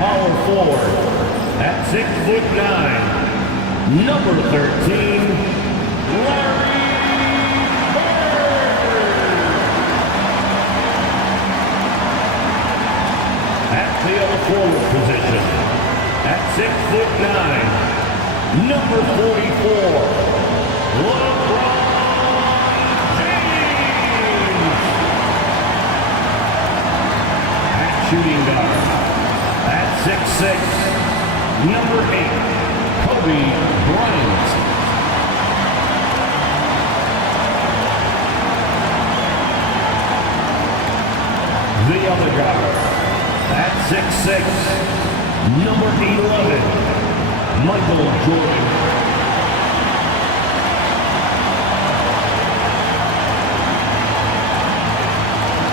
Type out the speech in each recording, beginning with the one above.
power forward at 6'9", number 13, Larry Bird. At the other forward position, at 6'9", number 44, LeBron James. At shooting guard, at 6'6", number 8, Kobe Bryant. The other guard, at 6'6", number 11, Michael Jordan.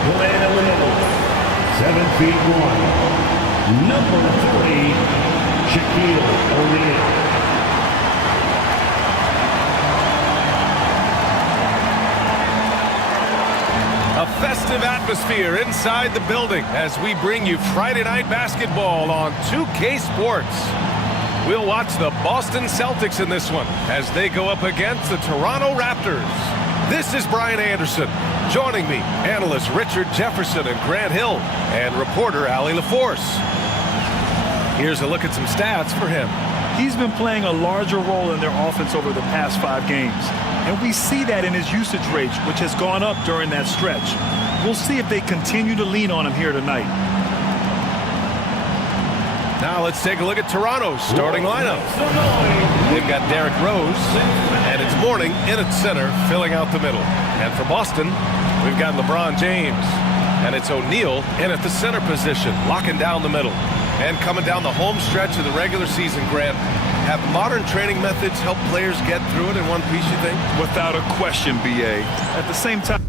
The man in the middle, 7'1", number 3, Shaquille O'Neal. A festive atmosphere inside the building as we bring you Friday Night Basketball on 2K Sports. We'll watch the Boston Celtics in this one as they go up against the Toronto Raptors. This is Brian Anderson. Joining me, analysts Richard Jefferson and Grant Hill, and reporter Allie LaForce. Here's a look at some stats for him. He's been playing a larger role in their offense over the past 5 games. And we see that in his usage rate, which has gone up during that stretch. We'll see if they continue to lean on him here tonight. Now let's take a look at Toronto's starting lineup. They've got Derrick Rose, and it's Mourning in at center, filling out the middle. And for Boston, we've got LeBron James, and it's O'Neal in at the center position, locking down the middle. And coming down the home stretch of the regular season, Grant, have modern training methods help players get through it in one piece, you think? Without a question, B.A. At the same time,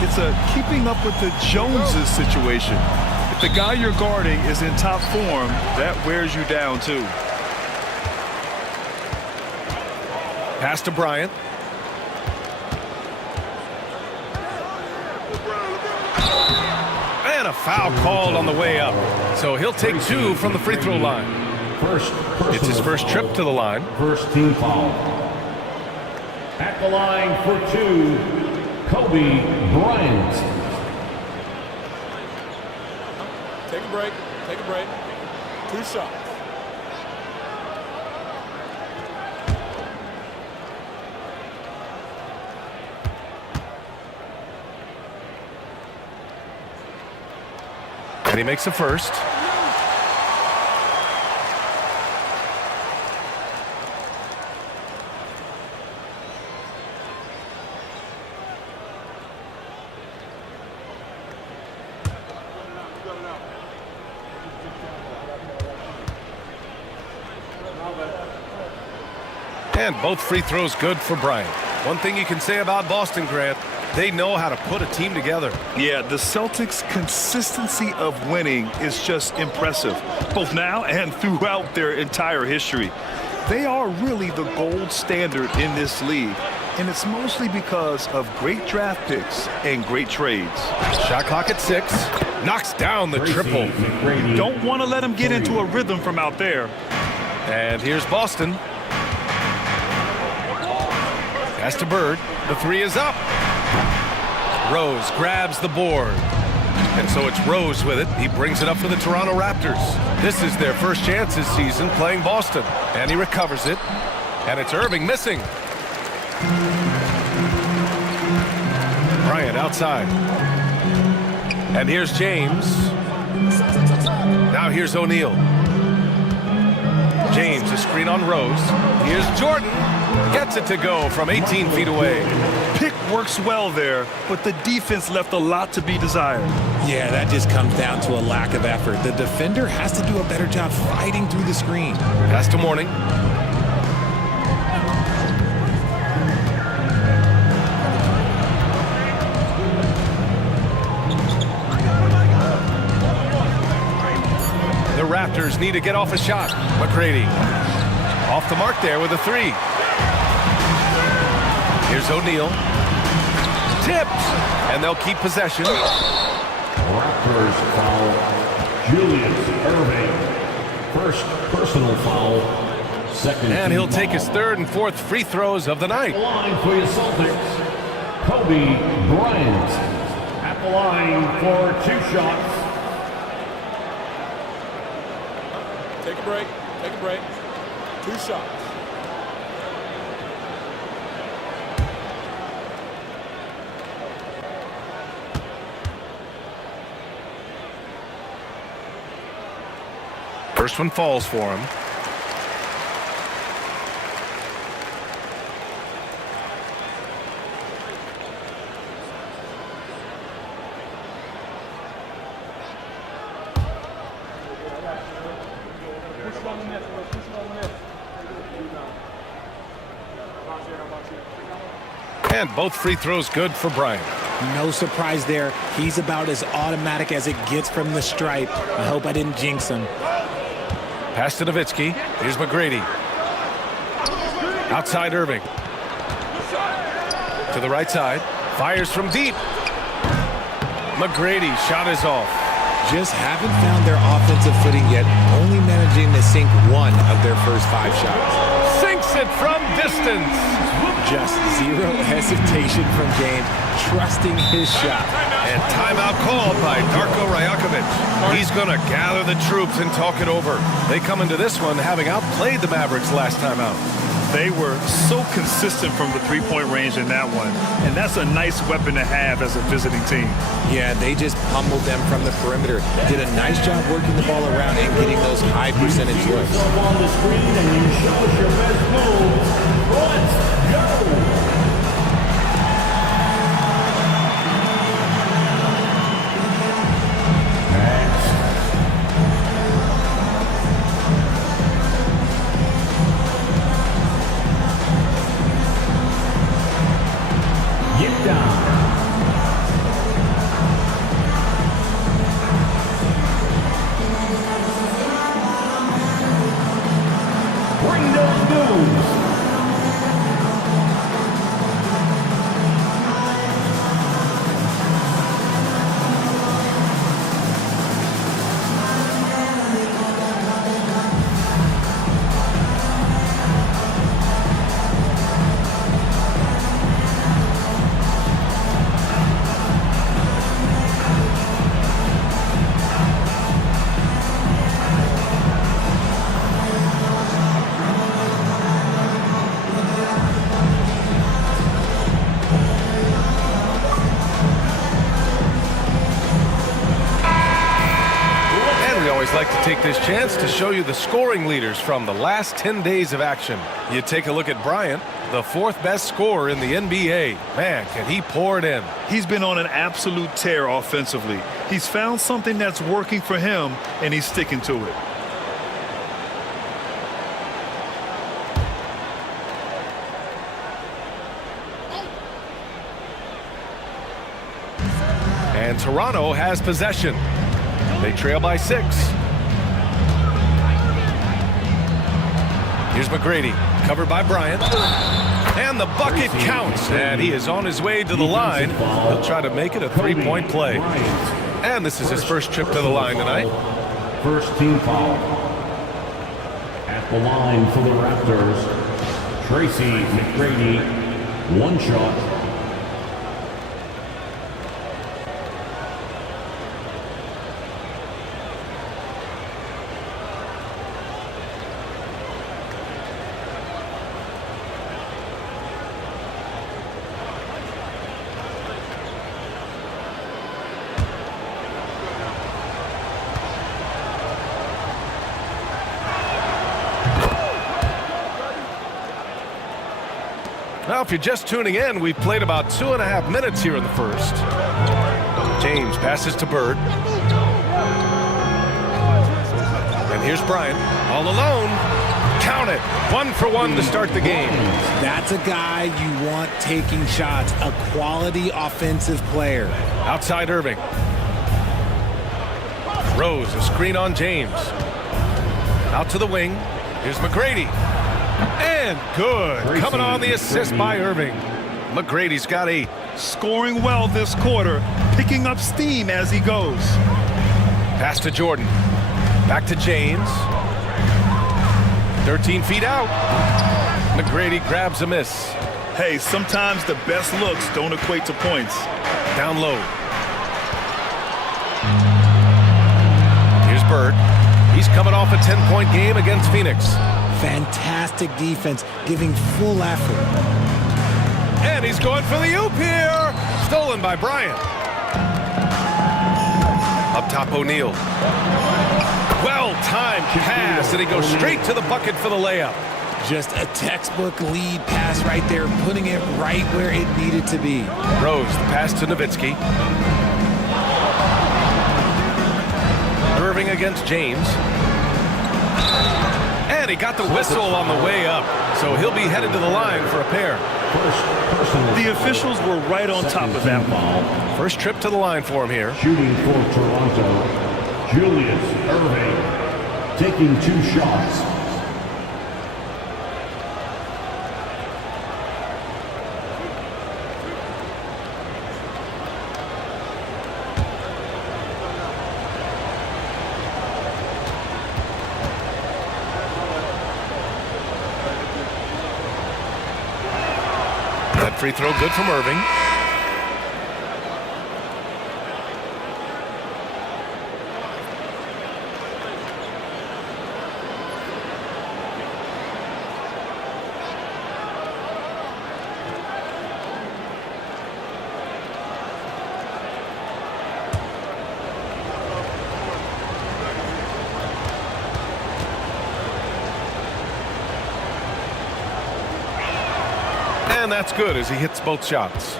it's a keeping up with the Joneses situation. If the guy you're guarding is in top form, that wears you down, too. Pass to Bryant. And a foul called on the way up. So he'll take 2 from the free throw line. It's his first trip to the line. First team foul. At the line for 2, Kobe Bryant. Take a break. Take a break. 2 shots. And he makes the first. And both free throws good for Bryant. One thing you can say about Boston, Grant, they know how to put a team together. Yeah, the Celtics' consistency of winning is just impressive, both now and throughout their entire history. They are really the gold standard in this league, and it's mostly because of great draft picks and great trades. Shot clock at 6. Knocks down the triple. Don't want to let him get into a rhythm from out there. And here's Boston. Pass to Bird. The 3 is up. Rose grabs the board. And so it's Rose with it. He brings it up for the Toronto Raptors. This is their first chance this season playing Boston. And he recovers it. And it's Irving missing. Bryant outside. And here's James. Now here's O'Neal. James, a screen on Rose. Here's Jordan. Gets it to go from 18 feet away. Pick works well there, but the defense left a lot to be desired. Yeah, that just comes down to a lack of effort. The defender has to do a better job fighting through the screen. Pass to Mourning. The Raptors need to get off a shot. McGrady off the mark there with a 3. Here's O'Neal. Tipped. And they'll keep possession. Raptors foul. Julius Irving. First personal foul. Second. And he'll take foul. his third and fourth free throws of the night. At the line for your Celtics, Kobe Bryant. At the line for 2 shots. Take a break. Take a break. 2 shots. First one falls for him. And both free throws good for Bryant. No surprise there. He's about as automatic as it gets from the stripe. I hope I didn't jinx him. Pass to Nowitzki. Here's McGrady. Outside Irving. To the right side. Fires from deep. McGrady shot is off. Just haven't found their offensive footing yet, only managing to sink one of their first 5 shots. Sinks it from distance. Just zero hesitation from James, trusting his shot. And timeout called by Darko Rajakovic. He's going to gather the troops and talk it over. They come into this one having outplayed the Mavericks last time out. They were so consistent from the three-point range in that one, and that's a nice weapon to have as a visiting team. Yeah, they just pummeled them from the perimeter. Did a nice job working the ball around and getting those high percentage looks. On the screen and you show us your best moves. Let's go. Like to take this chance to show you the scoring leaders from the last 10 days of action. You take a look at Bryant, the 4th best scorer in the NBA. Man, can he pour it in. He's been on an absolute tear offensively. He's found something that's working for him, and he's sticking to it. And Toronto has possession. They trail by 6. Here's McGrady, covered by Bryant. And the bucket counts. And he is on his way to the line. He'll try to make it a 3-point play. And this is his first trip to the line tonight. First team foul. At the line for the Raptors, Tracy McGrady, 1 shot. Now, if you're just tuning in, we've played about 2.5 minutes here in the first. James passes to Bird. And here's Bryant, all alone. Count it. 1 for 1 to start the game. That's a guy you want taking shots, a quality offensive player. Outside Irving. Rose, a screen on James. Out to the wing. Here's McGrady. And good. Coming on the assist by Irving. McGrady's got 8. Scoring well this quarter, picking up steam as he goes. Pass to Jordan. Back to James. 13 feet out. McGrady grabs a miss. Hey, sometimes the best looks don't equate to points. Down low. Here's Bird. He's coming off a 10-point game against Phoenix. Fantastic defense, giving full effort. And he's going for the oop here. Stolen by Bryant. Up top, O'Neal. Well-timed pass, and he goes straight to the bucket for the layup. Just a textbook lead pass right there, putting it right where it needed to be. Rose, the pass to Nowitzki. Irving against James. And he got the whistle on the way up, so he'll be headed to the line for a pair. The officials were right on top of that one. First trip to the line for him here. Shooting for Toronto, Julius Irving, taking 2 shots. That free throw good from Irving. And that's good as he hits both shots.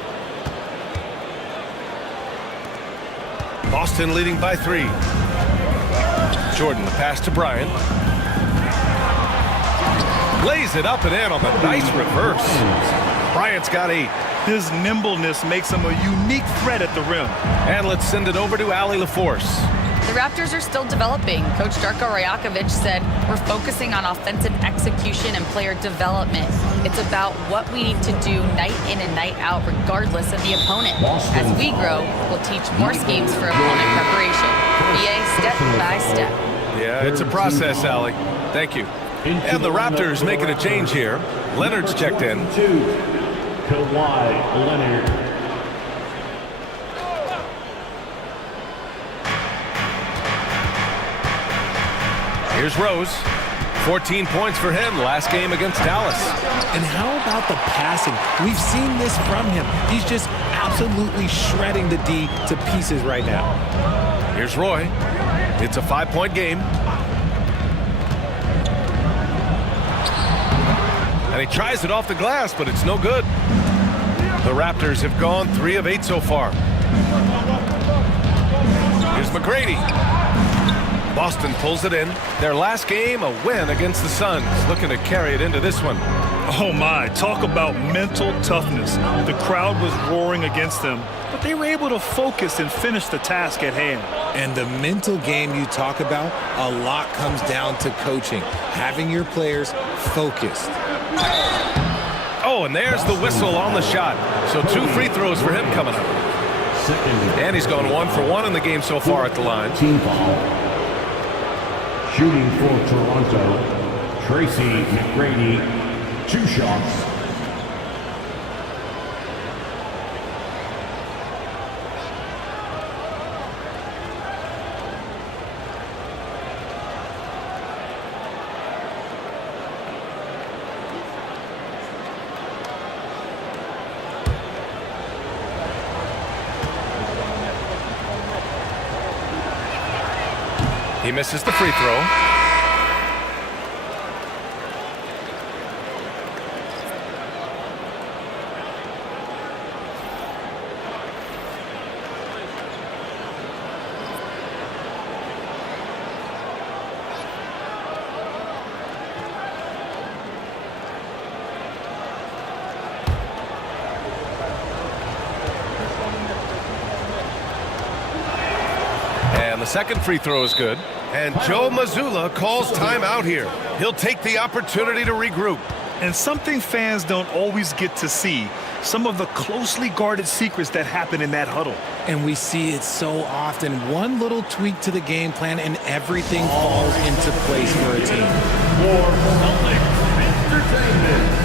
Boston leading by 3. Jordan, the pass to Bryant. Lays it up and in on the nice reverse. Bryant's got 8. His nimbleness makes him a unique threat at the rim. And let's send it over to Allie LaForce. The Raptors are still developing. Coach Darko Rajakovic said, we're focusing on offensive execution and player development. It's about what we need to do night in and night out, regardless of the opponent. As we grow, we'll teach more schemes for opponent preparation. EA step by step. Yeah, it's a process, Allie. Thank you. And the Raptors making a change here. Leonard's checked in. 2, Kawhi Leonard. Here's Rose. 14 points for him last game against Dallas. And how about the passing? We've seen this from him. He's just absolutely shredding the D to pieces right now. Here's Roy. It's a 5-point game. And he tries it off the glass, but it's no good. The Raptors have gone 3 of 8 so far. Here's McGrady. Boston pulls it in. Their last game, a win against the Suns. Looking to carry it into this one. Oh my, talk about mental toughness. The crowd was roaring against them, but they were able to focus and finish the task at hand. And the mental game you talk about, a lot comes down to coaching, having your players focused. Oh, and there's the whistle on the shot. So 2 free throws for him coming up. And he's gone 1 for 1 in the game so far at the line. Team foul. Shooting for Toronto, Tracy McGrady, 2 shots. He misses the free throw. The second free throw is good. And Joe Mazzulla calls timeout here. He'll take the opportunity to regroup. And something fans don't always get to see, some of the closely guarded secrets that happen in that huddle. And we see it so often. One little tweak to the game plan and everything falls into place for a team. For Celtics Entertainment.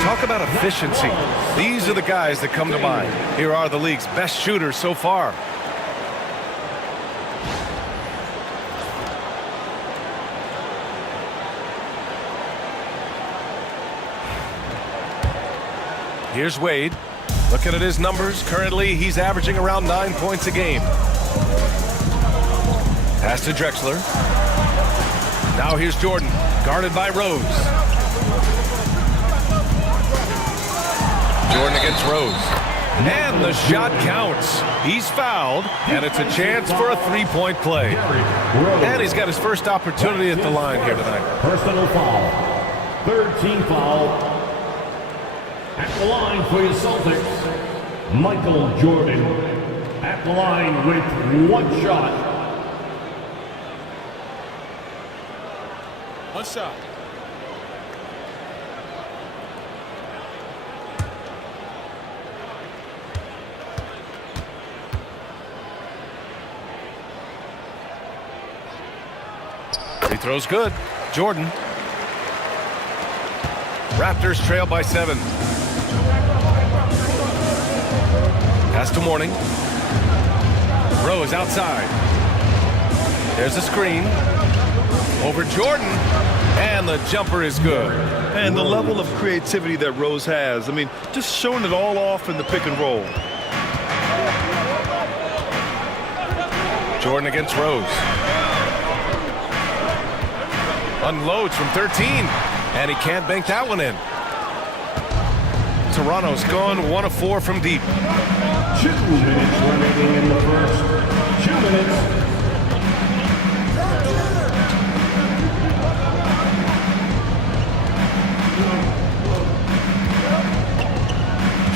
Talk about efficiency. These are the guys that come to mind. Here are the league's best shooters so far. Here's Wade. Looking at his numbers, currently he's averaging around 9 points a game. Pass to Drexler. Now here's Jordan, guarded by Rose. Jordan against Rose. And the shot counts. He's fouled, and it's a chance for a three-point play. And he's got his first opportunity at the line here tonight. Personal foul. Third team foul. At the line for your Celtics, Michael Jordan. At the line with one shot. One shot. Free throw's good. Jordan. Raptors trail by 7. Pass to Mourning. Rose outside. There's a screen. Over Jordan. And the jumper is good. And the level of creativity that Rose has, I mean, just showing it all off in the pick and roll. Jordan against Rose. Unloads from 13, and he can't bank that one in. Toronto's gone 1 of 4 from deep. 2 minutes remaining in the first. 2 minutes.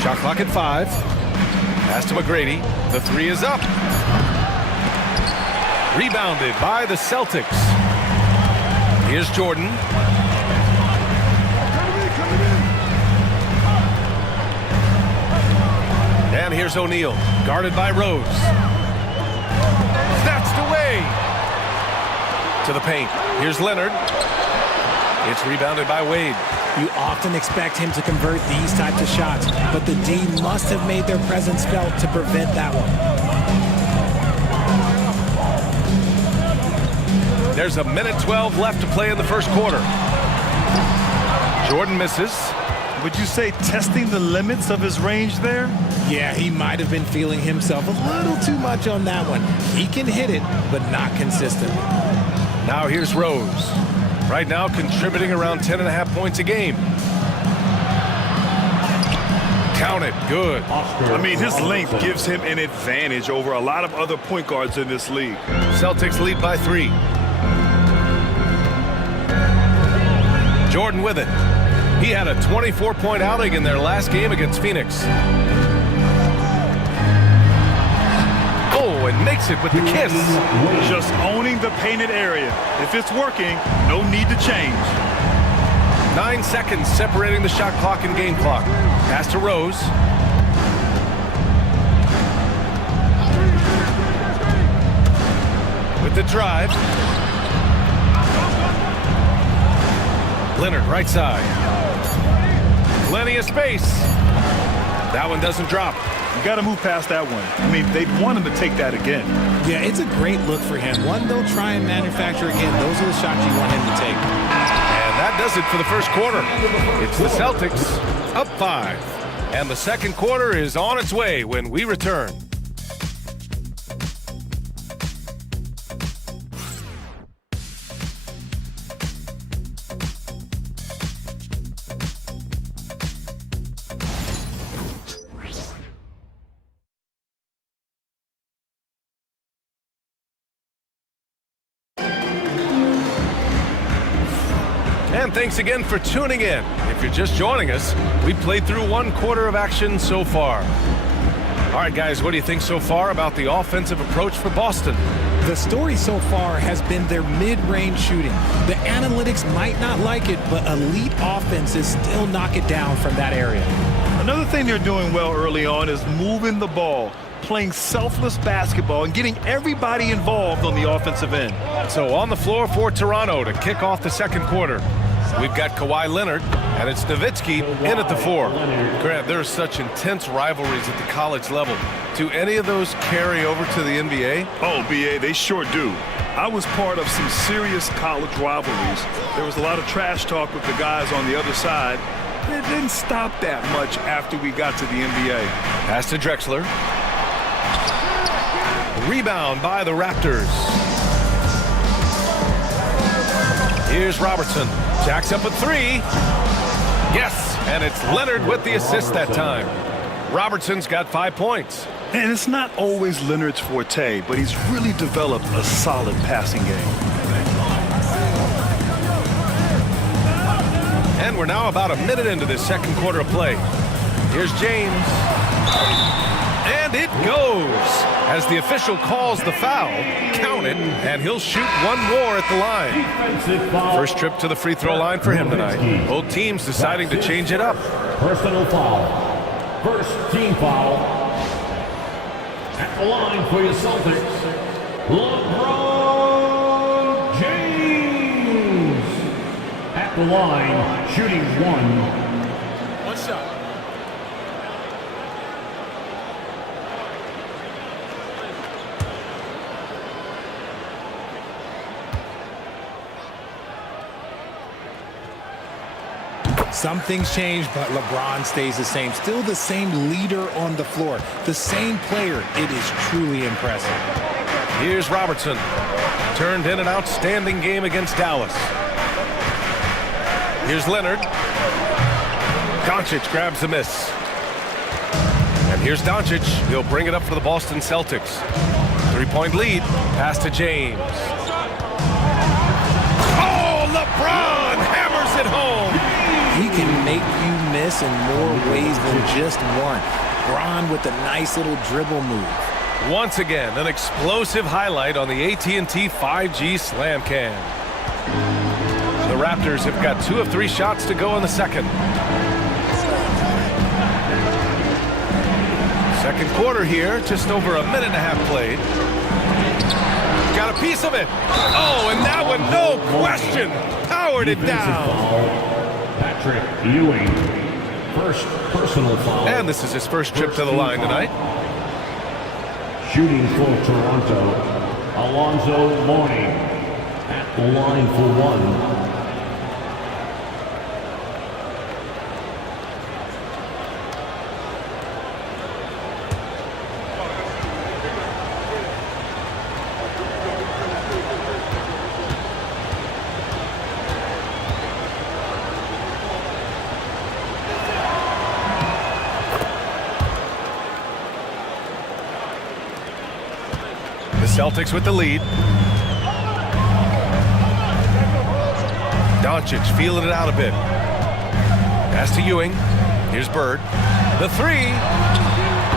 Shot clock at 5. Pass to McGrady. The 3 is up. Rebounded by the Celtics. Here's Jordan. And here's O'Neal, guarded by Rose. Snatched away. To the paint. Here's Leonard. It's rebounded by Wade. You often expect him to convert these types of shots, but the D must have made their presence felt to prevent that one. There's a minute 12 left to play in the first quarter. Jordan misses. Would you say testing the limits of his range there? Yeah, he might have been feeling himself a little too much on that one. He can hit it, but not consistently. Now here's Rose. Right now contributing around 10.5 points a game. Count it. Good. I mean, his length gives him an advantage over a lot of other point guards in this league. Celtics lead by 3. Jordan with it. He had a 24-point outing in their last game against Phoenix. Oh, and makes it with the kiss. Just owning the painted area. If it's working, no need to change. 9 seconds separating the shot clock and game clock. Pass to Rose. With with the drive. Leonard, right side. Plenty of space. That one doesn't drop. You got to move past that one. I mean, they'd want him to take that again. Yeah, it's a great look for him. One they'll try and manufacture again. Those are the shots you want him to take. And that does it for the first quarter. It's the Celtics up 5. And the second quarter is on its way when we return. And thanks again for tuning in. If you're just joining us, we played through one quarter of action so far. All right, guys, what do you think so far about the offensive approach for Boston? The story so far has been their mid-range shooting. The analytics might not like it, but elite offenses still knock it down from that area. Another thing they're doing well early on is moving the ball, playing selfless basketball, and getting everybody involved on the offensive end. So on the floor for Toronto to kick off the second quarter, we've got Kawhi Leonard, and it's Nowitzki in at the 4. Grant, there are such intense rivalries at the college level. Do any of those carry over to the NBA? Oh, BA, they sure do. I was part of some serious college rivalries. There was a lot of trash talk with the guys on the other side. It didn't stop that much after we got to the NBA. Pass to Drexler. Rebound by the Raptors. Here's Robertson. Jacks up at 3. Yes, and it's Leonard with the assist that time. Robertson's got 5 points. And it's not always Leonard's forte, but he's really developed a solid passing game. And we're now about a minute into this second quarter of play. Here's James. And it goes. As the official calls the foul, count it, and he'll shoot one more at the line. First trip to the free throw line for him tonight. Both teams deciding to change it up. Personal foul. First team foul. At the line for your Celtics, LeBron James. At the line, shooting 1. One shot. Some things change, but LeBron stays the same. Still the same leader on the floor. The same player. It is truly impressive. Here's Robertson. Turned in an outstanding game against Dallas. Here's Leonard. Doncic grabs the miss. And here's Doncic. He'll bring it up for the Boston Celtics. 3-point lead. Pass to James. Oh, LeBron hammers it home. He can make you miss in more ways than just one. Bron with a nice little dribble move. Once again, an explosive highlight on the AT&T 5G Slam Cam. The Raptors have got 2 of 3 shots to go in the second. Second quarter here, just over a minute and a half played. Got a piece of it. Oh, and that one, no question, powered it down. Patrick Ewing. First personal foul. And this is his first trip to the line tonight. Shooting for Toronto, Alonzo Mourning. At the line for 1. Celtics with the lead. Doncic feeling it out a bit. Pass to Ewing. Here's Bird. The 3.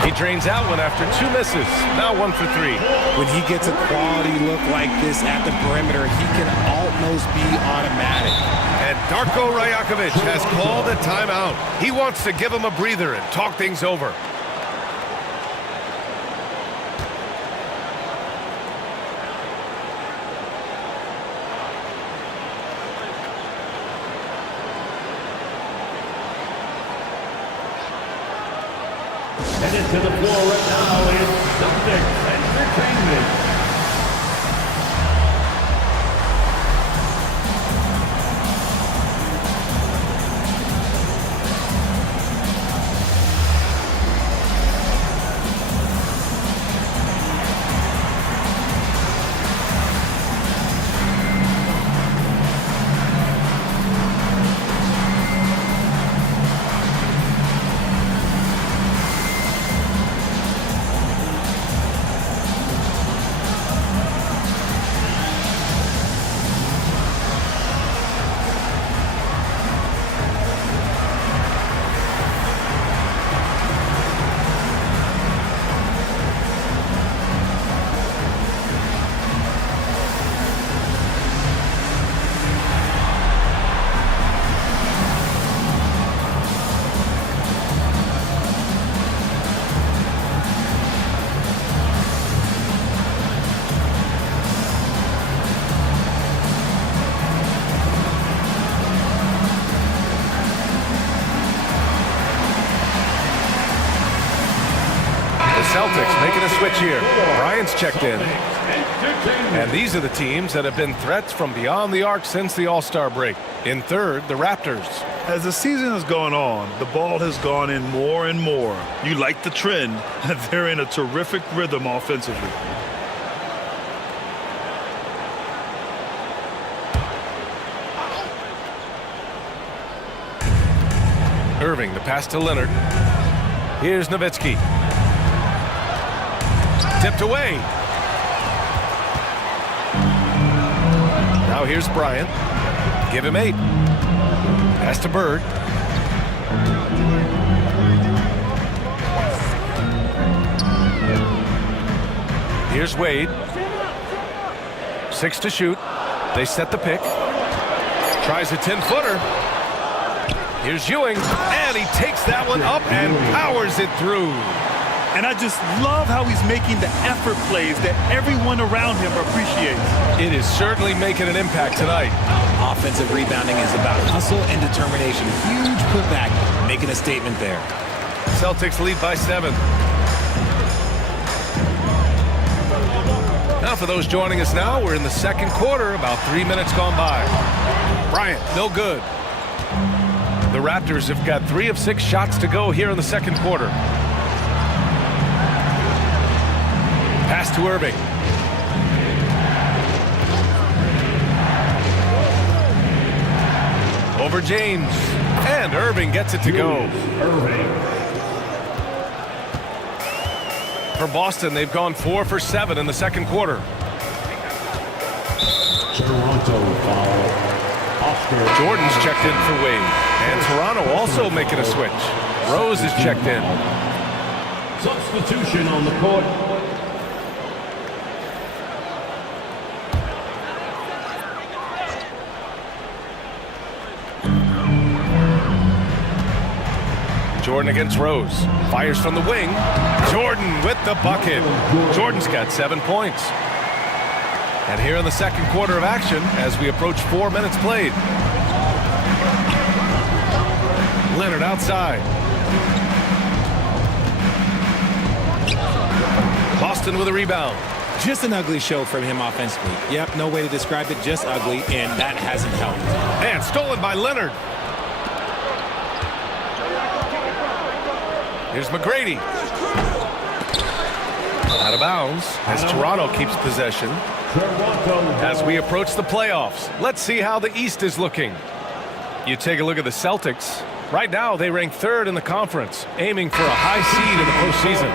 He drains out one after 2 misses. Now 1 for 3. When he gets a quality look like this at the perimeter, he can almost be automatic. And Darko Rajakovic has called a timeout. He wants to give him a breather and talk things over. And into the floor right now is Celtics Entertainment. Celtics making a switch here. Bryant's checked in. And these are the teams that have been threats from beyond the arc since the All-Star break. In third, the Raptors. As the season has gone on, the ball has gone in more and more. You like the trend. They're in a terrific rhythm offensively. Irving, the pass to Leonard. Here's Nowitzki. Tipped away. Now here's Bryant. Give him 8. Pass to Bird. Here's Wade. 6 to shoot. They set the pick. Tries a 10-footer. Here's Ewing, and he takes that one up and powers it through. And I just love how he's making the effort plays that everyone around him appreciates. It is certainly making an impact tonight. Offensive rebounding is about hustle and determination. Huge putback, making a statement there. Celtics lead by 7. Now for those joining us now, we're in the second quarter, about 3 minutes gone by. Bryant, no good. The Raptors have got 3 of 6 shots to go here in the second quarter. Pass to Irving. Over James. And Irving gets it to go. For Boston, they've gone 4 for 7 in the second quarter. Toronto foul. Oscar. Jordan's checked in for Wade. And Toronto also making a switch. Rose is checked in. Substitution on the court. Jordan against Rose. Fires from the wing. Jordan with the bucket. Jordan's got 7 points. And here in the second quarter of action, as we approach 4 minutes played. Leonard outside. Boston with a rebound. Just an ugly show from him offensively. Yep, no way to describe it, just ugly, and that hasn't helped. And stolen by Leonard. Here's McGrady. Out of bounds as Toronto keeps possession. As we approach the playoffs, let's see how the East is looking. You take a look at the Celtics. Right now, they rank 3rd in the conference, aiming for a high seed in the postseason.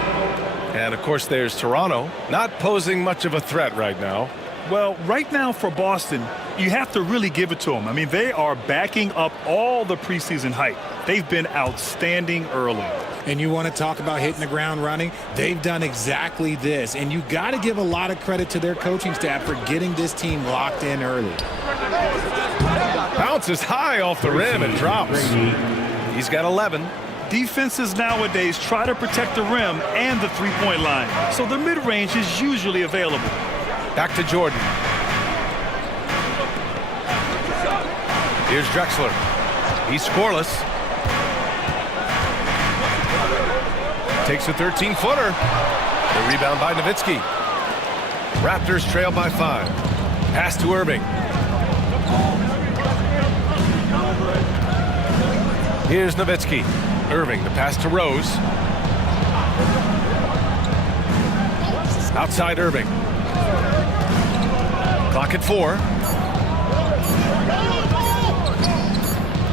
And, of course, there's Toronto, not posing much of a threat right now. Well, right now for Boston, you have to really give it to them. I mean, they are backing up all the preseason hype. They've been outstanding early. And you want to talk about hitting the ground running? They've done exactly this. And you got to give a lot of credit to their coaching staff for getting this team locked in early. Bounces high off the rim and drops. He's got 11. Defenses nowadays try to protect the rim and the three-point line, so the mid-range is usually available. Back to Jordan. Here's Drexler. He's scoreless. takes a 13-footer. The rebound by Nowitzki. Raptors trail by 5. Pass to Irving. Here's Nowitzki. Irving, the pass to Rose. Outside Irving. Clock at 4.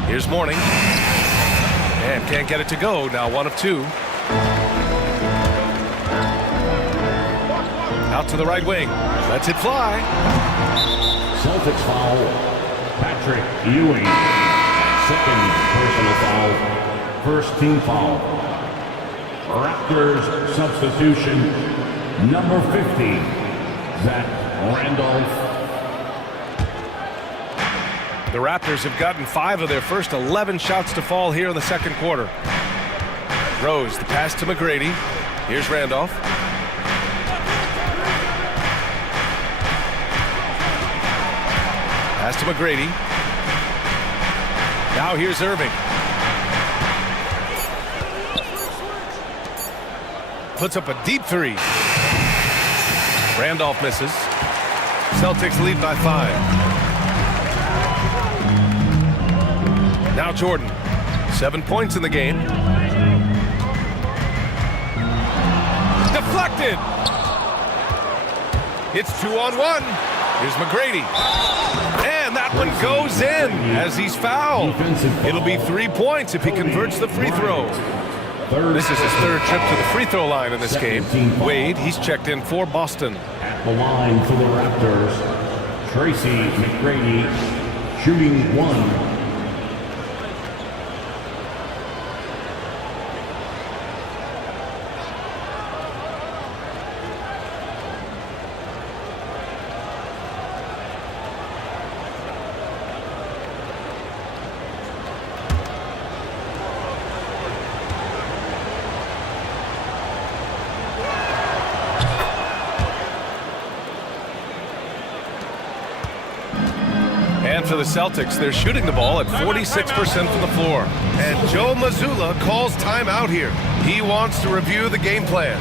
Here's Mourning. And can't get it to go. Now 1 of 2. Out to the right wing. Lets it fly. Celtics foul. Patrick Ewing. Second personal foul. First team foul. Raptors substitution. Number 50. Zach Randolph. The Raptors have gotten 5 of their first 11 shots to fall here in the second quarter. Rose, the pass to McGrady. Here's Randolph. Pass to McGrady. Now here's Irving. Puts up a deep 3. Randolph misses. Celtics lead by 5. Now Jordan. 7 points in the game. Deflected. It's 2-on-1. Here's McGrady. And that one goes in as he's fouled. It'll be 3 points if he converts the free throw. This is his 3rd trip to the free throw line in this game. Wade, he's checked in for Boston. At the line for the Raptors, Tracy McGrady, shooting 1. And for the Celtics, they're shooting the ball at 46% from the floor. And Joe Mazzulla calls timeout here. He wants to review the game plan.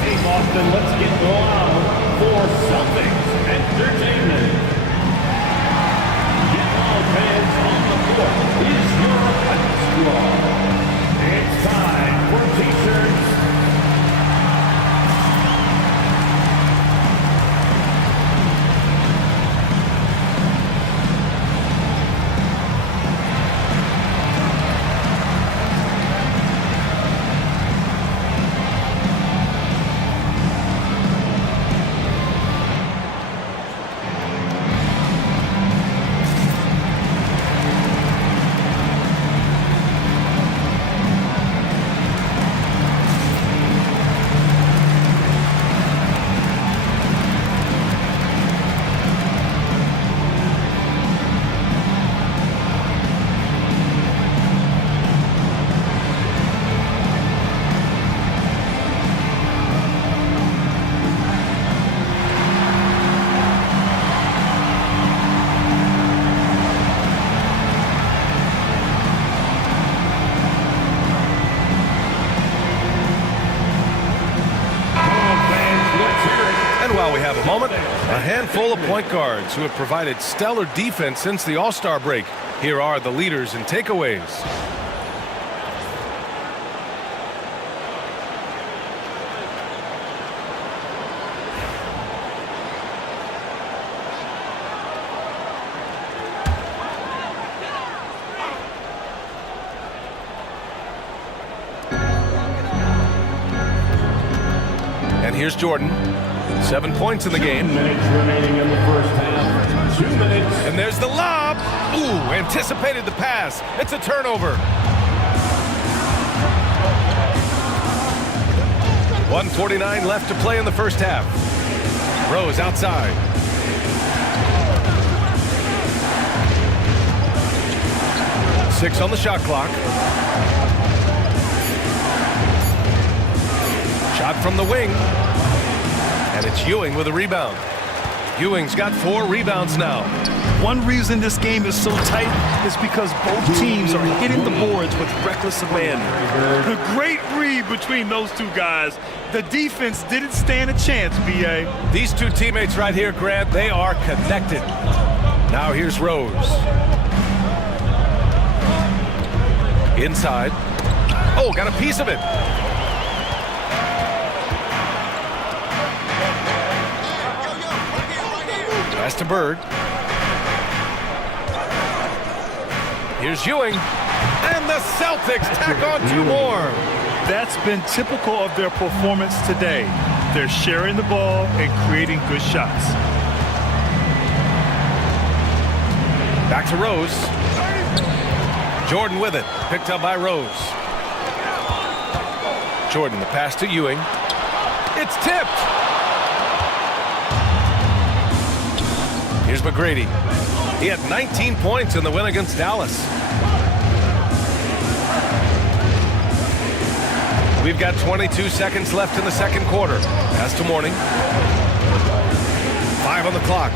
Hey Boston, let's get loud for Celtics Entertainment. Fans on the court is your basketball. It's time for t-shirts. While we have a moment, a handful of point guards who have provided stellar defense since the All-Star break. Here are the leaders in takeaways. And here's Jordan. 7 points in the game. 2 minutes remaining in the first half. 2 minutes. And there's the lob. Ooh, anticipated the pass. It's a turnover. 1:49 left to play in the first half. Rose outside. Six on the shot clock. Shot from the wing. And it's Ewing with a rebound. Ewing's got 4 rebounds now. One reason this game is so tight is because both teams are hitting the boards with reckless abandon. A great read between those two guys. The defense didn't stand a chance, B.A. These two teammates right here, Grant, they are connected. Now here's Rose. Inside. Oh, got a piece of it. Pass to Bird. Here's Ewing. And the Celtics tack on 2 more. That's been typical of their performance today. They're sharing the ball and creating good shots. Back to Rose. Jordan with it. Picked up by Rose. Jordan, the pass to Ewing. It's tipped. Here's McGrady. He had 19 points in the win against Dallas. We've got 22 seconds left in the second quarter. Pass to Mourning. 5 on the clock.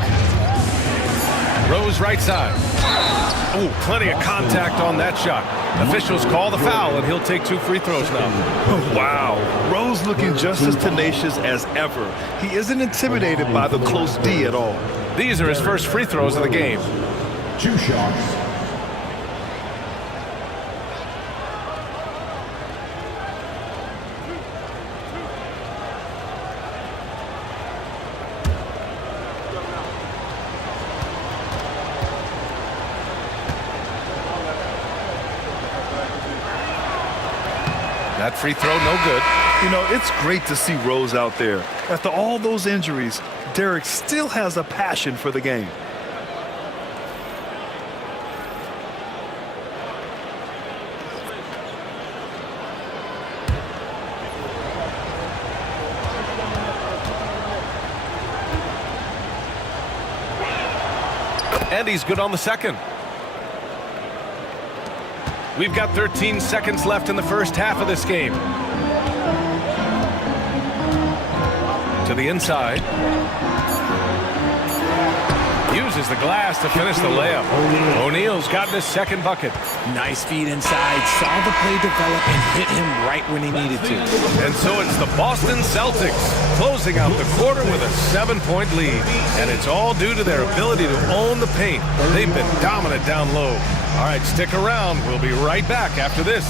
Rose right side. Oh, plenty of contact on that shot. Officials call the foul, and he'll take 2 free throws now. Wow. Rose looking just as tenacious as ever. He isn't intimidated by the close D at all. These are his first free throws of the game. 2 shots. That free throw, no good. You know, it's great to see Rose out there. After all those injuries, Derek still has a passion for the game. And he's good on the second. We've got 13 seconds left in the first half of this game. To the inside. Uses the glass to finish the layup. O'Neal's gotten his second bucket. Nice feed inside. Saw the play develop and hit him right when he needed to. And so it's the Boston Celtics closing out the quarter with a 7-point lead. And it's all due to their ability to own the paint. They've been dominant down low. All right, stick around. We'll be right back after this.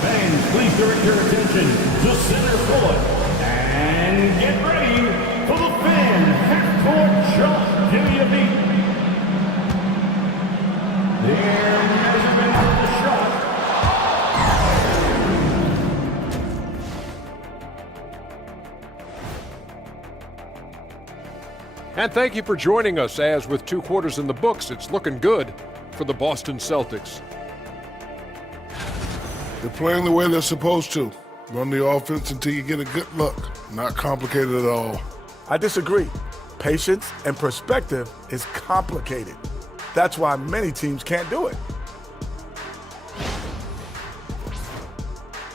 Fans, please direct your attention to center court and get ready for the fan half-court shot. Give me a beat. Their measurement of the shot. And thank you for joining us, as with 2 quarters in the books, it's looking good for the Boston Celtics. They're playing the way they're supposed to. Run the offense until you get a good look. Not complicated at all. I disagree. Patience and perspective is complicated. That's why many teams can't do it.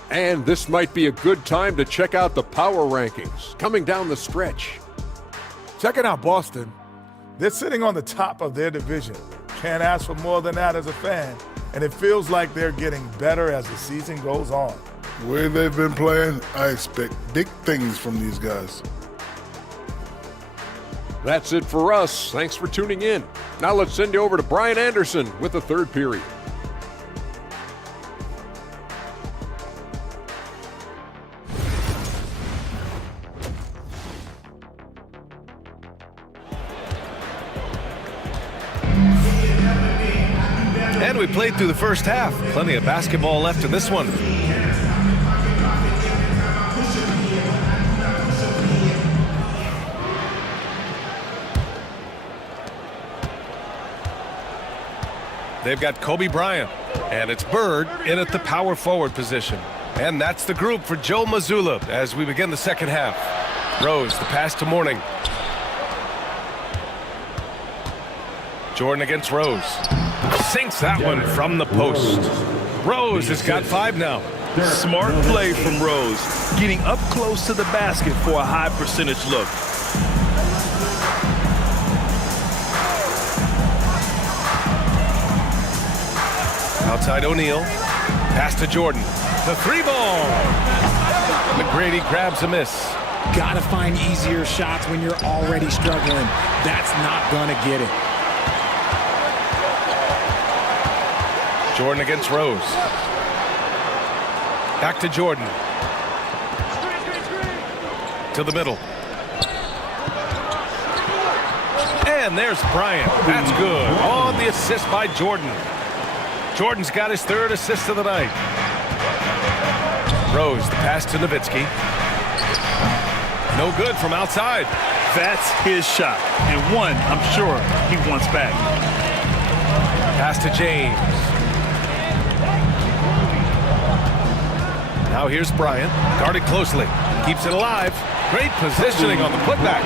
And this might be a good time to check out the power rankings coming down the stretch. Checking out Boston. They're sitting on the top of their division. Can't ask for more than that as a fan. And it feels like they're getting better as the season goes on. The way they've been playing, I expect big things from these guys. That's it for us. Thanks for tuning in. Now let's send you over to Brian Anderson with the third period. And we played through the first half. Plenty of basketball left in this one. They've got Kobe Bryant, and it's Bird in at the power forward position. And that's the group for Joe Mazzulla as we begin the second half. Rose, the pass to Mourning. Jordan against Rose. Sinks that one from the post. Rose has got 5 now. Smart play from Rose, getting up close to the basket for a high percentage look. Outside O'Neal. Pass to Jordan. The 3-ball. McGrady grabs a miss. Gotta find easier shots when you're already struggling. That's not gonna get it. Jordan against Rose. Back to Jordan. To the middle. And there's Bryant. That's good. On the assist by Jordan. Jordan's got his 3rd assist of the night. Rose, the pass to Nowitzki. No good from outside. That's his shot, and one I'm sure he wants back. Pass to James. Now here's Bryant, guarded closely. Keeps it alive. Great positioning on the putback.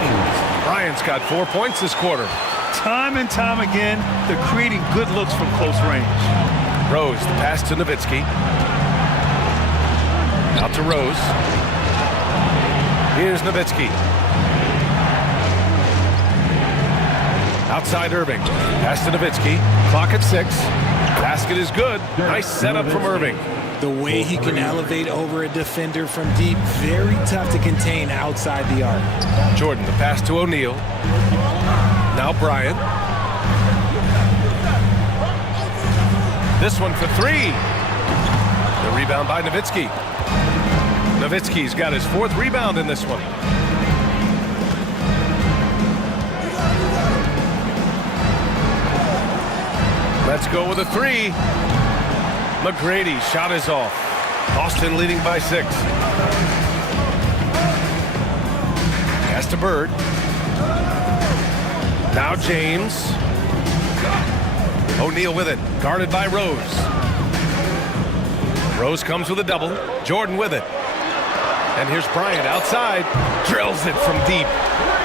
Bryant's got 4 points this quarter. Time and time again, they're creating good looks from close range. Rose, the pass to Nowitzki. Out to Rose. Here's Nowitzki. Outside Irving. Pass to Nowitzki. Clock at 6. Basket is good. Nice setup from Irving. The way he can elevate over a defender from deep, very tough to contain outside the arc. Jordan, the pass to O'Neal. Now Bryant. This one for 3. The rebound by Nowitzki. Nowitzki's got his 4th rebound in this one. Let's go with a 3. McGrady shot is off. Boston leading by 6. Pass to Bird. Now James. O'Neal with it. Guarded by Rose. Rose comes with a double. Jordan with it. And here's Bryant outside. Drills it from deep.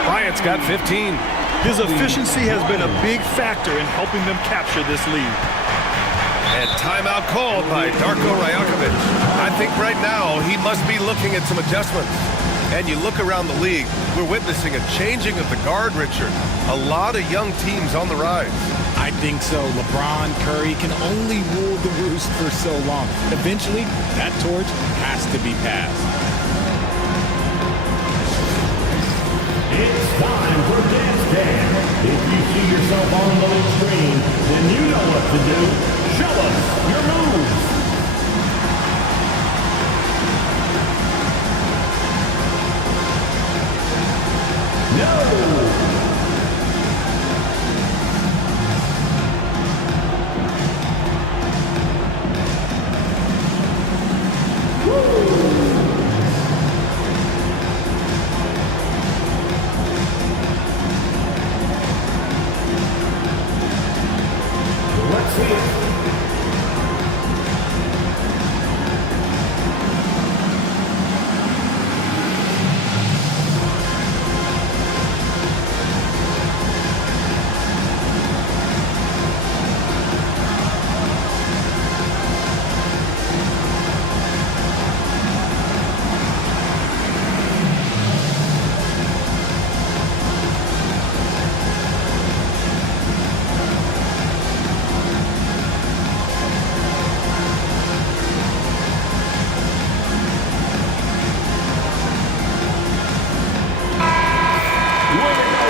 Bryant's got 15. His efficiency has been a big factor in helping them capture this lead. And timeout called by Darko Rajakovic. I think right now he must be looking at some adjustments. And you look around the league, we're witnessing a changing of the guard, Richard. A lot of young teams on the rise. I think so. LeBron, Curry can only rule the roost for so long. Eventually, that torch has to be passed. It's time for Dance Dance. If you see yourself on the screen, then you know what to do. Show us your moves. No. Let's see it.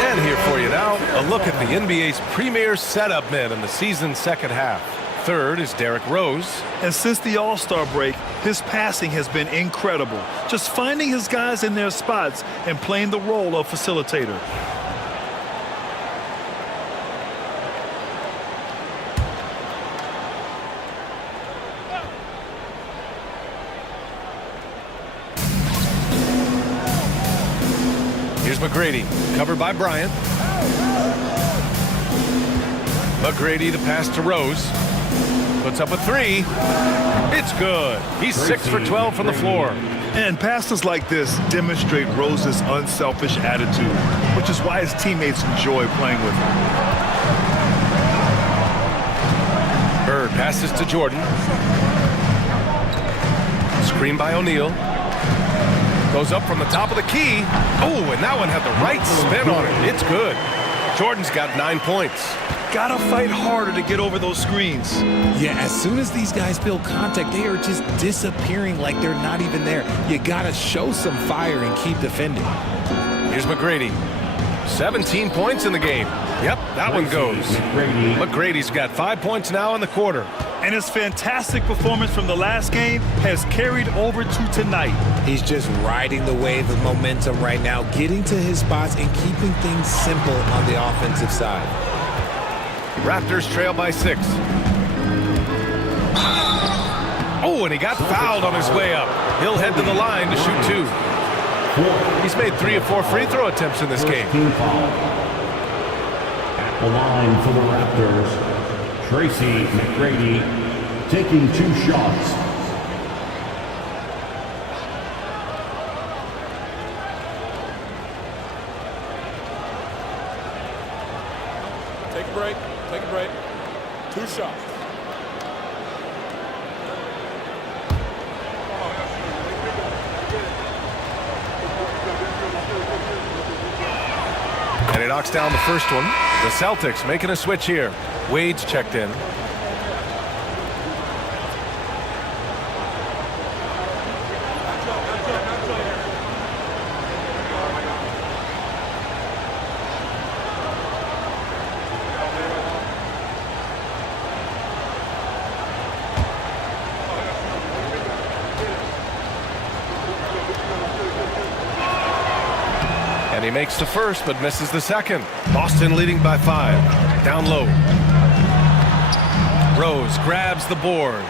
And here for you now, a look at the NBA's premier setup men in the season's second half. Third is Derrick Rose. And since the All-Star break, his passing has been incredible. Just finding his guys in their spots and playing the role of facilitator. Here's McGrady, covered by Bryant. McGrady to pass to Rose. Puts up a 3. It's good. He's 6 for 12 from the floor. And passes like this demonstrate Rose's unselfish attitude, which is why his teammates enjoy playing with him. Bird passes to Jordan. Screen by O'Neal. Goes up from the top of the key. Oh, and that one had the right spin on it. It's good. Jordan's got 9 points. Gotta fight harder to get over those screens. Yeah, as soon as these guys feel contact, they are just disappearing like they're not even there. You gotta show some fire and keep defending. Here's McGrady. 17 points in the game. Yep, that one goes. McGrady's got 5 points now in the quarter. And his fantastic performance from the last game has carried over to tonight. He's just riding the wave of momentum right now, getting to his spots and keeping things simple on the offensive side. Raptors trail by 6. Oh, and he got fouled on his way up. He'll head to the line to shoot 2. He's made 3 of 4 free throw attempts in this game. At the line for the Raptors, Tracy McGrady taking 2 shots. Take a break. Take a break. 2 shots. And he knocks down the first one. The Celtics making a switch here. Wade's checked in. And he makes the first, but misses the second. Boston leading by 5. Down low. Rose grabs the board.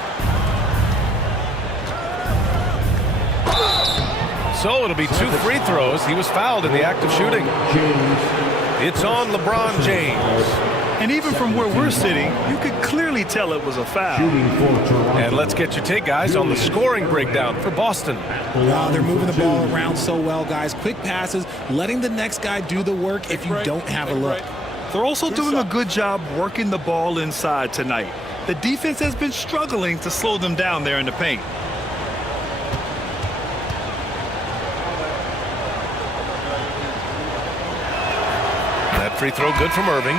So it'll be 2 free throws. He was fouled in the act of shooting. It's on LeBron James. And even from where we're sitting, you could clearly tell it was a foul. And let's get your take, guys, on the scoring breakdown for Boston. Wow, they're moving the ball around so well, guys. Quick passes, letting the next guy do the work if you don't have a look. They're also doing a good job working the ball inside tonight. The defense has been struggling to slow them down there in the paint. That free throw good from Irving.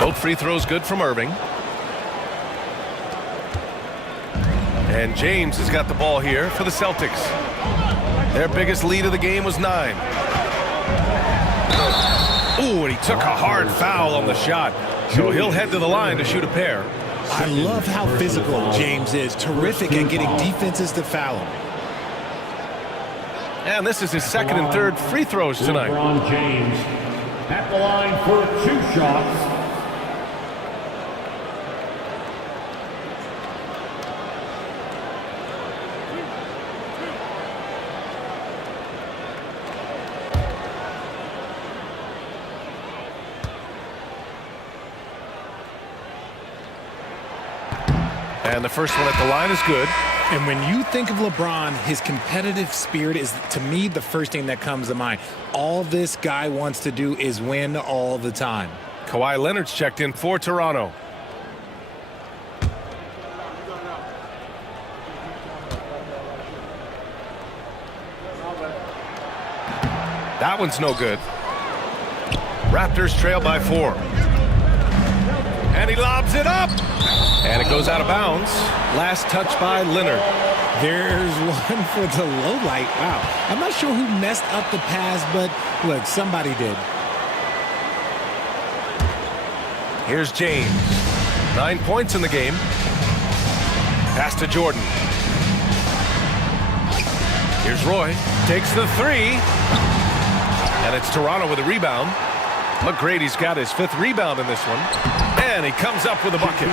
Both free throws good from Irving. And James has got the ball here for the Celtics. Their biggest lead of the game was 9. Ooh, and he took a hard foul on the shot. So he'll head to the line to shoot a pair. I love how physical James is. Terrific at getting defenses to foul him. And this is his second and third free throws tonight. LeBron James at the line for 2 shots. And the first one at the line is good. And when you think of LeBron, his competitive spirit is, to me, the first thing that comes to mind. All this guy wants to do is win all the time. Kawhi Leonard's checked in for Toronto. That one's no good. Raptors trail by 4. And he lobs it up. And it goes out of bounds. Last touch by Leonard. There's one for the low light. Wow. I'm not sure who messed up the pass, but look, somebody did. Here's James. 9 points in the game. Pass to Jordan. Here's Roy. Takes the 3. And it's Toronto with a rebound. McGrady's got his 5th rebound in this one. And he comes up with a bucket.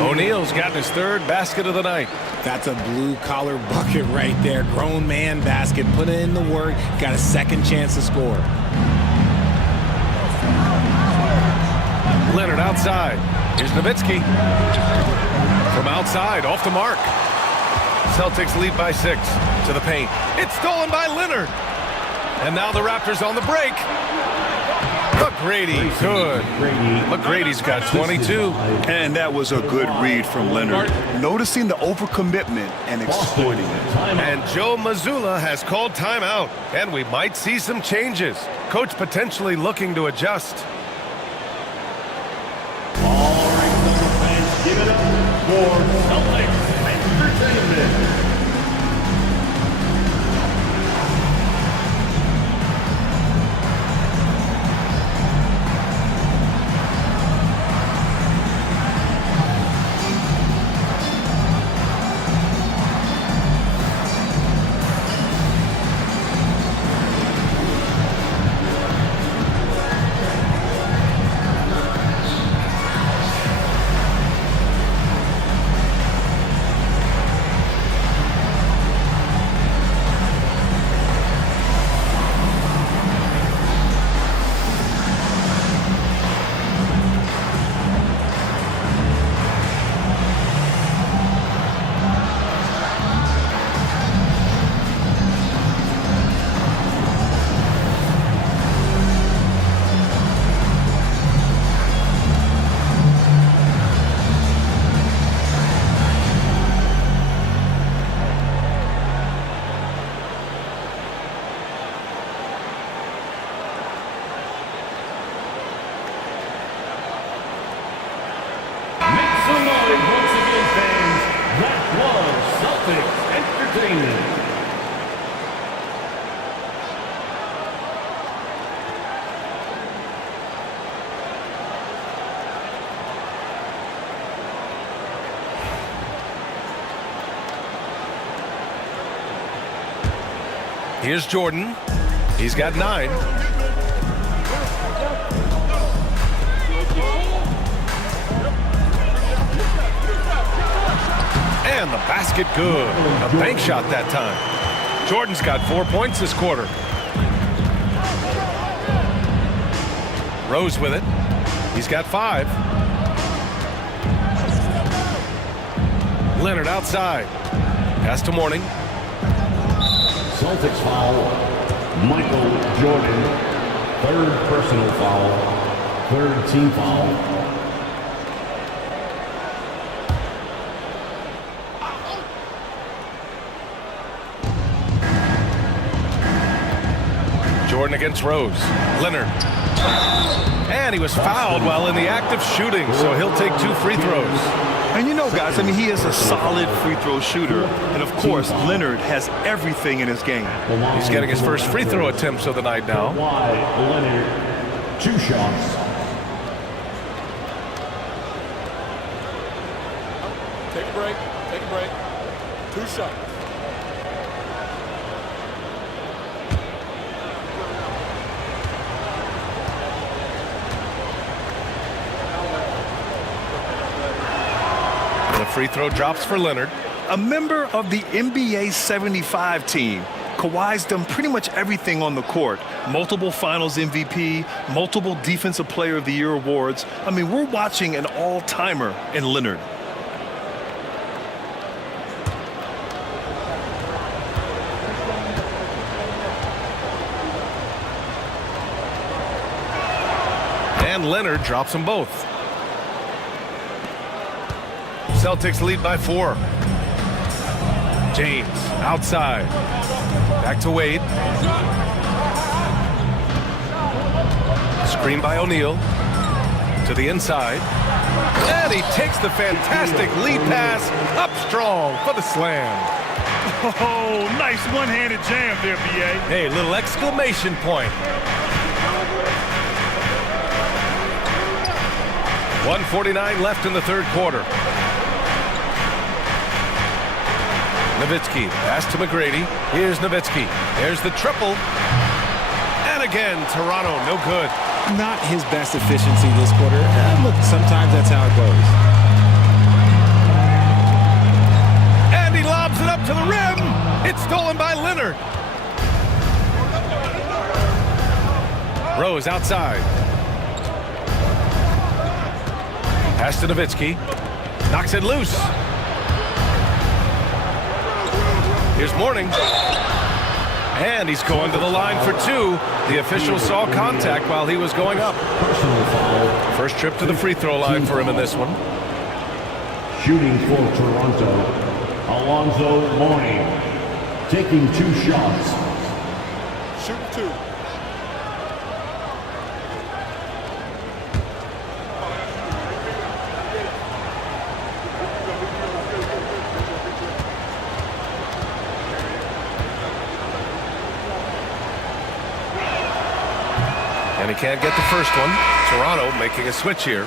O'Neal's gotten his 3rd basket of the night. That's a blue-collar bucket right there. Grown man basket. Put in the work. Got a second chance to score. Leonard outside. Here's Nowitzki. From outside, off the mark. Celtics lead by 6 to the paint. It's stolen by Leonard. And now the Raptors on the break. McGrady, good. McGrady's got 22. And that was a good read from Leonard. Noticing the overcommitment and exploiting it. And Joe Mazzulla has called timeout. And we might see some changes. Coach potentially looking to adjust. All right, fans, give it up for Celtics Entertainment. Once again, fans, that was Celtics Entertainment. Here's Jordan. He's got 9. And the basket good. A bank shot that time. Jordan's got 4 points this quarter. Rose with it. He's got 5. Leonard outside. Pass to Mourning. Celtics foul. Michael Jordan. 3rd personal foul. 3rd team foul. Jordan against Rose. Leonard. And he was fouled while in the act of shooting, so he'll take 2 free throws. And you know, guys, I mean, he is a solid free throw shooter. And, of course, Leonard has everything in his game. He's getting his first free throw attempts of the night now. Leonard, 2 shots. Take a break. Take a break. 2 shots. Free throw drops for Leonard. A member of the NBA 75 team. Kawhi's done pretty much everything on the court. Multiple Finals MVP, multiple Defensive Player of the Year awards. I mean, we're watching an all-timer in Leonard. And Leonard drops them both. Celtics lead by 4. James outside. Back to Wade. Screen by O'Neal. To the inside. And he takes the fantastic lead pass up strong for the slam. Oh, nice one-handed jam there, B.A. Hey, little exclamation point. 1:49 left in the 3rd quarter. Nowitzki, pass to McGrady. Here's Nowitzki. There's the triple. And again, Toronto, no good. Not his best efficiency this quarter. Look, sometimes that's how it goes. And he lobs it up to the rim. It's stolen by Leonard. Rose outside. Pass to Nowitzki. Knocks it loose. Here's Mourning. And he's going to the line for two. The official saw contact while he was going up. Personal foul. First trip to the free throw line for him in this one. Shooting for Toronto, Alonzo Mourning. Taking 2 shots. Shooting 2. And he can't get the first one. Toronto making a switch here.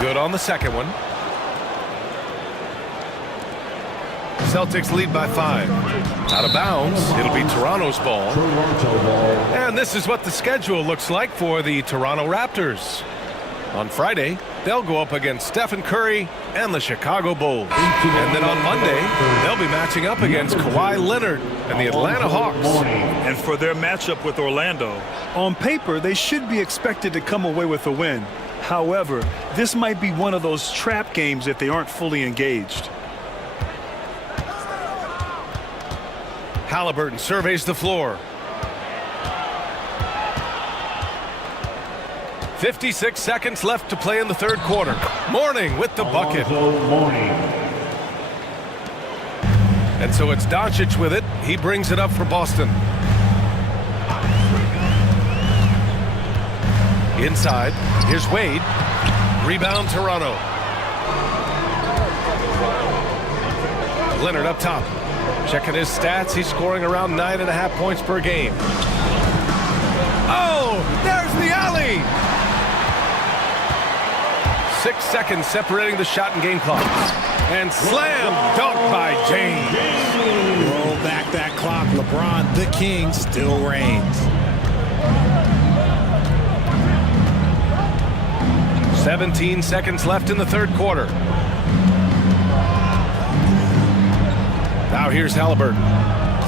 Good on the second one. Celtics lead by 5. Out of bounds. It'll be Toronto's ball. Toronto ball. And this is what the schedule looks like for the Toronto Raptors. On Friday, they'll go up against Stephen Curry and the Chicago Bulls. And then on Monday, they'll be matching up against Kawhi Leonard and the Atlanta Hawks. And for their matchup with Orlando, on paper, they should be expected to come away with a win. However, this might be one of those trap games if they aren't fully engaged. Halliburton surveys the floor. 56 seconds left to play in the third quarter. Mourning with the bucket. Alonzo Mourning. And so it's Doncic with it. He brings it up for Boston. Inside. Here's Wade. Rebound Toronto. Leonard up top. Checking his stats. He's scoring around 9.5 points per game. Oh, there's the alley. 6 seconds separating the shot and game clock. And slam dunk by James. Roll back that clock. LeBron, the king, still reigns. 17 seconds left in the third quarter. Now here's Halliburton.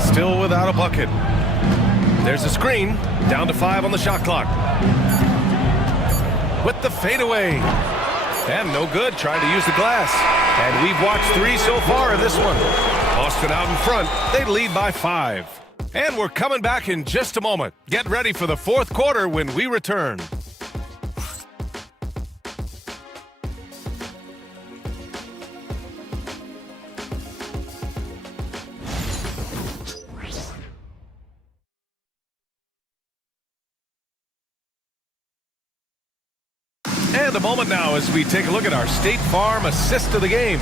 Still without a bucket. There's a screen. Down to 5 on the shot clock. With the fadeaway. And no good. Trying to use the glass. And we've watched 3 so far in this one. Boston out in front. They lead by 5. And we're coming back in just a moment. Get ready for the fourth quarter when we return. And a moment now as we take a look at our State Farm assist of the game.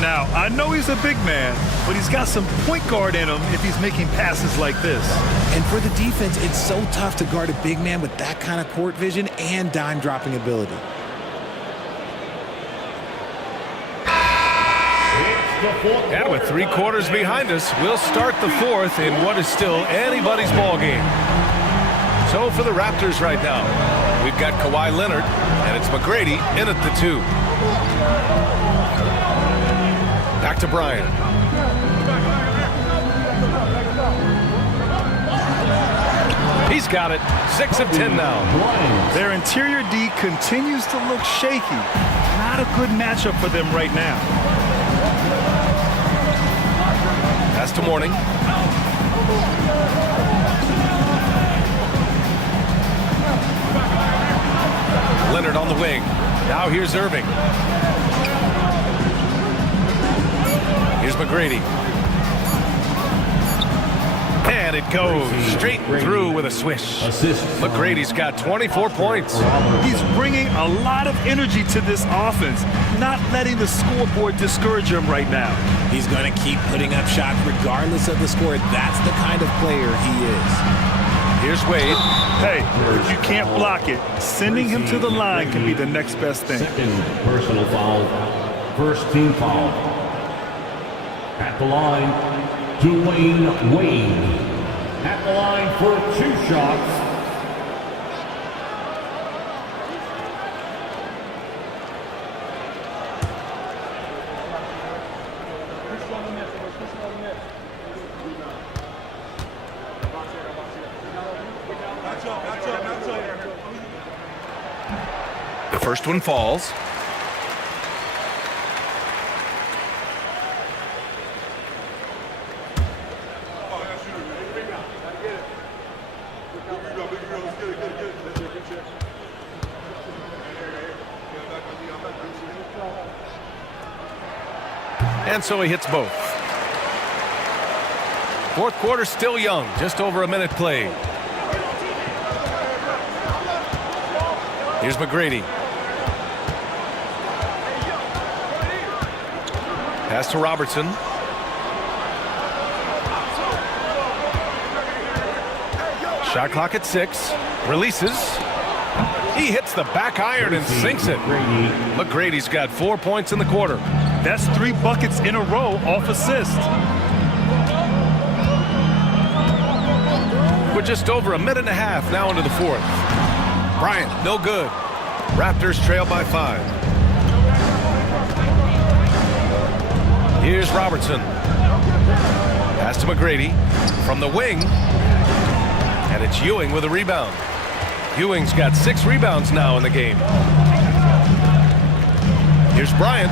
Now, I know he's a big man, but he's got some point guard in him if he's making passes like this. And for the defense, it's so tough to guard a big man with that kind of court vision and dime dropping ability. And with 3 quarters behind us, we'll start the fourth in what is still anybody's ball game. So for the Raptors right now, we've got Kawhi Leonard, and it's McGrady in at the 2. Back to Bryant. He's got it. 6 of 10 now. Their interior D continues to look shaky. Not a good matchup for them right now. Pass to Mourning. Leonard on the wing. Now here's Irving. Here's McGrady. And it goes straight through with a swish. McGrady's got 24 points. He's bringing a lot of energy to this offense, not letting the scoreboard discourage him right now. He's going to keep putting up shots regardless of the score. That's the kind of player he is. Here's Wade. Hey, if you can't block it, sending him to the line can be the next best thing. Second personal foul. First team foul. At the line, Dwayne Wade. At the line for 2 shots. The first one falls. And so he hits both. Fourth quarter still young, just over a minute played. Here's McGrady. Pass to Robertson. Shot clock at 6. Releases. He hits the back iron and sinks it. McGrady's got 4 points in the quarter. That's 3 buckets in a row off assist. We're just over a minute and a half now into the fourth. Bryant, no good. Raptors trail by 5. Here's Robertson. Pass to McGrady from the wing. And it's Ewing with a rebound. Ewing's got 6 rebounds now in the game. Here's Bryant.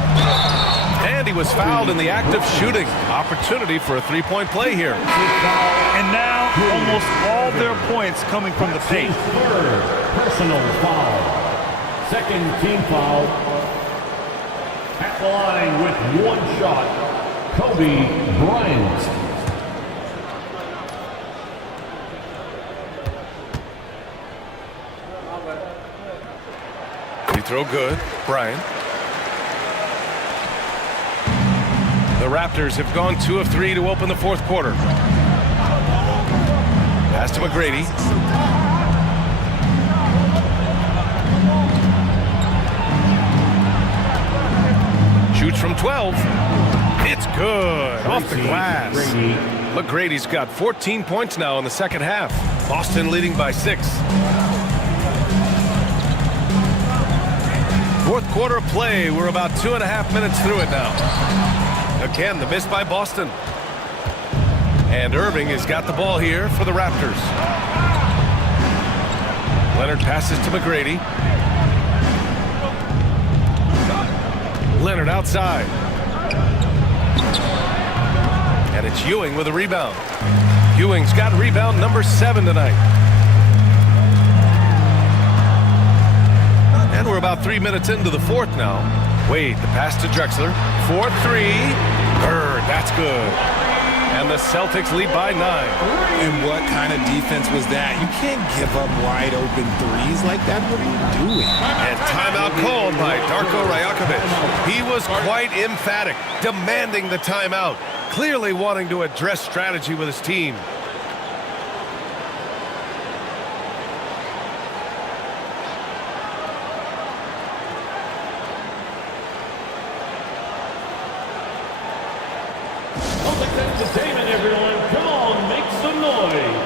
And he was fouled in the act of shooting. Opportunity for a 3-point play here. And now almost all their points coming from the paint. Third personal foul. Second team foul. At the line with 1 shot, Kobe Bryant. Free throw good. Bryant. The Raptors have gone 2 of 3 to open the fourth quarter. Pass to McGrady. Shoots from 12. It's good. Off the glass. McGrady's got 14 points now in the second half. Boston leading by 6. Fourth quarter play. We're about 2.5 minutes through it now. Again, the miss by Boston. And Irving has got the ball here for the Raptors. Leonard passes to McGrady. Leonard outside. And it's Ewing with a rebound. Ewing's got rebound number 7 tonight. And we're about 3 minutes into the fourth now. Wade, the pass to Drexler. 4-3. Bird, that's good. And the Celtics lead by 9. And what kind of defense was that? You can't give up wide open threes like that. What are you doing? And timeout called by Darko Rajakovic. He was quite emphatic, demanding the timeout, clearly wanting to address strategy with his team. Entertainment, everyone. Come on, make some noise.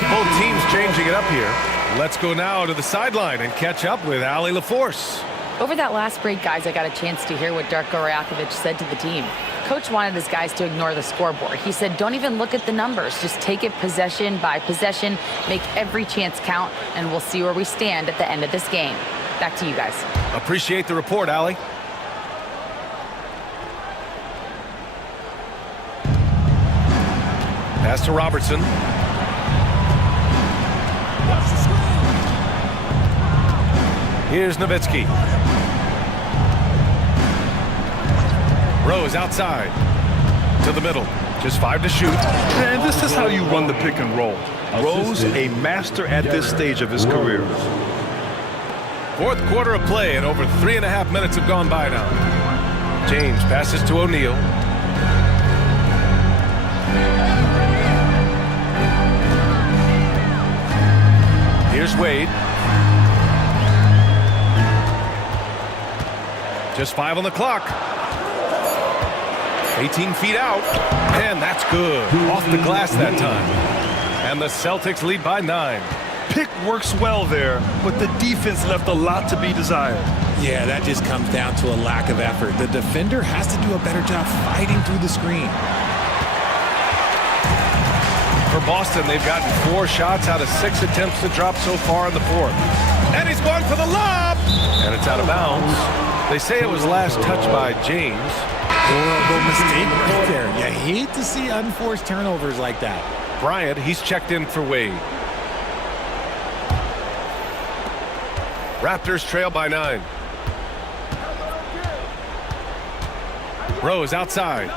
Well, both teams changing it up here. Let's go now to the sideline and catch up with Allie LaForce. Over that last break, guys, I got a chance to hear what Darko Rajakovic said to the team. Coach wanted his guys to ignore the scoreboard. He said, don't even look at the numbers. Just take it possession by possession, make every chance count, and we'll see where we stand at the end of this game. Back to you guys. Appreciate the report, Allie. Pass to Robertson. Here's Nowitzki. Rose outside to the middle. Just 5 to shoot. And this is how you run the pick and roll. Rose, a master at this stage of his career. Fourth quarter of play, and over 3.5 minutes have gone by now. James passes to O'Neal. Here's Wade. Just 5 on the clock. 18 feet out, and that's good. Off the glass that time. And the Celtics lead by 9. Pick works well there, but the defense left a lot to be desired. Yeah, that just comes down to a lack of effort. The defender has to do a better job fighting through the screen. For Boston, they've gotten 4 shots out of 6 attempts to drop so far in the fourth. And he's going for the lob! And it's out of bounds. They say it was last touched by James. Horrible mistake right there. You hate to see unforced turnovers like that. Bryant, he's checked in for Wade. Raptors trail by 9. Rose outside.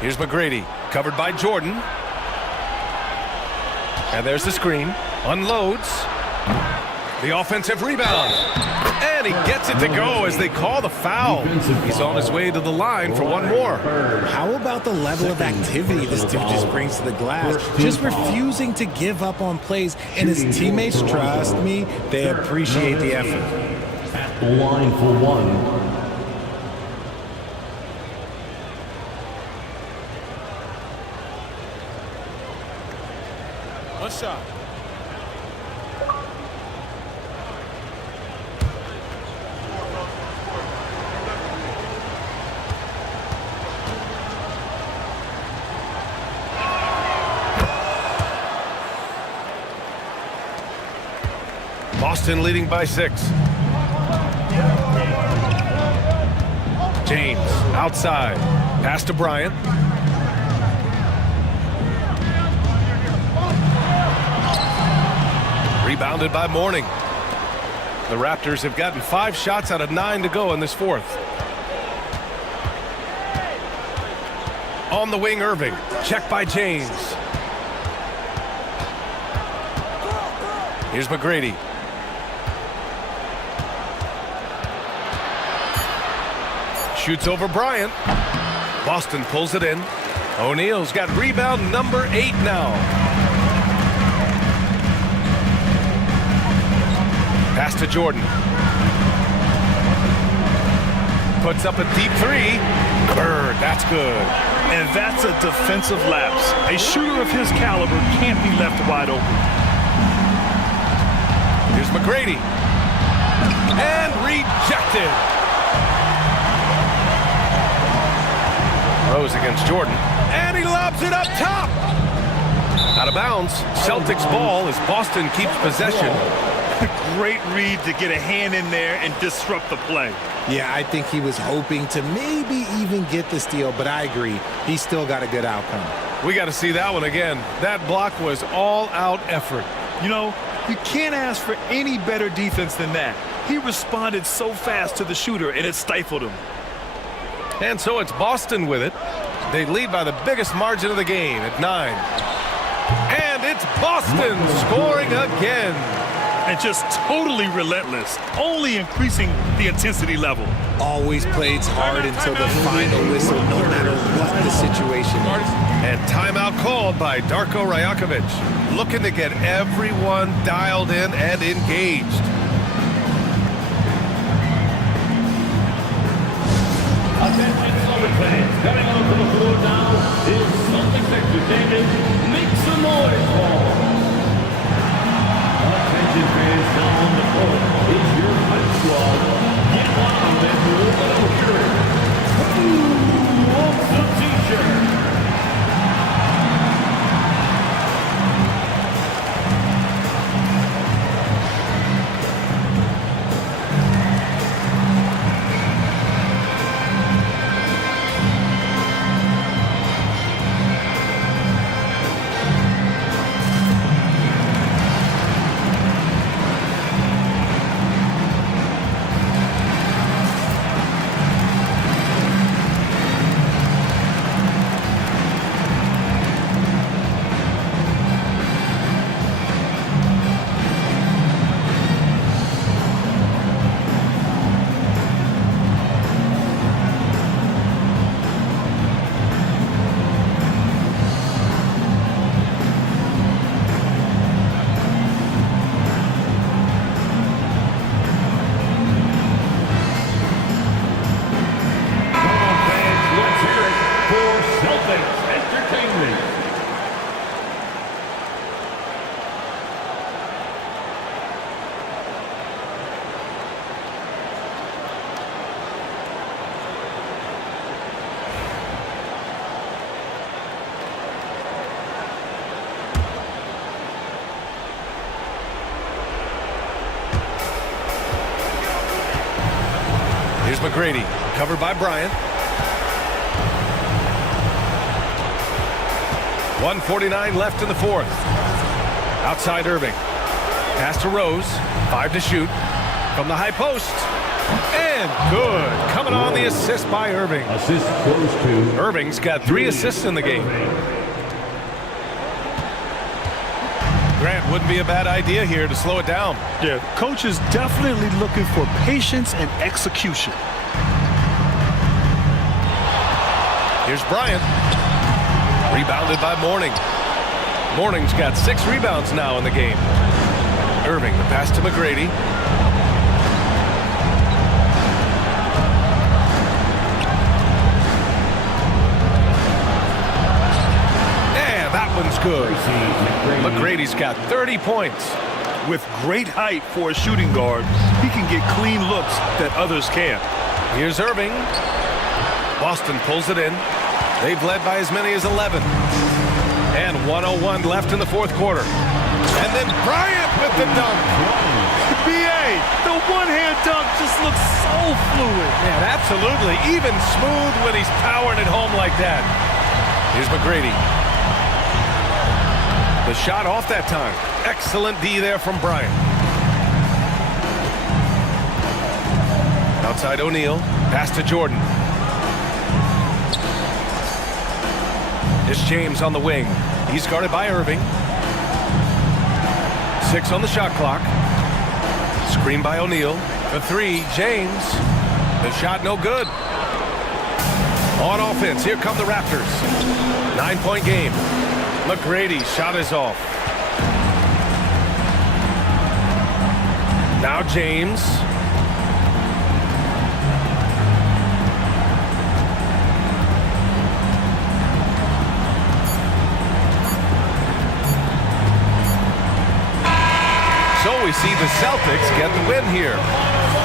Here's McGrady, covered by Jordan. And there's the screen. Unloads. The offensive rebound. And he gets it to go as they call the foul. He's on his way to the line for one more. How about the level of activity this dude just brings to the glass? Just refusing to give up on plays. And his teammates, trust me, they appreciate the effort. At the line for one. One shot. Boston leading by 6. James outside. Pass to Bryant. Rebounded by Mourning. The Raptors have gotten 5 shots out of 9 to go in this fourth. On the wing, Irving. Check by James. Here's McGrady. Shoots over Bryant. Boston pulls it in. O'Neal's got rebound number 8 now. Pass to Jordan. Puts up a deep 3. Bird, that's good. And that's a defensive lapse. A shooter of his caliber can't be left wide open. Here's McGrady. And rejected. Rose against Jordan. And he lobs it up top. Out of bounds. Celtics ball as Boston keeps possession. Great read to get a hand in there and disrupt the play. Yeah, I think he was hoping to maybe even get the steal, but I agree. He still got a good outcome. We got to see that one again. That block was all-out effort. You know, you can't ask for any better defense than that. He responded so fast to the shooter, and it stifled him. And so it's Boston with it. They lead by the biggest margin of the game at 9. And it's Boston scoring again. And just totally relentless, only increasing the intensity level. Always plays hard until the final whistle, no matter what the situation is. And timeout called by Darko Rajakovic, looking to get everyone dialed in and engaged. Attention, Celtics fans. Coming onto the floor now is Celtics Entertainment, make some noise for them. Attention fans down on the court. It's your hype squad. Get loud and we're going to hear it. Who wants the t-shirt? Here's McGrady, covered by Bryant. 1:49 left in the fourth. Outside Irving. Pass to Rose. 5 to shoot. From the high post. And good. Coming on the assist by Irving. Assist goes to Irving's got 3 assists in the game. Grant, wouldn't be a bad idea here to slow it down. Yeah, coach is definitely looking for patience and execution. Here's Bryant. Rebounded by Mourning. Mourning's got 6 rebounds now in the game. Irving, the pass to McGrady. And that one's good. McGrady's got 30 points. With great height for a shooting guard, he can get clean looks that others can't. Here's Irving. Boston pulls it in. They've led by as many as 11. And 1:01 left in the fourth quarter. And then Bryant with the dunk. BA, the one-hand dunk just looks so fluid. Man, absolutely. Even smooth when he's powering it home like that. Here's McGrady. The shot off that time. Excellent D there from Bryant. Outside O'Neal. Pass to Jordan. It's James on the wing. He's guarded by Irving. 6 on the shot clock. Screen by O'Neal. The 3, James. The shot no good. On offense, here come the Raptors. 9-point game. McGrady shot is off. Now James. So we see the Celtics get the win here.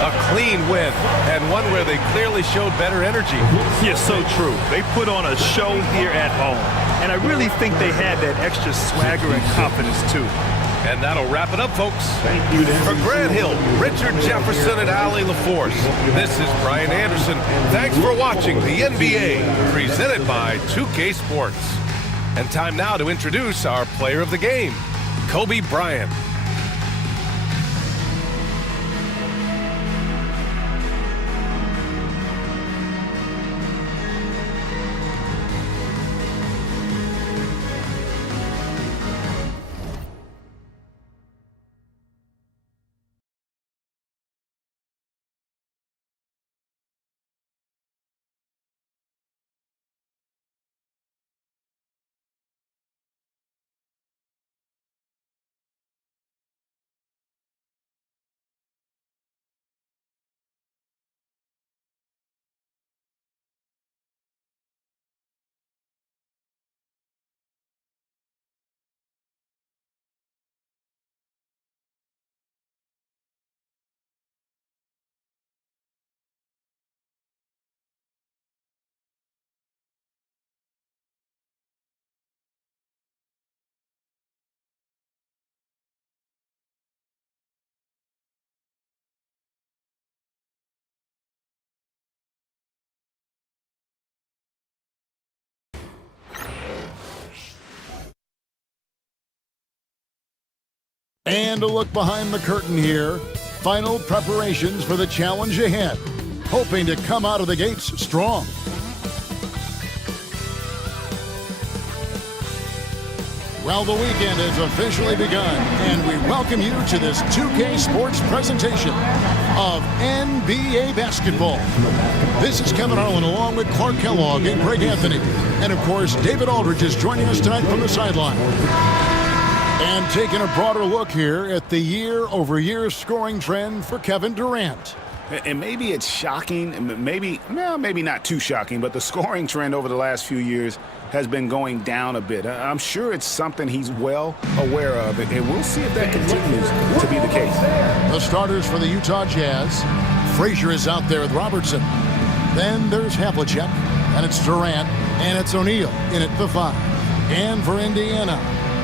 A clean win, and one where they clearly showed better energy. Yes, so true. They put on a show here at home. And I really think they had that extra swagger and confidence, too. And that'll wrap it up, folks. For Grant Hill, Richard Jefferson, and Allie LaForce, this is Brian Anderson. Thanks for watching the NBA, presented by 2K Sports. And time now to introduce our player of the game, Kobe Bryant. And a look behind the curtain here. Final preparations for the challenge ahead. Hoping to come out of the gates strong. Well, the weekend has officially begun, and we welcome you to this 2K Sports presentation of NBA basketball. This is Kevin Harlan along with Clark Kellogg and Greg Anthony. And, of course, David Aldridge is joining us tonight from the sideline. And taking a broader look here at the year-over-year scoring trend for Kevin Durant. And maybe it's shocking, maybe not too shocking, but the scoring trend over the last few years has been going down a bit. I'm sure it's something he's well aware of, and we'll see if that continues to be the case. The starters for the Utah Jazz. Frazier is out there with Robertson. Then there's Havlicek, and it's Durant, and it's O'Neal in at the 5. And for Indiana,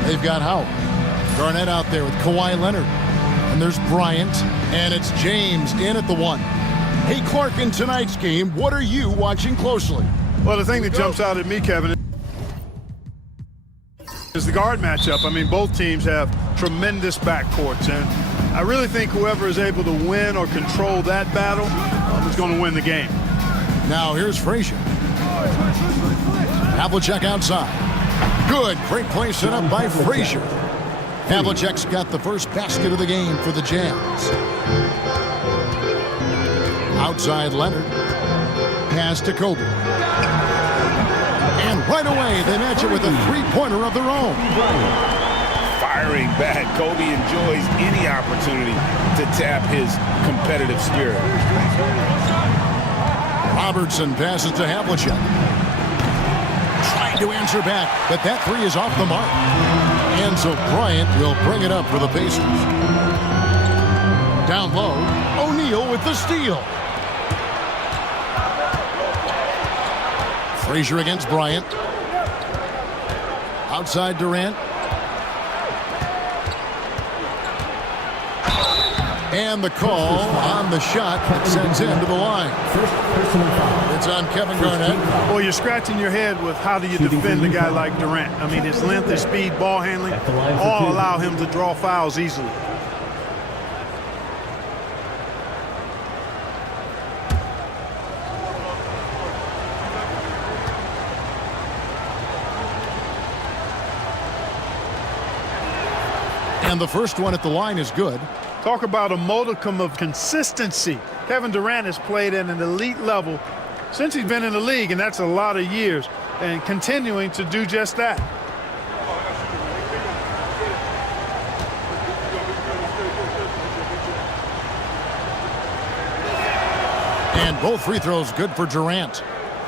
they've got Howard. Garnett out there with Kawhi Leonard. And there's Bryant, and it's James in at the 1. Hey, Clark, in tonight's game, what are you watching closely? Well, the thing that jumps out at me, Kevin, is the guard matchup. I mean, both teams have tremendous backcourts, and I really think whoever is able to win or control that battle is going to win the game. Now, here's Frazier. Havlicek outside. Good, great play set up by Frazier. Havlicek's got the first basket of the game for the Jazz. Outside Leonard. Pass to Kobe. And right away, they match it with a three-pointer of their own. Firing back, Kobe enjoys any opportunity to tap his competitive spirit. Robertson passes to Havlicek. Trying to answer back, but that three is off the mark. And so Bryant will bring it up for the Pacers. Down low, O'Neal with the steal. Frazier against Bryant. Outside Durant. And the call on the shot that sends him to the line. It's on Kevin Garnett. Well, you're scratching your head with how do you defend a guy like Durant. I mean, his length, his speed, ball handling, all allow him to draw fouls easily. And the first one at the line is good. Talk about a modicum of consistency. Kevin Durant has played at an elite level since he's been in the league, and that's a lot of years, and continuing to do just that. And both free throws good for Durant.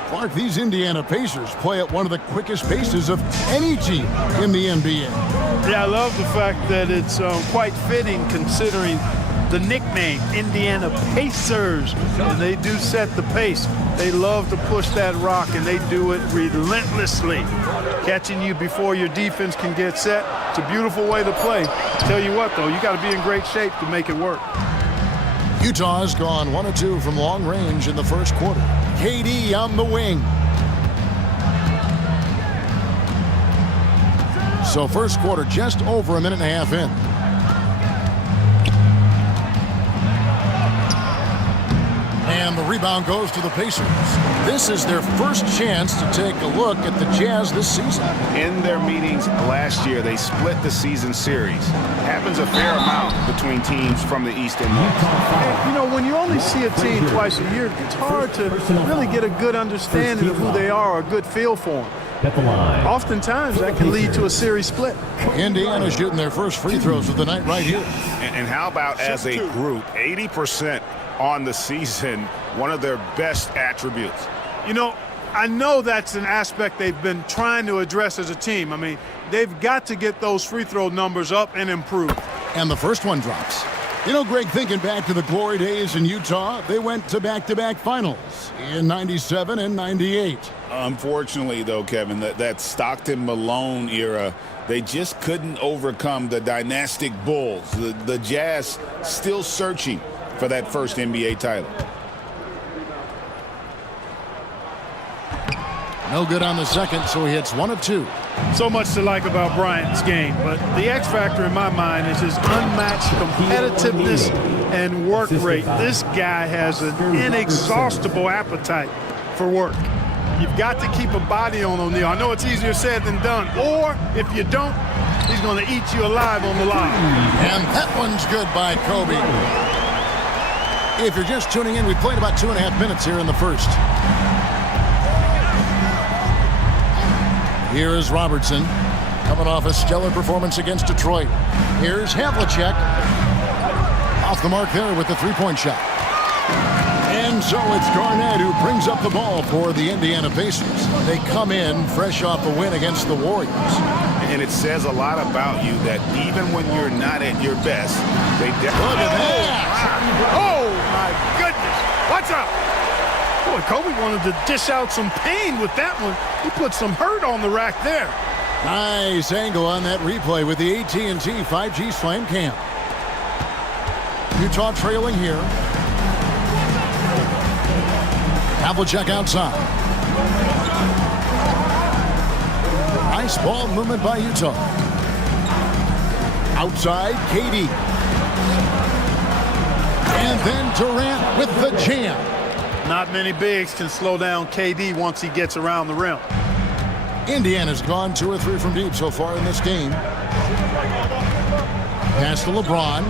Clark, these Indiana Pacers play at one of the quickest paces of any team in the NBA. Yeah, I love the fact that it's quite fitting considering the nickname, Indiana Pacers. And they do set the pace. They love to push that rock, and they do it relentlessly. Catching you before your defense can get set. It's a beautiful way to play. Tell you what, though, you got to be in great shape to make it work. Utah's gone 1 of 2 from long range in the first quarter. KD on the wing. So first quarter just over a minute and a half in. And the rebound goes to the Pacers. This is their first chance to take a look at the Jazz this season. In their meetings last year, they split the season series. Happens a fair amount between teams from the East and West. And, you know, when you only see a team twice a year, it's hard to really get a good understanding of who they are, or a good feel for them. Oftentimes, that can lead to a series split. Indiana shooting their first free throws of the night right here. And how about as a group, 80% on the season, one of their best attributes? You know, I know that's an aspect they've been trying to address as a team. I mean, they've got to get those free throw numbers up and improve. And the first one drops. You know, Greg, thinking back to the glory days in Utah, they went to back-to-back finals in 97 and 98. Unfortunately, though, Kevin, that Stockton-Malone era, they just couldn't overcome the dynastic Bulls. The Jazz still searching for that first NBA title. No good on the second, so he hits 1 of 2. So much to like about Bryant's game, but the X factor in my mind is his unmatched competitiveness and work rate. This guy has an inexhaustible appetite for work. You've got to keep a body on O'Neal. I know it's easier said than done, or if you don't, he's going to eat you alive on the line. And that one's good by Kobe. If you're just tuning in, we played about 2.5 minutes here in the first. Here is Robertson, coming off a stellar performance against Detroit. Here's Havlicek, off the mark there with the three-point shot. And so it's Garnett who brings up the ball for the Indiana Pacers. They come in fresh off a win against the Warriors. And it says a lot about you that even when you're not at your best, they definitely... Look at that! Oh, my goodness. Watch out. Boy, Kobe wanted to dish out some pain with that one. He put some hurt on the rack there. Nice angle on that replay with the AT&T 5G Slam Cam. Utah trailing here. Havlicek outside. Nice ball movement by Utah. Outside, KD. And then Durant with the jam. Not many bigs can slow down KD once he gets around the rim. Indiana's gone 2 or 3 from deep so far in this game. Pass to LeBron.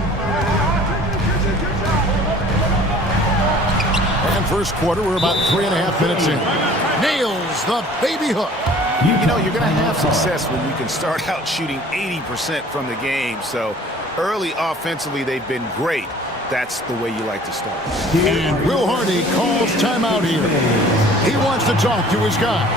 And first quarter, we're about 3.5 minutes in. Nails the baby hook. You know, you're going to have success when you can start out shooting 80% from the game. So early offensively, they've been great. That's the way you like to start. And Will Hardy calls timeout here. He wants to talk to his guys.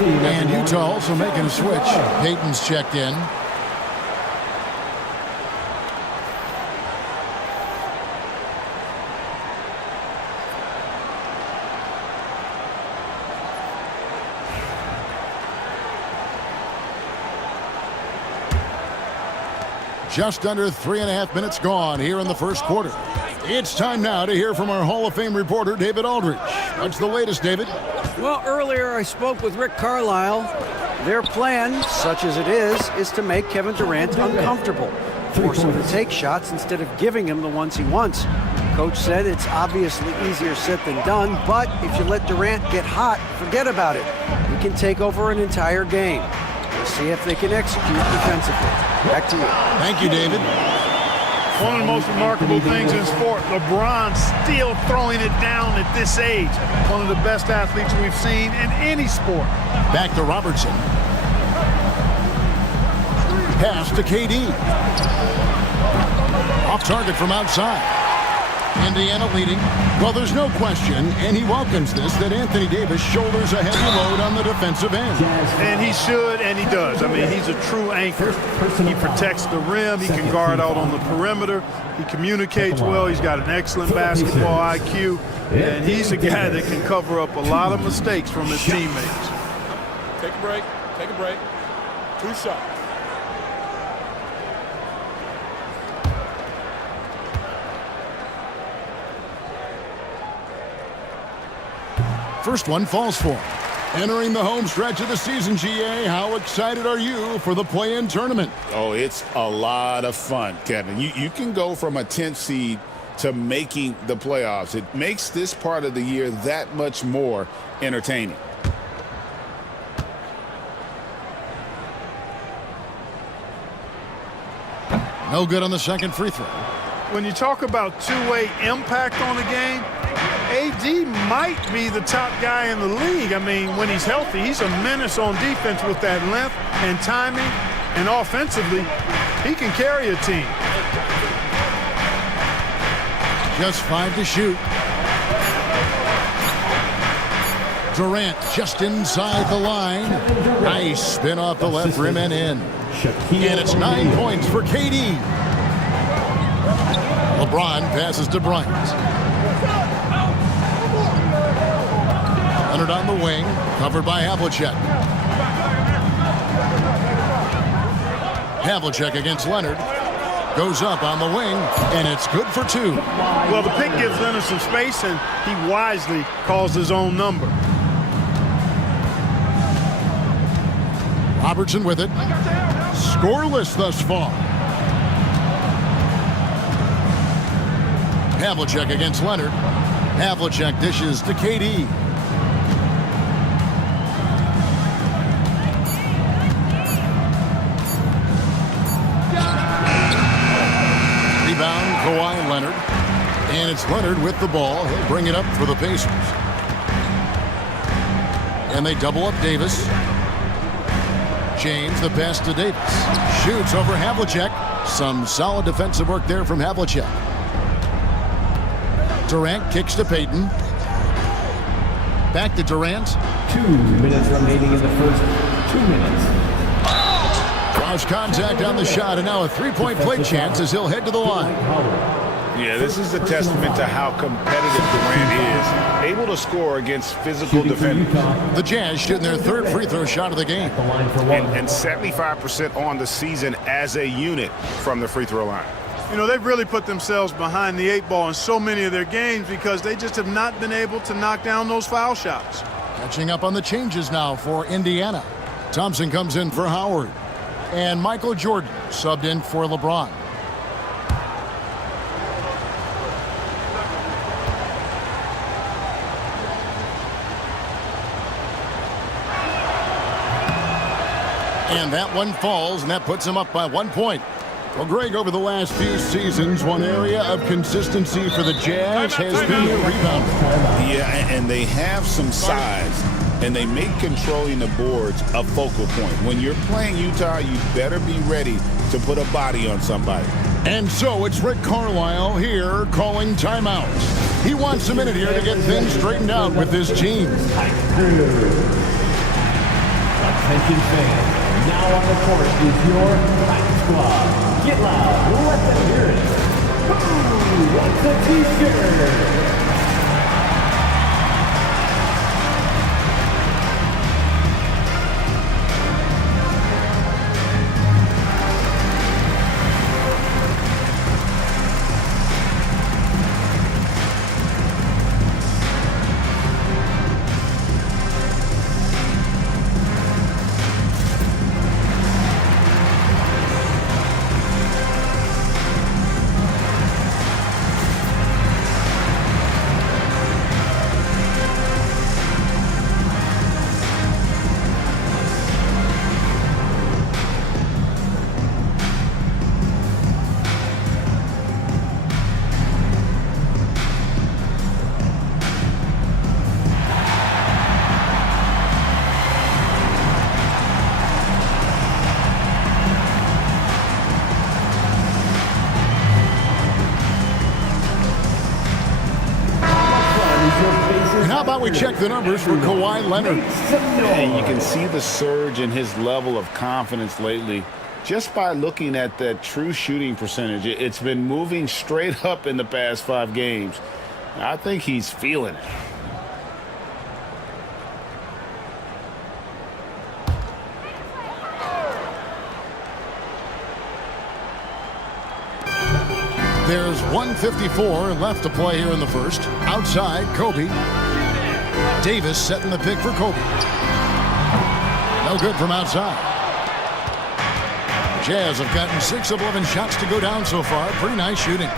And Utah also making a switch. Payton's checked in. Just under 3.5 minutes gone here in the first quarter. It's time now to hear from our Hall of Fame reporter, David Aldridge. What's the latest, David? Well, earlier I spoke with Rick Carlisle. Their plan, such as it is to make Kevin Durant uncomfortable. Force him to take shots instead of giving him the ones he wants. Coach said it's obviously easier said than done, but if you let Durant get hot, forget about it. He can take over an entire game. We'll see if they can execute defensively. Back to you. Thank you, David. One of the most remarkable things in sport, LeBron still throwing it down at this age. One of the best athletes we've seen in any sport. Back to Robertson. Pass to KD. Off target from outside. Indiana leading. Well, there's no question, and he welcomes this, that Anthony Davis shoulders a heavy load on the defensive end. And he should, and he does. I mean, he's a true anchor. He protects the rim. He can guard out on the perimeter. He communicates well. He's got an excellent basketball IQ. And he's a guy that can cover up a lot of mistakes from his teammates. Take a break. Take a break. 2 shots. First one falls for him. Entering the home stretch of the season, GA, how excited are you for the play-in tournament? Oh, it's a lot of fun, Kevin. You can go from a 10th seed to making the playoffs. It makes this part of the year that much more entertaining. No good on the second free throw. When you talk about two-way impact on the game, AD might be the top guy in the league. I mean, when he's healthy, he's a menace on defense with that length and timing. And offensively, he can carry a team. Just 5 to shoot. Durant just inside the line. Nice spin off the left rim and in. And it's 9 points for KD. LeBron passes to Bryant. Leonard on the wing, covered by Havlicek. Havlicek against Leonard. Goes up on the wing, and it's good for 2. Well, the pick gives Leonard some space, and he wisely calls his own number. Robertson with it. Scoreless thus far. Havlicek against Leonard. Havlicek dishes to KD. Rebound, Kawhi Leonard. And it's Leonard with the ball. He'll bring it up for the Pacers. And they double up Davis. James, the pass to Davis. Shoots over Havlicek. Some solid defensive work there from Havlicek. Durant kicks to Payton. Back to Durant. 2 minutes remaining in the first 2 minutes. Draws contact on the shot, and now a three-point play chance as he'll head to the line. Yeah, this is a testament to how competitive Durant is. Able to score against physical defenders. The Jazz shooting their third free throw shot of the game. And 75% on the season as a unit from the free throw line. You know, they've really put themselves behind the 8 ball in so many of their games because they just have not been able to knock down those foul shots. Catching up on the changes now for Indiana. Thompson comes in for Howard. And Michael Jordan subbed in for LeBron. And that one falls, and that puts him up by 1 point. Well, Greg, over the last few seasons, one area of consistency for the Jazz has been their rebounding. Yeah, and they have some size, and they make controlling the boards a focal point. When you're playing Utah, you better be ready to put a body on somebody. And so it's Rick Carlisle here calling timeouts. He wants a minute here to get things straightened out with his team. Attention fans, now on the court is your Fight Squad. Get loud, let them hear it. Who wants a t-shirt? We check the numbers for Kawhi Leonard. And you can see the surge in his level of confidence lately just by looking at that true shooting percentage. It's been moving straight up in the past 5 games. I think he's feeling it. There's 1:54 left to play here in the first. Outside, Kobe. Davis setting the pick for Kobe. No good from outside. Jazz have gotten 6 of 11 shots to go down so far. Pretty nice shooting.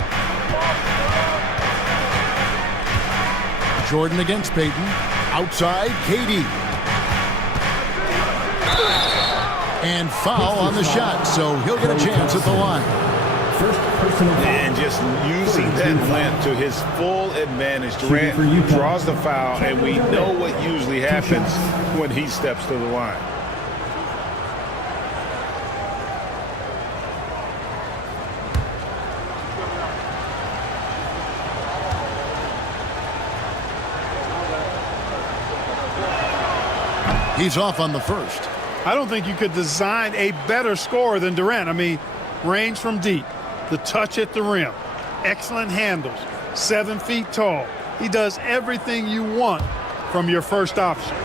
Jordan against Payton. Outside, KD. And foul on the shot, so he'll get a chance at the line. And just using that length to his full advantage. Durant draws the foul, and we know what usually happens when he steps to the line. He's off on the first. I don't think you could design a better scorer than Durant. I mean, range from deep, the touch at the rim, excellent handles, 7 feet tall. He does everything you want from your first option.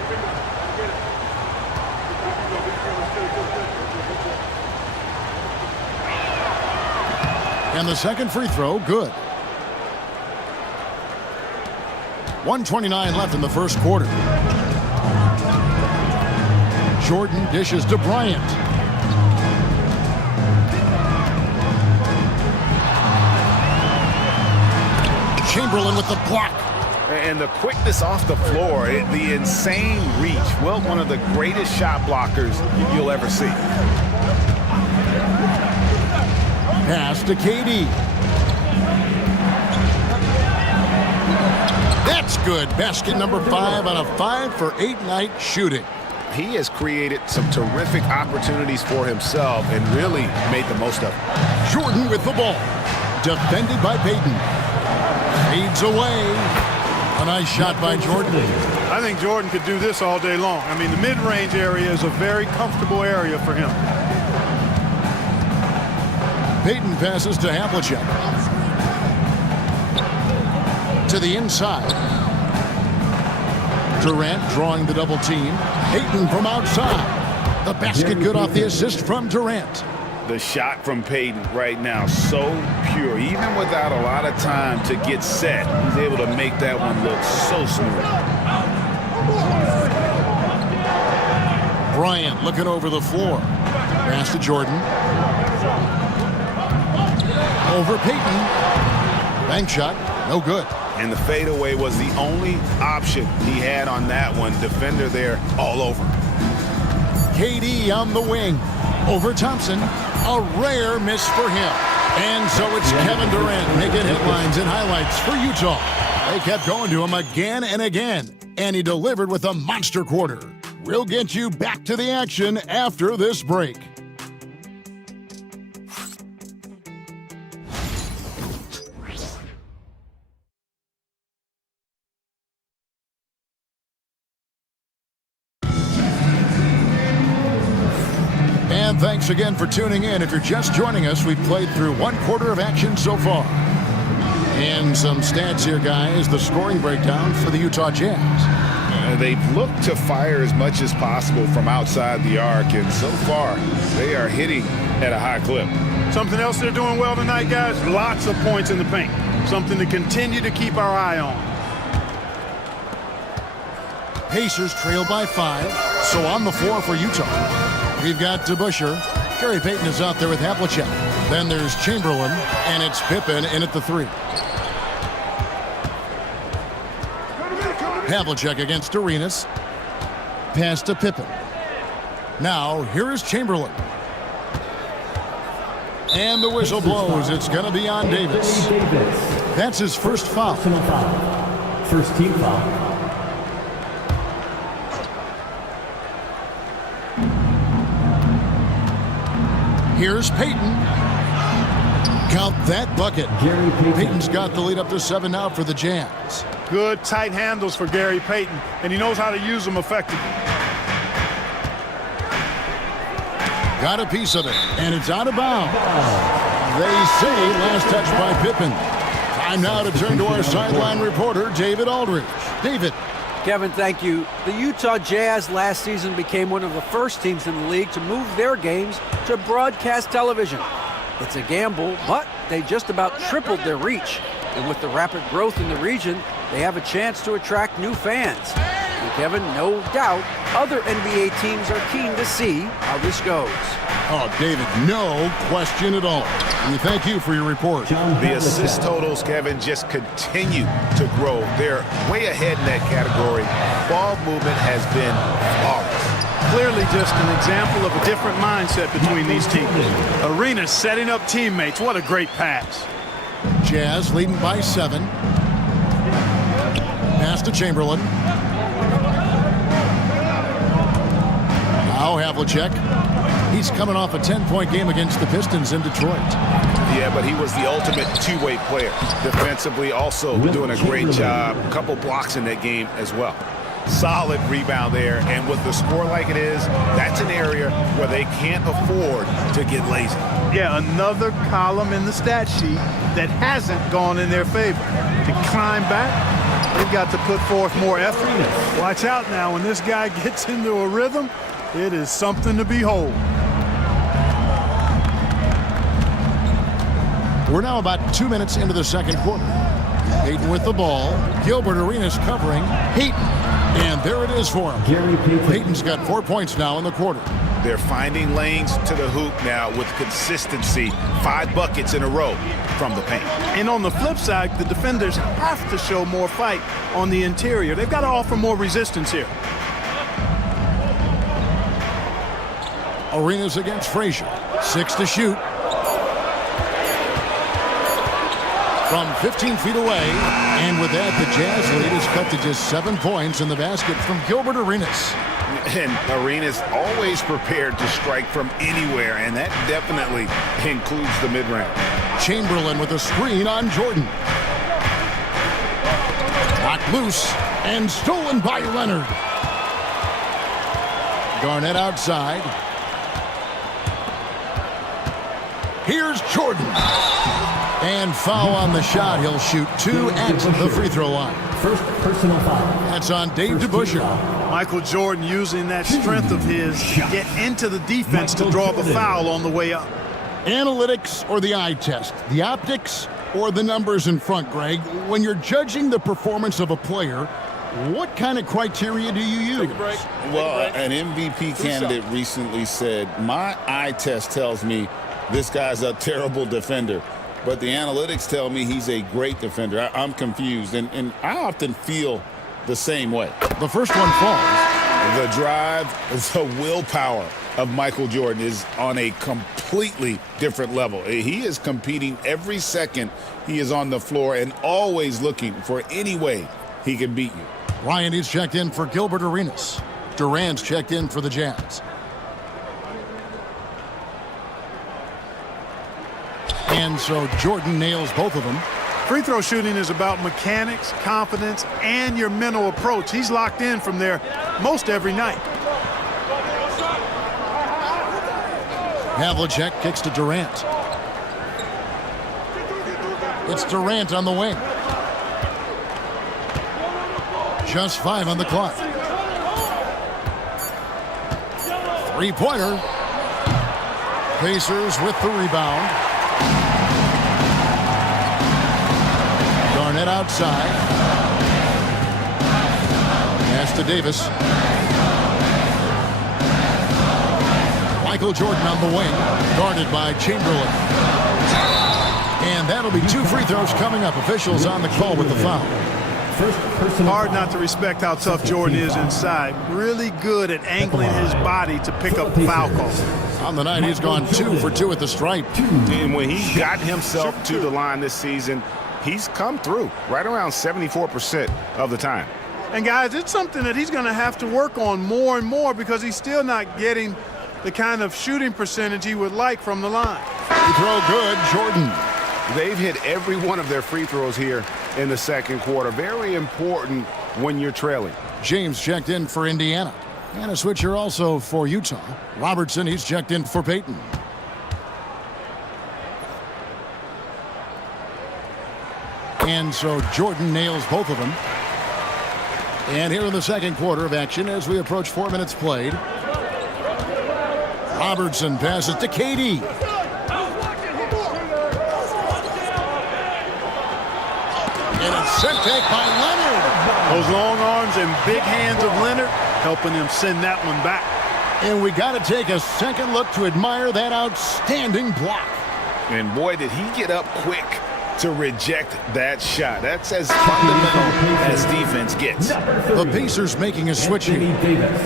And the second free throw, good. 1:29 left in the first quarter. Jordan dishes to Bryant. Chamberlain with the block. And the quickness off the floor, the insane reach. Well, one of the greatest shot blockers you'll ever see. Pass to KD. That's good. Basket number 5 on a 5 for 8 night shooting. He has created some terrific opportunities for himself and really made the most of it. Jordan with the ball. Defended by Payton. Fades away. A nice shot by Jordan. I think Jordan could do this all day long. I mean, the mid-range area is a very comfortable area for him. Payton passes to Havlicek. To the inside. Durant drawing the double team. Payton from outside. The basket good off the assist from Durant. The shot from Payton right now, so pure. Even without a lot of time to get set, he's able to make that one look so smooth. Bryant looking over the floor. Pass to Jordan. Over Payton. Bank shot, no good. And the fadeaway was the only option he had on that one. Defender there all over. KD on the wing. Over Thompson. A rare miss for him. And so it's Kevin Durant making headlines and highlights for Utah. They kept going to him again and again. And he delivered with a monster quarter. We'll get you back to the action after this break. And thanks again for tuning in. If you're just joining us, we've played through 1/4 of action so far. And some stats here, guys. The scoring breakdown for the Utah Jazz. They've looked to fire as much as possible from outside the arc, and so far, they are hitting at a high clip. Something else they're doing well tonight, guys, lots of points in the paint. Something to continue to keep our eye on. Pacers trail by 5, so on the floor for Utah. We've got DeBusschere. Gary Payton is out there with Havlicek. Then there's Chamberlain, and it's Pippen in at the 3. Havlicek against Arenas. Pass to Pippen. Now, here is Chamberlain. And the whistle blows. It's going to be on Davis. That's his first foul. First team foul. Here's Payton. Count that bucket. Payton's got the lead up to 7 now for the Jazz. Good tight handles for Gary Payton, and he knows how to use them effectively. Got a piece of it, and it's out of bounds. They say last touch by Pippen. Time now to turn to our sideline reporter, David Aldridge. David. Kevin, thank you. The Utah Jazz last season became one of the first teams in the league to move their games to broadcast television. It's a gamble, but they just about tripled their reach. And with the rapid growth in the region, they have a chance to attract new fans. And Kevin, no doubt, other NBA teams are keen to see how this goes. Oh, David, no question at all. And we thank you for your report. The assist totals, Kevin, just continue to grow. They're way ahead in that category. Ball movement has been flawless. Clearly just an example of a different mindset between these teams. Arenas setting up teammates. What a great pass. Jazz leading by 7. Pass to Chamberlain. Now Havlicek. He's coming off a 10-point game against the Pistons in Detroit. Yeah, but he was the ultimate two-way player. Defensively also doing a great job. A couple blocks in that game as well. Solid rebound there, and with the score like it is, that's an area where they can't afford to get lazy. Yeah, another column in the stat sheet that hasn't gone in their favor. To climb back, they've got to put forth more effort. Watch out now, when this guy gets into a rhythm, it is something to behold. We're now about 2 minutes into the second quarter. Hayden with the ball. Gilbert Arenas covering. Hayden. And there it is for him. Hayden's got 4 points now in the quarter. They're finding lanes to the hoop now with consistency. 5 buckets in a row from the paint. And on the flip side, the defenders have to show more fight on the interior. They've got to offer more resistance here. Arenas against Frazier. 6 to shoot. From 15 feet away. And with that, the Jazz lead is cut to just 7 points in the basket from Gilbert Arenas. And Arenas always prepared to strike from anywhere, and that definitely includes the mid-range. Chamberlain with a screen on Jordan. Knocked loose and stolen by Leonard. Garnett outside. Here's Jordan. And foul on the shot. He'll shoot 2 at the free throw line. First personal foul. That's on Dave DeBusschere. Michael Jordan using that strength of his to get into the defense to draw the foul on the way up. Analytics or the eye test? The optics or the numbers in front, Greg? When you're judging the performance of a player, what kind of criteria do you use? Well, an MVP candidate recently said, my eye test tells me this guy's a terrible defender, but the analytics tell me he's a great defender. I'm confused, and I often feel the same way. The first one falls. The drive, the willpower of Michael Jordan is on a completely different level. He is competing every second he is on the floor and always looking for any way he can beat you. Ryan is checked in for Gilbert Arenas. Durant's checked in for the Jazz. And so Jordan nails both of them. Free throw shooting is about mechanics, confidence, and your mental approach. He's locked in from there most every night. Havlicek kicks to Durant. It's Durant on the wing. Just 5 on the clock. Three-pointer. Pacers with the rebound. Garnett outside. Pass to Davis. Michael Jordan on the wing, guarded by Chamberlain. And that'll be 2 free throws coming up. Officials on the call with the foul. Hard not to respect how tough Jordan is inside. Really good at angling his body to pick up foul calls. On the night, he's gone 2 for 2 at the stripe. And when he got himself to the line this season, he's come through right around 74% of the time. And guys, it's something that he's going to have to work on more and more because he's still not getting the kind of shooting percentage he would like from the line. Free throw good, Jordan. They've hit every one of their free throws here in the second quarter. Very important when you're trailing. James checked in for Indiana. And a switcher also for Utah. Robertson, he's checked in for Peyton. And so Jordan nails both of them. And here in the second quarter of action as we approach 4 minutes played. Robertson passes to KD. And it's Set back by Leonard. Those long arms and big hands of Leonard helping him send that one back. And we got to take a second look to admire that outstanding block. And boy, did he get up quick to reject that shot. That's as fundamental as defense gets. The Pacers making a switch here.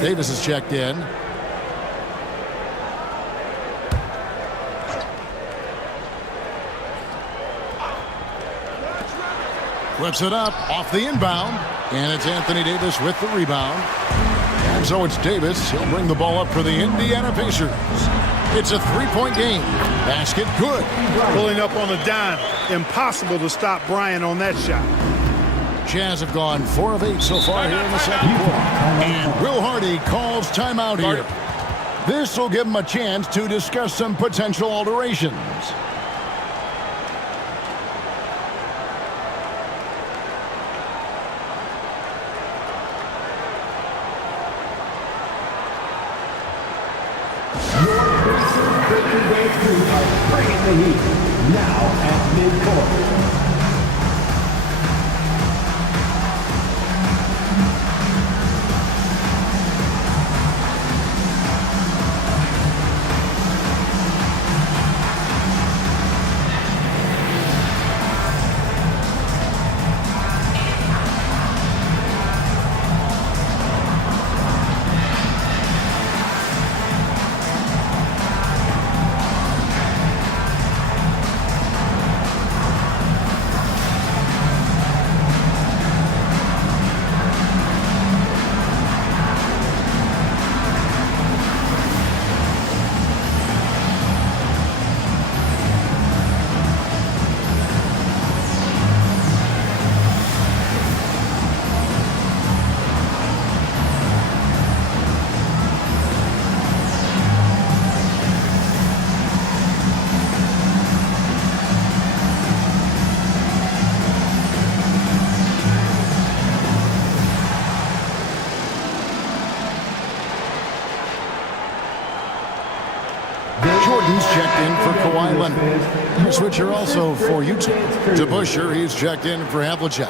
Davis is checked in. Puts it up off the inbound. And it's Anthony Davis with the rebound. And so it's Davis. He'll bring the ball up for the Indiana Pacers. It's a three-point game. Basket good. Pulling up on a dime. Impossible to stop Bryant on that shot. Jazz have gone 4 of 8 so far here in the second quarter. And Will Hardy calls timeout here. This will give him a chance to discuss some potential alterations. Bringing the heat now at midcourt. Jordan's checked in for Kawhi Leonard. A switcher also for Utah. To Busher, he's checked in for Havlicek.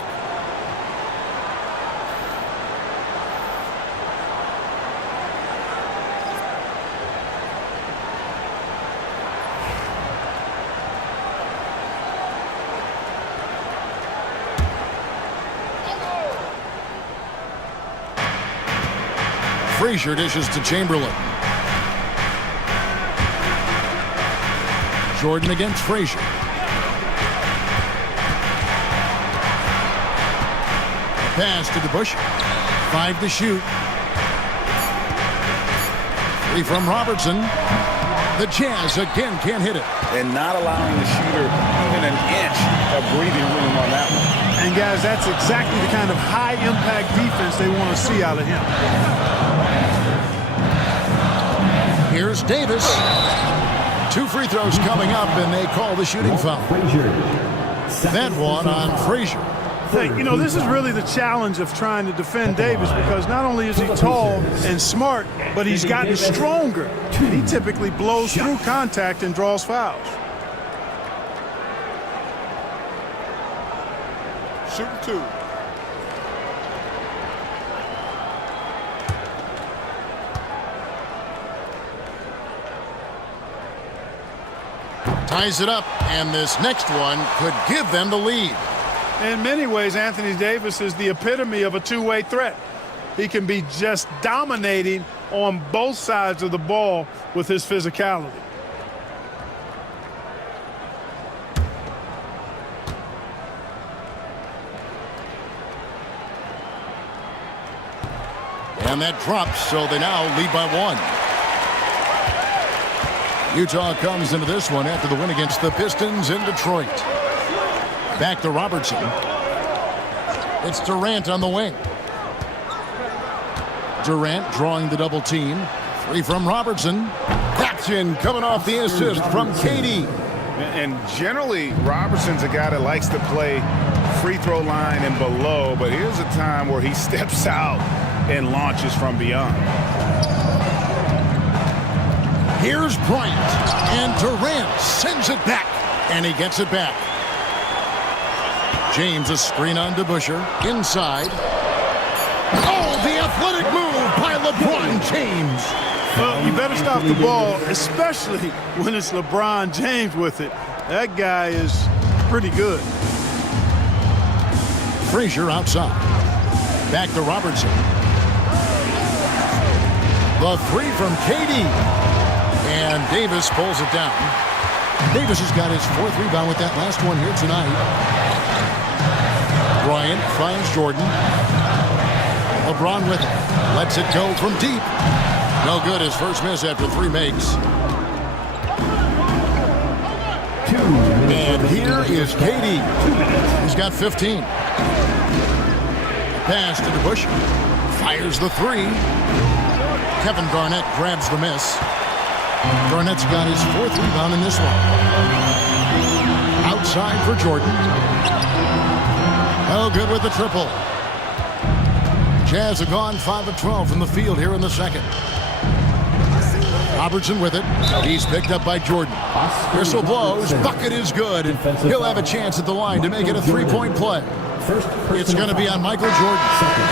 Frazier dishes to Chamberlain. Jordan against Frazier. Pass to the Bush. 5 to shoot. 3 from Robertson. The Jazz again can't hit it. And not allowing the shooter even an inch of breathing room on that one. And guys, that's exactly the kind of high-impact defense they want to see out of him. Here's Davis. 2 free throws coming up, and they call the shooting foul. That one on Frazier. Hey, you know, this is really the challenge of trying to defend Davis, because not only is he tall and smart, but he's gotten stronger. And he typically blows through contact and draws fouls. Shooting 2. Ties it up, and this next one could give them the lead. In many ways, Anthony Davis is the epitome of a two-way threat. He can be just dominating on both sides of the ball with his physicality. And that drops, so they now lead by 1. Utah comes into this one after the win against the Pistons in Detroit. Back to Robertson. It's Durant on the wing. Durant drawing the double team. 3 from Robertson. That's in, coming off the assist from KD. And generally, Robertson's a guy that likes to play free throw line and below, but here's a time where he steps out and launches from beyond. Here's Bryant, and Durant sends it back, and he gets it back. James, a screen on DeBusschere. Inside. Oh, the athletic move by LeBron James. Well, you better stop the ball, especially when it's LeBron James with it. That guy is pretty good. Frazier outside. Back to Robertson. The three from KD. And Davis pulls it down. Davis has got his 4th rebound with that last one here tonight. Bryant finds Jordan. LeBron with it. Lets it go from deep. No good. His first miss after 3 makes. And here is KD. He's got 15. Pass to DeBusschere. Fires the 3. Kevin Garnett grabs the miss. Garnett's got his 4th rebound in this one. Outside for Jordan. Oh, good with the triple. Jazz have gone 5 of 12 from the field here in the second. Robertson with it. He's picked up by Jordan. Whistle blows. Bucket is good. He'll have a chance at the line to make it a 3-point play. It's going to be on Michael Jordan,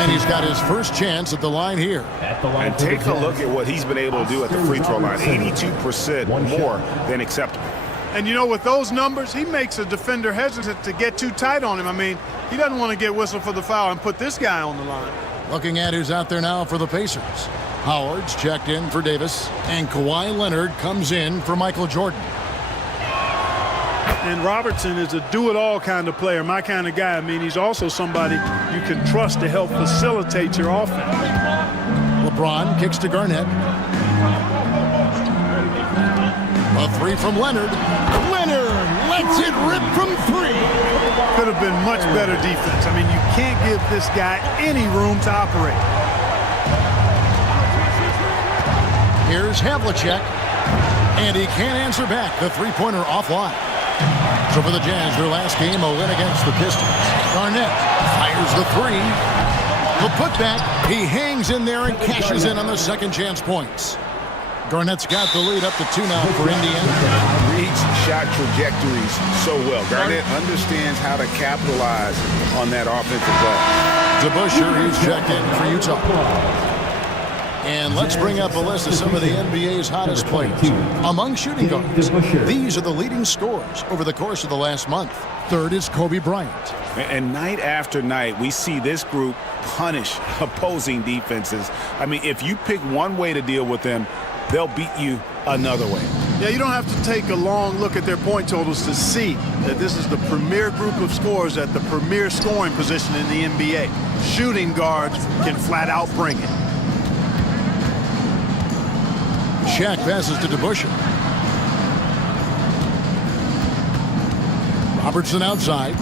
and he's got his first chance at the line here. And take a look at what he's been able to do at the free throw line. 82% more than acceptable. And you know, with those numbers, he makes a defender hesitant to get too tight on him. I mean, he doesn't want to get whistled for the foul and put this guy on the line. Looking at who's out there now for the Pacers. Howard's checked in for Davis, and Kawhi Leonard comes in for Michael Jordan. And Robertson is a do-it-all kind of player, my kind of guy. I mean, he's also somebody you can trust to help facilitate your offense. LeBron kicks to Garnett. A 3 from Leonard. Leonard lets it rip from 3. Could have been much better defense. I mean, you can't give this guy any room to operate. Here's Havlicek, and he can't answer back. The 3-pointer offline. So for the Jazz, their last game, a win against the Pistons. Garnett fires the 3. The putback, he hangs in there and cashes in on the second chance points. Garnett's got the lead up to 2 now for Indiana. Reads shot trajectories so well. Garnett understands how to capitalize on that offensive glass. DeBusschere, he's checked in for Utah. And let's bring up a list of some of the NBA's hottest players. Among shooting guards, these are the leading scorers over the course of the last month. 3rd is Kobe Bryant. And night after night, we see this group punish opposing defenses. I mean, if you pick one way to deal with them, they'll beat you another way. Yeah, you don't have to take a long look at their point totals to see that this is the premier group of scorers at the premier scoring position in the NBA. Shooting guards can flat out bring it. Shaq passes to DeBusschere. Robertson outside.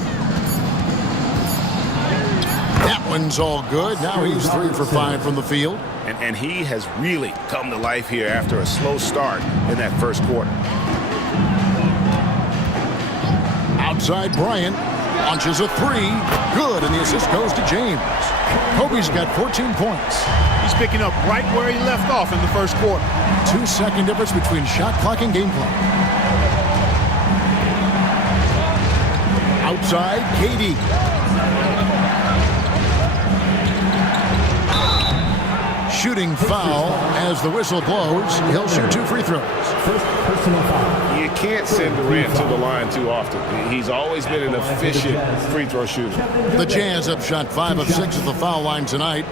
That one's all good. Now he's 3 for 5 from the field. And he has really come to life here after a slow start in that first quarter. Outside Bryant. Launches a 3. Good, and the assist goes to James. Kobe's got 14 points. He's picking up right where he left off in the first quarter. 2-second difference between shot clock and game clock. Outside, KD. Shooting foul as the whistle blows. He'll shoot 2 free throws. First personal foul. You can't send Durant to the line too often. He's always been an efficient free throw shooter. The Jazz have shot 5 of 6 at the foul line tonight.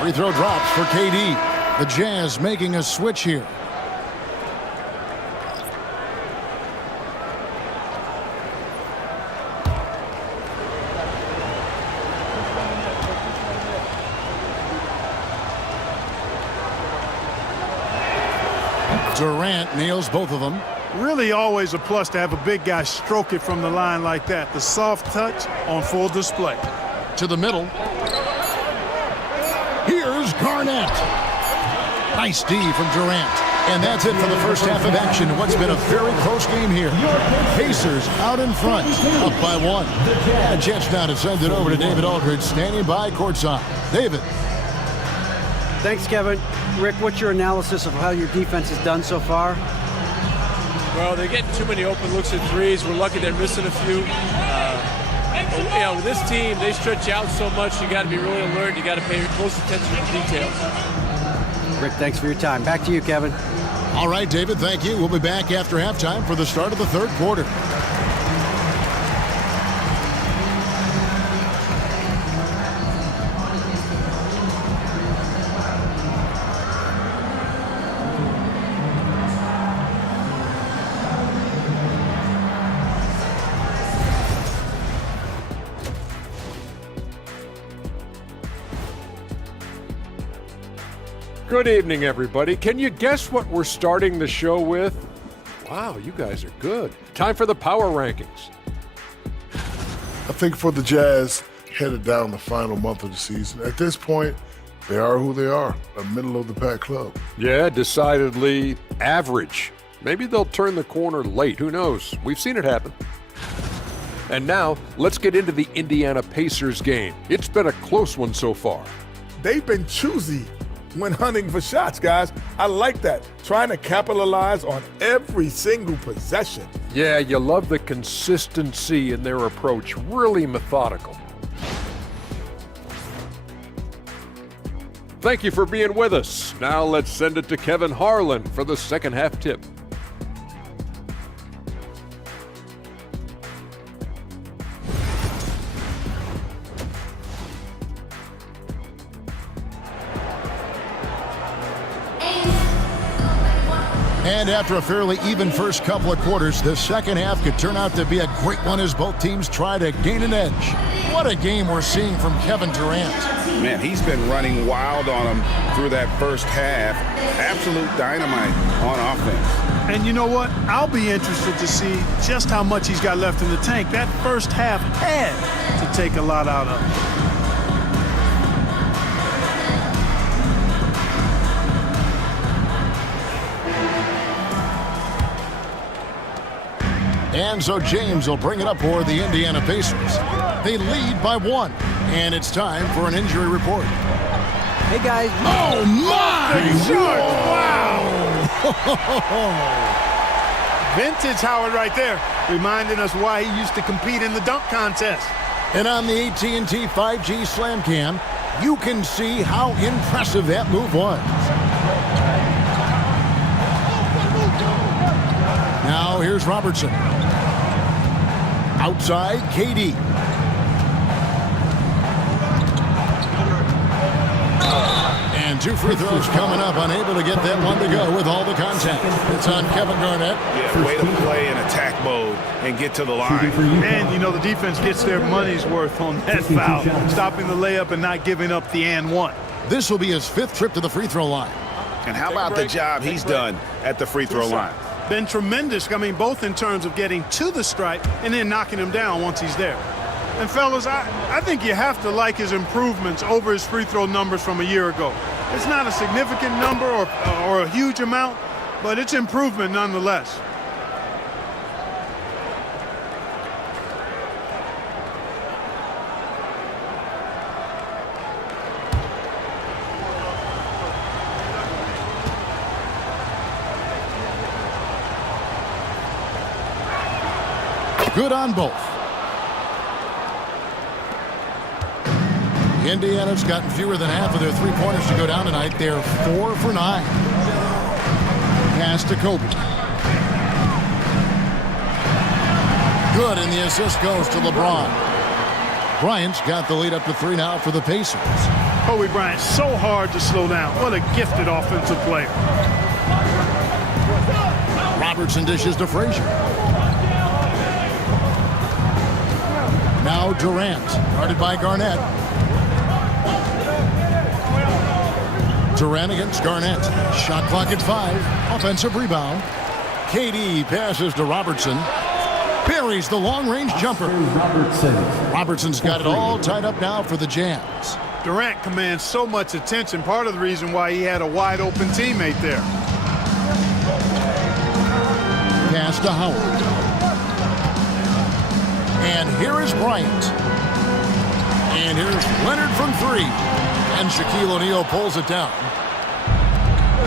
Free throw drops for KD. The Jazz making a switch here. Durant nails both of them. Really always a plus to have a big guy stroke it from the line like that. The soft touch on full display. To the middle. Here's Garnett. Nice D from Durant. And that's it for the first half of action in what's been a very close game here. Pacers out in front, up by 1. A chance now to send it over to David Aldridge, standing by courtside. David. Thanks, Kevin. Rick, what's your analysis of how your defense has done so far? Well, they're getting too many open looks at threes. We're lucky they're missing a few. With this team, they stretch out so much. You got to be really alert. You got to pay close attention to details. Rick, thanks for your time. Back to you, Kevin. All right, David, thank you. We'll be back after halftime for the start of the third quarter. Good evening, everybody. Can you guess what we're starting the show with? Wow, you guys are good. Time for the power rankings. I think for the Jazz, headed down the final month of the season, at this point, they are who they are, a middle-of-the-pack club. Yeah, decidedly average. Maybe they'll turn the corner late. Who knows? We've seen it happen. And now, let's get into the Indiana Pacers game. It's been a close one so far. They've been choosy when hunting for shots, guys. I like that. Trying to capitalize on every single possession. Yeah, you love the consistency in their approach. Really methodical. Thank you for being with us. Now let's send it to Kevin Harlan for the second half tip. And after a fairly even first couple of quarters, the second half could turn out to be a great one as both teams try to gain an edge. What a game we're seeing from Kevin Durant. Man, he's been running wild on him through that first half. Absolute dynamite on offense. And you know what? I'll be interested to see just how much he's got left in the tank. That first half had to take a lot out of him. And so James will bring it up for the Indiana Pacers. They lead by 1, and it's time for an injury report. Hey, guys. Oh, my! Wow! Vintage Howard right there, reminding us why he used to compete in the dunk contest. And on the AT&T 5G Slam Cam, you can see how impressive that move was. Now here's Robertson. Outside, KD. And 2 free throws coming up, unable to get that one to go with all the contact. It's on Kevin Garnett. Yeah, way to play in attack mode and get to the line. And, you know, the defense gets their money's worth on that foul, stopping the layup and not giving up the and one. This will be his 5th trip to the free throw line. And how about the job he's done at the free throw line? Been tremendous, I mean, both in terms of getting to the stripe and then knocking him down once he's there. And fellas, I think you have to like his improvements over his free throw numbers from a year ago. It's not a significant number or a huge amount, but it's improvement nonetheless. Good on both. Indiana's gotten fewer than half of their three-pointers to go down tonight. They're 4 for 9. Pass to Kobe. Good, and the assist goes to LeBron. Bryant's got the lead up to 3 now for the Pacers. Kobe Bryant, so hard to slow down. What a gifted offensive player. Robertson dishes to Frazier. Now Durant, guarded by Garnett. Durant against Garnett. Shot clock at 5. Offensive rebound. KD passes to Robertson. Buries the long-range jumper. Robertson's got it all tied up now for the Jazz. Durant commands so much attention. Part of the reason why he had a wide-open teammate there. pass to Howard. And here is Bryant. And here's Leonard from 3. And Shaquille O'Neal pulls it down.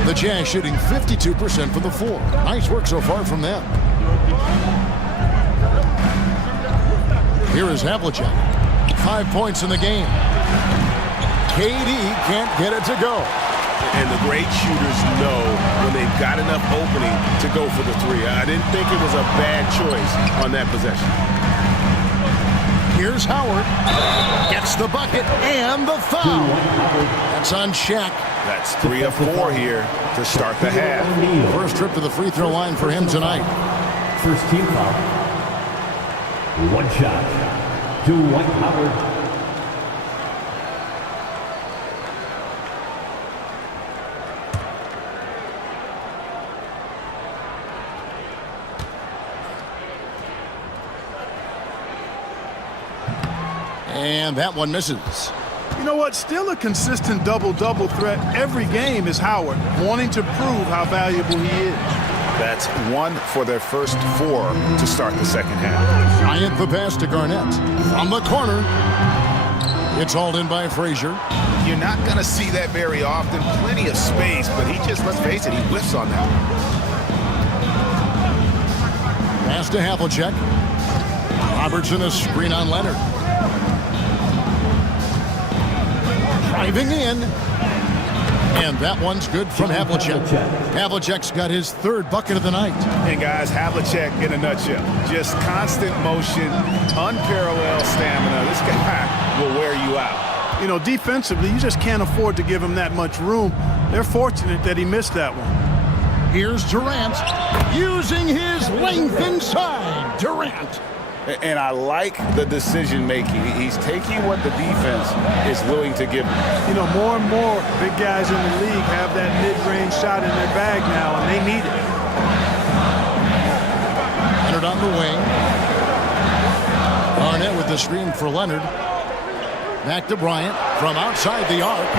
The Jazz shooting 52% from the floor. Nice work so far from them. Here is Havlicek. 5 points in the game. KD can't get it to go. And the great shooters know when they've got enough opening to go for the 3. I didn't think it was a bad choice on that possession. Here's Howard. Gets the bucket and the foul. That's on Shaq. That's 3 of 4 here to start the half. First trip to the free throw line for him tonight. First team foul. One shot to Dwight Howard. And that one misses. You know what? Still a consistent double-double threat every game is Howard, wanting to prove how valuable he is. That's 1 for their first 4 to start the second half. Bryant the pass to Garnett. From the corner. It's hauled in by Frazier. You're not going to see that very often. Plenty of space, but he just, let's face it, he whiffs on that. Pass to Havlicek. Robertson a screen on Leonard. Driving in. And that one's good from Havlicek. Havlicek's got his 3rd bucket of the night. And guys, Havlicek in a nutshell. Just constant motion, unparalleled stamina. This guy will wear you out. You know, defensively, you just can't afford to give him that much room. They're fortunate that he missed that one. Here's Durant using his length inside. Durant. And I like the decision-making. He's taking what the defense is willing to give him. You know, more and more big guys in the league have that mid-range shot in their bag now, and they need it. Leonard on the wing. Garnett with the screen for Leonard. Back to Bryant from outside the arc.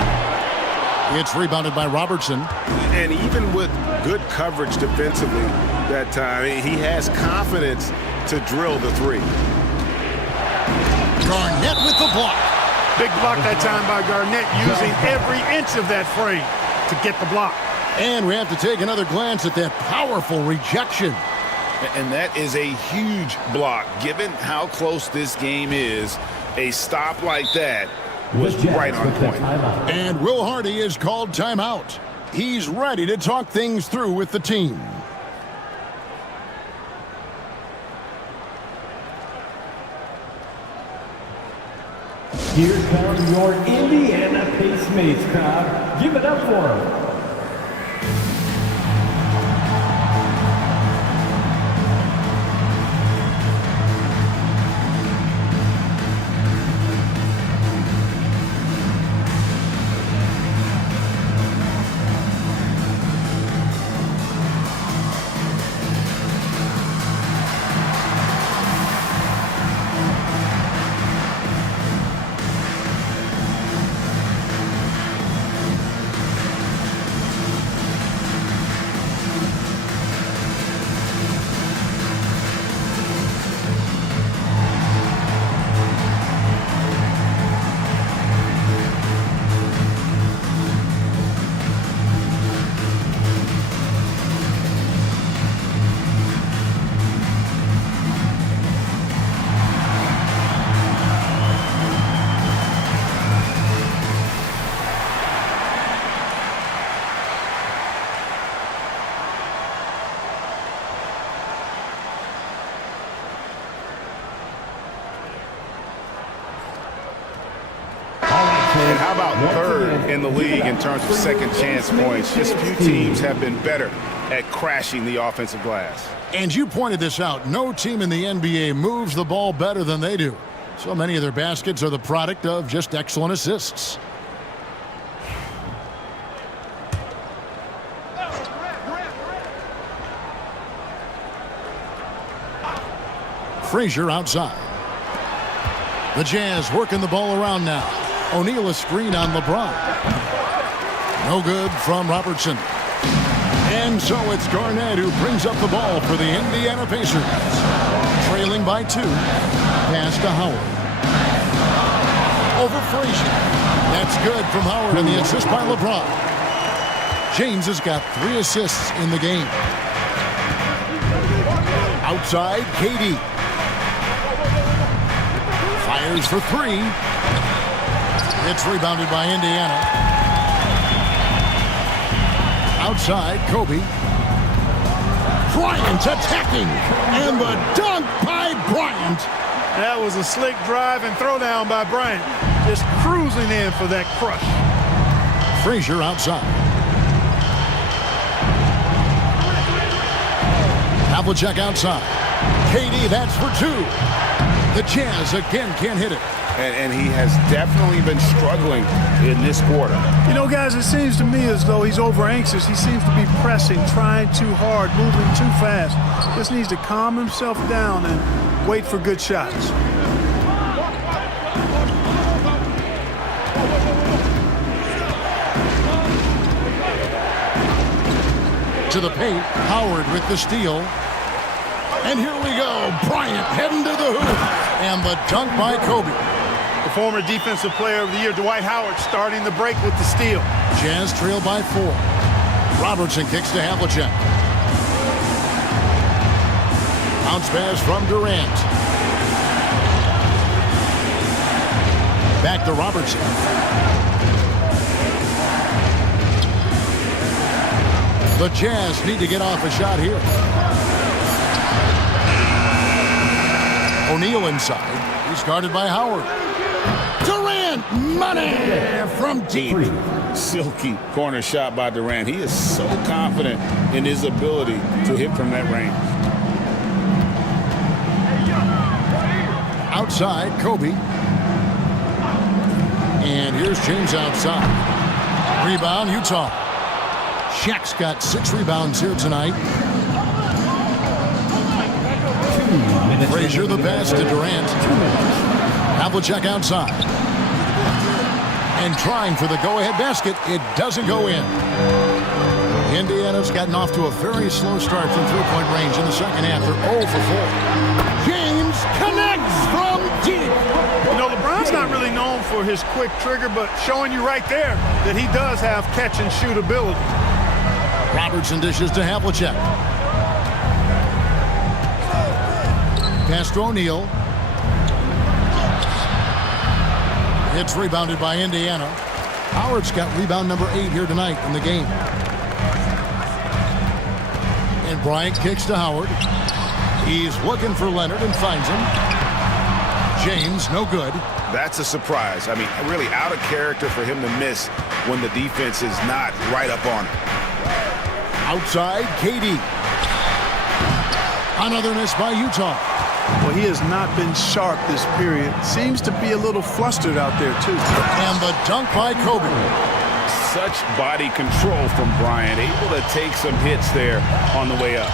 It's rebounded by Robertson. And even with good coverage defensively that time, he has confidence to drill the 3. Garnett with the block. Big block that time by Garnett, using every inch of that frame to get the block. And we have to take another glance at that powerful rejection. And that is a huge block. Given how close this game is, a stop like that was right on point. And Will Hardy is called timeout. He's ready to talk things through with the team. Here come your Indiana Pacemates crowd. Give it up for them. And how about 3rd in the league in terms of second chance points? Just few teams have been better at crashing the offensive glass. And you pointed this out. No team in the NBA moves the ball better than they do. So many of their baskets are the product of just excellent assists. Frazier outside. The Jazz working the ball around now. O'Neal a screen on LeBron. No good from Robertson. And And so it's Garnett who brings up the ball for the Indiana Pacers. Trailing by 2. Pass to Howard. Over Frazier. That's good from Howard, and the assist by LeBron. James has got 3 assists in the game. Outside, KD. Fires for 3. It's rebounded by Indiana. Outside, Kobe. Bryant attacking, and the dunk by Bryant. That was a slick drive and throwdown by Bryant. Just cruising in for that crush. Frazier outside. Havlicek outside. KD, that's for 2. The Jazz again can't hit it. And he has definitely been struggling in this quarter. You know, guys, it seems to me as though he's over anxious. He seems to be pressing, trying too hard, moving too fast. Just needs to calm himself down and wait for good shots. To the paint, Howard with the steal. And here we go, Bryant heading to the hoop. And the dunk by Kobe. The former Defensive Player of the Year, Dwight Howard, starting the break with the steal. Jazz trail by 4. Robertson kicks to Havlicek. Bounce pass from Durant. Back to Robertson. The Jazz need to get off a shot here. O'Neal inside. He's guarded by Howard. Durant, money from deep. Silky corner shot by Durant. He is so confident in his ability to hit from that range. Outside, Kobe. And here's James outside. Rebound, Utah. Shaq's got 6 rebounds here tonight. Frazier the pass to Durant. Havlicek outside. And trying for the go-ahead basket. It doesn't go in. Indiana's gotten off to a very slow start from three-point range in the second half. They're 0 for 4. James connects from deep. You know, LeBron's not really known for his quick trigger, but showing you right there that he does have catch-and-shoot ability. Robertson dishes to Havlicek. Pass to O'Neal. It's rebounded by Indiana. Howard's got rebound number 8 here tonight in the game. And Bryant kicks to Howard. He's looking for Leonard and finds him. James, no good. That's a surprise. I mean, really out of character for him to miss when the defense is not right up on him. Outside, KD. Another miss by Utah. Well, he has not been sharp this period. Seems to be a little flustered out there, too. And the dunk by Kobe. Such body control from Bryant, able to take some hits there on the way up.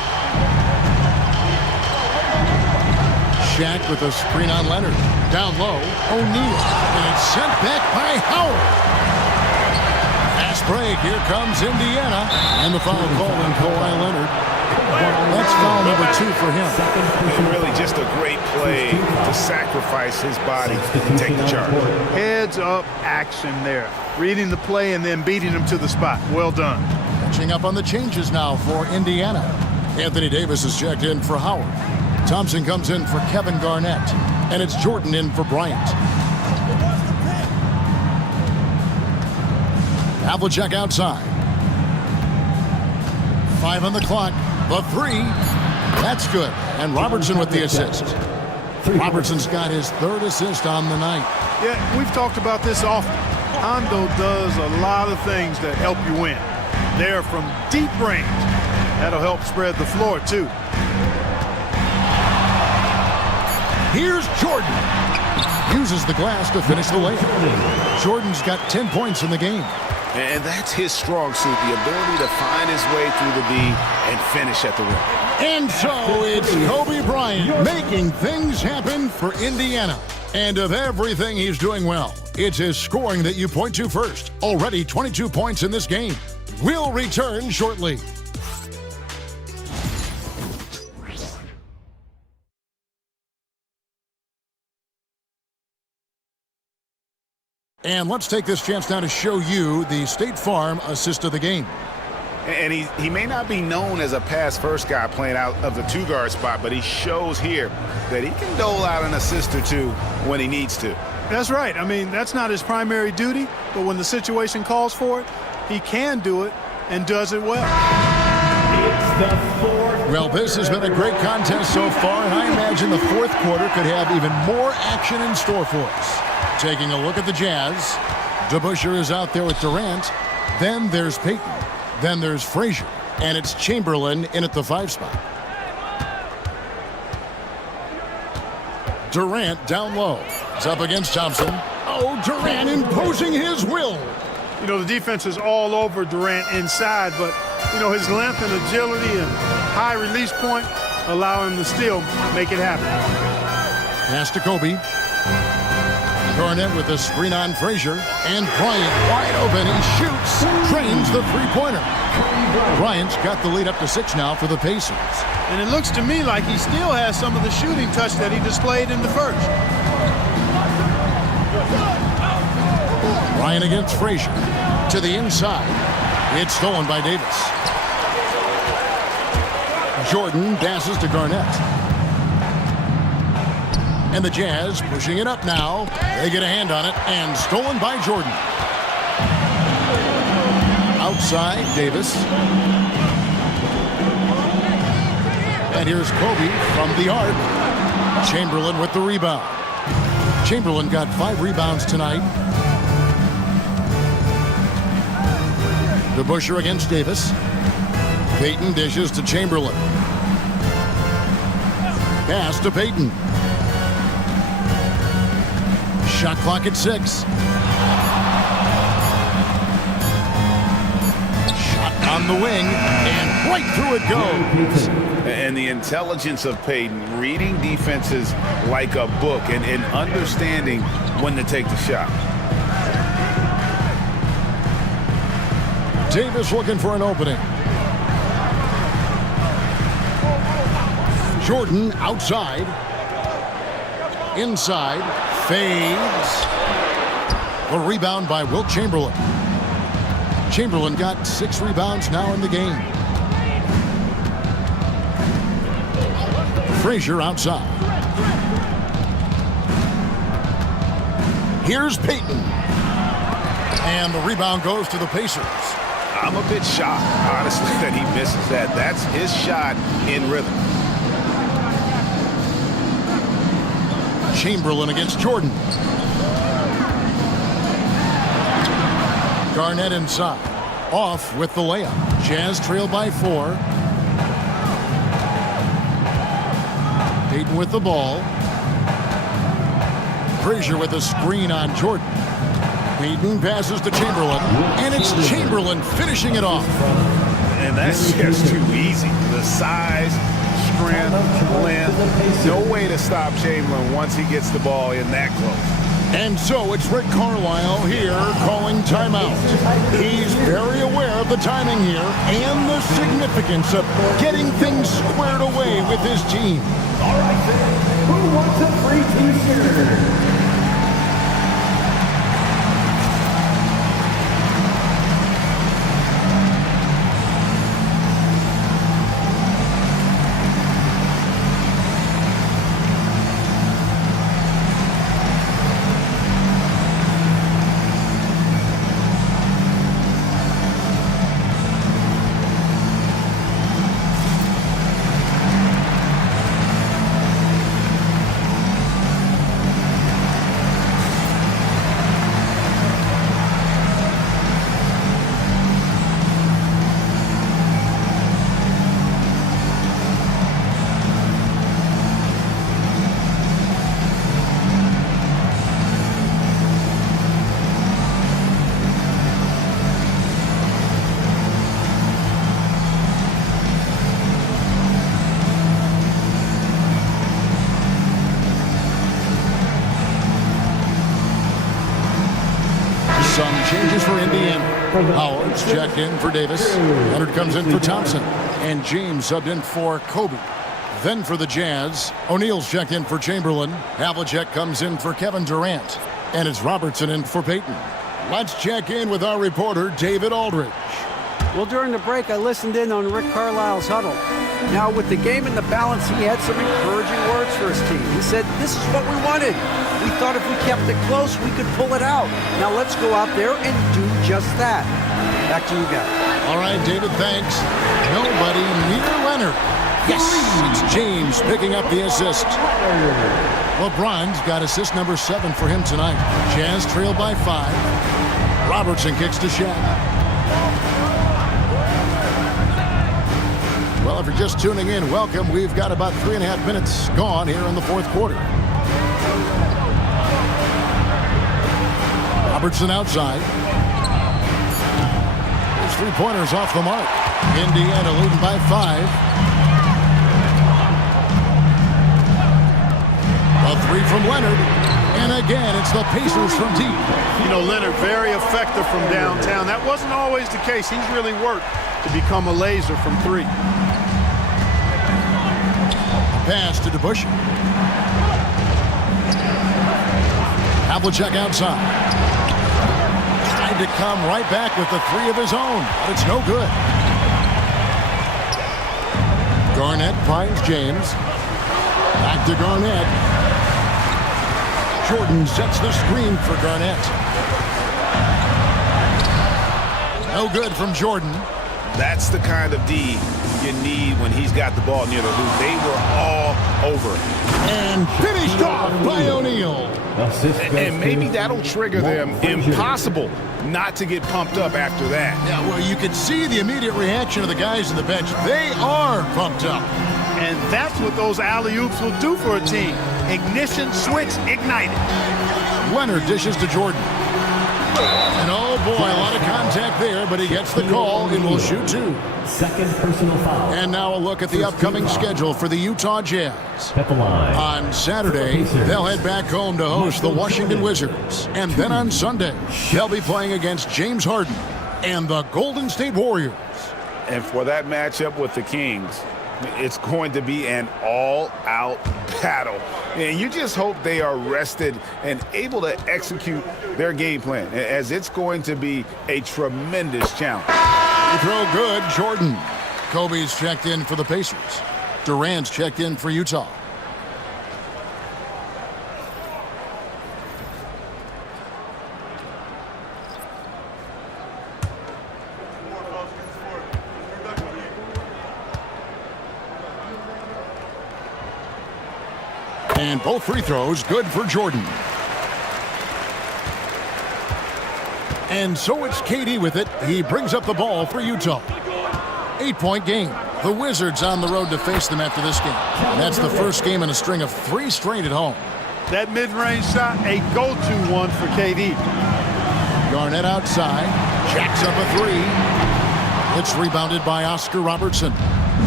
Shaq with a screen on Leonard. Down low, O'Neal. And it's sent back by Howard. Fast break, here comes Indiana. And the foul call on Kawhi Leonard. That's foul number 2 for him. And really just a great play to sacrifice his body and take the charge. Heads up action there. Reading the play and then beating him to the spot. Well done. Catching up on the changes now for Indiana. Anthony Davis is checked in for Howard. Thompson comes in for Kevin Garnett. And it's Jordan in for Bryant. Havlicek outside. 5 on the clock. The 3. That's good. And Robertson with the assist. Robertson's got his 3rd assist on the night. Yeah, we've talked about this often. Hondo does a lot of things that help you win. They're from deep range. That'll help spread the floor, too. Here's Jordan. Uses the glass to finish the layup. Jordan's got 10 points in the game. And that's his strong suit, the ability to find his way through the D and finish at the rim. And so it's Kobe Bryant making things happen for Indiana. And of everything he's doing well, it's his scoring that you point to first. Already 22 points in this game. We'll return shortly. And let's take this chance now to show you the State Farm assist of the game. And he may not be known as a pass-first guy playing out of the 2-guard spot, but he shows here that he can dole out an assist or two when he needs to. That's right. I mean, that's not his primary duty, but when the situation calls for it, he can do it and does it well. Well, this has been a great contest so far, and I imagine the fourth quarter could have even more action in store for us. Taking a look at the Jazz, DeBusschere is out there with Durant. Then there's Payton. Then there's Frazier, and it's Chamberlain in at the 5 spot. Durant down low. It's up against Thompson. Oh, Durant imposing his will. You know, the defense is all over Durant inside, but, you know, his length and agility and high release point allow him to still make it happen. Pass to Kobe. Garnett with a screen on Frazier, and Bryant wide open. He shoots, drains the three-pointer. Bryant's got the lead up to 6 now for the Pacers. And it looks to me like he still has some of the shooting touch that he displayed in the first. Bryant against Frazier. To the inside. It's stolen by Davis. Jordan passes to Garnett. And the Jazz pushing it up now. They get a hand on it, and stolen by Jordan. Outside, Davis. And here's Kobe from the arc. Chamberlain with the rebound. Chamberlain got 5 rebounds tonight. DeBusschere against Davis. Payton dishes to Chamberlain. Pass to Payton. Shot clock at 6. Shot on the wing, and right through it goes. And the intelligence of Payton, reading defenses like a book and understanding when to take the shot. Davis looking for an opening. Jordan outside. Inside. Fades. A rebound by Wilt Chamberlain. Chamberlain got 6 rebounds now in the game. Frazier outside. Here's Payton. And the rebound goes to the Pacers. I'm a bit shocked, honestly, that he misses that. That's his shot in rhythm. Chamberlain against Jordan. Garnett inside. Off with the layup. Jazz trail by 4. Payton with the ball. Frazier with a screen on Jordan. Payton passes to Chamberlain, and it's Chamberlain finishing it off. And that's just too easy. The size, strength, length, no way to stop Chamberlain once he gets the ball in that close. And so it's Rick Carlisle here calling timeout. He's very aware of the timing here and the significance of getting things squared away with his team. All right, then. Who wants a free t-shirt? Some changes for Indiana. Howard's checked in for Davis. Leonard comes in for Thompson. And James subbed in for Kobe. Then for the Jazz, O'Neal's checked in for Chamberlain. Havlicek comes in for Kevin Durant. And it's Robertson in for Peyton. Let's check in with our reporter, David Aldridge. Well, during the break, I listened in on Rick Carlisle's huddle. Now, with the game in the balance, he had some encouraging words for his team. He said, this is what we wanted. We thought if we kept it close, we could pull it out. Now, let's go out there and do just that. Back to you guys. All right, David, thanks. Nobody near Leonard. Yes, it's James picking up the assist. LeBron's got assist number 7 for him tonight. Jazz trail by 5. Robertson kicks to Shaq. Well, if you're just tuning in, welcome. We've got about 3.5 minutes gone here in the fourth quarter. Robertson outside. There's 3-pointers off the mark. Indiana leading by 5. A 3 from Leonard. And again, it's the Pacers from deep. You know, Leonard, very effective from downtown. That wasn't always the case. He's really worked to become a laser from 3. Pass to DeBush. Havlicek outside. Trying to come right back with the 3 of his own, but it's no good. Garnett finds James. Back to Garnett. Jordan sets the screen for Garnett. No good from Jordan. That's the kind of D you need when he's got the ball near the hoop. They were all over. And finished off by O'Neal. And maybe that'll trigger them. Impossible not to get pumped up after that. Yeah, well, you can see the immediate reaction of the guys on the bench. They are pumped up. And that's what those alley-oops will do for a team. Ignition, switch, ignited. Leonard dishes to Jordan. And oh boy, a lot of contact there, but he gets the call and will shoot 2. Second personal foul. And now a look at the upcoming schedule for the Utah Jazz. At the line. On Saturday, they'll head back home to host the Washington Wizards. And then on Sunday, they'll be playing against James Harden and the Golden State Warriors. And for that matchup with the Kings, it's going to be an all-out battle. And you just hope they are rested and able to execute their game plan, as it's going to be a tremendous challenge. Throw good, Jordan. Kobe's checked in for the Pacers. Durant's checked in for Utah. And both free throws good for Jordan. And so it's KD with it. He brings up the ball for Utah. 8-point game. The Wizards on the road to face them after this game. And that's the first game in a string of 3 straight at home. That mid-range shot, a go-to one for KD. Garnett outside. Jacks up a 3. It's rebounded by Oscar Robertson.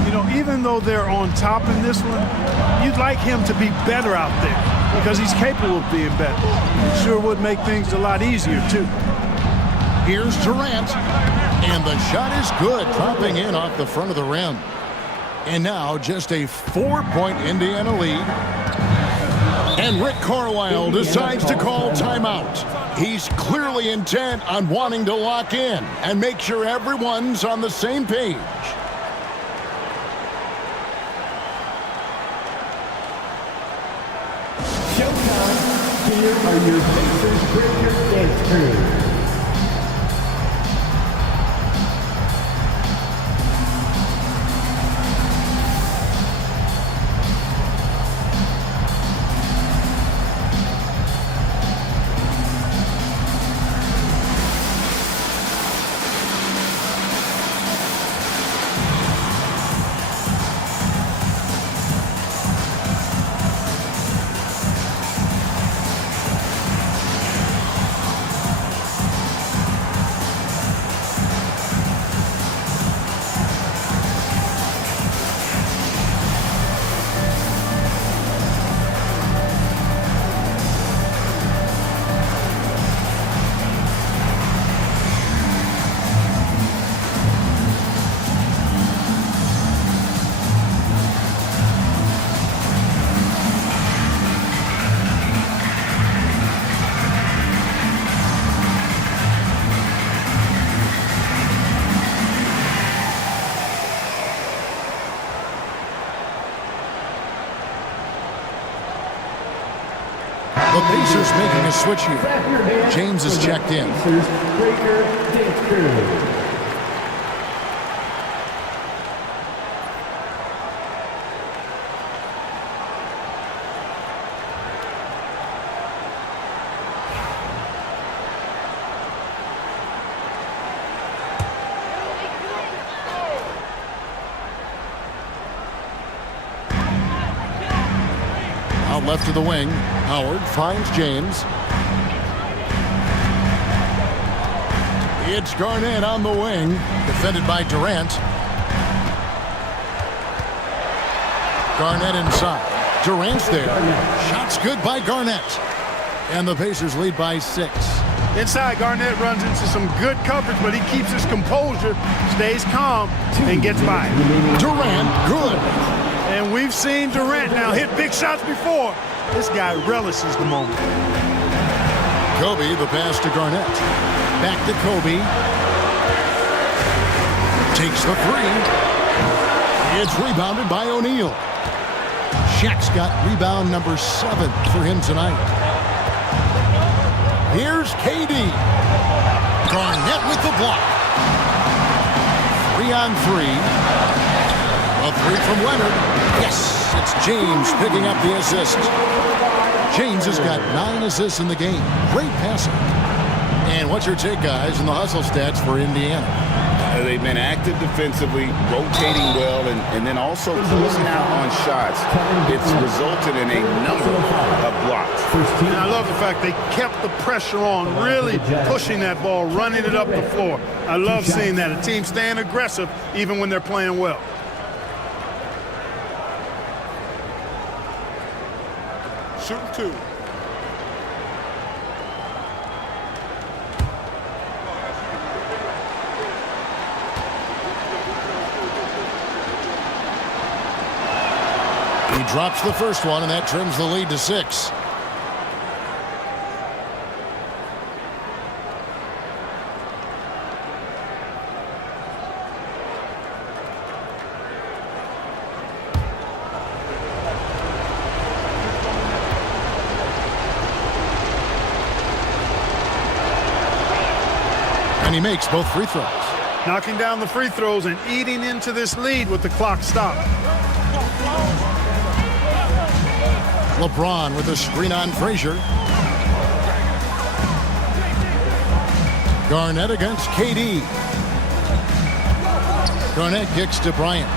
You know, even though they're on top in this one, you'd like him to be better out there because he's capable of being better. It sure would make things a lot easier, too. Here's Durant. And the shot is good, dropping in off the front of the rim. And now just a 4-point Indiana lead. And Rick Carlisle decides to call timeout. He's clearly intent on wanting to lock in and make sure everyone's on the same page. Showtime. Here are your Pacers Breaker Dance Crew. Pacers making a switch here. James is checked in. Out left to the wing. Howard finds James. It's Garnett on the wing, defended by Durant. Garnett inside. Durant's there. Shot's good by Garnett. And the Pacers lead by 6. Inside, Garnett runs into some good coverage, but he keeps his composure, stays calm, and gets by. Durant, good. And we've seen Durant now hit big shots before. This guy relishes the moment. Kobe, the pass to Garnett. Back to Kobe. Takes the 3. It's rebounded by O'Neal. Shaq's got rebound number 7 for him tonight. Here's KD. Garnett with the block. 3 on 3. A 3 from Leonard. Yes, it's James picking up the assist. James has got 9 assists in the game. Great passing. And what's your take, guys, in the hustle stats for Indiana? They've been active defensively, rotating well, and then also closing out on shots. It's resulted in a number of blocks. And I love the fact they kept the pressure on, really pushing that ball, running it up the floor. I love seeing that. A team staying aggressive even when they're playing well. Shooting 2. He drops the first one, and that trims the lead to 6. And he makes both free throws. Knocking down the free throws and eating into this lead with the clock stopped. LeBron with a screen on Frazier. Garnett against KD. Garnett kicks to Bryant.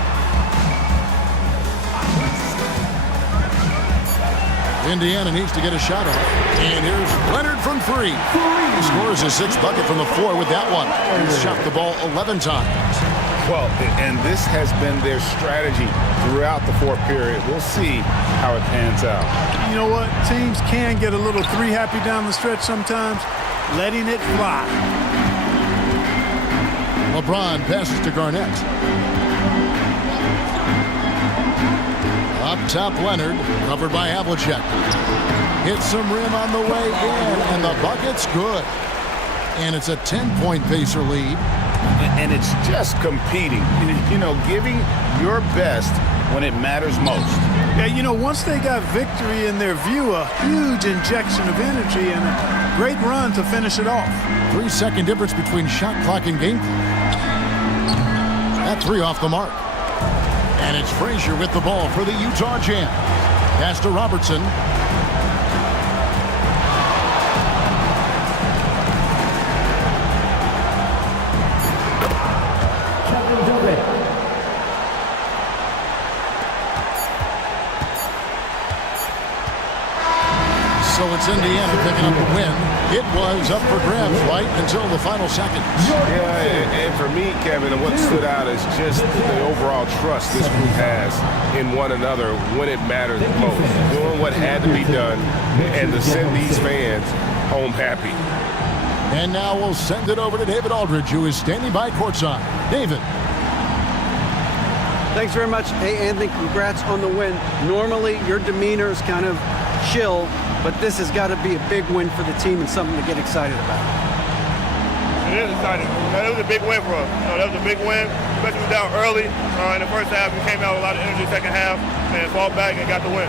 Indiana needs to get a shot off. And here's Leonard from 3. He scores his 6th bucket from the floor with that one. He's shot the ball 11 times. Well, and this has been their strategy throughout the 4th period. We'll see how it pans out. You know what? Teams can get a little 3-happy down the stretch sometimes, letting it fly. LeBron passes to Garnett. Up top, Leonard, covered by Havlicek. Hits some rim on the way in, and the bucket's good. And it's a 10-point Pacer lead. And it's just competing, you know, giving your best when it matters most. Yeah, you know, once they got victory in their view, a huge injection of energy and a great run to finish it off. 3-second difference between shot clock and game clock. That 3 off the mark. And it's Frazier with the ball for the Utah Jazz. Pass to Robertson. So it's Indiana picking up the win. It was up for grabs right until the final seconds. Yeah, and for me, Kevin, what stood out is just the overall trust this group has in one another when it matters most. Doing what had to be done and to send these fans home happy. And now we'll send it over to David Aldridge, who is standing by courtside. David. Thanks very much. Hey, Anthony, congrats on the win. Normally, your demeanor is kind of chill, but this has got to be a big win for the team and something to get excited about. It is exciting. It was a big win for us. That was a big win, especially we were down early in the first half. We came out with a lot of energy second half and fought back and got the win.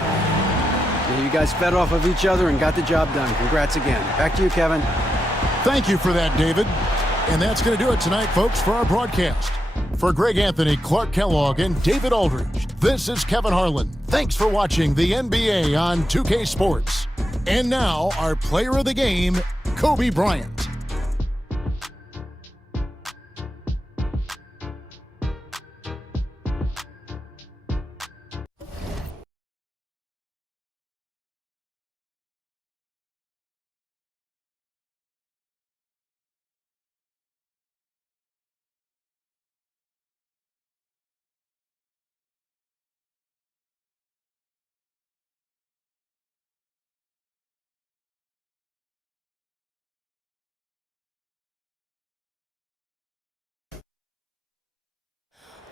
Yeah, you guys fed off of each other and got the job done. Congrats again. Back to you, Kevin. Thank you for that, David. And that's going to do it tonight, folks, for our broadcast. For Greg Anthony, Clark Kellogg, and David Aldridge, this is Kevin Harlan. Thanks for watching the NBA on 2K Sports. And now, our player of the game, Kobe Bryant.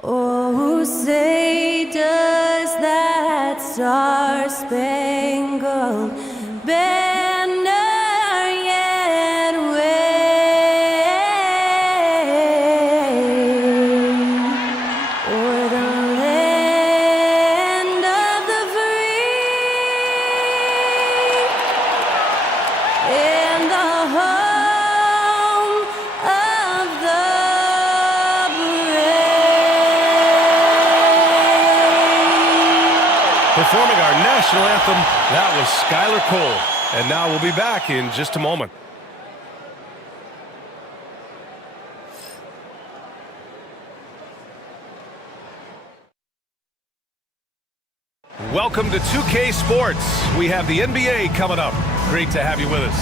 Oh, say does that star-spangled banner yet wave o'er the land of the free and the home of the Performing our national anthem, that was Skylar Cole. And now we'll be back in just a moment. Welcome to 2K Sports. We have the NBA coming up. Great to have you with us.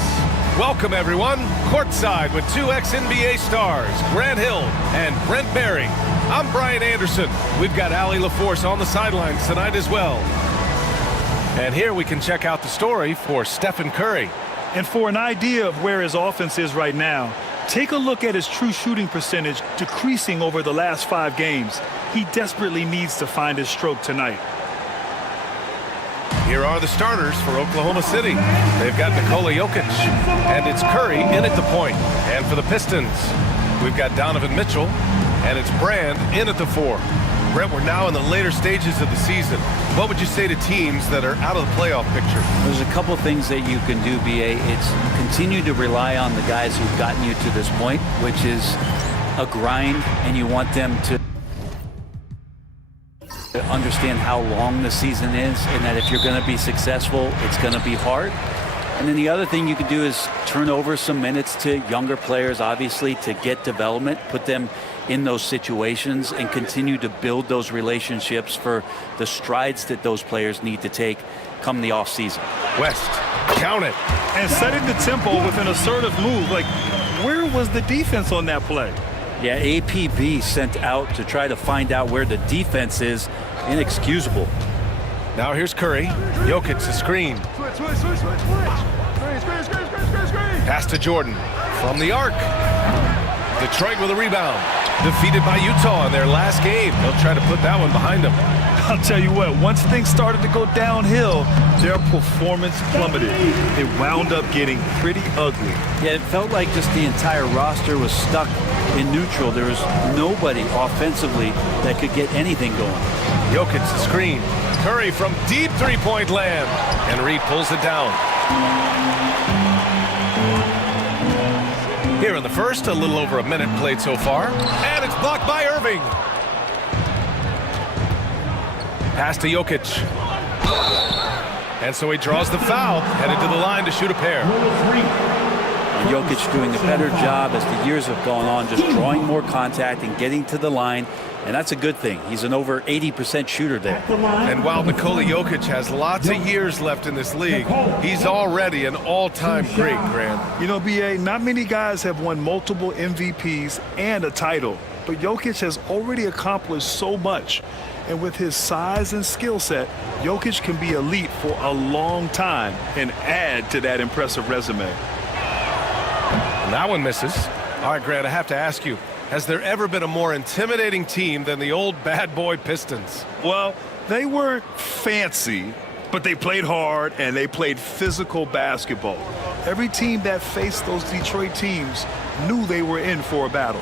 Welcome, everyone. Courtside with two ex-NBA stars, Grant Hill and Brent Berry. I'm Brian Anderson. We've got Allie LaForce on the sidelines tonight as well. And here we can check out the story for Stephen Curry. And for an idea of where his offense is right now, take a look at his true shooting percentage decreasing over the last 5 games. He desperately needs to find his stroke tonight. Here are the starters for Oklahoma City. They've got Nikola Jokic, and it's Curry in at the point. And for the Pistons, we've got Donovan Mitchell, and it's Brand in at the 4. Brent, we're now in the later stages of the season. What would you say to teams that are out of the playoff picture? There's a couple things that you can do, BA. It's continue to rely on the guys who've gotten you to this point, which is a grind, and you want them to understand how long the season is, and that if you're going to be successful, it's going to be hard. And then the other thing you can do is turn over some minutes to younger players, obviously, to get development, put them in those situations, and continue to build those relationships for the strides that those players need to take come the offseason. West, count it. And setting the tempo with an assertive move. Like, where was the defense on that play? Yeah, APB sent out to try to find out where the defense is. Inexcusable. Now here's Curry. Jokic, the screen. Pass to Jordan. From the arc. Detroit with a rebound. Defeated by Utah in their last game. They'll try to put that one behind them. I'll tell you what, once things started to go downhill, their performance plummeted. It wound up getting pretty ugly. Yeah, it felt like just the entire roster was stuck in neutral. There was nobody offensively that could get anything going. Jokic, the screen. Curry from deep three-point land. And Reed pulls it down. Here in the first, a little over a minute played so far. And it's blocked by Irving. Pass to Jokic. And so he draws the foul, headed to the line to shoot a pair. And Jokic doing a better job as the years have gone on, just drawing more contact and getting to the line. And that's a good thing. He's an over 80% shooter there. And while Nikola Jokic has lots of years left in this league, he's already an all-time great, Grant. You know, BA, not many guys have won multiple MVPs and a title. But Jokic has already accomplished so much. And with his size and skill set, Jokic can be elite for a long time and add to that impressive resume. And that one misses. All right, Grant, I have to ask you, has there ever been a more intimidating team than the old bad boy Pistons? Well, they weren't fancy, but they played hard and they played physical basketball. Every team that faced those Detroit teams knew they were in for a battle.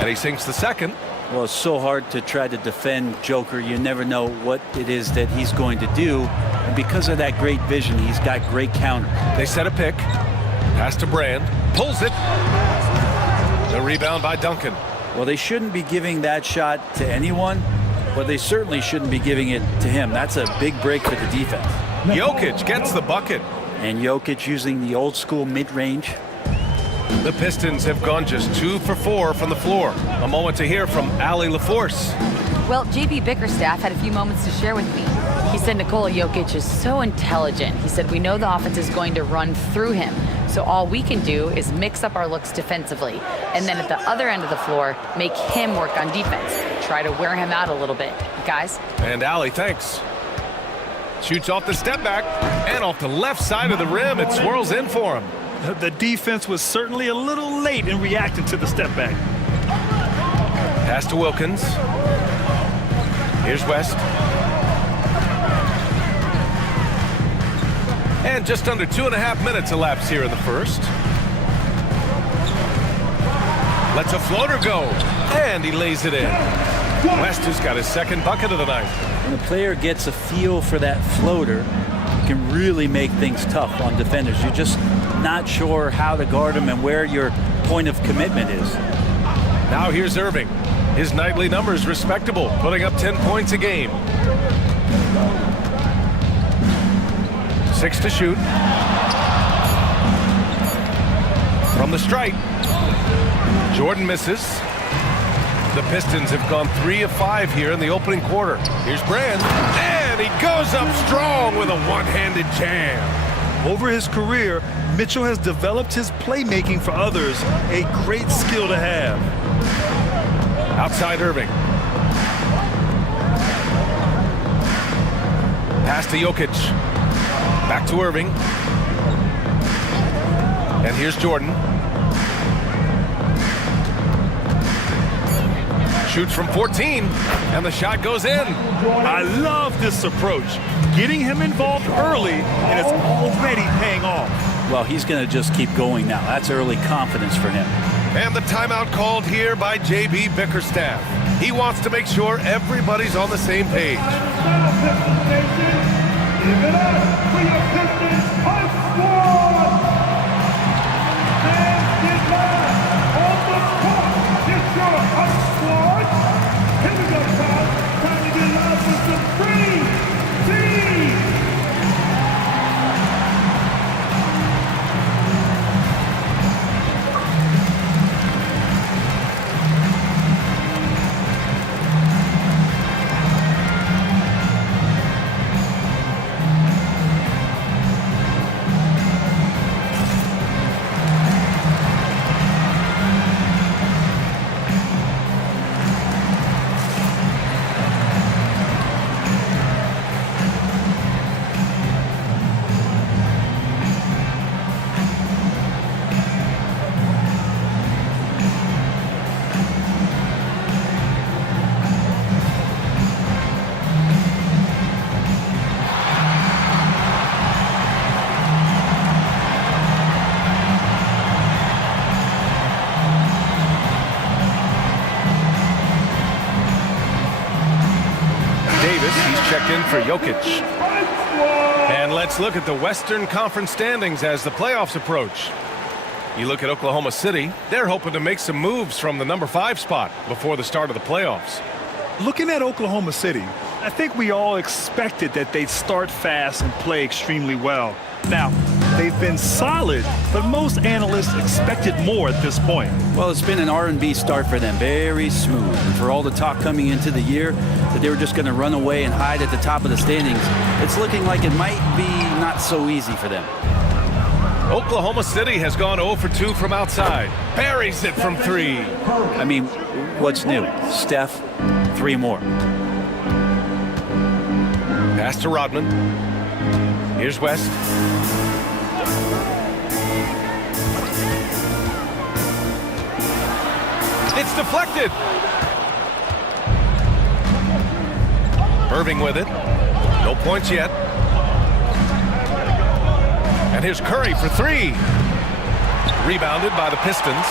And he sinks the second. Well, it's so hard to try to defend Joker. You never know what it is that he's going to do. And because of that great vision, he's got great counter. They set a pick. Pass to Brand. Pulls it. The rebound by Duncan. Well, they shouldn't be giving that shot to anyone, but they certainly shouldn't be giving it to him. That's a big break for the defense. Jokic gets the bucket. And Jokic using the old school mid-range. The Pistons have gone just 2 for 4 from the floor. A moment to hear from Allie LaForce. Well, JB Bickerstaff had a few moments to share with me. He said Nikola Jokic is so intelligent. He said we know the offense is going to run through him. So all we can do is mix up our looks defensively. And then at the other end of the floor, make him work on defense. Try to wear him out a little bit. Guys? And Allie, thanks. Shoots off the step back and off the left side of the rim. It swirls in for him. The defense was certainly a little late in reacting to the step back. Pass to Wilkins. Here's West. And just under 2.5 minutes elapsed here in the first. Lets a floater go. And he lays it in. West has got his second bucket of the night. When a player gets a feel for that floater, it can really make things tough on defenders. You're just not sure how to guard him and where your point of commitment is. Now here's Irving. His nightly numbers respectable, putting up 10 points a game. 6 to shoot. From the stripe. Jordan misses. The Pistons have gone 3 of 5 here in the opening quarter. Here's Brand. And he goes up strong with a one-handed jam. Over his career, Mitchell has developed his playmaking for others, a great skill to have. Outside Irving. Pass to Jokic. Back to Irving. And here's Jordan. Shoots from 14, and the shot goes in. I love this approach. Getting him involved early, and it's already paying off. Well, he's going to just keep going now. That's early confidence for him. And the timeout called here by JB Bickerstaff. He wants to make sure everybody's on the same page. Give it up for your Pistons High Squad! And get back on the court. It's your High Squad. Here we go, Todd. Time to get loud for some free team. Checked in for Jokic. And let's look at the Western Conference standings as the playoffs approach. You look at Oklahoma City, they're hoping to make some moves from the number 5 spot before the start of the playoffs. Looking at Oklahoma City, I think we all expected that they'd start fast and play extremely well. Now, they've been solid, but most analysts expected more at this point. Well, it's been an R&B start for them, very smooth. And for all the talk coming into the year that they were just going to run away and hide at the top of the standings, it's looking like it might be not so easy for them. Oklahoma City has gone 0 for 2 from outside. Buries it from 3. I mean, what's new? Steph, 3 more. Pass to Rodman. Here's West. It's deflected. Irving with it. No points yet. And here's Curry for 3. Rebounded by the Pistons.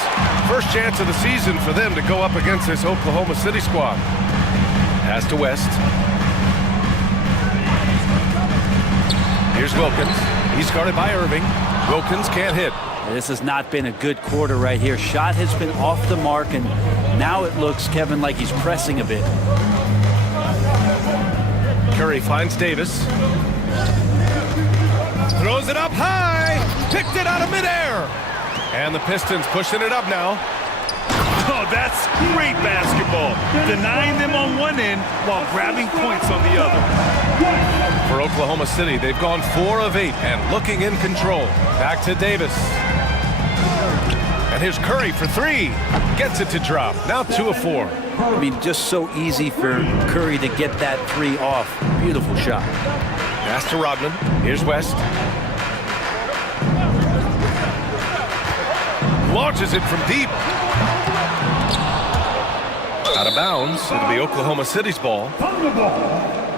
First chance of the season for them to go up against this Oklahoma City squad. Pass to West. Here's Wilkins. He's guarded by Irving. Wilkins can't hit. This has not been a good quarter right here. Shot has been off the mark, and now it looks, Kevin, like he's pressing a bit. Curry finds Davis. Throws it up high. Picked it out of midair. And the Pistons pushing it up now. Oh, that's great basketball. Denying them on one end while grabbing points on the other. For Oklahoma City, they've gone 4 of 8 and looking in control. Back to Davis. And here's Curry for 3. Gets it to drop. Now 2 of 4. I mean, just so easy for Curry to get that 3 off. Beautiful shot. Pass to Rodman. Here's West. Launches it from deep. Out of bounds. It'll be Oklahoma City's ball.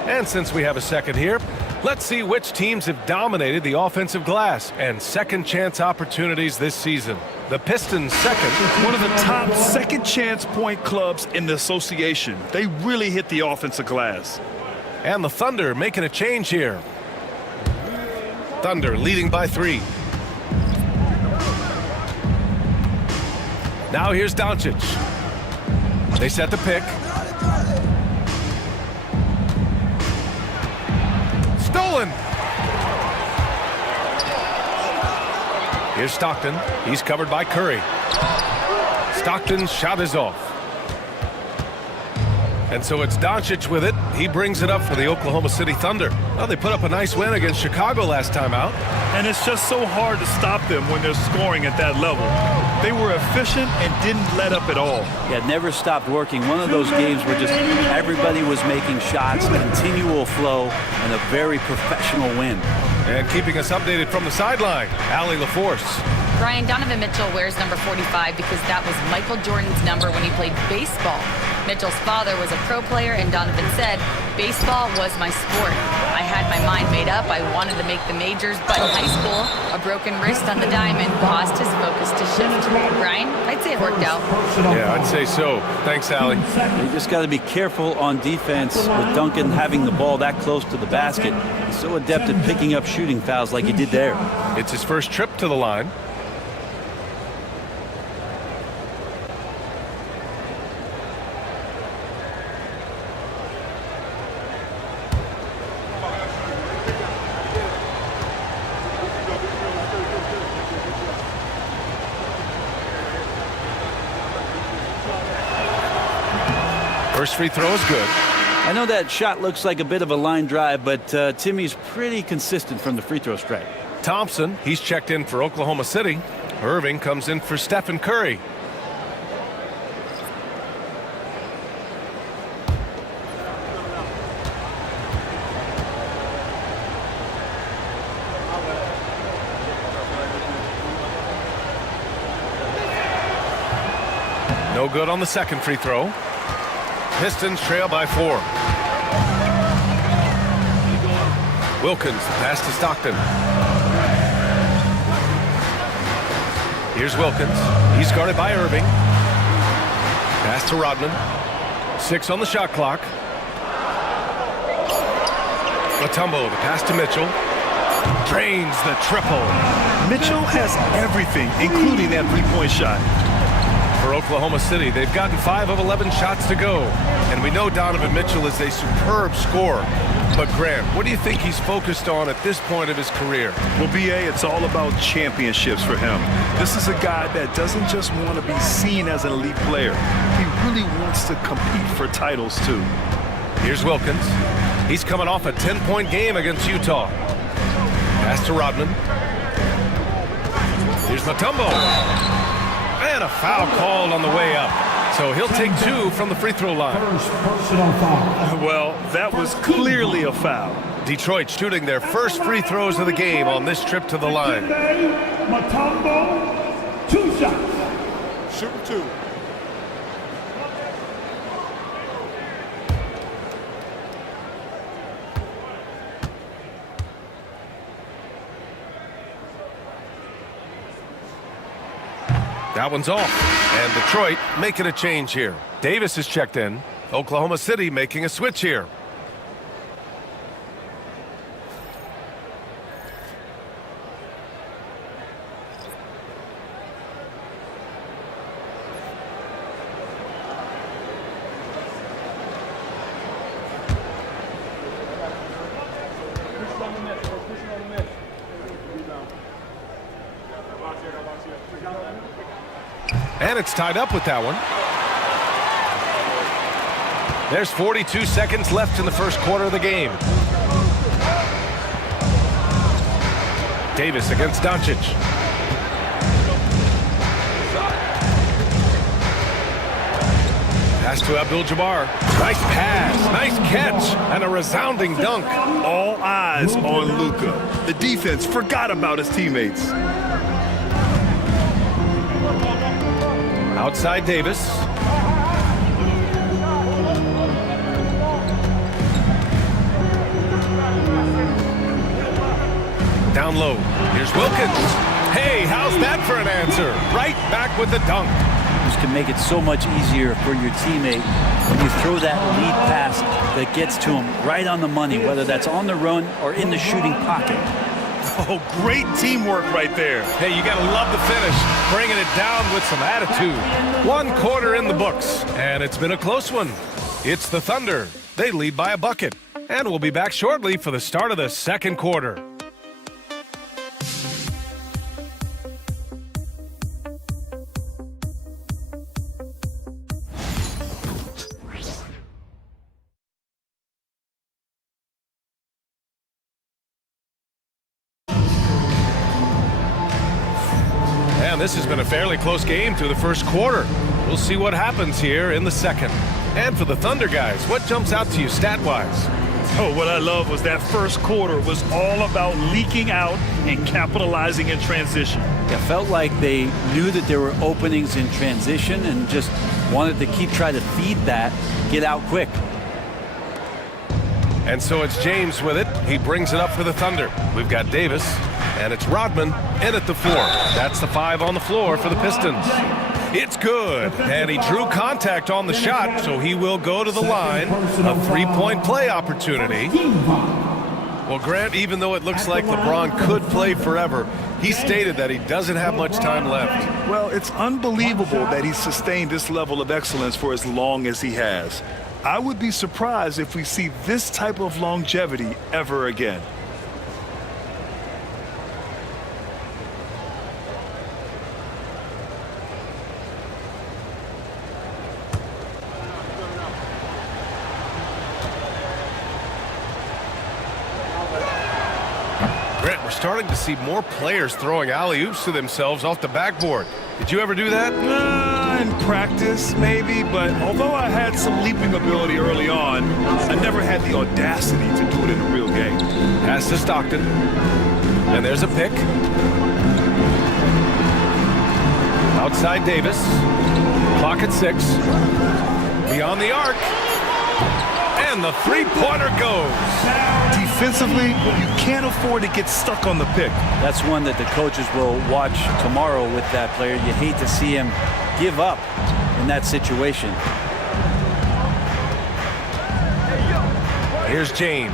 And since we have a second here, let's see which teams have dominated the offensive glass and second chance opportunities this season. The Pistons second. One of the top second chance point clubs in the association. They really hit the offensive glass. And the Thunder making a change here. Thunder leading by 3. Now here's Doncic. They set the pick. Stolen. Here's Stockton. He's covered by Curry. Stockton's shot is off. And so it's Doncic with it. He brings it up for the Oklahoma City Thunder. Well, they put up a nice win against Chicago last time out. And it's just so hard to stop them when they're scoring at that level. They were efficient and didn't let up at all. Yeah, never stopped working. One of those games where just everybody was making shots, continual flow, and a very professional win. And keeping us updated from the sideline, Allie LaForce. Brian, Donovan Mitchell wears number 45 because that was Michael Jordan's number when he played baseball. Mitchell's father was a pro player, and Donovan said, "Baseball was my sport. I had my mind made up. I wanted to make the majors, but in high school, a broken wrist on the diamond caused his focus to shift." Brian, I'd say it worked out. Yeah, I'd say so. Thanks, Allie. You just got to be careful on defense with Duncan having the ball that close to the basket. He's so adept at picking up shooting fouls like he did there. It's his first trip to the line. First free throw is good. I know that shot looks like a bit of a line drive, but Timmy's pretty consistent from the free throw stripe. Thompson, he's checked in for Oklahoma City. Irving comes in for Stephen Curry. No good on the second free throw. Pistons trail by 4. Wilkins, pass to Stockton. Here's Wilkins. He's guarded by Irving. Pass to Rodman. 6 on the shot clock. Mutombo, the pass to Mitchell. Drains the triple. Mitchell has everything, including that three-point shot. For Oklahoma City, they've gotten 5 of 11 shots to go. And we know Donovan Mitchell is a superb scorer. But Grant, what do you think he's focused on at this point of his career? Well, BA, it's all about championships for him. This is a guy that doesn't just want to be seen as an elite player. He really wants to compete for titles, too. Here's Wilkins. He's coming off a 10-point game against Utah. Pass to Rodman. Here's Mutombo. And a foul called on the way up. So he'll take 2 from the free throw line. Well, that was clearly a foul. Detroit shooting their first free throws of the game on this trip to the line. Mutombo, 2 shots. Shooting 2. That one's off. And Detroit making a change here. Davis is checked in. Oklahoma City making a switch here. And it's tied up with that one. There's 42 seconds left in the first quarter of the game. Davis against Doncic. Pass to Abdul-Jabbar. Nice pass, nice catch, and a resounding dunk. All eyes on Luka. The defense forgot about his teammates. Outside Davis. Down low. Here's Wilkins. Hey, how's that for an answer? Right back with the dunk. This can make it so much easier for your teammate when you throw that lead pass that gets to him right on the money, whether that's on the run or in the shooting pocket. Oh, great teamwork right there. Hey, you got to love the finish. Bringing it down with some attitude. 1 quarter in the books, and it's been a close one. It's the Thunder. They lead by a bucket. And we'll be back shortly for the start of the second quarter. And this has been a fairly close game through the first quarter. We'll see what happens here in the second. And for the Thunder guys, what jumps out to you stat-wise? Oh, what I love was that first quarter was all about leaking out and capitalizing in transition. It felt like they knew that there were openings in transition and just wanted to keep trying to feed that, get out quick. And so it's James with it. He brings it up for the Thunder. We've got Davis, and it's Rodman in at the 4. That's the 5 on the floor for the Pistons. It's good, and he drew contact on the shot, so he will go to the line. A 3-point play opportunity. Well, Grant, even though it looks like LeBron could play forever, he stated that he doesn't have much time left. Well, it's unbelievable that he's sustained this level of excellence for as long as he has. I would be surprised if we see this type of longevity ever again. Grant, we're starting to see more players throwing alley-oops to themselves off the backboard. Did you ever do that? In practice, maybe, but although I had some leaping ability early on, I never had the audacity to do it in a real game. Pass to Stockton. And there's a pick. Outside Davis. Clock at 6. Beyond the arc. And the three-pointer goes. Defensively, you can't afford to get stuck on the pick. That's one that the coaches will watch tomorrow with that player. You hate to see him give up in that situation. Here's James.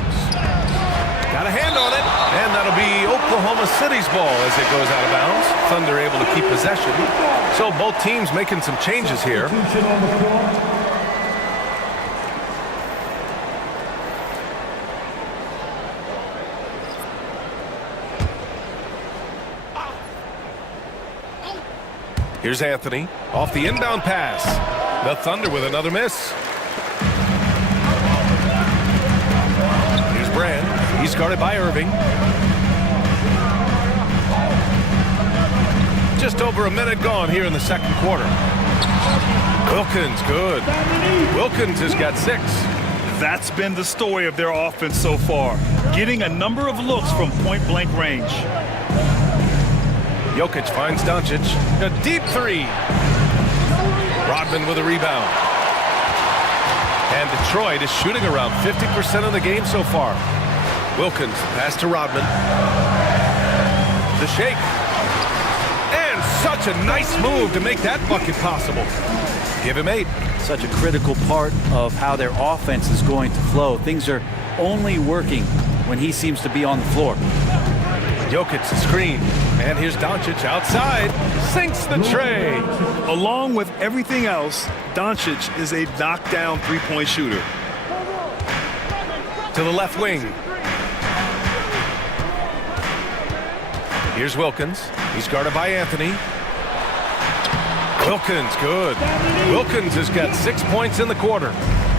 Got a hand on it, and that'll be Oklahoma City's ball as it goes out of bounds. Thunder able to keep possession. So both teams making some changes here. Here's Anthony off the inbound pass. The Thunder with another miss. Here's Brand. He's guarded by Irving. Just over a minute gone here in the second quarter. Wilkins, good. Wilkins has got 6. That's been the story of their offense so far, getting a number of looks from point-blank range. Jokic finds Doncic. A deep 3. Rodman with a rebound. And Detroit is shooting around 50% of the game so far. Wilkins, pass to Rodman. The shake. And such Such a nice move to make that bucket possible. Give him 8. Such a critical part of how their offense is going to flow. Things are only working when he seems to be on the floor. Jokic the screen. And here's Doncic outside. Sinks the tray. Along with everything else, Doncic is a knockdown three-point shooter. To the left wing. Here's Wilkins. He's guarded by Anthony. Wilkins, good. Wilkins has got 6 points in the quarter.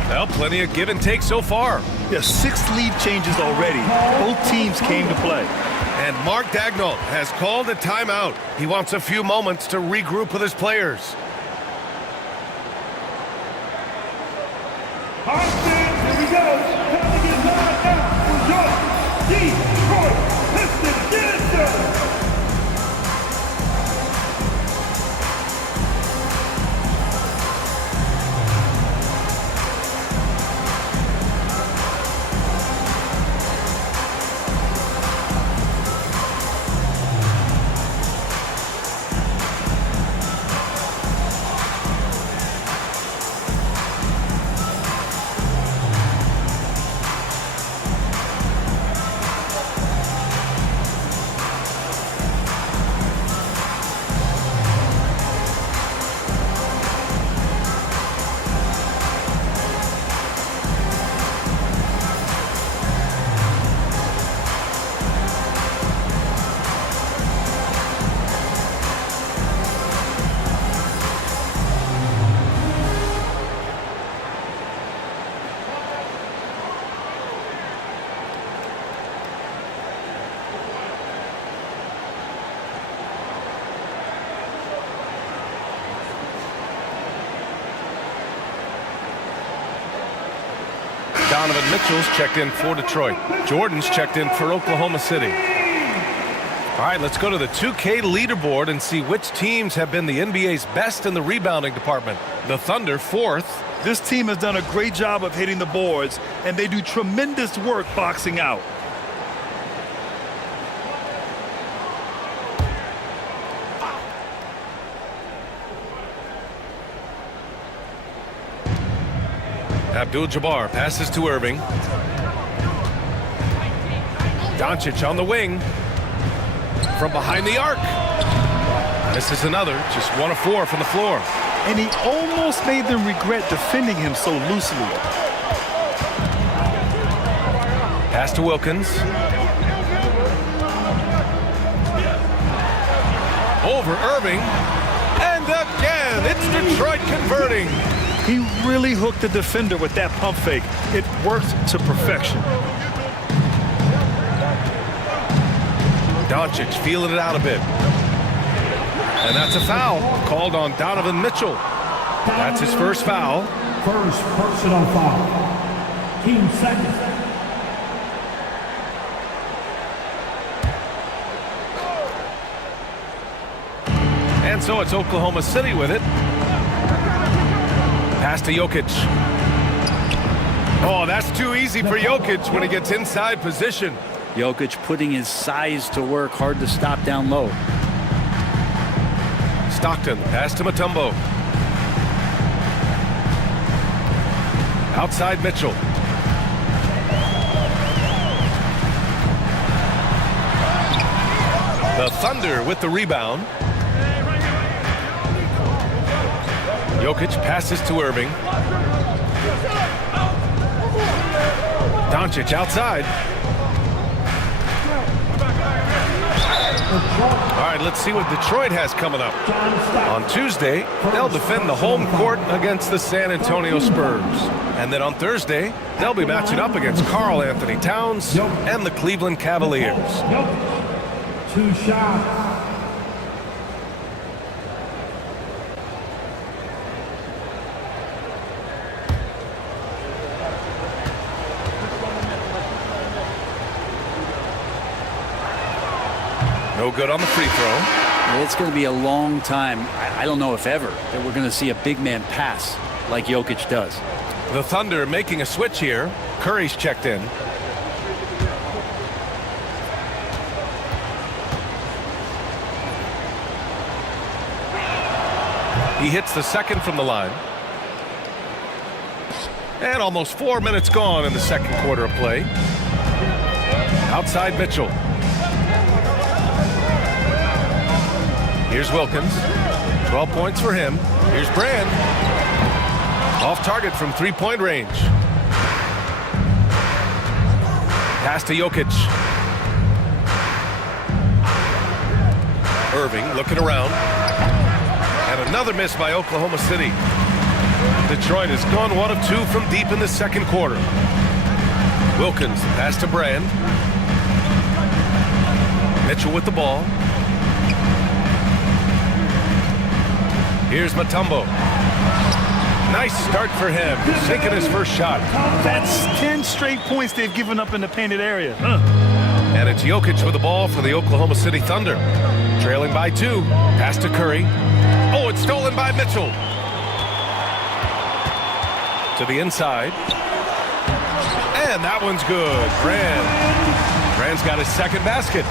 Well, plenty of give and take so far. Yeah, 6 lead changes already. Both teams came to play. And Mark Daigneault has called a timeout. He wants a few moments to regroup with his players. Here we go. Time to get live now for your Detroit Pistons. Get it done. Donovan Mitchell's checked in for Detroit. Jordan's checked in for Oklahoma City. All right, let's go to the 2K leaderboard and see which teams have been the NBA's best in the rebounding department. The Thunder, 4th. This team has done a great job of hitting the boards, and they do tremendous work boxing out. Abdul-Jabbar passes to Irving. Doncic on the wing. From behind the arc. This is another, just 1 of 4 from the floor. And he almost made them regret defending him so loosely. Pass to Wilkins. Over Irving. And again, it's Detroit converting. He really hooked the defender with that pump fake. It worked to perfection. Doncic feeling it out a bit. And that's a foul called on Donovan Mitchell. That's his first foul. First personal foul. Team second. And so it's Oklahoma City with it. Pass to Jokic. Oh, that's too easy for Jokic when he gets inside position. Jokic putting his size to work, hard to stop down low. Stockton, pass to Mutombo. Outside Mitchell. The Thunder with the rebound. Jokic passes to Irving. Doncic outside. All right, let's see what Detroit has coming up. On Tuesday, they'll defend the home court against the San Antonio Spurs. And then on Thursday, they'll be matching up against Karl Anthony Towns and the Cleveland Cavaliers. 2 shots. No good on the free throw. It's going to be a long time, I don't know if ever, that we're going to see a big man pass like Jokic does. The Thunder making a switch here. Curry's checked in. He hits the second from the line. And almost 4 minutes gone in the second quarter of play. Outside Mitchell. Here's Wilkins. 12 points for him. Here's Brand. Off target from three-point range. Pass to Jokic. Irving looking around. And another miss by Oklahoma City. Detroit has gone 1 of 2 from deep in the second quarter. Wilkins, pass to Brand. Mitchell with the ball. Here's Mutombo. Nice start for him, sinking his first shot. That's 10 straight points they've given up in the painted area. And it's Jokic with the ball for the Oklahoma City Thunder. Trailing by 2. Pass to Curry. Oh, it's stolen by Mitchell. To the inside. And that one's good. Brand's got his second basket.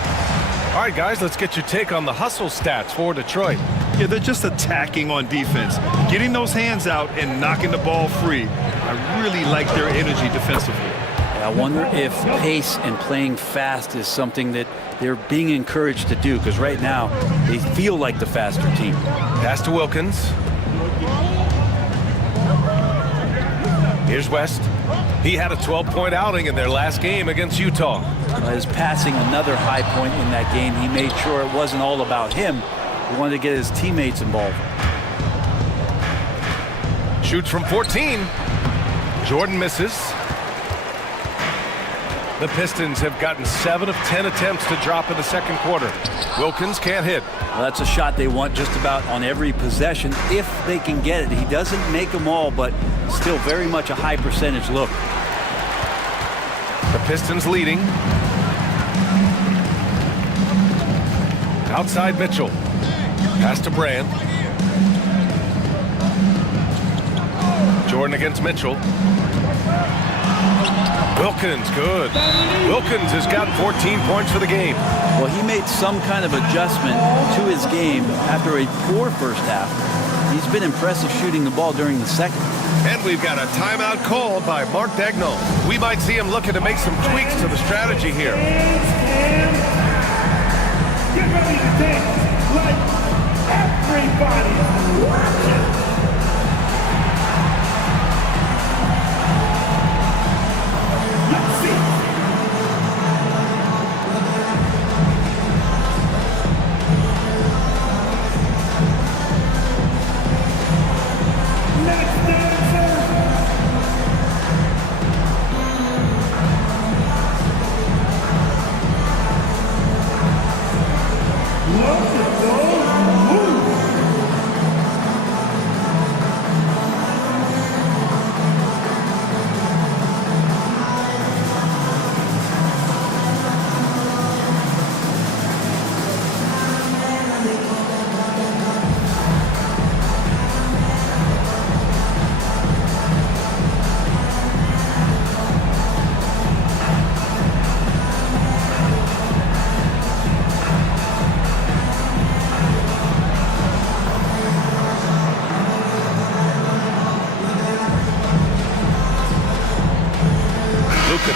All right, guys, let's get your take on the hustle stats for Detroit. Yeah, they're just attacking on defense, getting those hands out and knocking the ball free. I really like their energy defensively. I wonder if pace and playing fast is something that they're being encouraged to do, because right now they feel like the faster team. Pass to Wilkins. Here's West. He had a 12-point outing in their last game against Utah. His passing another high point in that game. He made sure it wasn't all about him. He wanted to get his teammates involved. Shoots from 14. Jordan misses. The Pistons have gotten 7 of 10 attempts to drop in the second quarter. Wilkins can't hit. Well, that's a shot they want just about on every possession if they can get it. He doesn't make them all, but still very much a high percentage look. The Pistons leading. Outside Mitchell. Pass to Brand. Jordan against Mitchell. Wilkins, good. Wilkins has got 14 points for the game. Well, he made some kind of adjustment to his game after a poor first half. He's been impressive shooting the ball during the second. And we've got a timeout called by Mark Daigneault. We might see him looking to make some tweaks to the strategy here. Get ready to dance like everybody watching.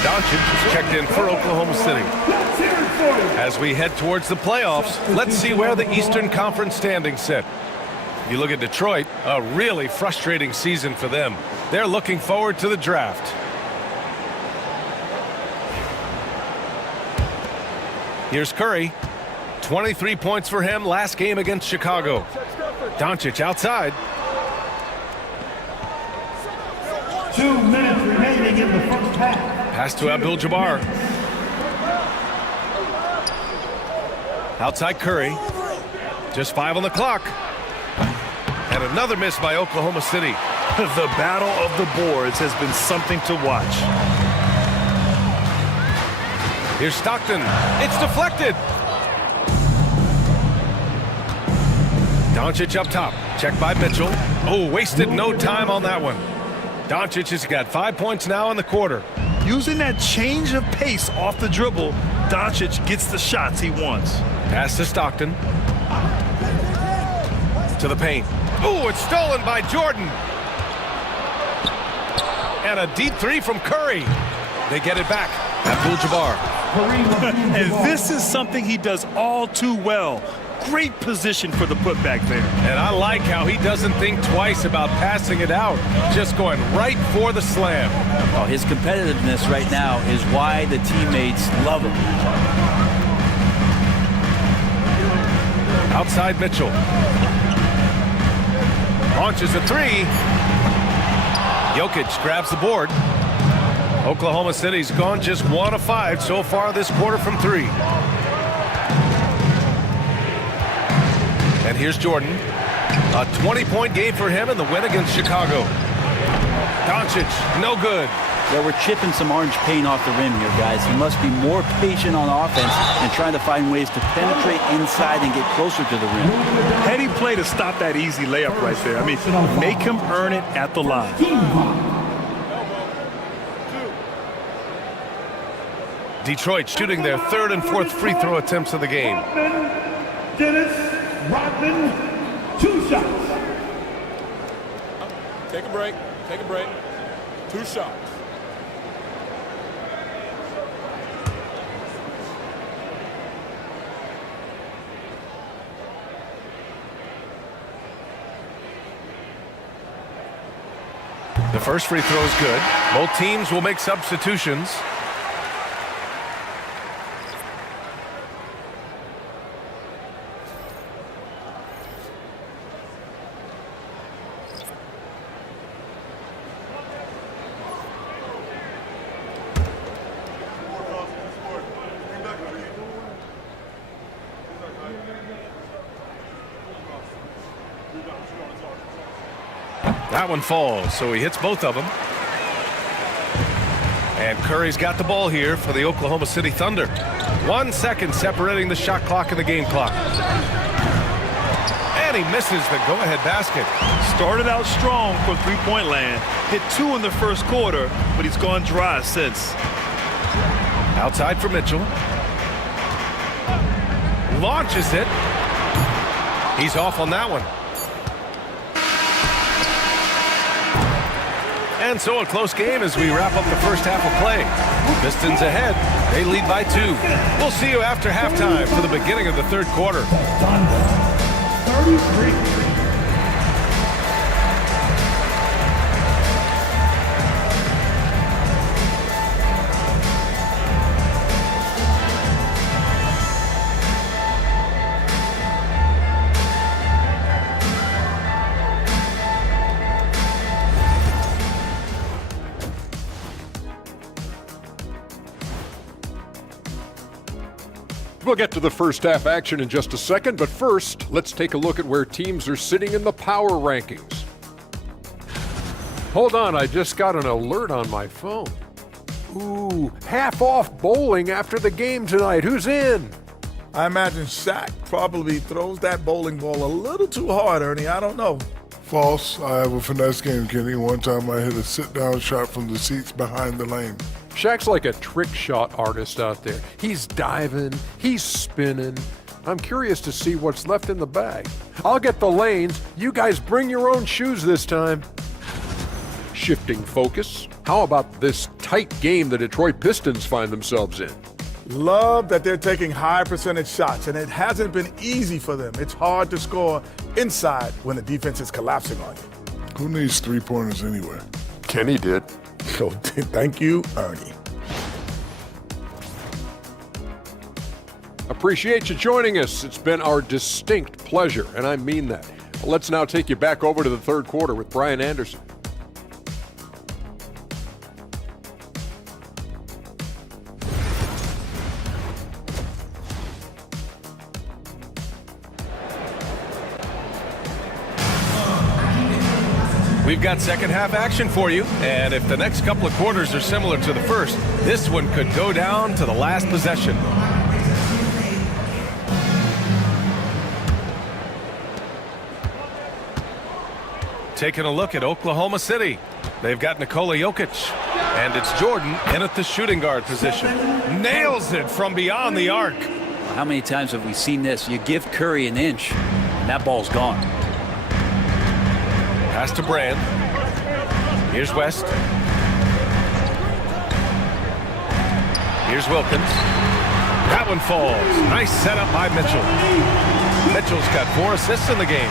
Doncic checked in for Oklahoma City. As we head towards the playoffs, let's see where the Eastern Conference standings sit. You look at Detroit, a really frustrating season for them. They're looking forward to the draft. Here's Curry. 23 points for him last game against Chicago. Doncic outside. 2 minutes remaining in the first half. Pass to Abdul-Jabbar. Outside Curry. Just 5 on the clock. And another miss by Oklahoma City. The battle of the boards has been something to watch. Here's Stockton. It's deflected. Doncic up top. Checked by Mitchell. Oh, wasted no time on that one. Doncic has got 5 points now in the quarter. Using that change of pace off the dribble, Doncic gets the shots he wants. Pass to Stockton. To the paint. Ooh, it's stolen by Jordan. And a deep three from Curry. They get it back. Abdul-Jabbar. And this is something he does all too well. Great position for the putback there. And I like how he doesn't think twice about passing it out. Just going right for the slam. Oh, his competitiveness right now is why the teammates love him. Outside Mitchell. Launches a three. Jokic grabs the board. Oklahoma City's gone just 1 of 5 so far this quarter from 3. And here's Jordan. A 20-point game for him in the win against Chicago. Doncic, no good. Yeah, we're chipping some orange paint off the rim here, guys. He must be more patient on offense and trying to find ways to penetrate inside and get closer to the rim. Heady play to stop that easy layup right there. I mean, make him earn it at the line. Detroit shooting their 3rd and 4th free throw attempts of the game. Rodman, 2 shots. Take a break. Take a break. 2 shots. The first free throw is good. Both teams will make substitutions. That one falls, so he hits both of them. And Curry's got the ball here for the Oklahoma City Thunder. 1 second separating the shot clock and the game clock. And he misses the go-ahead basket. Started out strong for three-point land. Hit 2 in the first quarter, but he's gone dry since. Outside for Mitchell. Launches it. He's off on that one. And so a close game as we wrap up the first half of play. Pistons ahead. They lead by 2. We'll see you after halftime for the beginning of the 3rd quarter. 33. We'll get to the first half action in just a second, but first, let's take a look at where teams are sitting in the power rankings. Hold on, I just got an alert on my phone. Ooh, half off bowling after the game tonight. Who's in? I imagine Shaq probably throws that bowling ball a little too hard, Ernie. I don't know. False. I have a finesse game, Kenny. One time I hit a sit-down shot from the seats behind the lane. Shaq's like a trick shot artist out there. He's diving, he's spinning. I'm curious to see what's left in the bag. I'll get the lanes. You guys bring your own shoes this time. Shifting focus. How about this tight game the Detroit Pistons find themselves in? Love that they're taking high percentage shots, and it hasn't been easy for them. It's hard to score inside when the defense is collapsing on you. Who needs three-pointers anyway? Kenny did. So thank you, Ernie. Appreciate you joining us. It's been our distinct pleasure, and I mean that. Let's now take you back over to the 3rd quarter with Brian Anderson. We've got second half action for you, and if the next couple of quarters are similar to the first, this one could go down to the last possession. Taking a look at Oklahoma City. They've got Nikola Jokic, and it's Jordan in at the shooting guard position. Nails it from beyond the arc. How many times have we seen this? You give Curry an inch, and that ball's gone. Pass to Brand. Here's West. Here's Wilkins. That one falls. Nice setup by Mitchell. Mitchell's got 4 assists in the game.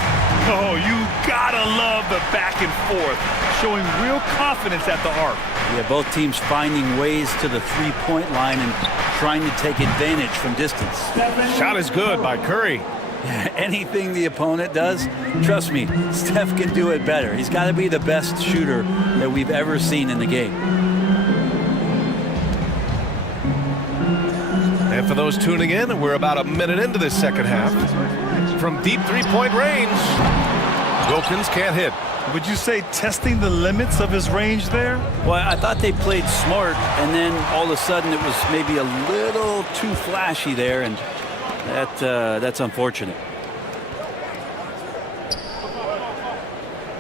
Oh, you gotta love the back and forth, showing real confidence at the arc. Yeah, both teams finding ways to the three-point line and trying to take advantage from distance. Shot is good by Curry. Anything the opponent does, trust me, Steph can do it better. He's got to be the best shooter that we've ever seen in the game. And for those tuning in, we're about a minute into this second half. From deep three-point range, Wilkins can't hit. Would you say testing the limits of his range there? Well, I thought they played smart, and then all of a sudden it was maybe a little too flashy there, and that's unfortunate.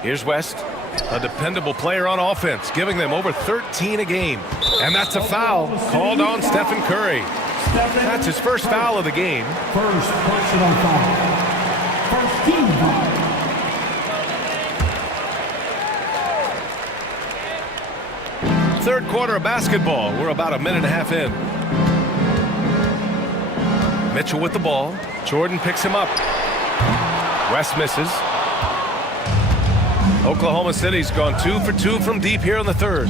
Here's West, a dependable player on offense, giving them over 13 a game. And that's a foul called on Stephen Curry. That's his first foul of the game. First personal foul. First team foul. Third quarter of basketball. We're about a minute and a half in. Mitchell with the ball. Jordan picks him up. West misses. Oklahoma City's gone 2 for 2 from deep here in the third.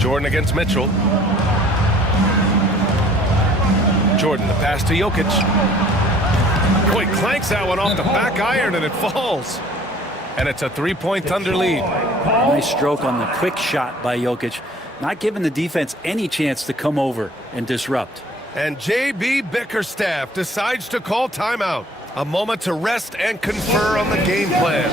Jordan against Mitchell. Jordan, the pass to Jokic. Boy, clanks that one off the back iron and it falls. And it's a 3-point Thunder lead. Nice stroke on the quick shot by Jokic, not giving the defense any chance to come over and disrupt. And J.B. Bickerstaff decides to call timeout. A moment to rest and confer on the game plan.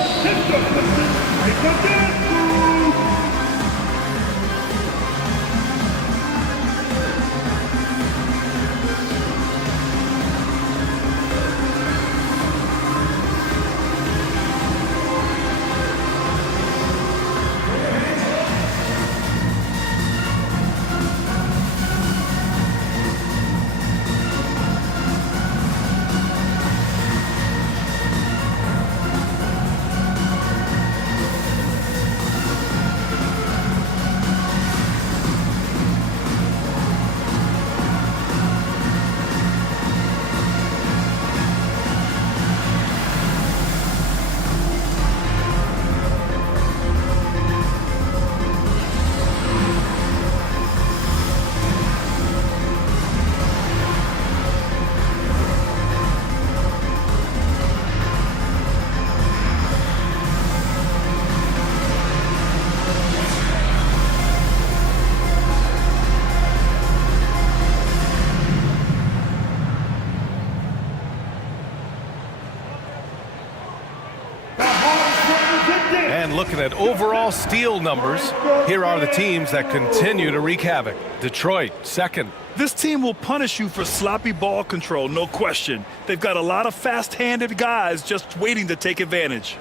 Looking at overall steal numbers, here are the teams that continue to wreak havoc. Detroit, second. This team will punish you for sloppy ball control, no question. They've got a lot of fast-handed guys just waiting to take advantage.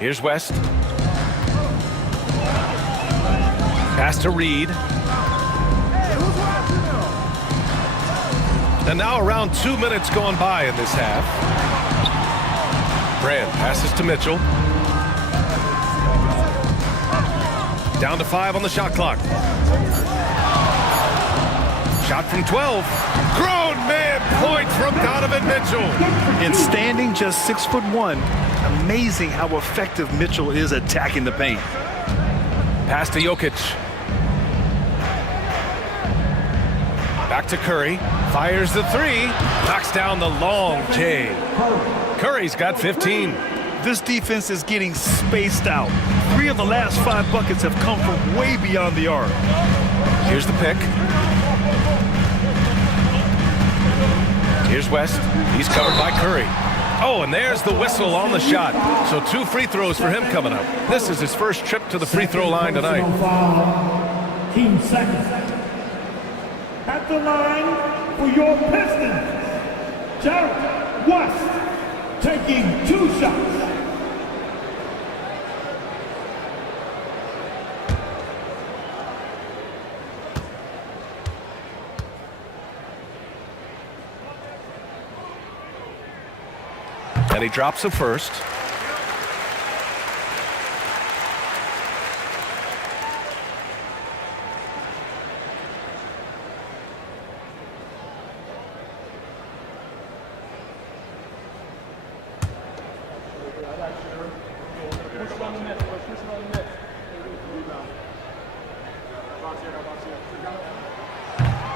Here's West. Pass to Reed. And now around 2 minutes gone by in this half. Brand passes to Mitchell. Down to 5 on the shot clock. Shot from 12. Grown man point from Donovan Mitchell. And standing just 6'1", amazing how effective Mitchell is attacking the paint. Pass to Jokic. Back to Curry. Fires the 3. Knocks down the long J. Curry's got 15. This defense is getting spaced out. 3 of the last 5 buckets have come from way beyond the arc. Here's the pick. Here's West. He's covered by Curry. Oh, and there's the whistle on the shot. So 2 free throws for him coming up. This is his first trip to the free throw line tonight. Team second. At the line for your Pistons, Jarrett West taking 2 shots. And he drops the first.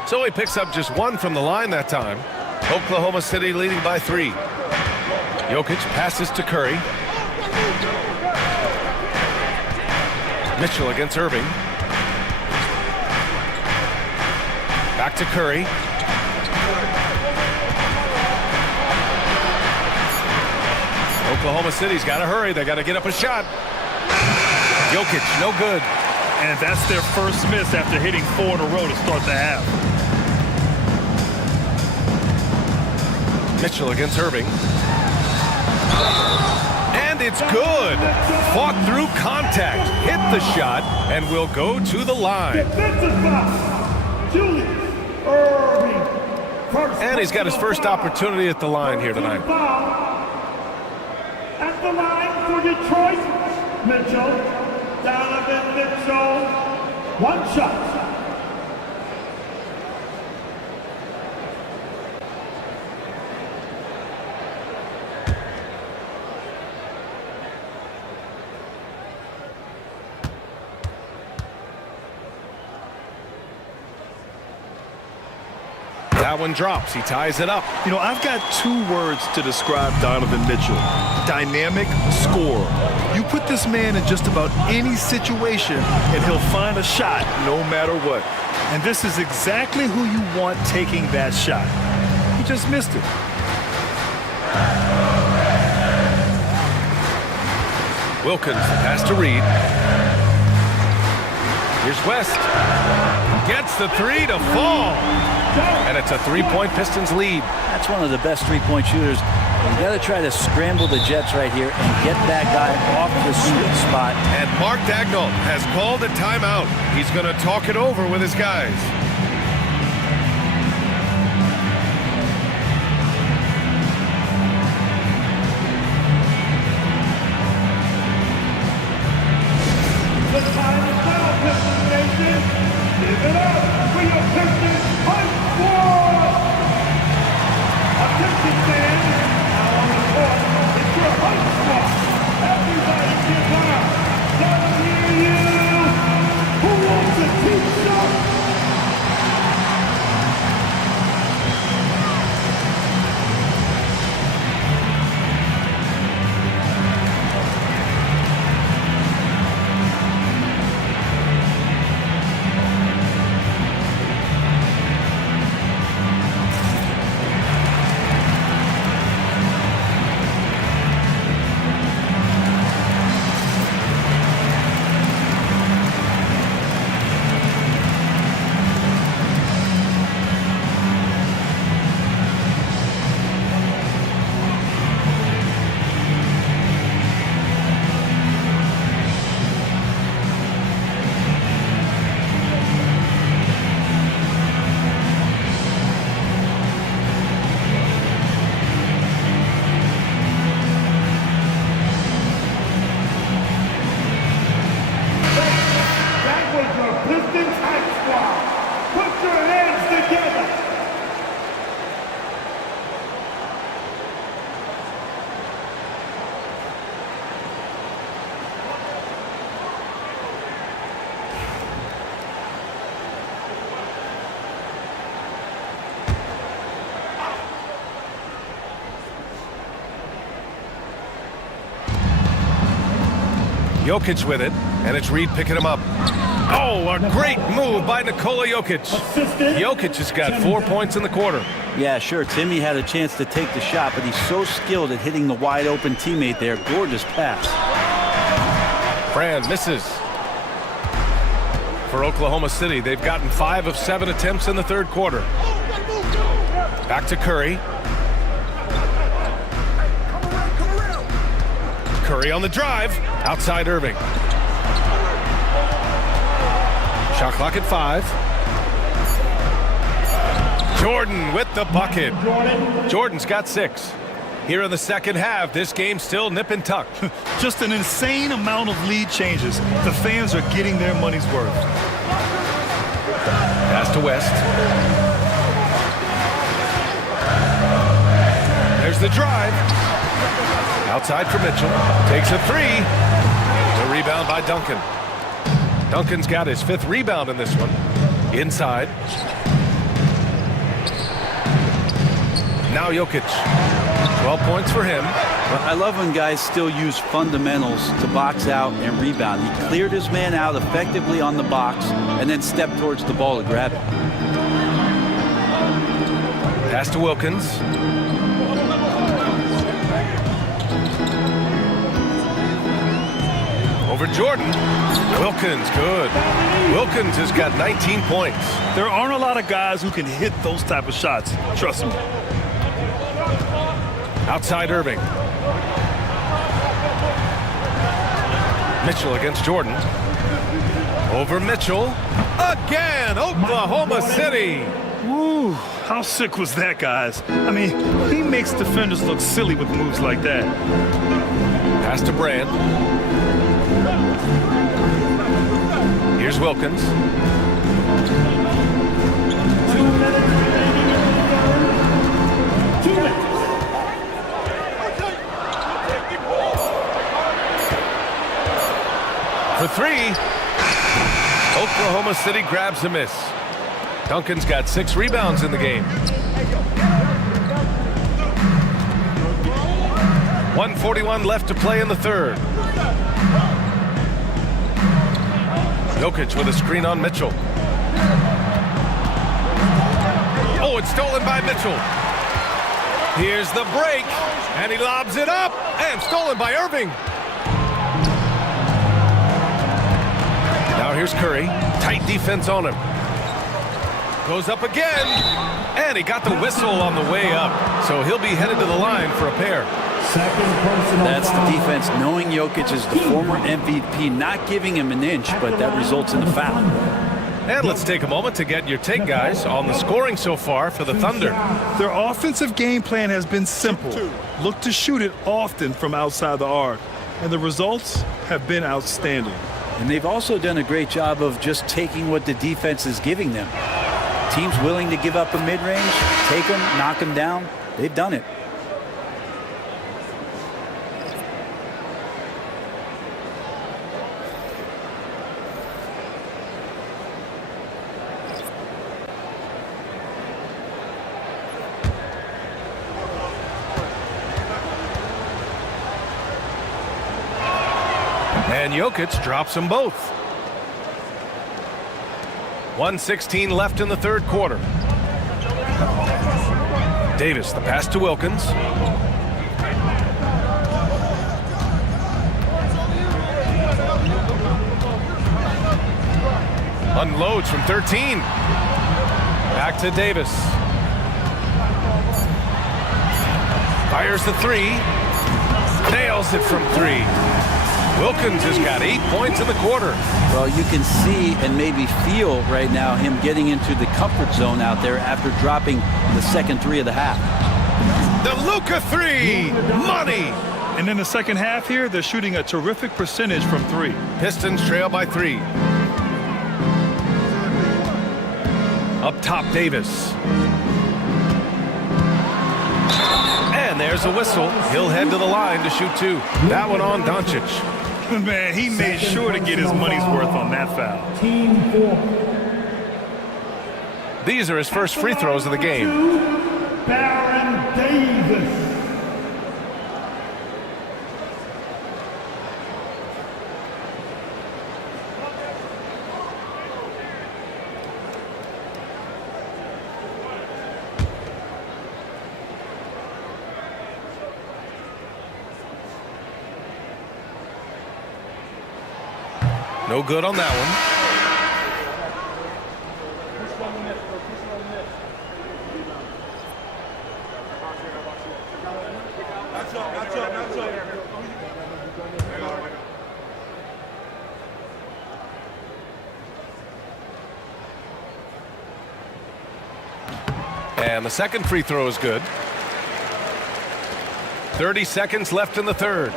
So he picks up just one from the line that time. Oklahoma City leading by 3. Jokic passes to Curry. Mitchell against Irving. Back to Curry. Oklahoma City's got to hurry. They got to get up a shot. Jokic, no good. And that's their first miss after hitting 4 in a row to start the half. Mitchell against Irving. And it's good. Fought through contact, hit the shot, and will go to the line. And he's got his first opportunity at the line here tonight. At the line for Detroit, Mitchell. Donovan Mitchell, 1 shot. That one drops. He ties it up. You know, I've got 2 words to describe Donovan Mitchell. Dynamic scorer. You put this man in just about any situation, and he'll find a shot no matter what. And this is exactly who you want taking that shot. He just missed it. Wilkins, pass to Reed. Here's West. Gets the 3 to fall. And it's a 3-point Pistons lead. That's one of the best 3-point shooters. You got to try to scramble the Jets right here and get that guy off the sweet spot. And Mark Daigneault has called a timeout. He's going to talk it over with his guys. The time is now, Pistons Nation. Give it up for your Pistons High Squad! Attention fans, now on the court, it's your High Squad. Everybody get down. Let's hear you. Who wants a t-shirt? Jokic with it, and it's Reed picking him up. Oh, a great move by Nikola Jokic. Jokic has got 4 points in the quarter. Yeah, sure, Timmy had a chance to take the shot, but he's so skilled at hitting the wide open teammate there. Gorgeous pass. Brand misses. For Oklahoma City, they've gotten 5 of 7 attempts in the third quarter. Back to Curry. Curry on the drive. Outside Irving. Shot clock at 5. Jordan with the bucket. Jordan's got 6. Here in the second half, this game's still nip and tuck. Just an insane amount of lead changes. The fans are getting their money's worth. Pass to West. There's the drive. Outside for Mitchell. Takes a three. The rebound by Duncan. Duncan's got his 5th rebound in this one. Inside. Now Jokic. 12 points for him. But I love when guys still use fundamentals to box out and rebound. He cleared his man out effectively on the box and then stepped towards the ball to grab it. Pass to Wilkins. Over Jordan. Wilkins, good. Wilkins has got 19 points. There aren't a lot of guys who can hit those type of shots. Trust me. Outside Irving. Mitchell against Jordan. Over Mitchell. Again, Oklahoma City. Woo, how sick was that, guys? I mean, he makes defenders look silly with moves like that. Pass to Brand. Here's Wilkins. For three. Oklahoma City grabs a miss. Duncan's got 6 rebounds in the game. 1:41 left to play in the third. Jokic with a screen on Mitchell. Oh, it's stolen by Mitchell. Here's the break, and he lobs it up, and stolen by Irving. Now here's Curry. Tight defense on him. Goes up again, and he got the whistle on the way up, so he'll be headed to the line for a pair. That's the defense, knowing Jokic is the former MVP, not giving him an inch, but that results in a foul. And let's take a moment to get your take, guys, on the scoring so far for the Thunder. Their offensive game plan has been simple. Look to shoot it often from outside the arc, and the results have been outstanding. And they've also done a great job of just taking what the defense is giving them. Teams willing to give up a mid-range, take them, knock them down, they've done it. And Jokic drops them both. 1:16 left in the third quarter. Davis, the pass to Wilkins. Unloads from 13. Back to Davis. Fires the three. Nails it from 3. Wilkins has got 8 points in the quarter. Well, you can see and maybe feel right now him getting into the comfort zone out there after dropping the second 3 of the half. The Luka 3, money. And in the second half here, they're shooting a terrific percentage from 3. Pistons trail by 3. Up top, Davis. And there's a whistle. He'll head to the line to shoot 2. That one on Doncic. Man, he made sure to get his money's worth on that foul. These are his first free throws of the game. Baron Davis. No good on that one. And the second free throw is good. 30 seconds left in the third.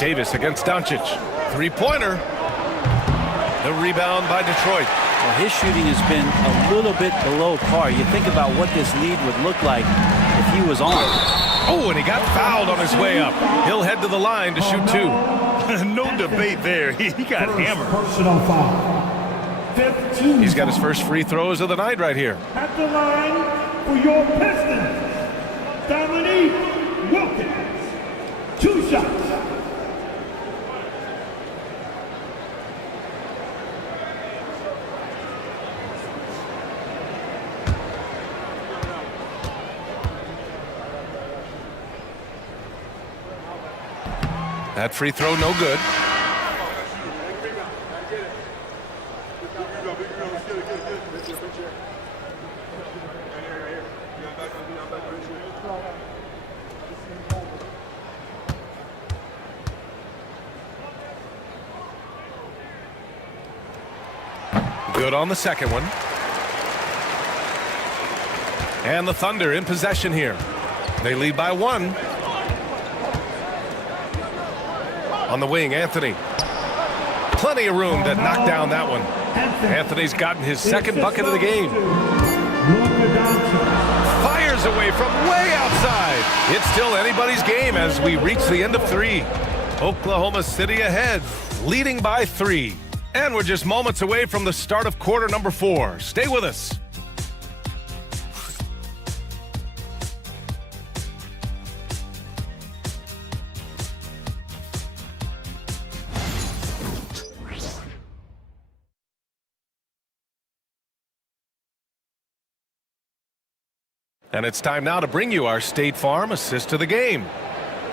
Davis against Doncic. Three-pointer. The rebound by Detroit. Well, his shooting has been a little bit below par. You think about what this lead would look like if he was on. Oh, and he got fouled on his way up. He'll head to the line to shoot two. No debate there. He got hammered. Personal foul. 15. He's got his first free throws of the night right here. At the line for your Pistons, Dominique Wilkins. 2 shots. That free throw no good. Good on the second one. And the Thunder in possession here. They lead by 1. On the wing, Anthony. Plenty of room to knock down that one. Anthony's gotten his second bucket of the game. Fires away from way outside. It's still anybody's game as we reach the end of 3. Oklahoma City ahead, leading by 3. And we're just moments away from the start of quarter number 4. Stay with us. And it's time now to bring you our State Farm assist to the game.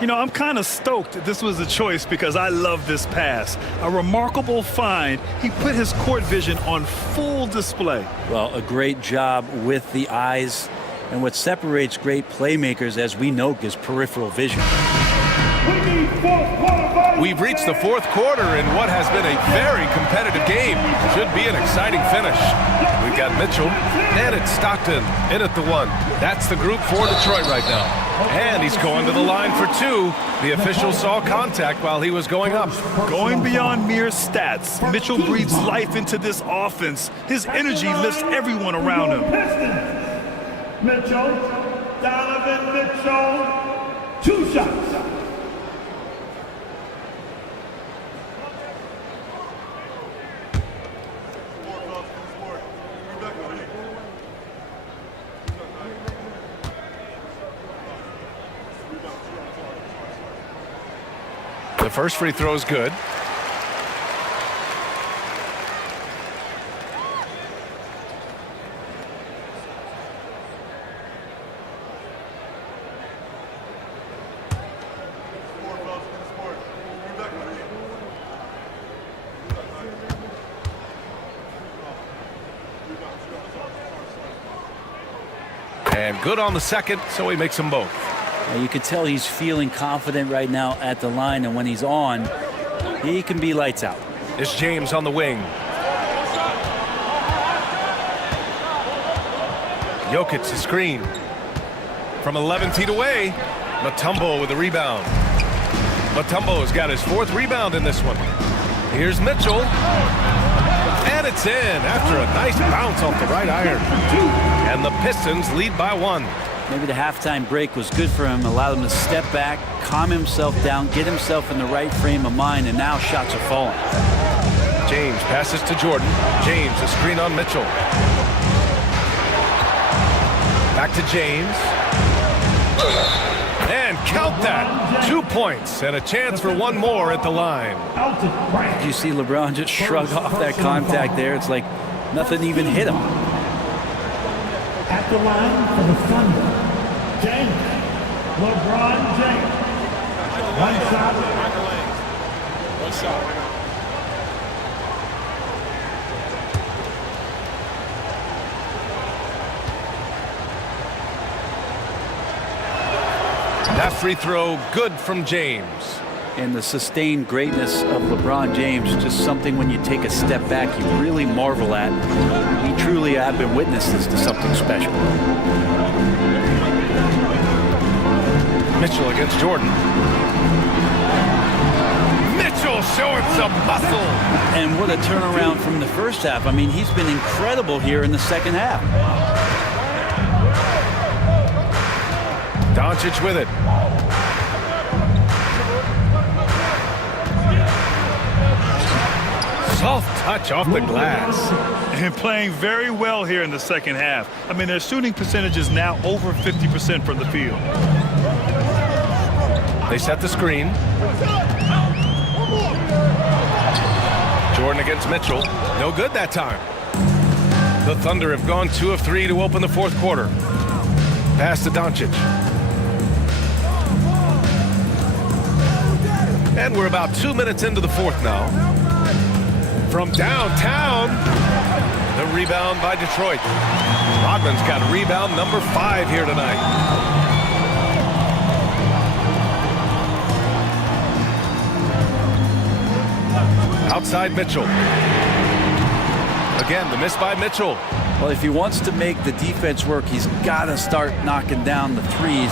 You know, I'm kind of stoked this was a choice because I love this pass. A remarkable find. He put his court vision on full display. Well, a great job with the eyes. And what separates great playmakers, as we know, is peripheral vision. We've reached the 4th quarter in what has been a very competitive game. Should be an exciting finish. We've got Mitchell, and it's Stockton in at the 1. That's the group for Detroit right now. And he's going to the line for 2. The official saw contact while he was going up. Going beyond mere stats, Mitchell breathes life into this offense. His energy lifts everyone around him. Mitchell, Donovan Mitchell, 2 shots. The first free throw is good. And good on the second, so he makes them both. You could tell he's feeling confident right now at the line, and when he's on, he can be lights out. It's James on the wing. Jokic the screen. From 11 feet away, Mutombo with the rebound. Mutombo's got his 4th rebound in this one. Here's Mitchell. And it's in after a nice bounce off the right iron. And the Pistons lead by 1. Maybe the halftime break was good for him, allowed him to step back, calm himself down, get himself in the right frame of mind, and now shots are falling. James passes to Jordan. James, a screen on Mitchell. Back to James. And count that. 2 points and a chance for 1 more at the line. Did you see LeBron just shrug off that contact there? It's like nothing even hit him. At the line for the Thunder, James, LeBron James. 1 shot. 1 shot. That free throw good from James. And the sustained greatness of LeBron James, just something when you take a step back, you really marvel at. We truly have been witnesses to something special. Mitchell against Jordan. Mitchell showing some muscle. And what a turnaround from the first half. I mean, he's been incredible here in the second half. Doncic with it. Soft touch off the glass. And playing very well here in the second half. I mean, their shooting percentage is now over 50% from the field. They set the screen. Jordan against Mitchell. No good that time. The Thunder have gone 2 of 3 to open the fourth quarter. Pass to Doncic. And we're about 2 minutes into the fourth now. From downtown, the rebound by Detroit. Rodman's got rebound number 5 here tonight. Outside Mitchell. Again, the miss by Mitchell. Well, if he wants to make the defense work, he's got to start knocking down the threes.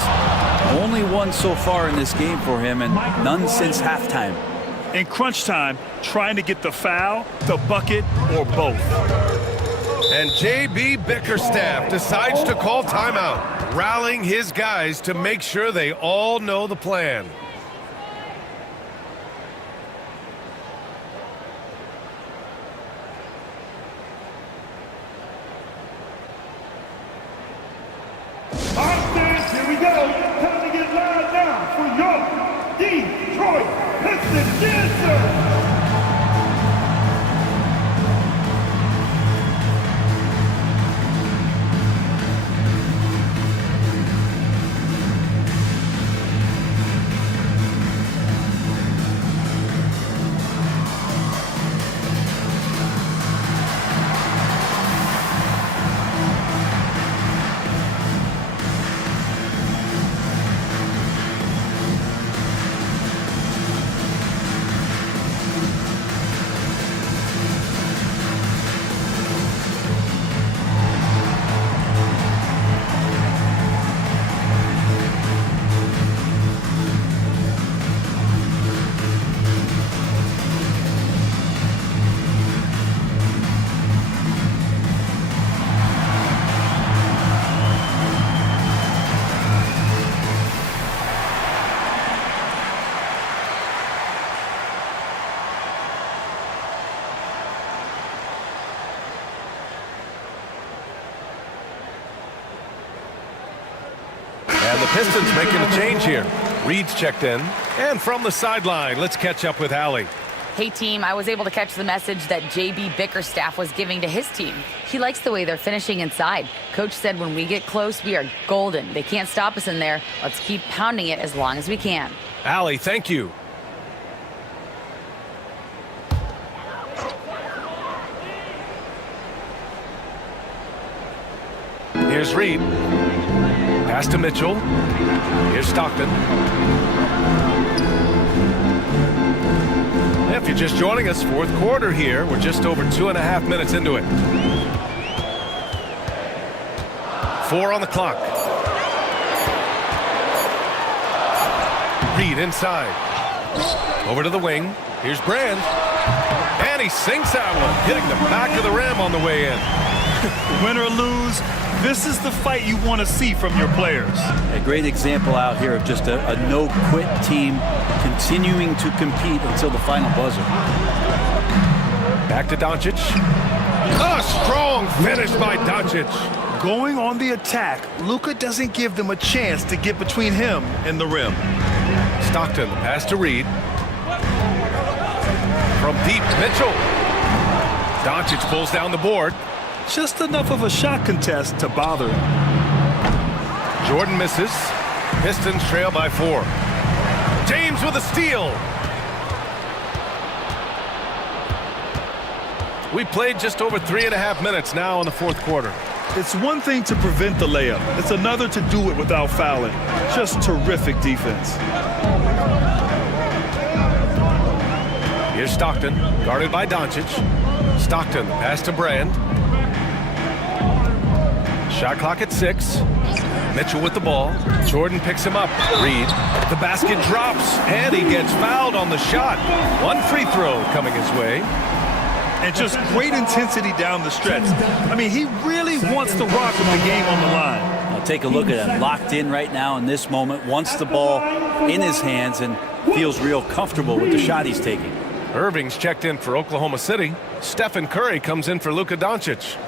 Only one so far in this game for him, and none since halftime. In crunch time, trying to get the foul, the bucket, or both. And J.B. Bickerstaff decides to call timeout, rallying his guys to make sure they all know the plan. Here we go. Time to get loud now for your Detroit Pistons. Yes, sir. And the Pistons making a change here. Reed's checked in. And from the sideline, let's catch up with Allie. Hey, team, I was able to catch the message that J.B. Bickerstaff was giving to his team. He likes the way they're finishing inside. Coach said when we get close, we are golden. They can't stop us in there. Let's keep pounding it as long as we can. Allie, thank you. Here's Reed. Pass to Mitchell. Here's Stockton. If you're just joining us, fourth quarter here. We're just over 2.5 minutes into it. 4 on the clock. Reed inside. Over to the wing. Here's Brand. And he sinks that one, hitting the back of the rim on the way in. Win or lose, this is the fight you want to see from your players. A great example out here of just a no-quit team continuing to compete until the final buzzer. Back to Doncic. A strong finish by Doncic. Going on the attack, Luka doesn't give them a chance to get between him and the rim. Stockton, pass to Reed. From deep, Mitchell. Doncic pulls down the board. Just enough of a shot contest to bother him. Jordan misses. Pistons trail by 4. James with a steal. We played just over 3.5 minutes now in the fourth quarter. It's one thing to prevent the layup. It's another to do it without fouling. Just terrific defense. Here's Stockton, guarded by Doncic. Stockton, pass to Brand. Shot clock at 6. Mitchell with the ball. Jordan picks him up. Reed. The basket drops, and he gets fouled on the shot. One free throw coming his way. And just great intensity down the stretch. I mean, he really wants to rock with the game on the line. Now take a look at him. Locked in right now in this moment. Wants the ball in his hands and feels real comfortable with the shot he's taking. Irving's checked in for Oklahoma City. Stephen Curry comes in for Luka Doncic.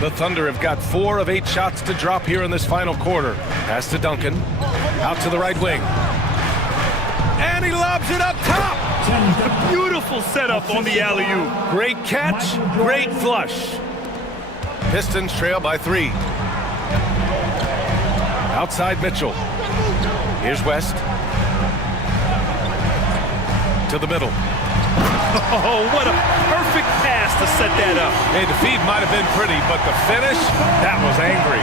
The Thunder have got 4 of 8 shots to drop here in this final quarter. Pass to Duncan. Out to the right wing. And he lobs it up top. A beautiful setup on the alley-oop. Great catch, great flush. Pistons trail by 3. Outside Mitchell. Here's West. To the middle. Oh, what a perfect pass to set that up. Hey, the feed might have been pretty, but the finish, that was angry.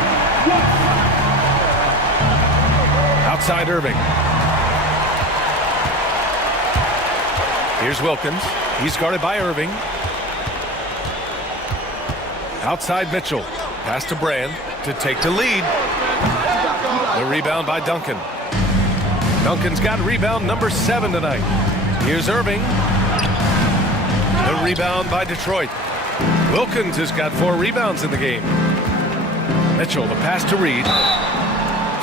Outside Irving. Here's Wilkins. He's guarded by Irving. Outside Mitchell. Pass to Brand to take the lead. The rebound by Duncan. Duncan's got rebound number 7 tonight. Here's Irving. The rebound by Detroit. Wilkins has got 4 rebounds in the game. Mitchell, the pass to Reed.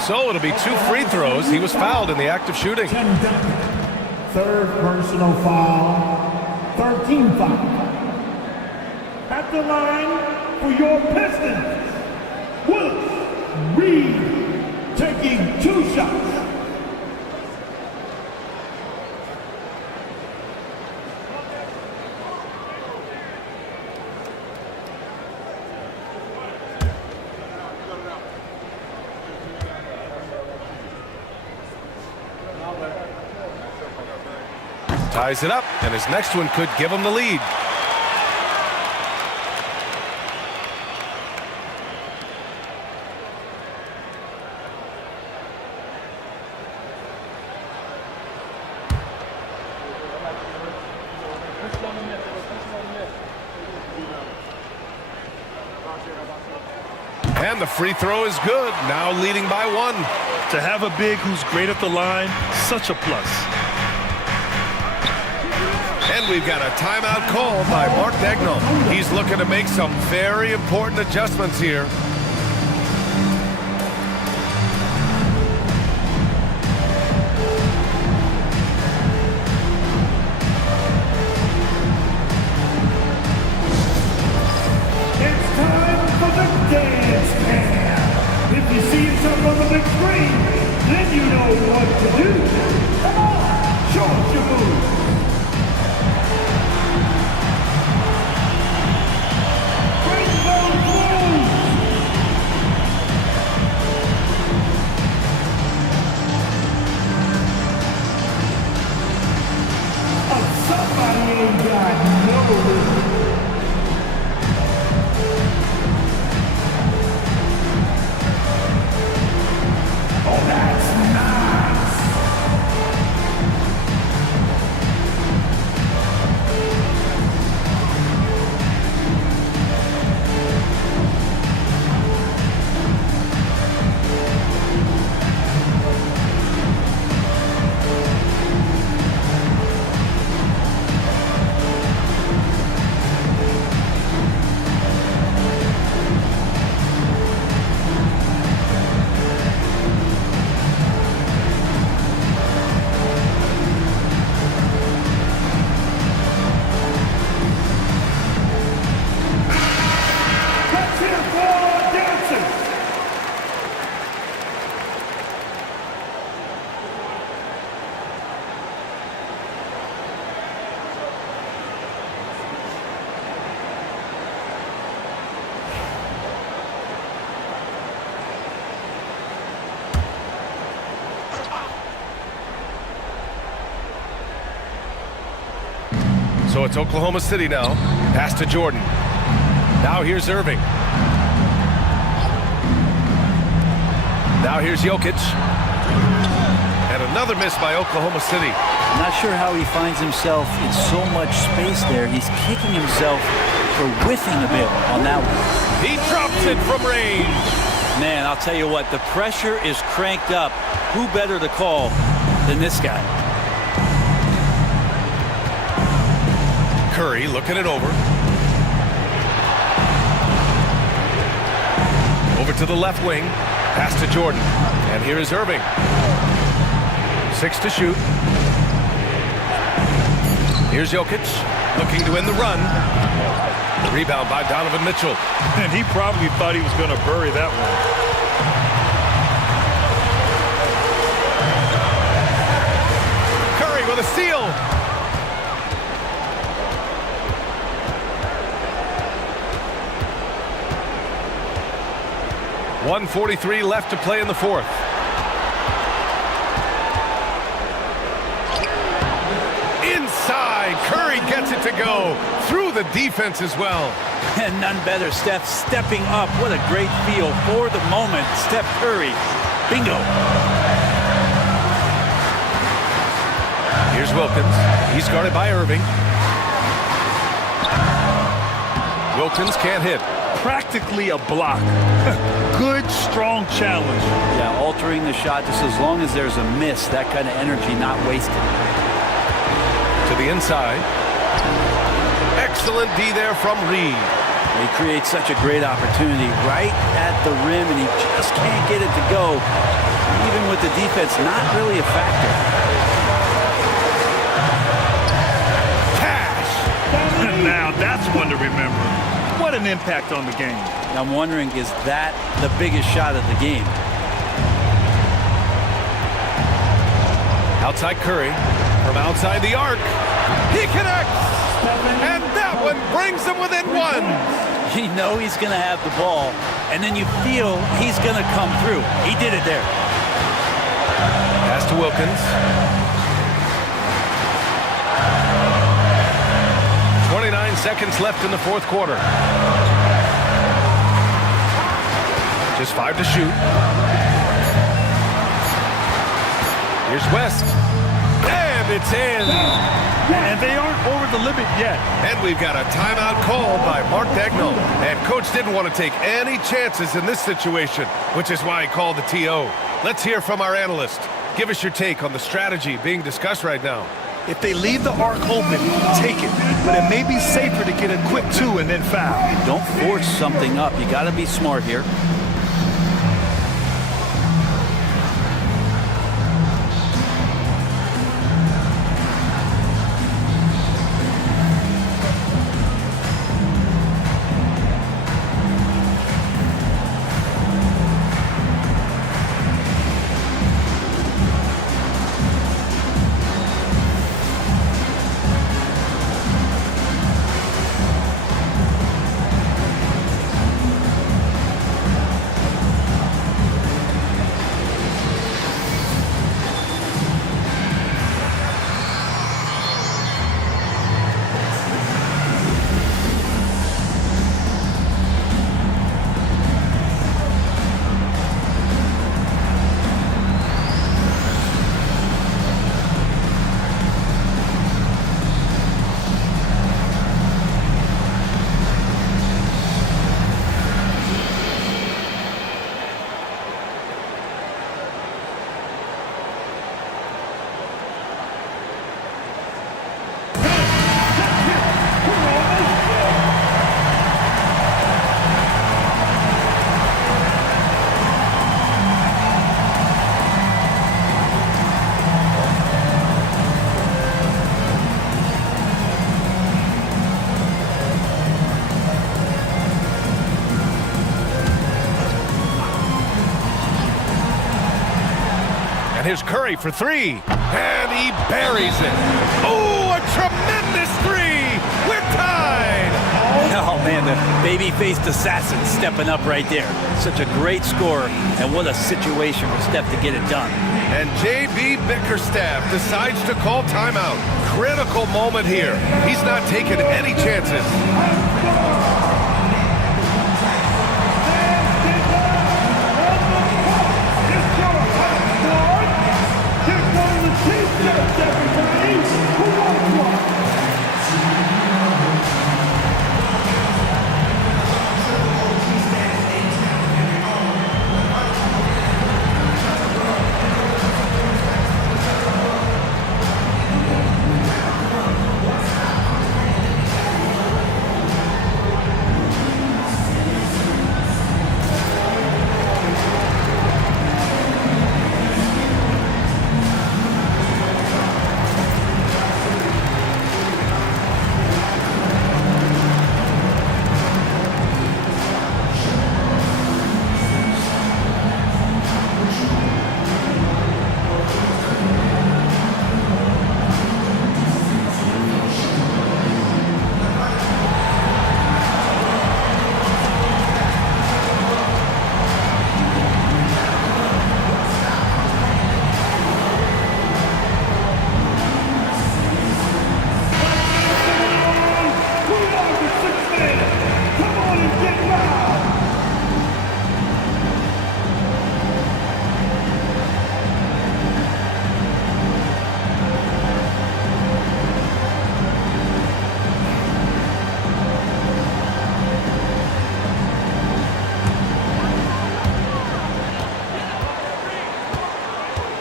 So it'll be 2 free throws. He was fouled in the act of shooting. Third personal foul. 13 foul. At the line for your Pistons, Willis Reed taking 2 shots. Ties it up, and his next one could give him the lead. And the free throw is good, now leading by 1. To have a big who's great at the line, such a plus. And we've got a timeout call by Mark Dagnall. He's looking to make some very important adjustments here. It's time for the dance cam. If you see yourself on the big screen, then you know what to do. Come on, show us your moves. So it's Oklahoma City now. Pass to Jordan. Now here's Irving. Now here's Jokic. And another miss by Oklahoma City. I'm not sure how he finds himself in so much space there. He's kicking himself for whiffing a bit on that one. He drops it from range. Man, I'll tell you what, the pressure is cranked up. Who better to call than this guy? Curry looking it over. Over to the left wing. Pass to Jordan. And here is Irving. 6 to shoot. Here's Jokic looking to end the run. The rebound by Donovan Mitchell. And he probably thought he was going to bury that one. Curry with a steal. .143 left to play in the fourth. Inside, Curry gets it to go through the defense as well. And none better, Steph stepping up. What a great feel for the moment. Steph Curry, bingo. Here's Wilkins. He's guarded by Irving. Wilkins can't hit. Practically a block. Good, strong challenge. Yeah, altering the shot just as long as there's a miss. That kind of energy not wasted. To the inside. Excellent D there from Reed. He creates such a great opportunity right at the rim, and he just can't get it to go. Even with the defense, not really a factor. Cash! Now that's one to remember. What an impact on the game. I'm wondering, is that the biggest shot of the game? Outside Curry from outside the arc. He connects! And that one brings him within one. You know he's going to have the ball, and then you feel he's going to come through. He did it there. Pass to Wilkins. 29 seconds left in the fourth quarter. Just 5 to shoot. Here's West. And it's in. And they aren't over the limit yet. And we've got a timeout called by Mark Daigneault. And Coach didn't want to take any chances in this situation, which is why he called the TO. Let's hear from our analyst. Give us your take on the strategy being discussed right now. If they leave the arc open, take it. But it may be safer to get a quick 2 and then foul. Don't force something up. You got to be smart here. And here's Curry for 3. And he buries it. Oh, a tremendous 3. We're tied. Oh, man, the the baby-faced assassin stepping up right there. Such a great score, and what a situation for Steph to get it done. And J.B. Bickerstaff decides to call timeout. Critical moment here. He's not taking any chances.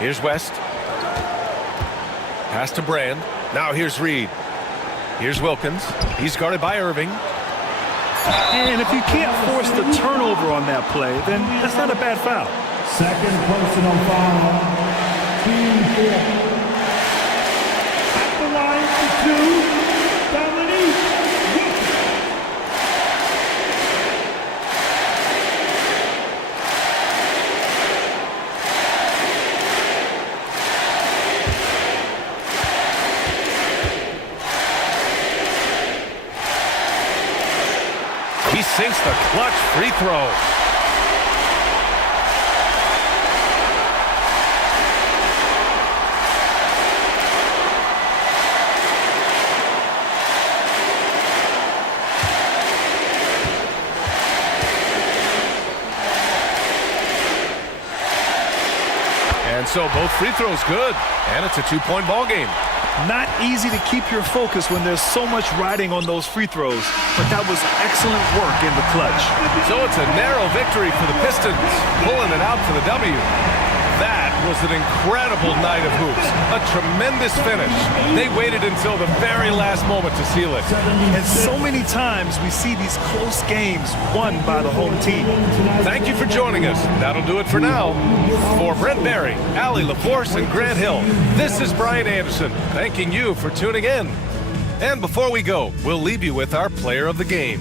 Here's West. Pass to Brand. Now here's Reed. Here's Wilkins. He's guarded by Irving. And if you can't force the turnover on that play, then that's not a bad foul. Second personal foul. Team 4. At the line for 2, Dominique Wilkins. He sinks the clutch free throw. And so both free throws good. And it's a 2-point ball game. Not easy to keep your focus when there's so much riding on those free throws, but that was excellent work in the clutch. So it's a narrow victory for the Pistons, pulling it out for the W. That was an incredible night of hoops. A tremendous finish. They waited until the very last moment to seal it. And so many times we see these close games won by the home team. Thank you for joining us. That'll do it for now. For Brent Barry, Allie LaForce, and Grant Hill, this is Brian Anderson, thanking you for tuning in. And before we go, we'll leave you with our player of the game.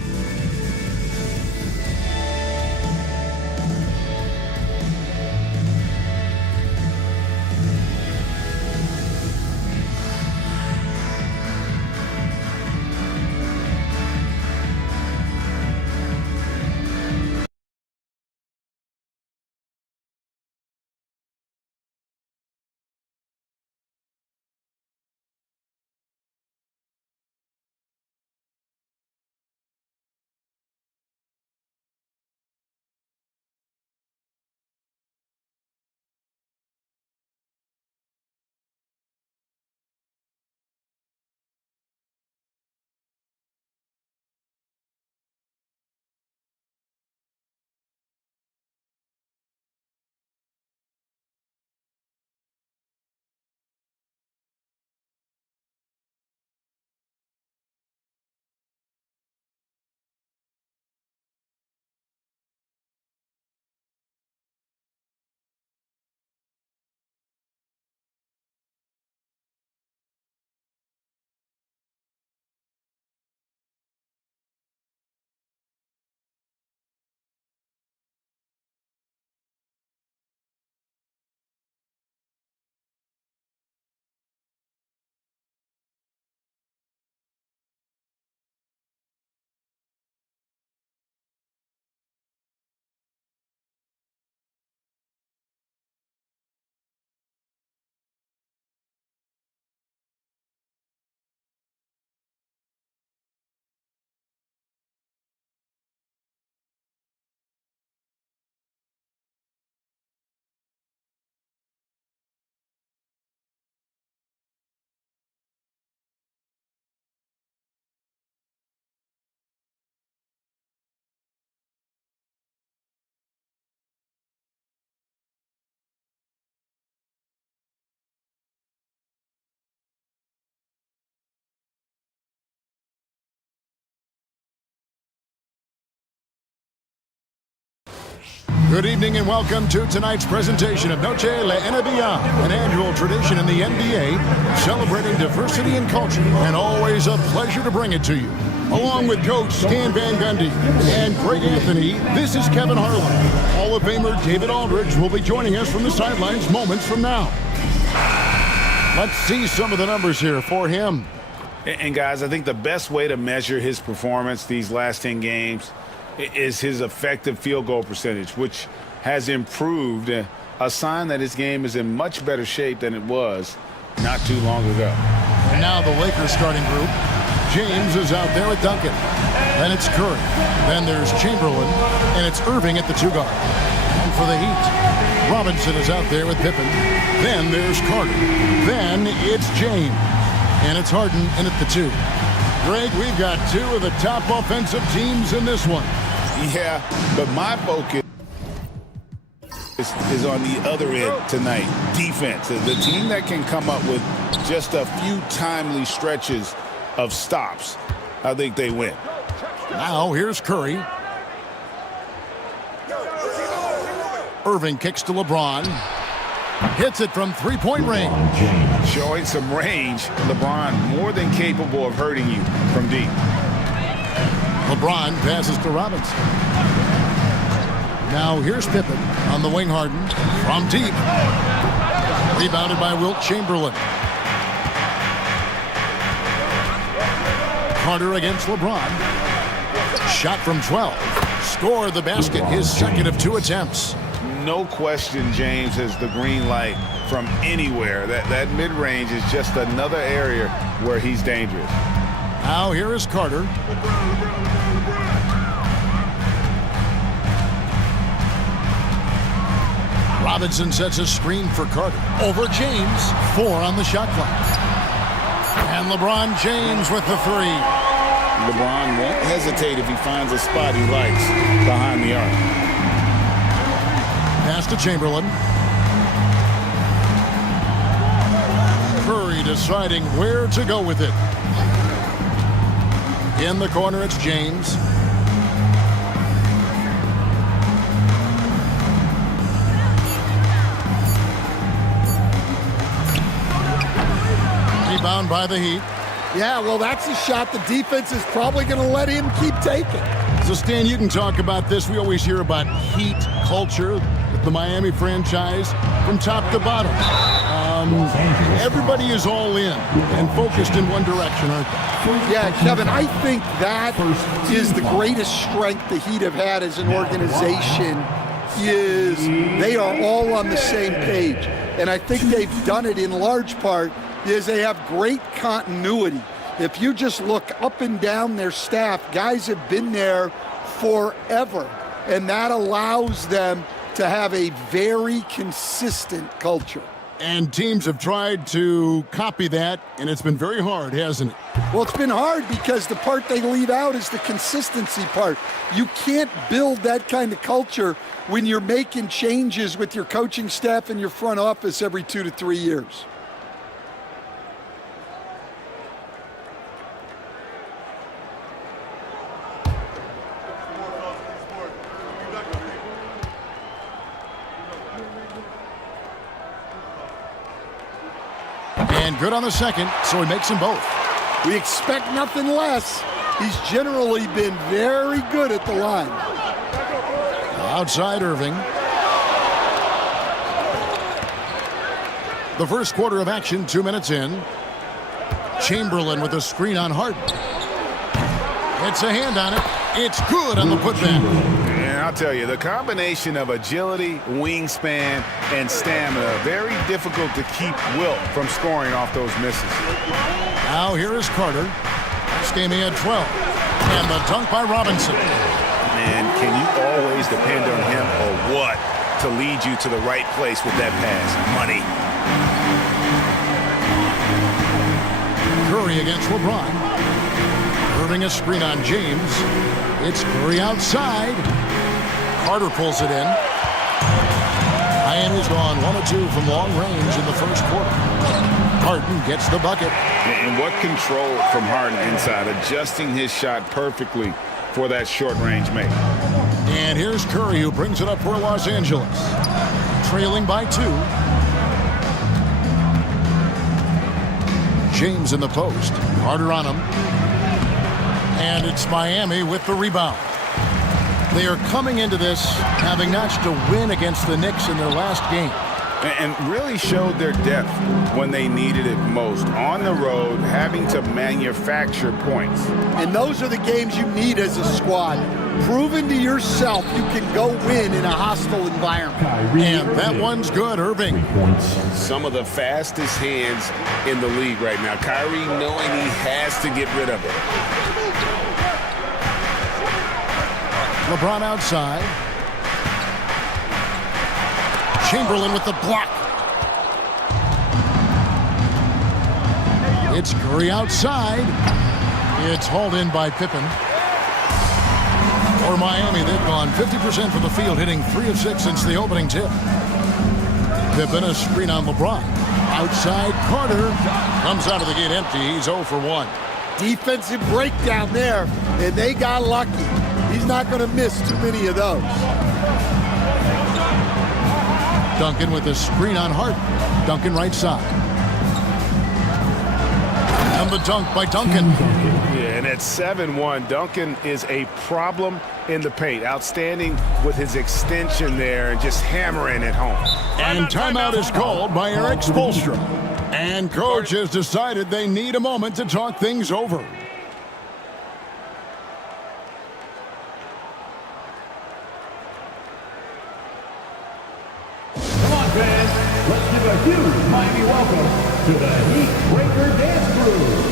Good evening and welcome to tonight's presentation of Noche La NBA, an annual tradition in the NBA celebrating diversity and culture, and always a pleasure to bring it to you. Along with Coach Stan Van Gundy and Greg Anthony, this is Kevin Harlan. Hall of Famer David Aldridge will be joining us from the sidelines moments from now. Let's see some of the numbers here for him. And guys, I think the best way to measure his performance these last 10 games is his effective field goal percentage, which has improved, a sign that his game is in much better shape than it was not too long ago. And now the Lakers starting group. James is out there with Duncan. Then it's Curry. Then there's Chamberlain. And it's Irving at the 2 guard. And for the Heat, Robinson is out there with Pippen. Then there's Carter. Then it's James. And it's Harden in at the 2. Greg, we've got 2 of the top offensive teams in this one. Yeah, but my focus is on the other end tonight. Defense. The team that can come up with just a few timely stretches of stops, I think they win. Now here's Curry. Irving kicks to LeBron. Hits it from three-point range. Showing some range, LeBron more than capable of hurting you from deep. LeBron passes to Robinson. Now here's Pippen on the wing. Harden from deep. Rebounded by Wilt Chamberlain. Carter against LeBron. Shot from 12. Scored the basket, his second of 2 attempts. No question James has the green light from anywhere. That mid-range is just another area where he's dangerous. Now here is Carter. Robinson sets a screen for Carter. Over James. 4 on the shot clock. And LeBron James with the 3. LeBron won't hesitate if he finds a spot he likes behind the arc. Pass to Chamberlain. Curry deciding where to go with it. In the corner, it's James. Rebound by the Heat. Yeah, well, that's a shot the defense is probably going to let him keep taking. So, Stan, you can talk about this. We always hear about Heat culture with the Miami franchise from top to bottom. Everybody is all in and focused in one direction, aren't they? Yeah, Kevin, I think that is the greatest strength the Heat have had as an organization is they are all on the same page. And I think they've done it in large part is they have great continuity. If you just look up and down their staff, guys have been there forever, and that allows them to have a very consistent culture. And teams have tried to copy that, and it's been very hard, hasn't it? Well, it's been hard because the part they leave out is the consistency part. You can't build that kind of culture when you're making changes with your coaching staff and your front office every 2 to 3 years. And good on the second, so he makes them both. We expect nothing less. He's generally been very good at the line. Outside Irving. The first quarter of action, 2 minutes in. Chamberlain with a screen on Harden. It's a hand on it. It's good on the putback. And I'll tell you, the combination of agility, wingspan, and stamina, very difficult to keep Wilt from scoring off those misses. Now here is Carter. This game he had 12. And the dunk by Robinson. Man, can you always depend on him or what to lead you to the right place with that pass? Money. Curry against LeBron. Irving a screen on James. It's Curry outside. Carter pulls it in. Miami's gone 1 of 2 from long range in the first quarter. Harden gets the bucket. And what control from Harden inside, adjusting his shot perfectly for that short range make. And here's Curry, who brings it up for Los Angeles. Trailing by 2. James in the post. Carter on him. And it's Miami with the rebound. They are coming into this having notched a win against the Knicks in their last game. And really showed their depth when they needed it most. On the road, having to manufacture points. And those are the games you need as a squad. Proving to yourself you can go win in a hostile environment. And that one's good, Irving. Some of the fastest hands in the league right now. Kyrie knowing he has to get rid of it. LeBron outside. Chamberlain with the block. It's Curry outside. It's hauled in by Pippen. For Miami, they've gone 50% from the field, hitting 3 of 6 since the opening tip. Pippen, a screen on LeBron. Outside, Carter comes out of the gate empty. He's 0 for 1. Defensive breakdown there, and they got lucky. He's not going to miss too many of those. Duncan with a screen on Hart. Duncan right side. And the dunk by Duncan. Yeah, and at 7-1, Duncan is a problem in the paint. Outstanding with his extension there and just hammering it home. And timeout is called by Eric Spoelstra. And coach has decided they need a moment to talk things over. Let's give a huge Miami welcome to the Heat Breaker Dance Crew.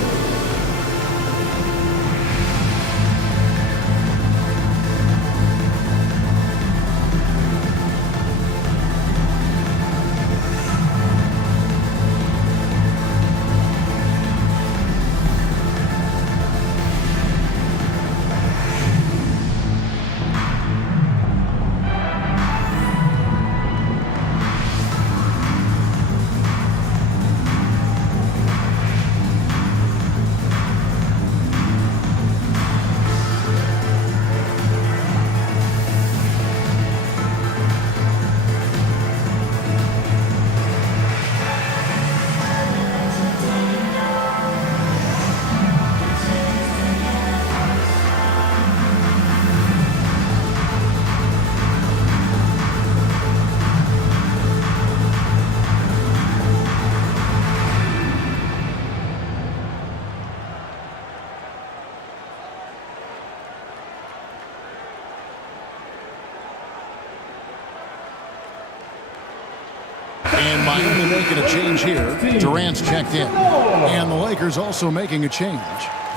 And Miami making a change here. Durant's checked in. And the Lakers also making a change.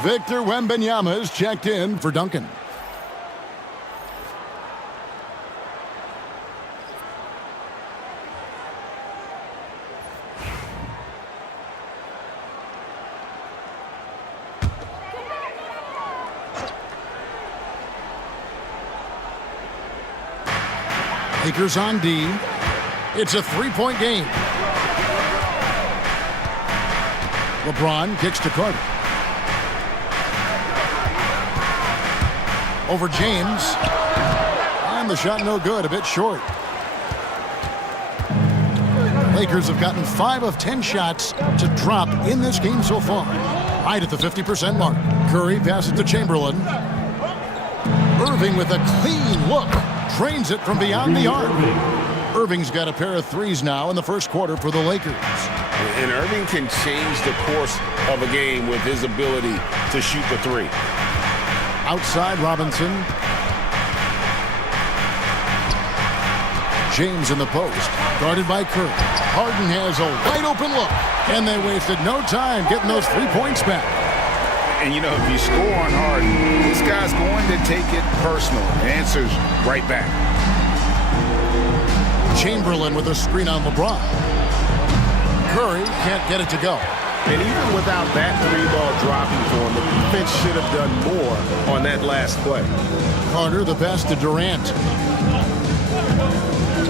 Victor Wembanyama is checked in for Duncan. Lakers on D. It's a three-point game. LeBron kicks to Carter. Over James. And the shot no good, a bit short. Lakers have gotten 5 of 10 shots to drop in this game so far. Right at the 50% mark. Curry passes to Chamberlain. Irving with a clean look. Drains it from beyond the arc. Irving's got a pair of threes now in the first quarter for the Lakers. And Irving can change the course of a game with his ability to shoot the three. Outside Robinson. James in the post. Guarded by Curry. Harden has a wide open look. And they wasted no time getting those 3 points back. And, you know, if you score on Harden, this guy's going to take it personal. Answers right back. Chamberlain with a screen on LeBron. Curry can't get it to go. And even without that three-ball dropping for him, the defense should have done more on that last play. Carter, the pass to Durant.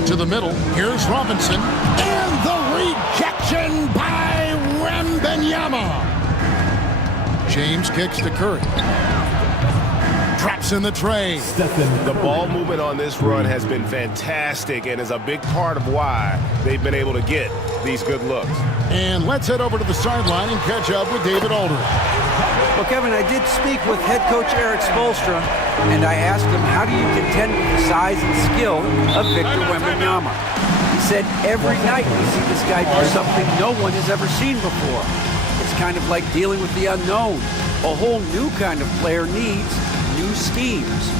To the middle. Here's Robinson. And the rejection by Wembanyama. James kicks to Curry. Drops in the tray. The ball movement on this run has been fantastic and is a big part of why they've been able to get these good looks. And let's head over to the sideline and catch up with David Aldridge. Well, Kevin, I did speak with head coach Eric Spoelstra, and I asked him, how do you contend with the size and skill of Victor Wembanyama? He said, every night we see this guy do something no one has ever seen before. It's kind of like dealing with the unknown. A whole new kind of player needs new schemes.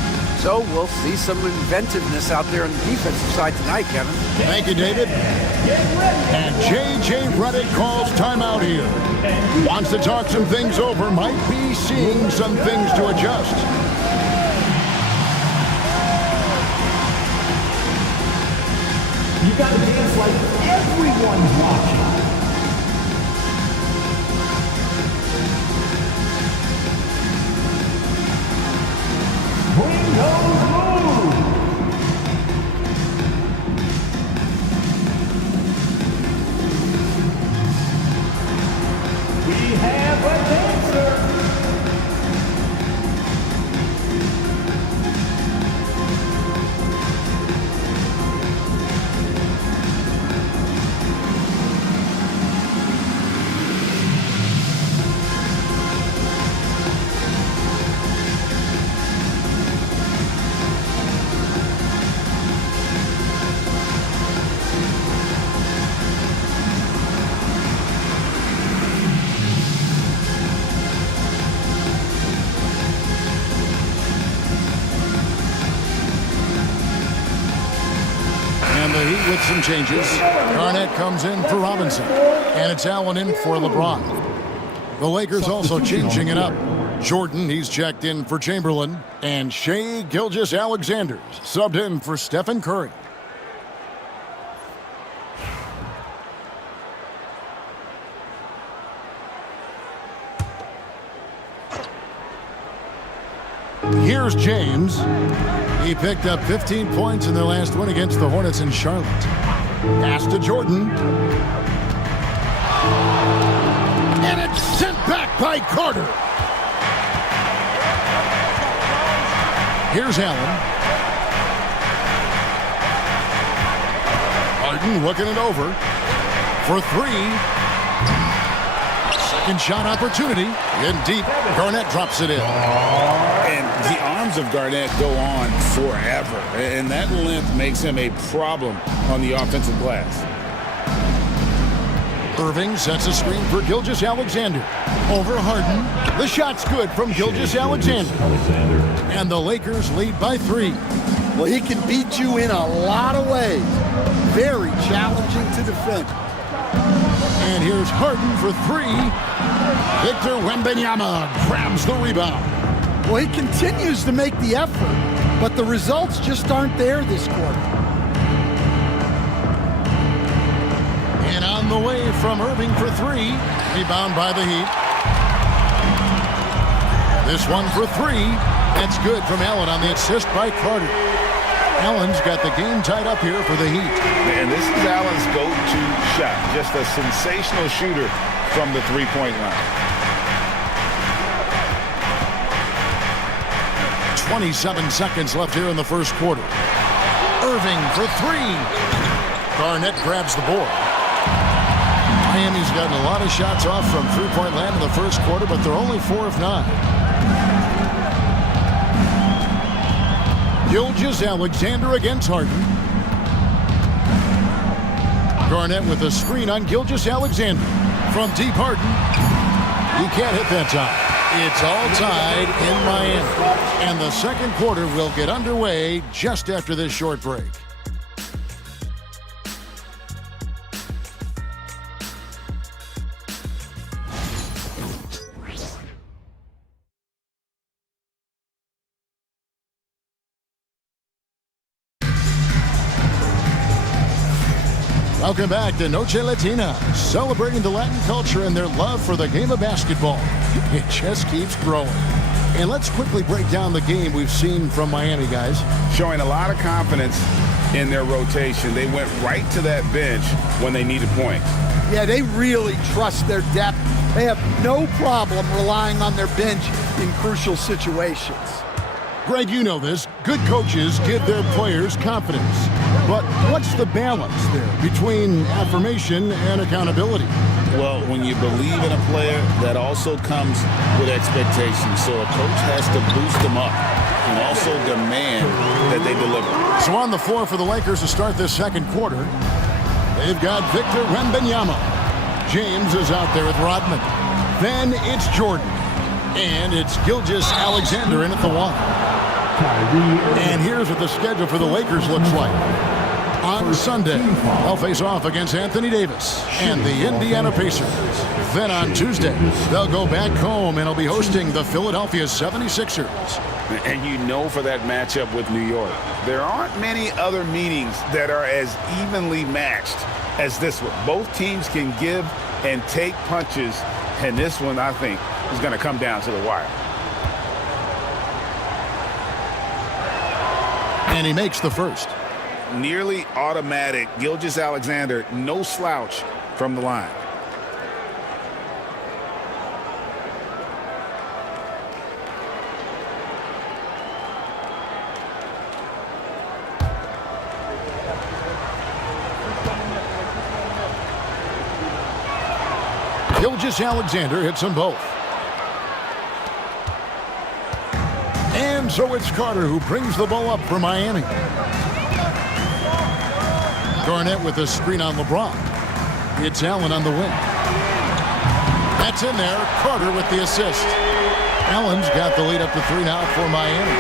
So we'll see some inventiveness out there on the defensive side tonight, Kevin. Thank you, David. And J.J. Redick calls timeout here. Wants to talk some things over, might be seeing some things to adjust. You got to dance like everyone's watching. Bring those moves. We have a dancer. With some changes, Garnett comes in for Robinson, and it's Allen in for LeBron. The Lakers also changing it up. Jordan, he's checked in for Chamberlain, and Shai Gilgeous-Alexander's subbed in for Stephen Curry. Here's James. He picked up 15 points in their last win against the Hornets in Charlotte. Pass to Jordan. And it's sent back by Carter. Here's Allen. Harden looking it over for three. Second shot opportunity. In deep. Garnett drops it in. And the arms of Garnett go on forever, and that length makes him a problem on the offensive glass. Irving sets a screen for Gilgeous-Alexander. Over Harden. The shot's good from Gilgeous-Alexander. And the Lakers lead by 3. Well, he can beat you in a lot of ways. Very challenging to defend. And here's Harden for 3. Victor Wembanyama grabs the rebound. Well, he continues to make the effort, but the results just aren't there this quarter. And on the way from Irving for 3. Rebound by the Heat. This one for 3. That's good from Allen on the assist by Carter. Allen's got the game tied up here for the Heat. And this is Allen's go-to shot. Just a sensational shooter from the three-point line. 27 seconds left here in the first quarter. Irving for 3. Garnett grabs the board. Miami's gotten a lot of shots off from three-point land in the first quarter, but they're only 4 of 9. Gilgeous-Alexander against Harden. Garnett with a screen on Gilgeous-Alexander. From deep, Harden. He can't hit that time. It's all tied in Miami. And the second quarter will get underway just after this short break. Welcome back to Noche Latina, celebrating the Latin culture and their love for the game of basketball. It just keeps growing. And let's quickly break down the game we've seen from Miami, guys. Showing a lot of confidence in their rotation. They went right to that bench when they needed points. Yeah, they really trust their depth. They have no problem relying on their bench in crucial situations. Greg, you know this. Good coaches give their players confidence. But what's the balance there between affirmation and accountability? Well, when you believe in a player, that also comes with expectations. So a coach has to boost them up and also demand that they deliver. So on the floor for the Lakers to start this second quarter, they've got Victor Wembanyama. James is out there with Rodman. Then it's Jordan. And it's Gilgeous-Alexander in at the one. And here's what the schedule for the Lakers looks like. On Sunday, they'll face off against Anthony Davis and the Indiana Pacers. Then on Tuesday, they'll go back home and will be hosting the Philadelphia 76ers. And you know, for that matchup with New York, there aren't many other meetings that are as evenly matched as this one. Both teams can give and take punches, and this one, I think, is going to come down to the wire. And he makes the first. Nearly automatic. Gilgeous-Alexander, no slouch from the line. Gilgeous-Alexander hits them both. And so it's Carter who brings the ball up for Miami. Garnett with a screen on LeBron. It's Allen on the wing. That's in there. Carter with the assist. Allen's got the lead up to 3 now for Miami.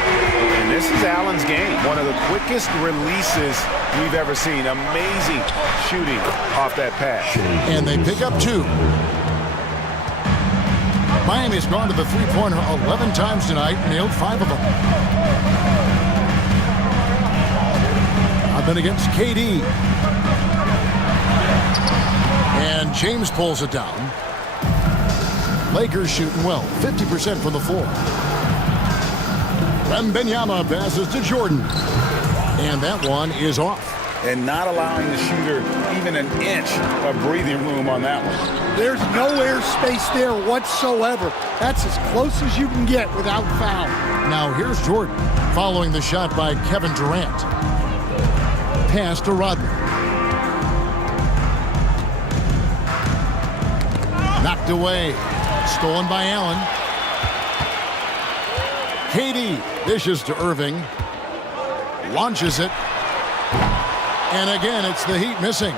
And this is Allen's game. One of the quickest releases we've ever seen. Amazing shooting off that pass. And they pick up 2. Miami's gone to the three-pointer 11 times tonight, nailed 5 of them. I've been against KD. And James pulls it down. Lakers shooting well, 50% from the floor. Wembanyama passes to Jordan. And that one is off. And not allowing the shooter even an inch of breathing room on that one. There's no air space there whatsoever. That's as close as you can get without foul. Now here's Jordan, following the shot by Kevin Durant. Pass to Rodman. Knocked away. Stolen by Allen. KD dishes to Irving. Launches it. And again, it's the Heat missing.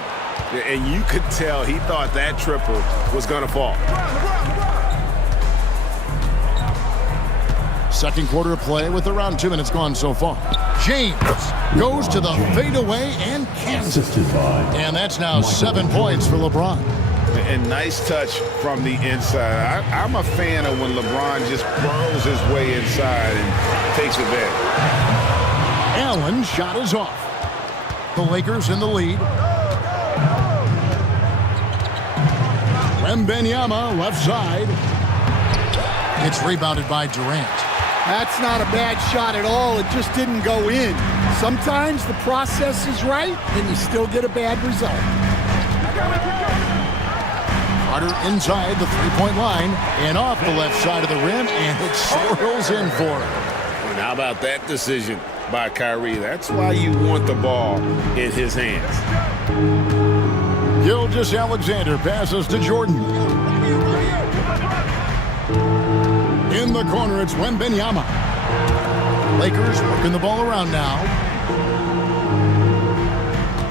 And you could tell he thought that triple was going to fall. Second quarter of play with around 2 minutes gone so far. James goes to the fadeaway and cans it. And that's now 7 points for LeBron. And nice touch from the inside. I'm a fan of when LeBron just burrows his way inside and takes advantage. Allen's shot is off. The Lakers in the lead. Wembanyama left side. It's rebounded by Durant. That's not a bad shot at all. It just didn't go in. Sometimes the process is right and you still get a bad result. Carter inside the three-point line and off the left side of the rim, and it swirls in for him. And how about that decision by Kyrie? That's why you want the ball in his hands. Gilgeous-Alexander passes to Jordan. In the corner, it's Wembanyama. Lakers working the ball around now.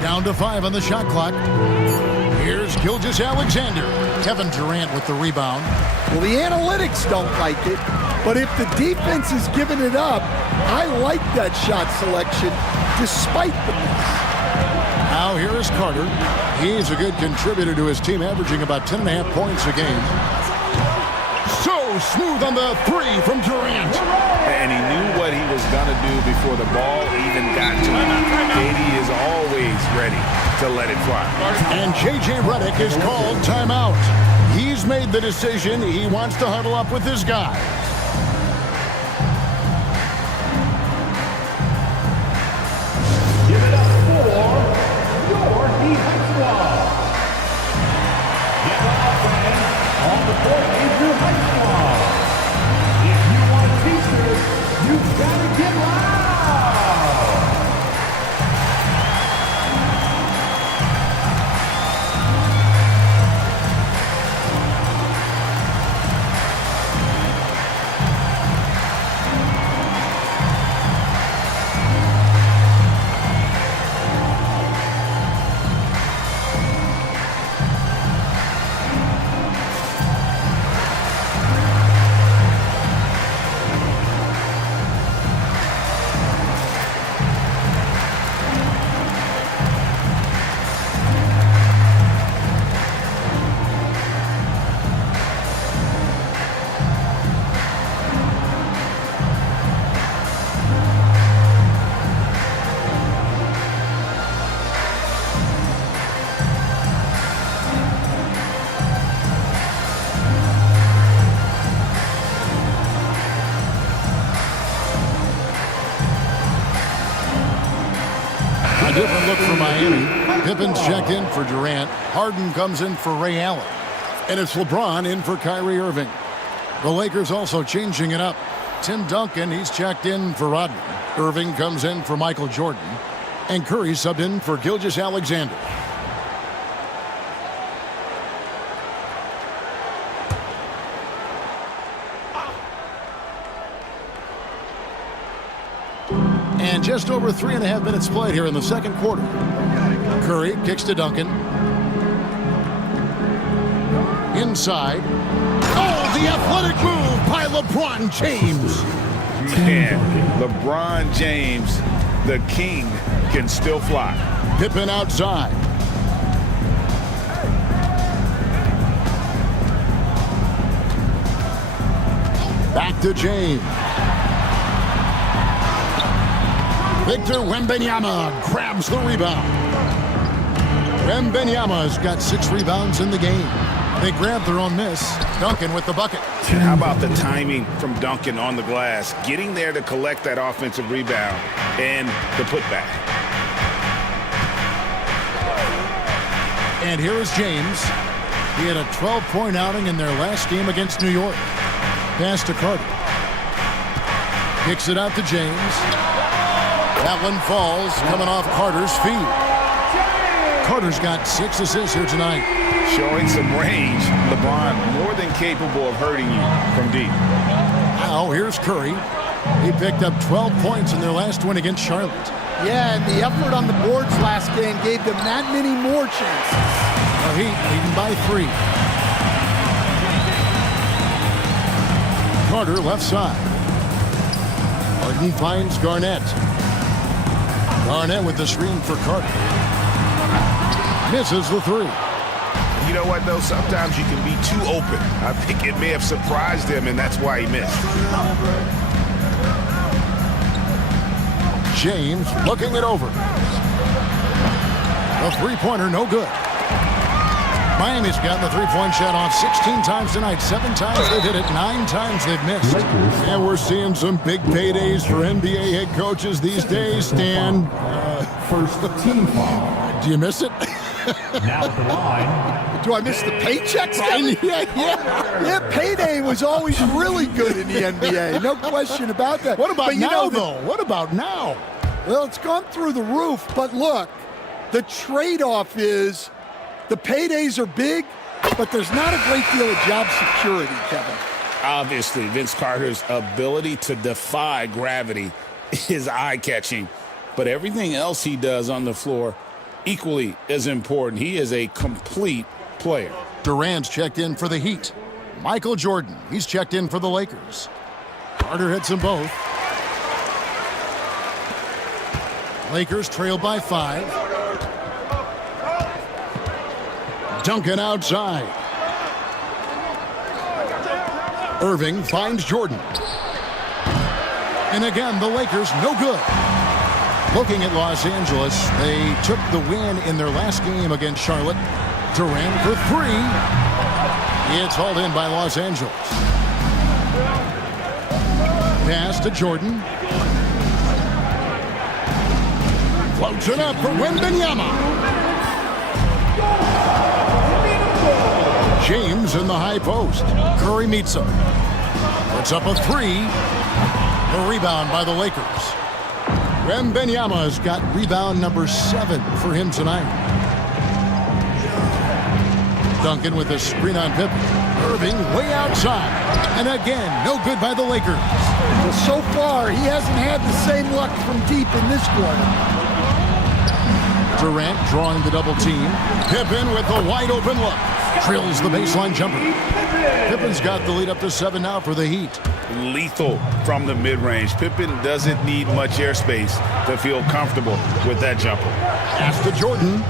Down to 5 on the shot clock. Here's Gilgeous-Alexander. Kevin Durant with the rebound. Well, the analytics don't like it, but if the defense is giving it up, I like that shot selection despite the miss. Now here is Carter. He's a good contributor to his team, averaging about 10.5 points a game. So smooth on the 3 from Durant. And he knew what he was going to do before the ball even got to him. KD is always ready to let it fly. And J.J. Redick is called timeout. He's made the decision. He wants to huddle up with his guy. Give it up for your Heat Squad. Get up, fans. On the court is your Heat Squad. If you want a t-shirt, you've got to get different look for Miami. Pippen's checked in for Durant. Harden comes in for Ray Allen. And it's LeBron in for Kyrie Irving. The Lakers also changing it up. Tim Duncan, he's checked in for Rodman. Irving comes in for Michael Jordan. And Curry subbed in for Gilgeous-Alexander. And just over 3.5 minutes played here in the second quarter. Curry kicks to Duncan. Inside. Oh, the athletic move by LeBron James. Man, LeBron James, the king, can still fly. Pippen outside. Back to James. Victor Wembanyama grabs the rebound. Wembanyama's got 6 rebounds in the game. They grab their own miss. Duncan with the bucket. And how about the timing from Duncan on the glass, getting there to collect that offensive rebound and the putback. And here is James. He had a 12-point outing in their last game against New York. Pass to Carter. Kicks it out to James. That one falls, coming off Carter's feet. Carter's got 6 assists here tonight. Showing some range. LeBron more than capable of hurting you from deep. Now here's Curry. He picked up 12 points in their last win against Charlotte. Yeah, and the effort on the boards last game gave them that many more chances. The Heat leading by 3. Carter left side. Harden finds Garnett. Garnett with the screen for Carter. Misses the 3. You know what, though? Sometimes you can be too open. I think it may have surprised him, and that's why he missed. James looking it over. The three-pointer, no good. Miami's gotten the three-point shot off 16 times tonight. 7 times they've hit it, 9 times they've missed. And we're seeing some big paydays for NBA head coaches these days, Stan. First team foul. Do you miss it? Now at the line. Do I miss the paychecks? Yeah, payday was always really good in the NBA. No question about that. What about now, though? What about now? Well, it's gone through the roof. But look, the trade-off is the paydays are big, but there's not a great deal of job security, Kevin. Obviously, Vince Carter's ability to defy gravity is eye-catching. But everything else he does on the floor, equally as important. He is a complete player. Durant's checked in for the Heat. Michael Jordan, he's checked in for the Lakers. Carter hits them both. Lakers trail by 5. Duncan outside. Irving finds Jordan. And again, the Lakers no good. Looking at Los Angeles, they took the win in their last game against Charlotte. Durant for 3. It's hauled in by Los Angeles. Pass to Jordan. Floats it up for Wembanyama. James in the high post. Curry meets him. Puts up a 3. The rebound by the Lakers. Wembanyama's got rebound number 7 for him tonight. Duncan with a screen on Pippen. Irving way outside. And again, no good by the Lakers. Well, so far, he hasn't had the same luck from deep in this quarter. Durant drawing the double team. Pippen with a wide open look. Drills the baseline jumper. Pippen's got the lead up to 7 now for the Heat. Lethal from the mid-range. Pippen doesn't need much airspace to feel comfortable with that jumper. Pass to Jordan.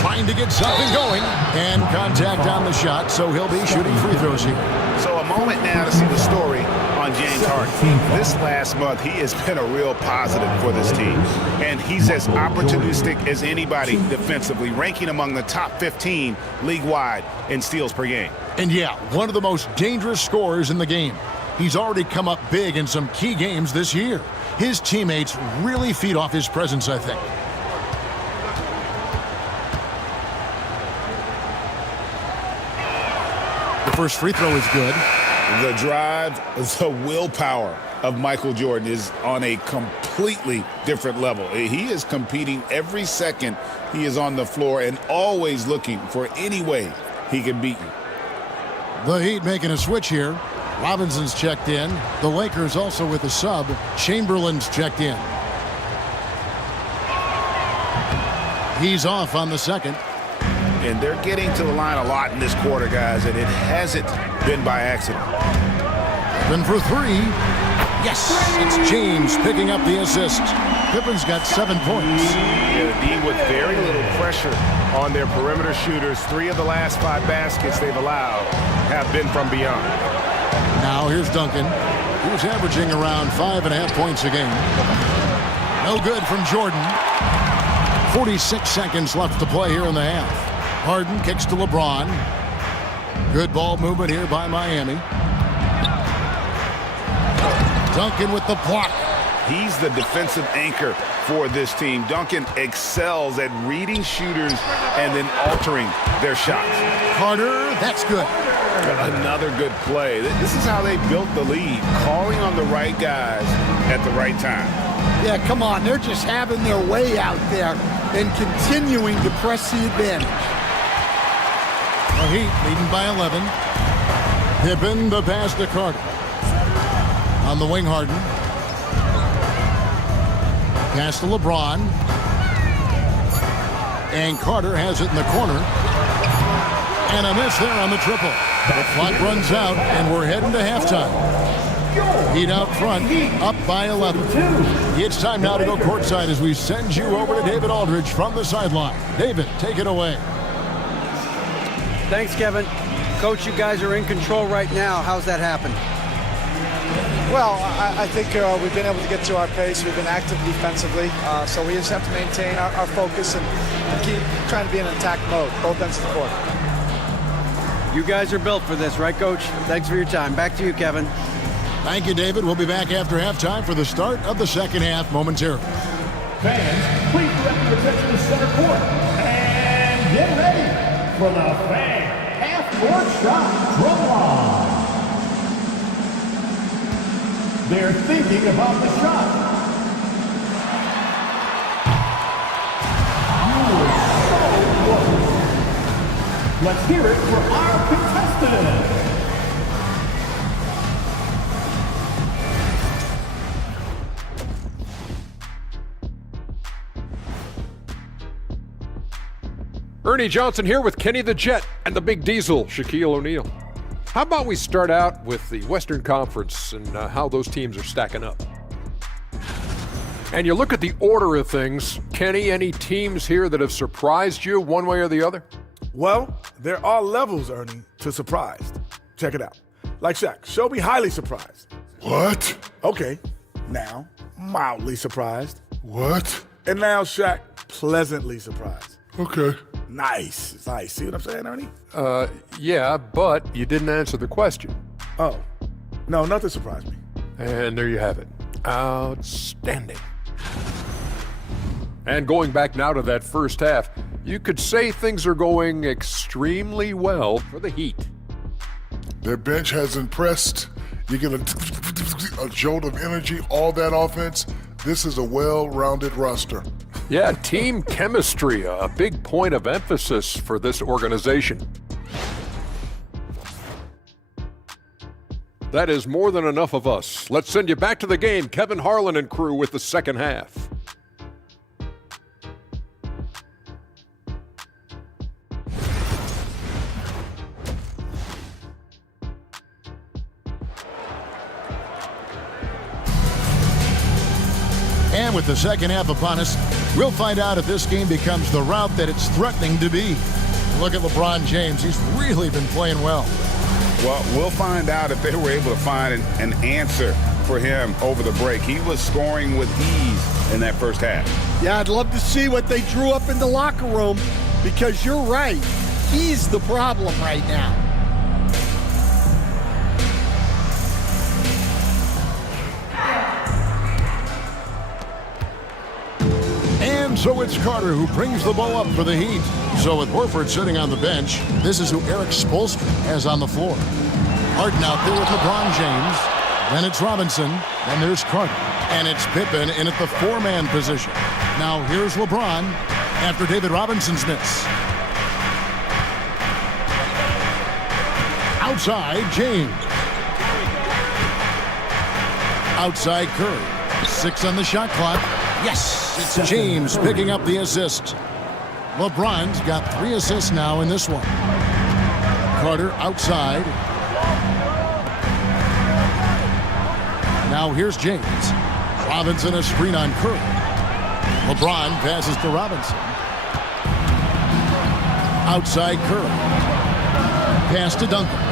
Trying to get something going. And contact on the shot, so he'll be shooting free throws here. So a moment now to see the story on James Harden. This last month, he has been a real positive for this team. And he's as opportunistic as anybody defensively, ranking among the top 15 league-wide in steals per game. And yeah, one of the most dangerous scorers in the game. He's already come up big in some key games this year. His teammates really feed off his presence, I think. The first free throw is good. The drive, the willpower of Michael Jordan is on a completely different level. He is competing every second he is on the floor and always looking for any way he can beat you. The Heat making a switch here. Robinson's checked in. The Lakers also with a sub. Chamberlain's checked in. He's off on the second. And they're getting to the line a lot in this quarter, guys, and it hasn't been by accident. Then for three. Yes, it's James picking up the assist. Pippen's got 7 points. Yeah, the D with very little pressure on their perimeter shooters. 3 of the last 5 baskets they've allowed have been from beyond. Now here's Duncan. He's averaging around 5.5 points a game. No good from Jordan. 46 seconds left to play here in the half. Harden kicks to LeBron. Good ball movement here by Miami. Duncan with the block. He's the defensive anchor for this team. Duncan excels at reading shooters and then altering their shots. Carter, that's good. Another good play. This is how they built the lead, calling on the right guys at the right time. Yeah, come on. They're just having their way out there and continuing to press the advantage. The Heat leading by 11. Pippen the pass to Carter. On the wing, Harden. Pass to LeBron. And Carter has it in the corner. And a miss there on the triple. The clock runs out, and we're heading to halftime. Heat out front, up by 11. It's time now to go courtside as we send you over to David Aldridge from the sideline. David, take it away. Thanks, Kevin. Coach, you guys are in control right now. How's that happen? Well, I think we've been able to get to our pace. We've been active defensively, so we just have to maintain our focus and keep trying to be in attack mode, both ends of the court. You guys are built for this, right, Coach? Thanks for your time. Back to you, Kevin. Thank you, David. We'll be back after halftime for the start of the second half momentarily. Fans, please direct your attention to center court and get ready for the fan half-court shot drum line. They're thinking about the shot. You were so close. Let's hear it for our contestant. Ernie Johnson here with Kenny the Jet and the Big Diesel, Shaquille O'Neal. How about we start out with the Western Conference and how those teams are stacking up? And you look at the order of things, Kenny, any teams here that have surprised you one way or the other? Well, there are levels, Ernie, to surprised. Check it out. Like Shaq, show me highly surprised. What? Okay, now mildly surprised. What? And now Shaq, pleasantly surprised. Okay. Nice. Nice. See what I'm saying, Ernie? Yeah, but you didn't answer the question. Oh. No, nothing surprised me. And there you have it. Outstanding. And going back now to that first half, you could say things are going extremely well for the Heat. Their bench has impressed. You get a jolt of energy, all that offense. This is a well-rounded roster. Yeah, team chemistry, a big point of emphasis for this organization. That is more than enough of us. Let's send you back to the game. Kevin Harlan and crew with the second half. And with the second half upon us, we'll find out if this game becomes the route that it's threatening to be. Look at LeBron James. He's really been playing well. Well, we'll find out if they were able to find an answer for him over the break. He was scoring with ease in that first half. Yeah, I'd love to see what they drew up in the locker room because you're right. He's the problem right now. And so it's Carter who brings the ball up for the Heat. So with Horford sitting on the bench, this is who Eric Spoelstra has on the floor. Harden out there with LeBron James. Then it's Robinson. Then there's Carter. And it's Pippen in at the four-man position. Now here's LeBron after David Robinson's miss. Outside, James. Outside, Curry. 6 on the shot clock. Yes, it's James picking up the assist. LeBron's got 3 assists now in this one. Carter outside. Now here's James. Robinson a screen on Curry. LeBron passes to Robinson. Outside Curry. Pass to Duncan.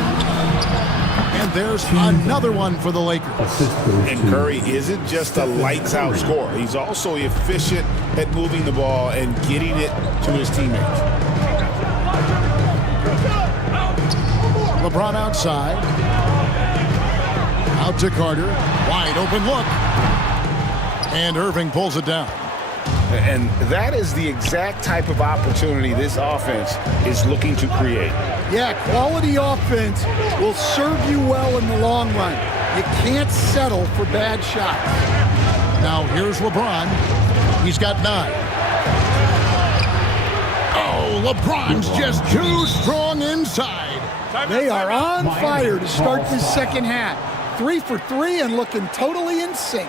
And there's another one for the Lakers. And Curry isn't just a lights-out scorer. He's also efficient at moving the ball and getting it to his teammates. LeBron outside. Out to Carter. Wide open look. And Irving pulls it down. And that is the exact type of opportunity this offense is looking to create. Yeah, quality offense will serve you well in the long run. You can't settle for bad shots. Now here's LeBron. He's got 9. Oh, LeBron's just too strong inside. They are on fire to start this second half. 3 for 3 and looking totally in sync.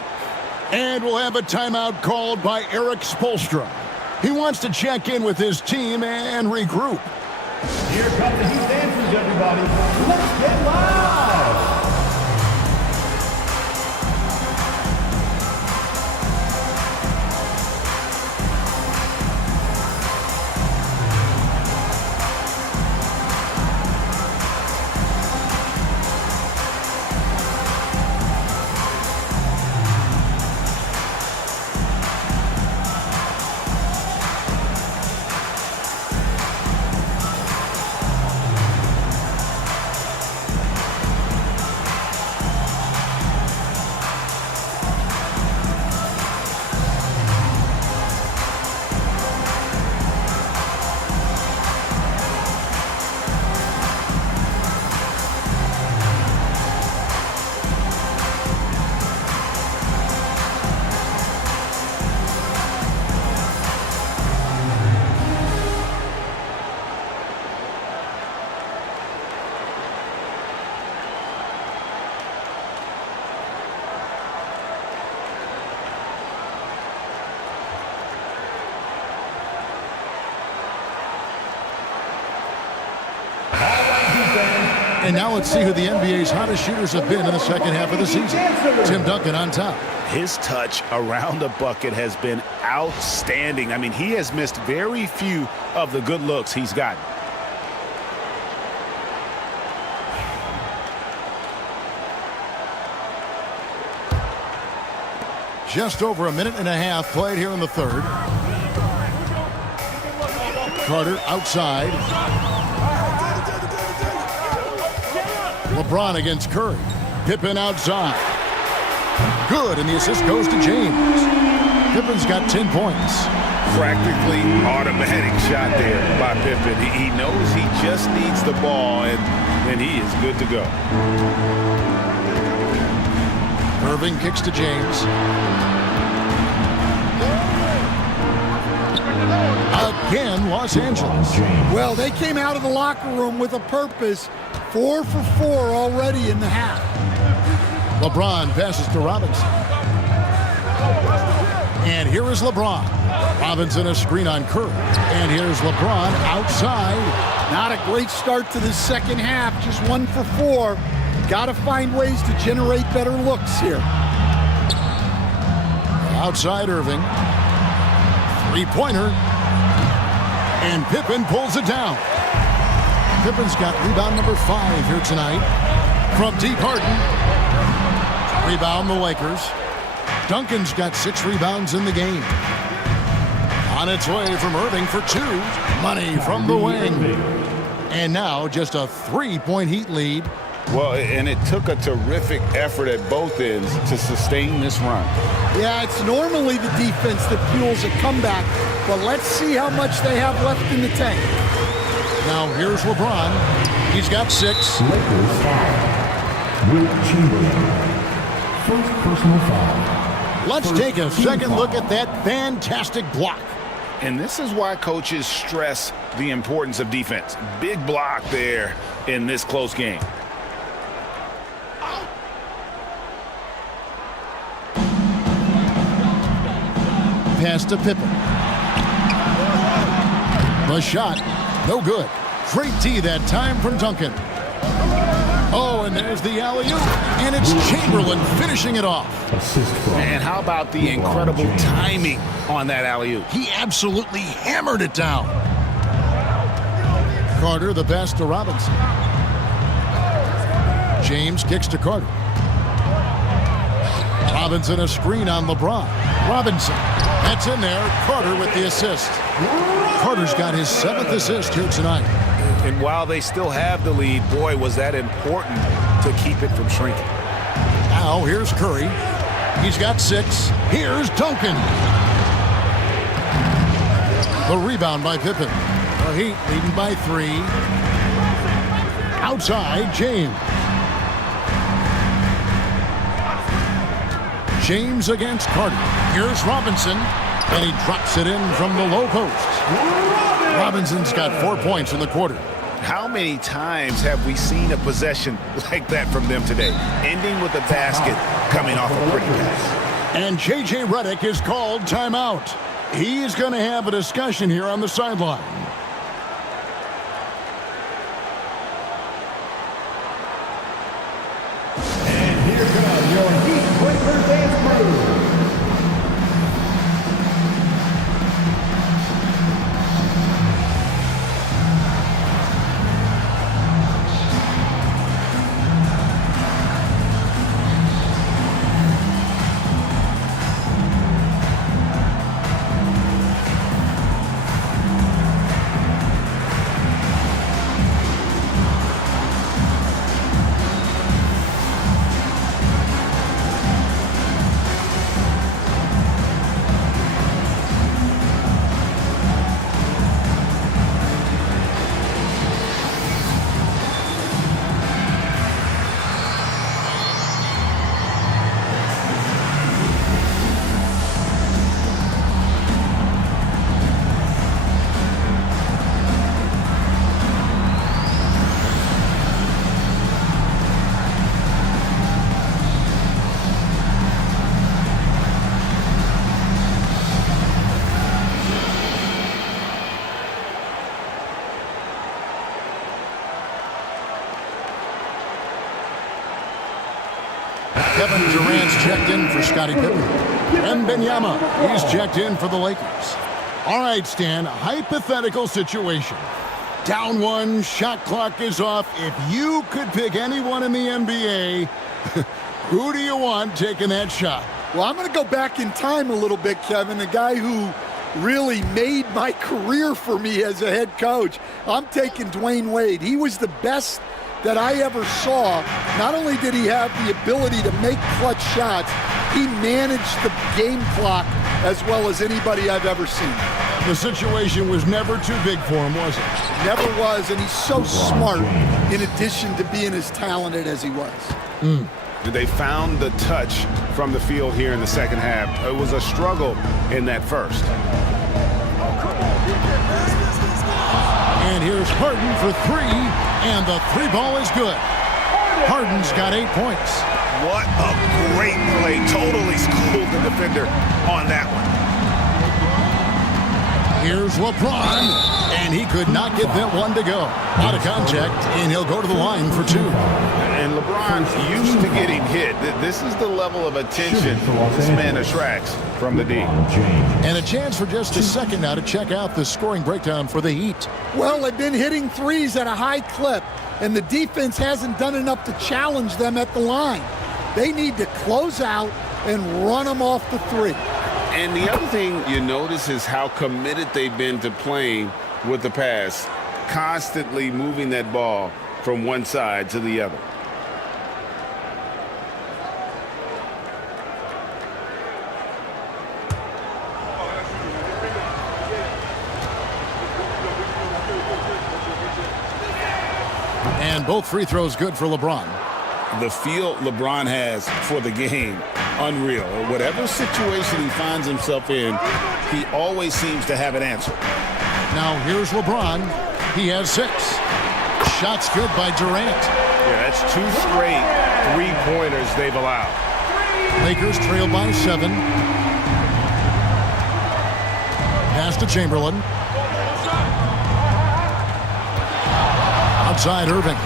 And we'll have a timeout called by Eric Spoelstra. He wants to check in with his team and regroup. Here come the Heat dancers, everybody. Let's get loud! And now let's see who the NBA's hottest shooters have been in the second half of the season. Tim Duncan on top. His touch around the bucket has been outstanding. I mean, he has missed very few of the good looks he's gotten. Just over a minute and a half played here in the third. Carter outside. LeBron against Curry. Pippen outside. Good, and the assist goes to James. Pippen's got 10 points. Practically automatic shot there by Pippen. He knows he just needs the ball, and he is good to go. Irving kicks to James. Again, Los Angeles. Well, they came out of the locker room with a purpose. 4 for 4 already in the half. LeBron passes to Robinson. And here is LeBron. Robinson a screen on Curry. And here's LeBron outside. Not a great start to the second half. Just 1 for 4. Got to find ways to generate better looks here. Outside Irving. Three-pointer. And Pippen pulls it down. Pippen's got rebound number 5 here tonight. From deep, Harden. Rebound the Lakers. Duncan's got 6 rebounds in the game. On its way from Irving for 2. Money from the wing. And now just a 3-point Heat lead. Well, and it took a terrific effort at both ends to sustain this run. Yeah, it's normally the defense that fuels a comeback, but let's see how much they have left in the tank. Now here's LeBron. He's got 6. Lakers foul. Will Chamberlain. First personal foul. Let's take a second look at that fantastic block. And this is why coaches stress the importance of defense. Big block there in this close game. Pass to Pippen. The shot, no good. Great D that time from Duncan. Oh, and there's the alley-oop, and it's Chamberlain finishing it off. And how about the incredible timing on that alley-oop? He absolutely hammered it down. Carter the pass to Robinson. James kicks to Carter. Robinson a screen on LeBron. Robinson, that's in there. Carter with the assist. Carter's got his 7th assist here tonight. And while they still have the lead, boy, was that important to keep it from shrinking. Now here's Curry. He's got 6. Here's Duncan. The rebound by Pippen. The Heat leading by 3. Outside, James. James against Carter. Here's Robinson, and he drops it in from the low post. Robinson's got 4 points in the quarter. How many times have we seen a possession like that from them today, ending with a basket coming off a pretty pass? And J.J. Redick is called timeout. He's going to have a discussion here on the sideline. And here comes your Heat Breaker Dance Crew. Kevin Durant's checked in for Scottie Pippen. And Benyama, he's checked in for the Lakers. All right, Stan, hypothetical situation. Down 1, shot clock is off. If you could pick anyone in the NBA, who do you want taking that shot? Well, I'm going to go back in time a little bit, Kevin. The guy who really made my career for me as a head coach. I'm taking Dwayne Wade. He was the best that I ever saw. Not only did he have the ability to make clutch shots, he managed the game clock as well as anybody I've ever seen. The situation was never too big for him, was it? Never was, and he's so smart in addition to being as talented as he was. They found the touch from the field here in the second half. It was a struggle in that first. And here's Harden for 3, and the 3 ball is good. Harden's got 8 points. What a great play. Totally schooled the defender on that one. Here's LeBron, and he could not get that one to go. Out of contact, and he'll go to the line for 2. And LeBron's used to getting hit. This is the level of attention this man attracts from the D. And a chance for just a second now to check out the scoring breakdown for the Heat. Well, they've been hitting threes at a high clip, and the defense hasn't done enough to challenge them at the line. They need to close out and run them off the 3. And the other thing you notice is how committed they've been to playing with the pass, constantly moving that ball from one side to the other. both free throws good for LeBron. The feel LeBron has for the game, unreal. Whatever situation he finds himself in, he always seems to have an answer. Now here's LeBron. He has 6. Shots good by Durant. Yeah, that's 2 straight three-pointers they've allowed. Lakers trail by 7. Pass to Chamberlain. Outside Irving.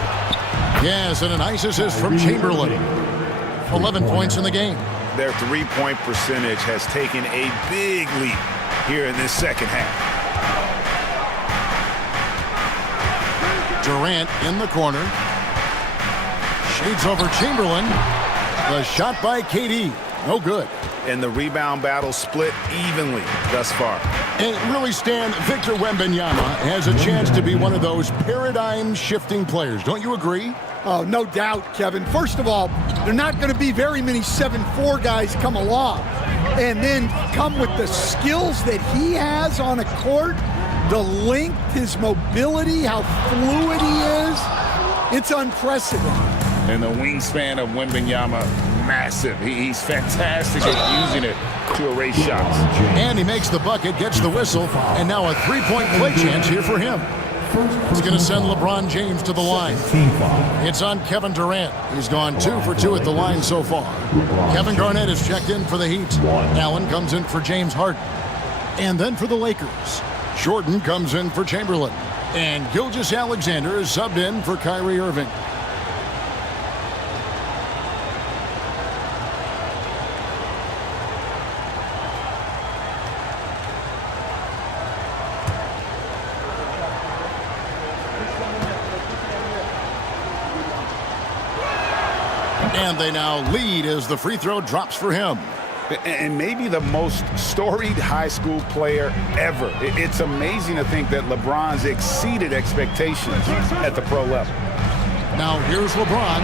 Yes, and a nice assist from Chamberlain. 11 points in the game. Their three-point percentage has taken a big leap here in this second half. Durant in the corner. Shades over Chamberlain. The shot by KD. No good. And the rebound battle split evenly thus far. And really, Stan, Victor Wembanyama has a chance to be one of those paradigm-shifting players. Don't you agree? Oh, no doubt, Kevin. First of all, there are not going to be very many 7'4" guys come along and then come with the skills that he has on a court, the length, his mobility, how fluid he is. It's unprecedented. And the wingspan of Wembanyama, massive. He's fantastic at using it to erase shots. And he makes the bucket, gets the whistle, and now a three-point play chance here for him. He's going to send LeBron James to the line. It's on Kevin Durant. He's gone 2 for 2 at the line so far. Kevin Garnett is checked in for the Heat. Allen comes in for James Harden. And then for the Lakers, Jordan comes in for Chamberlain. And Gilgeous-Alexander is subbed in for Kyrie Irving. And they now lead as the free throw drops for him. And maybe the most storied high school player ever. It's amazing to think that LeBron's exceeded expectations at the pro level. Now here's LeBron.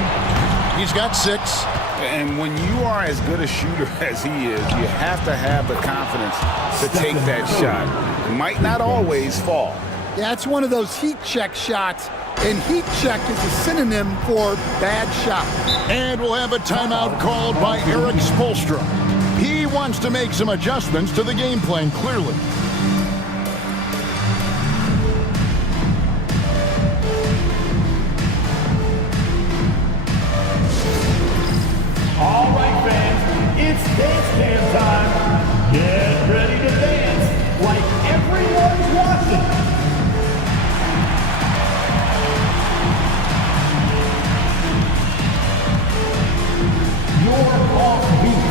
He's got 6. And when you are as good a shooter as he is, you have to have the confidence to take that shot. It might not always fall. Yeah, it's one of those heat check shots. And heat check is a synonym for bad shot. And we'll have a timeout called by Eric Spoelstra. He wants to make some adjustments to the game plan, clearly. All right, fans, it's dance time. Get ready to dance like everyone's watching. Your offbeat.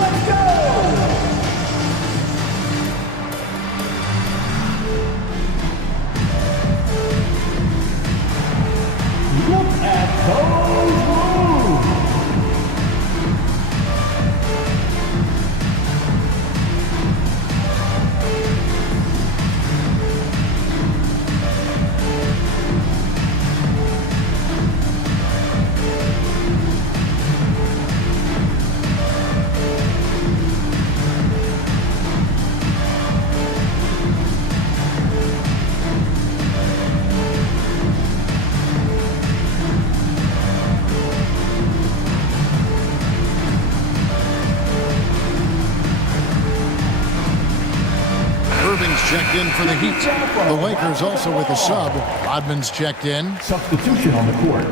Let's go! Look at those moves! Checked in for the Heat. The Lakers also with a sub. Rodman's checked in. Substitution on the court.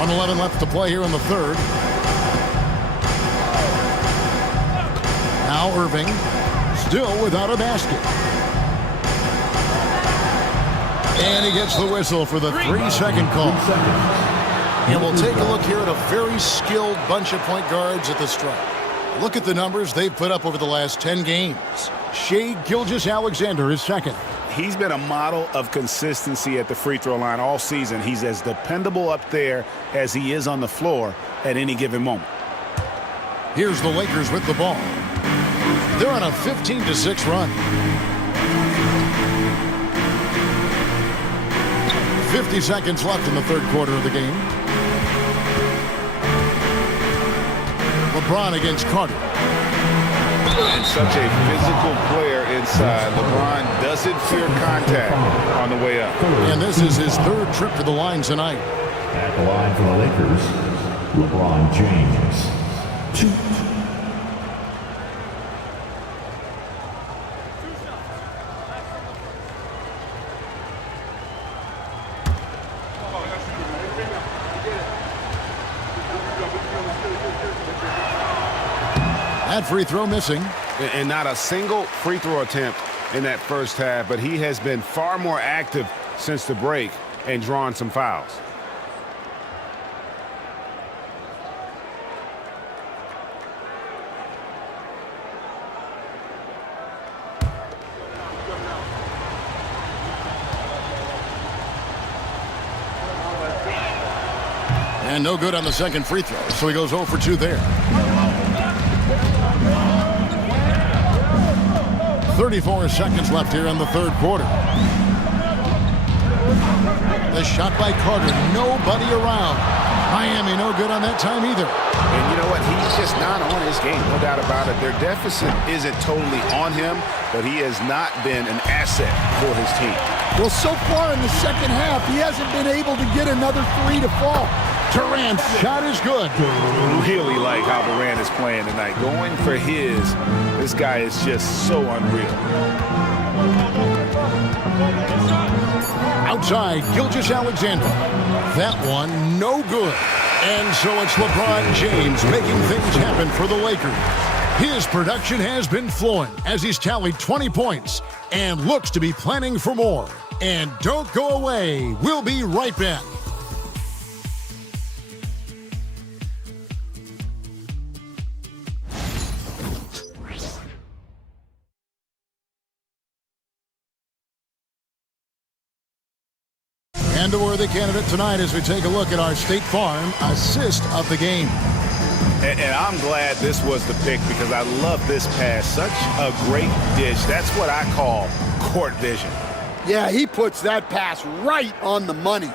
.11 left to play here in the third. Now Irving, still without a basket. And he gets the whistle for the 3-second call. And we'll take a look here at a very skilled bunch of point guards at the stripe. Look at the numbers they've put up over the last 10 games. Shai Gilgeous-Alexander is second. he's been a model of consistency at the free throw line all season. He's as dependable up there as he is on the floor at any given moment. Here's the Lakers with the ball. They're on a 15-6 run. 50 seconds left in the third quarter of the game. LeBron against Carter. And such a physical player inside. LeBron doesn't fear contact on the way up. And this is his third trip to the line tonight. At the line for the Lakers, LeBron James. 2. That free throw missing. And not a single free throw attempt in that first half, but he has been far more active since the break and drawn some fouls. And no good on the second free throw, so he goes 0 for 2 there. 34 seconds left here in the third quarter. The shot by Carter, nobody around. Miami no good on that time either. And you know what? He's just not on his game, no doubt about it. Their deficit isn't totally on him, but he has not been an asset for his team. Well, so far in the second half, he hasn't been able to get another 3 to fall. Durant's shot is good. Really like how Durant is playing tonight. Going for his, this guy is just so unreal. Outside, Gilgeous-Alexander. That one, no good. And so it's LeBron James making things happen for the Lakers. His production has been flowing as he's tallied 20 points and looks to be planning for more. And don't go away. We'll be right back. And a worthy candidate tonight as we take a look at our State Farm assist of the game. And I'm glad this was the pick because I love this pass. Such a great dish. That's what I call court vision. Yeah, he puts that pass right on the money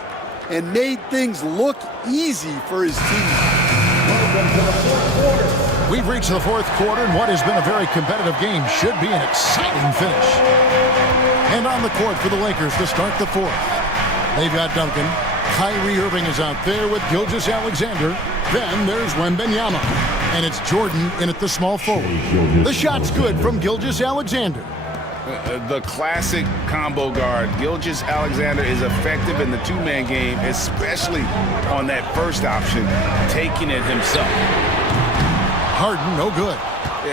and made things look easy for his team. We've reached the fourth quarter, and what has been a very competitive game should be an exciting finish. And on the court for the Lakers to start the fourth. They've got Duncan. Kyrie Irving is out there with Gilgeous-Alexander. Then there's Wembanyama. And it's Jordan in at the small forward. The shot's good from Gilgeous-Alexander. The classic combo guard. Gilgeous-Alexander is effective in the two-man game, especially on that first option, taking it himself. Harden, no good.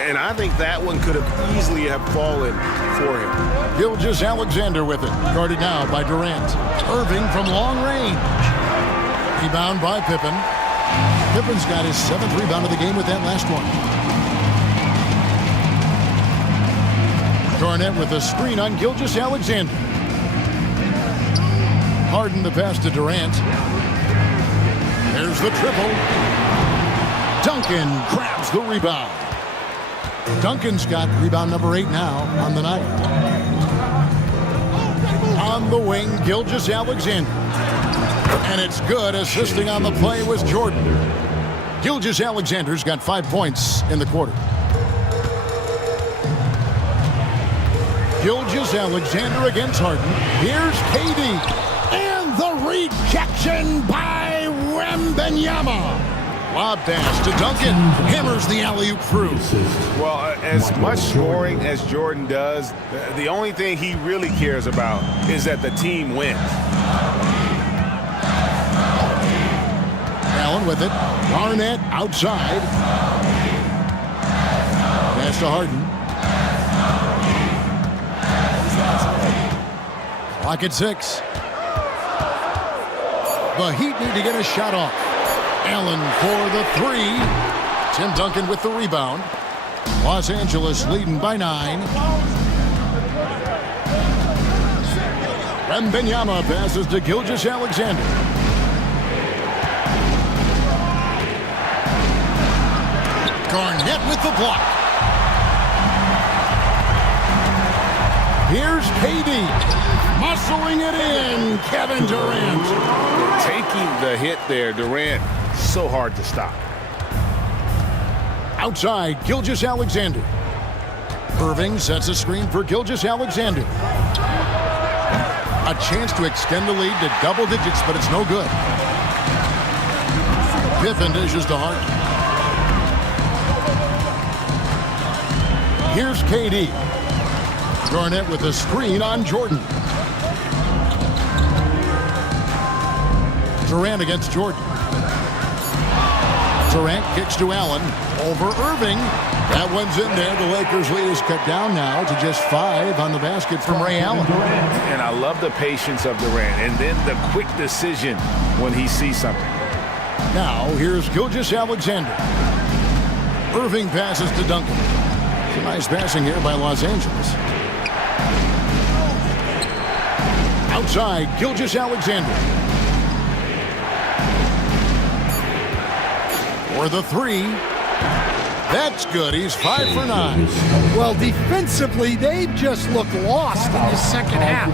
And I think that one could have easily have fallen for him. Gilgeous-Alexander with it. Guarded now by Durant. Irving from long range. Rebound by Pippen. Pippen's got his 7th rebound of the game with that last one. Garnett with a screen on Gilgeous-Alexander. Harden the pass to Durant. There's the triple. Duncan grabs the rebound. Duncan's got rebound number 8 now on the night. On the wing, Gilgeous-Alexander. And it's good. Assisting on the play was Jordan. Gilgeous-Alexander's got 5 points in the quarter. Gilgeous-Alexander against Harden. Here's KD. And the rejection by Wembanyama. Lob pass to Duncan. Hammers the alley-oop through. Well, as much scoring as Jordan does, the only thing he really cares about is that the team wins. Allen with it. Garnett outside. Pass to Harden. Clock at 6. The Heat need to get a shot off. Allen for the 3. Tim Duncan with the rebound. Los Angeles leading by 9. Wembanyama passes to Gilgeous-Alexander. Garnett with the block. Here's KD. Muscling it in, Kevin Durant. Taking the hit there, Durant. So hard to stop. Outside, Gilgeous-Alexander. Irving sets a screen for Gilgeous-Alexander. A chance to extend the lead to double digits, but it's no good. Pippen dishes to Hart. Here's KD. Garnett with a screen on Jordan. Durant against Jordan. Durant kicks to Allen. Over Irving. That one's in there. The Lakers' lead is cut down now to just 5 on the basket from Ray Allen. And I love the patience of Durant and then the quick decision when he sees something. Now, here's Gilgeous-Alexander. Irving passes to Duncan. It's a nice passing here by Los Angeles. Outside, Gilgeous-Alexander. For the 3. That's good. He's 5 for 9. Well, defensively, they've just looked lost in the second half.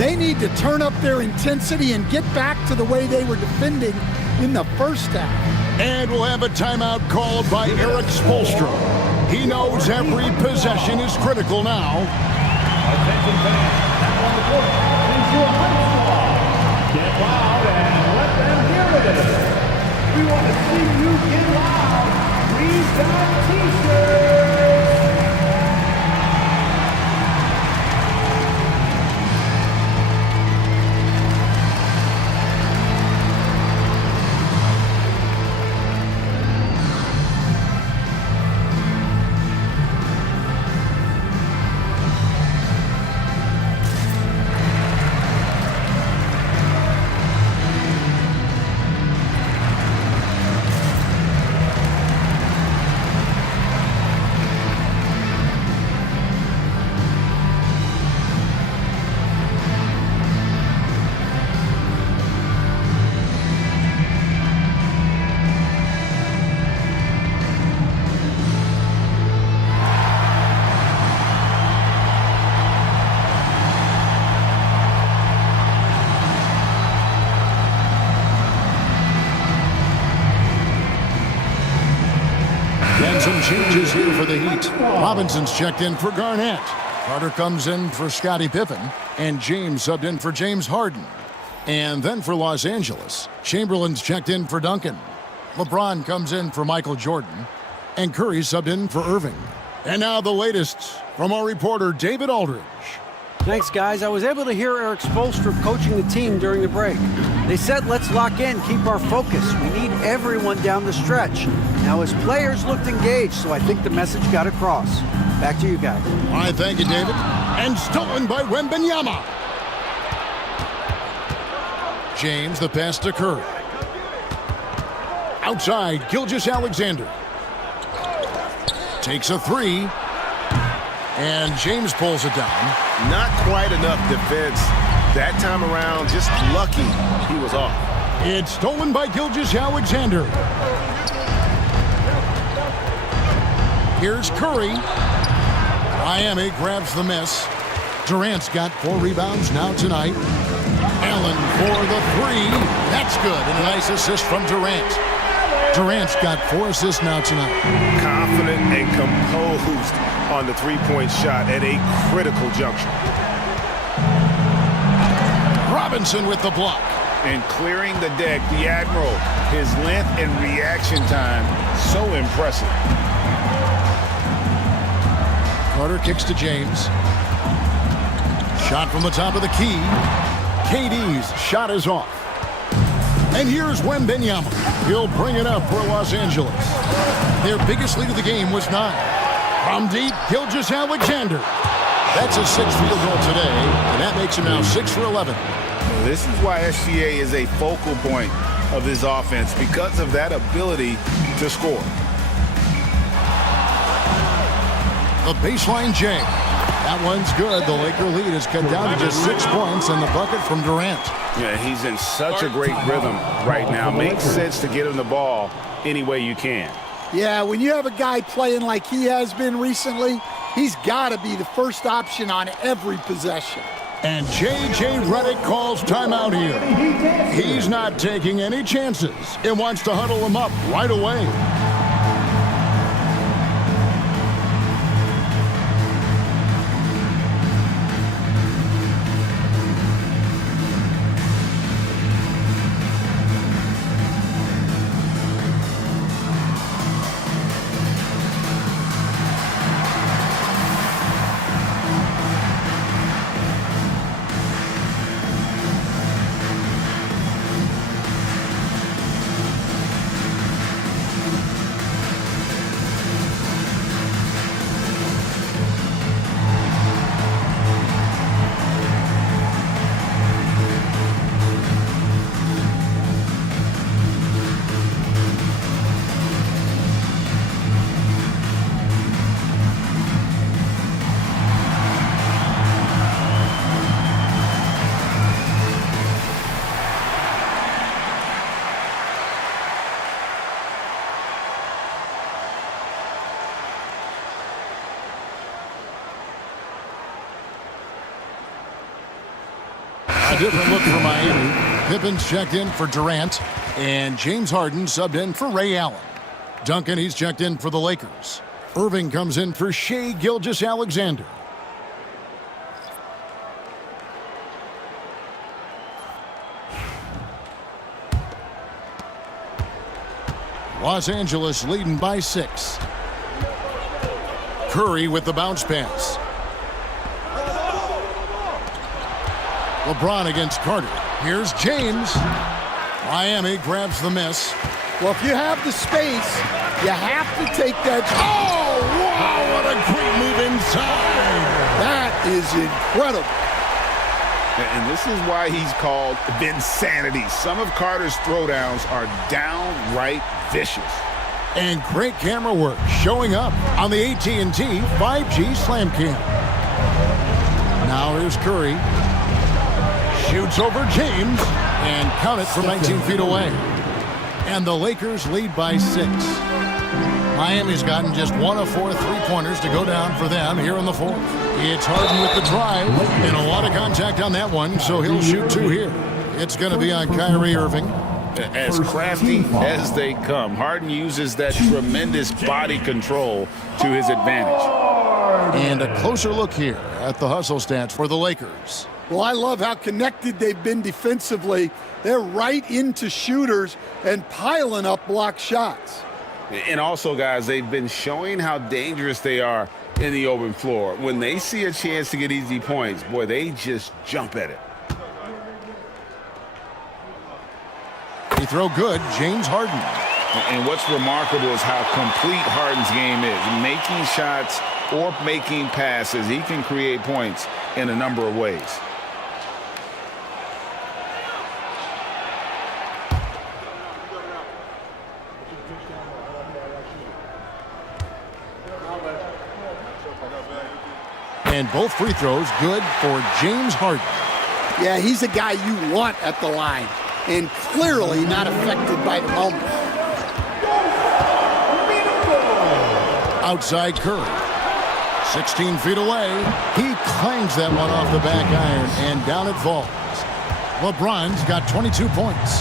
They need to turn up their intensity and get back to the way they were defending in the first half. And we'll have a timeout called by Eric Spoelstra. He knows every possession is critical now. Attention fans, now on the court is your high squad. Get loud and let them hear it. We want to see you get loud. We've got t-shirts. And some changes here for the Heat. Robinson's checked in for Garnett. Carter comes in for Scottie Pippen. And James subbed in for James Harden. And then for Los Angeles, Chamberlain's checked in for Duncan. LeBron comes in for Michael Jordan. And Curry subbed in for Irving. And now the latest from our reporter, David Aldridge. Thanks, guys. I was able to hear Eric Spoelstra coaching the team during the break. They said, let's lock in, keep our focus. We need everyone down the stretch. Now, his players looked engaged, so I think the message got across. Back to you guys. All right, thank you, David. And stolen by Wembanyama. James, the pass to Curry. Outside, Gilgeous-Alexander. Takes a 3. And James pulls it down. Not quite enough defense. That time around, just lucky he was off. It's stolen by Gilgeous-Alexander. Here's Curry. Miami grabs the miss. Durant's got 4 rebounds now tonight. Allen for the 3. That's good. And a nice assist from Durant. Durant's got 4 assists now tonight. Confident and composed on the three-point shot at a critical juncture. Robinson with the block. And clearing the deck, the Admiral. His length and reaction time, so impressive. Carter kicks to James. Shot from the top of the key. KD's shot is off. And here's Wembanyama. He'll bring it up for Los Angeles. Their biggest lead of the game was 9. From deep, Gilgeous-Alexander. That's his 6th field goal today, and that makes him now 6 for 11. This is why SGA is a focal point of his offense, because of that ability to score. The baseline J. That one's good. The Laker lead is cut down to just 6 points, and the bucket from Durant. Yeah, he's in such a great rhythm right now. Makes sense to get him the ball any way you can. Yeah, when you have a guy playing like he has been recently, he's got to be the first option on every possession. And J.J. Redick calls timeout here. He's not taking any chances and wants to huddle him up right away. A different look for Miami. Pippen's checked in for Durant, and James Harden subbed in for Ray Allen. Duncan, he's checked in for the Lakers. Irving comes in for Shai Gilgeous-Alexander. Los Angeles leading by 6. Curry with the bounce pass. LeBron against Carter. Here's James. Miami grabs the miss. Well, if you have the space, you have to take that. Oh, wow, what a great move inside. That is incredible. And this is why he's called Vinsanity. Some of Carter's throwdowns are downright vicious. And great camera work showing up on the AT&T 5G Slam Cam. Now here's Curry. Shoots over James and count it from 19 feet away. And the Lakers lead by 6. Miami's gotten just 1 of 4 3-pointers to go down for them here in the 4th. It's Harden with the drive and a lot of contact on that one, so he'll shoot 2 here. It's going to be on Kyrie Irving. As crafty as they come, Harden uses that tremendous body control to his advantage. And a closer look here at the hustle stats for the Lakers. Well, I love how connected they've been defensively. They're right into shooters and piling up block shots. And also, guys, they've been showing how dangerous they are in the open floor. When they see a chance to get easy points, boy, they just jump at it. They throw good, James Harden. And what's remarkable is how complete Harden's game is. Making shots or making passes, he can create points in a number of ways. And both free throws good for James Harden. Yeah, he's a guy you want at the line, and clearly not affected by the moment. Outside Curry. 16 feet away. He clangs that one off the back iron, and down it falls. LeBron's got 22 points.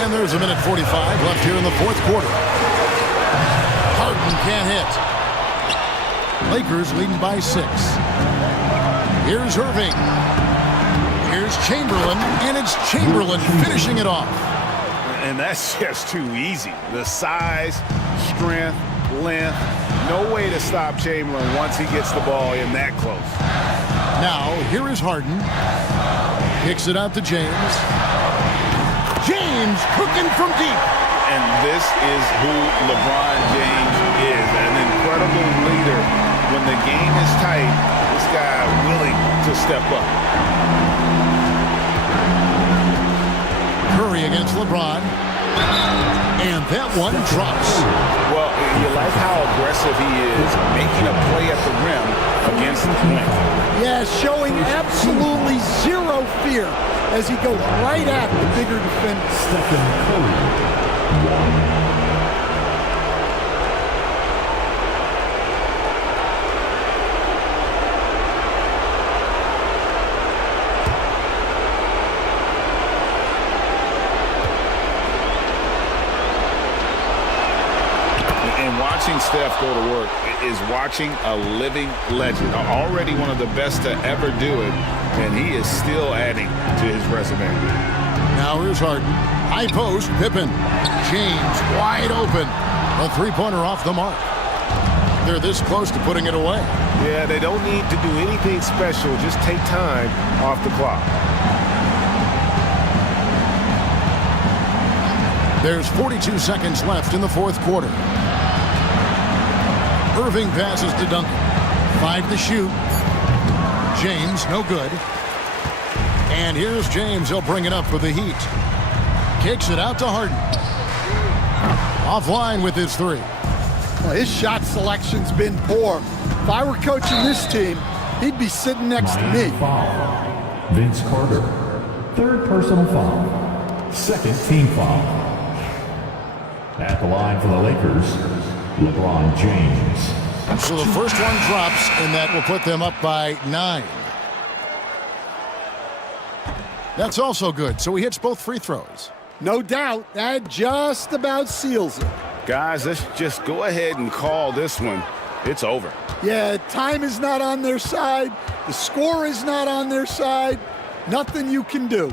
And there's a minute 45 left here in the 4th quarter. Harden can't hit. Lakers leading by 6. Here's Irving. Here's Chamberlain, and it's Chamberlain finishing it off. And that's just too easy. The size, strength, length, no way to stop Chamberlain once he gets the ball in that close. Now, here is Harden. Kicks it out to James. James cooking from deep. And this is who LeBron James is, an incredible leader. When the game is tight, this guy willing to step up. Curry against LeBron. And that one drops. Well, you like how aggressive he is, making a play at the rim against the point. Yeah, showing absolutely zero fear as he goes right at the bigger defender. Stephen Curry. Watching Steph go to work is watching a living legend. Already one of the best to ever do it, and he is still adding to his resume. Now here's Harden. High post, Pippen. James wide open. A three-pointer off the mark. They're this close to putting it away. Yeah, they don't need to do anything special. Just take time off the clock. There's 42 seconds left in the fourth quarter. Irving passes to Duncan. 5 to shoot. James, no good. And here's James. He'll bring it up for the Heat. Kicks it out to Harden. Offline with his three. Well, his shot selection's been poor. If I were coaching this team, he'd be sitting next to me. Foul. Vince Carter. Third personal foul. Second team foul. At the line for the Lakers, LeBron James. So the first one drops, and that will put them up by 9. That's also good. So he hits both free throws. No doubt. That just about seals it. Guys, let's just go ahead and call this one. It's over. Yeah, time is not on their side. The score is not on their side. Nothing you can do.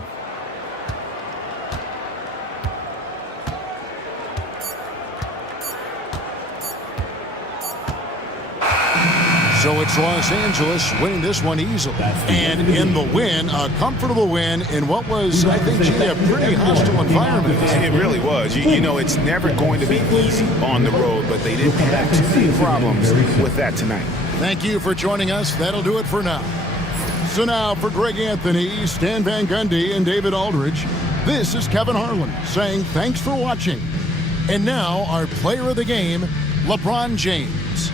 So it's Los Angeles winning this one easily. And in the win, a comfortable win in what was, I think, a pretty hostile environment. It really was. You know, it's never going to be easy on the road, but they didn't have too many problems with that tonight. Thank you for joining us. That'll do it for now. So now for Greg Anthony, Stan Van Gundy, and David Aldridge, this is Kevin Harlan saying thanks for watching. And now our player of the game, LeBron James.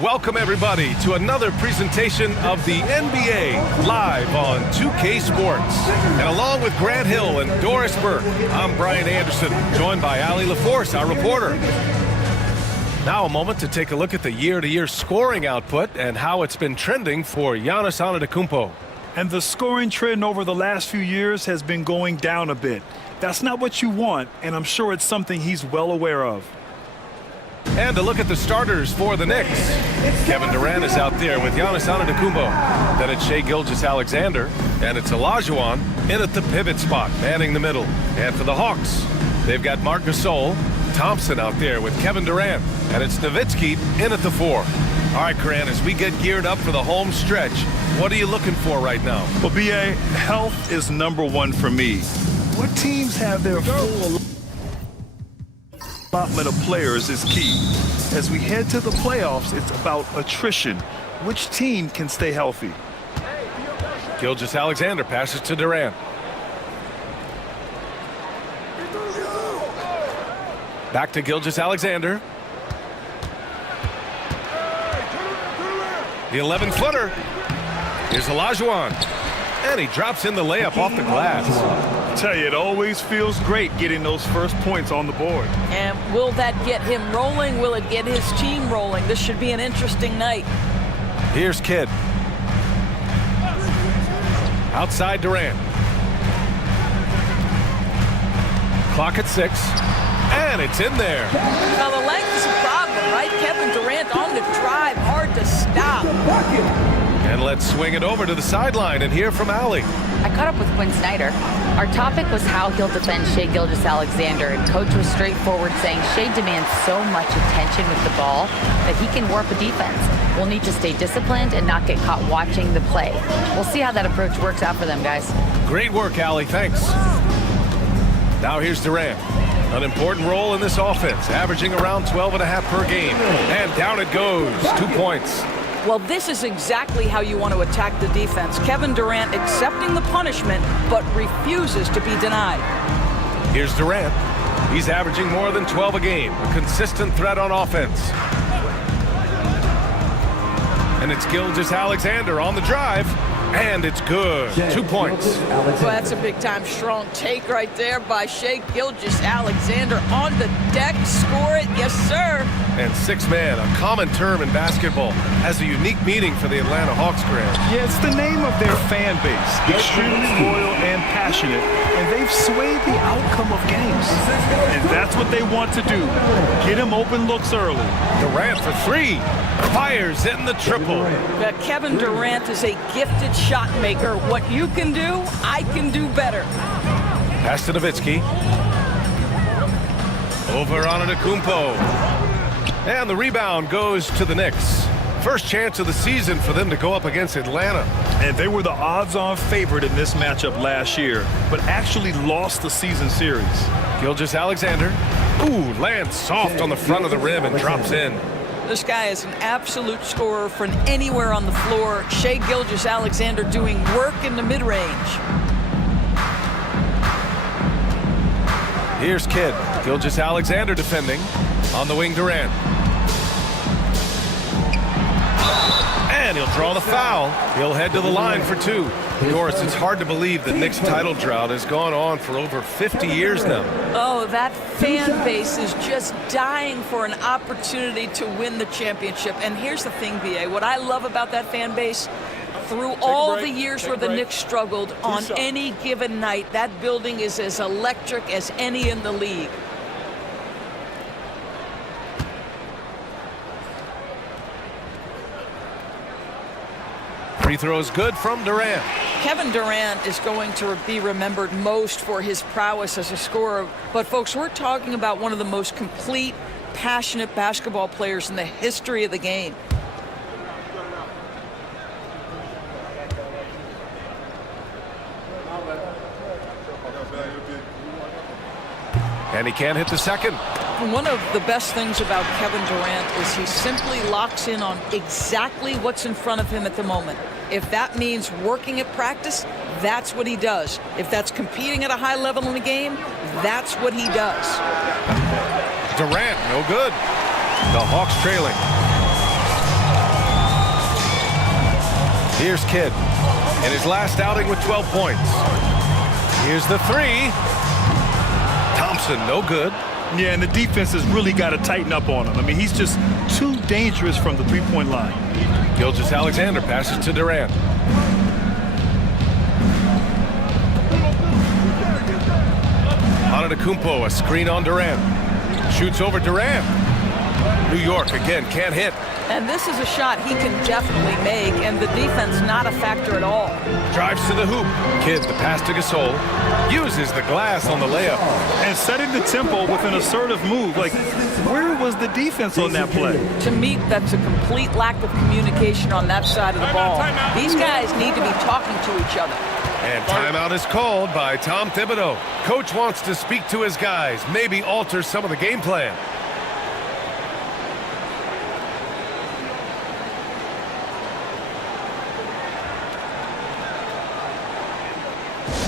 Welcome, everybody, to another presentation of the NBA live on 2K Sports. And along with Grant Hill and Doris Burke, I'm Brian Anderson, joined by Ali LaForce, our reporter. Now a moment to take a look at the year-to-year scoring output and how it's been trending for Giannis Antetokounmpo. And the scoring trend over the last few years has been going down a bit. That's not what you want, and I'm sure it's something he's well aware of. And a look at the starters for the Knicks. Kevin Durant is out there with Giannis Antetokounmpo. Then it's Shai Gilgeous-Alexander, and it's Olajuwon in at the pivot spot, manning the middle. And for the Hawks, they've got Marc Gasol, Thompson out there with Kevin Durant, and it's Nowitzki in at the 4. All right, Grant, as we get geared up for the home stretch, what are you looking for right now? Well, B.A., health is number one for me. What teams have their full... Development of players is key. As we head to the playoffs, it's about attrition. Which team can stay healthy? Gilgeous-Alexander passes to Durant. Back to Gilgeous-Alexander. The 11-footer. Here's Olajuwon. And he drops in the layup off the glass. I tell you, it always feels great getting those first points on the board. And will that get him rolling? Will it get his team rolling? This should be an interesting night. Here's Kidd. Outside Durant. Clock at 6. And it's in there. Now the length is a problem, right? Kevin Durant on the drive, hard to stop. And let's swing it over to the sideline and hear from Allie. I caught up with Quinn Snyder. Our topic was how he'll defend Shai Gilgeous-Alexander, and Coach was straightforward, saying Shai demands so much attention with the ball that he can warp a defense. We'll need to stay disciplined and not get caught watching the play. We'll see how that approach works out for them, guys. Great work, Allie. Thanks. Now here's Durant. An important role in this offense, averaging around 12.5 per game. And down it goes. 2 points. Well, this is exactly how you want to attack the defense. Kevin Durant accepting the punishment, but refuses to be denied. Here's Durant. He's averaging more than 12 a game, a consistent threat on offense. And it's Gilgeous-Alexander on the drive, and it's good. 2 points. Well, that's a big-time strong take right there by Shai Gilgeous-Alexander on the deck. Score it, yes, sir. And 6-man, a common term in basketball, has a unique meaning for the Atlanta Hawks, Grant. Yeah, it's the name of their fan base. Extremely loyal and passionate, and they've swayed the outcome of games. And that's what they want to do. Get him open looks early. Durant for 3. Fires in the triple. Kevin Durant is a gifted shot maker. What you can do, I can do better. Pass to Nowitzki. Over on Antetokounmpo. And the rebound goes to the Knicks. First chance of the season for them to go up against Atlanta. And they were the odds-on favorite in this matchup last year, but actually lost the season series. Gilgeous-Alexander. Ooh, lands soft on the front of the rim and drops in. This guy is an absolute scorer from anywhere on the floor. Shai Gilgeous-Alexander doing work in the mid-range. Here's Kidd. Gilgeous-Alexander defending. On the wing, Durant. And he'll draw the foul. He'll head to the line for 2. Doris, it's hard to believe the Knicks title drought has gone on for over 50 years now. Oh, that fan base is just dying for an opportunity to win the championship. And here's the thing, B.A., what I love about that fan base, through all the years where the Knicks struggled, on any given night, that building is as electric as any in the league. Free throw is good from Durant. Kevin Durant is going to be remembered most for his prowess as a scorer. But, folks, we're talking about one of the most complete, passionate basketball players in the history of the game. And he can't hit the second. One of the best things about Kevin Durant is he simply locks in on exactly what's in front of him at the moment. If that means working at practice, that's what he does. If that's competing at a high level in the game, that's what he does. Durant, no good. The Hawks trailing. Here's Kidd in his last outing with 12 points. Here's the 3. Thompson, no good. Yeah, and the defense has really got to tighten up on him. I mean, he's just too dangerous from the three-point line. Gilgeous-Alexander passes to Durant. Antetokounmpo, a screen on Durant. Shoots over Durant. New York again, can't hit. And this is a shot he can definitely make, and the defense not a factor at all. Drives to the hoop. Kidd, the pass to Gasol. Uses the glass on the layup. And setting the tempo with an assertive move. Like, where was the defense on that play? To me, that's a complete lack of communication on that side of the ball. These guys need to be talking to each other. And timeout is called by Tom Thibodeau. Coach wants to speak to his guys, maybe alter some of the game plan.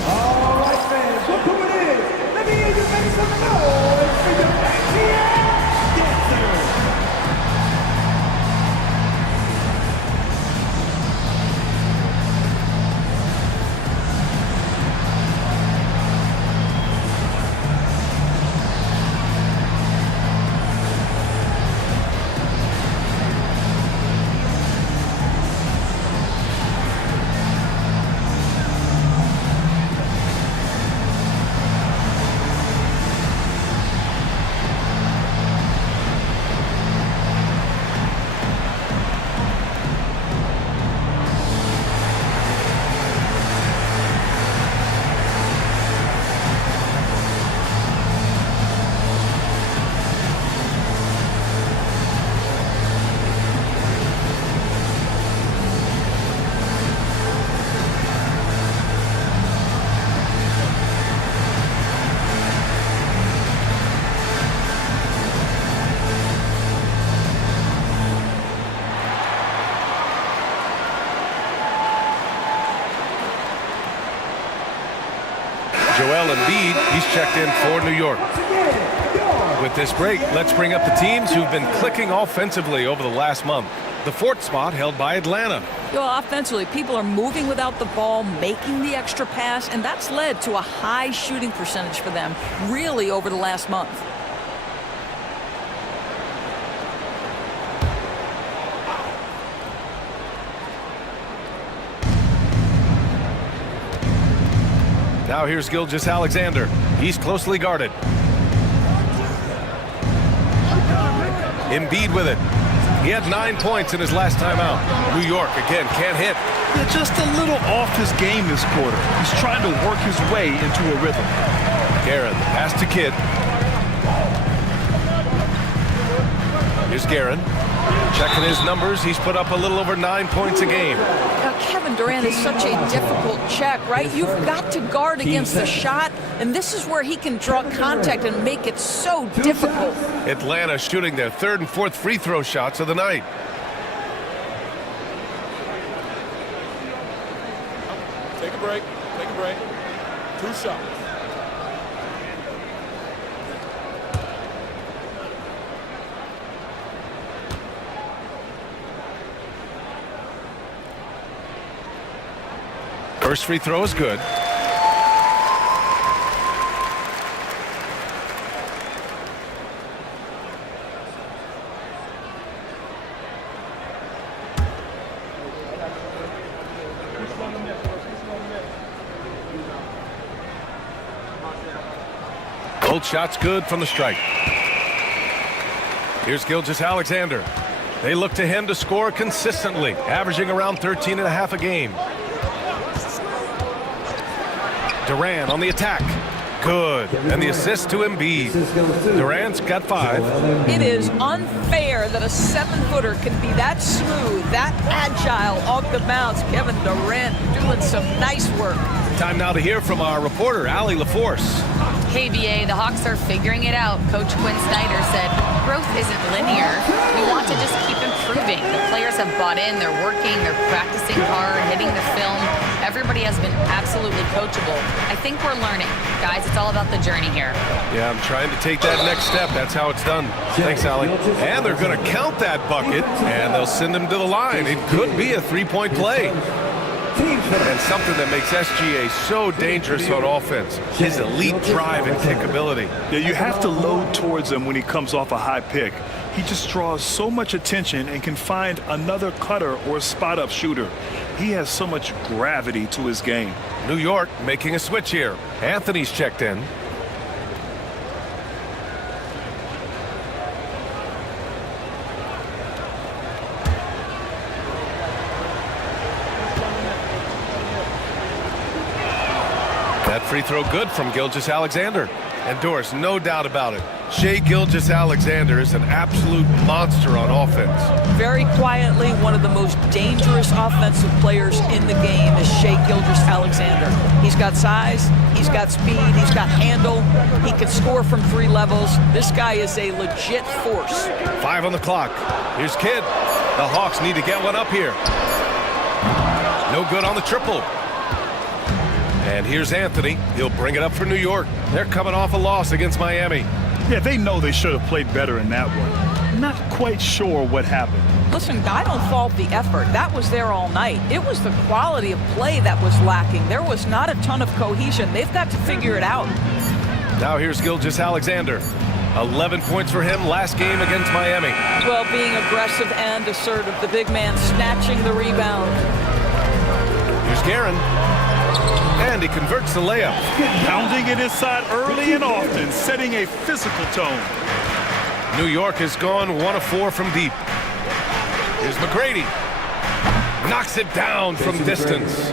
All right, fans, look who it is. Let me hear you make some noise for your BTS dancers. Joel Embiid, he's checked in for New York. With this break, let's bring up the teams who've been clicking offensively over the last month. The fourth spot held by Atlanta. Offensively, people are moving without the ball, making the extra pass, and that's led to a high shooting percentage for them, really over the last month. Now here's Gilgeous-Alexander. He's closely guarded. Embiid with it. He had 9 points in his last time out. New York, again, can't hit. They're just a little off his game this quarter. He's trying to work his way into a rhythm. Guerin, pass to Kidd. Here's Guerin. Checking his numbers, he's put up a little over 9 points a game. Kevin Durant is such a difficult check, right? You've got to guard against the shot, and this is where he can draw contact and make it so difficult. Atlanta shooting their third and fourth free throw shots of the night. Take a break. Take a break. 2 shots. First free throw is good. Both shots good from the strike. Here's Gilgeous-Alexander. They look to him to score consistently, averaging around 13.5 a game. Durant on the attack. Good. And the assist to Embiid. Durant's got 5. It is unfair that a 7-footer can be that smooth, that agile off the bounce. Kevin Durant doing some nice work. Time now to hear from our reporter, Allie LaForce. Hey, BA, the Hawks are figuring it out. Coach Quinn Snyder said, growth isn't linear. We want to just keep improving. The players have bought in, they're working, they're practicing hard, hitting the film. Everybody has been absolutely coachable. I think we're learning. Guys, it's all about the journey here. Yeah, I'm trying to take that next step. That's how it's done. Thanks, Allie. And they're going to count that bucket, and they'll send him to the line. It could be a three-point play. And something that makes SGA so dangerous on offense, his elite drive and kickability. Yeah, you have to load towards him when he comes off a high pick. He just draws so much attention and can find another cutter or spot-up shooter. He has so much gravity to his game. New York making a switch here. Anthony's checked in. That free throw good from Gilgeous-Alexander. And Doris, no doubt about it. Shai Gilgeous-Alexander is an absolute monster on offense. Very quietly, one of the most dangerous offensive players in the game is Shai Gilgeous-Alexander. He's got size, he's got speed, he's got handle, he can score from 3 levels. This guy is a legit force. 5 on the clock. Here's Kidd. The Hawks need to get one up here. No good on the triple. And here's Anthony. He'll bring it up for New York. They're coming off a loss against Miami. Yeah, they know they should have played better in that one. Not quite sure what happened. Listen, I don't fault the effort. That was there all night. It was the quality of play that was lacking. There was not a ton of cohesion. They've got to figure it out. Now here's Gilgeous-Alexander. 11 points for him last game against Miami. Well, being aggressive and assertive. The big man snatching the rebound. Here's Guerin. And he converts the layup. Pounding it inside early and often, setting a physical tone. New York has gone 1 of 4 from deep. Here's McGrady. Knocks it down from distance.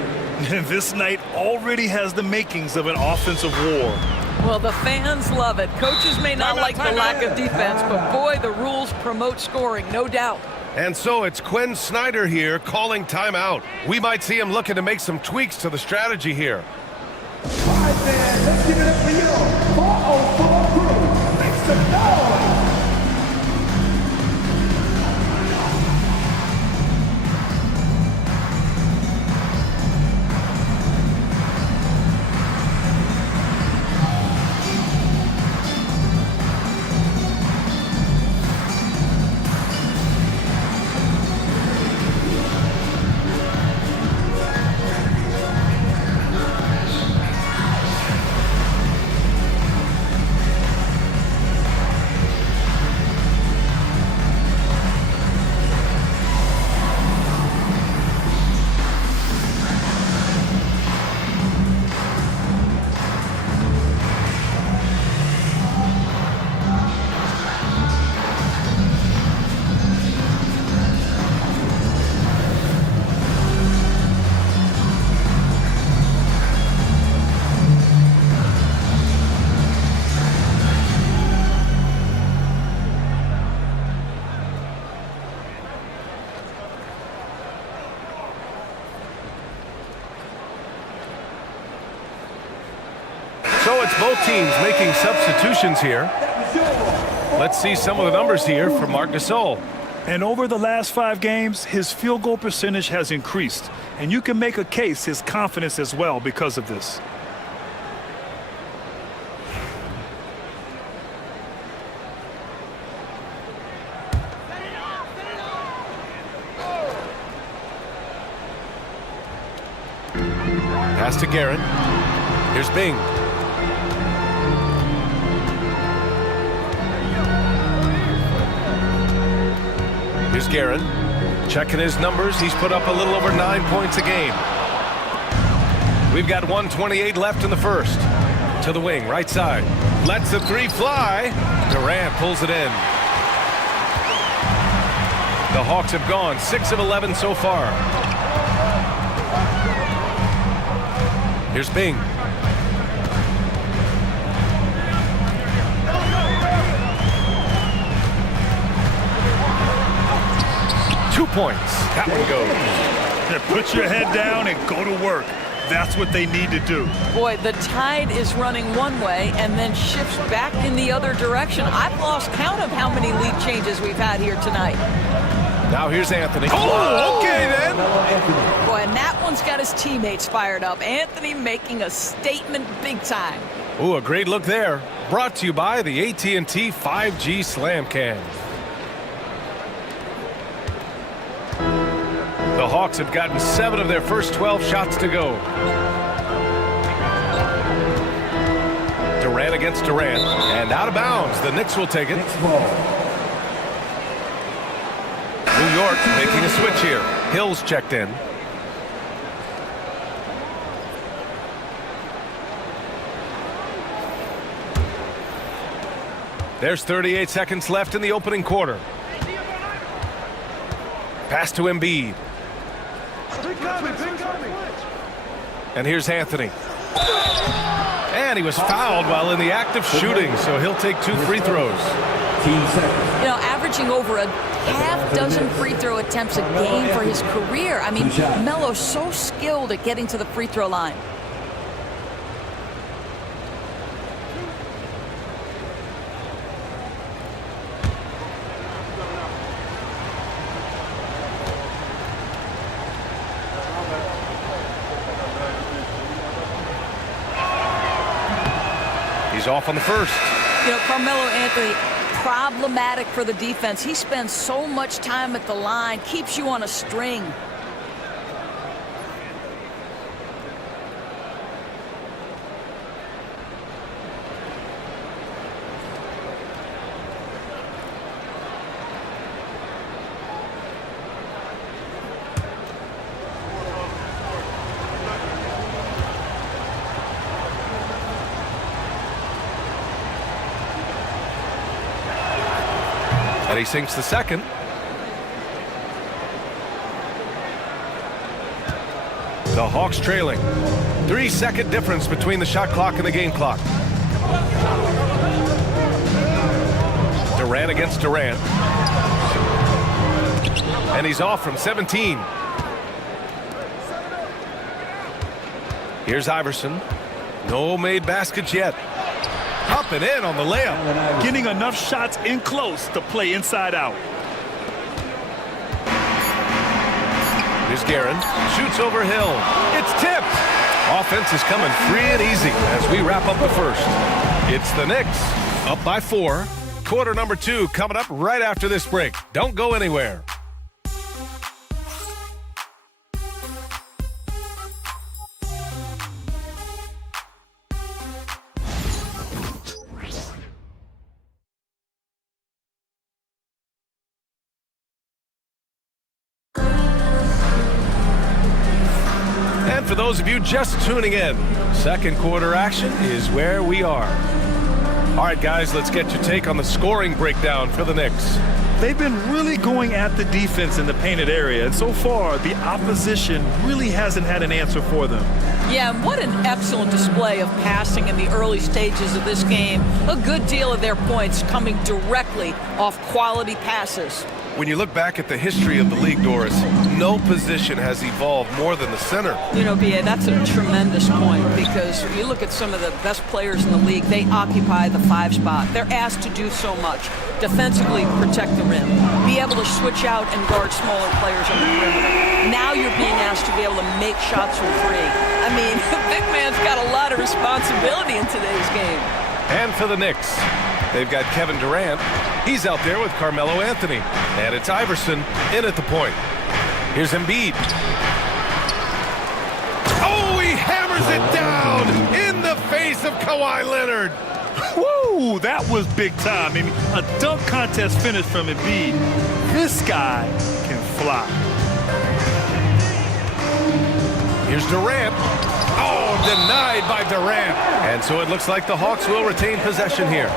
This night already has the makings of an offensive war. Well, the fans love it. Coaches may not like the lack of defense, but boy, the rules promote scoring, no doubt. And so it's Quinn Snyder here calling timeout. We might see him looking to make some tweaks to the strategy here. All right, man, let's give it up for you. 404 crew. Make some noise. So it's both teams making substitutions here. Let's see some of the numbers here for Marc Gasol. And over the last 5 games, his field goal percentage has increased. And you can make a case his confidence as well because of this. Pass to Guerin. Here's Bing. Here's Guerin. Checking his numbers. He's put up a little over 9 points a game. We've got 1:28 left in the first. To the wing, right side. Lets the 3 fly. Durant pulls it in. The Hawks have gone 6 of 11 so far. Here's Bing. Points. That one goes. Put your head down and go to work. That's what they need to do. Boy, the tide is running one way and then shifts back in the other direction. I've lost count of how many lead changes we've had here tonight. Now here's Anthony. Oh, okay then. Boy, and that one's got his teammates fired up. Anthony making a statement big time. Oh, a great look there. Brought to you by the AT&T 5G Slam Cam. The Hawks have gotten 7 of their first 12 shots to go. Durant against Durant. And out of bounds. The Knicks will take it. New York making a switch here. Hill's checked in. There's 38 seconds left in the opening quarter. Pass to Embiid. And here's Anthony. And he was fouled while in the act of shooting, so he'll take 2 free throws. You know, averaging over a half dozen free throw attempts a game for his career. I mean, Melo's so skilled at getting to the free throw line. He's off on the first. You know, Carmelo Anthony, problematic for the defense. He spends so much time at the line, keeps you on a string. And he sinks the second. The Hawks trailing. 3-second difference between the shot clock and the game clock. Durant against Durant. And he's off from 17. Here's Iverson. No made baskets yet. Up and in on the layup. Getting enough shots in close to play inside out. Here's Guerin. Shoots over Hill. It's tipped. Offense is coming free and easy as we wrap up the first. It's the Knicks up by 4. Quarter number 2 coming up right after this break. Don't go anywhere. For those of you just tuning in, second quarter action is where we are. All right, guys, let's get your take on the scoring breakdown for the Knicks. They've been really going at the defense in the painted area, and so far, the opposition really hasn't had an answer for them. Yeah, and what an excellent display of passing in the early stages of this game. A good deal of their points coming directly off quality passes. When you look back at the history of the league, Doris, no position has evolved more than the center. You know, B.A., that's a tremendous point because you look at some of the best players in the league, they occupy the 5 spot. They're asked to do so much. Defensively, protect the rim. Be able to switch out and guard smaller players on the perimeter. Now you're being asked to be able to make shots from 3. I mean, the big man's got a lot of responsibility in today's game. And for the Knicks, they've got Kevin Durant. He's out there with Carmelo Anthony. And it's Iverson in at the point. Here's Embiid. Oh, he hammers it down in the face of Kawhi Leonard. Woo, that was big time. I mean, a dunk contest finish from Embiid. This guy can fly. Here's Durant. Oh, denied by Durant. And so it looks like the Hawks will retain possession here.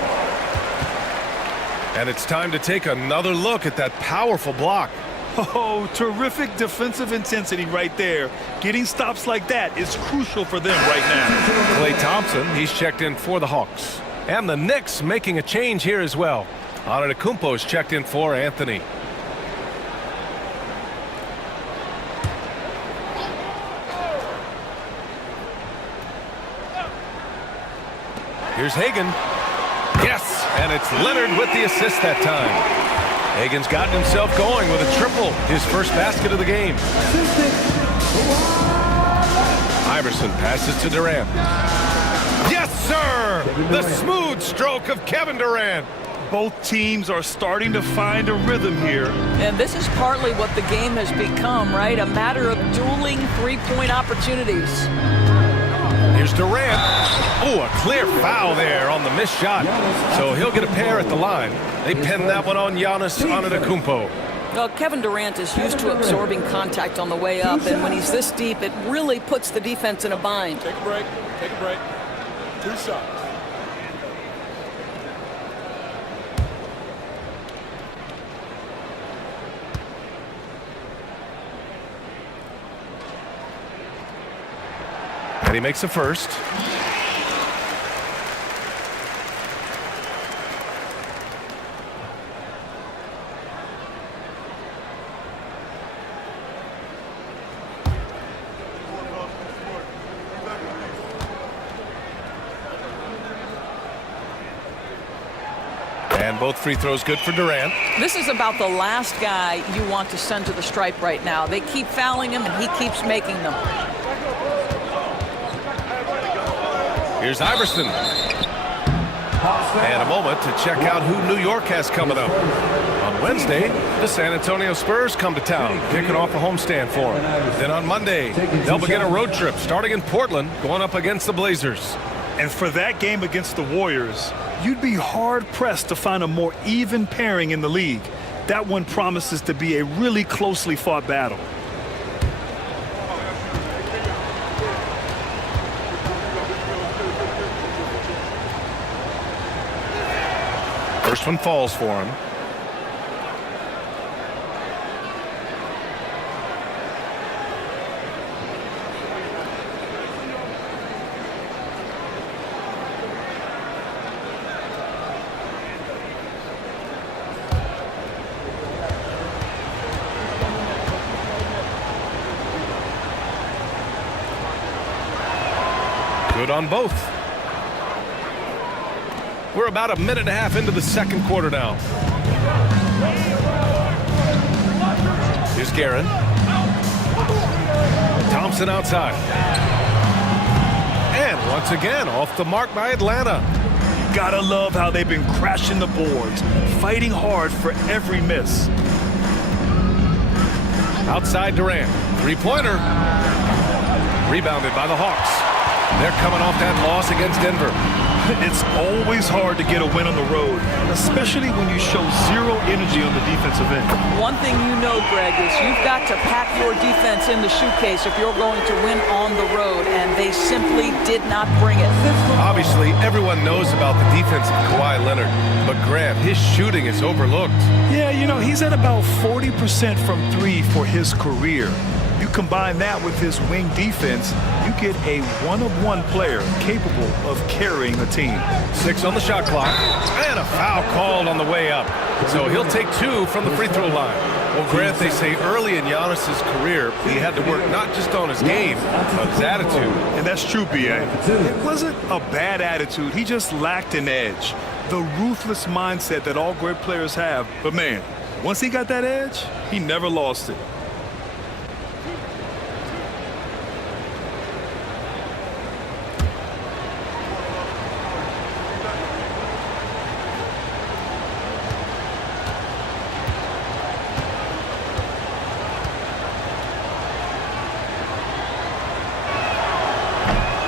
And it's time to take another look at that powerful block. Oh, terrific defensive intensity right there. Getting stops like that is crucial for them right now. Klay Thompson, he's checked in for the Hawks. And the Knicks making a change here as well. Antetokounmpo's checked in for Anthony. Here's Hagan. Yes, and it's Leonard with the assist that time. Hagan's gotten himself going with a triple, his first basket of the game. Iverson passes to Durant. Yes, sir! The smooth stroke of Kevin Durant. Both teams are starting to find a rhythm here. And this is partly what the game has become, right? A matter of dueling three-point opportunities. Here's Durant. Oh, a clear foul there on the missed shot. So he'll get a pair at the line. They pin that one on Giannis Antetokounmpo. Well, Kevin Durant is used to absorbing contact on the way up, and when he's this deep, it really puts the defense in a bind. Take a break. Take a break. 2 shots. And he makes a first. both free throws good for Durant. This is about the last guy you want to send to the stripe right now. They keep fouling him, and he keeps making them. Here's Iverson. And a moment to check out who New York has coming up. On Wednesday, the San Antonio Spurs come to town, kicking off a homestand for them. Then on Monday, they'll begin a road trip starting in Portland, going up against the Blazers. And for that game against the Warriors, you'd be hard-pressed to find a more even pairing in the league. That one promises to be a really closely fought battle. First one falls for him. Good on both. We're about a minute and a half into the second quarter now. Here's Guerin. Thompson outside. And once again, off the mark by Atlanta. Gotta love how they've been crashing the boards, fighting hard for every miss. Outside Durant. Three-pointer. Rebounded by the Hawks. They're coming off that loss against Denver. It's always hard to get a win on the road, especially when you show zero energy on the defensive end. One thing you know, Greg, is you've got to pack your defense in the suitcase if you're going to win on the road, and they simply did not bring it. Obviously, everyone knows about the defense of Kawhi Leonard, but Grant, his shooting is overlooked. Yeah, you know, he's at about 40% from three for his career. You combine that with his wing defense, you get a one-of-one player capable of carrying a team. 6 on the shot clock, and a foul called on the way up. So he'll take 2 from the free throw line. Well, Grant, they say early in Giannis's career, he had to work not just on his game, but his attitude. And that's true, B.A. It wasn't a bad attitude. He just lacked an edge. The ruthless mindset that all great players have. But, man, once he got that edge, he never lost it.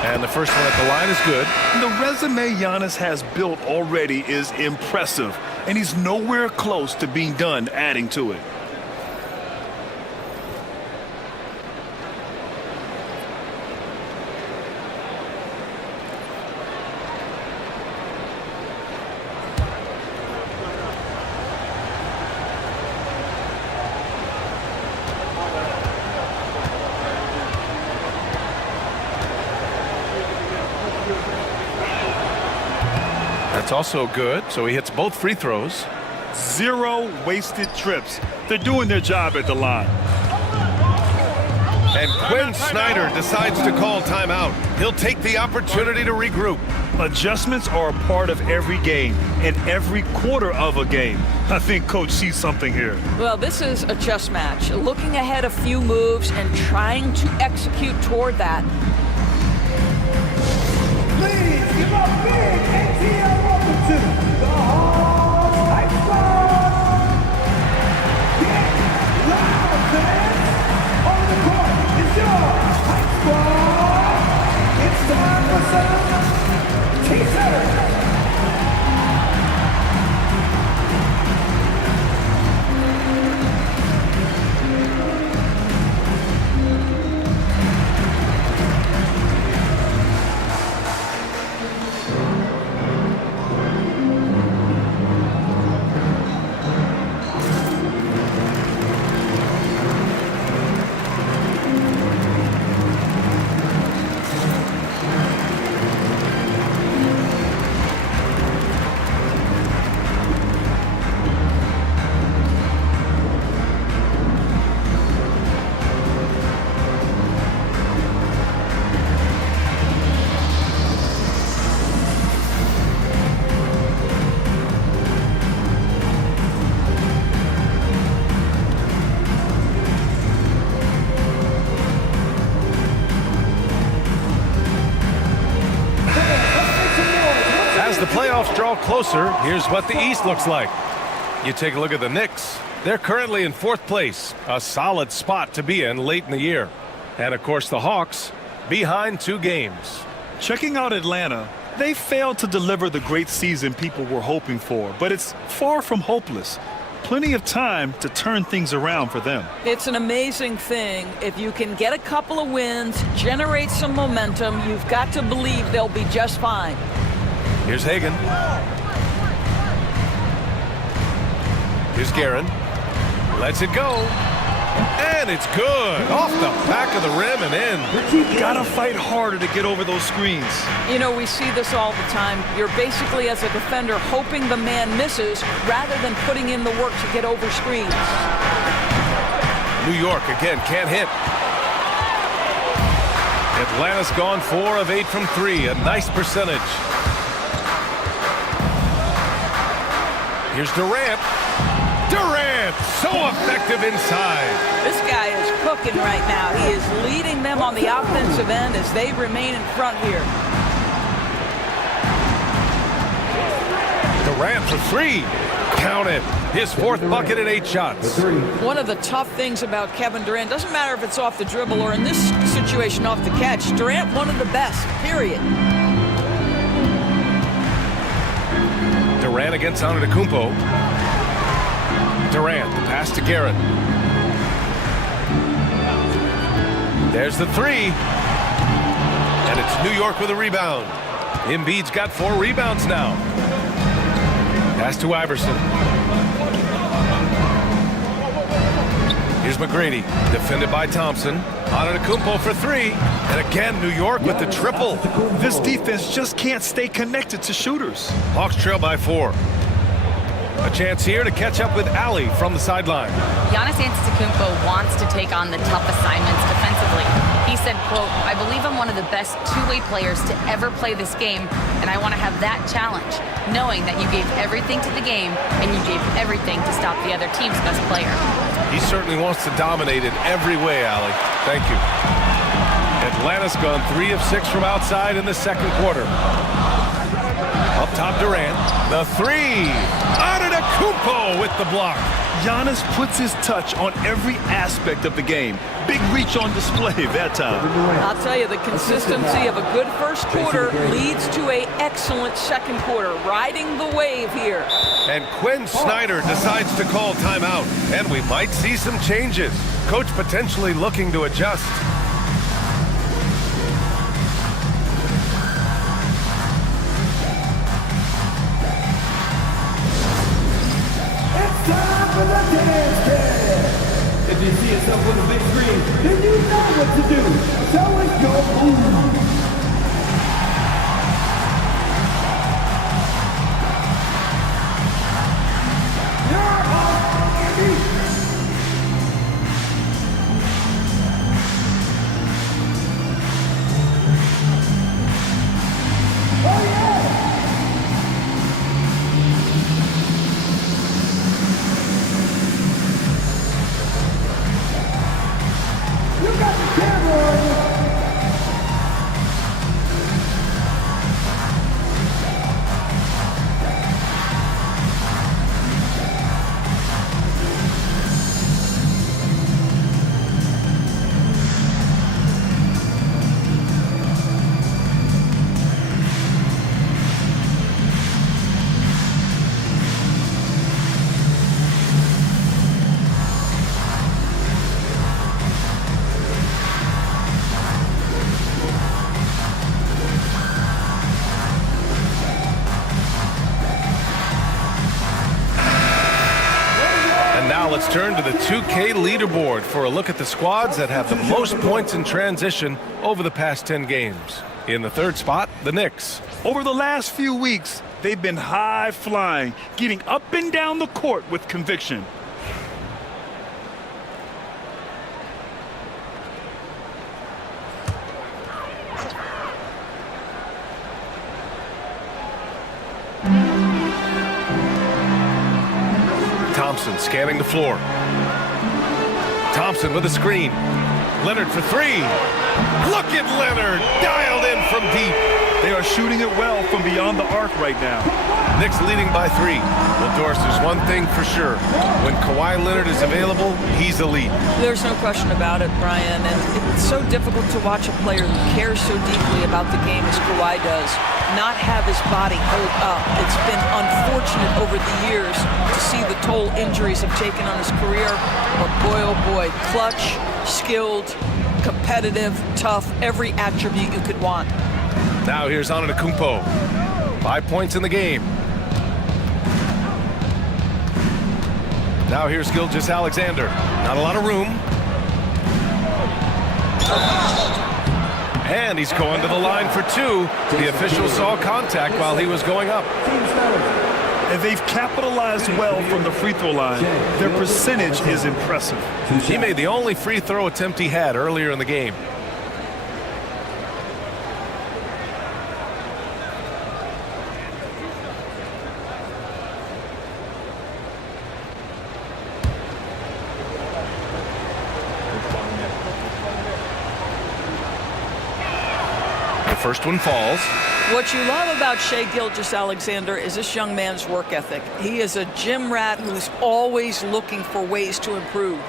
And the first one at the line is good. The resume Giannis has built already is impressive, and he's nowhere close to being done adding to it. That's also good, so he hits both free throws. 0 wasted trips. They're doing their job at the line. And Quinn Snyder decides to call timeout. He'll take the opportunity to regroup. Adjustments are a part of every game and every quarter of a game. I think Coach sees something here. Well, this is a chess match. Looking ahead a few moves and trying to execute toward that. Please give a big ATL welcome to the Hype Squad. Get loud, fans. On the court is your Hype Squad. It's time for some T-shirts. draw closer, here's what the East looks like. You take a look at the Knicks. They're currently in 4th place, a solid spot to be in late in the year. And of course the Hawks behind 2 games. Checking out Atlanta, they failed to deliver the great season people were hoping for, but it's far from hopeless. Plenty of time to turn things around for them. It's an amazing thing. If you can get a couple of wins, generate some momentum, you've got to believe they'll be just fine. Here's Hagan. Here's Guerin. Lets it go. And it's good. Off the back of the rim and in. Gotta fight harder to get over those screens. You know, we see this all the time. You're basically, as a defender, hoping the man misses rather than putting in the work to get over screens. New York again can't hit. Atlanta's gone 4 of 8 from 3. A nice percentage. Here's Durant. Durant, so effective inside. This guy is cooking right now. He is leading them on the offensive end as they remain in front here. Durant for 3. Count it. His 4th bucket in 8 shots. One of the tough things about Kevin Durant, doesn't matter if it's off the dribble or in this situation off the catch, Durant one of the best, period. Durant against Antetokounmpo. Durant, the pass to Guerin. There's the 3. And it's New York with a rebound. Embiid's got 4 rebounds now. Pass to Iverson. Here's McGrady, defended by Thompson. Antetokounmpo for 3. And again, New York with the triple. This defense just can't stay connected to shooters. Hawks trail by 4. A chance here to catch up with Ali from the sideline. Giannis Antetokounmpo wants to take on the tough assignments defensively. He said, quote, "I believe I'm one of the best two-way players to ever play this game, and I want to have that challenge, knowing that you gave everything to the game and you gave everything to stop the other team's best player." He certainly wants to dominate in every way, Ali. Thank you. Atlanta's gone 3 of 6 from outside in the 2nd quarter. Up top, Durant. The 3. Antetokounmpo with the block. Giannis puts his touch on every aspect of the game. Big reach on display that time. I'll tell you, the consistency of a good first quarter leads to an excellent second quarter, riding the wave here. And Quinn Snyder decides to call timeout, and we might see some changes. Coach potentially looking to adjust. Time for the dance cam. If you see yourself on the big screen, then you know what to do. So let's go move. You're on, Andy. Oh yeah. Let's turn to the 2K leaderboard for a look at the squads that have the most points in transition over the past 10 games. In the 3rd spot, the Knicks. Over the last few weeks, they've been high flying, getting up and down the court with conviction. Thompson scanning the floor. Thompson with a screen. Leonard for 3. Look at Leonard, dialed in from deep. They are shooting it well from beyond the arc right now. Knicks leading by 3. Well, Doris, there's one thing for sure. When Kawhi Leonard is available, he's elite. There's no question about it, Brian. And it's so difficult to watch a player who cares so deeply about the game as Kawhi does not have his body hold up. It's been unfortunate over the years to see the toll injuries have taken on his career. But boy, oh boy, clutch, skilled, competitive, tough, every attribute you could want. Now here's Antetokounmpo. 5 points in the game. Now here's Gilgeous-Alexander. Not a lot of room. And he's going to the line for 2. The official saw contact while he was going up. And they've capitalized well from the free throw line. Their percentage is impressive. He made the only free throw attempt he had earlier in the game. First one falls. What you love about Shai Gilgeous-Alexander is this young man's work ethic. He is a gym rat who's always looking for ways to improve.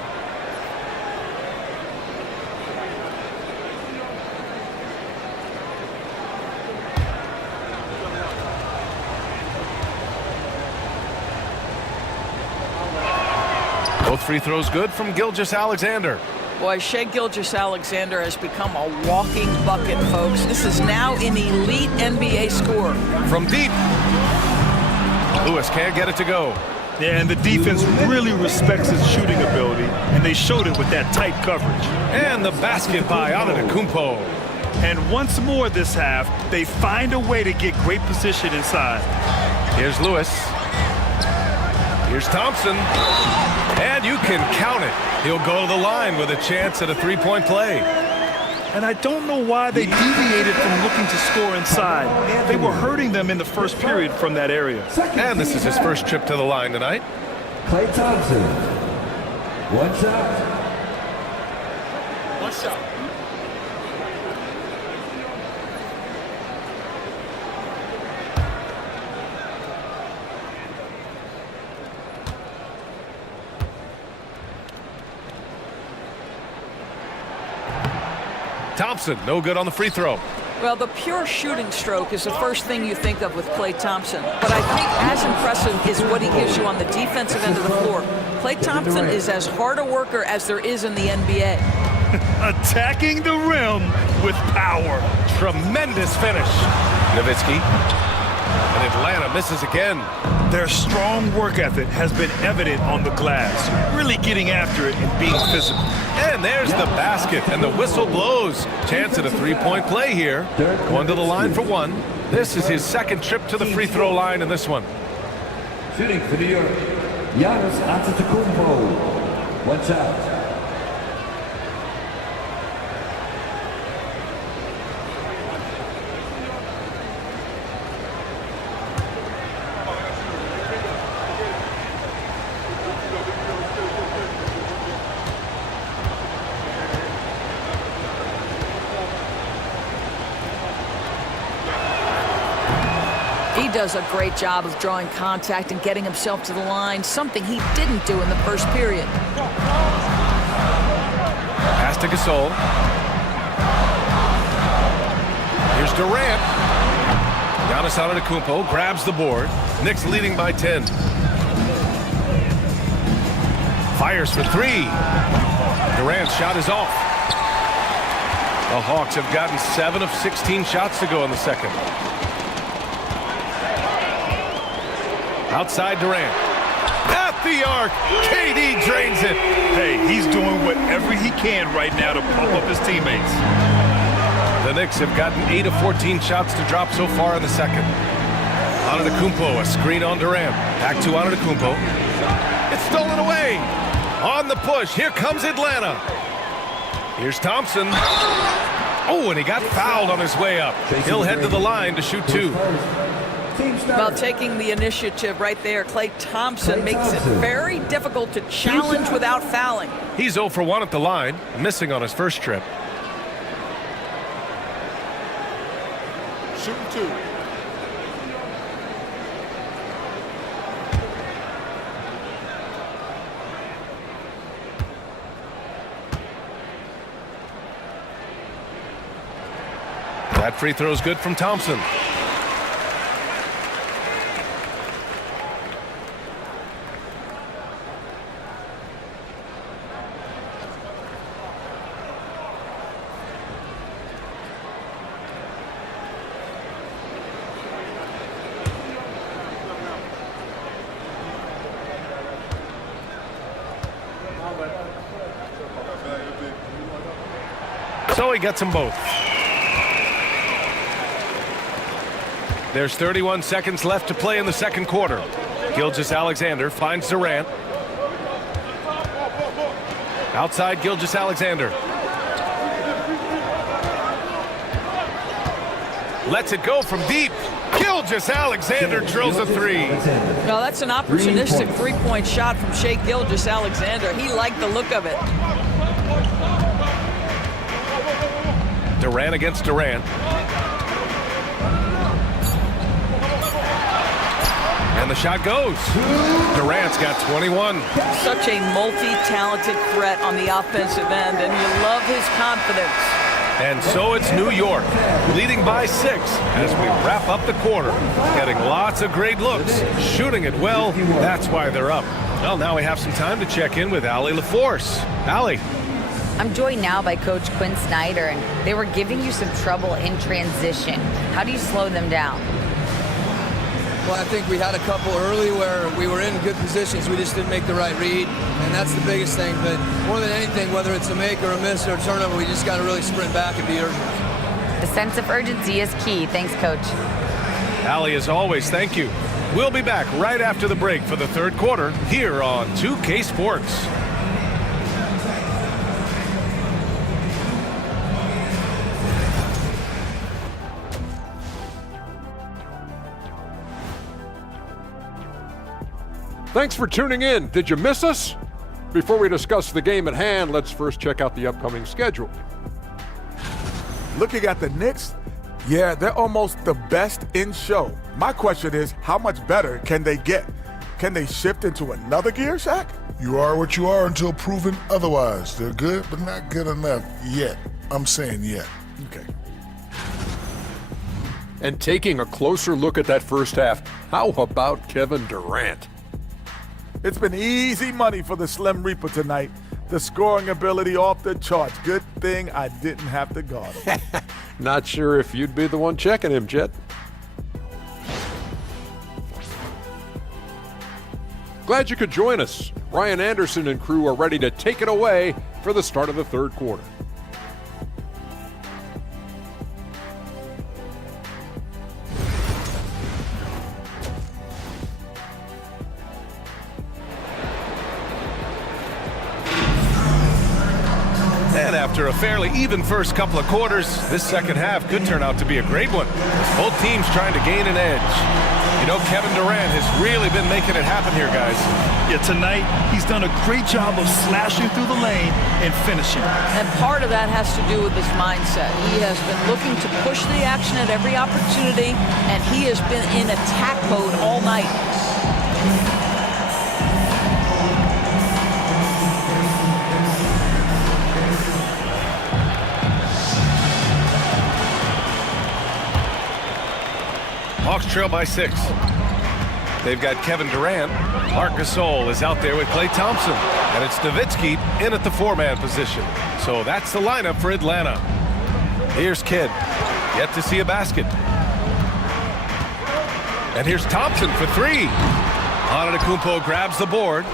Both free throws good from Gilgeous-Alexander. Boy, Shai Gilgeous-Alexander has become a walking bucket, folks. This is now an elite NBA scorer. From deep. Lewis can't get it to go. Yeah, and the defense really respects his shooting ability, and they showed it with that tight coverage. And the basket by Antetokounmpo. And once more this half, they find a way to get great position inside. Here's Lewis. Here's Thompson. And you can count it. He'll go to the line with a chance at a three-point play. And I don't know why they deviated from looking to score inside. They were hurting them in the first period from that area. And this is his first trip to the line tonight. Klay Thompson. One shot. One shot. Thompson, no good on the free throw. Well, the pure shooting stroke is the first thing you think of with Klay Thompson. But I think as impressive is what he gives you on the defensive end of the floor. Klay Thompson is as hard a worker as there is in the NBA. Attacking the rim with power. Tremendous finish. Nowitzki. And Atlanta misses again. Their strong work ethic has been evident on the glass, really getting after it and being physical. And there's the basket, and the whistle blows. Chance at a three-point play here. Going to the line for 1. This is his second trip to the free throw line in this one. Shooting for New York, Giannis Antetokounmpo. One shot. He does a great job of drawing contact and getting himself to the line, something he didn't do in the first period. Pass to Gasol. Here's Durant. Giannis Antetokounmpo grabs the board. Knicks leading by 10. Fires for 3. Durant's shot is off. The Hawks have gotten 7 of 16 shots to go in the second. Outside Durant. At the arc. KD drains it. Hey, he's doing whatever he can right now to pump up his teammates. The Knicks have gotten 8 of 14 shots to drop so far in the second. Antetokounmpo, a screen on Durant. Back to Antetokounmpo. It's stolen away. On the push. Here comes Atlanta. Here's Thompson. Oh, and he got fouled on his way up. He'll head to the line to shoot 2. Well, taking the initiative right there, Klay Thompson makes it very difficult to challenge without fouling. He's 0 for 1 at the line, missing on his first trip. Shooting 2. That free throw's good from Thompson. So he gets them both. There's 31 seconds left to play in the second quarter. Gilgeous-Alexander finds Durant. Outside Gilgeous-Alexander. Lets it go from deep. Gilgeous-Alexander drills a three. No, that's an opportunistic three-point shot from Shai Gilgeous-Alexander. He liked the look of it. Durant against Durant. And the shot goes. Durant's got 21. Such a multi-talented threat on the offensive end, and you love his confidence. And so it's New York, leading by 6 as we wrap up the quarter. Getting lots of great looks, shooting it well. That's why they're up. Well, now we have some time to check in with Allie LaForce. Allie. I'm joined now by Coach Quinn Snyder, and they were giving you some trouble in transition. How do you slow them down? Well, I think we had a couple early where we were in good positions. We just didn't make the right read, and that's the biggest thing. But more than anything, whether it's a make or a miss or a turnover, we just got to really sprint back and be urgent. The sense of urgency is key. Thanks, Coach. Allie, as always, thank you. We'll be back right after the break for the third quarter here on 2K Sports. Thanks for tuning in. Did you miss us? Before we discuss the game at hand, let's first check out the upcoming schedule. Looking at the Knicks, yeah, they're almost the best in show. My question is, how much better can they get? Can they shift into another gear, Shaq? You are what you are until proven otherwise. They're good, but not good enough yet. I'm saying yet. Okay. And taking a closer look at that first half, how about Kevin Durant? It's been easy money for the Slim Reaper tonight. The scoring ability off the charts. Good thing I didn't have to guard him. Not sure if you'd be the one checking him, Jet. Glad you could join us. Ryan Anderson and crew are ready to take it away for the start of the third quarter. And after a fairly even first couple of quarters, this second half could turn out to be a great one. Both teams trying to gain an edge. You know, Kevin Durant has really been making it happen here, guys. Yeah, tonight he's done a great job of slashing through the lane and finishing. And part of that has to do with his mindset. He has been looking to push the action at every opportunity, and he has been in attack mode all night. Hawks trail by 6. They've got Kevin Durant. Marc Gasol is out there with Klay Thompson. And it's Nowitzki in at the 4-man position. So that's the lineup for Atlanta. Here's Kidd. Yet to see a basket. And here's Thompson for 3. Antetokounmpo grabs the board.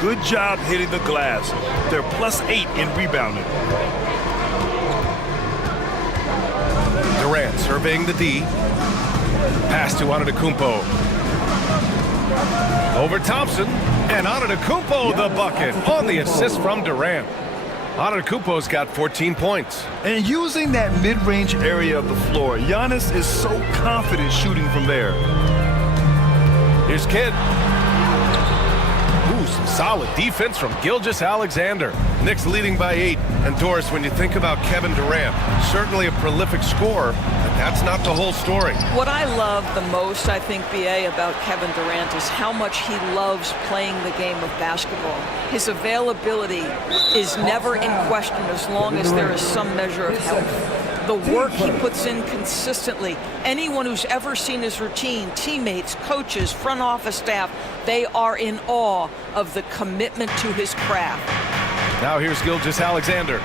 Good job hitting the glass. They're +8 in rebounding. Durant surveying the D. Pass to Antetokounmpo. Over Thompson. And Antetokounmpo the bucket on the assist from Durant. Antetokounmpo's got 14 points. And using that mid-range area of the floor, Giannis is so confident shooting from there. Here's Kidd. Ooh, some solid defense from Gilgeous-Alexander. Knicks leading by 8. And Doris, when you think about Kevin Durant, certainly a prolific scorer, but that's not the whole story. What I love the most, I think, BA, about Kevin Durant is how much he loves playing the game of basketball. His availability is never in question as long as there is some measure of health. the work he puts in consistently. Anyone who's ever seen his routine, teammates, coaches, front office staff, they are in awe of the commitment to his craft. Now here's Gilgeous-Alexander.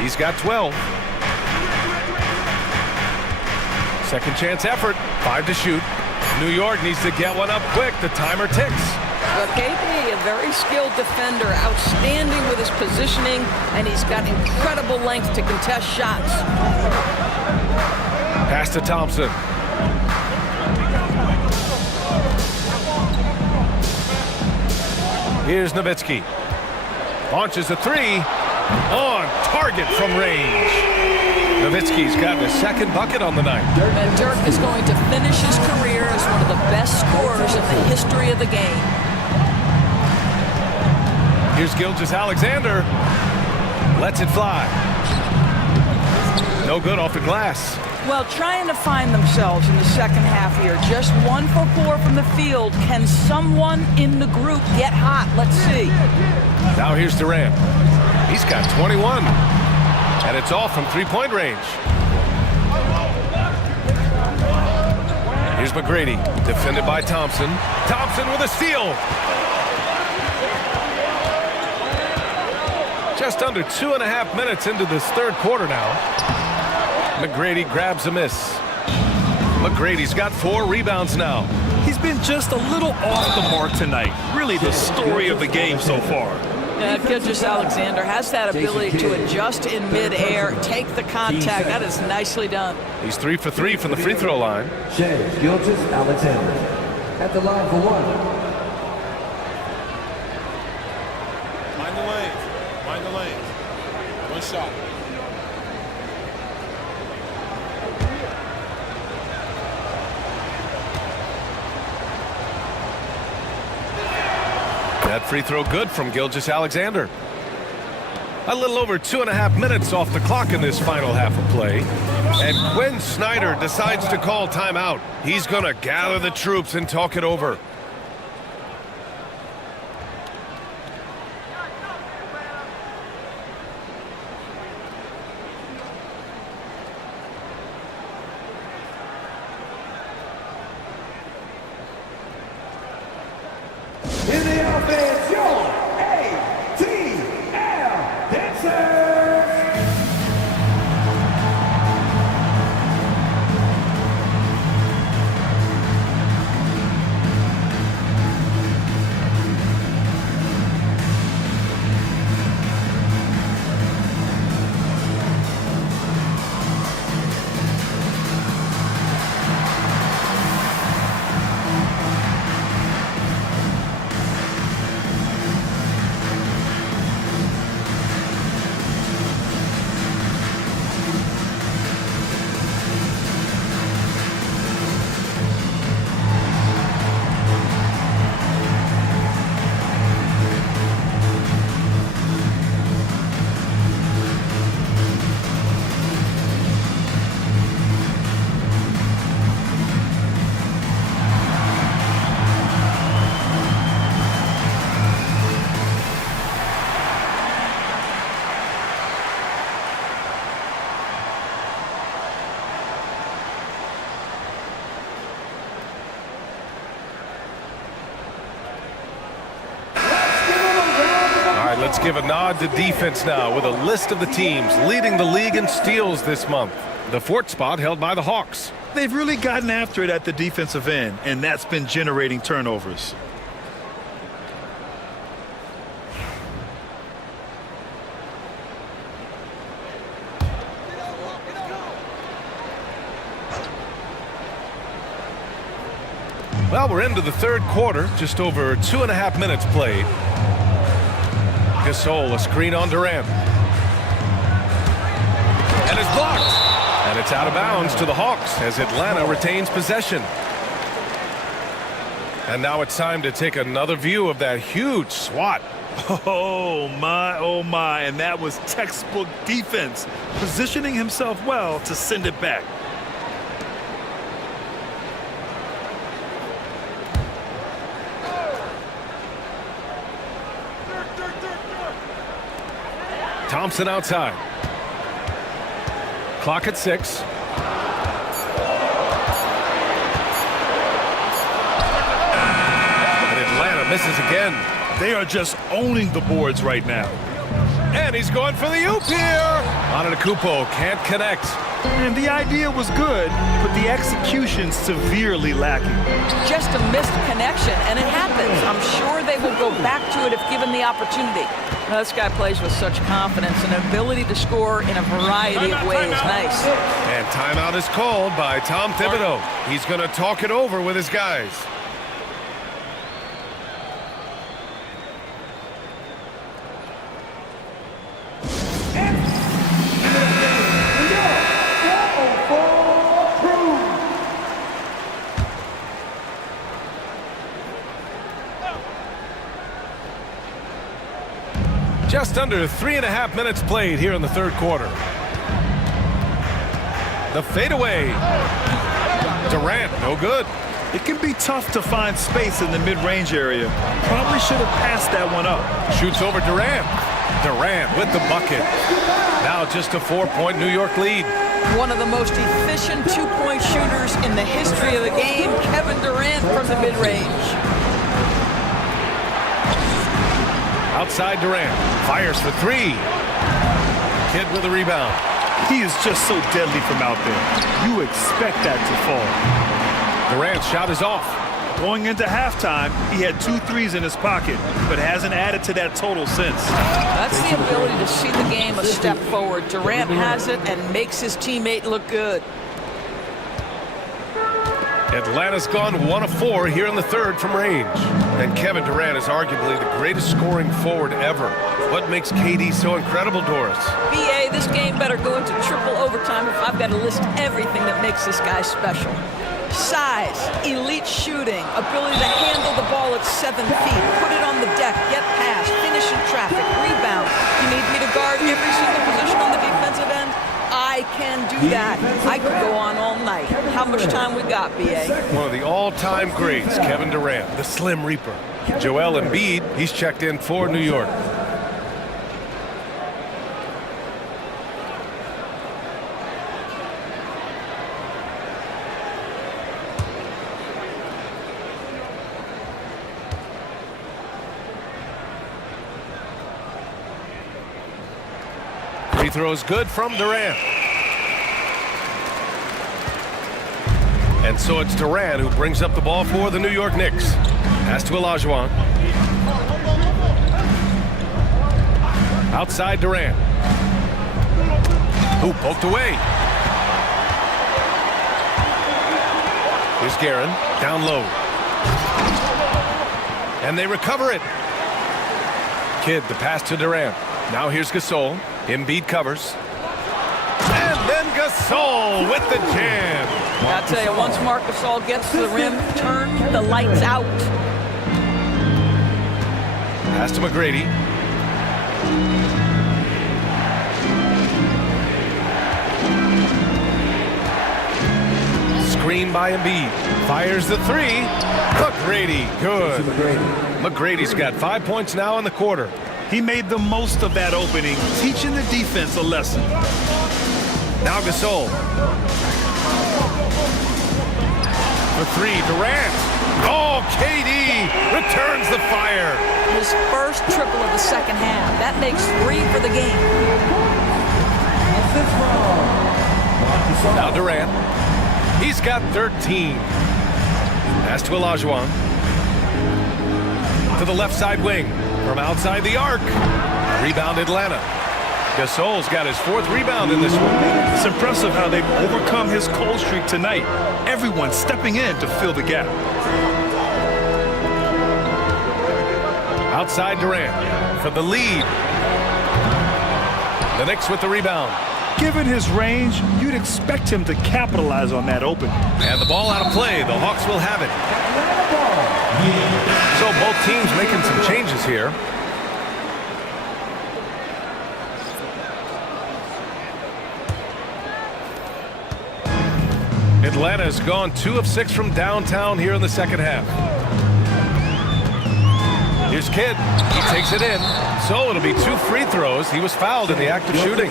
He's got 12. Second chance effort, 5 to shoot. New York needs to get one up quick. The timer ticks. Well, KP, a very skilled defender, outstanding with his positioning, and he's got incredible length to contest shots. Pass to Thompson. Here's Nowitzki. Launches a three. On target from range. Nowitzki's gotten his second bucket on the night. And Dirk is going to finish his career as one of the best scorers in the history of the game. Here's Gilgeous-Alexander. Lets it fly. No good off the glass. Well, trying to find themselves in the second half here. Just 1 for 4 from the field. Can someone in the group get hot? Let's see. Now here's Durant. He's got 21. And it's off from three-point range. Here's McGrady, defended by Thompson. Thompson with a steal. Just under 2.5 minutes into this third quarter now. McGrady grabs a miss. McGrady's got 4 rebounds now. He's been just a little off the mark tonight. Really the story of the game so far. Gilgeous-Alexander has that ability to adjust in midair, take the contact. That is nicely done. He's 3 for 3 from the free throw line. Gilgeous-Alexander at the line for 1. Mind the lanes. Mind the lanes. One shot. That free throw good from Gilgeous-Alexander. A little over 2.5 minutes off the clock in this final half of play. And Quinn Snyder decides to call timeout. He's going to gather the troops and talk it over. In the offense, your ATL Dancers! Let's give a nod to defense now with a list of the teams leading the league in steals this month. The 4th spot held by the Hawks. They've really gotten after it at the defensive end, and that's been generating turnovers. Well, we're into the third quarter, just over 2.5 minutes played. Gasol, a screen on Durant. And it's blocked. And it's out of bounds to the Hawks as Atlanta retains possession. And now it's time to take another view of that huge swat. Oh my, and that was textbook defense, positioning himself well to send it back. Thompson outside. Clock at 6. And Atlanta misses again. They are just owning the boards right now. And he's going for the oop here. Antetokounmpo can't connect. And the idea was good, but the execution severely lacking. Just a missed connection, and it happens. I'm sure they will go back to it if given the opportunity. Now, this guy plays with such confidence and an ability to score in a variety of ways. Nice. And timeout is called by Tom Thibodeau. He's going to talk it over with his guys. Just under 3.5 minutes played here in the third quarter. The fadeaway. Durant, no good. It can be tough to find space in the mid-range area. Probably should have passed that one up. Shoots over Durant. Durant with the bucket. Now just a 4-point New York lead. One of the most efficient two-point shooters in the history of the game, Kevin Durant from the mid-range. Outside Durant, fires for 3. Kidd with a rebound. He is just so deadly from out there. You expect that to fall. Durant's shot is off. Going into halftime, he had 2 threes in his pocket, but hasn't added to that total since. That's the ability to see the game a step forward. Durant has it and makes his teammate look good. Atlanta's gone 1 of 4 here in the third from range. And Kevin Durant is arguably the greatest scoring forward ever. What makes KD so incredible, Doris? BA, this game better go into triple overtime if I've got to list everything that makes this guy special. Size, elite shooting, ability to handle the ball at 7 feet, put it on the deck, get past, finish in traffic, rebound. You need me to guard every single position on the defensive end? I can do that. I could go on all night. How much time we got, BA? One of the all-time greats, Kevin Durant, the Slim Reaper. Joel Embiid, he's checked in for New York. Free throws good from Durant. And so it's Durant who brings up the ball for the New York Knicks. Pass to Olajuwon. Outside Durant. Who poked away. Here's Guerin, down low. And they recover it. Kidd, the pass to Durant. Now here's Gasol. Embiid covers. And then Gasol with the jam. I tell you, once Marc Gasol gets to the rim, turn the lights out. Pass to McGrady. Screen by Embiid. Fires the 3. McGrady, good. McGrady's got 5 points now in the quarter. He made the most of that opening, teaching the defense a lesson. Now Gasol. For 3, Durant. Oh, KD returns the fire. His first triple of the second half. That makes 3 for the game. Now Durant. He's got 13. Pass to Olajuwon. To the left side wing. From outside the arc. Rebound Atlanta. Gasol's got his 4th rebound in this one. It's impressive how they've overcome his cold streak tonight. Everyone stepping in to fill the gap. Outside Durant for the lead. The Knicks with the rebound. Given his range, you'd expect him to capitalize on that open. And the ball out of play. The Hawks will have it. So both teams making some changes here. Atlanta's gone 2 of 6 from downtown here in the second half. Here's Kidd. He takes it in. So it'll be 2 free throws. He was fouled in the act of shooting.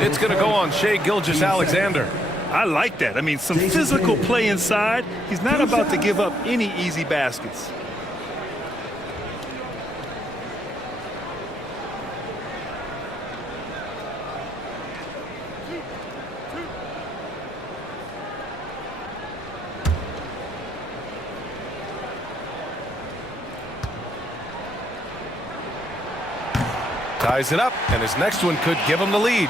It's going to go on Shai Gilgeous-Alexander. I like that. I mean, some physical play inside. He's not about to give up any easy baskets. Ties it up, and his next one could give him the lead.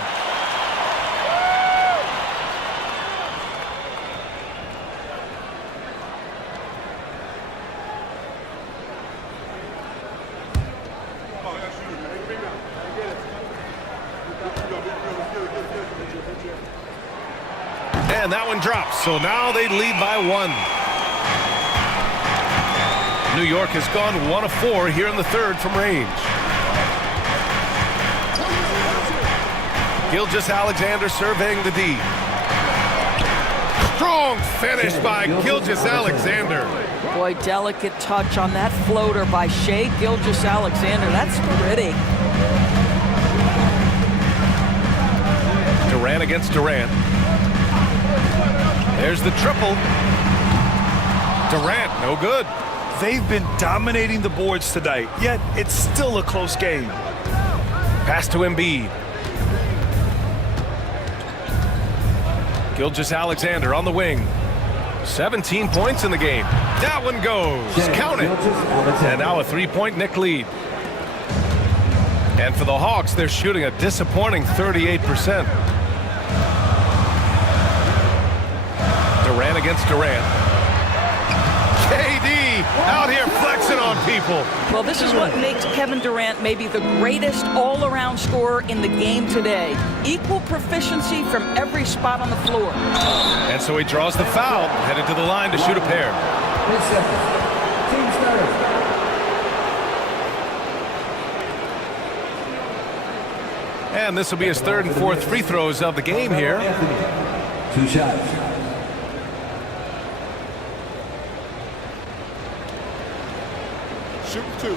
And that one drops, so now they lead by 1. New York has gone 1 of 4 here in the third from range. Gilgeous-Alexander surveying the D. Strong finish by Gilgeous-Alexander. Boy, delicate touch on that floater by Shai Gilgeous-Alexander. That's pretty. Durant against Durant. There's the triple. Durant, no good. They've been dominating the boards tonight, yet it's still a close game. Pass to Embiid. Gilgeous-Alexander on the wing. 17 points in the game. That one goes. Count it. And now a 3-point Knick lead. And for the Hawks, they're shooting a disappointing 38%. Durant against Durant. KD out here flexing on people. Well, this is what makes Kevin Durant maybe the greatest all-around scorer in the game today. Equal proficiency from every spot on the floor. And so he draws the foul, headed to the line to shoot a pair. Team starter. And this will be his third and fourth free throws of the game here. 2 shots. Shoot 2.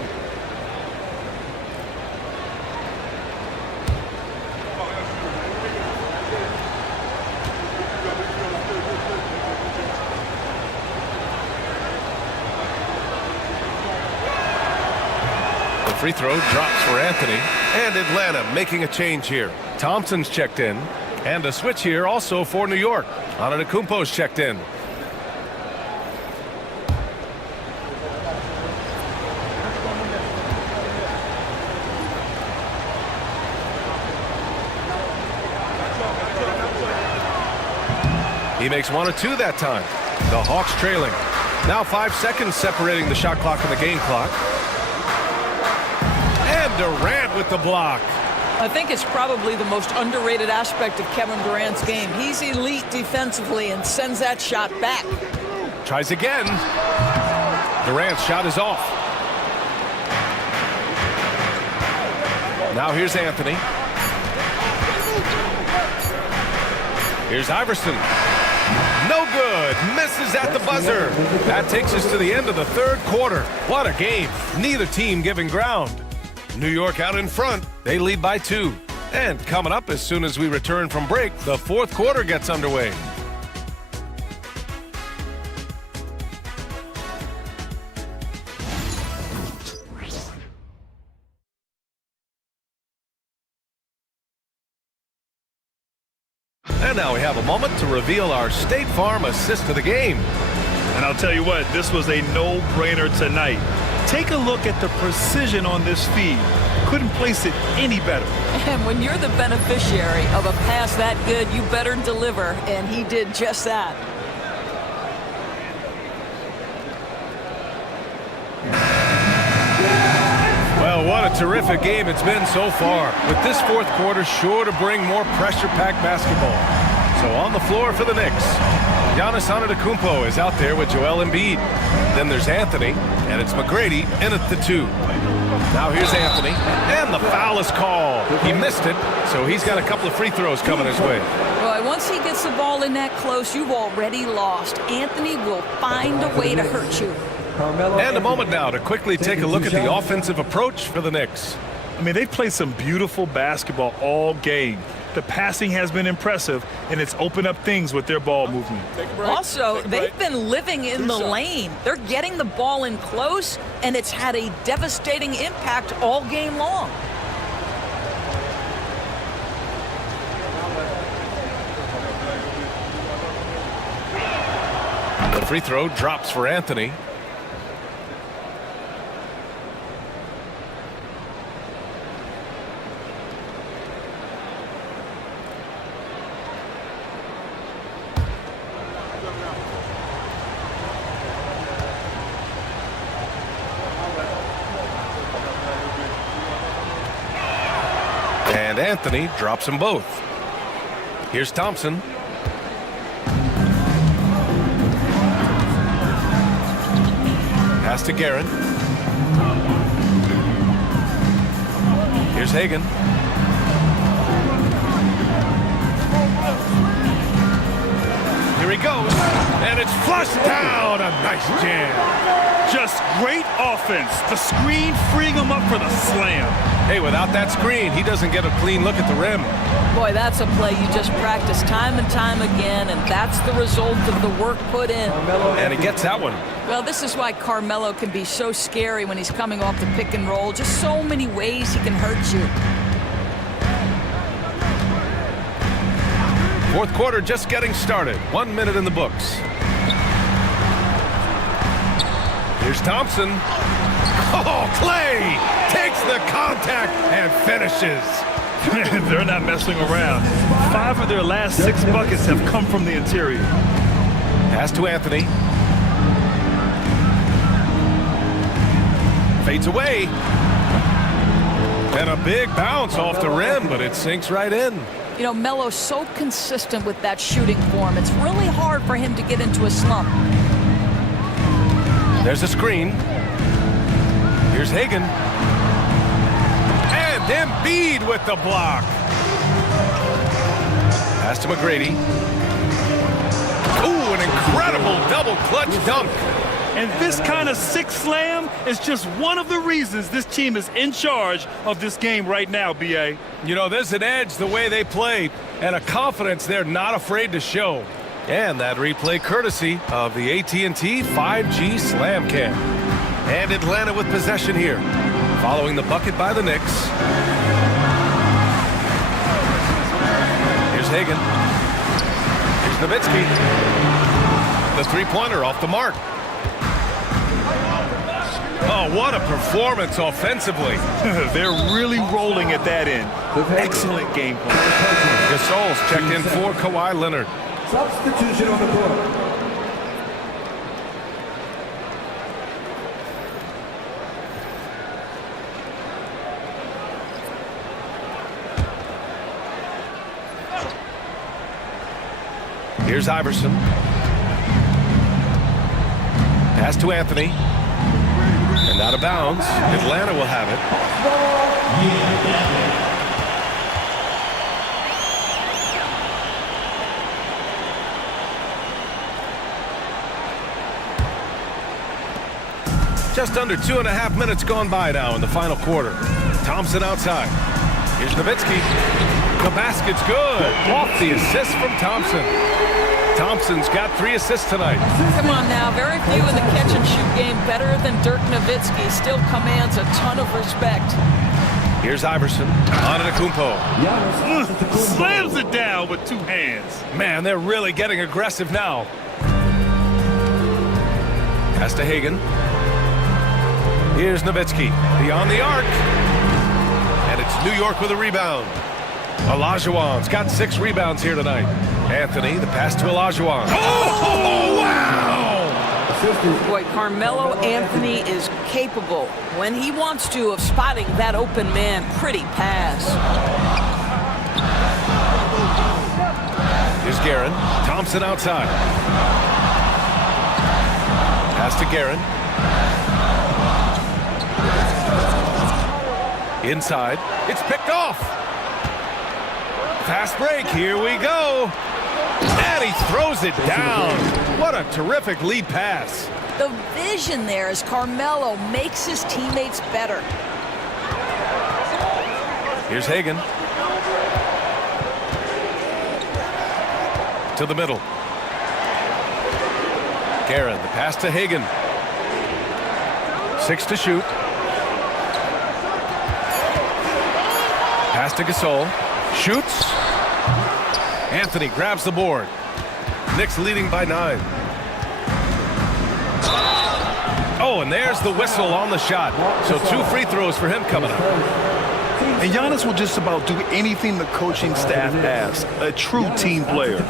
The free throw drops for Anthony. And Atlanta making a change here. Thompson's checked in. And a switch here also for New York. Antetokounmpo's checked in. He makes 1 of 2 that time. The Hawks trailing. Now 5 seconds separating the shot clock and the game clock. And Durant with the block. I think it's probably the most underrated aspect of Kevin Durant's game. He's elite defensively and sends that shot back. Tries again. Durant's shot is off. Now here's Anthony. Here's Iverson. No good. Misses at the buzzer. That takes us to the end of the third quarter. What a game. Neither team giving ground. New York out in front. They lead by 2. And coming up as soon as we return from break, the fourth quarter gets underway. And now we have a moment to reveal our State Farm assist of the game. And I'll tell you what, this was a no-brainer tonight. Take a look at the precision on this feed. Couldn't place it any better. And when you're the beneficiary of a pass that good, you better deliver, and he did just that. Well, what a terrific game it's been so far, with this fourth quarter sure to bring more pressure-packed basketball. So on the floor for the Knicks, Giannis Antetokounmpo is out there with Joel Embiid. Then there's Anthony, and it's McGrady in at the 2. Now here's Anthony, and the foul is called. He missed it, so he's got a couple of free throws coming his way. Boy, once he gets the ball in that close, you've already lost. Anthony will find a way to hurt you. And a moment now to quickly take a look at the offensive approach for the Knicks. I mean, they've played some beautiful basketball all game. The passing has been impressive, and it's opened up things with their ball movement. Also, they've been living in the lane. They're getting the ball in close, and it's had a devastating impact all game long. The free throw drops for Anthony. And Anthony drops them both. Here's Thompson. Pass to Guerin. Here's Hagan. Here he goes. And it's flushed down. A nice jam. Just great offense. The screen freeing him up for the slam. Hey, without that screen, he doesn't get a clean look at the rim. Boy, that's a play you just practice time and time again, and that's the result of the work put in. And he gets that one. Well, this is why Carmelo can be so scary when he's coming off the pick and roll. Just so many ways he can hurt you. Fourth quarter just getting started. 1 minute in the books. Here's Thompson. Oh, Clay takes the contact and finishes. They're not messing around. 5 of their last 6 buckets have come from the interior. Pass to Anthony. Fades away. And a big bounce off the rim, but it sinks right in. You know, Melo's so consistent with that shooting form. It's really hard for him to get into a slump. There's a screen. Here's Hagan. And Embiid with the block. Pass to McGrady. Ooh, an incredible double clutch dunk. And this kind of sick slam is just one of the reasons this team is in charge of this game right now, B.A. You know, there's an edge the way they play and a confidence they're not afraid to show. And that replay courtesy of the AT&T 5G Slam Cam. And Atlanta with possession here, following the bucket by the Knicks. Here's Hagan. Here's Nowitzki. The three-pointer off the mark. Oh, what a performance offensively. They're really rolling at that end. Excellent game plan. Gasol's checked in for Kawhi Leonard. Substitution on the court. Here's Iverson. Pass to Anthony. And out of bounds. Atlanta will have it. Just under 2.5 minutes gone by now in the final quarter. Thompson outside. Here's Nowitzki. The basket's good. Off the assist from Thompson. Thompson's got 3 assists tonight. Come on now, very few in the catch-and-shoot game better than Dirk Nowitzki. Still commands a ton of respect. Here's Iverson. Antetokounmpo. Slams it down with 2 hands. Man, they're really getting aggressive now. Pass to Hagan. Here's Nowitzki. Beyond the arc. And it's New York with a rebound. Olajuwon's got 6 rebounds here tonight. Anthony, the pass to Olajuwon. Oh, wow! Boy, Carmelo Anthony is capable, when he wants to, of spotting that open man. Pretty pass. Here's Guerin. Thompson outside. Pass to Guerin. Inside. It's picked off. Fast break. Here we go. And he throws it down. What a terrific lead pass. The vision there as Carmelo makes his teammates better. Here's Hagan. To the middle. Guerin, the pass to Hagan. 6 to shoot. Pass to Gasol. Shoots. Anthony grabs the board. Knicks leading by 9. Oh, and there's the whistle on the shot. So 2 free throws for him coming up. And Giannis will just about do anything the coaching staff asks. A true team player. 2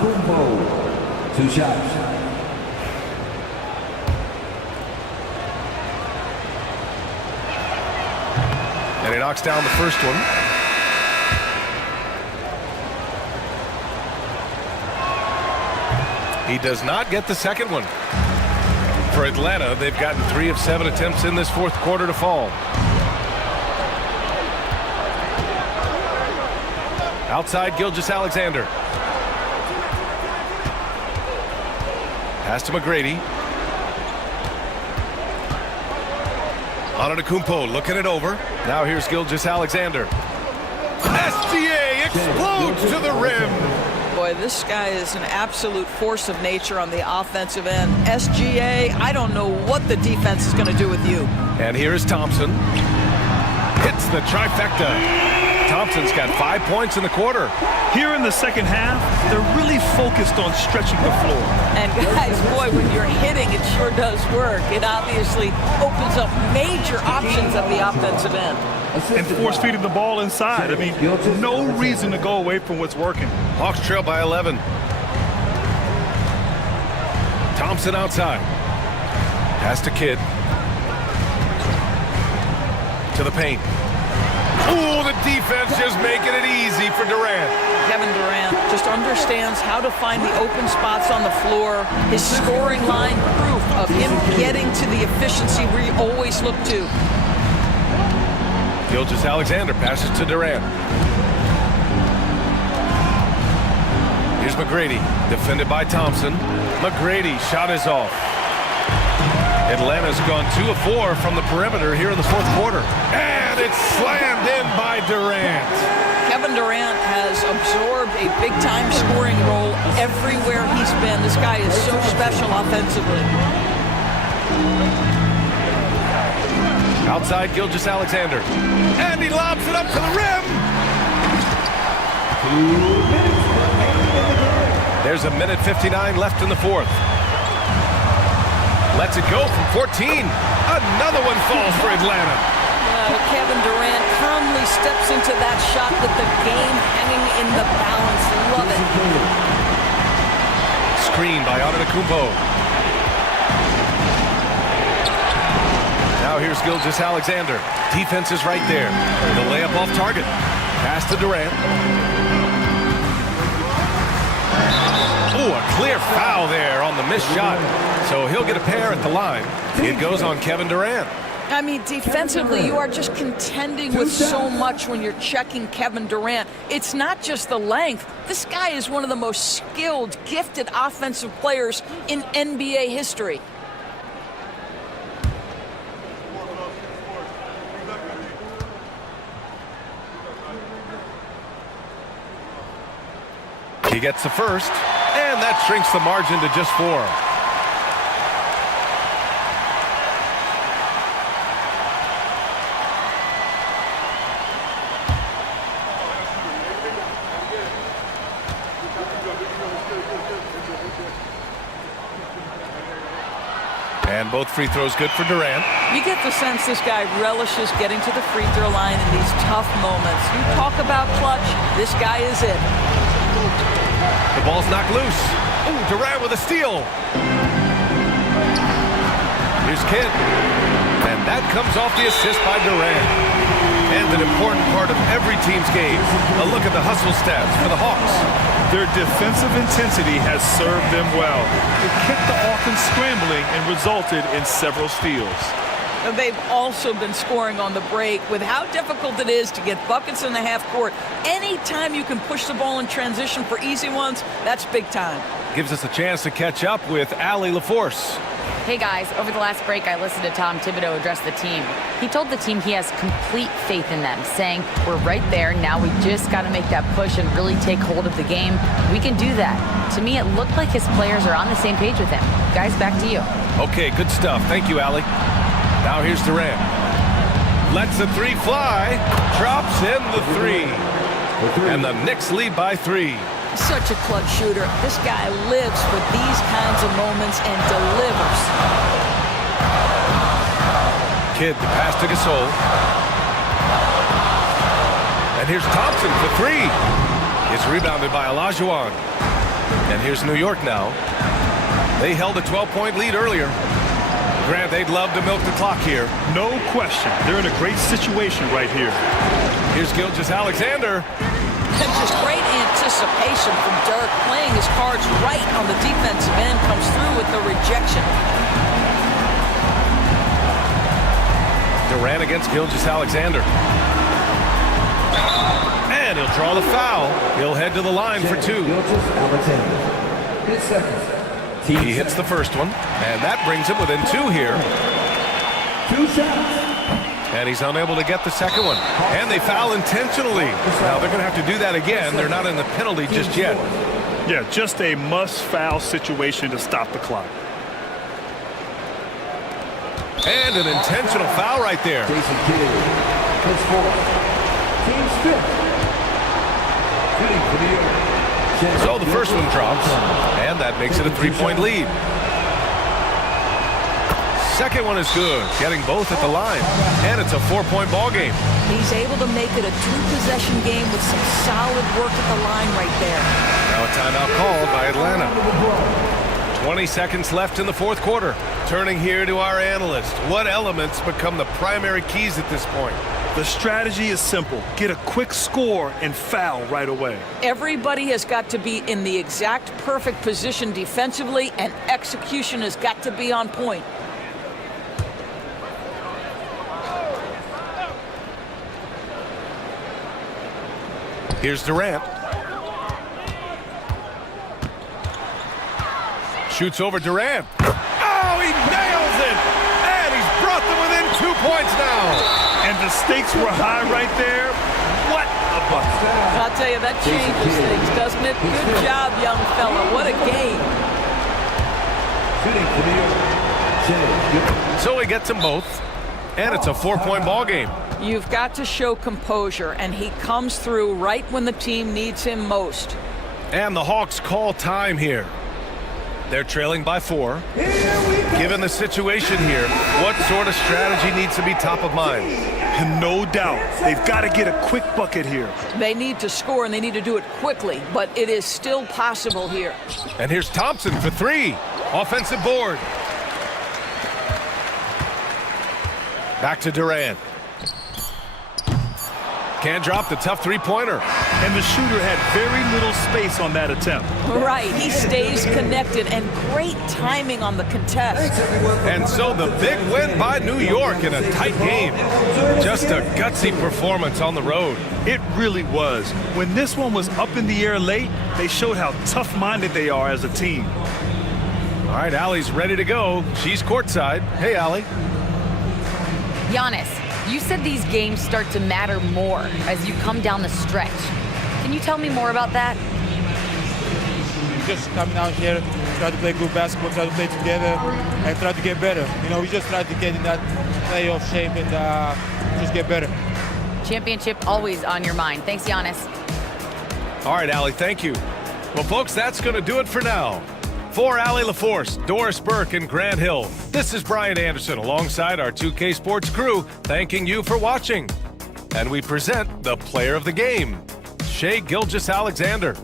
shots. And he knocks down the first one. He does not get the second one. For Atlanta, they've gotten 3 of 7 attempts in this fourth quarter to fall. Outside, Gilgeous-Alexander. Pass to McGrady. Antetokounmpo looking it over. Now here's Gilgeous-Alexander. SGA explodes to the rim. Boy, this guy is an absolute force of nature on the offensive end. SGA, I don't know what the defense is going to do with you. And here is Thompson. Hits the trifecta. Thompson's got 5 points in the quarter. Here in the second half, they're really focused on stretching the floor. And guys, boy, when you're hitting, it sure does work. It obviously opens up major options at the offensive end. And force feeding the ball inside. I mean, no reason to go away from what's working. Hawks trail by 11. Thompson outside. Pass to Kidd. To the paint. Ooh, the defense just making it easy for Durant. Kevin Durant just understands how to find the open spots on the floor. His scoring line proof of him getting to the efficiency we always look to. Gilgeous-Alexander passes to Durant. Here's McGrady, defended by Thompson. McGrady, shot is off. Atlanta's gone 2 of 4 from the perimeter here in the fourth quarter. And it's slammed in by Durant. Kevin Durant has absorbed a big-time scoring role everywhere he's been. This guy is so special offensively. Outside, Gilgeous-Alexander. And he lobs it up to the rim. There's a minute 59 left in the fourth. Lets it go from 14. Another one falls for Atlanta. Kevin Durant calmly steps into that shot with the game hanging in the balance. Love it. Screen by Antetokounmpo. Now here's Gilgeous-Alexander. Defense is right there. The layup off target. Pass to Durant. Ooh, a clear foul there on the missed shot. So he'll get a pair at the line. It goes on Kevin Durant. I mean, defensively, you are just contending with so much when you're checking Kevin Durant. It's not just the length. This guy is one of the most skilled, gifted offensive players in NBA history. He gets the first, and that shrinks the margin to just 4. And both free throws good for Durant. You get the sense this guy relishes getting to the free throw line in these tough moments. You talk about clutch, this guy is it. The ball's knocked loose. Ooh, Durant with a steal. Here's Kidd. And that comes off the assist by Durant. And an important part of every team's game. A look at the hustle stats for the Hawks. Their defensive intensity has served them well. It kept the offense scrambling and resulted in several steals. They've also been scoring on the break. With how difficult it is to get buckets in the half court, anytime you can push the ball in transition for easy ones, that's big time. Gives us a chance to catch up with Allie LaForce. Hey guys, over the last break, I listened to Tom Thibodeau address the team. He told the team he has complete faith in them, saying, we're right there, now we just got to make that push and really take hold of the game. We can do that. To me, it looked like his players are on the same page with him. Guys, back to you. Okay, good stuff. Thank you, Allie. Now here's Durant. Lets the three fly, drops in the three. And the Knicks lead by 3. Such a clutch shooter. This guy lives for these kinds of moments and delivers. Kidd, the pass to Gasol. And here's Thompson for 3. It's rebounded by Olajuwon. And here's New York now. They held a 12-point lead earlier. Grant, they'd love to milk the clock here. No question. They're in a great situation right here. Here's Gilgeous-Alexander. And just great anticipation from Dirk, playing his cards right on the defensive end, comes through with the rejection. Durant against Gilgeous-Alexander. And he'll draw the foul. He'll head to the line for 2. He hits the first one, and that brings him within 2 here. 2 shots. And he's unable to get the second one. And they foul intentionally. Now they're going to have to do that again. They're not in the penalty just yet. Yeah, just a must-foul situation to stop the clock. And an intentional foul right there. Jason Kidd, his 4th. Team's 5th. Shooting for New York. So the first one drops, and that makes it a 3-point lead. Second one is good, getting both at the line, and it's a 4-point ball game. He's able to make it a 2-possession game with some solid work at the line right there. Now a timeout called by Atlanta. 20 seconds left in the 4th quarter. Turning here to our analyst. What elements become the primary keys at this point? The strategy is simple. Get a quick score and foul right away. Everybody has got to be in the exact perfect position defensively, and execution has got to be on point. Here's Durant. Shoots over Durant. Oh, he nails it! And he's brought them within 2 points now. And the stakes were high right there. What a bucket. I'll tell you, that changes things, doesn't it? Good job, young fella. What a game. So he gets them both, and it's a 4-point ball game. You've got to show composure, and he comes through right when the team needs him most. And the Hawks call time here. They're trailing by 4. Given the situation here, what sort of strategy needs to be top of mind? And no doubt, they've got to get a quick bucket here. They need to score, and they need to do it quickly, but it is still possible here. And here's Thompson for 3. Offensive board. Back to Durant. Can't drop the tough 3-pointer. And the shooter had very little space on that attempt. Right, he stays connected, and great timing on the contest. And so the big win by New York in a tight game. Just a gutsy performance on the road. It really was. When this one was up in the air late, they showed how tough-minded they are as a team. All right, Allie's ready to go. She's courtside. Hey, Allie. Giannis, you said these games start to matter more as you come down the stretch. Can you tell me more about that? Just coming out here, try to play good basketball, try to play together, and try to get better. You know, we just try to get in that playoff shape and just get better. Championship always on your mind. Thanks, Giannis. All right, Allie, thank you. Well, folks, that's going to do it for now. For Allie LaForce, Doris Burke, and Grant Hill, this is Brian Anderson alongside our 2K Sports crew, thanking you for watching. And we present the player of the game, Shai Gilgeous-Alexander.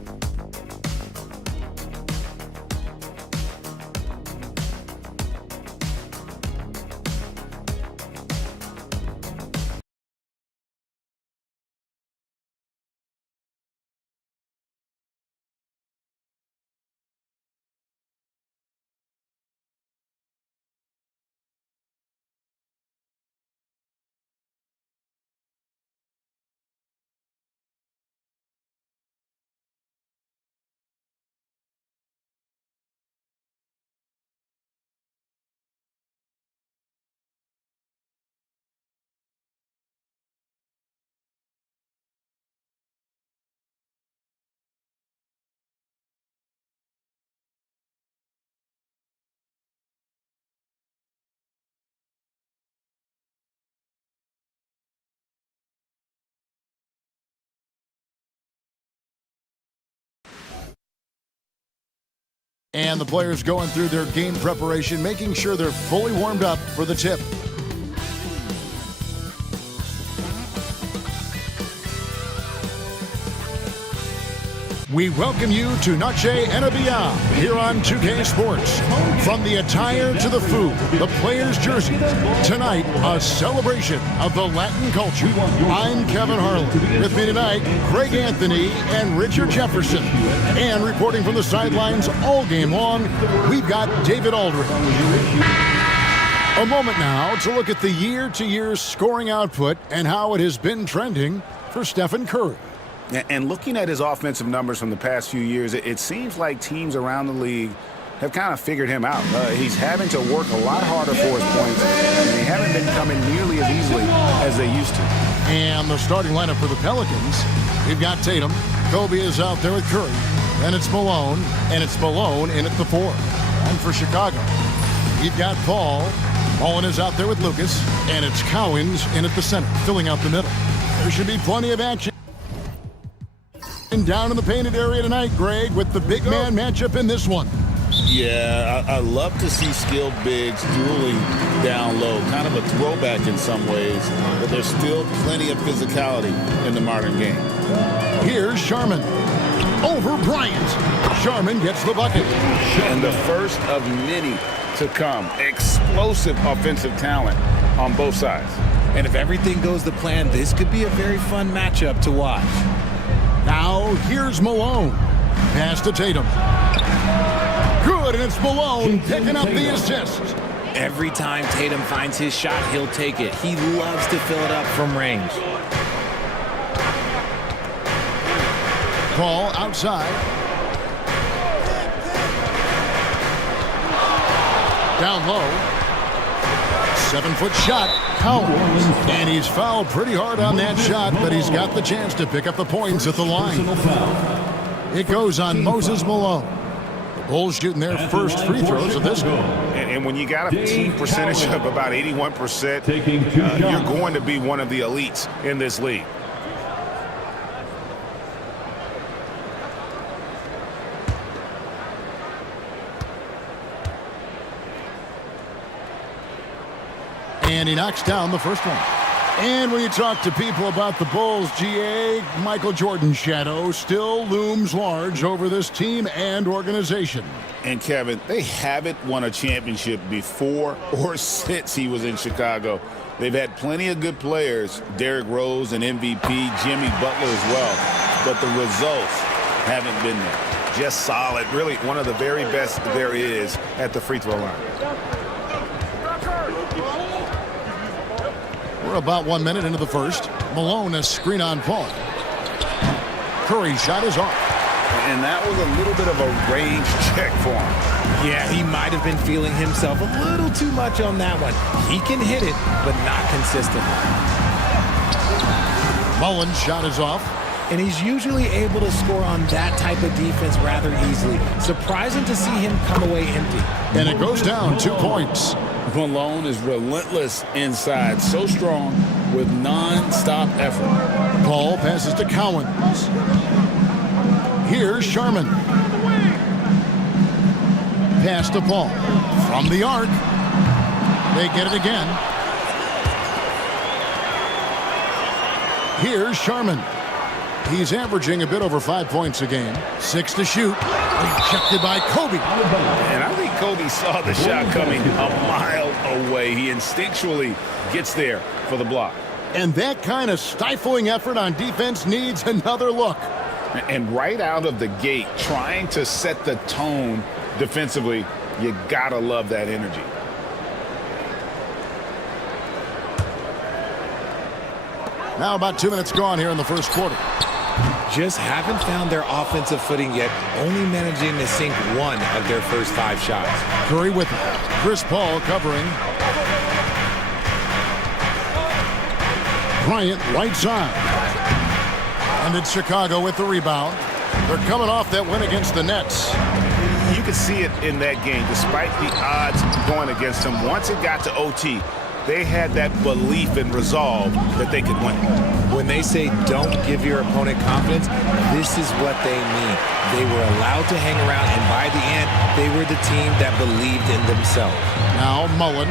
And the players going through their game preparation, making sure they're fully warmed up for the tip. We welcome you to Noche and Beyond here on 2K Sports. From the attire to the food, the players' jerseys. Tonight, a celebration of the Latin culture. I'm Kevin Harlan. With me tonight, Greg Anthony and Richard Jefferson. And reporting from the sidelines all game long, we've got David Aldridge. A moment now to look at the year-to-year scoring output and how it has been trending for Stephen Curry. And looking at his offensive numbers from the past few years, it seems like teams around the league have kind of figured him out. He's having to work a lot harder for his points, and they haven't been coming nearly as easily as they used to. And the starting lineup for the Pelicans, we've got Tatum. Kobe is out there with Curry. Then it's Malone, and it's Malone in at the 4. And for Chicago, we've got Paul. Mullen is out there with Lucas, and it's Cowens in at the center, filling out the middle. There should be plenty of action down in the painted area tonight, Greg, with the big man matchup in this one. Yeah, I love to see skilled bigs dueling down low. Kind of a throwback in some ways, but there's still plenty of physicality in the modern game. Here's Sharman over Bryant. Sharman gets the bucket. And the first of many to come. Explosive offensive talent on both sides. And if everything goes to plan, this could be a very fun matchup to watch. Now, here's Malone. Pass to Tatum. Good, and it's Malone picking up the assist. Every time Tatum finds his shot, he'll take it. He loves to fill it up from range. Ball outside. Down low. 7-foot shot. Cowens. And he's fouled pretty hard on that shot, but he's got the chance to pick up the points at the line. It goes on Moses Malone. The Bulls shooting their first free throws of this game. And when you got a team percentage of about 81%, you're going to be one of the elites in this league. And he knocks down the first one. And when you talk to people about the Bulls, GA, Michael Jordan's shadow still looms large over this team and organization. And Kevin, they haven't won a championship before or since he was in Chicago. They've had plenty of good players, Derrick Rose and MVP, Jimmy Butler as well, but the results haven't been there. Just solid, really one of the very best there is at the free throw line. We're about 1 minute into the first. Malone, a screen on Paul. Curry's shot is off. And that was a little bit of a range check for him. Yeah, he might have been feeling himself a little too much on that one. He can hit it, but not consistently. Mullen's shot is off. And he's usually able to score on that type of defense rather easily. Surprising to see him come away empty. And it goes down 2 points. Malone is relentless inside, so strong with non-stop effort. Paul passes to Cowens. Here's Sharman. Pass to Paul. From the arc. They get it again. Here's Sharman. He's averaging a bit over 5 points a game. 6 to shoot. Rejected by Kobe. And I think Kobe saw the shot coming a mile away. He instinctually gets there for the block. And that kind of stifling effort on defense needs another look. And right out of the gate, trying to set the tone defensively, you gotta love that energy. Now about 2 minutes gone here in the first quarter. Just haven't found their offensive footing yet, only managing to sink 1 of their first 5 shots. Curry with it. Chris Paul covering. Bryant right side. And it's Chicago with the rebound. They're coming off that win against the Nets. You could see it in that game, despite the odds going against them. Once it got to OT, they had that belief and resolve that they could win. When they say don't give your opponent confidence, this is what they mean. They were allowed to hang around, and by the end, they were the team that believed in themselves. Now Mullen,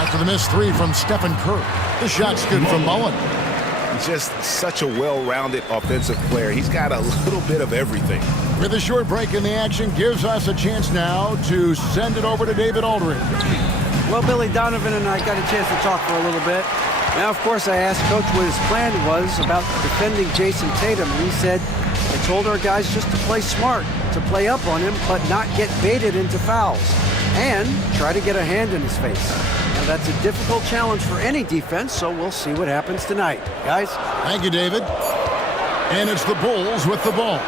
after the missed three from Stephen Curry. The shot's good from Mullen. Just such a well-rounded offensive player. He's got a little bit of everything. With a short break in the action, gives us a chance now to send it over to David Aldridge. Well, Billy Donovan and I got a chance to talk for a little bit. Now, of course, I asked Coach what his plan was about defending Jason Tatum, and he said, I told our guys just to play smart, to play up on him, but not get baited into fouls, and try to get a hand in his face. Now, that's a difficult challenge for any defense, so we'll see what happens tonight. Guys? Thank you, David. And it's the Bulls with the ball.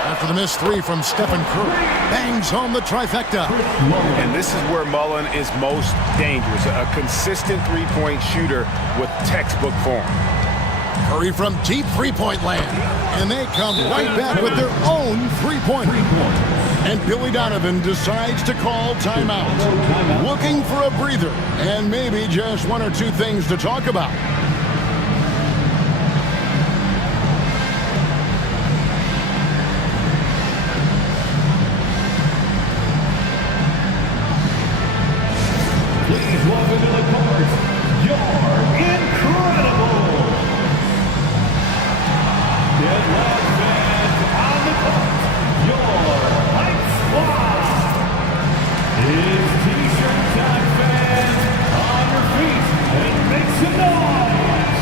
After the missed three from Stephen Curry, bangs home the trifecta. And this is where Mullen is most dangerous, a consistent three-point shooter with textbook form. Curry from deep three-point land, and they come right back with their own three-pointer. And Billy Donovan decides to call timeout, looking for a breather and maybe just one or two things to talk about. Please welcome to the court, your incredible Deadlock fans on the court, your Hype Squad. It's T-shirt time, fans, on your feet and make some noise.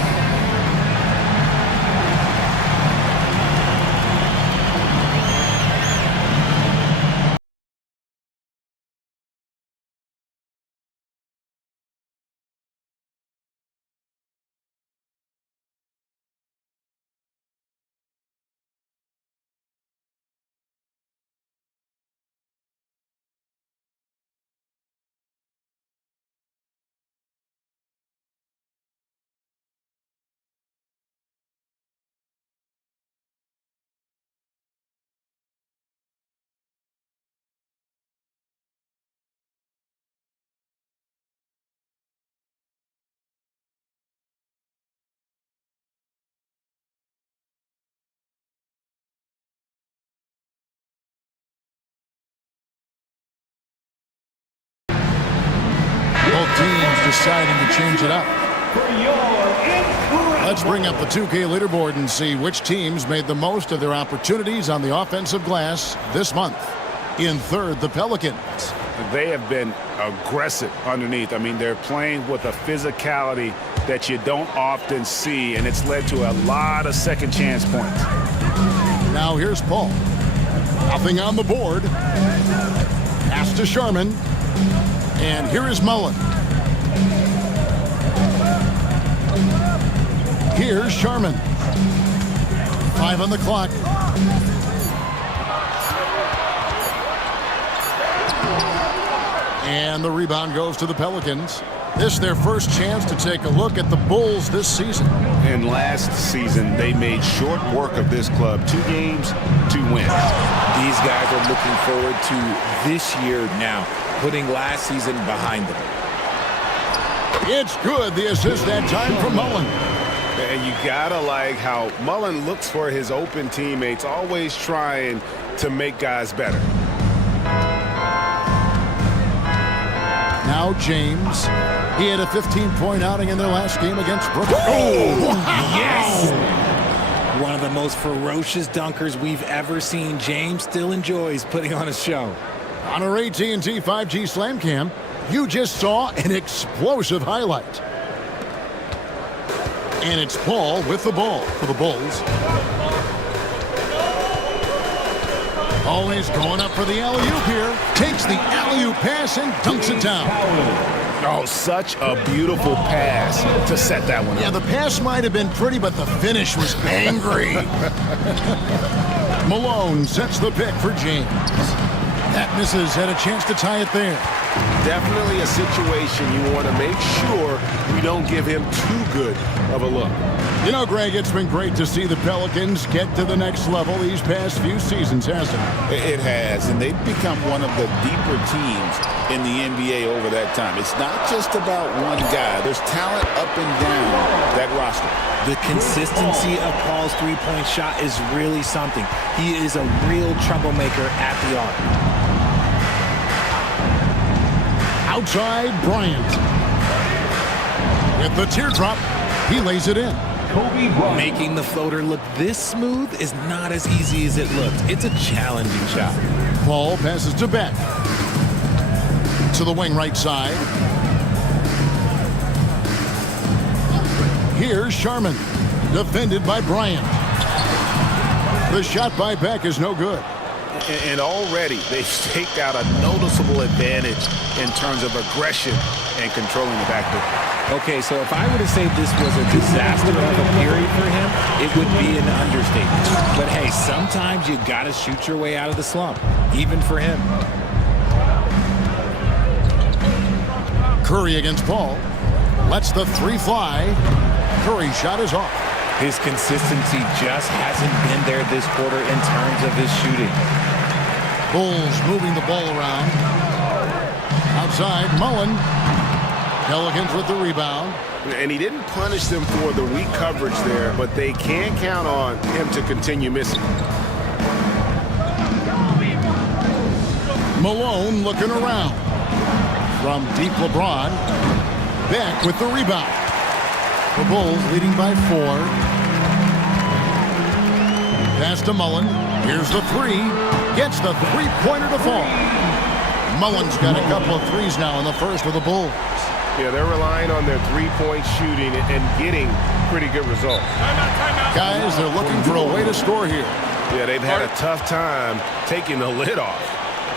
Both teams deciding to change it up. Let's bring up the 2K leaderboard and see which teams made the most of their opportunities on the offensive glass this month. In third, the Pelicans. They have been aggressive underneath. I mean, they're playing with a physicality that you don't often see, and it's led to a lot of second chance points. Now here's Paul. Nothing on the board. Pass to Sharman. And here is Mullen. Here's Sharman. 5 on the clock. And the rebound goes to the Pelicans. This is their first chance to take a look at the Bulls this season. And last season, they made short work of this club. 2 games, 2 wins. These guys are looking forward to this year now, putting last season behind them. It's good, the assist that time from Mullen. And you gotta like how Mullen looks for his open teammates, always trying to make guys better. Now James. He had a 15-point outing in their last game against Brooklyn. Oh, wow. Yes! One of the most ferocious dunkers we've ever seen. James still enjoys putting on a show. On our AT&T 5G Slam Cam, you just saw an explosive highlight. And it's Paul with the ball for the Bulls. Always going up for the alley-oop here. Takes the alley-oop pass and dunks it down. Oh, such a beautiful pass to set that one up. Yeah, the pass might have been pretty, but the finish was angry. Malone sets the pick for James. That misses, had a chance to tie it there. Definitely a situation you want to make sure we don't give him too good of a look. You know, Greg, it's been great to see the Pelicans get to the next level these past few seasons, hasn't it? It has, and they've become one of the deeper teams in the NBA over that time. It's not just about one guy. There's talent up and down that roster. The consistency of Paul's three-point shot is really something. He is a real troublemaker at the arc. Outside, Bryant. With the teardrop, he lays it in. Making the floater look this smooth is not as easy as it looks. It's a challenging shot. Paul passes to Beck. To the wing right side. Here's Sharman. Defended by Bryant. The shot by Beck is no good. And already they've staked out a noticeable advantage in terms of aggression and controlling the backcourt. Okay, so if I were to say this was a disaster of a period for him, it would be an understatement. But hey, sometimes you gotta shoot your way out of the slump, even for him. Curry against Paul. Lets the three fly. Curry's shot is off. His consistency just hasn't been there this quarter in terms of his shooting. Bulls moving the ball around. Outside, Mullen. Pelicans with the rebound. And he didn't punish them for the weak coverage there, but they can count on him to continue missing. Malone looking around. From deep LeBron. Beck with the rebound. The Bulls leading by 4. Pass to Mullen. Here's the three. Gets the three-pointer to fall. Mullen's got a couple of threes now in the first for the Bulls. Yeah, they're relying on their three-point shooting and getting pretty good results. Guys, they're looking for a way to score here. Yeah, they've had a tough time taking the lid off.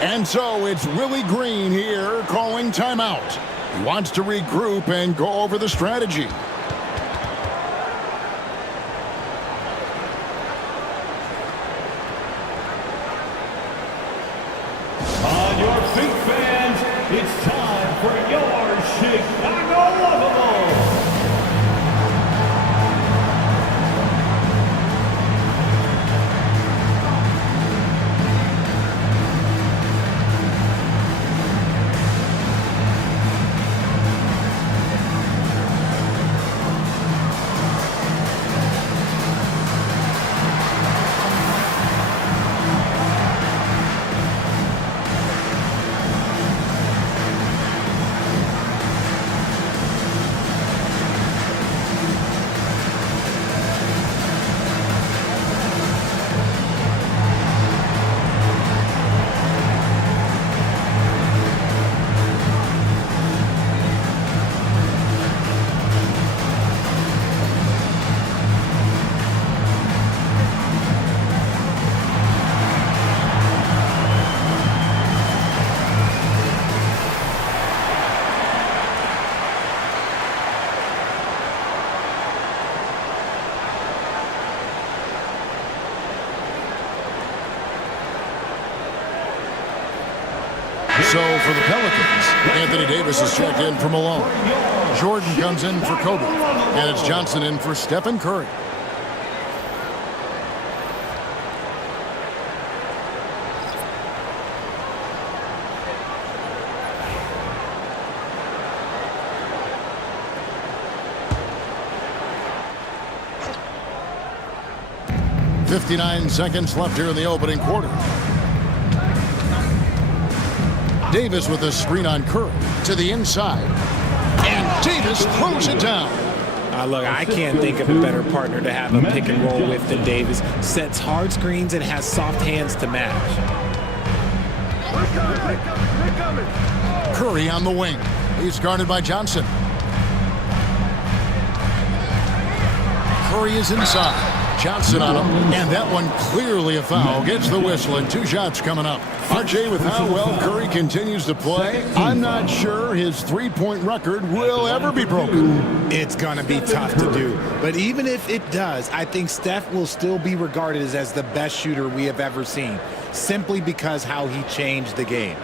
And so it's Willie Green here calling timeout. He wants to regroup and go over the strategy. On your feet, fans, it's time for your Chicago Lovables. So for the Pelicans, Anthony Davis is checked in for Malone. Jordan comes in for Kobe. And it's Johnson in for Stephen Curry. .59 seconds left here in the opening quarter. Davis with a screen on Curry to the inside. And Davis throws it down. Look, I can't think of a better partner to have a pick and roll with than Davis. Sets hard screens and has soft hands to match. Curry on the wing. He's guarded by Johnson. Curry is inside. Johnson on him, and that one clearly a foul. Gets the whistle, and 2 shots coming up. RJ, with how well Curry continues to play, I'm not sure his three-point record will ever be broken. It's going to be tough to do. But even if it does, I think Steph will still be regarded as the best shooter we have ever seen, simply because how he changed the game.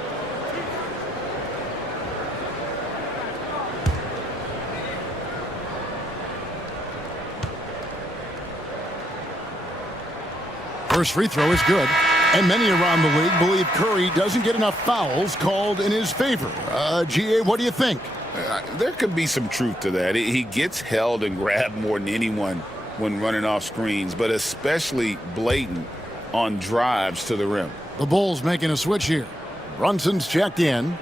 First free throw is good. And many around the league believe Curry doesn't get enough fouls called in his favor. GA, what do you think? There could be some truth to that. He gets held and grabbed more than anyone when running off screens, but especially blatant on drives to the rim. The Bulls making a switch here. Brunson's checked in.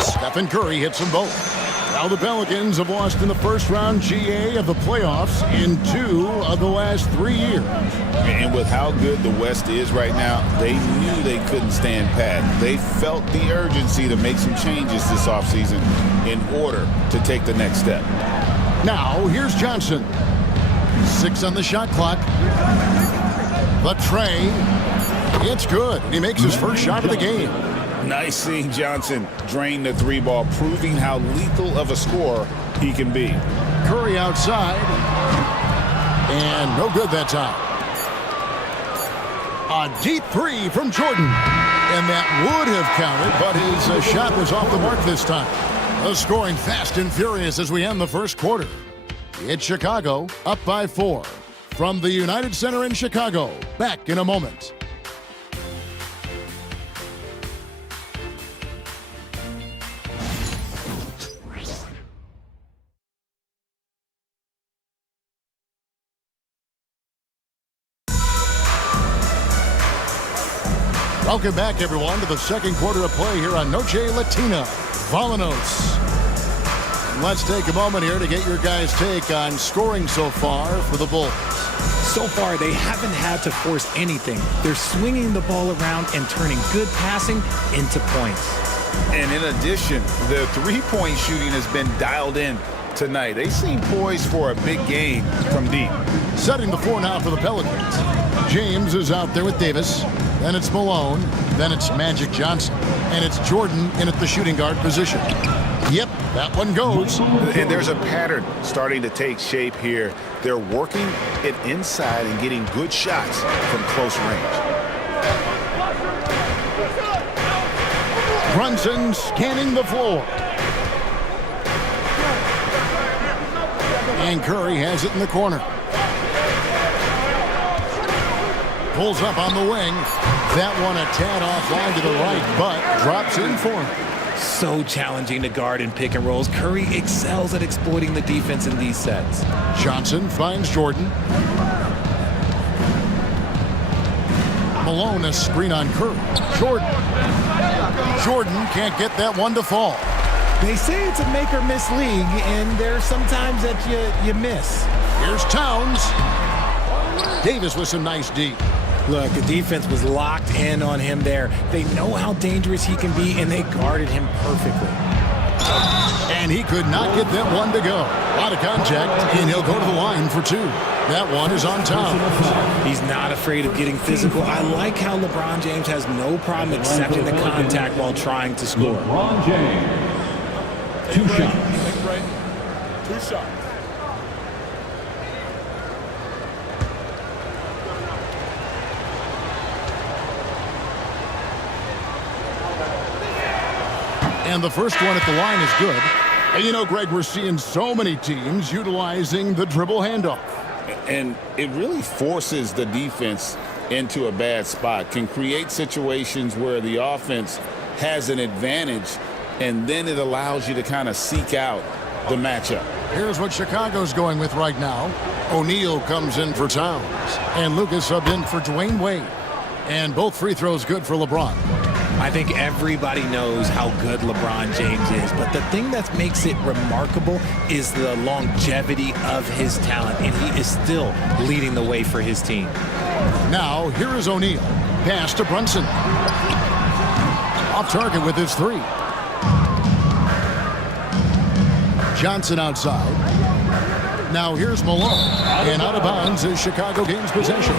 Stephen Curry hits them both. Now the Pelicans have lost in the first round, GA, of the playoffs in 2 of the last 3 years. And with how good the West is right now, they knew they couldn't stand pat. They felt the urgency to make some changes this offseason in order to take the next step. Now, here's Johnson. 6 on the shot clock. The tray. It's good. He makes his first shot of the game. Nice seeing Johnson drain the 3-ball, proving how lethal of a scorer he can be. Curry outside. And no good that time. A deep 3 from Jordan. And that would have counted, but his shot was off the mark this time. The scoring fast and furious as we end the first quarter. It's Chicago up by 4. From the United Center in Chicago. Back in a moment. Welcome back, everyone, to the second quarter of play here on Noche Latina, Volanos. Let's take a moment here to get your guys' take on scoring so far for the Bulls. So far, they haven't had to force anything. They're swinging the ball around and turning good passing into points. And in addition, the three-point shooting has been dialed in tonight. They seem poised for a big game from deep. Setting the floor now for the Pelicans. James is out there with Davis. Then it's Malone. Then it's Magic Johnson. And it's Jordan in at the shooting guard position. Yep, that one goes. And there's a pattern starting to take shape here. They're working it inside and getting good shots from close range. Brunson scanning the floor. And Curry has it in the corner. Pulls up on the wing. That one a tad offline to the right, but drops in for him. So challenging to guard in pick and rolls. Curry excels at exploiting the defense in these sets. Johnson finds Jordan. Malone a screen on Curry. Jordan can't get that one to fall. They say it's a make or miss league, and there's sometimes that you miss. Here's Towns. Davis with some nice D. Look, the defense was locked in on him there. They know how dangerous he can be, and they guarded him perfectly. And he could not get that one to go. A lot of contact, and he'll go to the line for 2. That one is on Towns. He's not afraid of getting physical. I like how LeBron James has no problem accepting the contact while trying to score. LeBron James. 2 shots. Take a break. 2 shots. And the first one at the line is good. And you know, Greg, we're seeing so many teams utilizing the dribble handoff. And it really forces the defense into a bad spot, can create situations where the offense has an advantage, and then it allows you to kind of seek out the matchup. Here's what Chicago's going with right now. O'Neal comes in for Towns, and Lucas subbed in for Dwayne Wade. And both free throws good for LeBron. I think everybody knows how good LeBron James is, but the thing that makes it remarkable is the longevity of his talent, and he is still leading the way for his team. Now, here is O'Neal. Pass to Brunson. Off target with his 3. Johnson outside. Now here's Malone. And out of bounds is Chicago gains possession.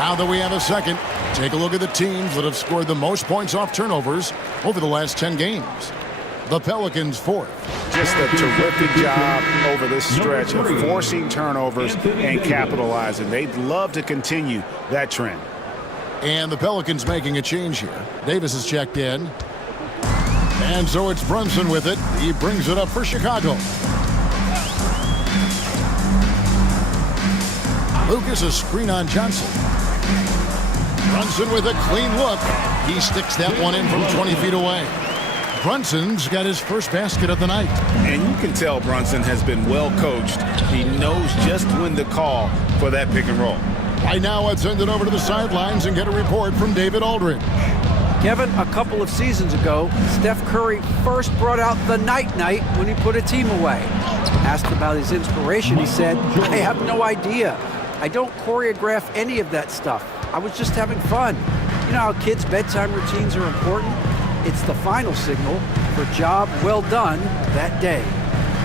Now that we have a second, take a look at the teams that have scored the most points off turnovers over the last 10 games. The Pelicans 4th. Just a terrific job over this stretch of forcing turnovers and capitalizing. They'd love to continue that trend. And the Pelicans making a change here. Davis is checked in. And so it's Brunson with it. He brings it up for Chicago. Lucas, a screen on Johnson. Brunson with a clean look. He sticks that one in from 20 feet away. Brunson's got his first basket of the night. And you can tell Brunson has been well coached. He knows just when to call for that pick and roll. Right now, I'd send it over to the sidelines and get a report from David Aldridge. Kevin, a couple of seasons ago, Steph Curry first brought out the night-night when he put a team away. Asked about his inspiration, he said, "I have no idea. I don't choreograph any of that stuff. I was just having fun." You know how kids' bedtime routines are important? It's the final signal for job well done that day.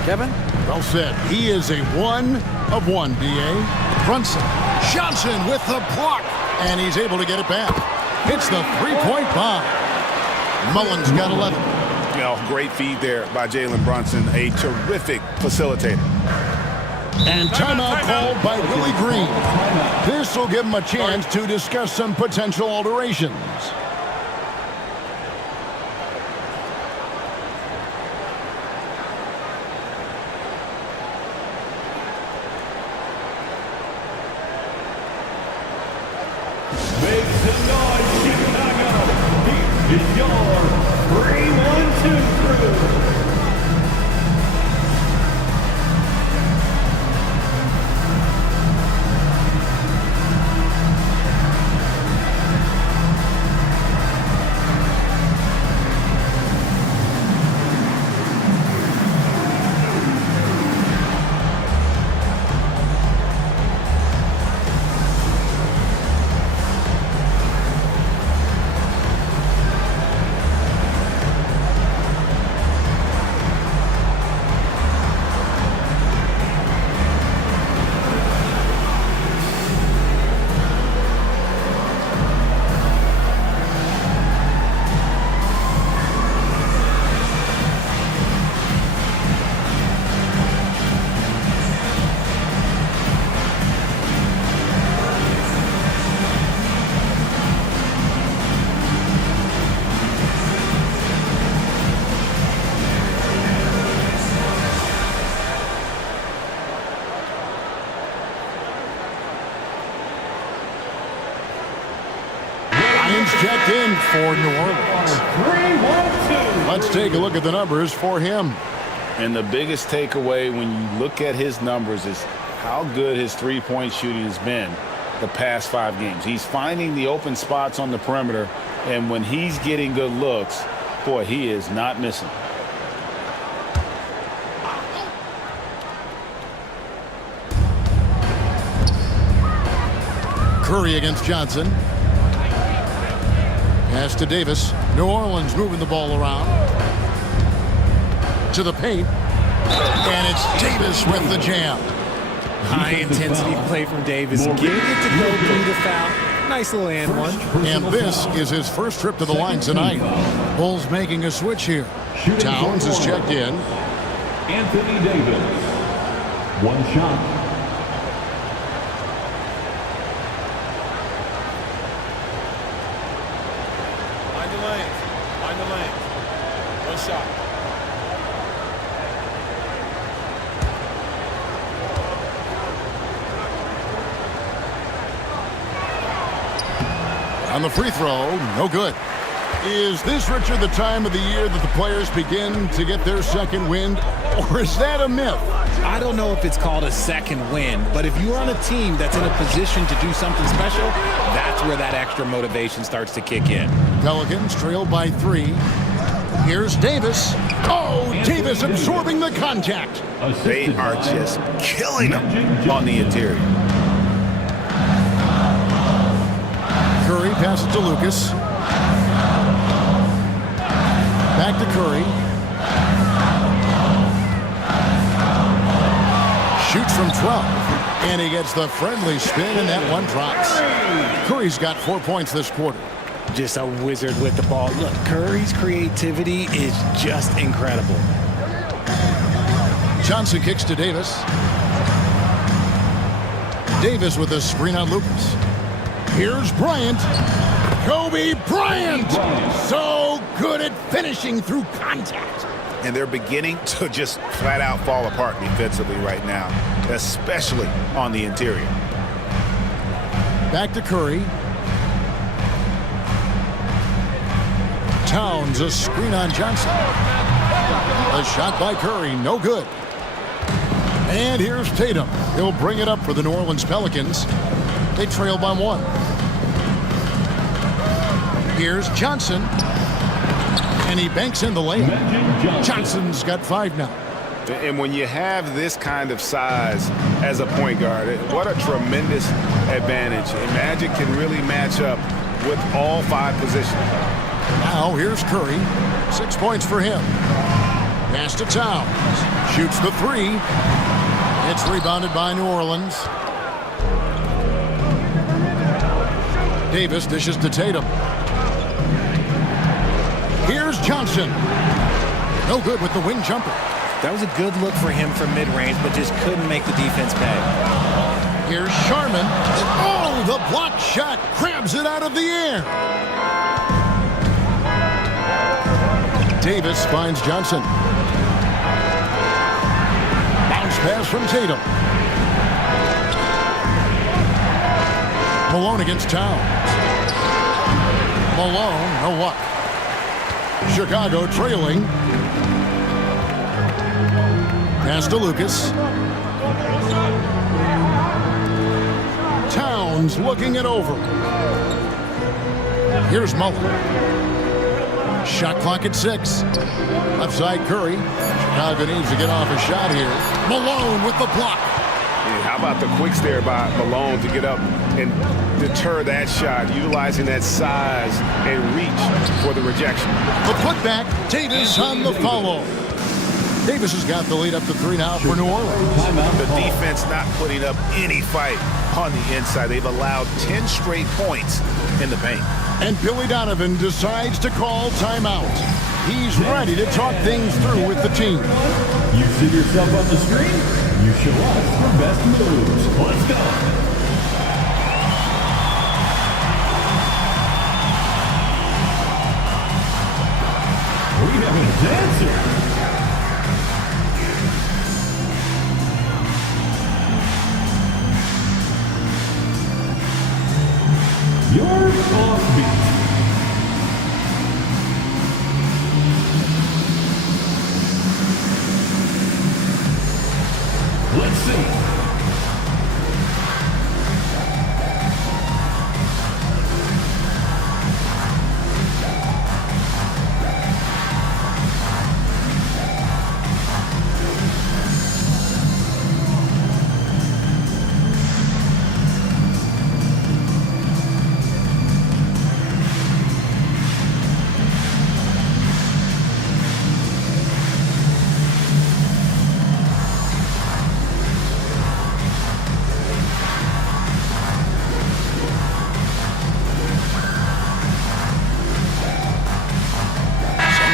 Kevin? Well said. He is a 1 of 1, B.A. Brunson. Johnson with the block. And he's able to get it back. It's the three-point bomb. Mullins got 11. You know, great feed there by Jalen Brunson, a terrific facilitator. And timeout called by Willie Green. This will give him a chance to discuss some potential alterations. Make some noise, Chicago. Here is your 3-1-2 crew. Checked in for New Orleans. 3-1-2. Let's take a look at the numbers for him. And the biggest takeaway when you look at his numbers is how good his three-point shooting has been the past 5 games. He's finding the open spots on the perimeter, and when he's getting good looks, boy, he is not missing. Curry against Johnson. Pass to Davis. New Orleans moving the ball around. To the paint. And it's Davis with the jam. High-intensity play from Davis. Getting it to go through the foul. Nice little and one. And this is his first trip to the line tonight. Bulls making a switch here. Towns is checked in. Anthony Davis. One shot. Shot. On the free throw, no good. Is this, Richard, the time of the year that the players begin to get their second wind, or is that a myth? I don't know if it's called a second win, but if you're on a team that's in a position to do something special, that's where that extra motivation starts to kick in. Pelicans trail by 3. Here's Davis. Oh, Davis absorbing the contact. They are just killing him on the interior. Curry passes to Lucas. Back to Curry. Shoots from 12. And he gets the friendly spin, and that one drops. Curry's got 4 points this quarter. Just a wizard with the ball. Look, Curry's creativity is just incredible. Johnson kicks to Davis. Davis with a screen on Lucas. Here's Bryant. Kobe Bryant! So good at finishing through contact. And they're beginning to just flat out fall apart defensively right now, especially on the interior. Back to Curry. Towns, a screen on Johnson. A shot by Curry, no good. And here's Tatum. He'll bring it up for the New Orleans Pelicans. They trail by 1. Here's Johnson. And he banks in the lane. Johnson's got 5 now. And when you have this kind of size as a point guard, what a tremendous advantage. And Magic can really match up with all 5 positions. Now here's Curry. 6 points for him. Pass to Towns. Shoots the 3. It's rebounded by New Orleans. Davis dishes to Tatum. Here's Johnson. No good with the wing jumper. That was a good look for him from mid-range, but just couldn't make the defense pay. Here's Sharman. Oh, the block shot grabs it out of the air. Davis finds Johnson. Bounce pass from Tatum. Malone against Towns. Malone, no luck. Chicago trailing. Pass to Lucas. Towns looking it over. Here's Mullen. Shot clock at 6. Left side Curry. Chicago needs to get off a shot here. Malone with the block. Yeah, how about the quicks there by Malone to get up and deter that shot, utilizing that size and reach for the rejection. The putback. Davis on the follow. Davis has got the lead up to 3 now for New Orleans. The defense not putting up any fight on the inside. They've allowed 10 straight points in the paint. And Billy Donovan decides to call timeout. He's ready to talk things through with the team. You see yourself on the screen? You show us the best moves. Let's go. We have a dancer. You're offbeat. Let's see.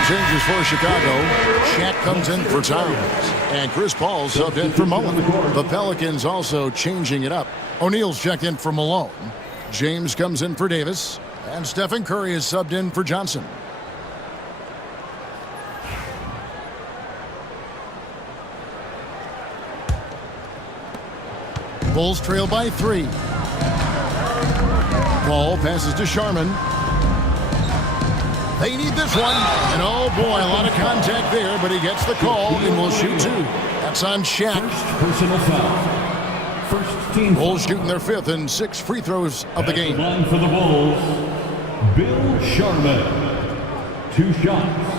Changes for Chicago. Shaq comes in for Towns. And Chris Paul subbed in for Mullen. The Pelicans also changing it up. O'Neal's checked in for Malone. James comes in for Davis. And Stephen Curry is subbed in for Johnson. Bulls trail by 3. Ball passes to Sharman. They need this one. And oh boy, a lot of contact there, but he gets the call and will shoot 2. That's on Shaq. Personal foul. First team. Bulls shooting their 5th and 6 free throws of the game. Line for the Bulls, Bill Sharman. 2 shots.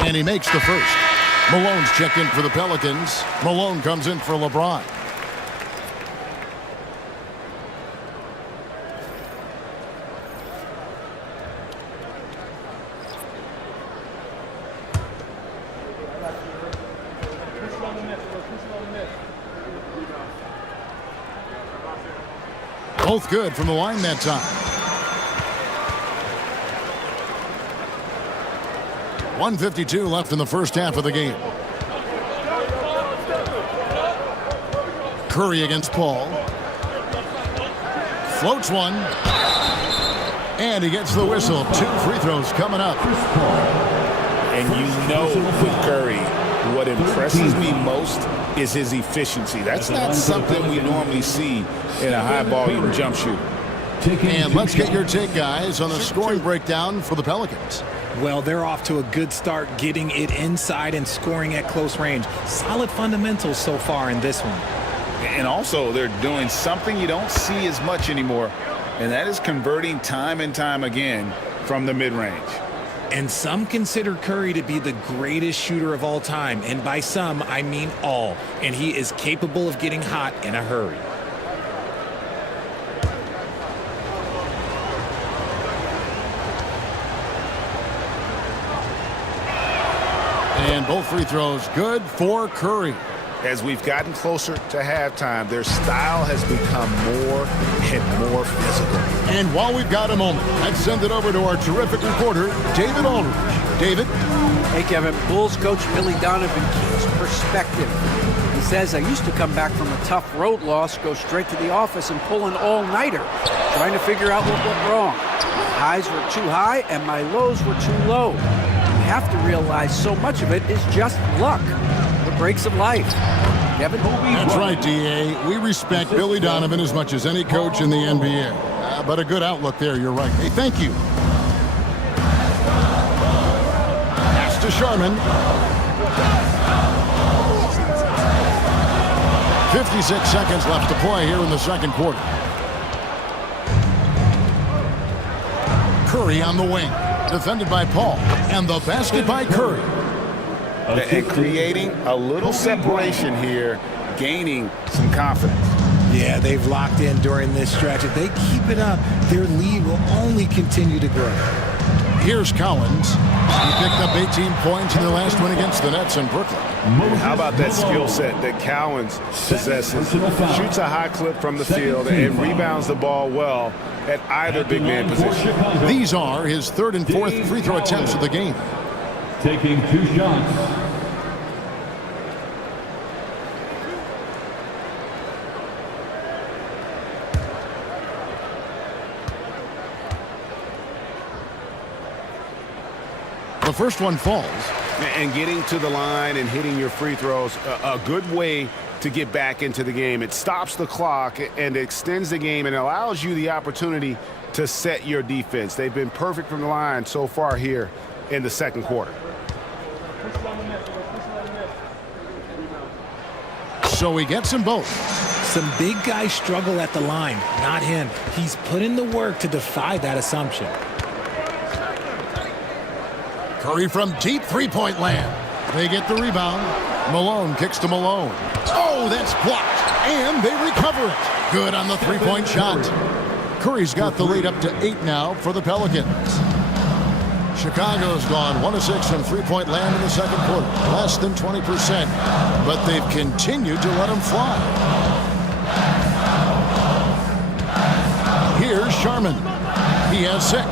And he makes the first. Malone's checked in for the Pelicans. Malone comes in for LeBron. Both good from the line that time. 1:52 left in the first half of the game. Curry against Paul. floats one. And he gets the whistle. 2 free throws coming up. And you know with Curry, what impresses me most is his efficiency. That's not something we normally see in a high-volume jump shooter. And let's get your take, guys, on the scoring breakdown for the Pelicans. Well, they're off to a good start getting it inside and scoring at close range. Solid fundamentals so far in this one. And also, they're doing something you don't see as much anymore, and that is converting time and time again from the mid-range. And some consider Curry to be the greatest shooter of all time. And by some, I mean all. And he is capable of getting hot in a hurry. And both free throws good for Curry. As we've gotten closer to halftime, their style has become more and more physical. And while we've got a moment, let's send it over to our terrific reporter, David Aldridge. David? Hey, Kevin. Bulls coach Billy Donovan keeps perspective. He says, I used to come back from a tough road loss, go straight to the office and pull an all-nighter, trying to figure out what went wrong. My highs were too high and my lows were too low. You have to realize so much of it is just luck. The breaks of life. Kevin? That's right, D.A. We respect Billy Donovan as much as any coach in the NBA. But a good outlook there, you're right. Hey, thank you. Pass to Sharman. 56 seconds left to play here in the second quarter. Curry on the wing. Defended by Paul. And the basket by Curry. And creating a little separation here, gaining some confidence. Yeah, they've locked in during this stretch. If they keep it up, their lead will only continue to grow. Here's Collins. He picked up 18 points in their last win against the Nets in Brooklyn. How about that skill set that Collins possesses? Shoots a high clip from the field and rebounds the ball well at either big man position. These are his 3rd and 4th free throw attempts of the game. Taking 2 shots. The first one falls. And getting to the line and hitting your free throws, a good way to get back into the game. It stops the clock and extends the game and allows you the opportunity to set your defense. They've been perfect from the line so far here in the second quarter. So he gets them both. Some big guys struggle at the line, not him. He's put in the work to defy that assumption. Curry from deep three-point land. They get the rebound. Malone kicks to Malone. Oh, that's blocked. And they recover it. Good on the three-point shot. Curry's got the lead up to 8 now for the Pelicans. Chicago's gone 1 of 6 from three-point land in the second quarter. Less than 20%. But they've continued to let him fly. Here's Sharman. He has 6.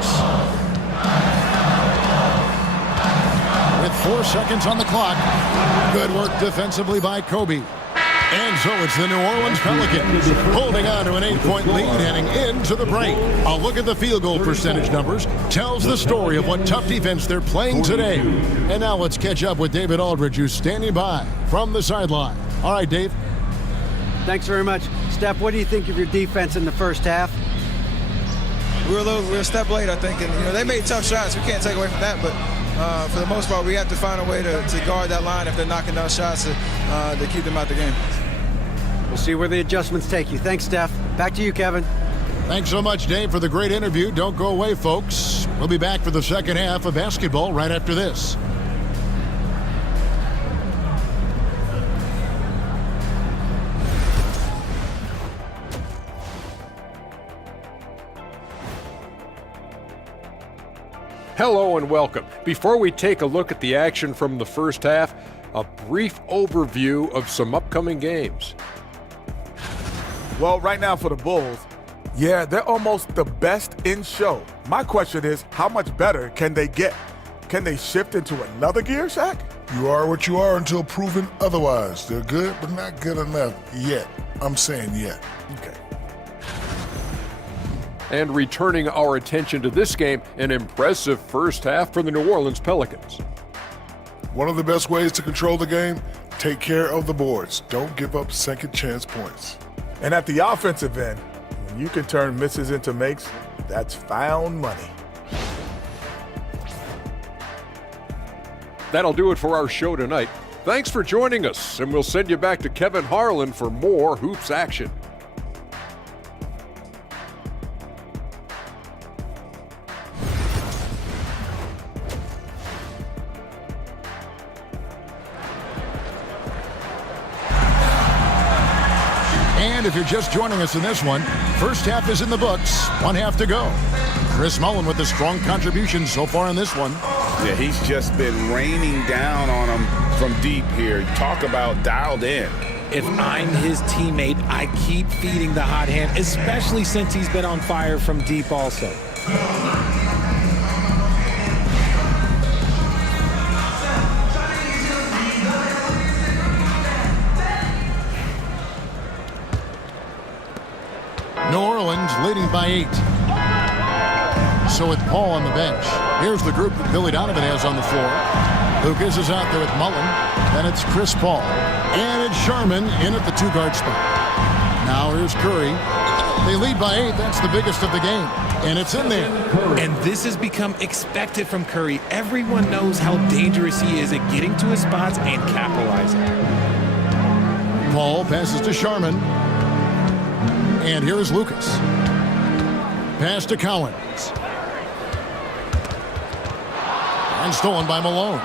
With 4 seconds on the clock. Good work defensively by Kobe. And so it's the New Orleans Pelicans holding on to an 8-point lead heading into the break. A look at the field goal percentage numbers tells the story of what tough defense they're playing today. And now let's catch up with David Aldridge, who's standing by from the sideline. All right, Dave. Thanks very much. Steph, what do you think of your defense in the first half? We were a step late, I think. And, they made tough shots. We can't take away from that, but for the most part, we have to find a way to guard that line if they're knocking down shots to keep them out the game. We'll see where the adjustments take you. Thanks, Steph. Back to you, Kevin. Thanks so much, Dave, for the great interview. Don't go away, folks. We'll be back for the second half of basketball right after this. Hello and welcome. Before we take a look at the action from the first half, a brief overview of some upcoming games. Well, right now for the Bulls, they're almost the best in show. My question is, how much better can they get? Can they shift into another gear, Shaq? You are what you are until proven otherwise. They're good, but not good enough yet. I'm saying yet. Okay. And returning our attention to this game, an impressive first half for the New Orleans Pelicans. One of the best ways to control the game, take care of the boards. Don't give up second chance points. And at the offensive end, when you can turn misses into makes, that's found money. That'll do it for our show tonight. Thanks for joining us, and we'll send you back to Kevin Harlan for more Hoops action. And if you're just joining us in this one, first half is in the books, one half to go. Chris Mullin with a strong contribution so far in this one. Yeah, he's just been raining down on him from deep here. Talk about dialed in. If I'm his teammate, I keep feeding the hot hand, especially since he's been on fire from deep also. New Orleans leading by 8. So with Paul on the bench, here's the group that Billy Donovan has on the floor. Lucas is out there with Mullin. Then it's Chris Paul. And it's Sherman in at the 2-guard spot. Now here's Curry. They lead by 8. That's the biggest of the game. And it's in there. And this has become expected from Curry. Everyone knows how dangerous he is at getting to his spots and capitalizing. Paul passes to Sherman. And here's Lucas. Pass to Collins. And stolen by Malone.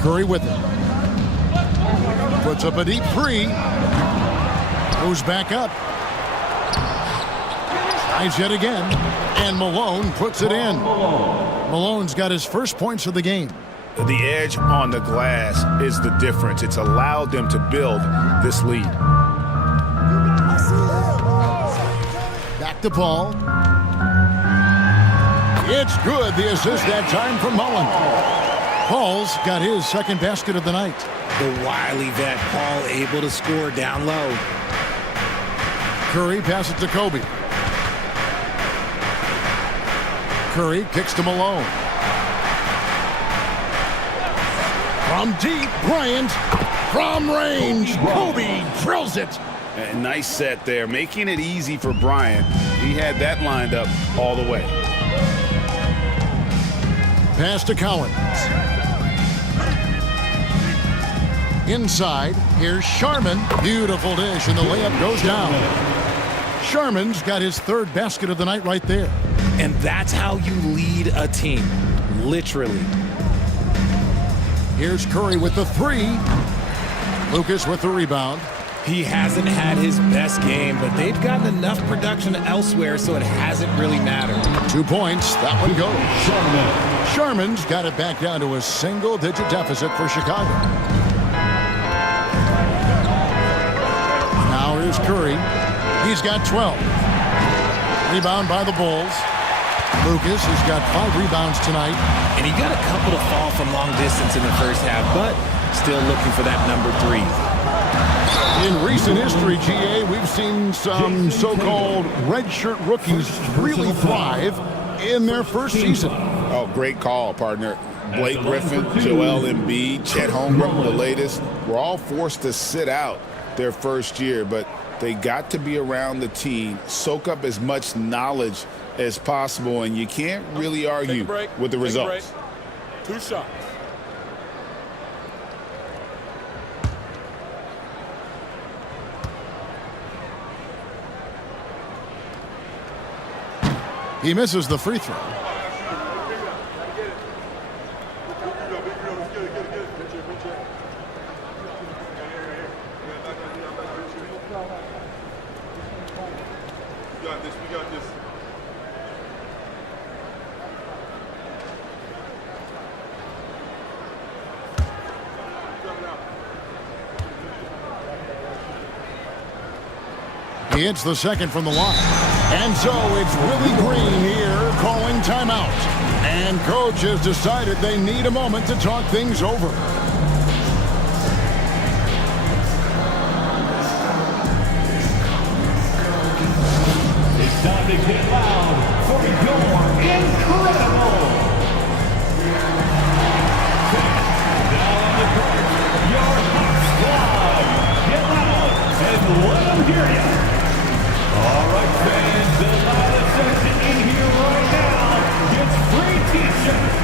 Curry with it. Puts up a deep 3. Goes back up. Tries yet again. And Malone puts it in. Malone's got his first points of the game. The edge on the glass is the difference. It's allowed them to build this lead. Back to Paul. It's good. The assist that time from Mullin. Paul's got his second basket of the night. The wily vet Paul able to score down low. Curry passes to Kobe. Curry kicks to Malone. From deep, Bryant. From range, Kobe drills it. A nice set there, making it easy for Bryant. He had that lined up all the way. Pass to Collins. Inside, here's Sharman. Beautiful dish, and the layup goes down. Sharman's got his third basket of the night right there. And that's how you lead a team, literally. Here's Curry with the 3. Lucas with the rebound. He hasn't had his best game, but they've gotten enough production elsewhere, so it hasn't really mattered. 2 points. That one goes. Sharman's got it back down to a single-digit deficit for Chicago. Now here's Curry. He's got 12. Rebound by the Bulls. Lucas has got 5 rebounds tonight. And he got a couple to fall from long distance in the first half, but still looking for that number 3. In recent history, GA, we've seen some so-called redshirt rookies really thrive in their first season. Oh, great call, partner. Blake Griffin, Joel Embiid, Chet Holmgren, the latest, were all forced to sit out their first year, but they got to be around the team, soak up as much knowledge as possible, and you can't really argue with the results. 2 shots. He misses the free throw. We got this. He hits the second from the line. And so it's Willie Green here calling timeout. And coach has decided they need a moment to talk things over. Nigeria. All right, fans, the pilot section in here right now gets free t-shirts.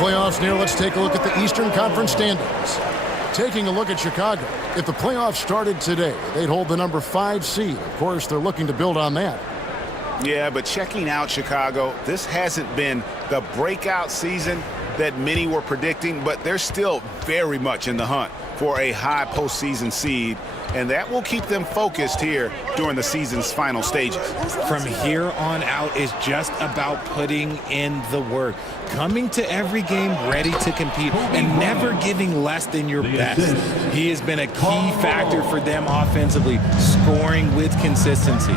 Playoffs near, let's take a look at the Eastern Conference standings. Taking a look at Chicago, if the playoffs started today, they'd hold the number 5 seed. Of course, they're looking to build on that. Yeah, but checking out Chicago, this hasn't been the breakout season that many were predicting, but they're still very much in the hunt for a high postseason seed, and that will keep them focused here during the season's final stages. From here on out is just about putting in the work, coming to every game ready to compete, and never giving less than your best. He has been a key factor for them offensively, scoring with consistency.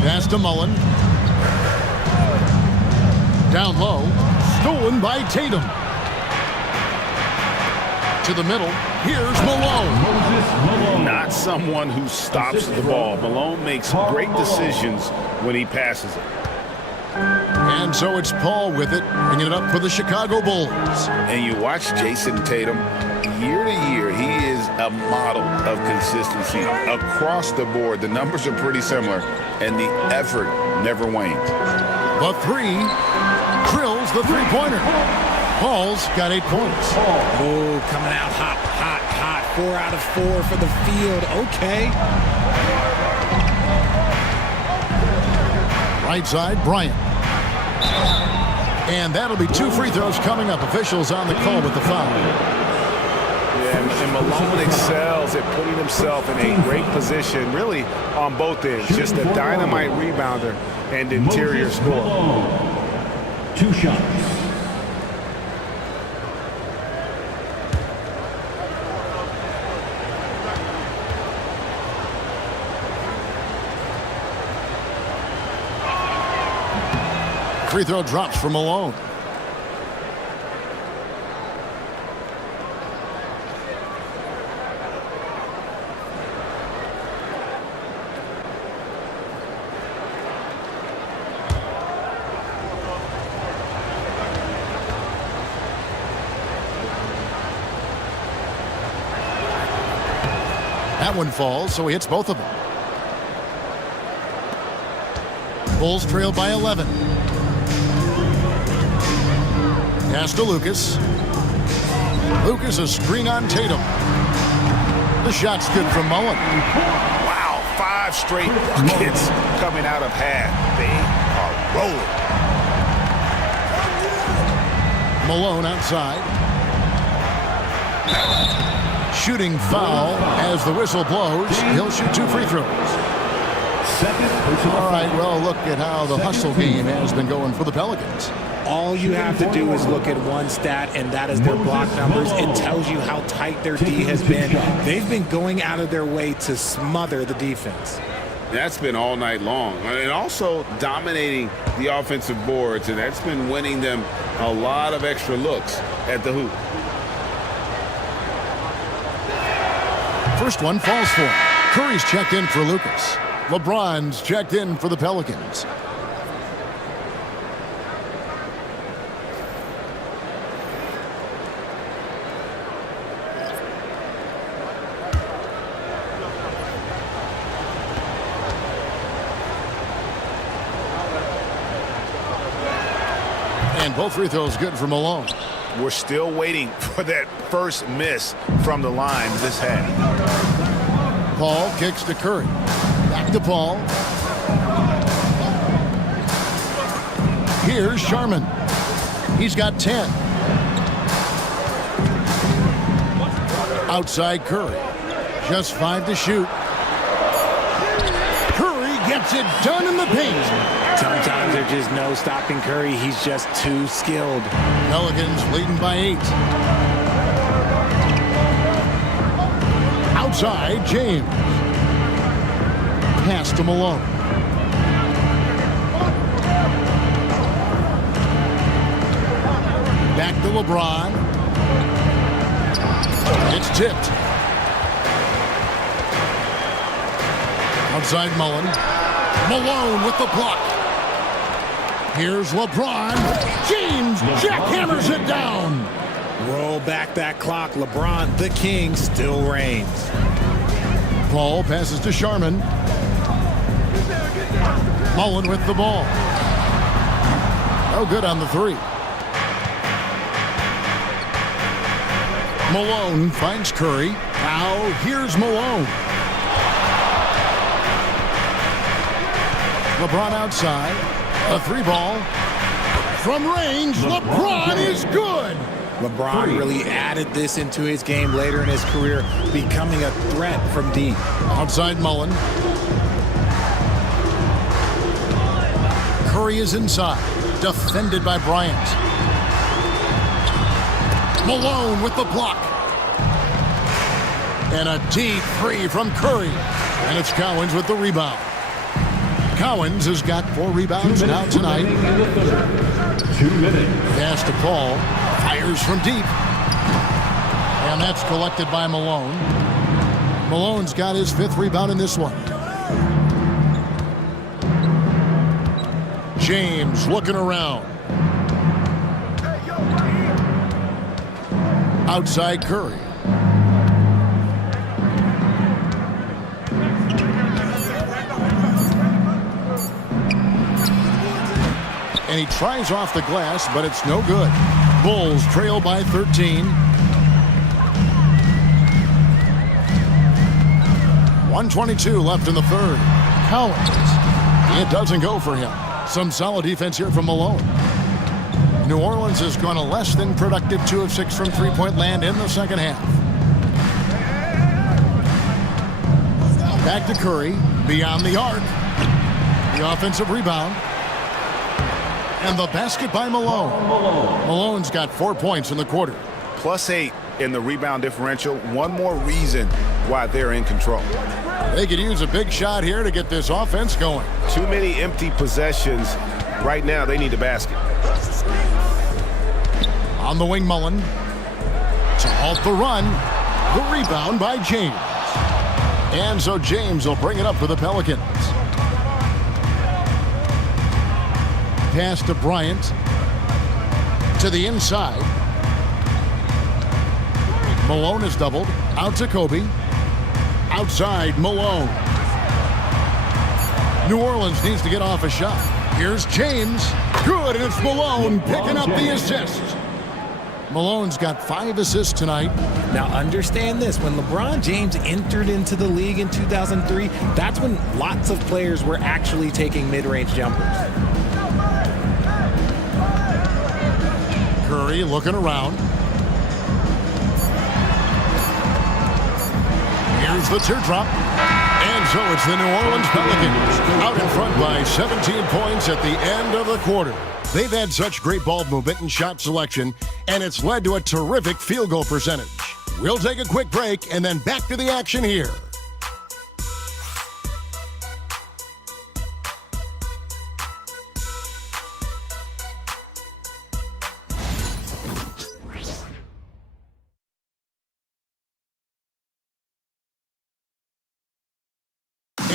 Pass to Mullen. Down low, stolen by Tatum. To the middle, here's Malone. Not someone who stops the ball. Malone makes great decisions when he passes it. And so it's Paul with it, bringing it up for the Chicago Bulls. And you watch Jason Tatum, year to year, he is a model of consistency across the board. The numbers are pretty similar, and the effort never wanes. The three, drills the three-pointer. Paul's got 8 points. Oh, coming out hot, hot, hot. 4 out of 4 for the field. Okay. Right side, Bryant. And that'll be 2 free throws coming up. Officials on the call with the foul. Yeah, and Malone excels at putting himself in a great position, really on both ends. Just a dynamite rebounder and interior scorer. 2 shots. Free throw drops for Malone. That one falls, so he hits both of them. Bulls trail by 11. Pass to Lucas. Lucas, a screen on Tatum. The shot's good from Mullen. Wow, 5 straight buckets coming out of half. They are rolling. Malone outside. Shooting foul as the whistle blows. He'll shoot 2 free throws. All right, well, look at how the hustle game has been going for the Pelicans. All you have to do is look at one stat, and that is their block numbers. It tells you how tight their D has been. They've been going out of their way to smother the defense. That's been all night long. And also dominating the offensive boards, and that's been winning them a lot of extra looks at the hoop. First one falls for him. Curry's checked in for Lucas. LeBron's checked in for the Pelicans. And both free throws good for Malone. We're still waiting for that first miss from the line this half. Paul kicks to Curry. Back to Paul. Here's Sharman. He's got 10. Outside Curry. Just 5 to shoot. Curry gets it done in the paint. Sometimes there's just no stopping Curry. He's just too skilled. Pelicans leading by 8. Outside, James. Pass to Malone. Back to LeBron. It's tipped. Outside Mullen. Malone with the block. Here's LeBron. James jackhammers it down. Roll back that clock. LeBron, the king, still reigns. Paul passes to Sharman. Mullen with the ball. No good on the 3. Malone finds Curry. Now here's Malone. LeBron outside. A 3-ball. From range, LeBron is good. LeBron really added this into his game later in his career, becoming a threat from deep. Outside Mullen. Curry is inside. Defended by Bryant. Malone with the block. And a deep 3 from Curry. And it's Cowens with the rebound. Cowens has got 4 rebounds now tonight. 2 minutes. Pass to Paul. Fires from deep. And that's collected by Malone. Malone's got his 5th rebound in this one. James looking around. Outside Curry. And he tries off the glass, but it's no good. Bulls trail by 13. 1:22 left in the 3rd. Cowens. It doesn't go for him. Some solid defense here from Malone. New Orleans has gone a less than productive 2 of 6 from three-point land in the second half. Back to Curry. Beyond the arc. The offensive rebound. And the basket by Malone. Malone's got 4 points in the quarter. +8 in the rebound differential. One more reason why they're in control. They could use a big shot here to get this offense going. Too many empty possessions. Right now, they need a basket. On the wing, Mullen. To halt the run. The rebound by James. And so James will bring it up for the Pelicans. Pass to Bryant. To the inside. Malone is doubled. Out to Kobe. Outside, Malone. New Orleans needs to get off a shot. Here's James. Good, and it's Malone picking up the assist. Malone's got 5 assists tonight. Now understand this, when LeBron James entered into the league in 2003, that's when lots of players were actually taking mid-range jumpers. Curry looking around. Here's the teardrop. And so it's the New Orleans Pelicans out in front by 17 points at the end of the quarter. They've had such great ball movement and shot selection, and it's led to a terrific field goal percentage. We'll take a quick break and then back to the action here.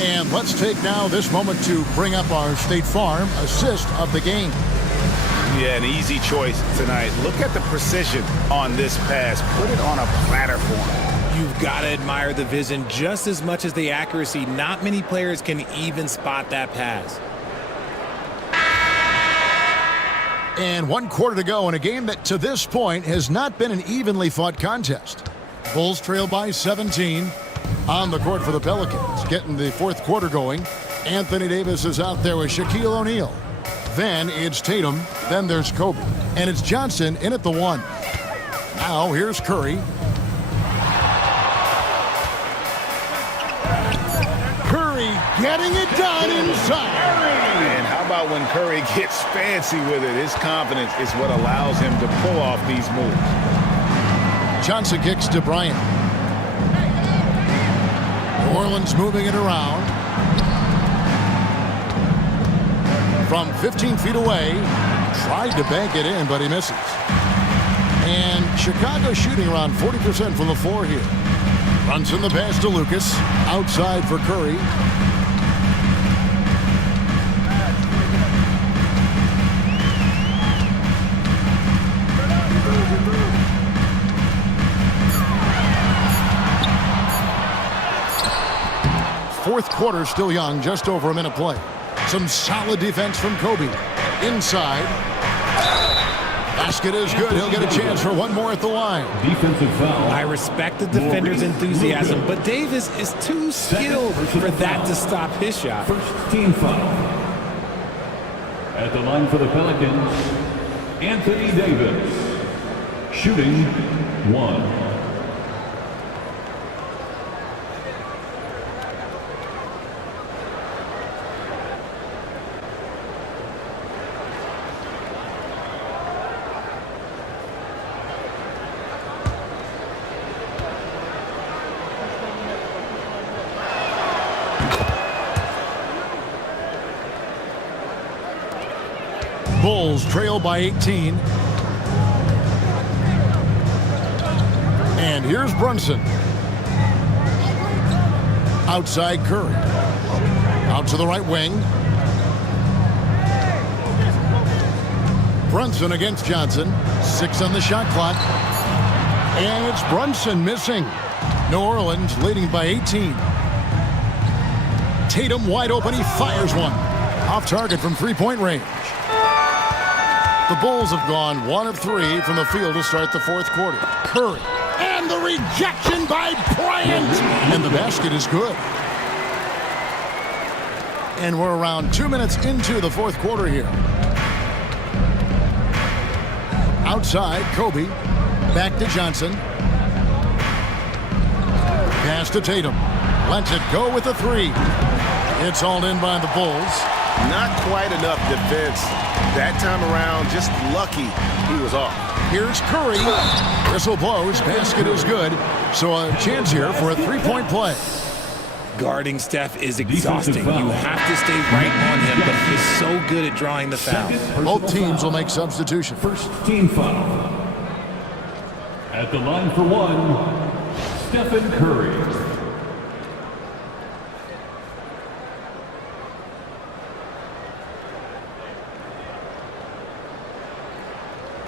And let's take now this moment to bring up our State Farm assist of the game. Yeah, an easy choice tonight. Look at the precision on this pass. Put it on a platter for him. You've got to admire the vision just as much as the accuracy. Not many players can even spot that pass. And 1 quarter to go in a game that to this point has not been an evenly fought contest. Bulls trail by 17 on the court for the Pelicans, getting the 4th quarter going. Anthony Davis is out there with Shaquille O'Neal. Then it's Tatum. Then there's Kobe. And it's Johnson in at the 1. Now here's Curry. Curry getting it done inside. And how about when Curry gets fancy with it? His confidence is what allows him to pull off these moves. Johnson kicks to Bryant. New Orleans moving it around. From 15 feet away, tried to bank it in, but he misses. And Chicago shooting around 40% from the floor here. Brunson the pass to Lucas. Outside for Curry. Fourth quarter still young, just over a minute play. Some solid defense from Kobe. Inside. Basket is good. He'll get a chance for one more at the line. Defensive foul. I respect the defender's enthusiasm, but Davis is too skilled for that to stop his shot. First team foul. At the line for the Pelicans, Anthony Davis. Shooting 1. Bulls trail by 18. And here's Brunson. Outside Curry. Out to the right wing. Brunson against Johnson. 6 on the shot clock. And it's Brunson missing. New Orleans leading by 18. Tatum wide open. He fires one. Off target from three-point range. The Bulls have gone 1 of 3 from the field to start the fourth quarter. Curry. And the rejection by Bryant. And the basket is good. And we're around 2 minutes into the fourth quarter here. Outside, Kobe. Back to Johnson. Pass to Tatum. Lets it go with the 3. It's all in by the Bulls. Not quite enough defense that time around. Just lucky he was off. Here's Curry. Whistle blows. Basket is good. So a chance here for a 3-point play. Guarding Steph is exhausting. You have to stay right on him, but he's so good at drawing the foul. Both teams will make substitution. First team foul. At the line for 1, Stephen Curry.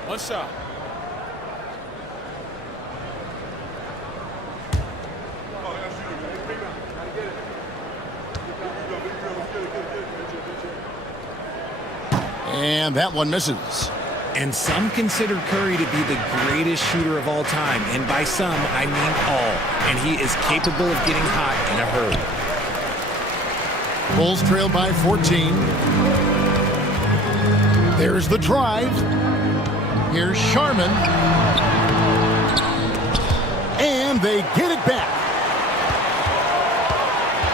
One shot. And that one misses. And some consider Curry to be the greatest shooter of all time. And by some, I mean all. And he is capable of getting hot in a hurry. Bulls trail by 14. There's the drive. Here's Sharman. And they get it back.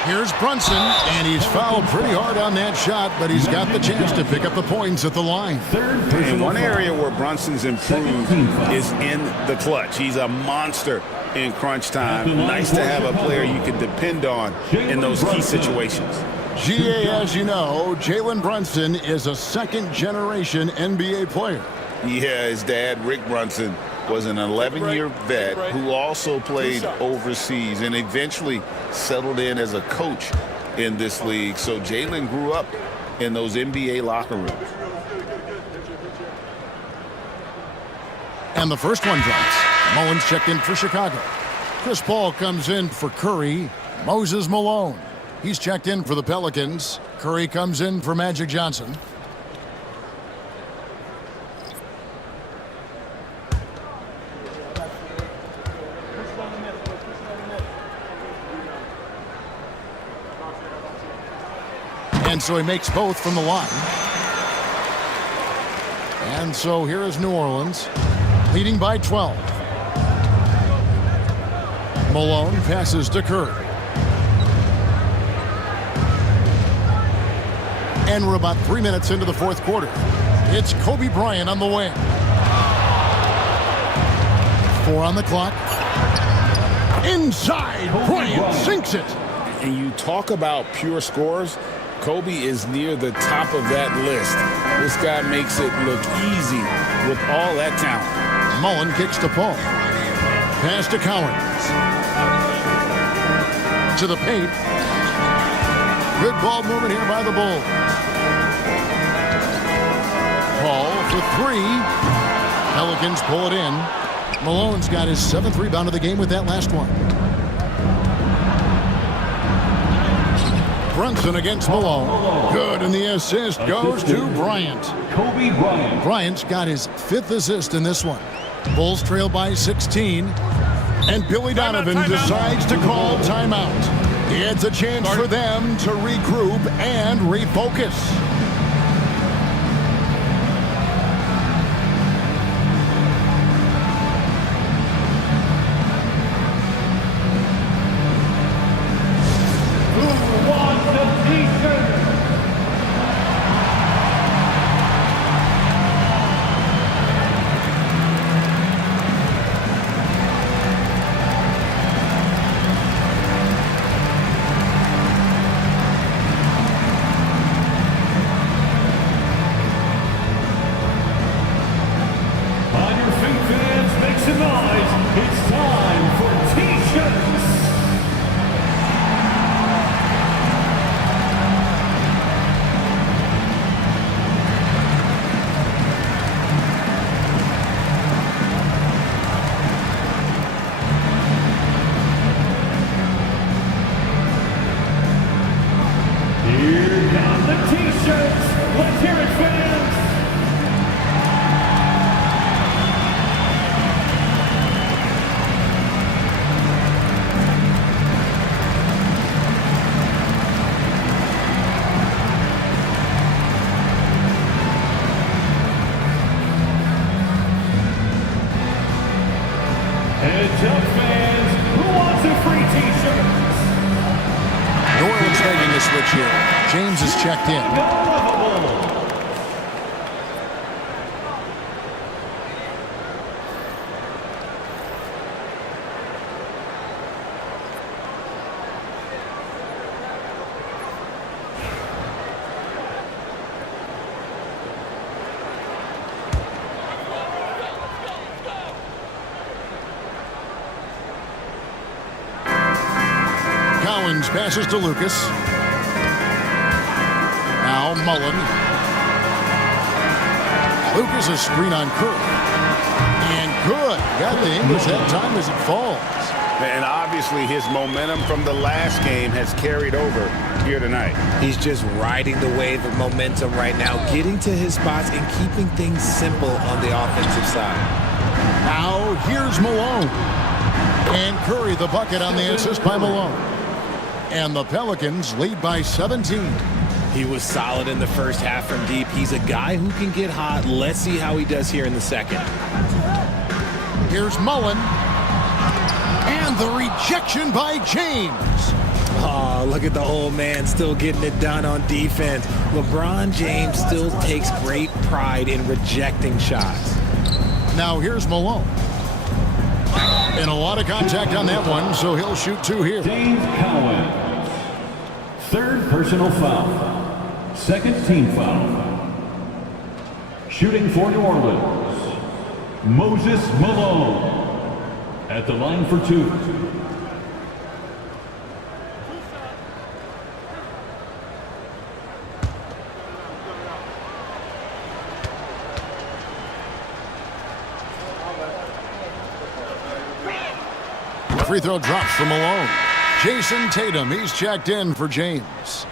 Here's Brunson, and he's fouled pretty hard on that shot, but he's got the chance to pick up the points at the line. And one area where Brunson's improved is in the clutch. He's a monster in crunch time. Nice to have a player you can depend on in those key situations. GA, as you know, Jalen Brunson is a second-generation NBA player. Yeah, his dad, Rick Brunson, was an 11-year vet who also played overseas and eventually settled in as a coach in this league. So Jalen grew up in those NBA locker rooms. And the first one drops. Mullins checked in for Chicago. Chris Paul comes in for Curry. Moses Malone. He's checked in for the Pelicans. Curry comes in for Magic Johnson. And so he makes both from the line. And so here is New Orleans, leading by 12. Malone passes to Curry. And we're about 3 minutes into the fourth quarter. It's Kobe Bryant on the wing. 4 on the clock. Inside, Bryant sinks it. And you talk about pure scores, Kobe is near the top of that list. This guy makes it look easy with all that talent. Mullen kicks to Paul. Pass to Cowens. To the paint. Good ball movement here by the Bulls. Paul for 3. Pelicans pull it in. Malone's got his 7th rebound of the game with that last one. Brunson against Malone. Good, and the assist goes to Bryant. Kobe Bryant. Bryant's got his 5th assist in this one. Bulls trail by 16. And Billy Donovan decides to call timeout. It's a chance for them to regroup and refocus. James is checked in. Cowens passes to Lucas. Now Mullen. Lucas a screen on Curry. And good. Got the English that time as it falls. And obviously his momentum from the last game has carried over here tonight. He's just riding the wave of momentum right now, getting to his spots and keeping things simple on the offensive side. Now here's Malone. And Curry the bucket on the assist by Malone. And the Pelicans lead by 17. He was solid in the first half from deep. He's a guy who can get hot. Let's see how he does here in the second. Here's Mullen. And the rejection by James. Oh, look at the old man still getting it done on defense. LeBron James still takes great pride in rejecting shots. Now here's Malone. And a lot of contact on that one, so he'll shoot 2 here. James Cowens. Third personal foul. Second team foul. Shooting for New Orleans, Moses Malone. At the line for 2. Free throw drops for Malone. Jason Tatum, he's checked in for James.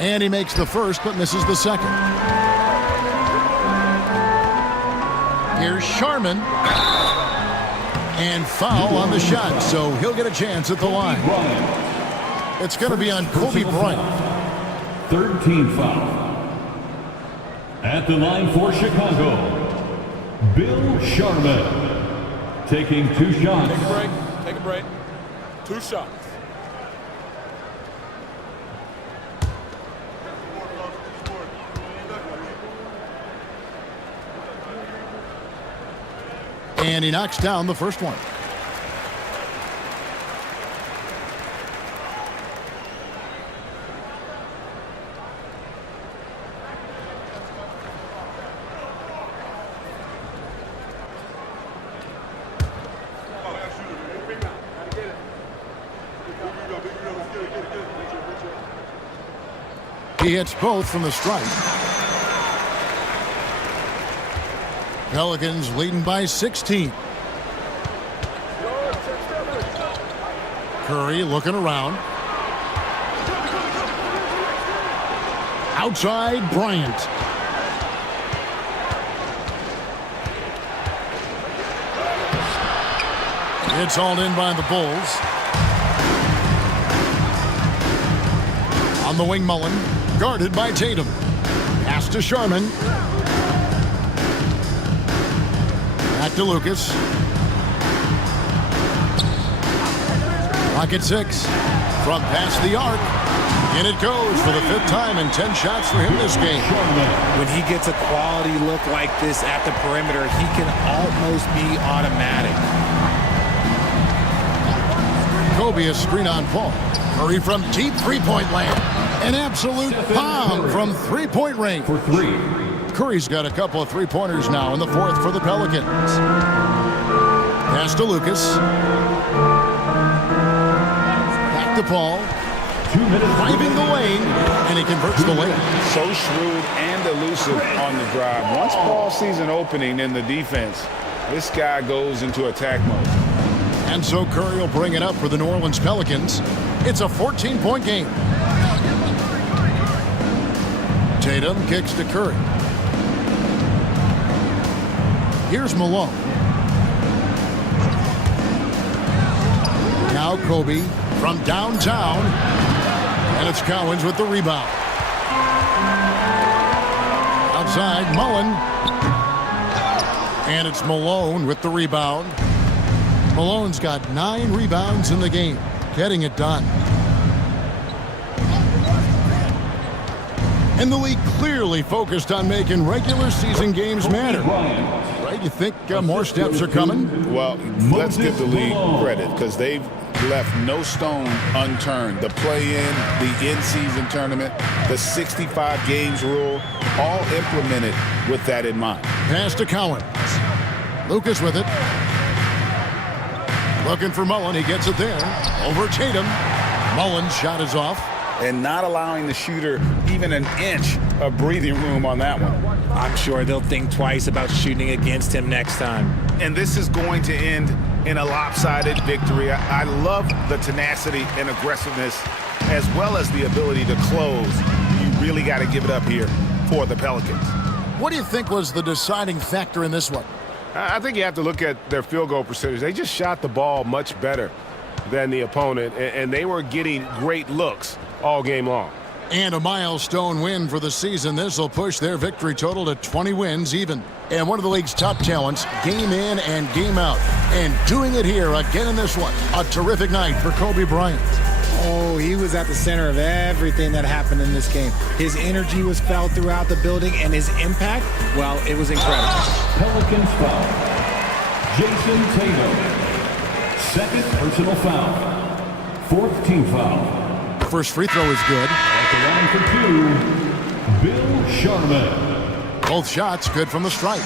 And he makes the first but misses the second. Here's Sharman. And foul on the shot, so he'll get a chance at the line. It's going to be on Kobe Bryant. Third team foul. At the line for Chicago, Bill Sharman. Taking 2 shots. Take a break. Take a break. 2 shots. And he knocks down the first one. He hits both from the stripe. Pelicans leading by 16. Curry looking around. Outside Bryant. It's hauled in by the Bulls. On the wing, Mullen. Guarded by Tatum. Pass to Sharman. Back to Lucas. Rocket 6. From past the arc. And it goes for the 5th time and 10 shots for him this game. When he gets a quality look like this at the perimeter, he can almost be automatic. Kobe a screen on Paul. Curry from deep three-point land. An absolute bomb from three-point range. For 3. Curry's got a couple of three-pointers now in the 4th for the Pelicans. Pass to Lucas. Back to Paul. 2 minutes. Driving the lane, and he converts the lane. So shrewd and elusive on the drive. Once Paul sees an opening in the defense, this guy goes into attack mode. And so Curry will bring it up for the New Orleans Pelicans. It's a 14-point game. Tatum kicks to Curry. Here's Malone. Now Kobe from downtown. And it's Cowens with the rebound. Outside, Mullen. And it's Malone with the rebound. Malone's got 9 rebounds in the game, getting it done. And the league clearly focused on making regular season games matter. Right? You think more steps are coming? Well, let's give the league credit because they've left no stone unturned. The play-in, the in-season tournament, the 65 games rule, all implemented with that in mind. Pass to Cowens. Lucas with it. Looking for Mullen. He gets it there. Over Tatum. Mullen's shot is off. And not allowing the shooter even an inch of breathing room on that one. I'm sure they'll think twice about shooting against him next time. And this is going to end in a lopsided victory. I love the tenacity and aggressiveness as well as the ability to close. You really got to give it up here for the Pelicans. What do you think was the deciding factor in this one? I think you have to look at their field goal percentage. They just shot the ball much better than the opponent, and they were getting great looks all game long. And a milestone win for the season. This will push their victory total to 20 wins even. And one of the league's top talents, game in and game out. And doing it here again in this one. A terrific night for Kobe Bryant. Oh, he was at the center of everything that happened in this game. His energy was felt throughout the building, and his impact, well, it was incredible. Pelicans foul. Jason Tatum. Second personal foul. 4th team foul. First free throw is good. At the line for 2, Bill Sharman. Both shots good from the stripe.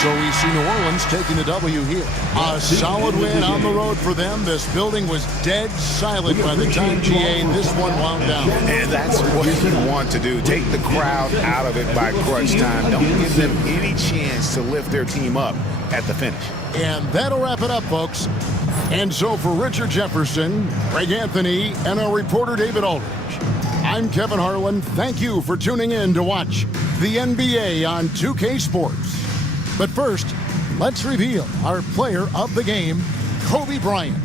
So we see New Orleans taking the W here. A solid win on the road for them. This building was dead silent by the time GA this one wound down. And that's what you want to do. Take the crowd out of it by crunch time. Don't give them any chance to lift their team up. at the finish. And that'll wrap it up, folks. And so for Richard Jefferson, Greg Anthony, and our reporter David Aldridge, I'm Kevin Harlan. Thank you for tuning in to watch the NBA on 2K Sports. But first, let's reveal our player of the game, Kobe Bryant.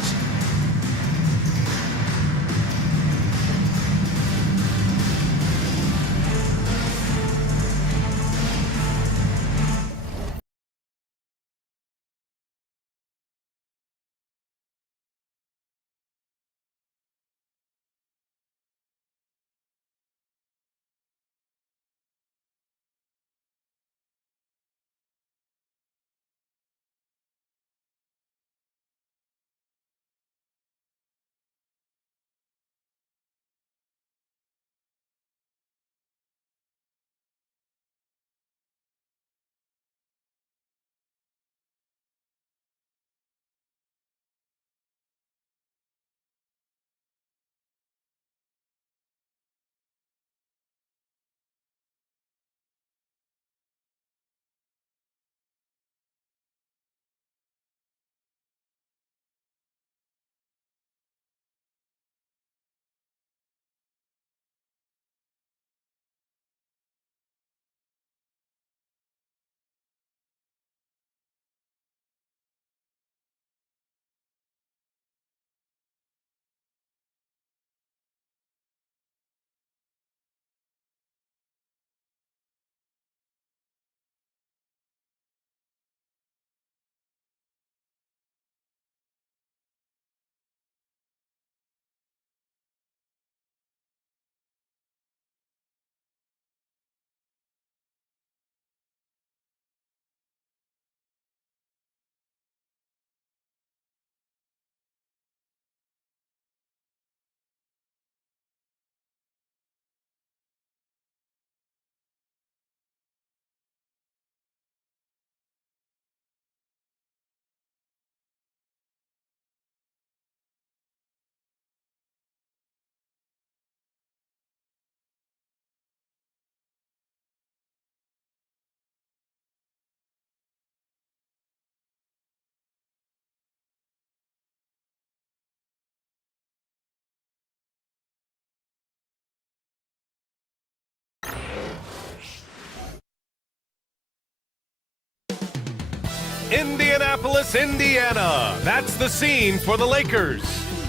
Indianapolis, Indiana. That's the scene for the Lakers.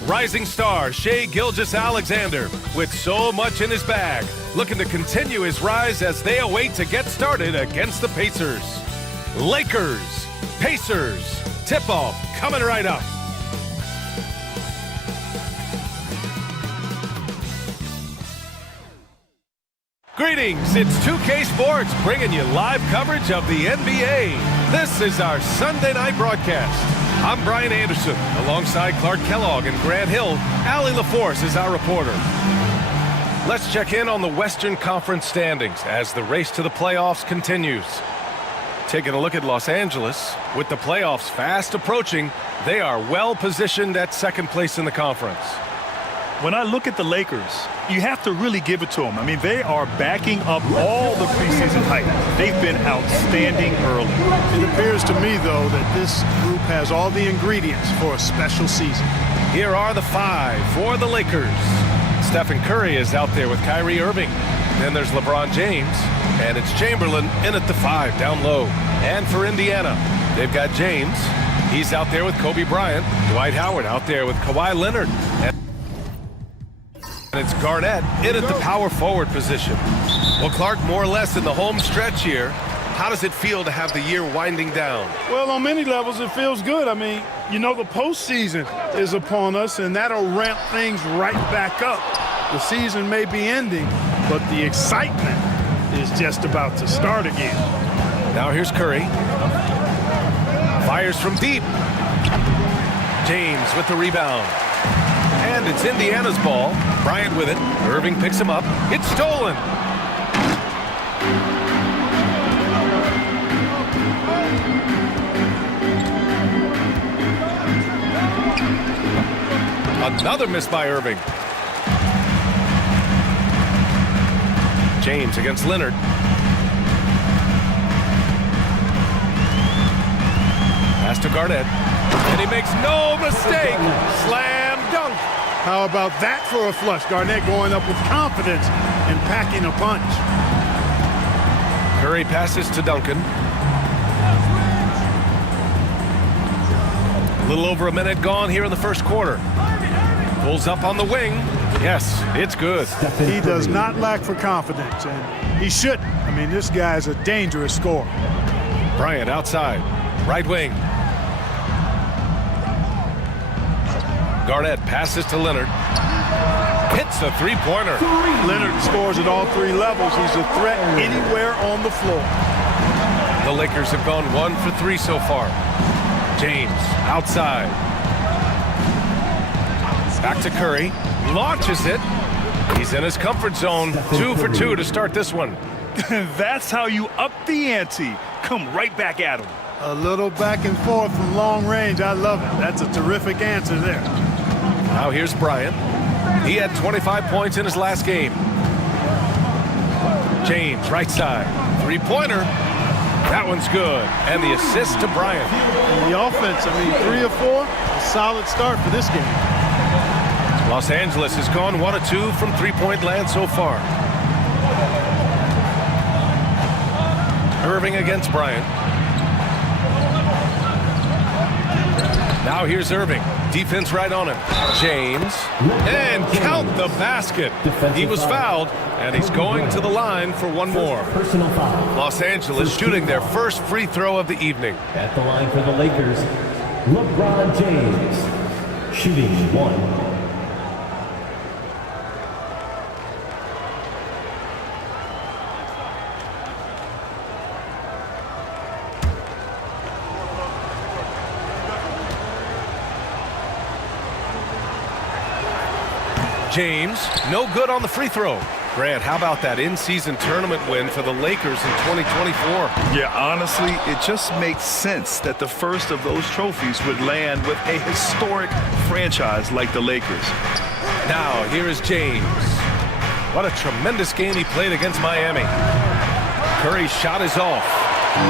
Rising star Shai Gilgeous-Alexander, with so much in his bag, looking to continue his rise as they await to get started against the Pacers. Lakers, Pacers, tip-off coming right up. Greetings, it's 2K Sports bringing you live coverage of the NBA. This is our Sunday night broadcast. I'm Brian Anderson, alongside Clark Kellogg and Grant Hill. Allie LaForce is our reporter. Let's check in on the Western Conference standings as the race to the playoffs continues. Taking a look at Los Angeles, with the playoffs fast approaching, they are well positioned at second place in the conference. When I look at the Lakers, you have to really give it to them. I mean, they are backing up all the preseason hype. They've been outstanding early. It appears to me, though, that this group has all the ingredients for a special season. Here are the five for the Lakers. Stephen Curry is out there with Kyrie Irving. Then there's LeBron James, and it's Chamberlain in at the 5 down low. And for Indiana, they've got James. He's out there with Kobe Bryant. Dwight Howard out there with Kawhi Leonard. And it's Garnett in at the power forward position. Well, Clark, more or less in the home stretch here. How does it feel to have the year winding down? Well, on many levels, it feels good. I mean, you know, the postseason is upon us, and that'll ramp things right back up. The season may be ending, but the excitement is just about to start again. Now here's Curry. Fires from deep. James with the rebound. And it's Indiana's ball. Bryant with it. Irving picks him up. It's stolen. Another miss by Irving. James against Leonard. Pass to Garnett. And he makes no mistake. Slam dunk. How about that for a flush? Garnett going up with confidence and packing a punch. Curry passes to Duncan. A little over a minute gone here in the first quarter. Pulls up on the wing. Yes, it's good. He does not lack for confidence, and he shouldn't. I mean, this guy's a dangerous scorer. Bryant outside. Right wing. Garnett passes to Leonard. Hits a three-pointer. Leonard scores at all three levels. He's a threat anywhere on the floor. The Lakers have gone 1 for 3 so far. James outside. Back to Curry. Launches it. He's in his comfort zone. 2 for 2 to start this one. That's how you up the ante. Come right back at him. A little back and forth from long range. I love it. That's a terrific answer there. Now here's Bryant. He had 25 points in his last game. James, right side. Three-pointer. That one's good. And the assist to Bryant. And the offense, 3 of 4. A solid start for this game. Los Angeles has gone 1 of 2 from three-point land so far. Irving against Bryant. Now here's Irving. Defense right on him. James. And count the basket. He was fouled, and he's going to the line for one more. Personal foul. Los Angeles shooting their first free throw of the evening. At the line for the Lakers, LeBron James. Shooting 1. James, no good on the free throw. Grant, how about that in-season tournament win for the Lakers in 2024? Yeah, honestly, it just makes sense that the first of those trophies would land with a historic franchise like the Lakers. Now, here is James. What a tremendous game he played against Miami. Curry's shot is off.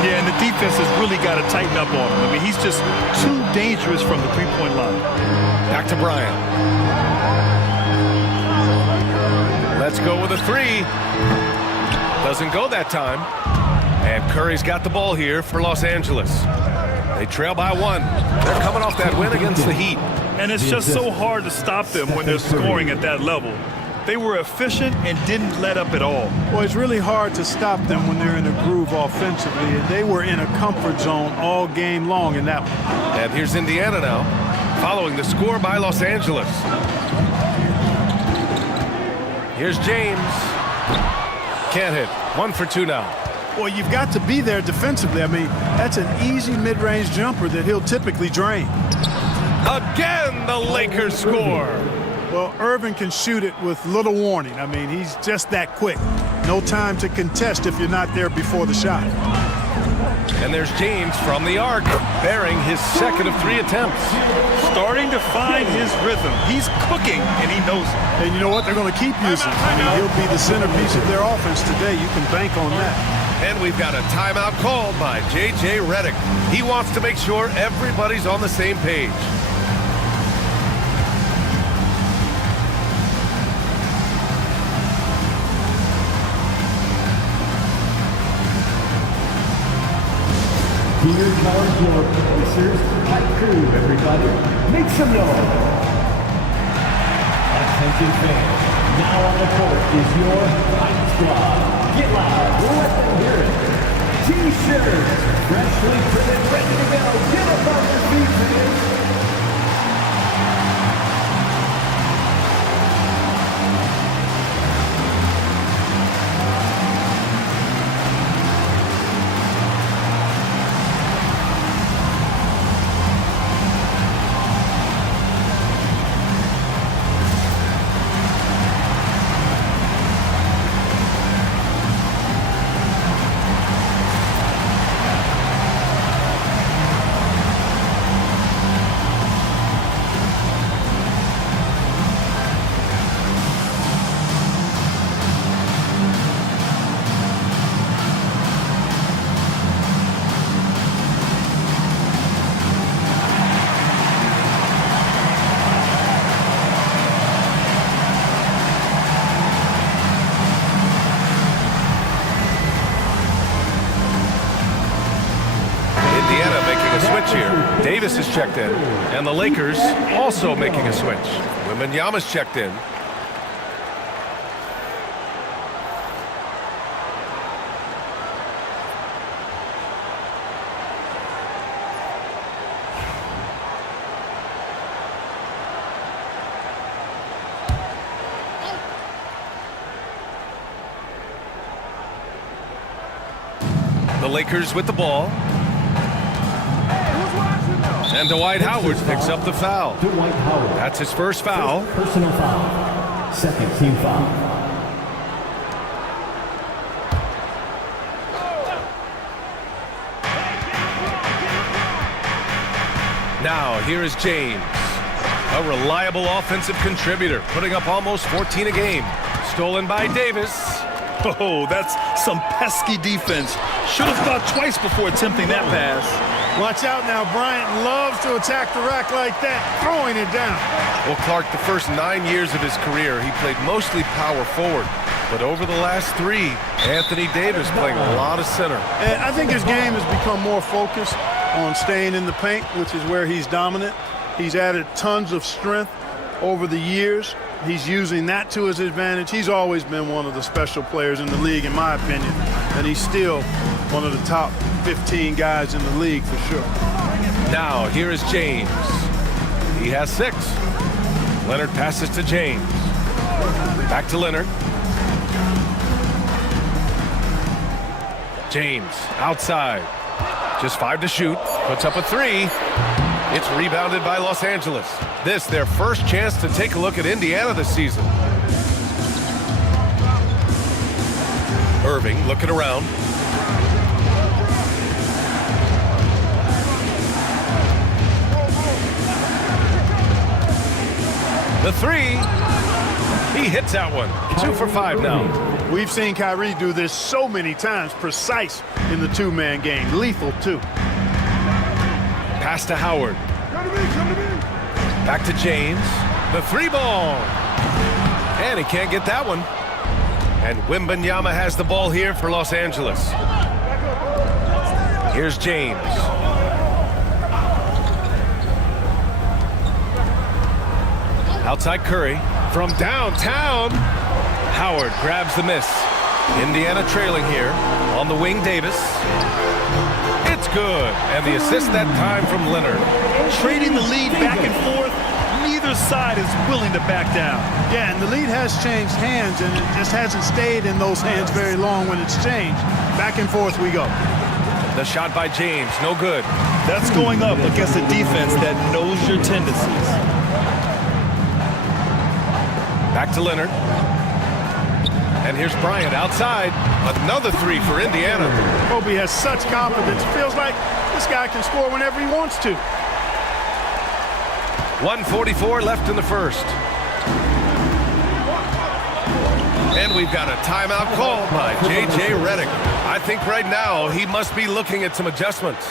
Yeah, and the defense has really got to tighten up on him. He's just too dangerous from the three-point line. Back to Bryant. Let's go with a 3. Doesn't go that time. And Curry's got the ball here for Los Angeles. They trail by 1. They're coming off that win against the Heat. And it's just so hard to stop them when they're scoring at that level. They were efficient and didn't let up at all. Well, it's really hard to stop them when they're in a groove offensively, and they were in a comfort zone all game long in that one. And here's Indiana now, following the score by Los Angeles. Here's James. Can't hit. 1 for 2 now. Well, you've got to be there defensively. That's an easy mid-range jumper that he'll typically drain. Again, the Lakers score. Well, Irving can shoot it with little warning. He's just that quick. No time to contest if you're not there before the shot. And there's James from the arc, bearing his second of 3 attempts. Starting to find his rhythm. He's cooking, and he knows it. And you know what? They're going to keep using him. He'll be the centerpiece of their offense today. You can bank on that. And we've got a timeout called by J.J. Redick. He wants to make sure everybody's on the same page. Here comes your Pacers high crew, everybody. Make some noise. Attention fans, now on the court is your Hype Squad. Get loud, let them hear it. T-shirts, freshly printed, ready to go. Get up on your feet, fans. a switch here. Davis is checked in, and the Lakers also making a switch. Wembanyama's checked in. The Lakers with the ball. And Dwight Howard picks up the foul. Dwight Howard. That's his first foul. Personal foul. Second team foul. Now, here is James. A reliable offensive contributor, putting up almost 14 a game. Stolen by Davis. Oh, that's some pesky defense. Should have thought twice before attempting that pass. Watch out now. Bryant loves to attack the rack like that, throwing it down. Well, Clark, the first 9 years of his career, he played mostly power forward. But over the last 3, Anthony Davis playing a lot of center. And I think his game has become more focused on staying in the paint, which is where he's dominant. He's added tons of strength over the years. He's using that to his advantage. He's always been one of the special players in the league, in my opinion. And he's still one of the top 15 guys in the league for sure. Now, here is James. He has 6. Leonard passes to James. Back to Leonard. James outside. Just 5 to shoot. Puts up a 3. It's rebounded by Los Angeles. This, their first chance to take a look at Indiana this season. Irving looking around. The 3. He hits that one. 2 for 5 now. We've seen Kyrie do this so many times, precise in the two-man game. Lethal, too. Pass to Howard. Back to James. The 3 ball. And he can't get that one. And Wembanyama has the ball here for Los Angeles. Here's James. Outside Curry. From downtown. Howard grabs the miss. Indiana trailing here. On the wing, Davis. It's good. And the assist that time from Leonard. Trading the lead back and forth. Neither side is willing to back down. Yeah, and the lead has changed hands, and it just hasn't stayed in those hands very long when it's changed. Back and forth we go. The shot by James, no good. That's going up against a defense that knows your tendencies. Back to Leonard. And here's Bryant outside. Another 3 for Indiana. Kobe has such confidence. It feels like this guy can score whenever he wants to. 1:44 left in the first. And we've got a timeout called by J.J. Redick. I think right now he must be looking at some adjustments.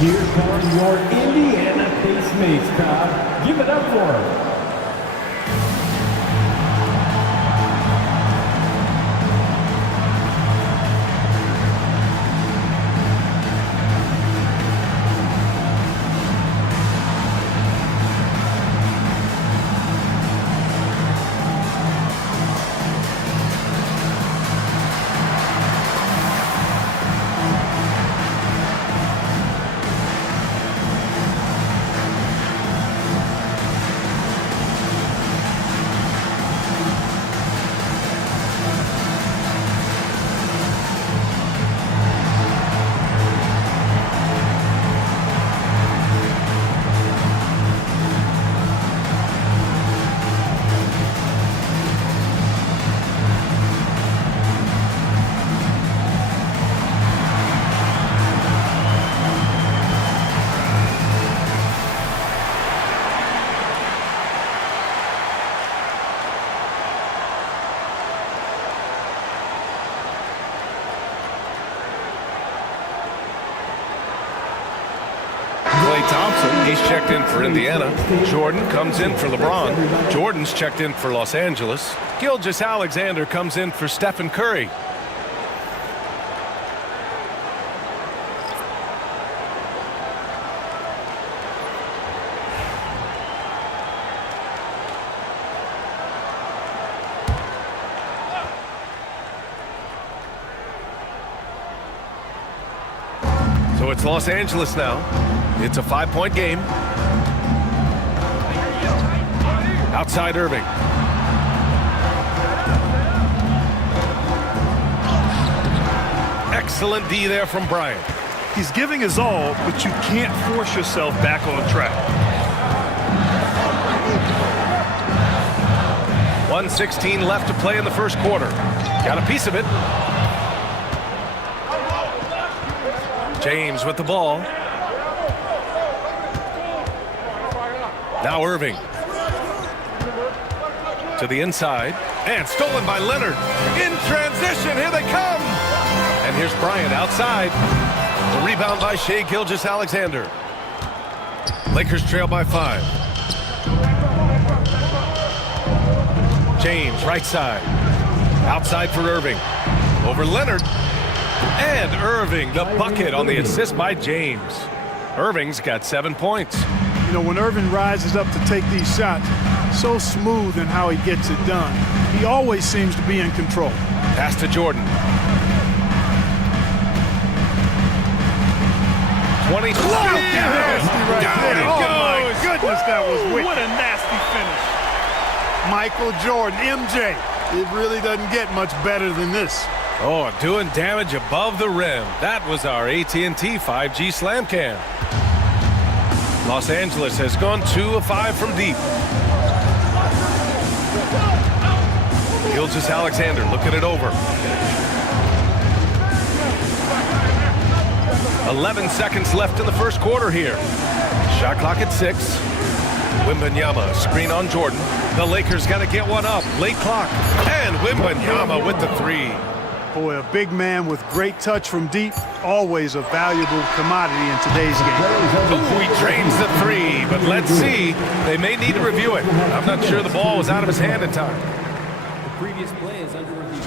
Here come your Indiana base mates, crowd. Give it up for them. Thompson He's checked in for Indiana. Jordan comes in for LeBron. Jordan's checked in for Los Angeles. Gilgeous-Alexander comes in for Stephen Curry. So it's Los Angeles now. It's a 5-point game. Outside Irving. Excellent D there from Bryant. He's giving his all, but you can't force yourself back on track. 1:16 left to play in the first quarter. Got a piece of it. James with the ball. Now Irving. To the inside. And stolen by Leonard. In transition. Here they come. And here's Bryant outside. The rebound by Shai Gilgeous-Alexander. Lakers trail by 5. James right side. Outside for Irving. Over Leonard. And Irving, the bucket on the assist by James. Irving's got 7 points. You know, when Irving rises up to take these shots, so smooth in how he gets it done. He always seems to be in control. Pass to Jordan. 20. Nasty right there. Oh, my goodness, that was wicked. What a nasty finish. Michael Jordan, MJ. It really doesn't get much better than this. Oh, doing damage above the rim. That was our AT&T 5G Slam Cam. Los Angeles has gone 2 of 5 from deep. Gilgeous-Alexander looking it over. 11 seconds left in the first quarter here. Shot clock at 6. Wembanyama, screen on Jordan. The Lakers got to get one up. Late clock. And Wembanyama with the 3. Boy, a big man with great touch from deep, always a valuable commodity in today's game. Oh, he drains the 3, but let's see. They may need to review it. I'm not sure the ball was out of his hand in time. The previous play is under review.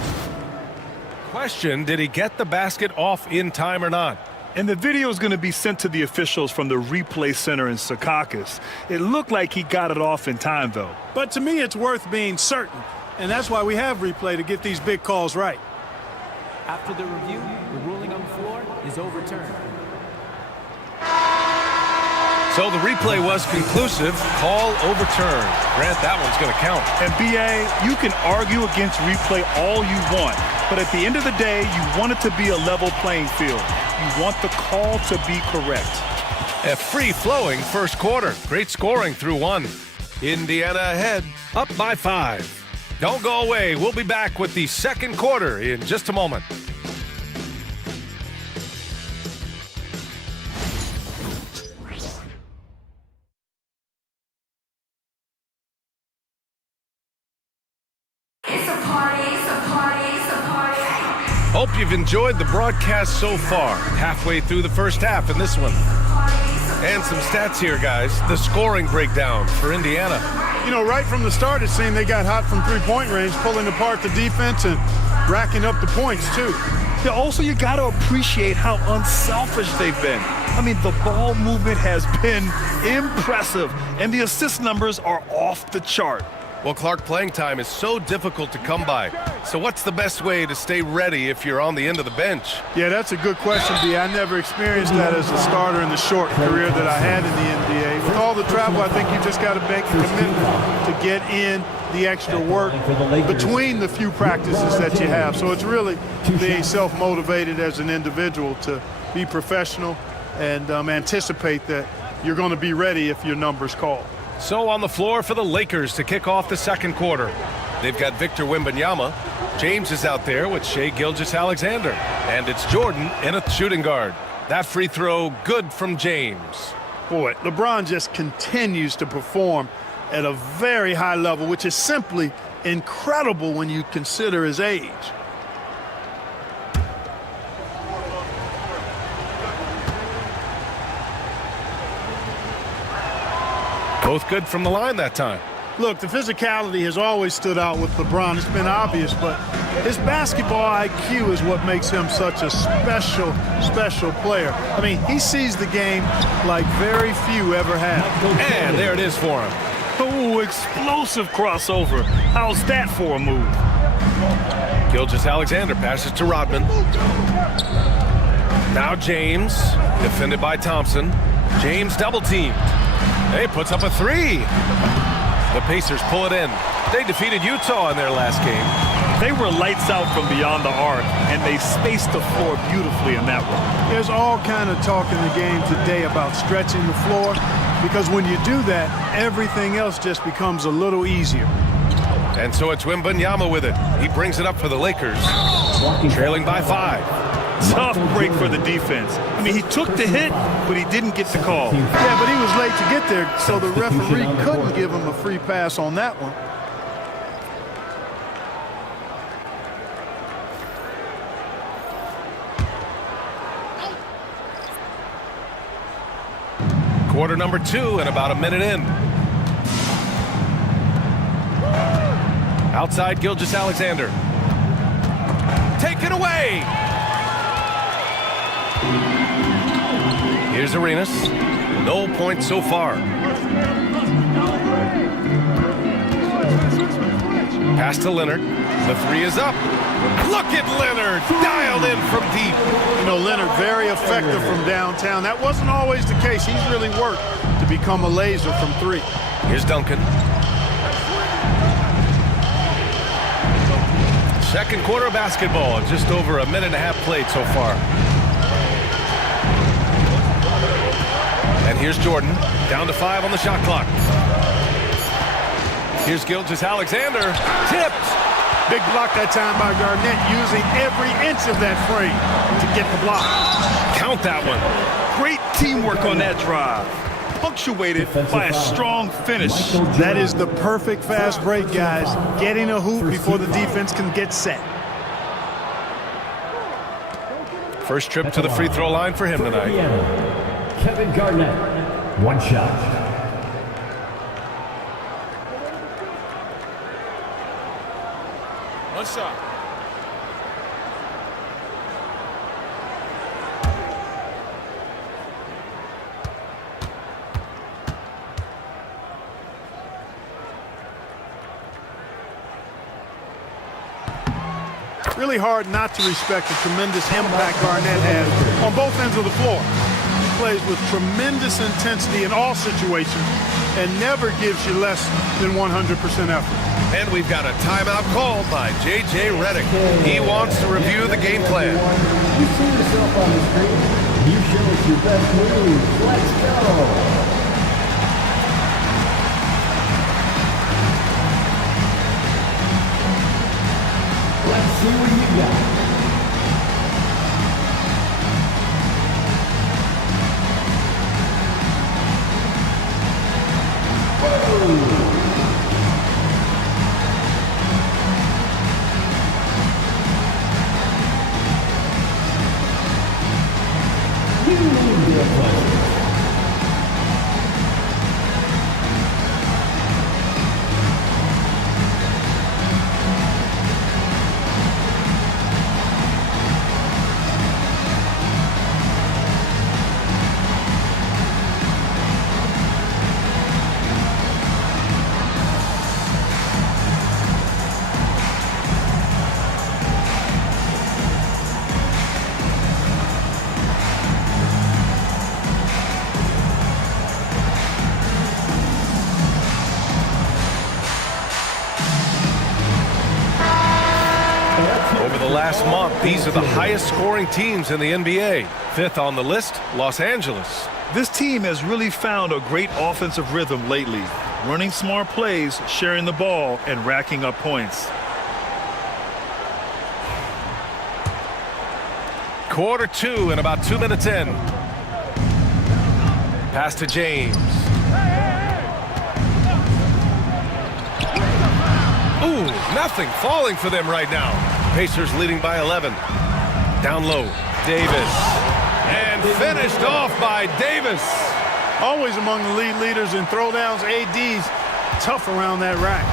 Question, did he get the basket off in time or not? And the video is going to be sent to the officials from the replay center in Secaucus. It looked like he got it off in time, though. But to me, it's worth being certain. And that's why we have replay, to get these big calls right. After the review, the ruling on the floor is overturned. So the replay was conclusive. Call overturned. Grant, that one's going to count. And BA, you can argue against replay all you want, but at the end of the day, you want it to be a level playing field. You want the call to be correct. A free-flowing first quarter. Great scoring through 1. Indiana ahead, up by 5. Don't go away. We'll be back with the second quarter in just a moment. Hope you've enjoyed the broadcast so far. Halfway through the first half in this one. And some stats here, guys. The scoring breakdown for Indiana. You know, right from the start, it seemed they got hot from three-point range, pulling apart the defense and racking up the points, too. Yeah, also, you got to appreciate how unselfish they've been. I mean, the ball movement has been impressive, and the assist numbers are off the chart. Well, Clark, playing time is so difficult to come by. So what's the best way to stay ready if you're on the end of the bench? Yeah, that's a good question, B. I never experienced that as a starter in the short career that I had in the NBA. With all the travel, I think you just got to make a commitment to get in the extra work between the few practices that you have. So it's really being self-motivated as an individual to be professional and anticipate that you're going to be ready if your number's called. So on the floor for the Lakers to kick off the second quarter. They've got Victor Wembanyama. James is out there with Shai Gilgeous-Alexander. And it's Jordan in a shooting guard. That free throw good from James. Boy, LeBron just continues to perform at a very high level, which is simply incredible when you consider his age. Both good from the line that time. Look, the physicality has always stood out with LeBron. It's been obvious, but his basketball IQ is what makes him such a special, special player. I mean, he sees the game like very few ever have. And there it is for him. Oh, explosive crossover. How's that for a move? Gilgeous-Alexander passes to Rodman. Now James, defended by Thompson. James double teamed. He puts up a three. The Pacers pull it in. They defeated Utah in their last game. They were lights out from beyond the arc, and they spaced the floor beautifully in that one. There's all kind of talk in the game today about stretching the floor, because when you do that, everything else just becomes a little easier. And so it's Wembanyama with it. He brings it up for the Lakers, trailing by 5. Tough break for the defense. I mean, he took the hit, but he didn't get the call. Yeah, but he was late to get there, so the referee couldn't give him a free pass on that one. Quarter number 2 and about a minute in. Outside Gilgeous-Alexander. Taken away. Here's Arenas. No points so far. Pass to Leonard. The three is up. Look at Leonard, dialed in from deep. You know, Leonard very effective from downtown. That wasn't always the case. He's really worked to become a laser from 3. Here's Duncan. Second quarter of basketball. Just over a minute and a half played so far. And here's Jordan, down to 5 on the shot clock. Here's Gilgeous-Alexander, tipped. Big block that time by Garnett, using every inch of that frame to get the block. Count that one. Great teamwork on that drive, punctuated by a strong finish. That is the perfect fast break, guys. Getting a hoop before the defense can get set. First trip to the free throw line for him tonight. Kevin Garnett, 1 shot. One shot. Really hard not to respect the tremendous impact Garnett has on both ends of the floor. He plays with tremendous intensity in all situations and never gives you less than 100% effort. And we've got a timeout called by J.J. Redick. He wants to review the game plan. You see yourself on the screen. You show us your best move. Let's go. Let's see what you got. Whoa. Last month, these are the highest scoring teams in the NBA. 5th on the list, Los Angeles. This team has really found a great offensive rhythm lately, running smart plays, sharing the ball, and racking up points. Quarter 2 and about 2 minutes in. Pass to James. Ooh, nothing falling for them right now. Pacers leading by 11. Down low, Davis. And finished off by Davis. always among the league leaders in throwdowns. AD's tough around that rack.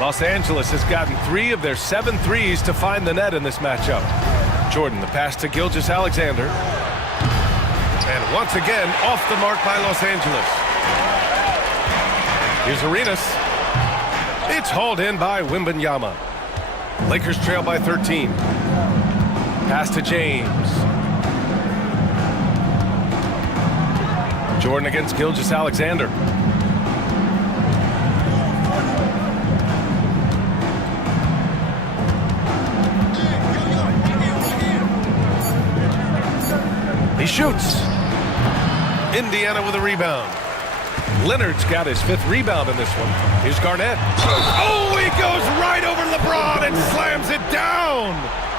Los Angeles has gotten 3 of their 7 threes to find the net in this matchup. Jordan, the pass to Gilgeous-Alexander. And once again, off the mark by Los Angeles. Here's Arenas. It's hauled in by Wembanyama. Lakers trail by 13. Pass to James. Jordan against Gilgeous-Alexander. He shoots. Indiana with a rebound. Leonard's got his 5th rebound in this one. Here's Garnett. Oh, he goes right over LeBron and slams it down.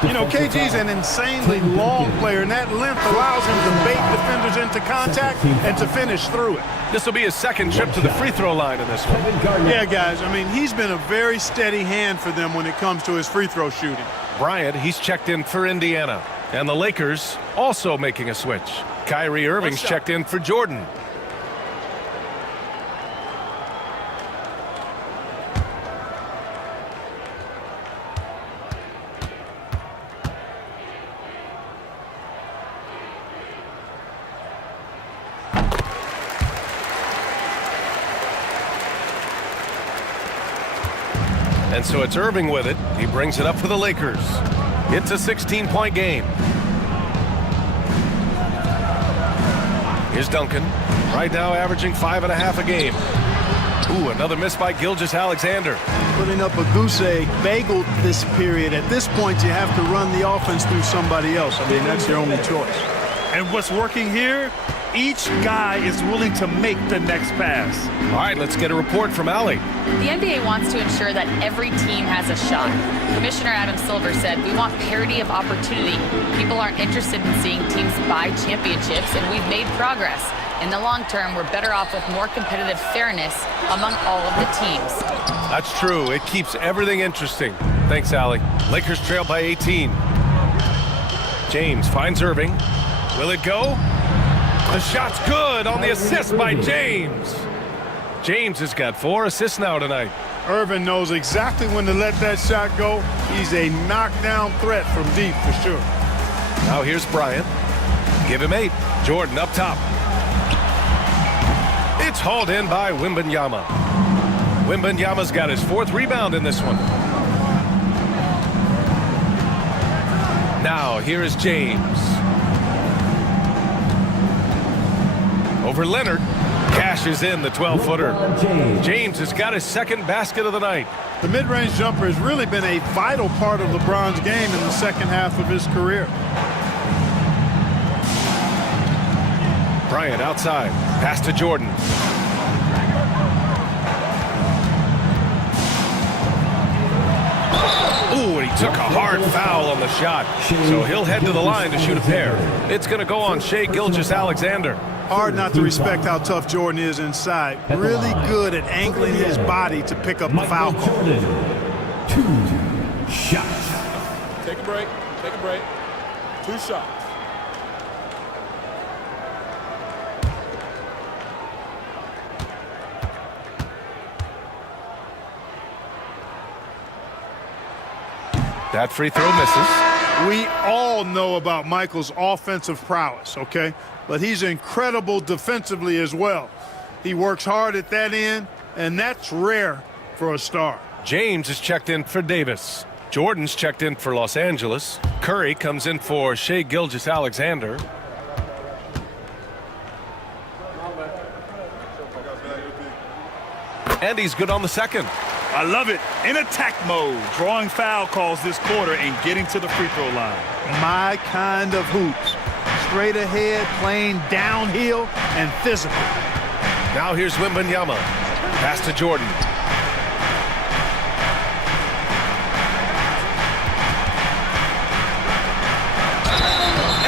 You know, KG's an insanely long player, and that length allows him to bait defenders into contact and to finish through it. This will be his 2nd trip to the free throw line in this one. Yeah, guys, I mean, he's been a very steady hand for them when it comes to his free throw shooting. Bryant, he's checked in for Indiana. And the Lakers also making a switch. Kyrie Irving's checked in for Jordan. And so it's Irving with it. He brings it up for the Lakers. It's a 16-point game. Here's Duncan. Right now averaging 5.5 a game. Ooh, another miss by Gilgeous-Alexander. Putting up a goose egg, bagel this period. At this point, you have to run the offense through somebody else. I mean, that's your only choice. And what's working here? Each guy is willing to make the next pass. All right, let's get a report from Allie. The NBA wants to ensure that every team has a shot. Commissioner Adam Silver said, "We want parity of opportunity. People aren't interested in seeing teams buy championships, and we've made progress. In the long term, we're better off with more competitive fairness among all of the teams." That's true. It keeps everything interesting. Thanks, Allie. Lakers trail by 18. James finds Irving. Will it go? The shot's good on the assist by James. James has got 4 assists now tonight. Irving knows exactly when to let that shot go. He's a knockdown threat from deep for sure. Now here's Bryant. Give him 8. Jordan up top. It's hauled in by Wembanyama. Wembanyama's got his 4th rebound in this one. Now here is James. Over Leonard. Cashes in the 12-footer. James has got his 2nd basket of the night. The mid-range jumper has really been a vital part of LeBron's game in the 2nd half of his career. Bryant outside. Pass to Jordan. Ooh, and he took a hard foul on the shot. So he'll head to the line to shoot a pair. It's going to go on Shai Gilgeous-Alexander. Hard not to respect how tough Jordan is inside. Really good at angling his body to pick up the foul call. 2 shots. Take a break. Take a break. 2 shots. That free throw misses. We all know about Michael's offensive prowess, okay? But he's incredible defensively as well. He works hard at that end, and that's rare for a star. James is checked in for Davis. Jordan's checked in for Los Angeles. Curry comes in for Shai Gilgeous-Alexander. And he's good on the 2nd. I love it. In attack mode, drawing foul calls this quarter and getting to the free throw line. My kind of hoops. Straight ahead, playing downhill, and physical. Now here's Wembanyama. Pass to Jordan.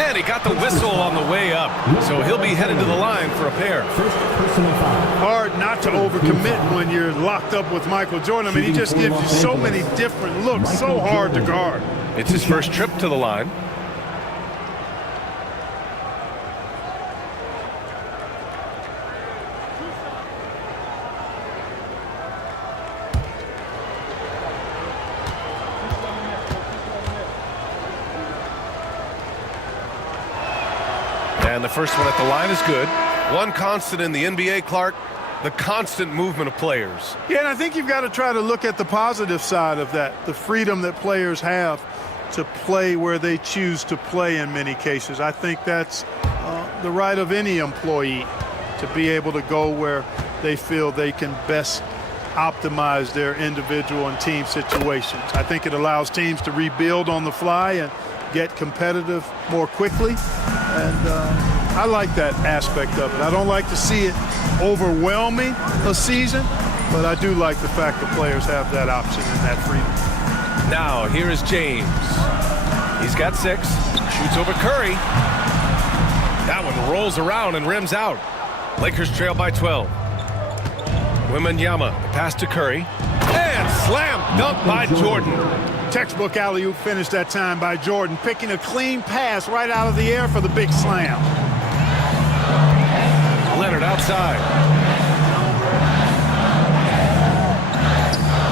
And he got the whistle on the way up. So he'll be headed to the line for a pair. Hard not to overcommit when you're locked up with Michael Jordan. I mean, he just gives you so many different looks, so hard to guard. It's his first trip to the line. And the first one at the line is good. One constant in the NBA, Clark, the constant movement of players. Yeah, and I think you've got to try to look at the positive side of that, the freedom that players have to play where they choose to play in many cases. I think that's the right of any employee to be able to go where they feel they can best optimize their individual and team situations. I think it allows teams to rebuild on the fly and get competitive more quickly. And I like that aspect of it. I don't like to see it overwhelming a season, but I do like the fact that players have that option and that freedom. Now, here is James. He's got 6. Shoots over Curry. That one rolls around and rims out. Lakers trail by 12. Wembanyama, pass to Curry. And slam dunk by Jordan. Textbook alley-oop finish that time by Jordan, picking a clean pass right out of the air for the big slam. Leonard outside.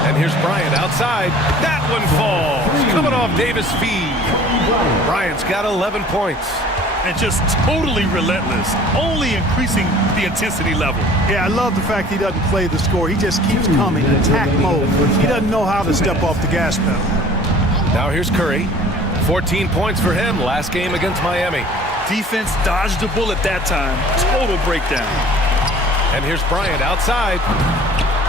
And here's Bryant outside. That one falls. Coming off Davis' feed. Bryant's got 11 points. And just totally relentless, only increasing the intensity level. Yeah, I love the fact he doesn't play the score. He just keeps coming in attack mode. He doesn't know how to step off the gas pedal. Now here's Curry. 14 points for him last game against Miami. Defense dodged the bullet that time. Total breakdown. And here's Bryant outside.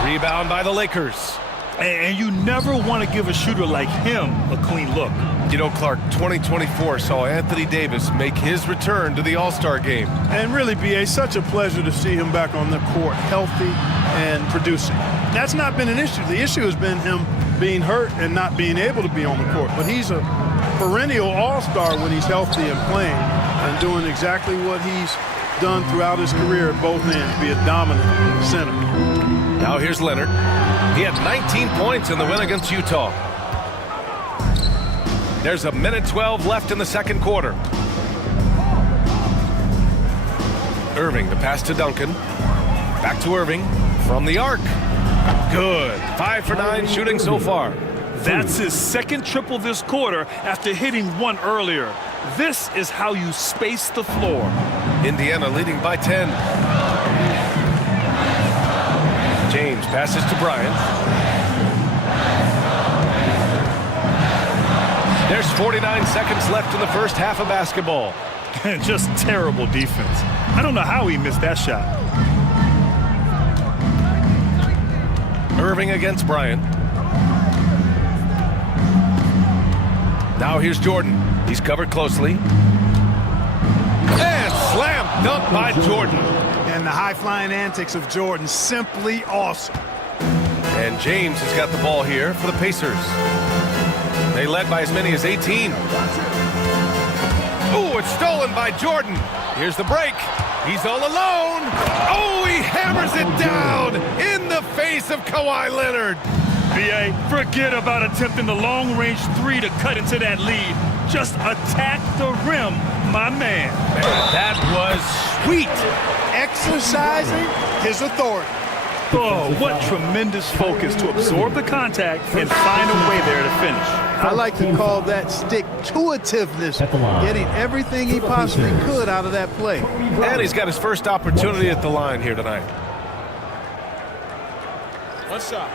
Rebound by the Lakers. And you never want to give a shooter like him a clean look. You know, Clark, 2024 saw Anthony Davis make his return to the All-Star game. And really, B.A., such a pleasure to see him back on the court, healthy and producing. That's not been an issue. The issue has been him being hurt and not being able to be on the court. But he's a perennial All-Star when he's healthy and playing and doing exactly what he's done throughout his career at both ends, be a dominant center. Now here's Leonard. He had 19 points in the win against Utah. There's a minute 12 left in the second quarter. Irving, the pass to Duncan. Back to Irving from the arc. Good. 5 for 9 shooting so far. That's his second triple this quarter after hitting one earlier. This is how you space the floor. Indiana leading by 10. James passes to Bryant. There's 49 seconds left in the first half of basketball. Just terrible defense. I don't know how he missed that shot. Irving against Bryant. Now here's Jordan. He's covered closely. And slam dunk by Jordan. And the high-flying antics of Jordan, simply awesome. And James has got the ball here for the Pacers. They led by as many as 18. Ooh, it's stolen by Jordan. Here's the break. He's all alone. Oh, he hammers it down in the face of Kawhi Leonard. B.A., forget about attempting the long-range 3 to cut into that lead. Just attack the rim, my man. That was sweet. Exercising his authority. Oh, what tremendous focus to absorb the contact and find a way there to finish. I like to call that stick-to-itiveness, getting everything he possibly could out of that play. And he's got his first opportunity at the line here tonight. One shot.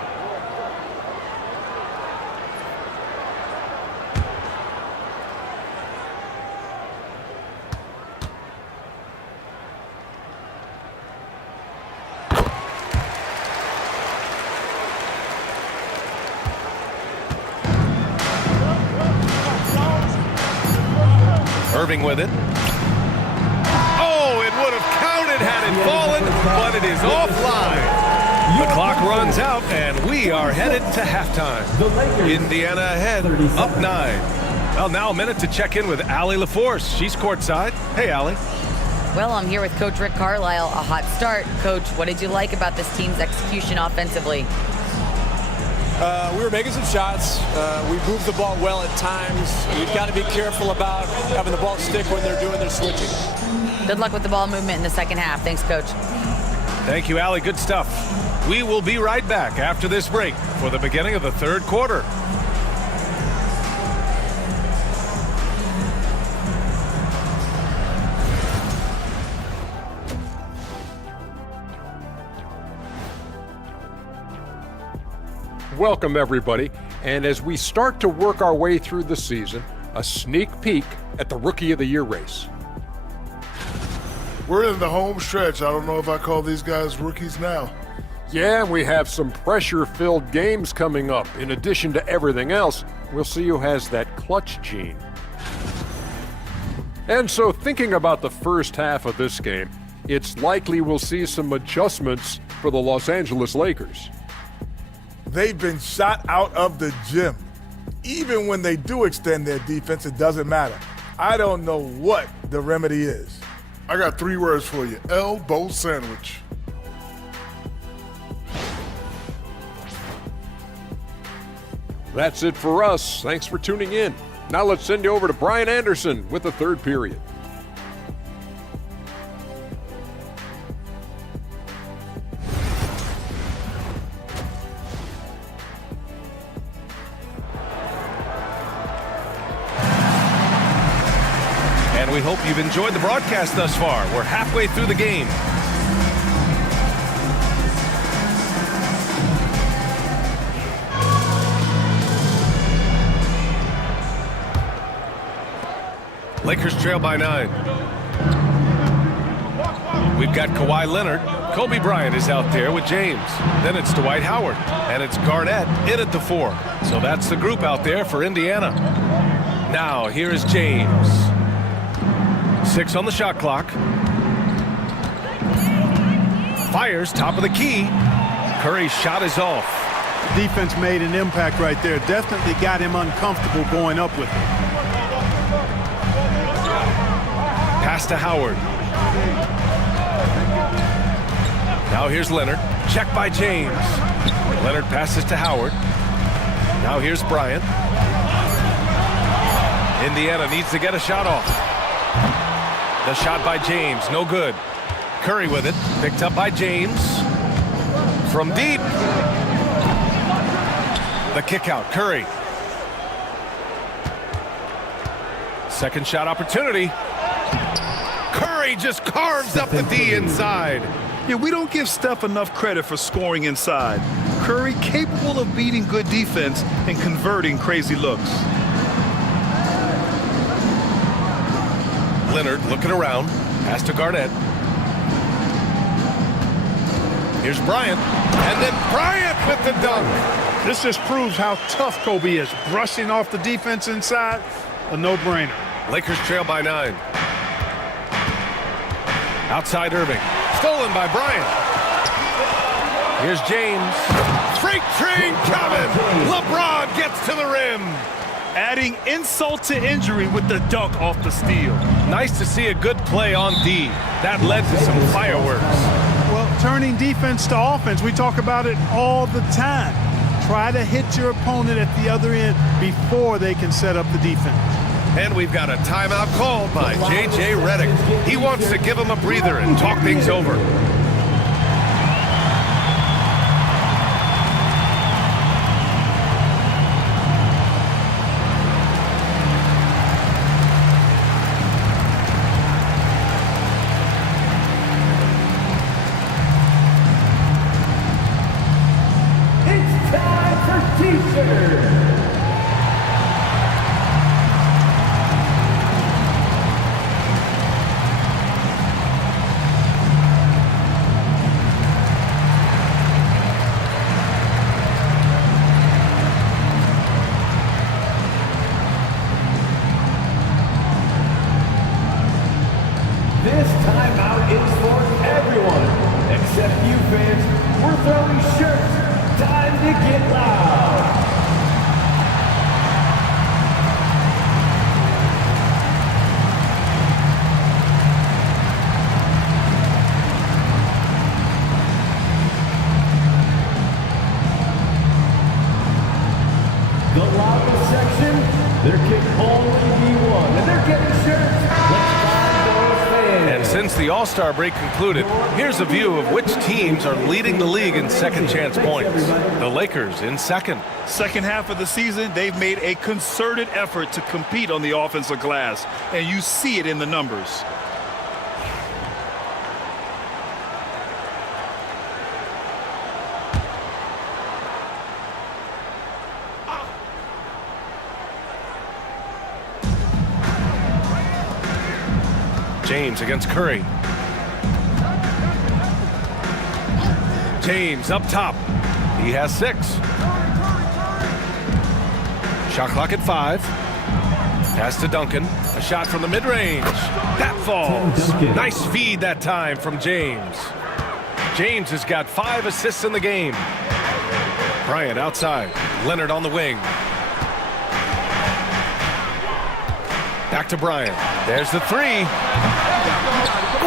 Irving with it. Oh, it would have counted had it fallen, but it is offline. The clock runs out, and we are headed to halftime. Indiana ahead, up 9. Well, now a minute to check in with Allie LaForce. She's courtside. Hey, Allie. Well, I'm here with Coach Rick Carlisle. A hot start. Coach, what did you like about this team's execution offensively? We were making some shots. We moved the ball well at times. You've got to be careful about having the ball stick when they're doing their switching. Good luck with the ball movement in the second half. Thanks, Coach. Thank you, Allie. Good stuff. We will be right back after this break for the beginning of the third quarter. Welcome, everybody. And as we start to work our way through the season, a sneak peek at the Rookie of the Year race. We're in the home stretch. I don't know if I call these guys rookies now. Yeah, we have some pressure-filled games coming up. In addition to everything else, we'll see who has that clutch gene. And so thinking about the first half of this game, it's likely we'll see some adjustments for the Los Angeles Lakers. They've been shot out of the gym. Even when they do extend their defense, it doesn't matter. I don't know what the remedy is. I got 3 words for you. Elbow sandwich. That's it for us. Thanks for tuning in. Now let's send you over to Brian Anderson with the third period. And we hope you've enjoyed the broadcast thus far. We're halfway through the game. Lakers trail by 9. We've got Kawhi Leonard. Kobe Bryant is out there with James. Then it's Dwight Howard. And it's Garnett in at the 4. So that's the group out there for Indiana. Now, here is James. 6 on the shot clock. Fires, top of the key. Curry's shot is off. Defense made an impact right there. Definitely got him uncomfortable going up with it. Pass to Howard. Now here's Leonard. Check by James. Leonard passes to Howard. Now here's Bryant. Indiana needs to get a shot off. The shot by James, no good. Curry with it, picked up by James. From deep. The kick out, Curry. Second shot opportunity. Curry just carves up the D inside. Yeah, we don't give Steph enough credit for scoring inside. Curry capable of beating good defense and converting crazy looks. Leonard looking around. Pass to Garnett. Here's Bryant. And then Bryant with the dunk. This just proves how tough Kobe is. Brushing off the defense inside, a no-brainer. Lakers trail by 9. Outside Irving. Stolen by Bryant. Here's James. Freight train coming. LeBron gets to the rim. Adding insult to injury with the dunk off the steal. Nice to see a good play on D. That led to some fireworks. Well, turning defense to offense, we talk about it all the time. Try to hit your opponent at the other end before they can set up the defense. And we've got a timeout called by J.J. Redick. He wants to give him a breather and talk things over. It's time for T-shirt. This timeout is for everyone, except you fans. We're throwing shirts. Time to get loud. The loudest section, there can only be one, and they're getting shirts. Let's find those fans. And since the All-Star break concluded, here's a view of which teams are leading the league in second chance points. The Lakers in second. Second half of the season, they've made a concerted effort to compete on the offensive glass, and you see it in the numbers. James against Curry. James up top. He has 6. Shot clock at 5. Pass to Duncan. A shot from the mid-range. That falls. Nice feed that time from James. James has got 5 assists in the game. Bryant outside. Leonard on the wing. Back to Bryant. There's the 3.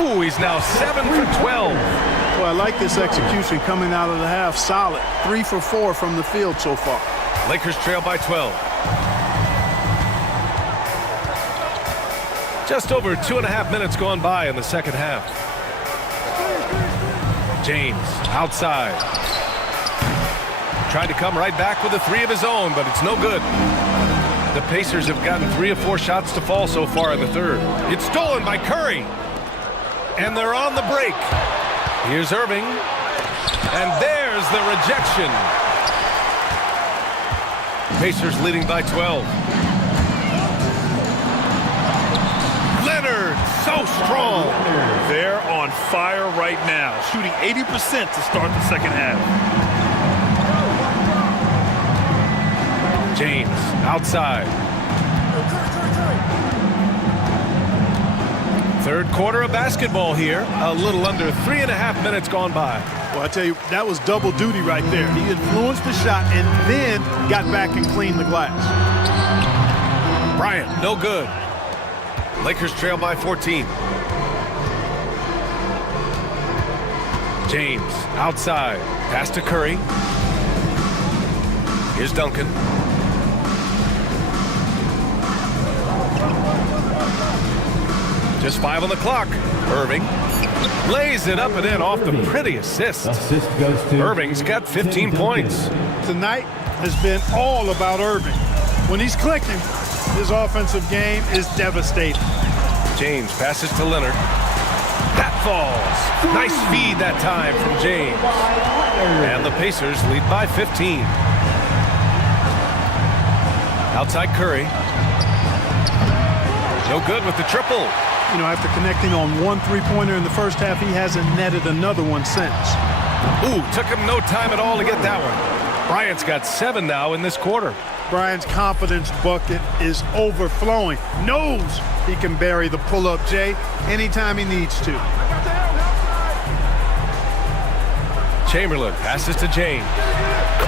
Ooh, he's now 7 for 12. Well, I like this execution coming out of the half. Solid. 3 for 4 from the field so far. Lakers trail by 12. Just over 2.5 minutes gone by in the second half. James outside. Tried to come right back with a 3 of his own, but it's no good. The Pacers have gotten 3 or 4 shots to fall so far in the third. It's stolen by Curry. And they're on the break. Here's Irving. And there's the rejection. Pacers leading by 12. Leonard, so strong. They're on fire right now, shooting 80% to start the second half. James outside. Third quarter of basketball here. A little under 3.5 minutes gone by. Well, I tell you, that was double duty right there. He influenced the shot and then got back and cleaned the glass. Bryant, no good. Lakers trail by 14. James outside. Pass to Curry. Here's Duncan. Just 5 on the clock. Irving lays it up and in off the pretty assist. Assist goes to Irving's got 15 points. Tonight has been all about Irving. When he's clicking, his offensive game is devastating. James passes to Leonard. That falls. Nice feed that time from James. And the Pacers lead by 15. Outside Curry. No good with the triple. You know, after connecting on 1 3-pointer in the first half, he hasn't netted another one since. Ooh, took him no time at all to get that one. Bryant's got 7 now in this quarter. Bryant's confidence bucket is overflowing. Knows he can bury the pull-up J anytime he needs to. Chamberlain passes to James.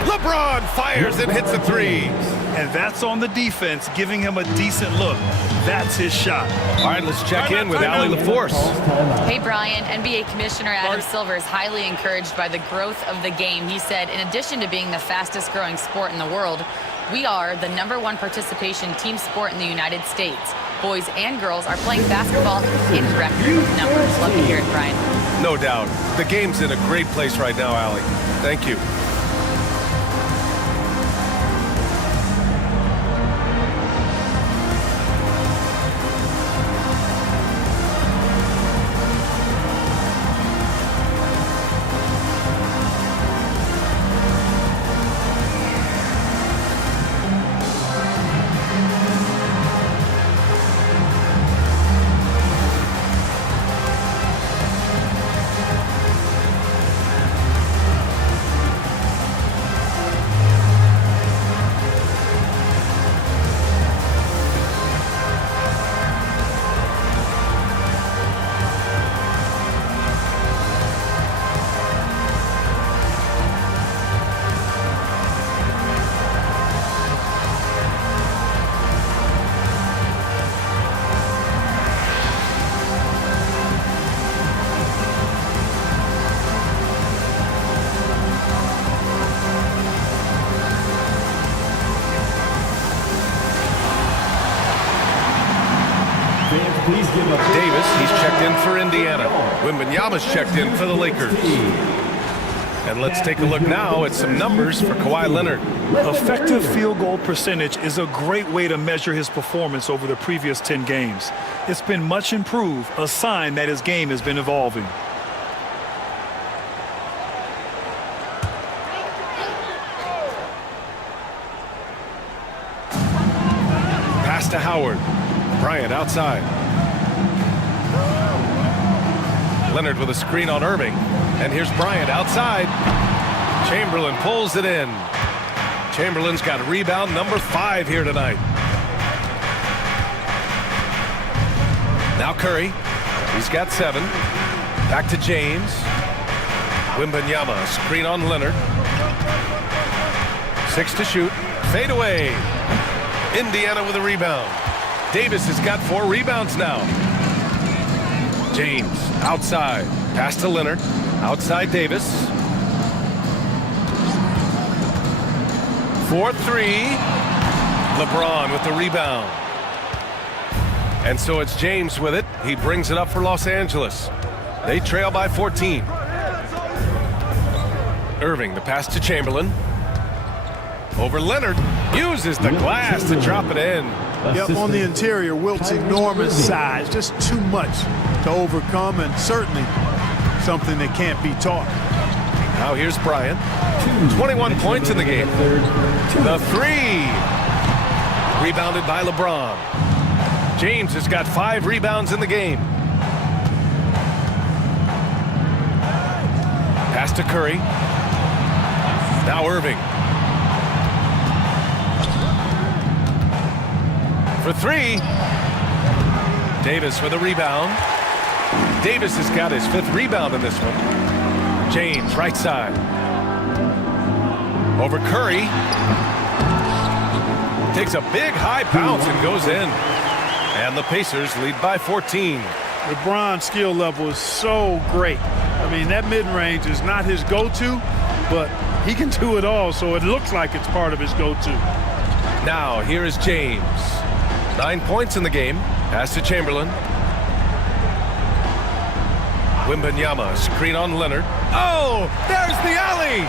LeBron fires and hits a 3. And that's on the defense, giving him a decent look. That's his shot. All right, let's check in with Allie LaForce. Hey, Brian. NBA Commissioner Adam Silver is highly encouraged by the growth of the game. He said, in addition to being the fastest growing sport in the world, we are the #1 participation team sport in the United States. Boys and girls are playing basketball in record numbers. Love to hear it, Brian. No doubt. The game's in a great place right now, Allie. Thank you. Davis, he's checked in for Indiana. Wembanyama's checked in for the Lakers. And let's take a look now at some numbers for Kawhi Leonard. Effective field goal percentage is a great way to measure his performance over the previous 10 games. It's been much improved, a sign that his game has been evolving. Pass to Howard. Bryant outside. Leonard with a screen on Irving. And here's Bryant outside. Chamberlain pulls it in. Chamberlain's got rebound number 5 here tonight. Now Curry. He's got 7. Back to James. Wembanyama, screen on Leonard. 6 to shoot. Fade away. Indiana with a rebound. Davis has got 4 rebounds now. James outside. Pass to Leonard. Outside Davis. 4-3. LeBron with the rebound. And so it's James with it. He brings it up for Los Angeles. They trail by 14. Irving, the pass to Chamberlain. Over Leonard. Uses the glass to drop it in. Yep, on the interior, Wilt's enormous size. Just too much to overcome, and certainly something that can't be taught. Now here's Bryant. 21 points in the game. The 3. Rebounded by LeBron. James has got 5 rebounds in the game. Pass to Curry. Now Irving. For 3. Davis for the rebound. Davis has got his 5th rebound in this one. James, right side. Over Curry. Takes a big high bounce and goes in. And the Pacers lead by 14. LeBron's skill level is so great. I mean, that mid-range is not his go-to, but he can do it all, so it looks like it's part of his go-to. Now, here is James. 9 points in the game. Pass to Chamberlain. Wembanyama, screen on Leonard. Oh, there's the alley!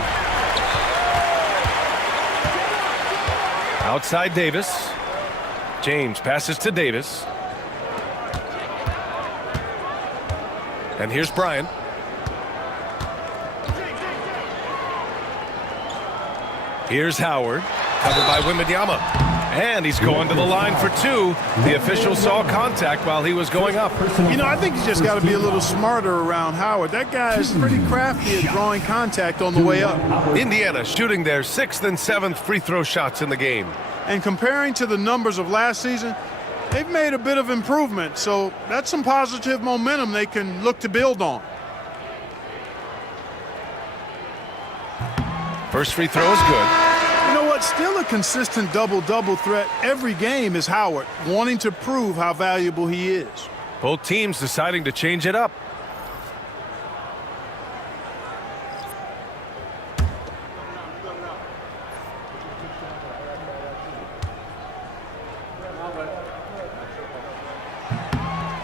Outside Davis. James passes to Davis. And here's Bryant. Here's Howard, covered by Wembanyama. And he's going to the line for 2. The official saw contact while he was going up. You know, I think he's just got to be a little smarter around Howard. That guy is pretty crafty at drawing contact on the way up. Indiana shooting their 6th and 7th free throw shots in the game. And comparing to the numbers of last season, they've made a bit of improvement. So that's some positive momentum they can look to build on. First free throw is good. You know what? Still a consistent double-double threat every game is Howard, wanting to prove how valuable he is. Both teams deciding to change it up.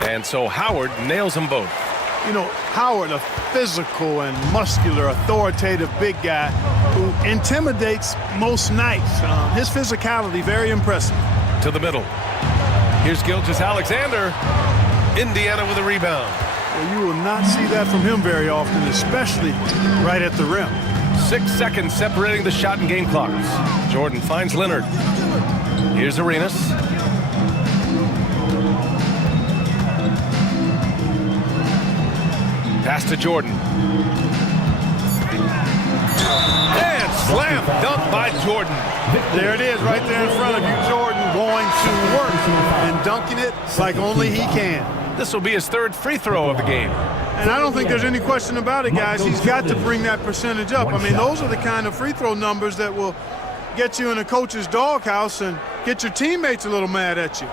And so Howard nails them both. You know, Howard, a physical and muscular, authoritative big guy who intimidates most nights. His physicality, very impressive. To the middle. Here's Gilgeous-Alexander. Indiana with a rebound. Well, you will not see that from him very often, especially right at the rim. 6 seconds separating the shot and game clocks. Jordan finds Leonard. Here's Arenas. Pass to Jordan. And slam dunk by Jordan. There it is right there in front of you. Jordan going to work and dunking it like only he can. This will be his 3rd free throw of the game. And I don't think there's any question about it, guys. He's got to bring that percentage up. I mean, those are the kind of free throw numbers that will get you in a coach's doghouse and get your teammates a little mad at you.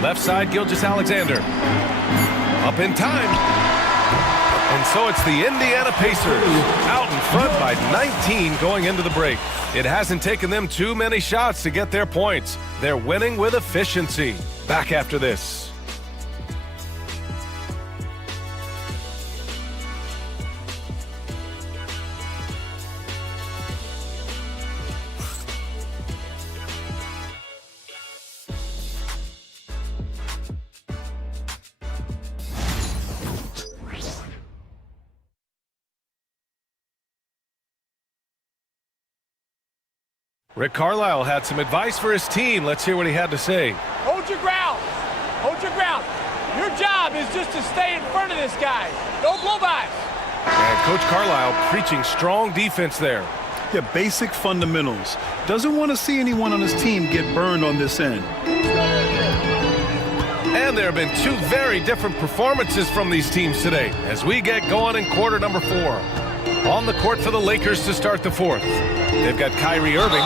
Left side, Gilgeous-Alexander. Up in time. And so it's the Indiana Pacers out in front by 19 going into the break. It hasn't taken them too many shots to get their points. They're winning with efficiency. Back after this. Rick Carlisle had some advice for his team. Let's hear what he had to say. Hold your ground. Hold your ground. Your job is just to stay in front of this guy. No blow-bys. And Coach Carlisle preaching strong defense there. Yeah, basic fundamentals. Doesn't want to see anyone on his team get burned on this end. And there have been two very different performances from these teams today as we get going in quarter number 4. On the court for the Lakers to start the 4th. They've got Kyrie Irving.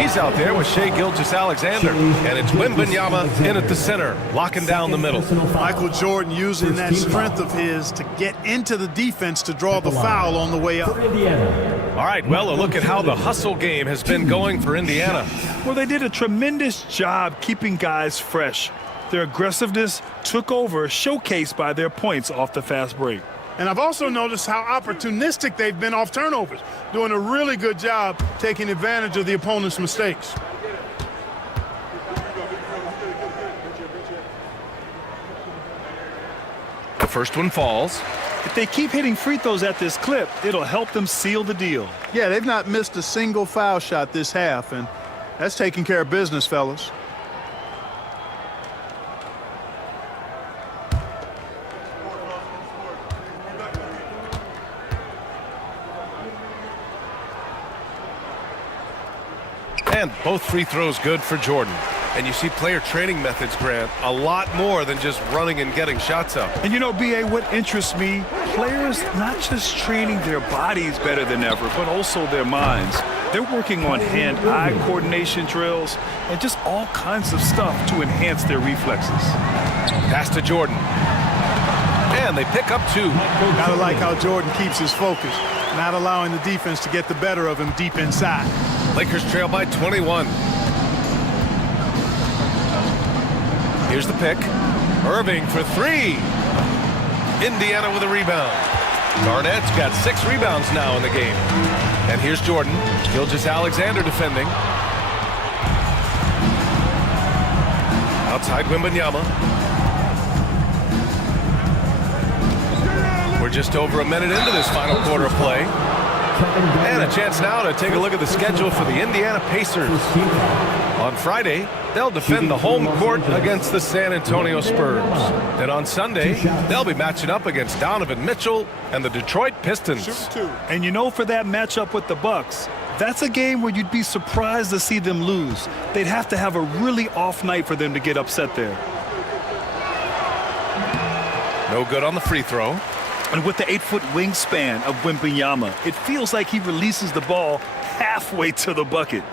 He's out there with Shai Gilgeous-Alexander. And it's Wembanyama in at the center, locking down the middle. Michael Jordan using that strength of his to get into the defense to draw the foul on the way up. All right, well, a look at how the hustle game has been going for Indiana. Well, they did a tremendous job keeping guys fresh. Their aggressiveness took over, showcased by their points off the fast break. And I've also noticed how opportunistic they've been off turnovers, doing a really good job taking advantage of the opponent's mistakes. The first one falls. If they keep hitting free throws at this clip, it'll help them seal the deal. Yeah, they've not missed a single foul shot this half, and that's taking care of business, fellas. And both free throws good for Jordan. And you see player training methods, Grant, a lot more than just running and getting shots up. And you know, B.A., what interests me, players not just training their bodies better than ever, but also their minds. They're working on hand-eye coordination drills and just all kinds of stuff to enhance their reflexes. Pass to Jordan. And they pick up 2. Gotta like how Jordan keeps his focus, not allowing the defense to get the better of him deep inside. Lakers trail by 21. Here's the pick. Irving for 3. Indiana with a rebound. Garnett's got 6 rebounds now in the game. And here's Jordan. Gilgeous-Alexander defending. Outside Wembanyama. We're just over a minute into this final quarter of play. And a chance now to take a look at the schedule for the Indiana Pacers. On Friday, they'll defend the home court against the San Antonio Spurs. Then on Sunday, they'll be matching up against Donovan Mitchell and the Detroit Pistons. And you know, for that matchup with the Bucks, that's a game where you'd be surprised to see them lose. They'd have to have a really off night for them to get upset there. No good on the free throw. And with the 8-foot wingspan of Wembanyama, it feels like he releases the ball halfway to the bucket.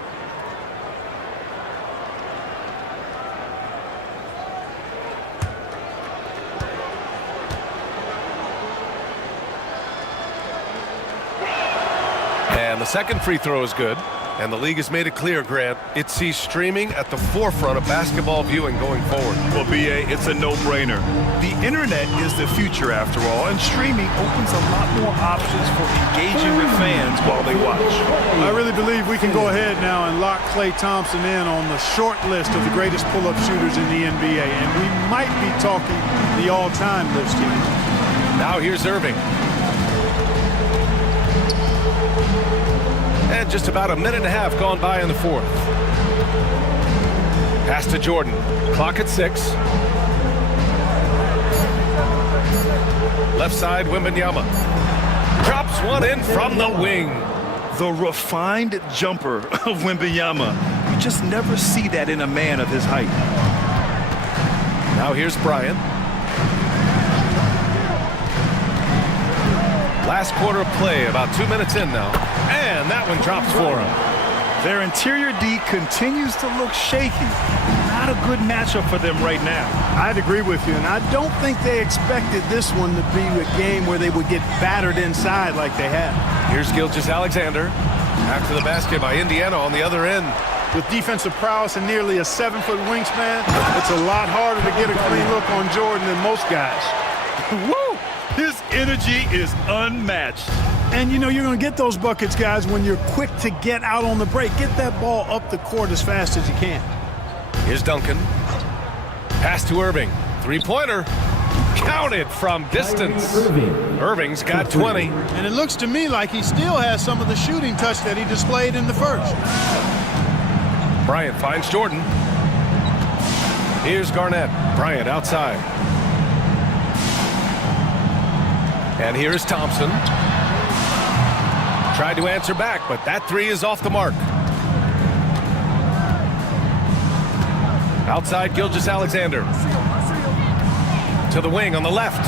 And the second free throw is good. And the league has made it clear, Grant, it sees streaming at the forefront of basketball viewing going forward. Well, B.A., it's a no-brainer. The internet is the future, after all, and streaming opens a lot more options for engaging with fans while they watch. I really believe we can go ahead now and lock Klay Thompson in on the short list of the greatest pull-up shooters in the NBA, and we might be talking the all-time list here. Now here's Irving. And just about a minute and a half gone by in the 4th. Pass to Jordan. Clock at 6. Left side, Wembanyama. Drops one in from the wing. The refined jumper of Wembanyama. You just never see that in a man of his height. Now here's Bryant. Last quarter of play, about 2 minutes in now. And that one drops for him. Their interior D continues to look shaky. Not a good matchup for them right now. I'd agree with you, and I don't think they expected this one to be a game where they would get battered inside like they have. Here's Gilgeous-Alexander. After the basket by Indiana on the other end. With defensive prowess and nearly a 7-foot wingspan, it's a lot harder to get a clean look on Jordan than most guys. Woo! His energy is unmatched. And you know you're going to get those buckets, guys, when you're quick to get out on the break. Get that ball up the court as fast as you can. Here's Duncan. Pass to Irving. 3-pointer. Counted from distance. Irving's got 20. And it looks to me like he still has some of the shooting touch that he displayed in the first. Bryant finds Jordan. Here's Garnett. Bryant outside. And here's Thompson. Tried to answer back, but that three is off the mark. Outside Gilgeous-Alexander. To the wing on the left.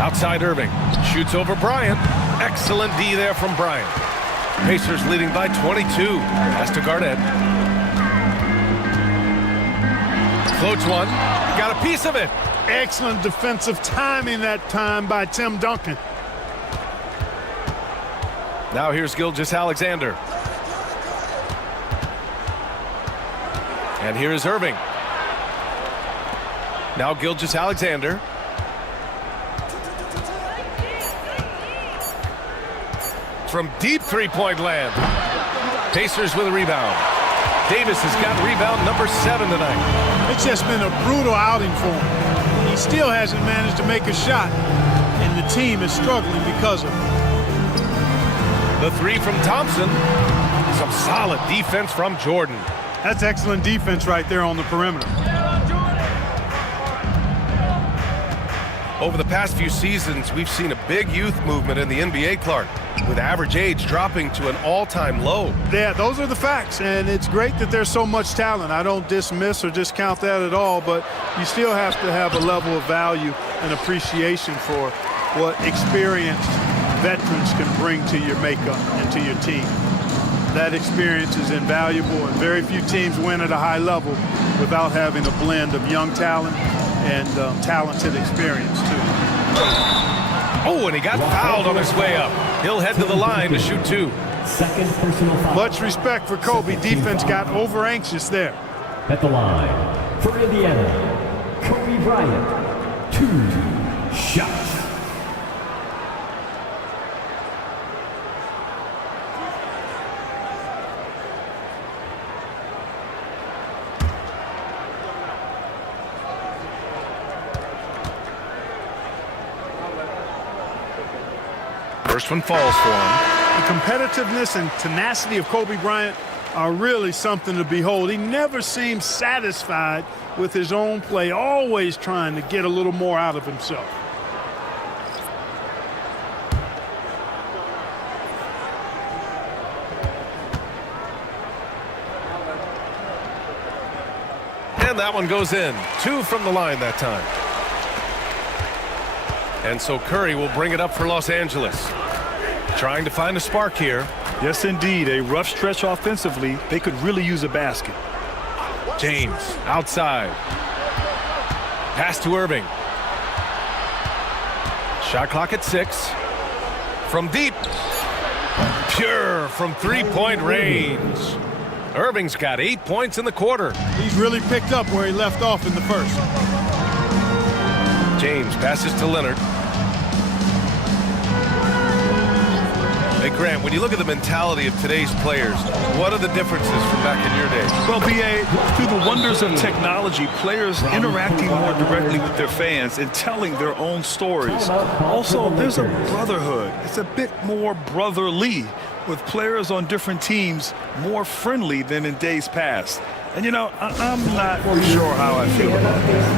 Outside Irving. Shoots over Bryant. Excellent D there from Bryant. Pacers leading by 22. Pass to Garnett. Floats one. Got a piece of it. Excellent defensive timing that time by Tim Duncan. Now here's Gilgeous-Alexander. And here's Irving. Now Gilgeous-Alexander. From deep three-point land. Pacers with a rebound. Davis has got rebound number 7 tonight. It's just been a brutal outing for him. He still hasn't managed to make a shot, and the team is struggling because of it. The three from Thompson. Some solid defense from Jordan. That's excellent defense right there on the perimeter. Over the past few seasons, we've seen a big youth movement in the NBA, Clark, with average age dropping to an all-time low. Yeah, those are the facts, and it's great that there's so much talent. I don't dismiss or discount that at all, but you still have to have a level of value and appreciation for what experienced veterans can bring to your makeup and to your team. That experience is invaluable, and very few teams win at a high level without having a blend of young talent and talented experience, too. Oh, and he got fouled on his way up. He'll head to the line to shoot 2. Second personal foul. Much respect for Kobe. Defense got over-anxious there. At the line, for Indiana, Kobe Bryant, 2 shots. First one falls for him. The competitiveness and tenacity of Kobe Bryant are really something to behold. He never seems satisfied with his own play, always trying to get a little more out of himself. And that one goes in. 2 from the line that time. And so Curry will bring it up for Los Angeles. Trying to find a spark here. Yes, indeed. A rough stretch offensively. They could really use a basket. James outside. Pass to Irving. Shot clock at 6. From deep. Pure from three-point range. Irving's got 8 points in the quarter. He's really picked up where he left off in the first. James passes to Leonard. Hey, Grant, when you look at the mentality of today's players, what are the differences from back in your day? Well, B.A., through the wonders of technology, players interacting more directly with their fans and telling their own stories. Also, there's a brotherhood. It's a bit more brotherly, with players on different teams more friendly than in days past. And, you know, I'm not sure how I feel about that.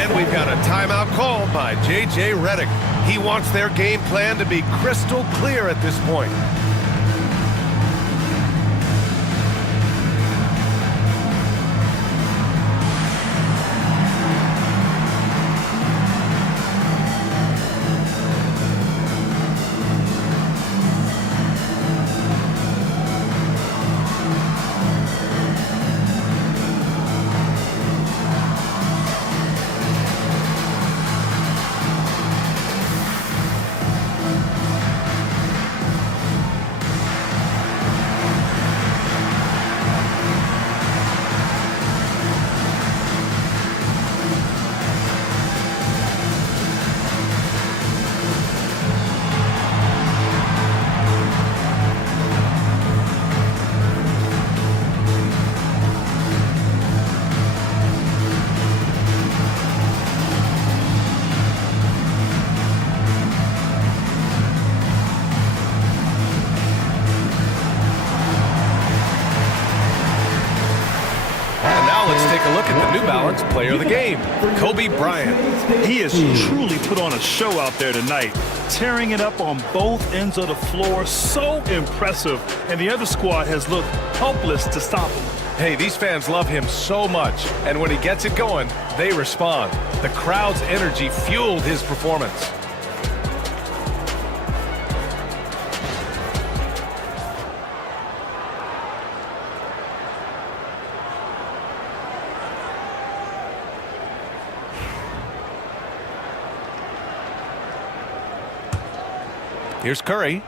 And we've got a timeout called by J.J. Redick. He wants their game plan to be crystal clear at this point. player of the game, Kobe Bryant. He has truly put on a show out there tonight, tearing it up on both ends of the floor. So impressive, and the other squad has looked helpless to stop him. Hey, these fans love him so much, and when he gets it going, they respond. The crowd's energy fueled his performance. Here's Curry.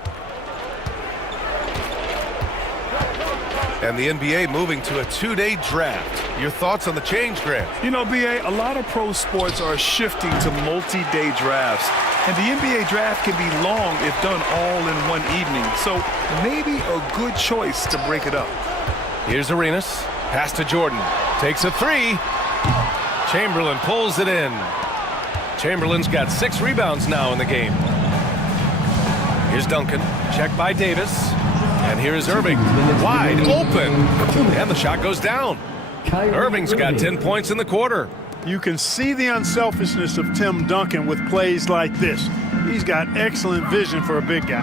And the NBA moving to a 2-day draft. Your thoughts on the change, Grant? You know, BA, a lot of pro sports are shifting to multi-day drafts. And the NBA draft can be long if done all in one evening. So maybe a good choice to break it up. Here's Arenas. Pass to Jordan. Takes a three. Chamberlain pulls it in. Chamberlain's got 6 rebounds now in the game. Here's Duncan. Checked by Davis. And here's Irving. Wide open. And the shot goes down. Irving's got 10 points in the quarter. You can see the unselfishness of Tim Duncan with plays like this. He's got excellent vision for a big guy.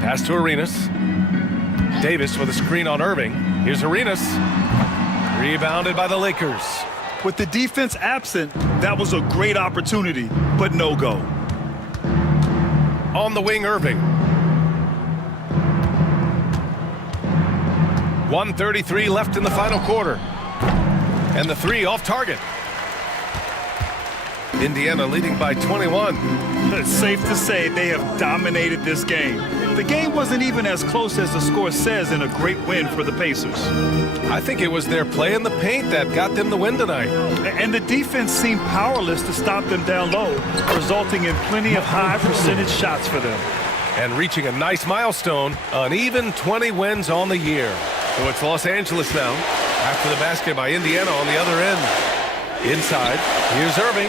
Pass to Arenas. Davis with a screen on Irving. Here's Arenas. Rebounded by the Lakers. With the defense absent, that was a great opportunity, but no go. On the wing, Irving. 1:33 left in the final quarter. And the three off target. Indiana leading by 21. It's safe to say they have dominated this game. The game wasn't even as close as the score says in a great win for the Pacers. I think it was their play in the paint that got them the win tonight. And the defense seemed powerless to stop them down low, resulting in plenty of high percentage shots for them. And reaching a nice milestone, an even 20 wins on the year. So it's Los Angeles now, after the basket by Indiana on the other end. Inside, here's Irving.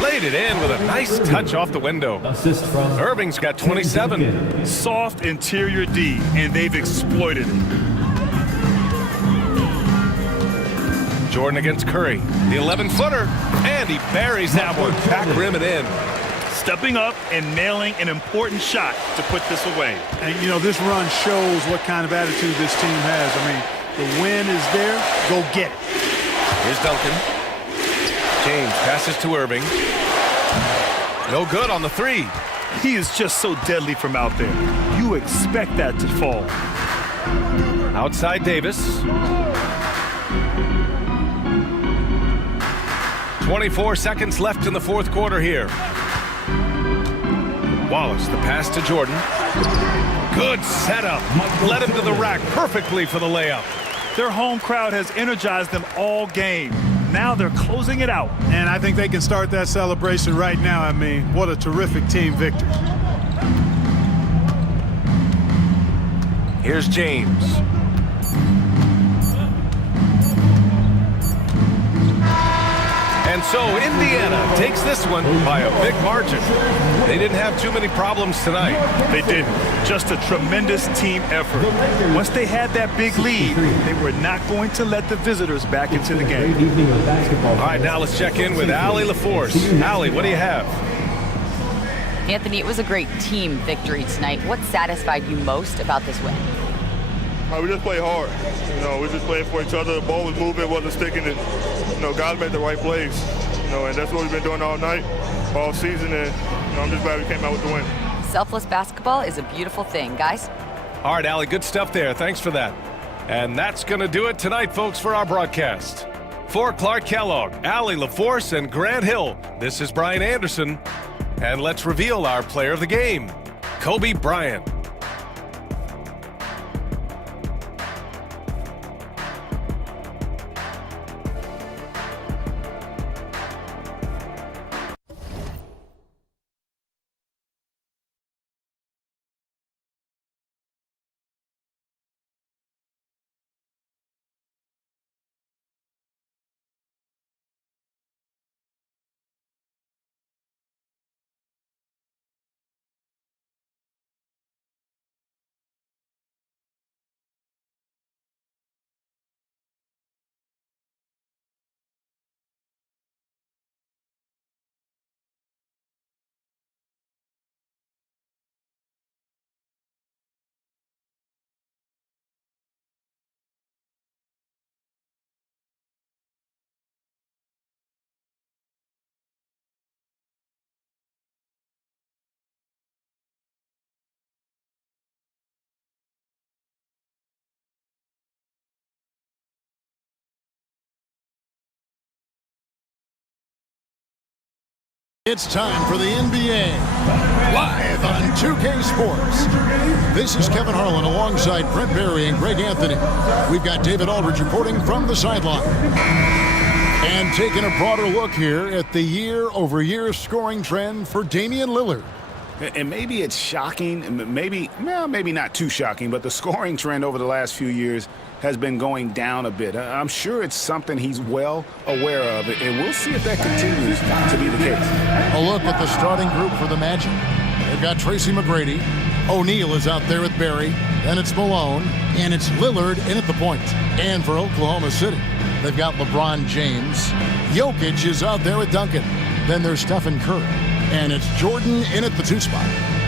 Laid it in with a nice touch off the window. Assist from Irving's got 27. Soft interior D, and they've exploited it. Jordan against Curry. The 11-footer. And he buries that one. Back rim and in. Stepping up and nailing an important shot to put this away. And, you know, this run shows what kind of attitude this team has. I mean, the win is there. Go get it. Here's Duncan. James passes to Irving. No good on the three. He is just so deadly from out there. You expect that to fall. Outside Davis. 24 seconds left in the fourth quarter here. Wallace, the pass to Jordan. Good setup. Led him to the rack perfectly for the layup. Their home crowd has energized them all game. Now they're closing it out. And I think they can start that celebration right now. I mean, what a terrific team victory. Here's James. And so Indiana takes this one by a big margin. They didn't have too many problems tonight. They didn't. Just a tremendous team effort. Once they had that big lead, they were not going to let the visitors back into the game. All right, now let's check in with Allie LaForce. Allie, what do you have? Anthony, it was a great team victory tonight. What satisfied you most about this win? We just played hard. You know, we just played for each other. The ball was moving, wasn't sticking, and you know, guys made the right plays. You know, and that's what we've been doing all night, all season, and you know, I'm just glad we came out with the win. Selfless basketball is a beautiful thing, guys. All right, Allie, good stuff there. Thanks for that. And that's going to do it tonight, folks, for our broadcast. For Clark Kellogg, Allie LaForce, and Grant Hill, this is Brian Anderson. And let's reveal our player of the game, Kobe Bryant. It's time for the NBA, live on 2K Sports. This is Kevin Harlan alongside Brent Barry and Greg Anthony. We've got David Aldridge reporting from the sideline. And taking a broader look here at the year-over-year scoring trend for Damian Lillard. And maybe it's shocking, maybe not too shocking, but the scoring trend over the last few years has been going down a bit. I'm sure it's something he's well aware of, and we'll see if that continues to be the case. A look at the starting group for the Magic. They've got Tracy McGrady. O'Neal is out there with Barry. Then it's Malone, and it's Lillard in at the point. And for Oklahoma City, they've got LeBron James. Jokic is out there with Duncan. Then there's Stephen Curry. And it's Jordan in at the 2 spot.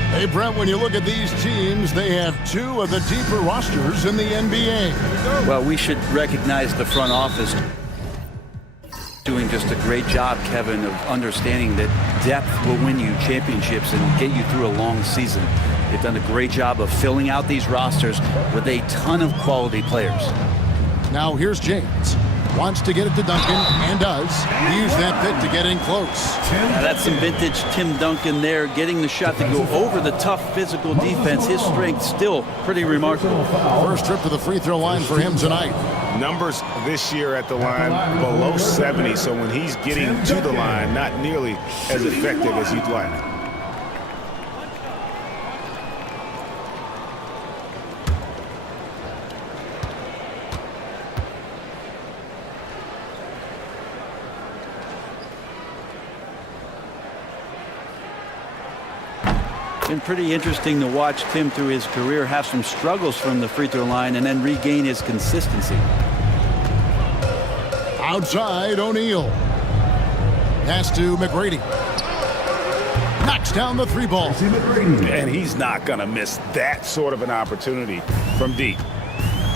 Hey, Brent, when you look at these teams, they have 2 of the deeper rosters in the NBA. Well, we should recognize the front office doing just a great job, Kevin, of understanding that depth will win you championships and get you through a long season. They've done a great job of filling out these rosters with a ton of quality players. Now here's James. Wants to get it to Duncan, and does. Use that bit to get in close. Now that's some vintage Tim Duncan there, getting the shot to go over the tough physical defense. His strength still pretty remarkable. First trip to the free throw line for him tonight. Numbers this year at the line below 70, so when he's getting to the line, not nearly as effective as you'd like. Been pretty interesting to watch Tim through his career have some struggles from the free throw line and then regain his consistency. Outside, O'Neal. Pass to McGrady. Knocks down the 3 ball. And he's not going to miss that sort of an opportunity from deep.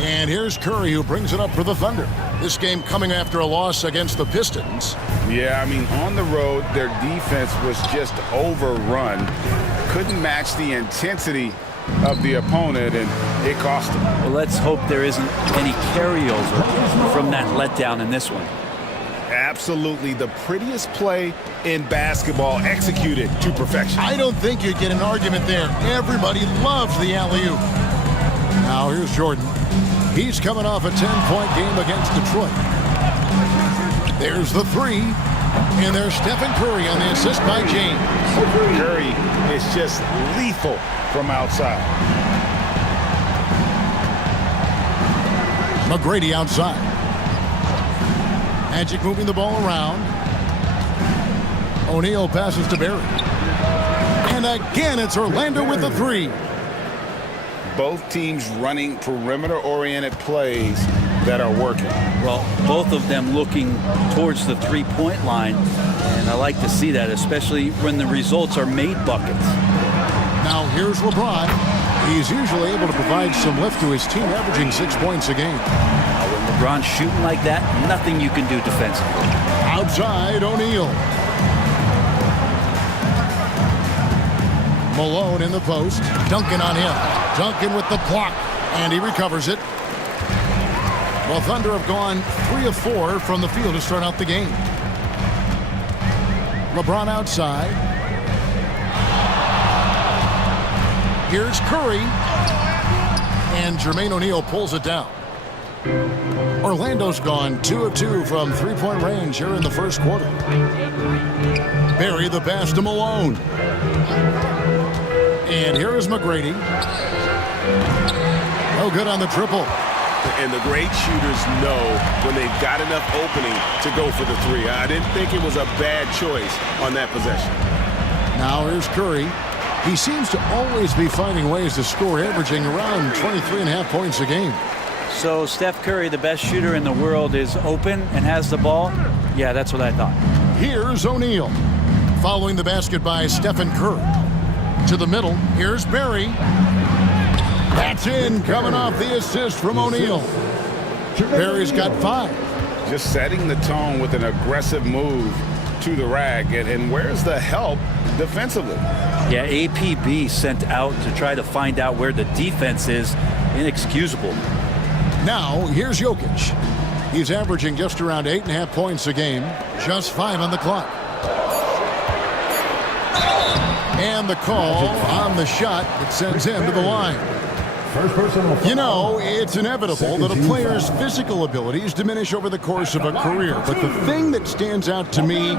And here's Curry, who brings it up for the Thunder. This game coming after a loss against the Pistons. Yeah, I mean, on the road, their defense was just overrun. Couldn't match the intensity of the opponent, and it cost them. Well, let's hope there isn't any carryover from that letdown in this one. Absolutely the prettiest play in basketball, executed to perfection. I don't think you'd get an argument there. Everybody loves the alley-oop. Now here's Jordan. He's coming off a 10-point game against Detroit. There's the 3. And there's Stephen Curry on the assist by James. Curry is just lethal from outside. McGrady outside. Magic moving the ball around. O'Neal passes to Barry. And again, it's Orlando with the 3. Both teams running perimeter-oriented plays that are working. Well, both of them looking towards the 3-point line, and I like to see that, especially when the results are made buckets. Now here's LeBron. He's usually able to provide some lift to his team, averaging 6 points a game. When LeBron's shooting like that, nothing you can do defensively. Outside, O'Neal. Malone in the post. Duncan on him. Duncan with the block, and he recovers it. Well, Thunder have gone 3 of 4 from the field to start out the game. LeBron outside. Here's Curry. And Jermaine O'Neal pulls it down. Orlando's gone 2 of 2 from 3-point range here in the first quarter. Barry the pass to Malone. And here is McGrady. No good on the triple. And the great shooters know when they've got enough opening to go for the 3. I didn't think it was a bad choice on that possession. Now here's Curry. He seems to always be finding ways to score, averaging around 23.5 points a game. So Steph Curry, the best shooter in the world, is open and has the ball? Yeah, that's what I thought. Here's O'Neal. Following the basket by Stephen Curry. To the middle, here's Barry. That's in, coming off the assist from O'Neal. Barry's got 5. Just setting the tone with an aggressive move to the rack. And where's the help defensively? Yeah, APB sent out to try to find out where the defense is. Inexcusable. Now, here's Jokic. He's averaging just around 8.5 points a game. Just 5 on the clock. And the call on the shot that sends him to the line. First personal foul. You know, it's inevitable that a player's physical abilities diminish over the course of a career. But the thing that stands out to me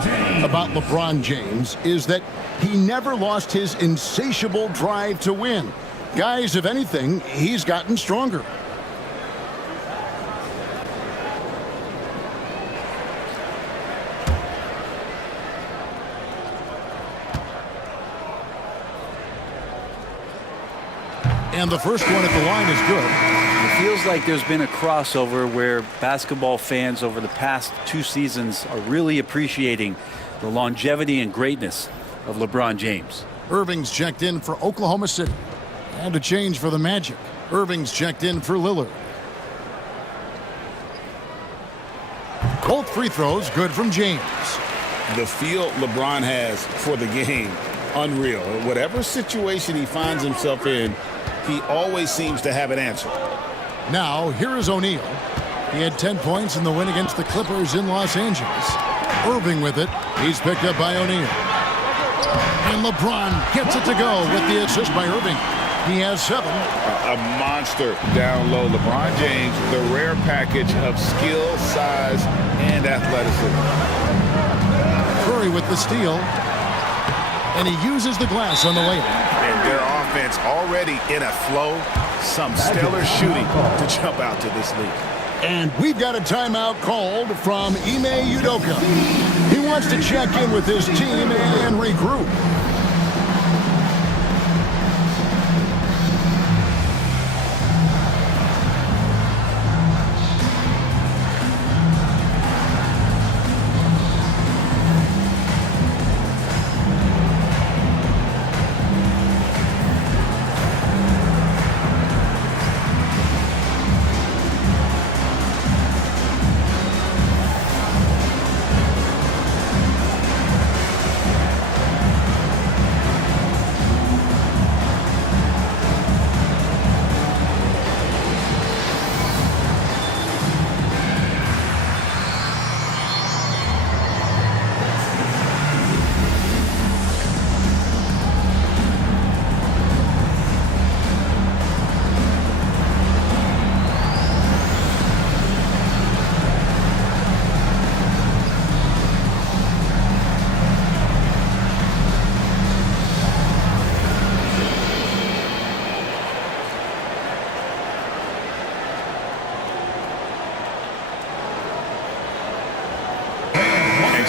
about LeBron James is that he never lost his insatiable drive to win. Guys, if anything, he's gotten stronger. And the first one at the line is good. It feels like there's been a crossover where basketball fans over the past 2 seasons are really appreciating the longevity and greatness of LeBron James. Irving's checked in for Oklahoma City. And a change for the Magic. Irving's checked in for Lillard. Both free throws good from James. The feel LeBron has for the game, unreal. Whatever situation he finds himself in, he always seems to have an answer. Now, here is O'Neal. He had 10 points in the win against the Clippers in Los Angeles. Irving with it. He's picked up by O'Neal. And LeBron gets it to go with the assist by Irving. He has 7. A monster down low. LeBron James, the rare package of skill, size, and athleticism. Curry with the steal. And he uses the glass on the layup. And their offense already in a flow. Some stellar shooting to jump out to this league. And we've got a timeout called from Ime Udoka. He wants to check in with his team and regroup.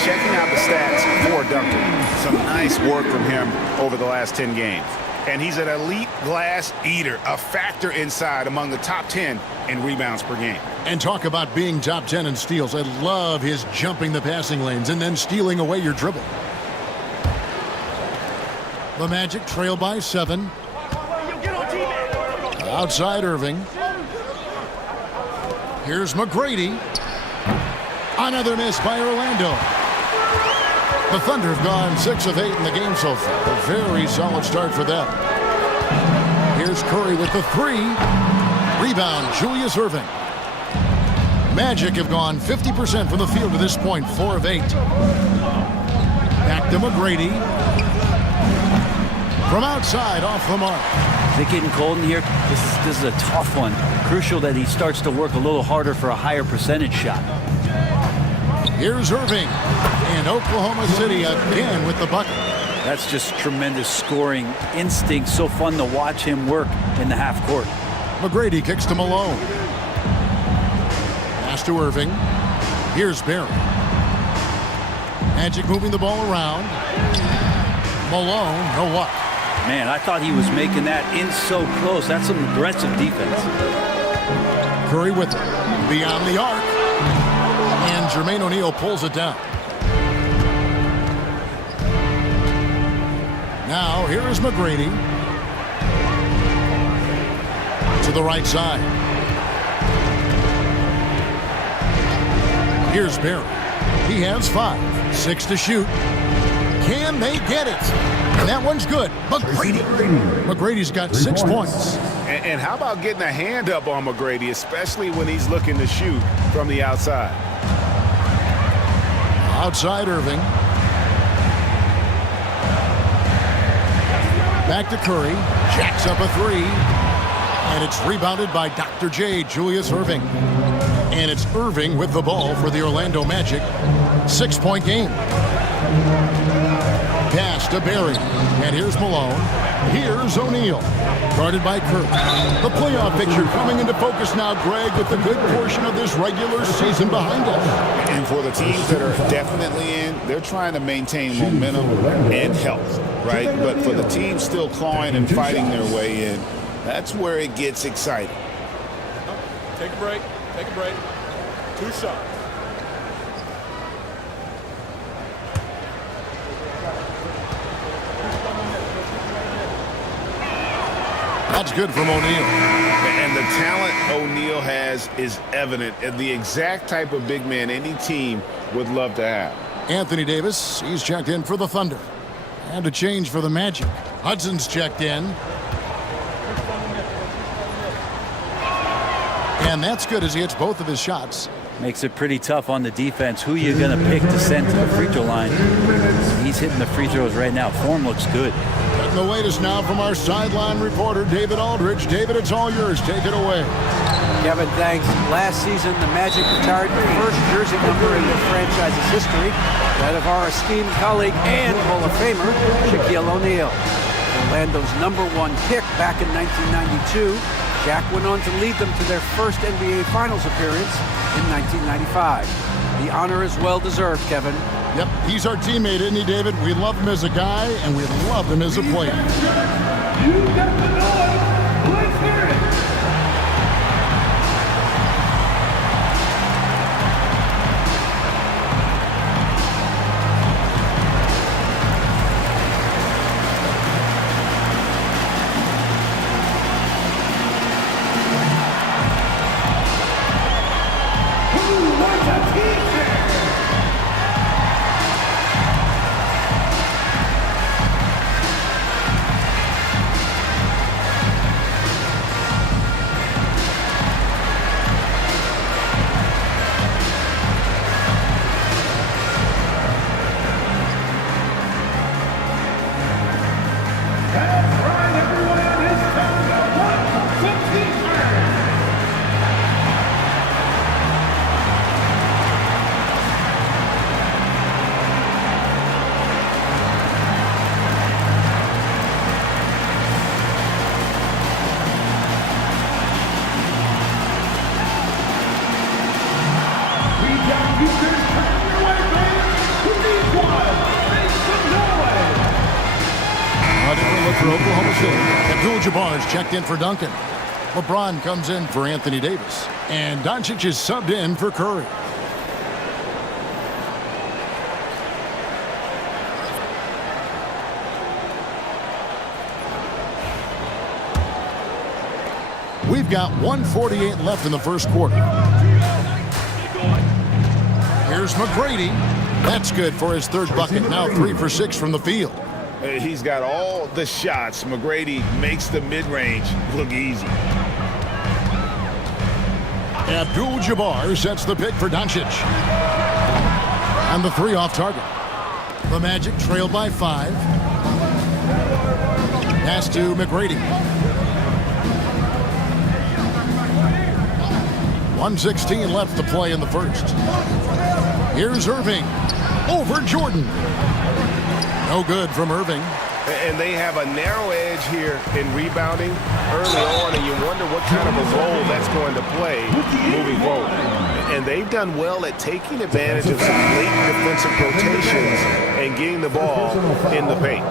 Checking out the stats for Duncan. Some nice work from him over the last 10 games. And he's an elite glass eater, a factor inside among the top 10 in rebounds per game. And talk about being top 10 in steals. I love his jumping the passing lanes and then stealing away your dribble. The Magic trail by 7. Outside Irving. Here's McGrady. Another miss by Orlando. The Thunder have gone 6 of 8 in the game so far. A very solid start for them. Here's Curry with the 3. Rebound, Julius Irving. Magic have gone 50% from the field to this point, 4 of 8. Back to McGrady. From outside, off the mark. Is it getting cold in here? This is a tough one. Crucial that he starts to work a little harder for a higher percentage shot. Here's Irving. And Oklahoma City again with the bucket. That's just tremendous scoring instinct. So fun to watch him work in the half court. McGrady kicks to Malone. Pass to Irving. Here's Barry. Magic moving the ball around. Malone, no luck. Man, I thought he was making that in so close. That's some aggressive defense. Curry with it. Beyond the arc. And Jermaine O'Neal pulls it down. Now, here is McGrady. To the right side. Here's Barry. He has 5. 6 to shoot. Can they get it? And that one's good. McGrady. McGrady's got 6 points. And how about getting a hand up on McGrady, especially when he's looking to shoot from the outside? Outside Irving. Back to Curry. Jacks up a three. And it's rebounded by Dr. J, Julius Erving. And it's Erving with the ball for the Orlando Magic. 6-point game. Pass to Barry. And here's Malone. Here's O'Neal. Guarded by Kirk. The playoff picture coming into focus now, Greg, with a good portion of this regular season behind us. And for the teams that are definitely in, they're trying to maintain momentum and health, right? But for the teams still clawing and fighting their way in, that's where it gets exciting. Take a break. Take a break. 2 shots. That's good from O'Neal. And the talent O'Neal has is evident, and the exact type of big man any team would love to have. Anthony Davis, he's checked in for the Thunder. And a change for the Magic. Hudson's checked in. And that's good as he hits both of his shots. Makes it pretty tough on the defense. Who you going to pick to send to the free throw line? He's hitting the free throws right now. Form looks good. And the latest now from our sideline reporter, David Aldridge. David, it's all yours. Take it away. Kevin, thanks. Last season, the Magic retired the first jersey number in their franchise's history, that of our esteemed colleague and Hall of Famer, Shaquille O'Neal. Orlando's #1 pick back in 1992, Shaq went on to lead them to their first NBA Finals appearance in 1995. The honor is well-deserved, Kevin. Yep, he's our teammate, isn't he, David? We love him as a guy, and we love him as a player. You got the noise. Let's hear it. For Oklahoma City, Abdul-Jabbar's checked in for Duncan. LeBron comes in for Anthony Davis. And Doncic is subbed in for Curry. We've got 1:48 left in the first quarter. Here's McGrady. That's good for his third bucket. Now 3 for 6 from the field. He's got all the shots. McGrady makes the mid-range look easy. Abdul-Jabbar sets the pick for Doncic. And the 3 off target. The Magic trailed by 5. Pass to McGrady. 1:16 left to play in the first. Here's Erving. Over Jordan. No good from Erving. And they have a narrow edge here in rebounding early on, and you wonder what kind of a role that's going to play moving forward. And they've done well at taking advantage of some late defensive rotations and getting the ball in the paint.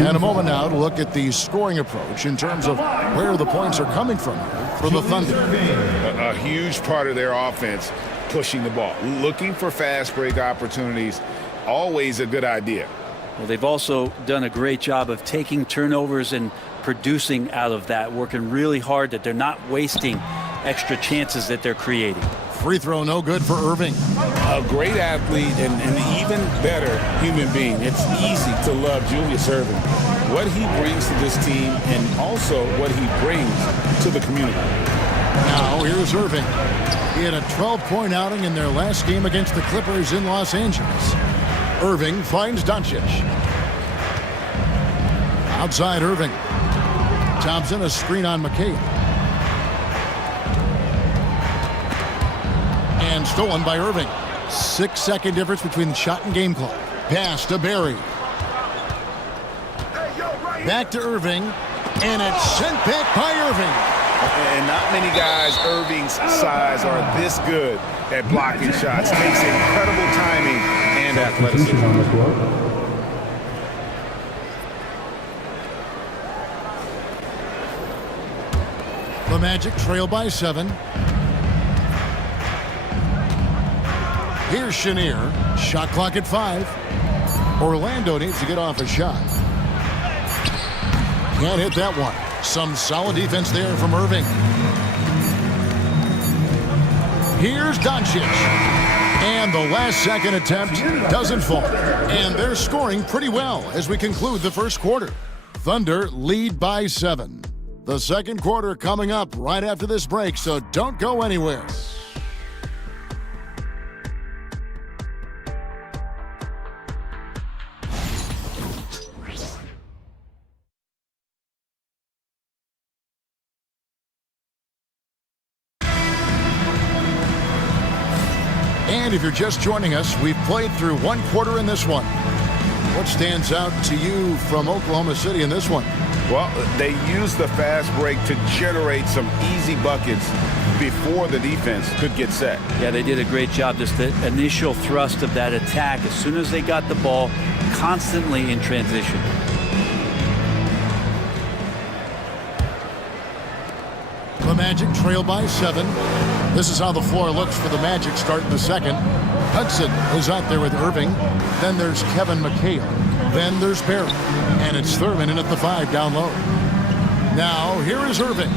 And a moment now to look at the scoring approach in terms of where the points are coming from for the Thunder. A huge part of their offense, pushing the ball, looking for fast break opportunities, always a good idea. Well, they've also done a great job of taking turnovers and producing out of that, working really hard that they're not wasting extra chances that they're creating. Free throw no good for Erving. A great athlete and an even better human being. It's easy to love Julius Erving. What he brings to this team and also what he brings to the community. Now here's Erving. He had a 12-point outing in their last game against the Clippers in Los Angeles. Erving finds Doncic. Outside Irving. Thompson, a screen on McKay. And stolen by Irving. 6-second difference between the shot and game clock. Pass to Barry. Back to Irving. And it's sent back by Irving. And not many guys Irving's size are this good at blocking shots. Takes incredible timing and athleticism. The Magic trail by 7. Here's Chenier. Shot clock at 5. Orlando needs to get off a shot. Can't hit that one. Some solid defense there from Irving. Here's Doncic. And the last-second attempt doesn't fall. And they're scoring pretty well as we conclude the first quarter. Thunder lead by 7. The second quarter coming up right after this break, so don't go anywhere. And if you're just joining us, we've played through one quarter in this one. What stands out to you from Oklahoma City in this one? Well, they used the fast break to generate some easy buckets before the defense could get set. Yeah, they did a great job. Just the initial thrust of that attack, as soon as they got the ball, constantly in transition. The Magic trail by 7. This is how the floor looks for the Magic starting the second. Hudson is out there with Irving. Then there's Kevin McHale. Then there's Barry. And it's Thurman in at the 5 down low. Now here is Irving.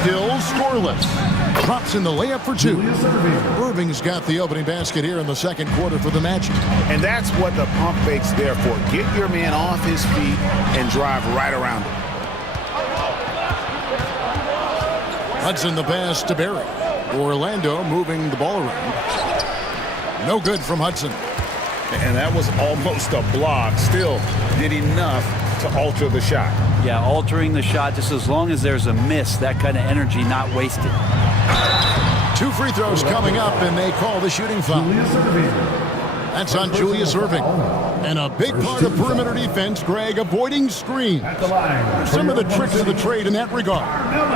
Still scoreless. Drops in the layup for 2. Irving's got the opening basket here in the second quarter for the Magic. And that's what the pump fake's there for. Get your man off his feet and drive right around him. Hudson the pass to Barry. Orlando moving the ball around. No good from Hudson. And that was almost a block. Still did enough to alter the shot. Yeah, altering the shot just as long as there's a miss. That kind of energy not wasted. 2 free throws coming up, and they call the shooting foul. That's on Julius Irving. And a big part of perimeter defense, Greg, avoiding screens. Some of the tricks of the trade in that regard.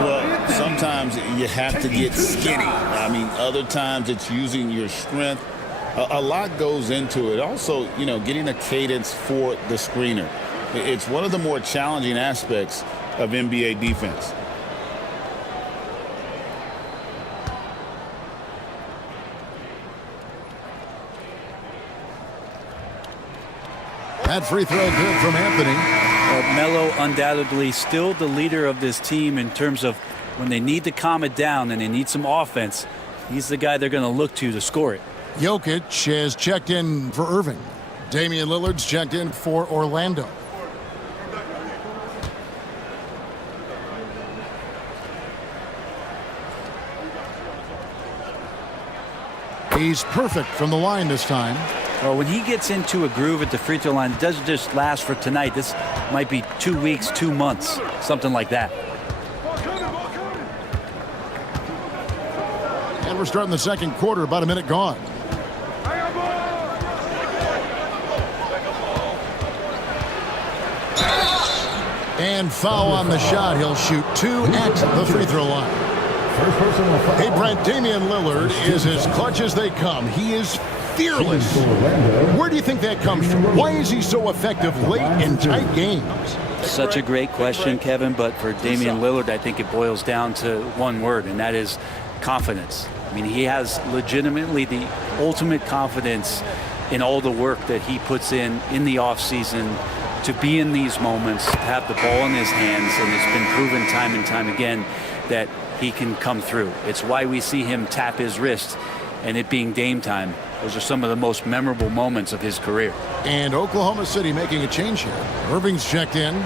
Well, sometimes you have to get skinny. I mean, other times it's using your strength. A lot goes into it. Also, you know, getting a cadence for the screener. It's one of the more challenging aspects of NBA defense. That free throw good from Anthony. Melo undoubtedly still the leader of this team in terms of when they need to calm it down and they need some offense. He's the guy they're going to look to score it. Jokic has checked in for Irving. Damian Lillard's checked in for Orlando. He's perfect from the line this time. Well, when he gets into a groove at the free throw line, it doesn't just last for tonight. This might be 2 weeks, 2 months, something like that. And we're starting the second quarter, about a minute gone. And foul on the shot. He'll shoot 2 at the free throw line. Hey, Brent, Damian Lillard is as clutch as they come. He is fearless. Where do you think that comes from? Why is he so effective late in tight games? Such a great question, Kevin, but for Damian Lillard, I think it boils down to one word, and that is confidence. I mean, he has legitimately the ultimate confidence in all the work that he puts in the offseason to be in these moments, to have the ball in his hands, and it's been proven time and time again that he can come through. It's why we see him tap his wrist, and it being Dame time. Those are some of the most memorable moments of his career. And Oklahoma City making a change here. Irving's checked in.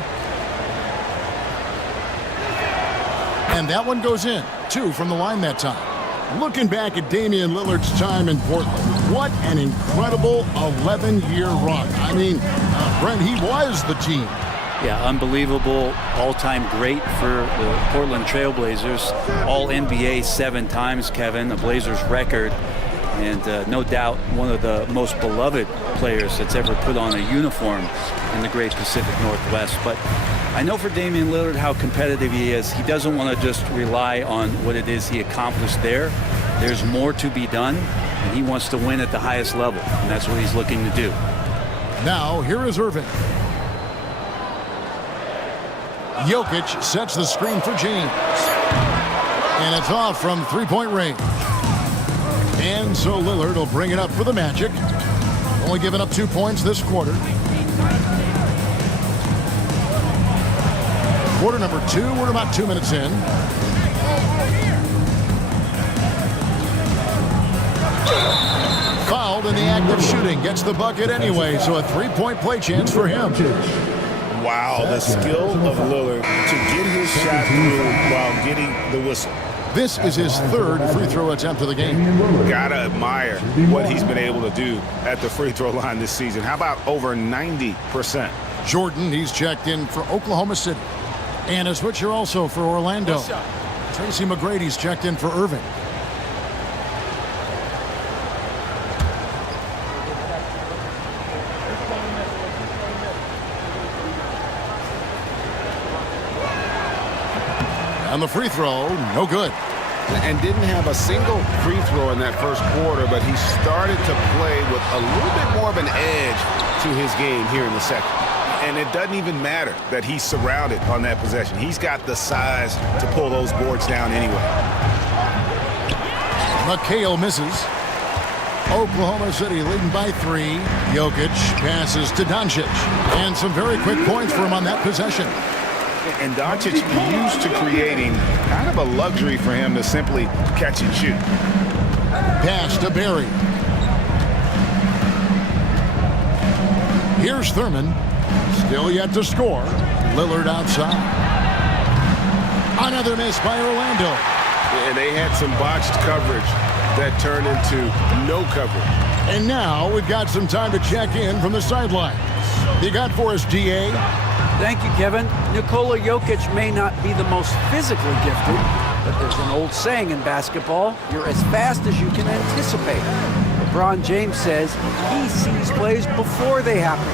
And that one goes in. 2 from the line that time. Looking back at Damian Lillard's time in Portland, what an incredible 11-year run. I mean, Brent, he was the team. Yeah, unbelievable, all-time great for the Portland Trailblazers. All NBA 7 times, Kevin, a Blazers record. And no doubt one of the most beloved players that's ever put on a uniform in the great Pacific Northwest. But I know for Damian Lillard how competitive he is. He doesn't want to just rely on what it is he accomplished there. There's more to be done, and he wants to win at the highest level, and that's what he's looking to do. Now, here is Irving. Jokic sets the screen for James. And it's off from three-point range. And so Lillard will bring it up for the Magic. Only giving up 2 points this quarter. Quarter number 2, we're about 2 minutes in. Fouled in the act of shooting. Gets the bucket anyway, so a 3-point play chance for him. Wow, the skill of Lillard to get his shot through while getting the whistle. This is his 3rd free throw attempt of the game. Gotta admire what he's been able to do at the free throw line this season. How about over 90%? Jordan, he's checked in for Oklahoma City. And a switcher also for Orlando. Tracy McGrady's checked in for Irving. And the free throw, no good. And didn't have a single free throw in that first quarter, but he started to play with a little bit more of an edge to his game here in the second. And it doesn't even matter that he's surrounded on that possession. He's got the size to pull those boards down anyway. McHale misses. Oklahoma City leading by 3. Jokic passes to Doncic. And some very quick points for him on that possession. And Doncic used to creating kind of a luxury for him to simply catch and shoot. Pass to Barry. Here's Thurman. Still yet to score. Lillard outside. Another miss by Orlando. And they had some botched coverage that turned into no coverage. And now we've got some time to check in from the sideline. You got for us, DA? Thank you, Kevin. Nikola Jokic may not be the most physically gifted, but there's an old saying in basketball, you're as fast as you can anticipate. LeBron James says he sees plays before they happen.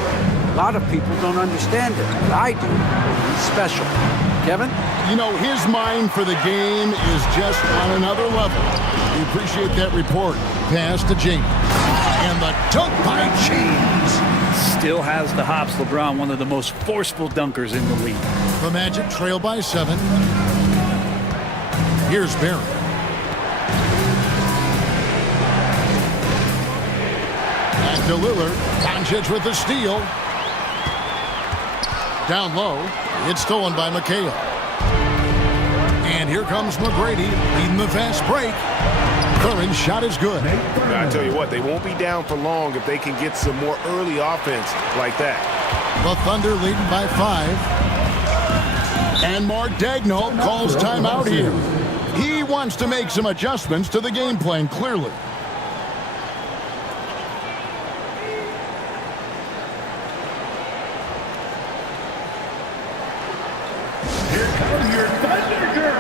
A lot of people don't understand it, but I do. He's special. Kevin? You know, his mind for the game is just on another level. We appreciate that report. Pass to James. And the dunk by James. Still has the hops, LeBron, one of the most forceful dunkers in the league. The Magic trail by 7. Here's Barry. Back to Lillard. Doncic with the steal. Down low. It's stolen by McHale. And here comes McGrady leading the fast break. Curran's shot is good. I tell you what, they won't be down for long if they can get some more early offense like that. The Thunder leading by 5. And Mark Daigneault calls timeout here. He wants to make some adjustments to the game plan, clearly. Here come your Thunder Girls.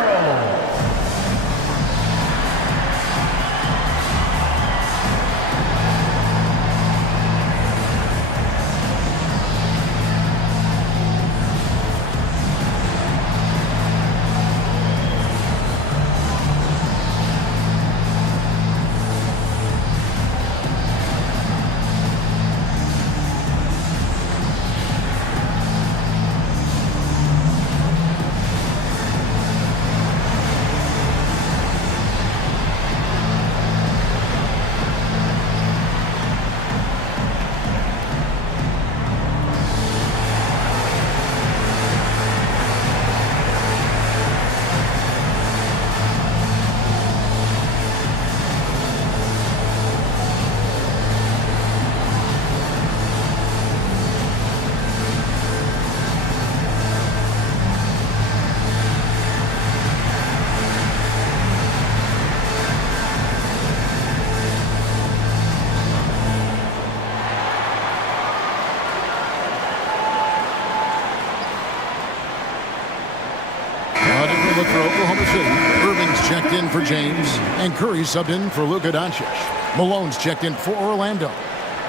a look for Oklahoma City. Irving's checked in for James, and Curry subbed in for Luka Doncic. Malone's checked in for Orlando.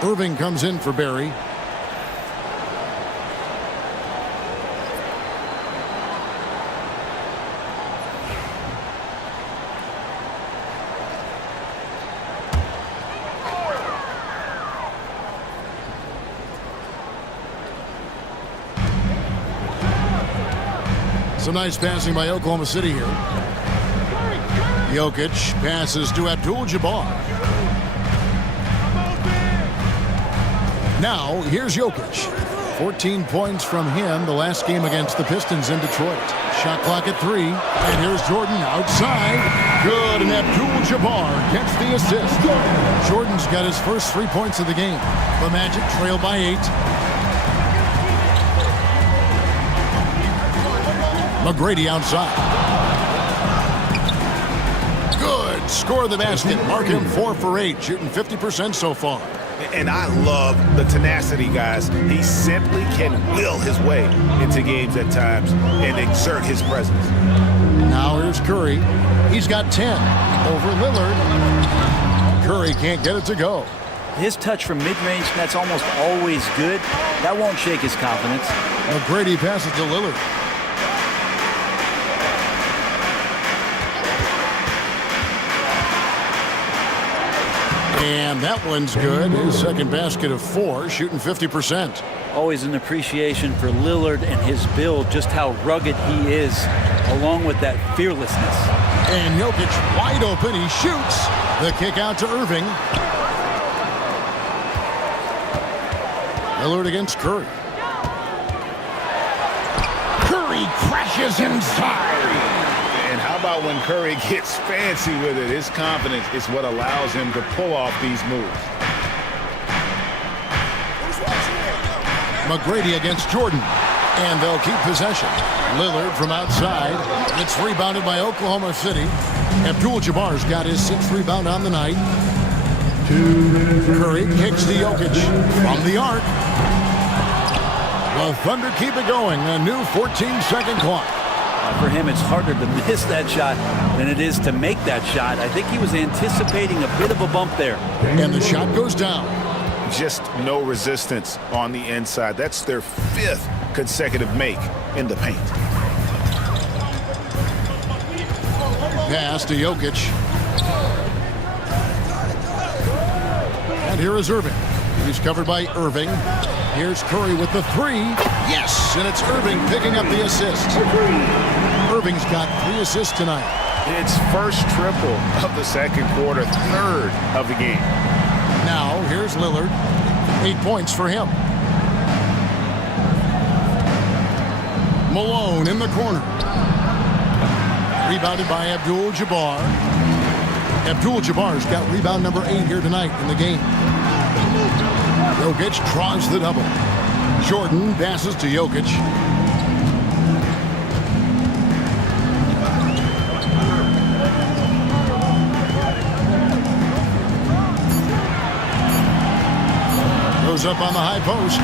Irving comes in for Barry. Some nice passing by Oklahoma City here. Jokic passes to Abdul-Jabbar. Now, here's Jokic. 14 points from him the last game against the Pistons in Detroit. Shot clock at 3. And here's Jordan outside. Good, and Abdul-Jabbar gets the assist. Jordan's got his first 3 points of the game. The Magic trail by 8. McGrady outside. Good. Score the basket. Mark him 4 for 8. Shooting 50% so far. And I love the tenacity, guys. He simply can will his way into games at times and exert his presence. Now here's Curry. He's got 10 over Lillard. Curry can't get it to go. His touch from mid-range, that's almost always good. That won't shake his confidence. McGrady passes to Lillard. And that one's good. His second basket of 4, shooting 50%. Always an appreciation for Lillard and his build, just how rugged he is, along with that fearlessness. And Jokic wide open. He shoots. The kick out to Irving. Lillard against Curry. Curry crashes inside. And how about when Curry gets fancy with it? His confidence is what allows him to pull off these moves. McGrady against Jordan. And they'll keep possession. Lillard from outside. It's rebounded by Oklahoma City. Abdul-Jabbar's got his 6th rebound on the night. Curry kicks to Jokic from the arc. The Thunder keep it going. A new 14-second clock. For him, it's harder to miss that shot than it is to make that shot. I think he was anticipating a bit of a bump there. And the shot goes down. Just no resistance on the inside. That's their 5th consecutive make in the paint. Pass to Jokic. And here is Irving. He's covered by Irving. Here's Curry with the 3. Yes, and it's Irving picking up the assist. Irving's got 3 assists tonight. It's first triple of the second quarter, 3rd of the game. Now, here's Lillard. 8 points for him. Malone in the corner. Rebounded by Abdul-Jabbar. Abdul-Jabbar's got rebound number 8 here tonight in the game. Jokic draws the double. Jordan passes to Jokic. Goes up on the high post.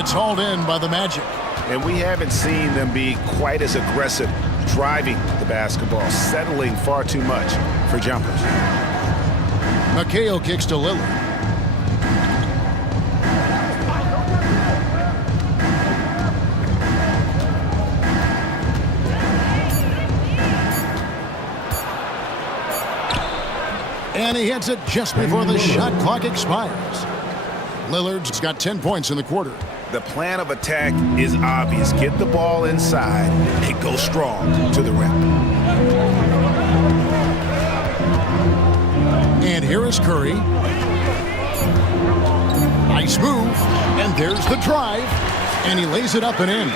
It's hauled in by the Magic. And we haven't seen them be quite as aggressive driving the basketball, settling far too much for jumpers. McHale kicks to Lillard. And he hits it just before the shot clock expires. Lillard's got 10 points in the quarter. The plan of attack is obvious. Get the ball inside and go strong to the rim. And here is Curry. Nice move. And there's the drive. And he lays it up and in.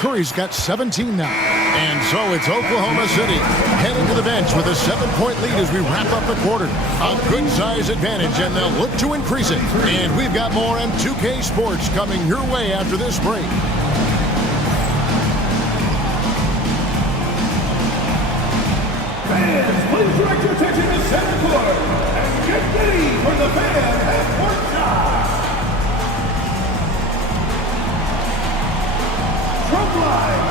Curry's got 17 now. And so it's Oklahoma City heading to the bench with a 7-point lead as we wrap up the quarter. A good size advantage, and they'll look to increase it. And we've got more M2K Sports coming your way after this break. Fans, please direct your attention to center court and get ready for the fan half-court shot. From line.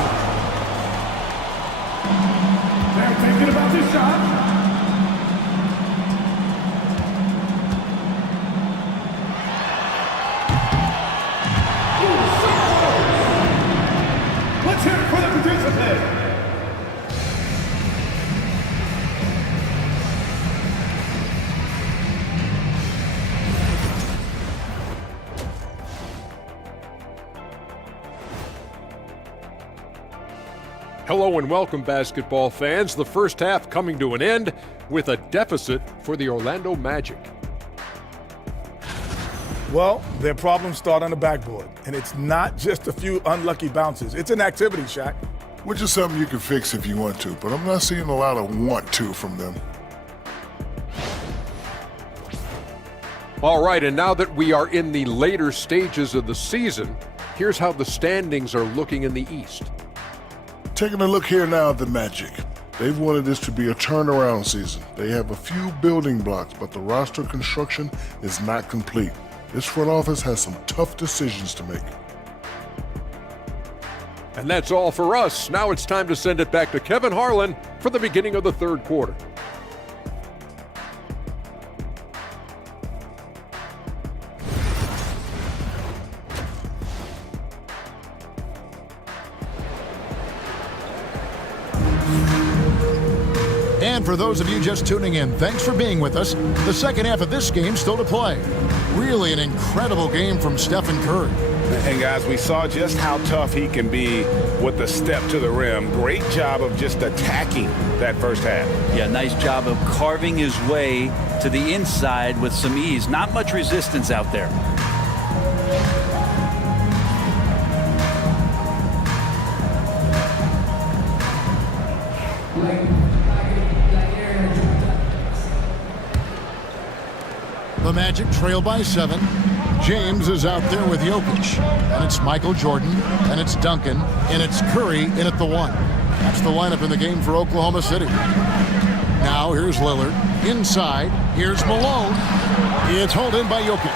thinking about this shot? Let's hear it for the participant. Hello and welcome, basketball fans. The first half coming to an end with a deficit for the Orlando Magic. Well, their problems start on the backboard, and it's not just a few unlucky bounces. It's an activity, Shaq. Which is something you can fix if you want to, but I'm not seeing a lot of want to from them. All right, and now that we are in the later stages of the season, here's how the standings are looking in the East. Taking a look here now at the Magic. They've wanted this to be a turnaround season. They have a few building blocks, but the roster construction is not complete. This front office has some tough decisions to make. And that's all for us. Now it's time to send it back to Kevin Harlan for the beginning of the third quarter. And for those of you just tuning in, thanks for being with us. The second half of this game still to play. Really an incredible game from Stephen Curry. And guys, we saw just how tough he can be with the step to the rim. Great job of just attacking that first half. Yeah, nice job of carving his way to the inside with some ease. Not much resistance out there. The Magic trail by 7. James is out there with Jokic. And it's Michael Jordan. And it's Duncan. And it's Curry in at the 1. That's the lineup in the game for Oklahoma City. Now here's Lillard. Inside. Here's Malone. It's hauled in by Jokic.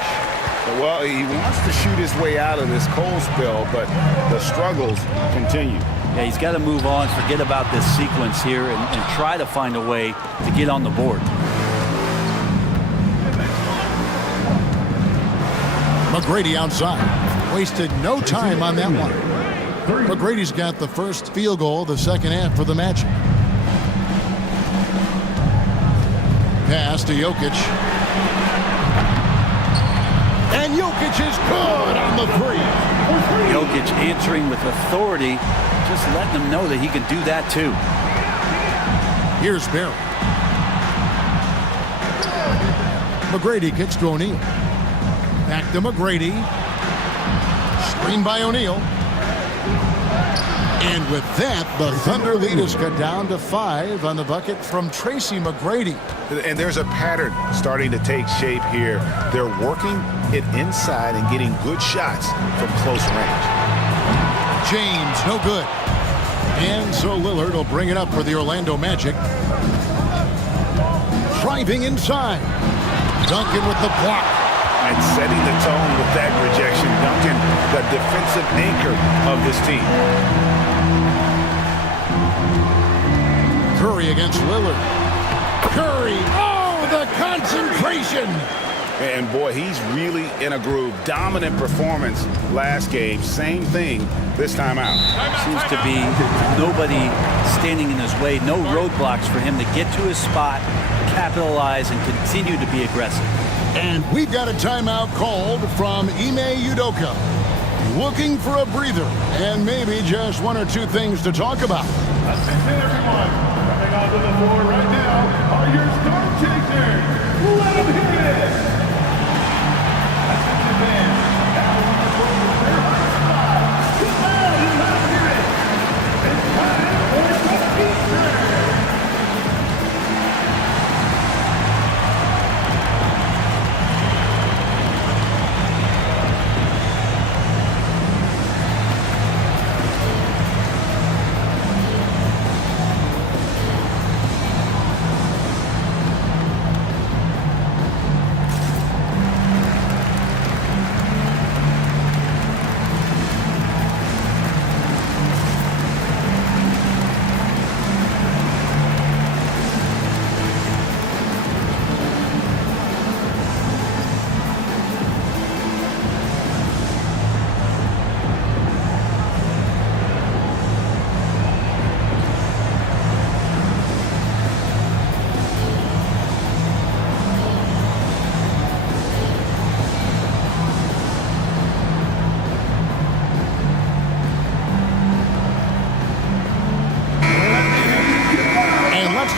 Well, he wants to shoot his way out of this cold spell, but the struggles continue. Yeah, he's got to move on, forget about this sequence here, and try to find a way to get on the board. McGrady outside. Wasted no time on that one. McGrady's got the first field goal of the second half for the Magic. Pass to Jokic. And Jokic is good on the three. Jokic answering with authority, just letting them know that he can do that too. Here's Barry. McGrady kicks to O'Neal. Back to McGrady. Screen by O'Neal. And with that, the Thunder lead is cut down to 5 on the bucket from Tracy McGrady. And there's a pattern starting to take shape here. They're working it inside and getting good shots from close range. James, no good. And so Lillard will bring it up for the Orlando Magic. Driving inside. Duncan with the block. And setting the tone with that rejection. Duncan, the defensive anchor of this team. Curry against Lillard. Curry, oh, the concentration. And boy, he's really in a groove. Dominant performance last game. Same thing this time out. Seems to be nobody standing in his way. No roadblocks for him to get to his spot, capitalize, and continue to be aggressive. And we've got a timeout called from Ime Udoka. Looking for a breather and maybe just one or two things to talk about. Attention everyone, coming onto the floor right now are your star chasers. Let them hear it. Attention fans, now on the floor with their hot spot. Come on and let them hear it. It's time for the feature.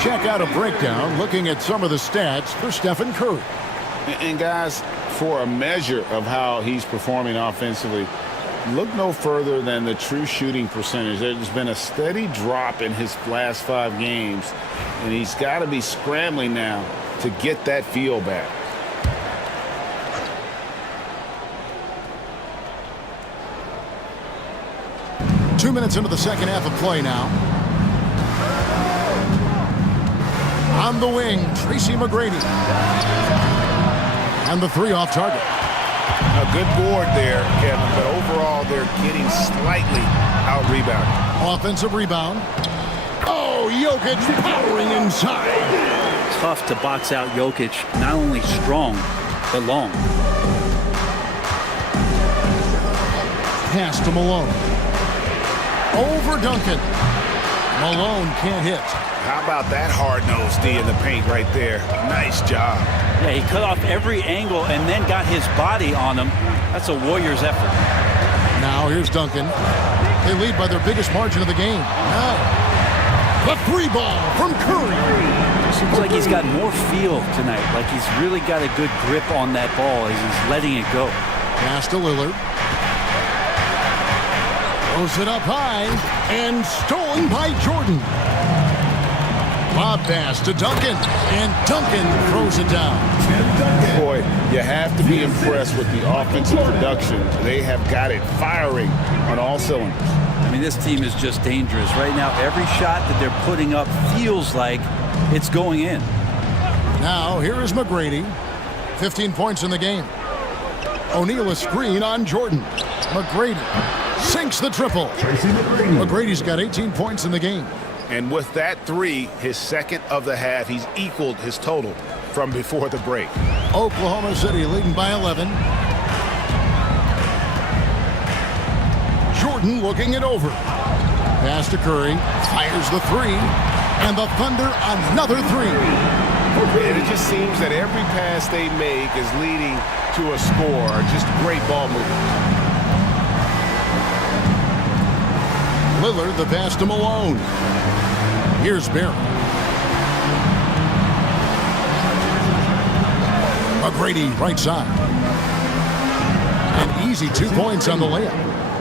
check out a breakdown looking at some of the stats for Stephen Curry. And guys, for a measure of how he's performing offensively, look no further than the true shooting percentage. There's been a steady drop in his last 5 games, and he's got to be scrambling now to get that feel back. Two minutes into the second half of play now. On the wing, Tracy McGrady. And the 3 off target. A good board there, Kevin, but overall they're getting slightly out-rebounded. Offensive rebound. Oh, Jokic powering inside. Tough to box out Jokic, not only strong, but long. Pass to Malone. Over Duncan. Malone can't hit. How about that hard-nosed D in the paint right there? Nice job. Yeah, he cut off every angle and then got his body on him. That's a Warriors effort. Now here's Duncan. They lead by their biggest margin of the game. Now, the 3 ball from Curry. Seems like he's got more feel tonight. Like he's really got a good grip on that ball as he's letting it go. Pass to Lillard. Throws it up high and stolen by Jordan. Lob pass to Duncan, and Duncan throws it down. Boy, you have to be impressed with the offensive production. They have got it firing on all cylinders. I mean, this team is just dangerous. Right now, every shot that they're putting up feels like it's going in. Now, here is McGrady. 15 points in the game. O'Neal a screen on Jordan. McGrady sinks the triple. McGrady's got 18 points in the game. And with that 3, his second of the half, he's equaled his total from before the break. Oklahoma City leading by 11. Jordan looking it over. Pass to Curry. Fires the 3. And the Thunder another 3. And it just seems that every pass they make is leading to a score. Just great ball movement. Lillard, the pass to Malone. Here's Barry. McGrady, right side. An easy 2 points on the layup.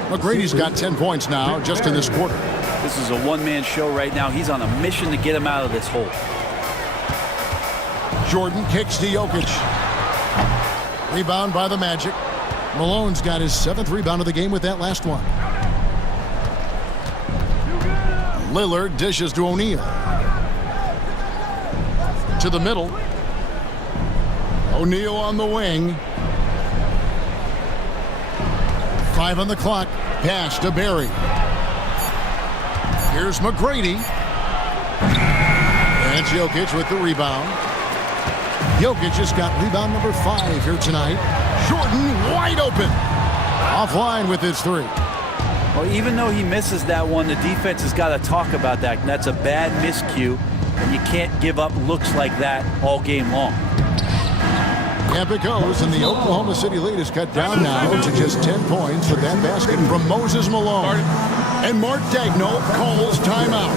McGrady's got 10 points now just in this quarter. This is a one-man show right now. He's on a mission to get him out of this hole. Jordan kicks to Jokic. Rebound by the Magic. Malone's got his 7th rebound of the game with that last one. Lillard dishes to O'Neal. To the middle. O'Neal on the wing. 5 on the clock. Pass to Barry. Here's McGrady. And Jokic with the rebound. Jokic has got rebound number 5 here tonight. Jordan wide open. Offline with his 3. Well, even though he misses that one, the defense has got to talk about that. And that's a bad miscue, and you can't give up looks like that all game long. Up it goes, and the Oklahoma City lead is cut down now to just 10 points with that basket from Moses Malone. And Mark Daigneault calls timeout.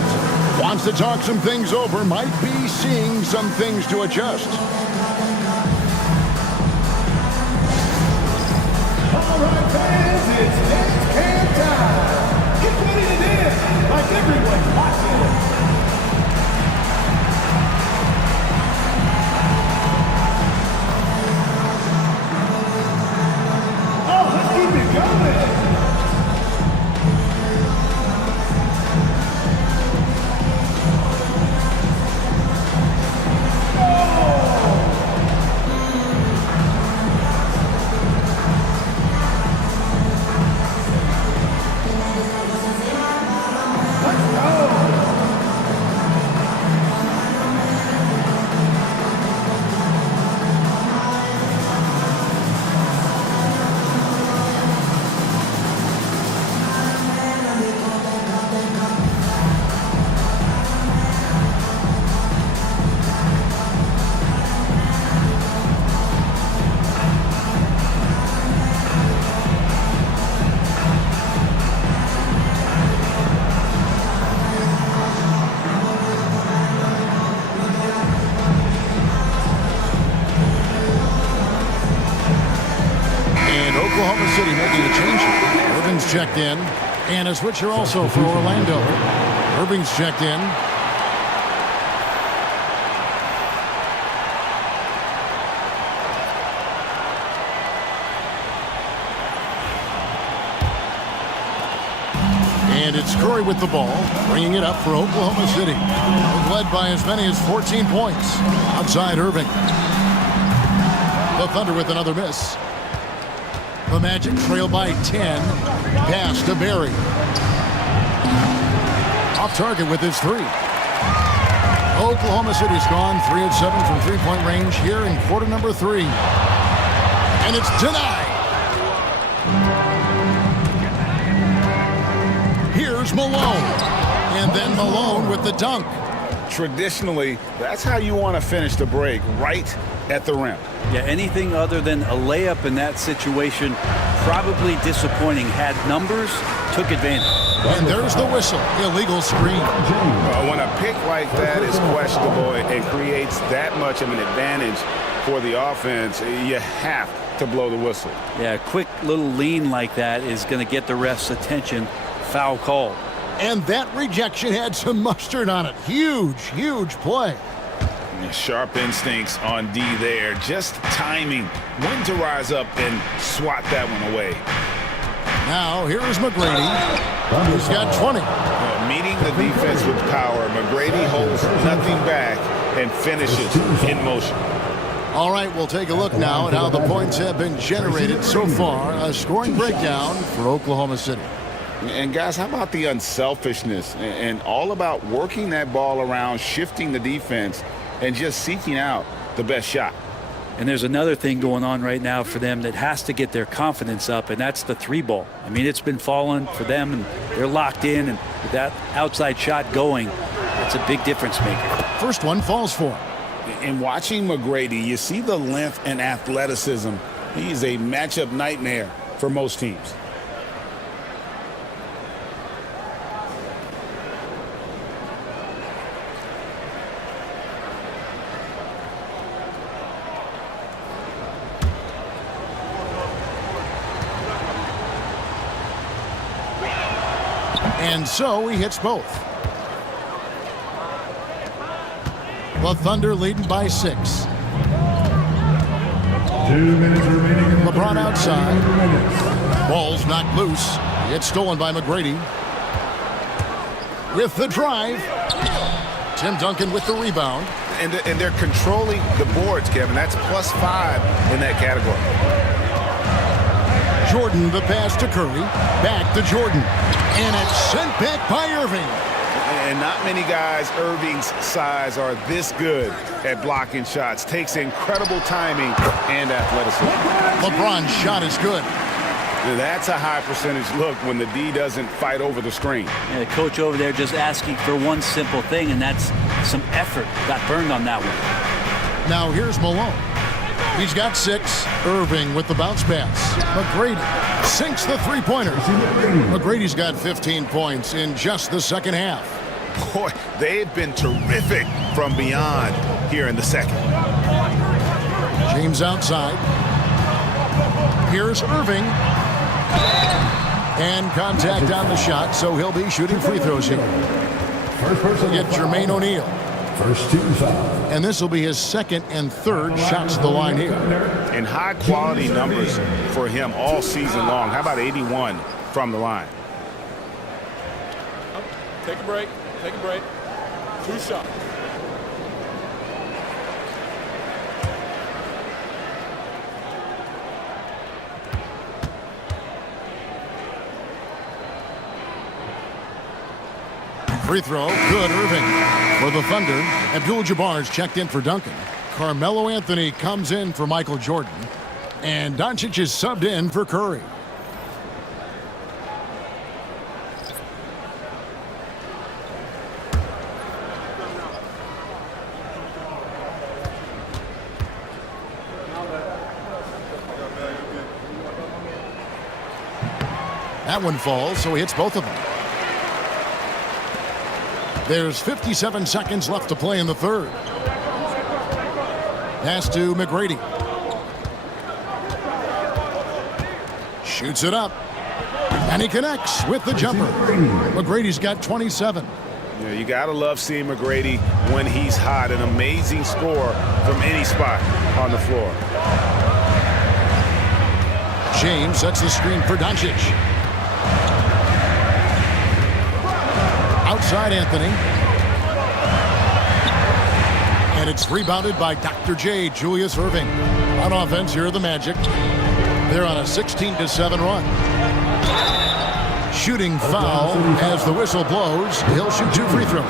Wants to talk some things over, might be seeing some things to adjust. All right, fans, it's dance can time. Get ready to dance like everyone's watching. Oh, let's keep it going. checked in. And a switcher also for Orlando. Irving's checked in. And it's Curry with the ball, bringing it up for Oklahoma City. They've led by as many as 14 points. Outside Irving. The Thunder with another miss. The Magic trail by 10. Pass to Barry. Off target with his three. Oklahoma City's gone 3 of 7 from three-point range here in quarter number 3. And it's denied. Here's Malone. And then Malone with the dunk. Traditionally, that's how you want to finish the break, right at the rim. Yeah, anything other than a layup in that situation, probably disappointing. Had numbers, took advantage. And there's the whistle. Illegal screen. When a pick like that is questionable and creates that much of an advantage for the offense, you have to blow the whistle. Yeah, a quick little lean like that is going to get the ref's attention. Foul call. And that rejection had some mustard on it. Huge, huge play. Sharp instincts on D there. Just timing when to rise up and swat that one away. Now here's McGrady. He's got 20. Meeting the defense with power. McGrady holds nothing back and finishes in motion. All right, we'll take a look now at how the points have been generated so far. A scoring breakdown for Oklahoma City. And guys, how about the unselfishness and all about working that ball around, shifting the defense, and just seeking out the best shot. And there's another thing going on right now for them that has to get their confidence up, and that's the three ball. I mean, it's been falling for them, and they're locked in, and with that outside shot going, it's a big difference maker. First one falls for him. In watching McGrady, you see the length and athleticism. He's a matchup nightmare for most teams. And so he hits both. The Thunder leading by 6. 2 minutes remaining. LeBron outside. Ball's knocked loose. It's stolen by McGrady. With the drive. Tim Duncan with the rebound. And they're controlling the boards, Kevin. That's +5 in that category. Jordan, the pass to Curry. Back to Jordan. And it's sent back by Irving. And not many guys Irving's size are this good at blocking shots. Takes incredible timing and athleticism. LeBron's shot is good. That's a high percentage look when the D doesn't fight over the screen. Yeah, the coach over there just asking for one simple thing, and that's some effort. Got burned on that one. Now here's Malone. He's got 6. Irving with the bounce pass. McGrady sinks the three-pointer. McGrady's got 15 points in just the second half. Boy, they've been terrific from beyond here in the second. James outside. Here's Irving. And contact on the shot, so he'll be shooting free throws here. First person get Jermaine O'Neal. First 2 fouls. And this will be his second and third shots to the line here. And high-quality numbers for him all season long. How about 81 from the line? Take a break. Take a break. 2 shots. Free throw, good. Irving for the Thunder. Abdul-Jabbar's checked in for Duncan. Carmelo Anthony comes in for Michael Jordan. And Doncic is subbed in for Curry. That one falls, so he hits both of them. There's 57 seconds left to play in the third. Pass to McGrady. Shoots it up. And he connects with the jumper. McGrady's got 27. Yeah, you got to love seeing McGrady when he's hot. An amazing score from any spot on the floor. James sets the screen for Doncic. Outside Anthony. And it's rebounded by Dr. J, Julius Erving. On offense, here are the Magic. They're on a 16-7 run. Shooting foul as the whistle blows. He'll shoot 2 free throws.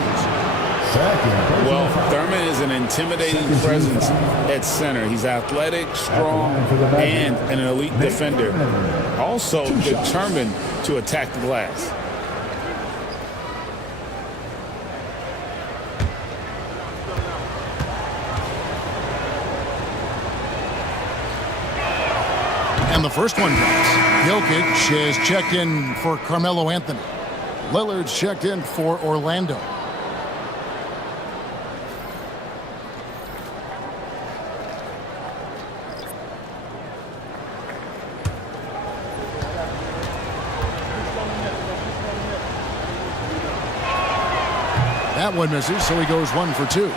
Well, Thurman is an intimidating presence at center. He's athletic, strong, and an elite defender. Also determined to attack the glass. And the first one drops. Jokic is checked in for Carmelo Anthony. Lillard's checked in for Orlando. That one misses, so he goes 1 for 2.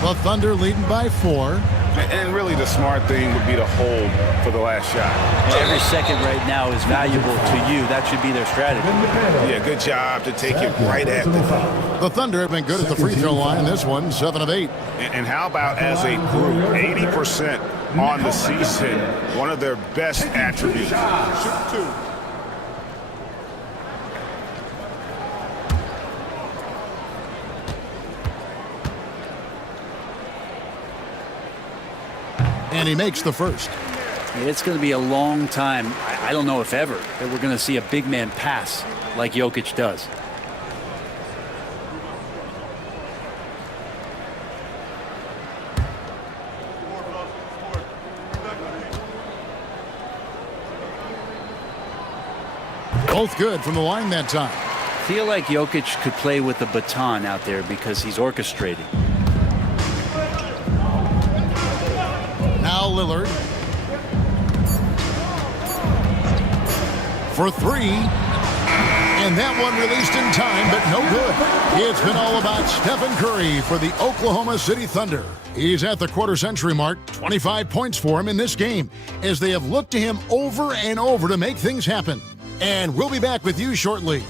The Thunder leading by 4. And really the smart thing would be to hold for the last shot. Every second right now is valuable to you. That should be their strategy. Yeah, good job to take it right at the top. The Thunder have been good at the free throw line. This one, 7 of 8. And how about as a group, 80% on the season, one of their best attributes. Shoot 2. And he makes the first. It's going to be a long time, I don't know if ever, that we're going to see a big man pass like Jokic does. Both good from the line that time. I feel like Jokic could play with the baton out there because he's orchestrating. Now Lillard. For 3. And that one released in time, but no good. It's been all about Stephen Curry for the Oklahoma City Thunder. He's at the quarter-century mark. 25 points for him in this game as they have looked to him over and over to make things happen. And we'll be back with you shortly.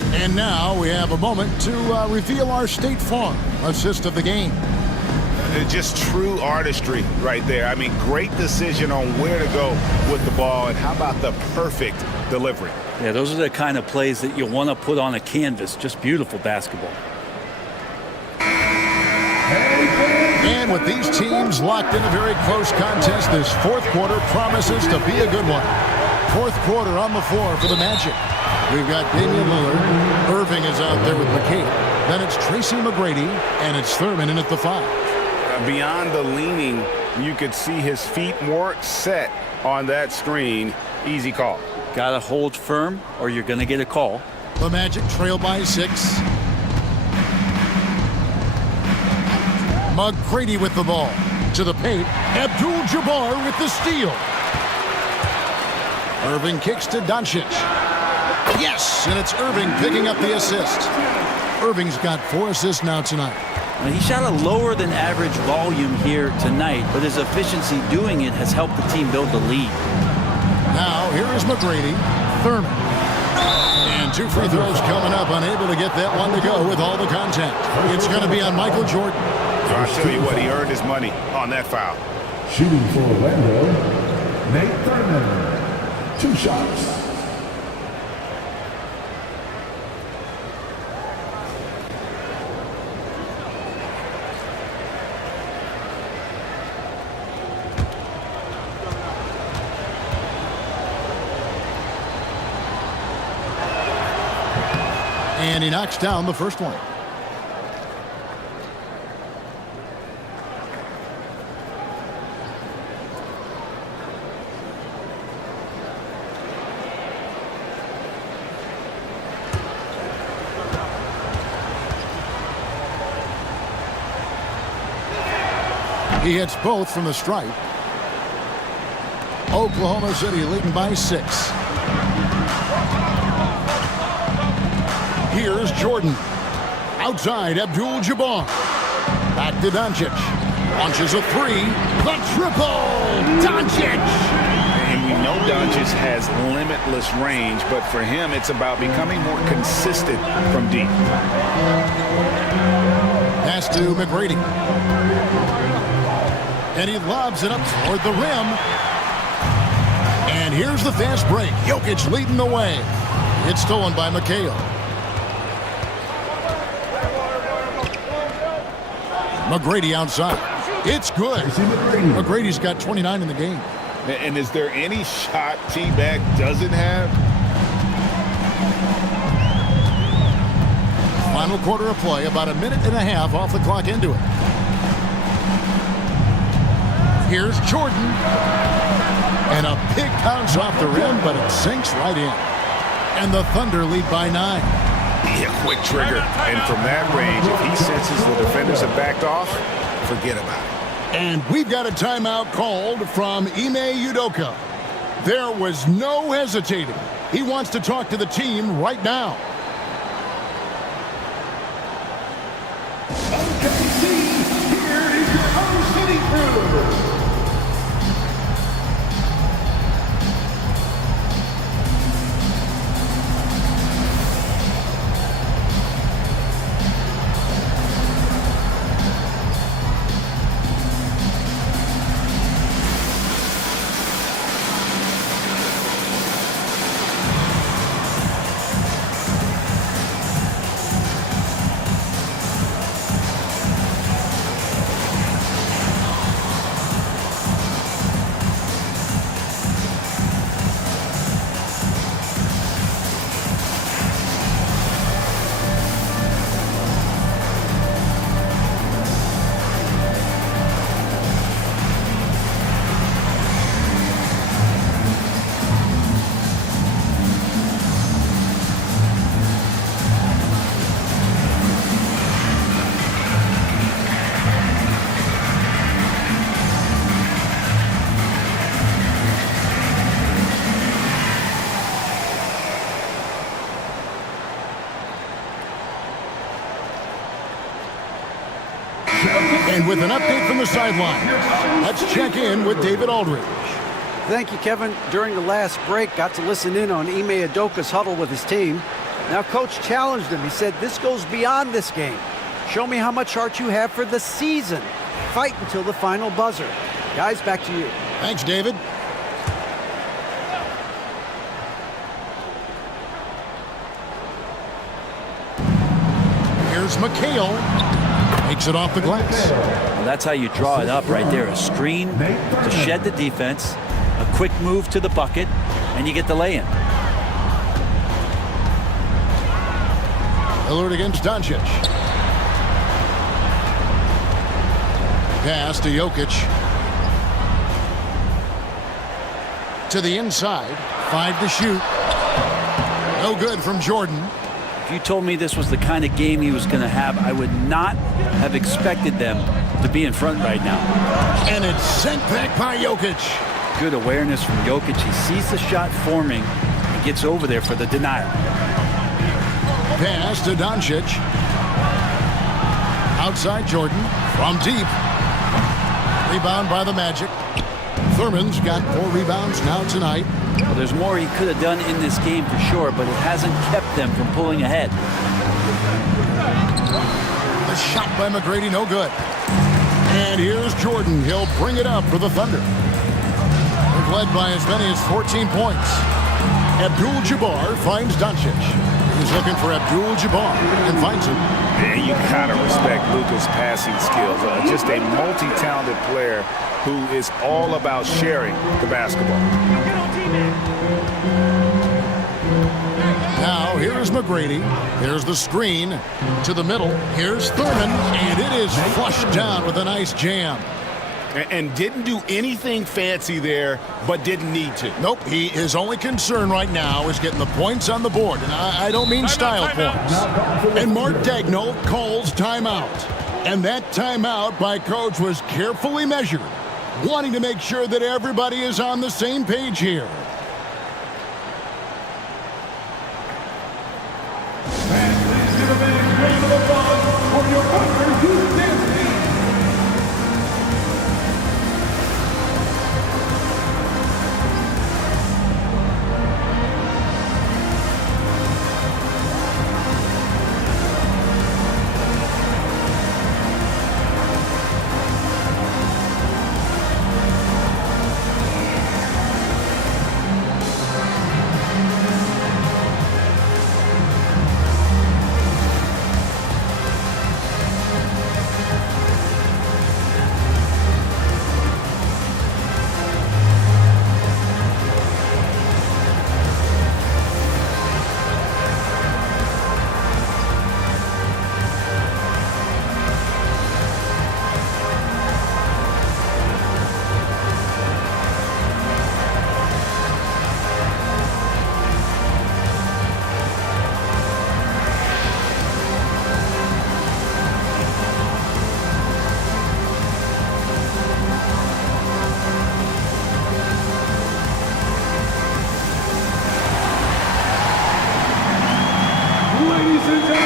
And now we have a moment to reveal our State Farm assist of the game. Just true artistry right there. I mean, great decision on where to go with the ball, and how about the perfect delivery? Yeah, those are the kind of plays that you want to put on a canvas. Just beautiful basketball. And with these teams locked in a very close contest, this fourth quarter promises to be a good one. Fourth quarter on the floor for the Magic. We've got Damian Lillard. Irving is out there with McCabe. Then it's Tracy McGrady, and it's Thurman in at the 5. Beyond the leaning, you could see his feet weren't set on that screen. Easy call. Got to hold firm or you're going to get a call. The Magic trail by 6. McGrady with the ball. To the paint. Abdul-Jabbar with the steal. Irving kicks to Doncic. Yes, and it's Irving picking up the assist. Irving's got 4 assists now tonight. Well, he shot a lower than average volume here tonight, but his efficiency doing it has helped the team build the lead. Now, here is McGrady. Thurman. And 2 free throws coming up, unable to get that one to go with all the contact. It's going to be on Michael Jordan. I'll tell you what, he earned his money on that foul. Shooting for Orlando, Nate Thurman. 2 shots. And he knocks down the first one. He hits both from the stripe. Oklahoma City leading by 6. Here's Jordan. Outside, Abdul-Jabbar. Back to Doncic. Launches a 3. The triple! Doncic! And we know Doncic has limitless range, but for him, it's about becoming more consistent from deep. Pass to McGrady. And he lobs it up toward the rim. And here's the fast break. Jokic leading the way. It's stolen by McHale. McGrady outside. It's good. McGrady's got 29 in the game. And is there any shot T-Mac doesn't have? Final quarter of play, about a minute and a half off the clock into it. Here's Jordan. And a big bounce off the rim, but it sinks right in. And the Thunder lead by 9. Yeah, quick trigger. And from that range, if he senses the defenders have backed off, forget about it. And we've got a timeout called from Ime Udoka. There was no hesitating. He wants to talk to the team right now. OKC, here is your own city crew. And with an update from the sideline, let's check in with David Aldridge. Thank you, Kevin. During the last break, got to listen in on Ime Udoka's huddle with his team. Now, Coach challenged him. He said, this goes beyond this game. Show me how much heart you have for the season. Fight until the final buzzer. Guys, back to you. Thanks, David. Here's McHale. Makes it off the glass. Well, that's how you draw it up right there. A screen to shed the defense, a quick move to the bucket, and you get the lay-in. Lillard against Doncic. Pass to Jokic. To the inside. 5 to shoot. No good from Jordan. If you told me this was the kind of game he was going to have, I would not have expected them to be in front right now. And it's sent back by Jokic. Good awareness from Jokic. He sees the shot forming and gets over there for the denial. Pass to Doncic. Outside Jordan. From deep. Rebound by the Magic. Thurman's got 4 rebounds now tonight. Well, there's more he could have done in this game for sure, but it hasn't kept them from pulling ahead. The shot by McGrady, no good. And here's Jordan. He'll bring it up for the Thunder. They're led by as many as 14 points. Abdul-Jabbar finds Doncic. He's looking for Abdul-Jabbar and finds him. And you gotta respect Luka's passing skills. Just a multi-talented player who is all about sharing the basketball. Now, here's McGrady. There's the screen to the middle. Here's Thurman, and it is flushed down with a nice jam. And didn't do anything fancy there, but didn't need to. Nope, his only concern right now is getting the points on the board. And I don't mean style points. And Mark Daigneault calls timeout. And that timeout by Coach was carefully measured, wanting to make sure that everybody is on the same page here.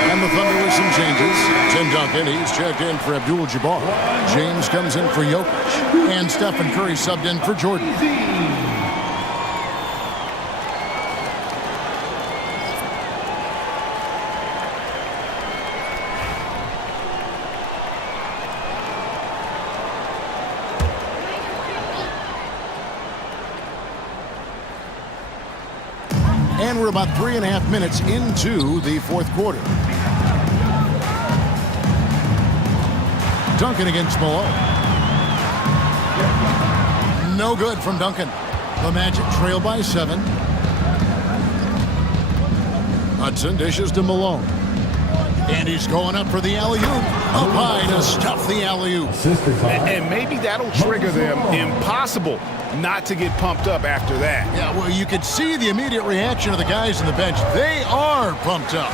And the Thunder with some changes. Tim Duncan, he's checked in for Abdul-Jabbar. James comes in for Jokic. And Stephen Curry subbed in for Jordan. And we're about 3.5 minutes into the fourth quarter. Duncan against Malone. No good from Duncan. The Magic trail by 7. Hudson dishes to Malone. And he's going up for the alley-oop. Up high to stuff the alley-oop. And maybe that'll trigger them. Impossible not to get pumped up after that. Yeah, well, you could see the immediate reaction of the guys on the bench. They are pumped up.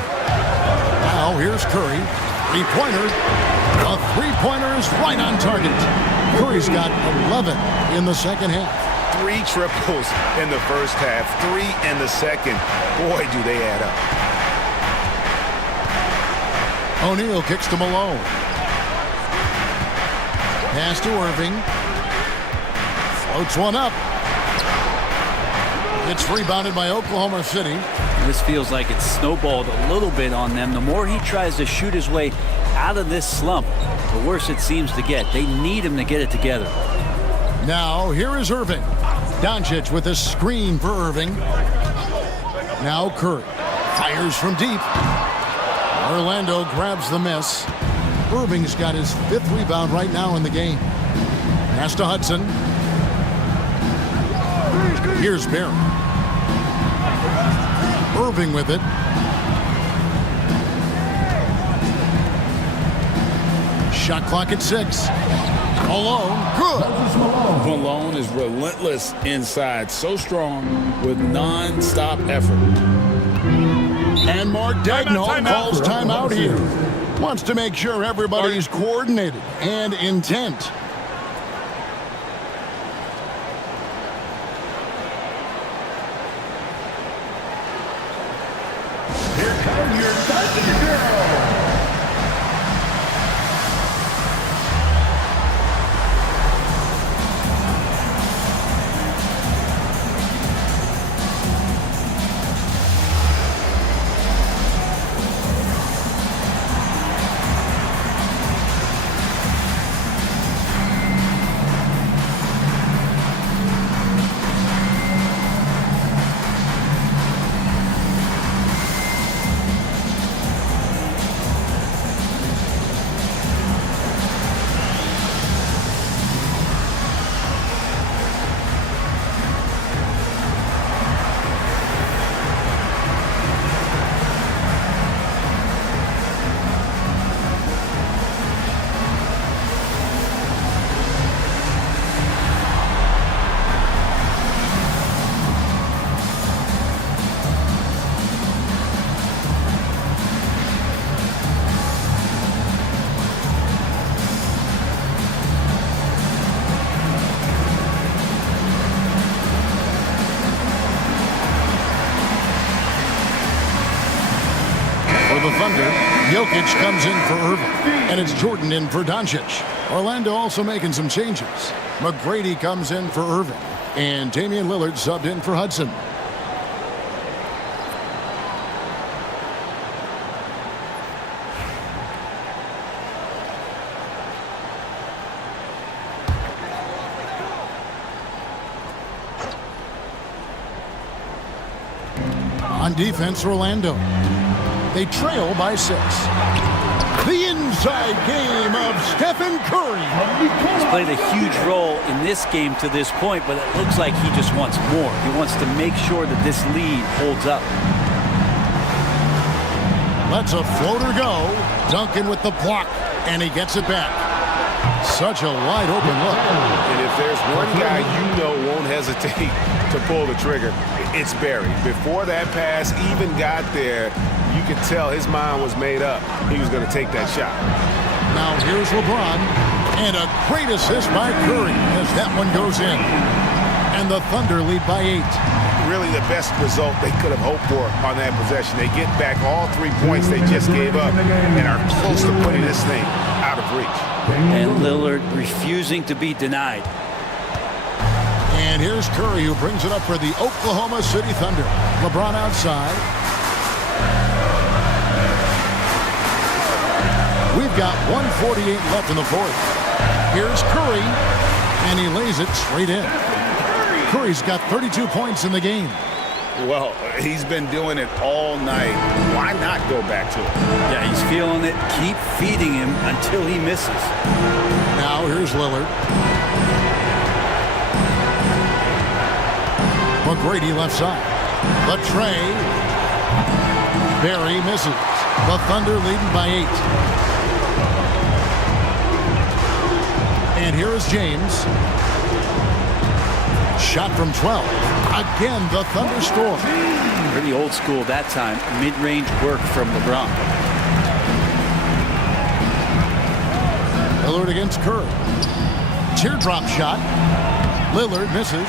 Now, here's Curry. Three-pointer. A three-pointer is right on target. Curry's got 11 in the second half. 3 triples in the first half, 3 in the second. Boy, do they add up. O'Neal kicks to Malone. Pass to Irving. Floats one up. It's rebounded by Oklahoma City. This feels like it's snowballed a little bit on them. The more he tries to shoot his way out of this slump, the worse it seems to get. They need him to get it together. Now, here is Irving. Doncic with a screen for Irving. Now Curry fires from deep. Orlando grabs the miss. Irving's got his 5th rebound right now in the game. Pass to Hudson. Here's Barry. Irving with it. Shot clock at 6. Malone, good. Malone is relentless inside, so strong with non-stop effort. And Mark Daigneault calls timeout here. Wants to make sure everybody's coordinated and intent. Here comes your Thunder Girl. the Thunder. Jokic comes in for Irving, and it's Jordan in for Doncic. Orlando also making some changes. McGrady comes in for Irving, and Damian Lillard subbed in for Hudson. On defense, Orlando. They trail by 6. The inside game of Stephen Curry. He's played a huge role in this game to this point, but it looks like he just wants more. He wants to make sure that this lead holds up. Lets a floater go. Duncan with the block, and he gets it back. Such a wide open look. And if there's one guy you know won't hesitate to pull the trigger, it's Barry. Before that pass even got there, you could tell his mind was made up. He was going to take that shot. Now here's LeBron, and a great assist by Curry as that one goes in. And the Thunder lead by 8. Really the best result they could have hoped for on that possession. They get back all 3 points they just gave up and are close to putting this thing out of reach. And Lillard refusing to be denied. And here's Curry, who brings it up for the Oklahoma City Thunder. LeBron outside. We've got 1:48 left in the fourth. Here's Curry, and he lays it straight in. Curry's got 32 points in the game. Well, he's been doing it all night. Why not go back to it? Yeah, he's feeling it. Keep feeding him until he misses. Now here's Lillard. McGrady left side. The tray. Barry misses. The Thunder leading by 8. And here is James. Shot from 12. Again, the Thunder score. Pretty old school that time. Mid-range work from LeBron. Lillard against Curry. Teardrop shot. Lillard misses.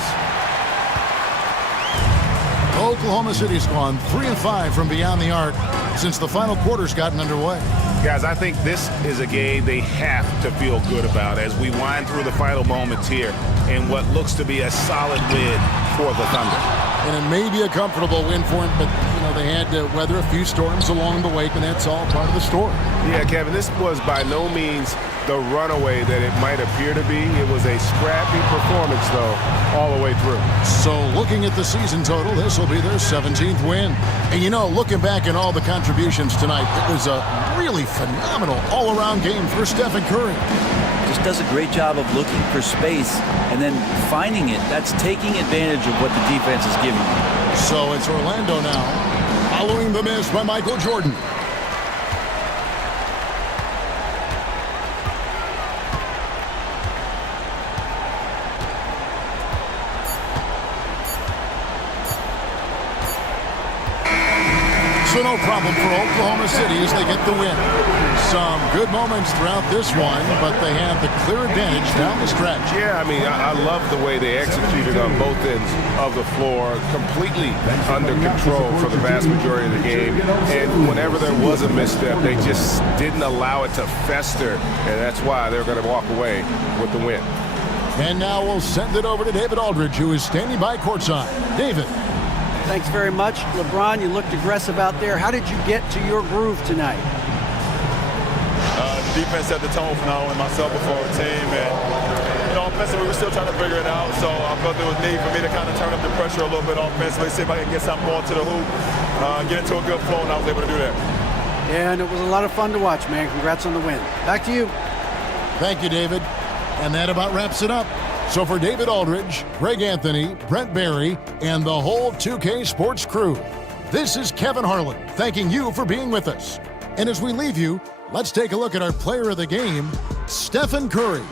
Oklahoma City's gone 3-5 from beyond the arc since the final quarter's gotten underway. Guys, I think this is a game they have to feel good about as we wind through the final moments here in what looks to be a solid win for the Thunder. And it may be a comfortable win for them, but they had to weather a few storms along the way, and that's all part of the story. Yeah, Kevin, this was by no means the runaway that it might appear to be. It was a scrappy performance, though, all the way through. So looking at the season total, this will be their 17th win. And looking back at all the contributions tonight, it was a really phenomenal all-around game for Stephen Curry. Just does a great job of looking for space and then finding it. That's taking advantage of what the defense is giving you. So it's Orlando now, following the miss by Michael Jordan. So no problem for Oklahoma City as they get the win. Some good moments throughout this one, but they have the clear advantage down the stretch. Yeah, I mean, I love the way they executed on both ends of the floor, completely under control for the vast majority of the game. And whenever there was a misstep, they just didn't allow it to fester, and that's why they're going to walk away with the win. And now we'll send it over to David Aldridge, who is standing by courtside. David. Thanks very much. LeBron, you looked aggressive out there. How did you get to your groove tonight? The defense set the tone for not only myself but for our team. And, offensively, we were still trying to figure it out. So I felt there was need for me to kind of turn up the pressure a little bit offensively, see if I can get something more to the hoop, get into a good flow, and I was able to do that. Yeah, and it was a lot of fun to watch, man. Congrats on the win. Back to you. Thank you, David. And that about wraps it up. So for David Aldridge, Greg Anthony, Brent Barry, and the whole 2K Sports crew, this is Kevin Harlan thanking you for being with us. And as we leave you, let's take a look at our player of the game, Stephen Curry.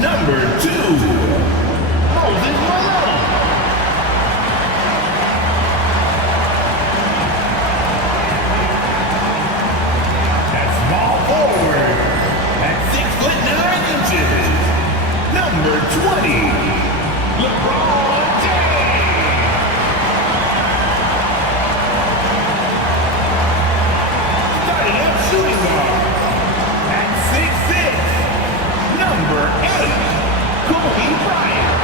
Number 2, Moses Malone. At small forward, at 6'9", number 20, LeBron James. Starting up shooting guard, at 6'6", number 8, Kobe Bryant.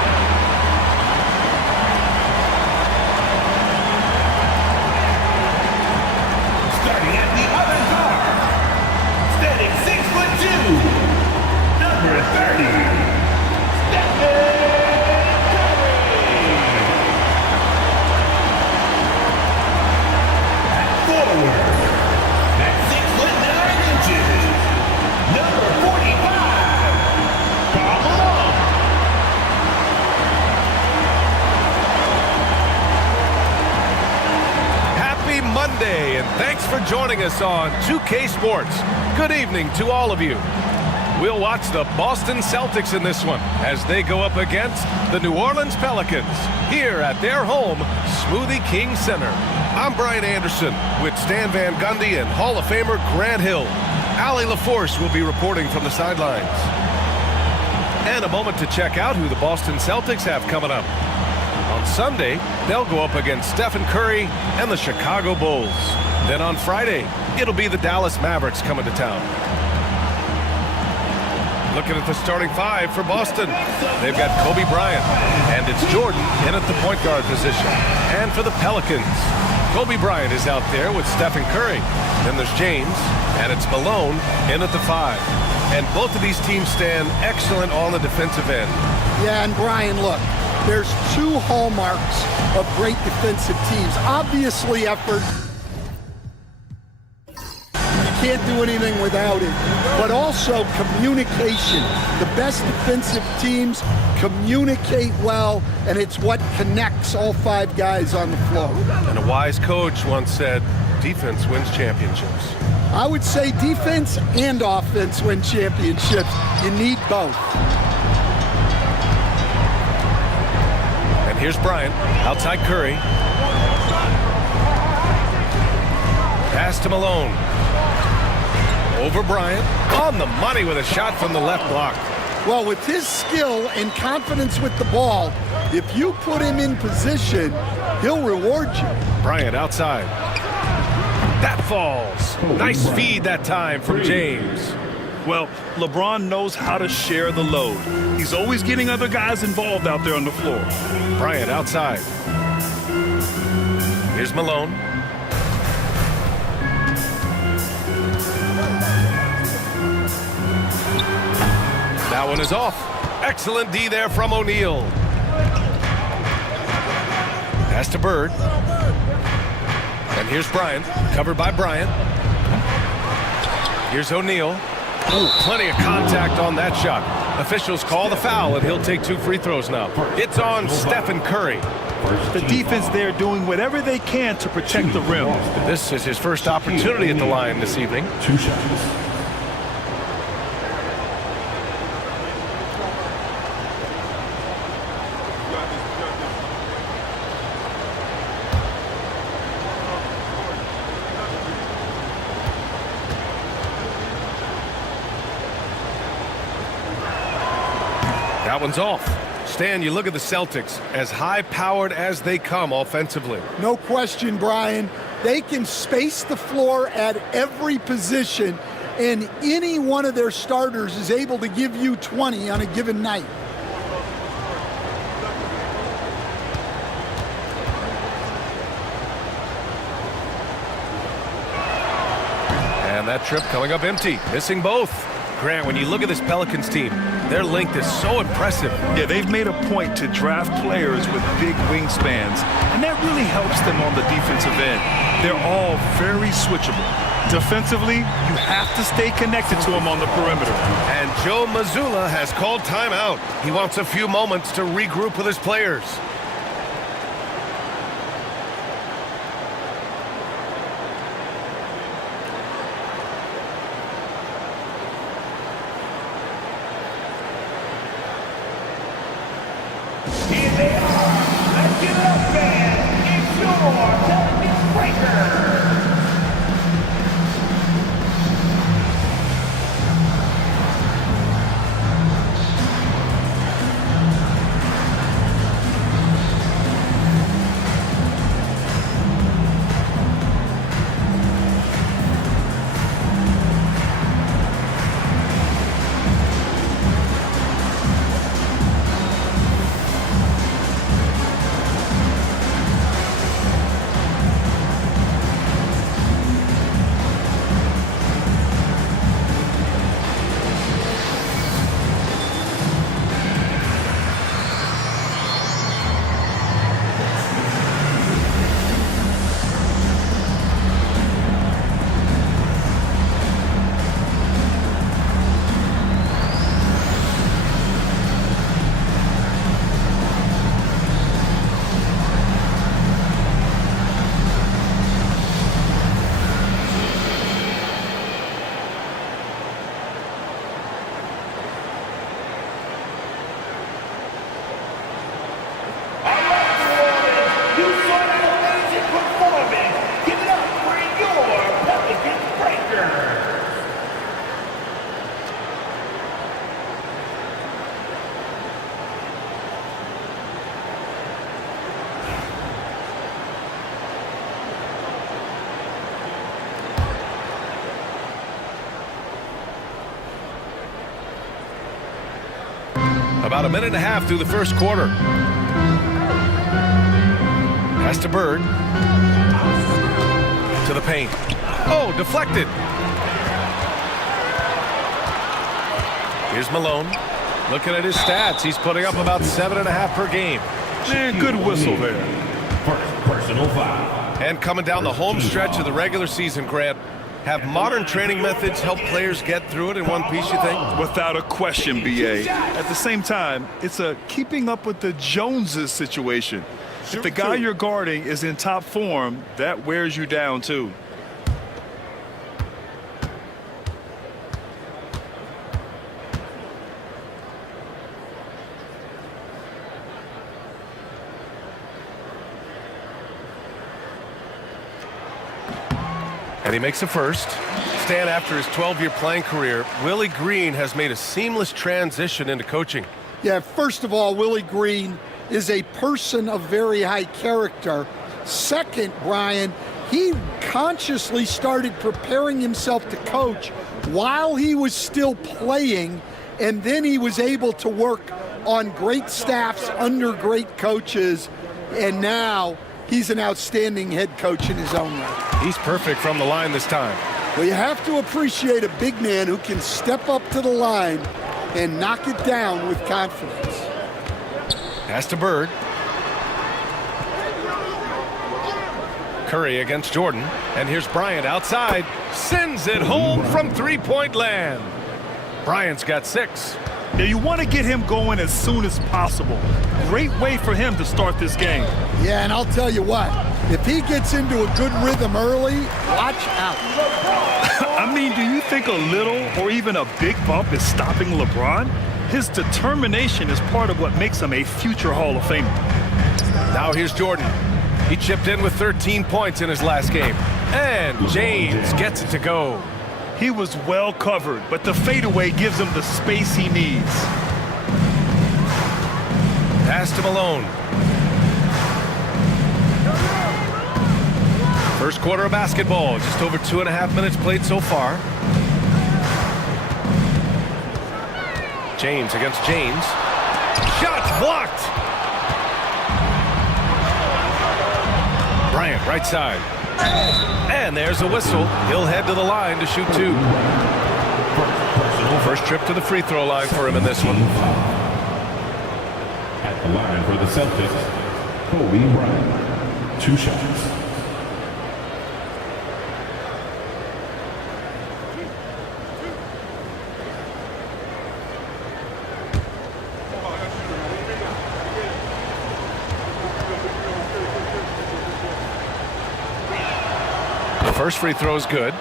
Starting at the other guard, standing 6'2", number 30, Stephen Curry. At forward, at 6'9", number 45, Karl Malone. Happy Monday, and thanks for joining us on 2K Sports. Good evening to all of you. We'll watch the Boston Celtics in this one as they go up against the New Orleans Pelicans here at their home, Smoothie King Center. I'm Brian Anderson with Stan Van Gundy and Hall of Famer Grant Hill. Allie LaForce will be reporting from the sidelines. And a moment to check out who the Boston Celtics have coming up. On Sunday, they'll go up against Stephen Curry and the Chicago Bulls. Then on Friday, it'll be the Dallas Mavericks coming to town. Looking at the starting five for Boston, they've got Kobe Bryant, and it's Jordan in at the point guard position. And for the Pelicans, Kobe Bryant is out there with Stephen Curry. Then there's James, and it's Malone in at the 5. And both of these teams stand excellent on the defensive end. Yeah, and Brian, look, there's two hallmarks of great defensive teams. Obviously, effort. You can't do anything without it. But also communication. The best defensive teams communicate well, and it's what connects all 5 guys on the floor. And a wise coach once said, defense wins championships. I would say defense and offense win championships. You need both. And here's Bryant, outside Curry. Pass to Malone. Over Bryant, on the money with a shot from the left block. Well, with his skill and confidence with the ball, if you put him in position, he'll reward you. Bryant outside. That falls. Nice feed that time from James. Well, LeBron knows how to share the load. He's always getting other guys involved out there on the floor. Bryant outside. Here's Malone. That one is off. Excellent D there from O'Neal. Pass to Bird. And here's Bryant, covered by Bryant. Here's O'Neal. Oh, plenty of contact on that shot. Officials call the foul, and he'll take 2 free throws now. It's on Stephen Curry. The defense there doing whatever they can to protect the rim. This is his first opportunity at the line this evening. 2 shots. That one's off. Stan, you look at the Celtics, as high-powered as they come offensively. No question, Brian. They can space the floor at every position, and any one of their starters is able to give you 20 on a given night. And that trip coming up empty, missing both. Grant, when you look at this Pelicans team, their length is so impressive. Yeah, they've made a point to draft players with big wingspans, and that really helps them on the defensive end. They're all very switchable. Defensively, you have to stay connected to them on the perimeter. And Joe Mazzulla has called timeout. He wants a few moments to regroup with his players. they are. Let's give it up, fans. It's your Celtics Breaker. About a minute and a half through the first quarter. Pass to Bird. To the paint. Oh, deflected. Here's Malone. Looking at his stats, he's putting up about 7.5 per game. Man, good whistle there. First personal foul. And coming down the home stretch of the regular season, Grant, have modern training methods help players get through it in one piece, you think? Without a question, B.A. At the same time, it's a keeping up with the Joneses situation. If the guy you're guarding is in top form, that wears you down, too. And he makes a first. Stan, after his 12-year playing career, Willie Green has made a seamless transition into coaching. Yeah, first of all, Willie Green is a person of very high character. Second, Brian, he consciously started preparing himself to coach while he was still playing, and then he was able to work on great staffs under great coaches, and now he's an outstanding head coach in his own right. He's perfect from the line this time. Well, you have to appreciate a big man who can step up to the line and knock it down with confidence. Pass to Bird. Curry against Jordan. And here's Bryant outside. Sends it home from three-point land. Bryant's got 6. Now, you want to get him going as soon as possible. Great way for him to start this game. Yeah, and I'll tell you what, if he gets into a good rhythm early, watch out. I mean, do you think a little or even a big bump is stopping LeBron? His determination is part of what makes him a future Hall of Famer. Now here's Jordan. He chipped in with 13 points in his last game. And James gets it to go. He was well covered, but the fadeaway gives him the space he needs. Pass to Malone. First quarter of basketball, just over 2.5 minutes played so far. James against James. Shots blocked. Bryant, right side. And there's a whistle. He'll head to the line to shoot 2. First trip to the free throw line for him in this one. At the line for the Celtics, Kobe Bryant. 2 shots. First free throw is good.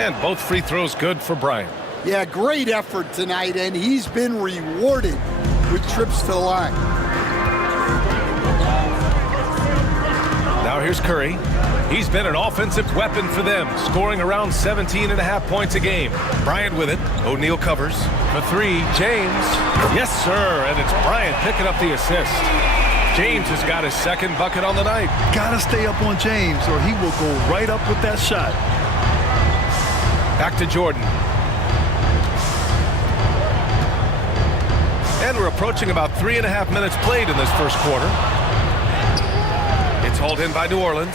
And both free throws good for Bryant. Yeah, great effort tonight, and he's been rewarded with trips to the line. Now here's Curry. He's been an offensive weapon for them, scoring around 17.5 points a game. Bryant with it. O'Neal covers. For three, James. Yes, sir, and it's Bryant picking up the assist. James has got his second bucket on the night. Gotta stay up on James, or he will go right up with that shot. Back to Jordan. And we're approaching about 3.5 minutes played in this first quarter. It's hauled in by New Orleans.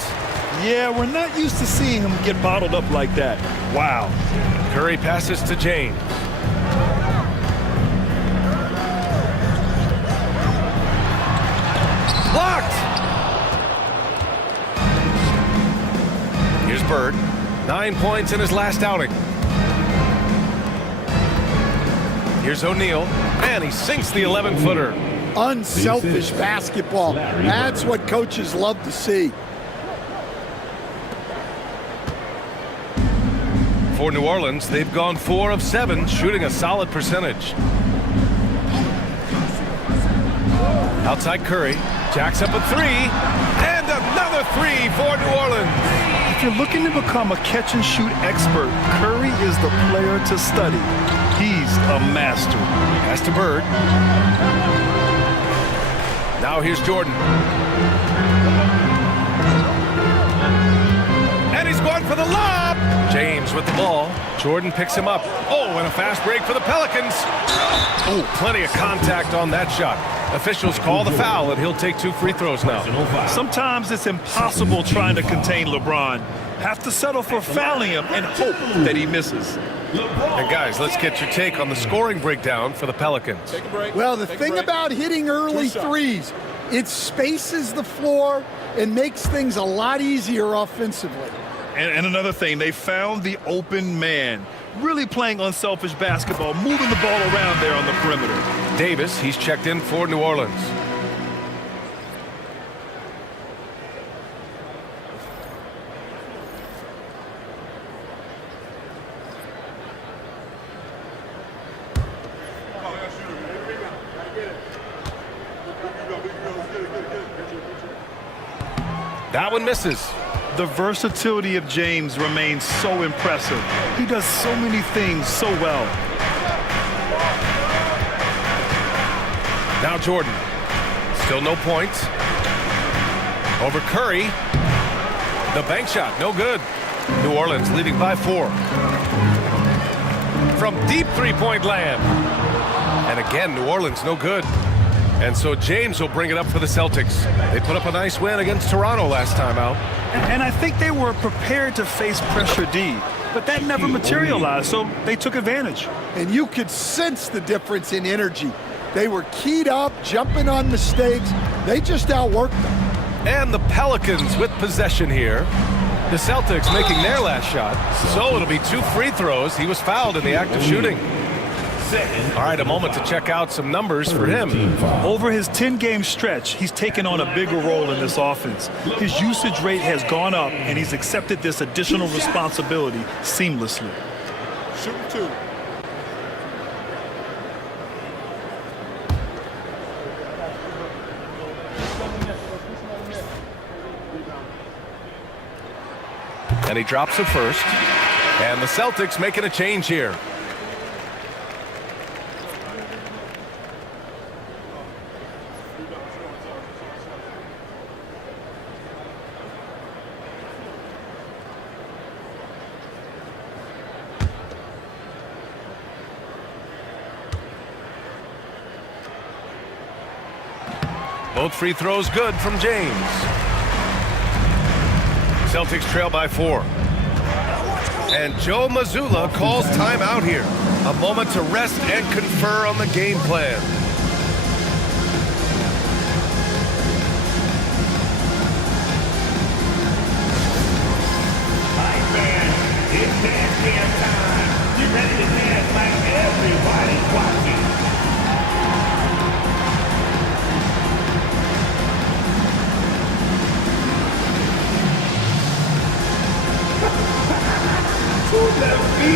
Yeah, we're not used to seeing him get bottled up like that. Wow. Curry passes to James. Blocked! Here's Bird. 9 points in his last outing. Here's O'Neal. And he sinks the 11-footer. Unselfish basketball. That's what coaches love to see. For New Orleans, they've gone 4 of 7, shooting a solid percentage. Outside Curry, jacks up a 3, and another 3 for New Orleans. If you're looking to become a catch-and-shoot expert, Curry is the player to study. He's a master. Pass to Bird. Now here's Jordan. And he's going for the lob. James with the ball. Jordan picks him up. Oh, and a fast break for the Pelicans. Oh, plenty of contact on that shot. Officials call the foul, and he'll take 2 free throws now. Sometimes it's impossible trying to contain LeBron. Have to settle for fouling him and hope that he misses. And guys, let's get your take on the scoring breakdown for the Pelicans. Well, the thing about hitting early threes, it spaces the floor and makes things a lot easier offensively. And another thing, they found the open man. Really playing unselfish basketball, moving the ball around there on the perimeter. Davis, he's checked in for New Orleans. That one misses. The versatility of James remains so impressive. He does so many things so well. Now Jordan. Still no points. Over Curry. The bank shot, no good. New Orleans leading by 4. From deep three-point land. And again, New Orleans no good. And so James will bring it up for the Celtics. They put up a nice win against Toronto last time out. And I think they were prepared to face pressure D, but that never materialized, so they took advantage. And you could sense the difference in energy. They were keyed up, jumping on mistakes. They just outworked them. And the Pelicans with possession here. The Celtics making their last shot. So it'll be 2 free throws. He was fouled in the act of shooting. All right, a moment to check out some numbers for him. Over his 10-game stretch, he's taken on a bigger role in this offense. His usage rate has gone up, and he's accepted this additional responsibility seamlessly. Shoot 2. And he drops it first. And the Celtics making a change here. Both free throws good from James. Celtics trail by 4. And Joe Mazzulla calls timeout here. A moment to rest and confer on the game plan. Alright, man, it's dance cam time. Get ready to dance like everybody's watching. Who better Come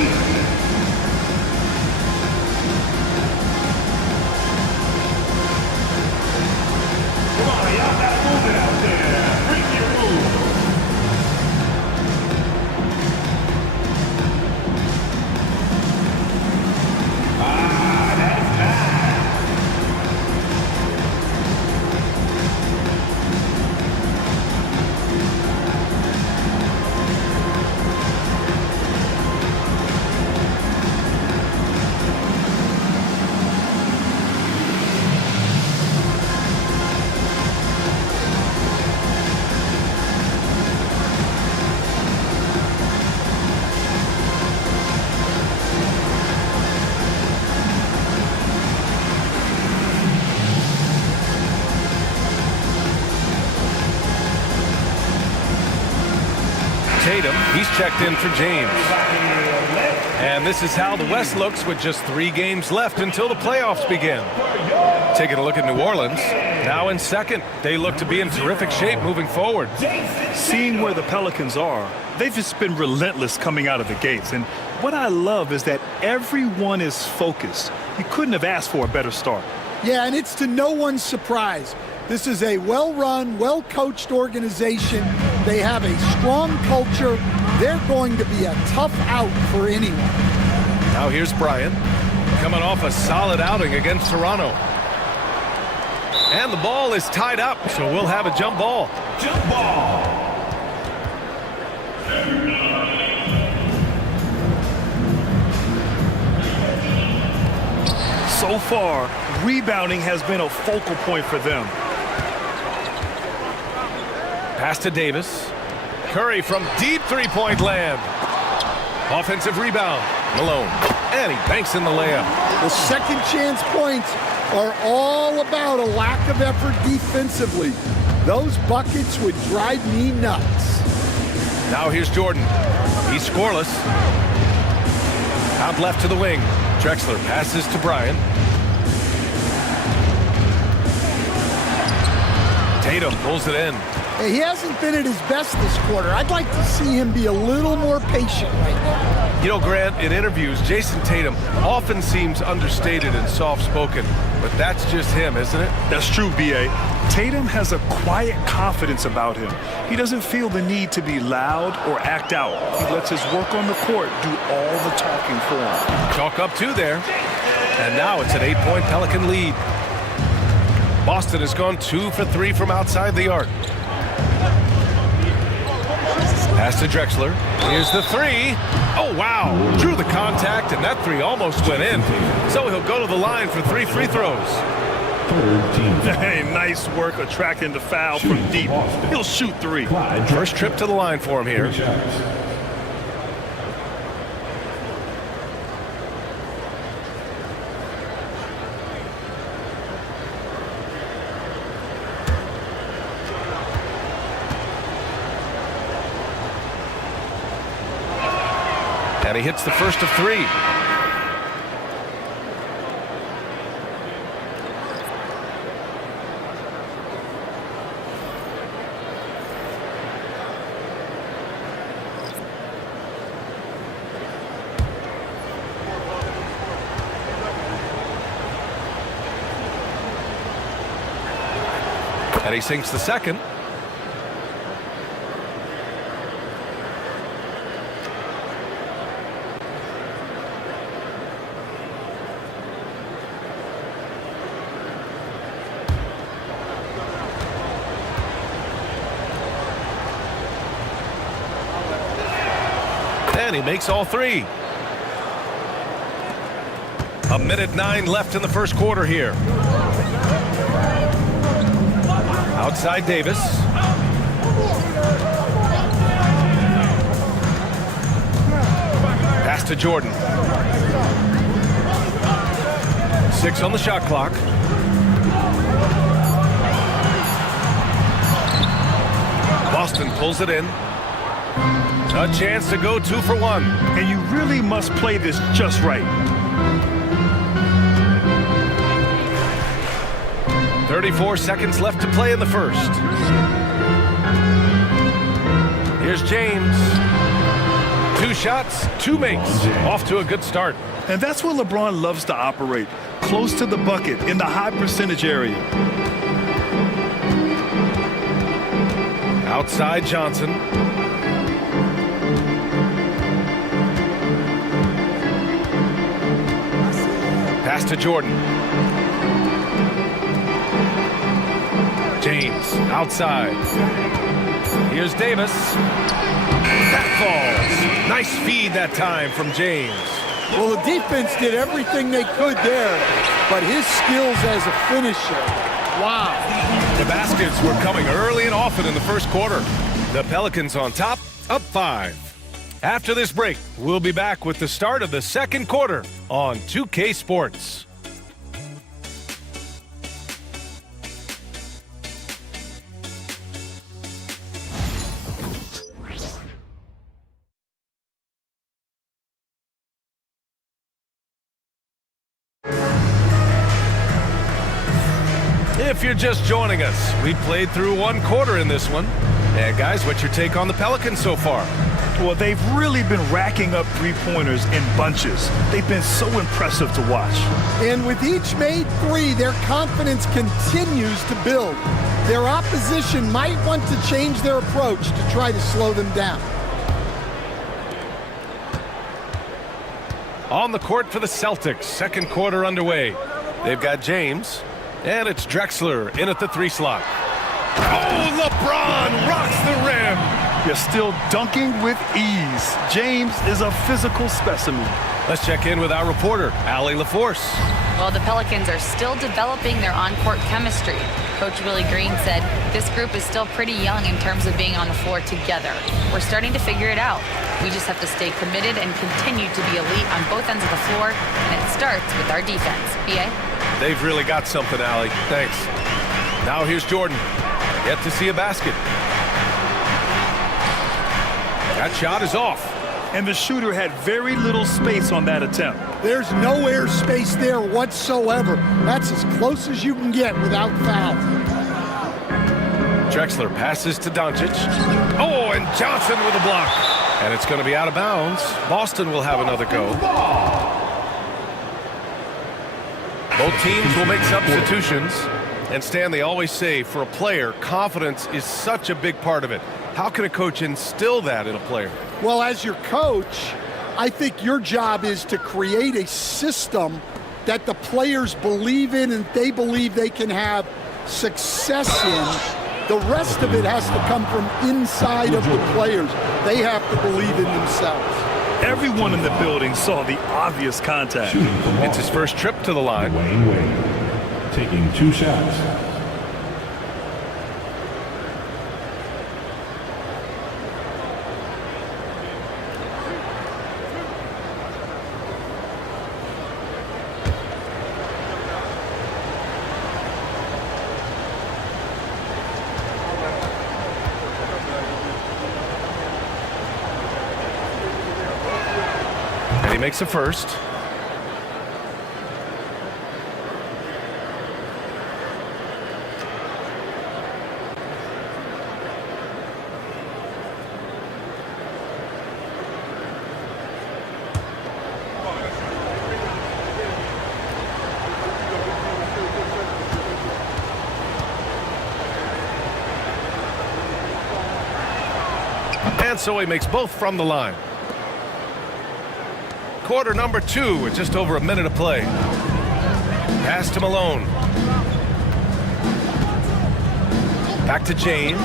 on, y'all gotta move it out there. Bring your move. That's bad. Tatum, he's checked in for James. And this is how the West looks with just 3 games left until the playoffs begin. Taking a look at New Orleans, now in second. They look to be in terrific shape moving forward. Seeing where the Pelicans are, they've just been relentless coming out of the gates. And what I love is that everyone is focused. You couldn't have asked for a better start. Yeah, and it's to no one's surprise. This is a well-run, well-coached organization. They have a strong culture. They're going to be a tough out for anyone. Now here's Bryant, coming off a solid outing against Toronto. And the ball is tied up, so we'll have a jump ball. Jump ball. So far, rebounding has been a focal point for them. Pass to Davis. Curry from deep three-point land. Offensive rebound. Malone. And he banks in the layup. The second chance points are all about a lack of effort defensively. Those buckets would drive me nuts. Now here's Jordan. He's scoreless. Out left to the wing. Drexler passes to Bryant. Tatum pulls it in. He hasn't been at his best this quarter. I'd like to see him be a little more patient right now. You know, Grant, in interviews, Jason Tatum often seems understated and soft-spoken, but that's just him, isn't it? That's true, B.A. Tatum has a quiet confidence about him. He doesn't feel the need to be loud or act out. He lets his work on the court do all the talking for him. Chalk up 2 there. And now it's an 8-point Pelican lead. Boston has gone 2 for 3 from outside the arc. Pass to Drexler. Here's the 3. Oh, wow. Drew the contact, and that 3 almost went in. So he'll go to the line for 3 free throws. Hey, nice work attracting the foul from deep. He'll shoot 3. First trip to the line for him here. And he hits the first of 3. And he sinks the second. And he makes all 3. 1:09 left in the first quarter here. Outside Davis. Pass to Jordan. 6 on the shot clock. Boston pulls it in. A chance to go 2 for 1. And you really must play this just right. 34 seconds left to play in the first. Here's James. 2 shots, 2 makes. Off to a good start. And that's where LeBron loves to operate, close to the bucket in the high percentage area. Outside Johnson. Pass to Jordan. James outside. Here's Davis. That falls. Nice feed that time from James. Well, the defense did everything they could there, but his skills as a finisher, wow. The baskets were coming early and often in the first quarter. The Pelicans on top, up 5. After this break, we'll be back with the start of the second quarter on 2K Sports. If you're just joining us, we played through 1 quarter in this one. And guys, what's your take on the Pelicans so far? Well, they've really been racking up three-pointers in bunches. They've been so impressive to watch. And with each made 3, their confidence continues to build. Their opposition might want to change their approach to try to slow them down. On the court for the Celtics, second quarter underway. They've got James, and it's Drexler in at the 3 slot. Oh, LeBron rocks the rim. You're still dunking with ease. James is a physical specimen. Let's check in with our reporter, Allie LaForce. Well, the Pelicans are still developing their on-court chemistry. Coach Willie Green said this group is still pretty young in terms of being on the floor together. We're starting to figure it out. We just have to stay committed and continue to be elite on both ends of the floor, and it starts with our defense. B.A.? They've really got something, Allie. Thanks. Now here's Jordan. Yet to see a basket. That shot is off. And the shooter had very little space on that attempt. There's no air space there whatsoever. That's as close as you can get without foul. Drexler passes to Doncic. Oh, and Johnson with a block. And it's going to be out of bounds. Boston will have another go. Both teams will make substitutions. And Stan, they always say, for a player, confidence is such a big part of it. How can a coach instill that in a player? Well, as your coach, I think your job is to create a system that the players believe in and they believe they can have success in. The rest of it has to come from inside of the players. They have to believe in themselves. Everyone in the building saw the obvious contact. It's his first trip to the line. Wayne, taking 2 shots. Makes a first. And so he makes both from the line. Quarter number 2 with just over a minute of play. Pass to Malone. Back to James.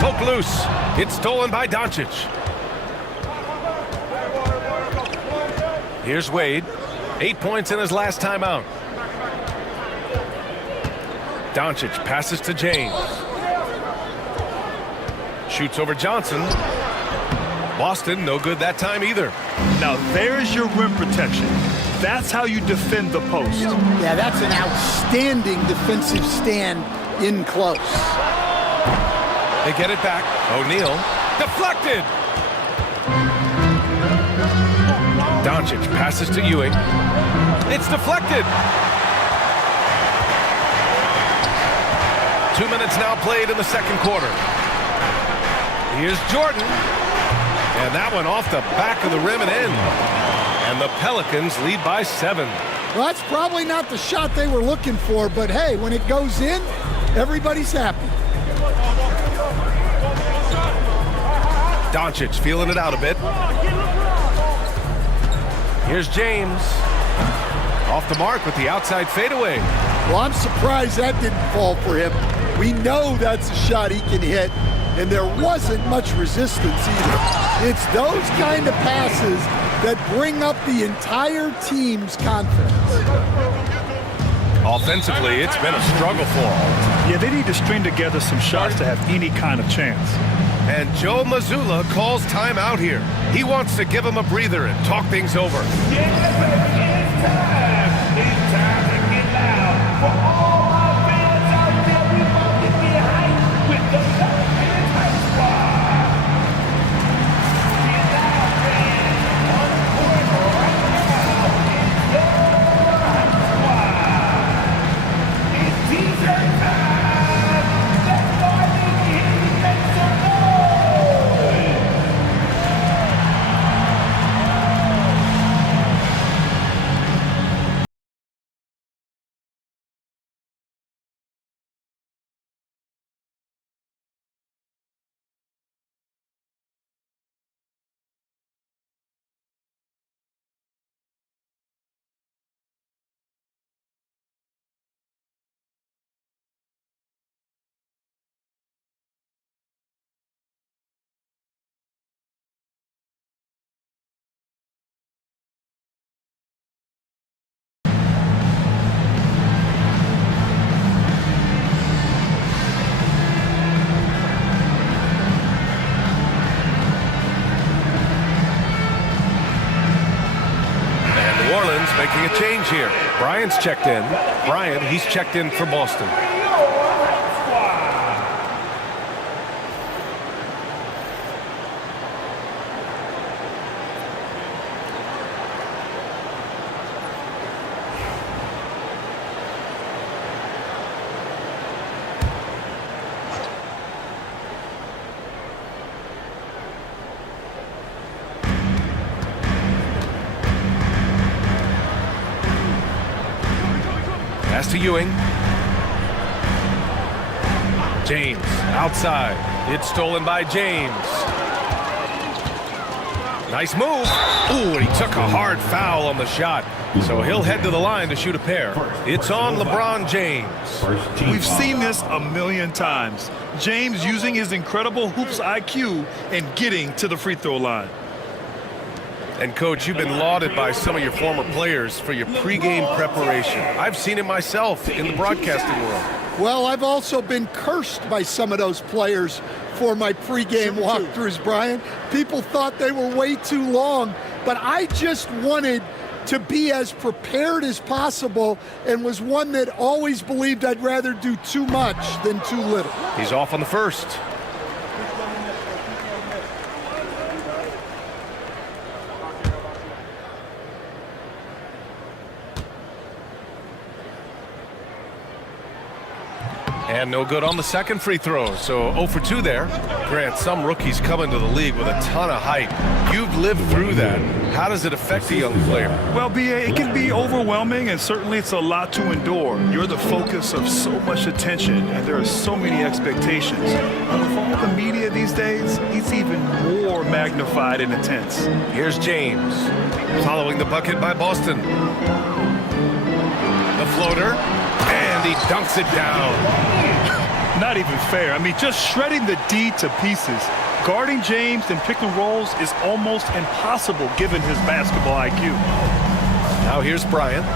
Poke loose. It's stolen by Doncic. Here's Wade. 8 points in his last time out. Doncic passes to James. Shoots over Johnson. Boston, no good that time either. Now there's your rim protection. That's how you defend the post. Yeah, that's an outstanding defensive stand in close. They get it back. O'Neal, deflected. Doncic passes to Ewing. It's deflected. 2 minutes now played in the second quarter. Here's Jordan. And that one off the back of the rim and in. And the Pelicans lead by 7. Well, that's probably not the shot they were looking for, but hey, when it goes in, everybody's happy. Doncic feeling it out a bit. Here's James. Off the mark with the outside fadeaway. Well, I'm surprised that didn't fall for him. We know that's a shot he can hit, and there wasn't much resistance either. It's those kind of passes that bring up the entire team's confidence. Offensively, it's been a struggle for them. Yeah, they need to string together some shots to have any kind of chance. And Joe Mazzulla calls timeout here. He wants to give him a breather and talk things over. It's time to get loud for all my fans out there. We want to get hyped with the Pelicans Hype Squad. Get loud, fans. On the court right now. It's your Hype Squad. It's t-shirt time. That's why they hear you make some noise. Making a change here. Bryant's checked in. Bryant, he's checked in for Boston. Pass to Ewing. James outside. It's stolen by James. Nice move. Ooh, and he took a hard foul on the shot. So he'll head to the line to shoot a pair. It's on LeBron James. We've seen this a million times. James using his incredible hoops IQ and getting to the free throw line. And, Coach, you've been lauded by some of your former players for your pregame preparation. I've seen it myself in the broadcasting world. Well, I've also been cursed by some of those players for my pregame walkthroughs, Brian. People thought they were way too long, but I just wanted to be as prepared as possible and was one that always believed I'd rather do too much than too little. He's off on the first. And no good on the second free throw, so 0 for 2 there. Grant, some rookies come into the league with a ton of hype. You've lived through that. How does it affect a young player? Well, B.A., it can be overwhelming, and certainly it's a lot to endure. You're the focus of so much attention, and there are so many expectations. And with all the media these days, it's even more magnified and intense. Here's James, following the bucket by Boston. The floater. And he dunks it down. Not even fair. I mean, just shredding the D to pieces. Guarding James in pick and rolls is almost impossible given his basketball IQ. Now here's Bryant.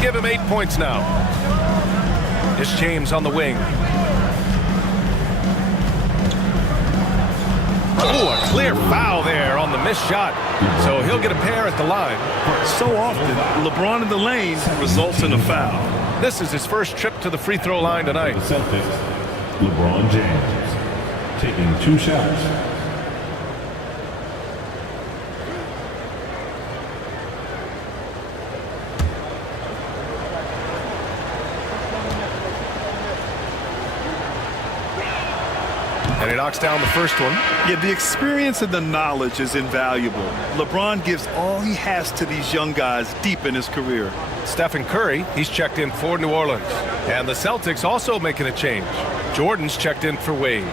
Give him 8 points now. It's James on the wing. Oh, a clear foul there on the missed shot. So he'll get a pair at the line. So often, LeBron in the lane results in a foul. This is his first trip to the free throw line tonight. The Celtics, LeBron James, taking 2 shots. And it knocks down the first one. Yeah, the experience and the knowledge is invaluable. LeBron gives all he has to these young guys deep in his career. Stephen Curry, he's checked in for New Orleans. And the Celtics also making a change. Jordan's checked in for Wade.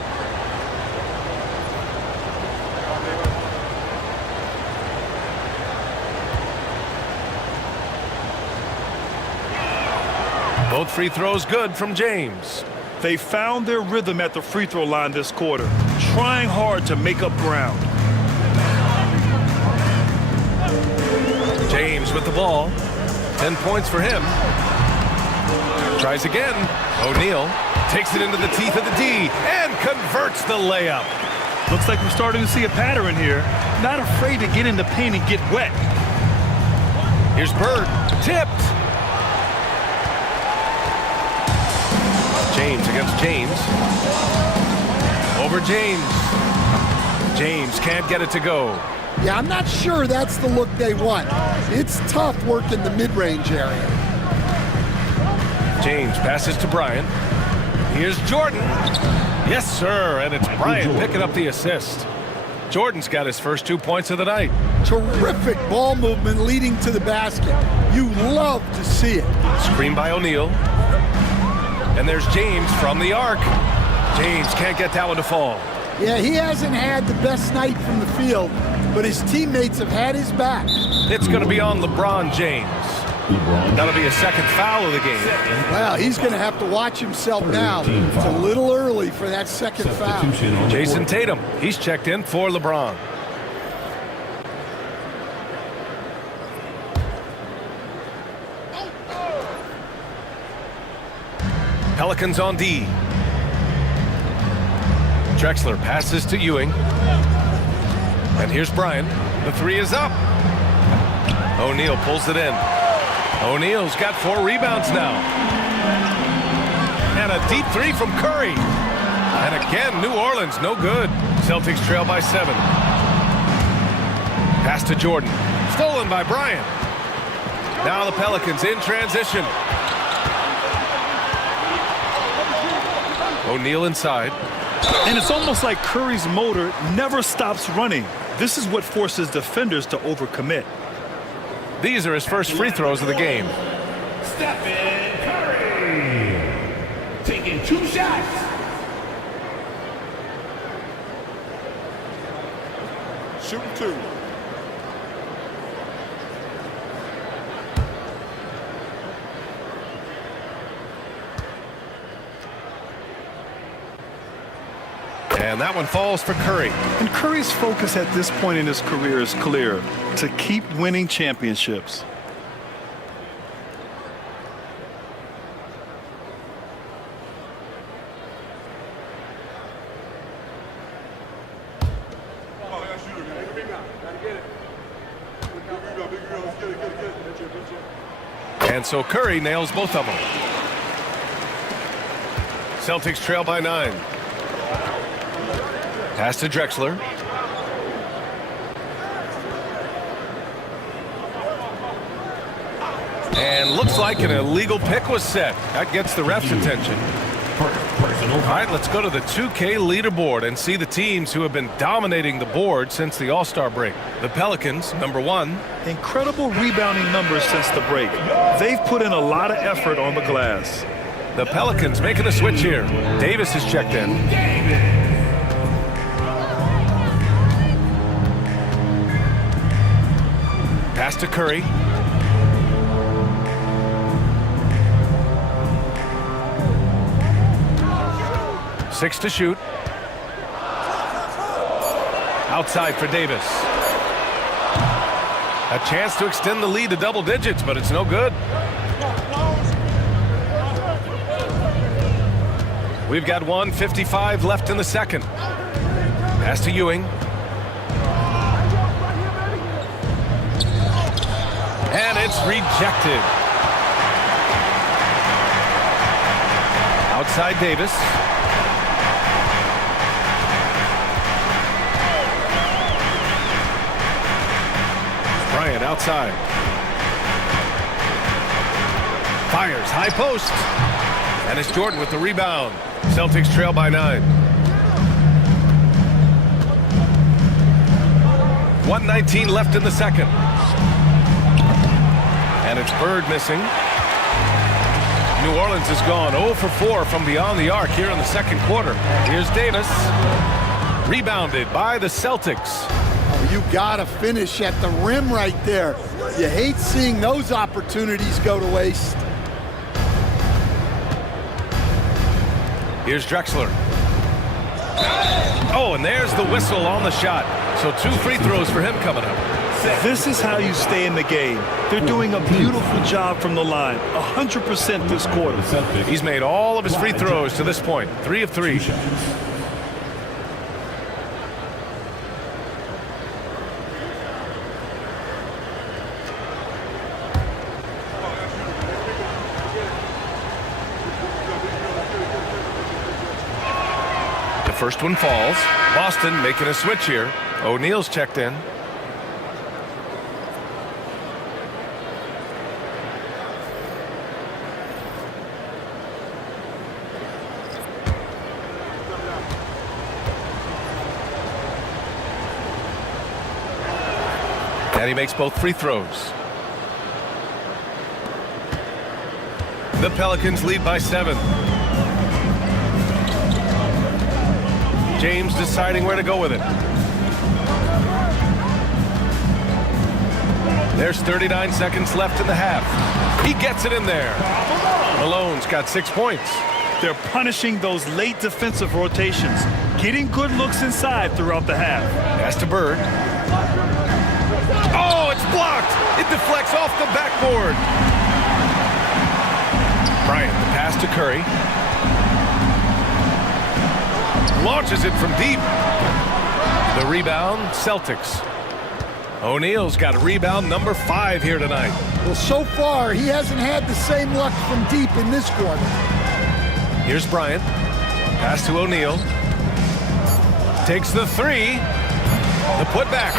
Both free throws good from James. They found their rhythm at the free throw line this quarter, trying hard to make up ground. James with the ball. 10 points for him. Tries again. O'Neal takes it into the teeth of the D and converts the layup. Looks like we're starting to see a pattern here. Not afraid to get in the paint and get wet. Here's Bird. Tipped. James against James. Over James. James can't get it to go. Yeah, I'm not sure that's the look they want. It's tough working the mid-range area. James passes to Bryant. Here's Jordan. Yes, sir, and it's Bryant picking up the assist. Jordan's got his first 2 points of the night. Terrific ball movement leading to the basket. You love to see it. Screen by O'Neal. And there's James from the arc. James can't get that one to fall. Yeah, he hasn't had the best night from the field, but his teammates have had his back. It's going to be on LeBron James. That'll be a second foul of the game. Well, he's going to have to watch himself now. It's a little early for that second foul. Jason Tatum, he's checked in for LeBron. Pelicans on D. Drexler passes to Ewing. And here's Bryant. The three is up. O'Neal pulls it in. O'Neal's got 4 rebounds now. And a deep three from Curry. And again, New Orleans, no good. Celtics trail by 7. Pass to Jordan. Stolen by Bryant. Now the Pelicans in transition. O'Neal inside. And it's almost like Curry's motor never stops running. This is what forces defenders to overcommit. These are his first free throws of the game. Stephen Curry taking 2 shots. Shooting 2. And that one falls for Curry. And Curry's focus at this point in his career is clear: to keep winning championships. And so Curry nails both of them. Celtics trail by 9. Pass to Drexler. And looks like an illegal pick was set. That gets the ref's attention. All right, let's go to the 2K leaderboard and see the teams who have been dominating the board since the All-Star break. The Pelicans, number 1. Incredible rebounding numbers since the break. They've put in a lot of effort on the glass. The Pelicans making a switch here. Davis is checked in. Pass to Curry. Six to shoot. Outside for Davis. A chance to extend the lead to double digits, but it's no good. We've got 1:55 left in the second. Pass to Ewing. And it's rejected. Outside Davis. Bryant outside. Fires, high post. And it's Jordan with the rebound. Celtics trail by 9. 1:19 left in the second. And it's Bird missing. New Orleans has gone 0 for 4 from beyond the arc here in the second quarter. Here's Davis. Rebounded by the Celtics. You gotta finish at the rim right there. You hate seeing those opportunities go to waste. Here's Drexler. Oh, and there's the whistle on the shot. So 2 free throws for him coming up. This is how you stay in the game. They're doing a beautiful job from the line. 100% this quarter. He's made all of his free throws to this point. 3 of 3. The first one falls. Boston making a switch here. O'Neal's checked in. And he makes both free throws. The Pelicans lead by 7. James deciding where to go with it. There's 39 seconds left in the half. He gets it in there. Malone's got 6 points. They're punishing those late defensive rotations, getting good looks inside throughout the half. Pass to Bird. Oh, it's blocked. It deflects off the backboard. Bryant, the pass to Curry. Launches it from deep. The rebound, Celtics. O'Neal's got rebound number 5 here tonight. Well, so far, he hasn't had the same luck from deep in this quarter. Here's Bryant. Pass to O'Neal. Takes the 3. The putback.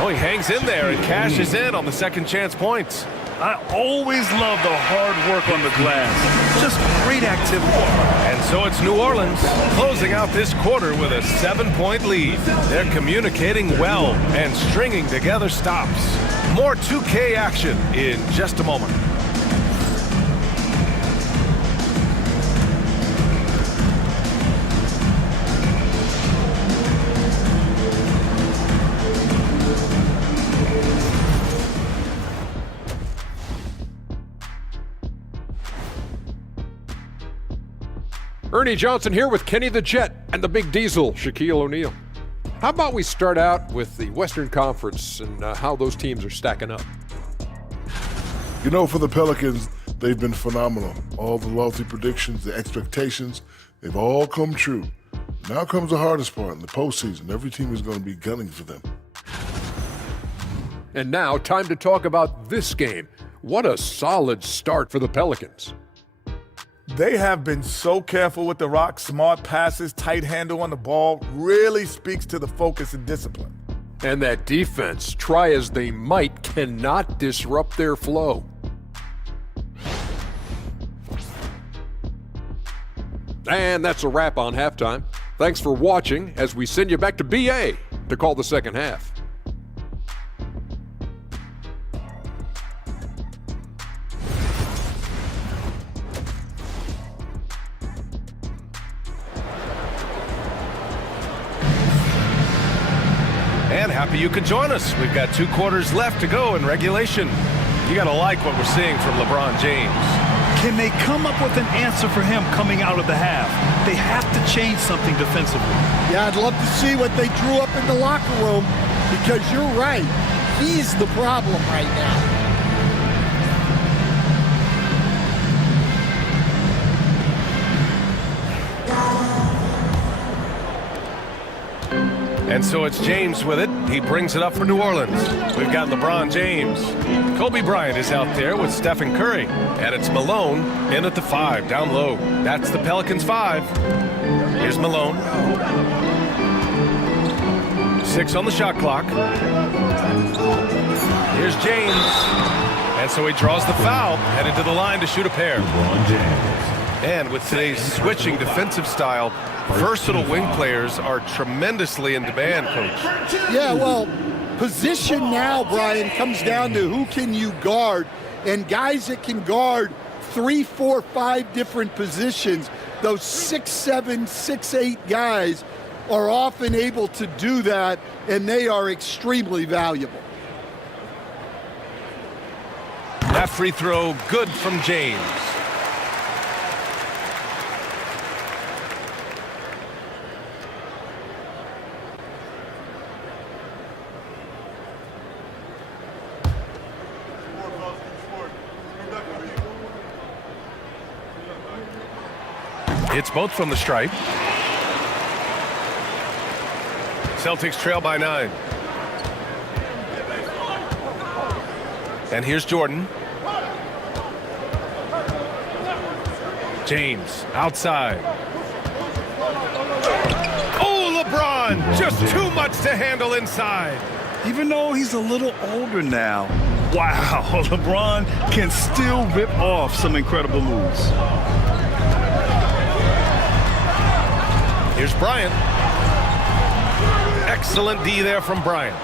Oh, he hangs in there and cashes in on the second chance points. I always love the hard work on the glass. Just great activity. And so it's New Orleans closing out this quarter with a 7-point lead. They're communicating well and stringing together stops. More 2K action in just a moment. Ernie Johnson here with Kenny the Jet and the Big Diesel, Shaquille O'Neal. How about we start out with the Western Conference and how those teams are stacking up? You know, for the Pelicans, they've been phenomenal. All the lofty predictions, the expectations, they've all come true. Now comes the hardest part in the postseason. Every team is going to be gunning for them. And now, time to talk about this game. What a solid start for the Pelicans. They have been so careful with the rock. Smart passes, tight handle on the ball, really speaks to the focus and discipline. And that defense, try as they might, cannot disrupt their flow. And that's a wrap on halftime. Thanks for watching as we send you back to BA to call the second half. And happy you could join us. We've got 2 quarters left to go in regulation. You got to like what we're seeing from LeBron James. Can they come up with an answer for him coming out of the half? They have to change something defensively. Yeah, I'd love to see what they drew up in the locker room, because you're right. He's the problem right now. And so it's James with it. He brings it up for New Orleans. We've got LeBron James. Kobe Bryant is out there with Stephen Curry. And it's Malone in at the 5, down low. That's the Pelicans 5. Here's Malone. 6 on the shot clock. Here's James. And so he draws the foul, headed to the line to shoot a pair. LeBron James. And with today's switching defensive style, versatile wing players are tremendously in demand, Coach. Yeah, well, Position now, Brian, comes down to who can you guard, and guys that can guard 3, 4, 5 different positions, those 6'7", 6'8" guys are often able to do that, and they are extremely valuable. That free throw good from James. It's both from the stripe. Celtics trail by 9. And here's Jordan. James outside. Oh, LeBron! Just too much to handle inside. Even though he's a little older now, wow, LeBron can still rip off some incredible moves. Here's Bryant. Excellent D there from Bryant.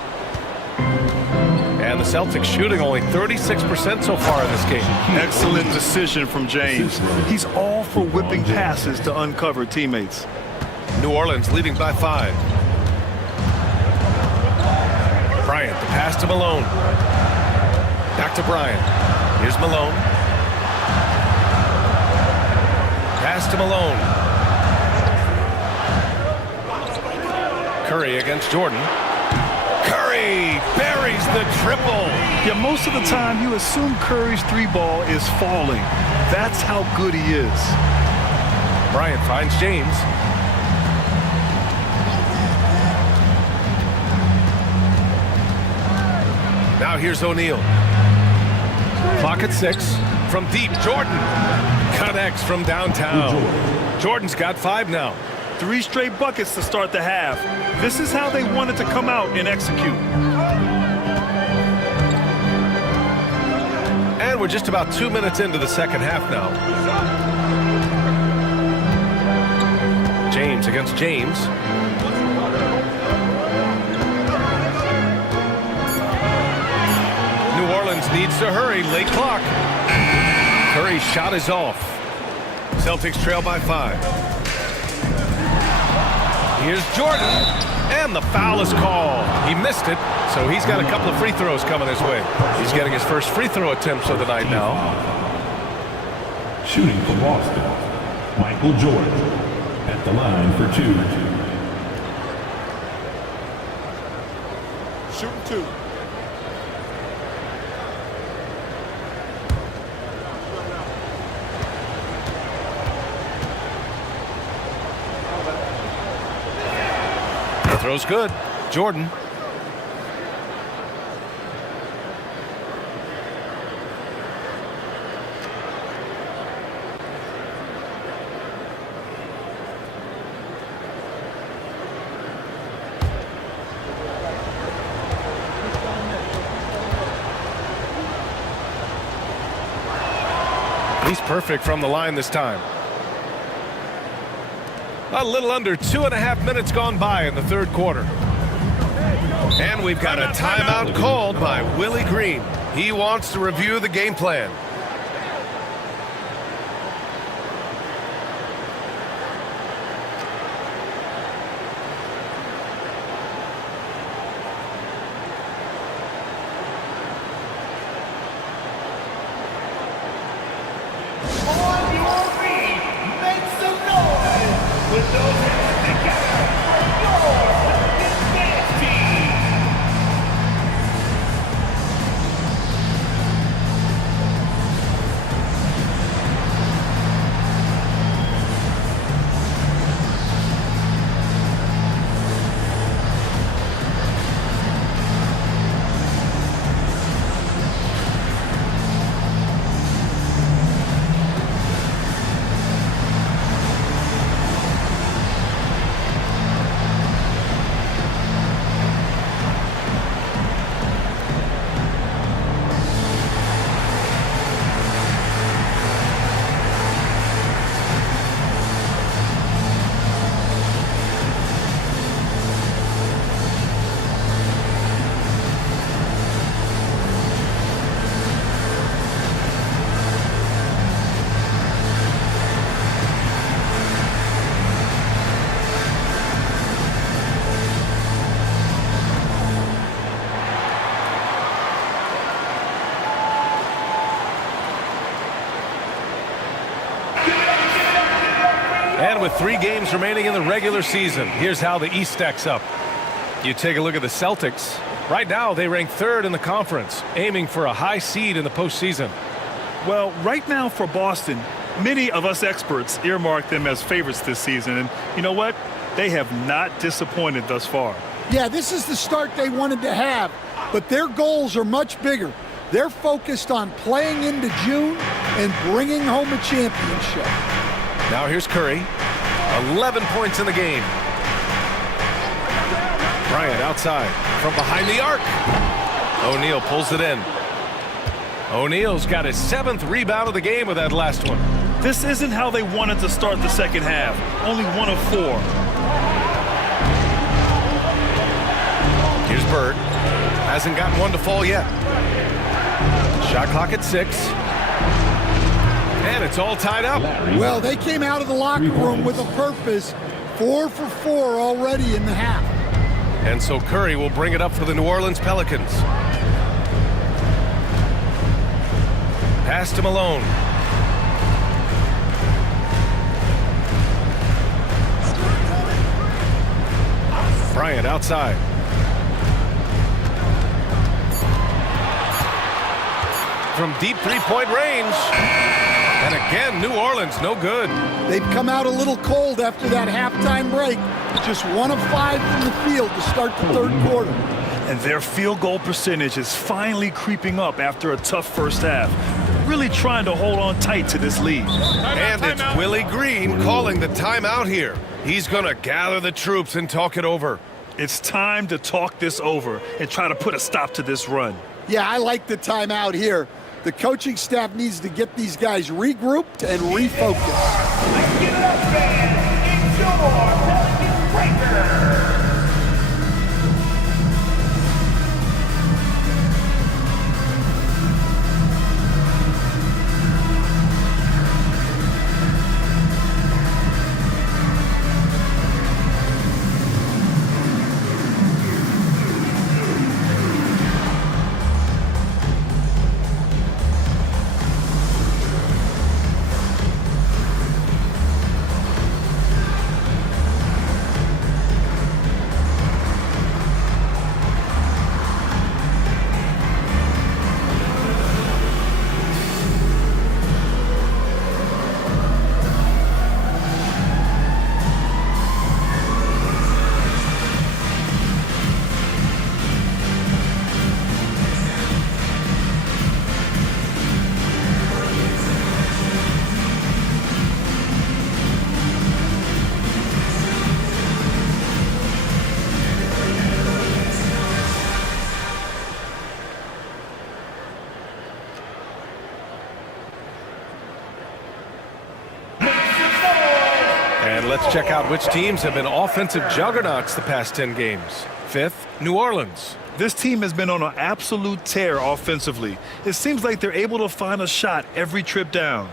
And the Celtics shooting only 36% so far in this game. Excellent decision from James. He's all for whipping passes to uncover teammates. New Orleans leading by 5. Bryant, the pass to Malone. Back to Bryant. Here's Malone. Pass to Malone. Curry against Jordan. Curry buries the triple. Yeah, most of the time you assume Curry's 3-ball is falling. That's how good he is. Bryant finds James. Now here's O'Neal. Clock at 6. From deep, Jordan connects from downtown. Jordan's got 5 now. 3 straight buckets to start the half. This is how they wanted to come out and execute. And we're just about 2 minutes into the second half now. James against James. New Orleans needs to hurry. Late clock. Curry's shot is off. Celtics trail by 5. Here's Jordan, and the foul is called. He missed it, so he's got a couple of free throws coming his way. He's getting his first free throw attempts of the night now. Shooting for Boston, Michael Jordan at the line for 2. Shooting 2. Throw's good. Jordan. He's perfect from the line this time. A little under 2.5 minutes gone by in the third quarter. And we've got a timeout called by Willie Green. He wants to review the game plan. 3 games remaining in the regular season. Here's how the East stacks up. You take a look at the Celtics. Right now, they rank 3rd in the conference, aiming for a high seed in the postseason. Well, right now for Boston, many of us experts earmark them as favorites this season. And you know what? They have not disappointed thus far. Yeah, this is the start they wanted to have, but their goals are much bigger. They're focused on playing into June and bringing home a championship. Now here's Curry. 11 points in the game. Bryant outside from behind the arc. O'Neal pulls it in. O'Neal's got his 7th rebound of the game with that last one. This isn't how they wanted to start the second half. Only 1 of 4. Here's Bird. Hasn't gotten one to fall yet. Shot clock at 6. And it's all tied up. Well, they came out of the locker room with a purpose. 4 for 4 already in the half. And so Curry will bring it up for the New Orleans Pelicans. Pass to Malone. Bryant outside. From deep 3-point range. And again, New Orleans, no good. They've come out a little cold after that halftime break. Just 1 of 5 from the field to start the 3rd quarter. And their field goal percentage is finally creeping up after a tough first half. Really trying to hold on tight to this lead. And it's Willie Green calling the timeout here. He's going to gather the troops and talk it over. It's time to talk this over and try to put a stop to this run. Yeah, I like the timeout here. The coaching staff needs to get these guys regrouped and refocused. Let's give it up, fans. It's your Pelican Breaker. And let's check out which teams have been offensive juggernauts the past 10 games. 5th, New Orleans. This team has been on an absolute tear offensively. It seems like they're able to find a shot every trip down.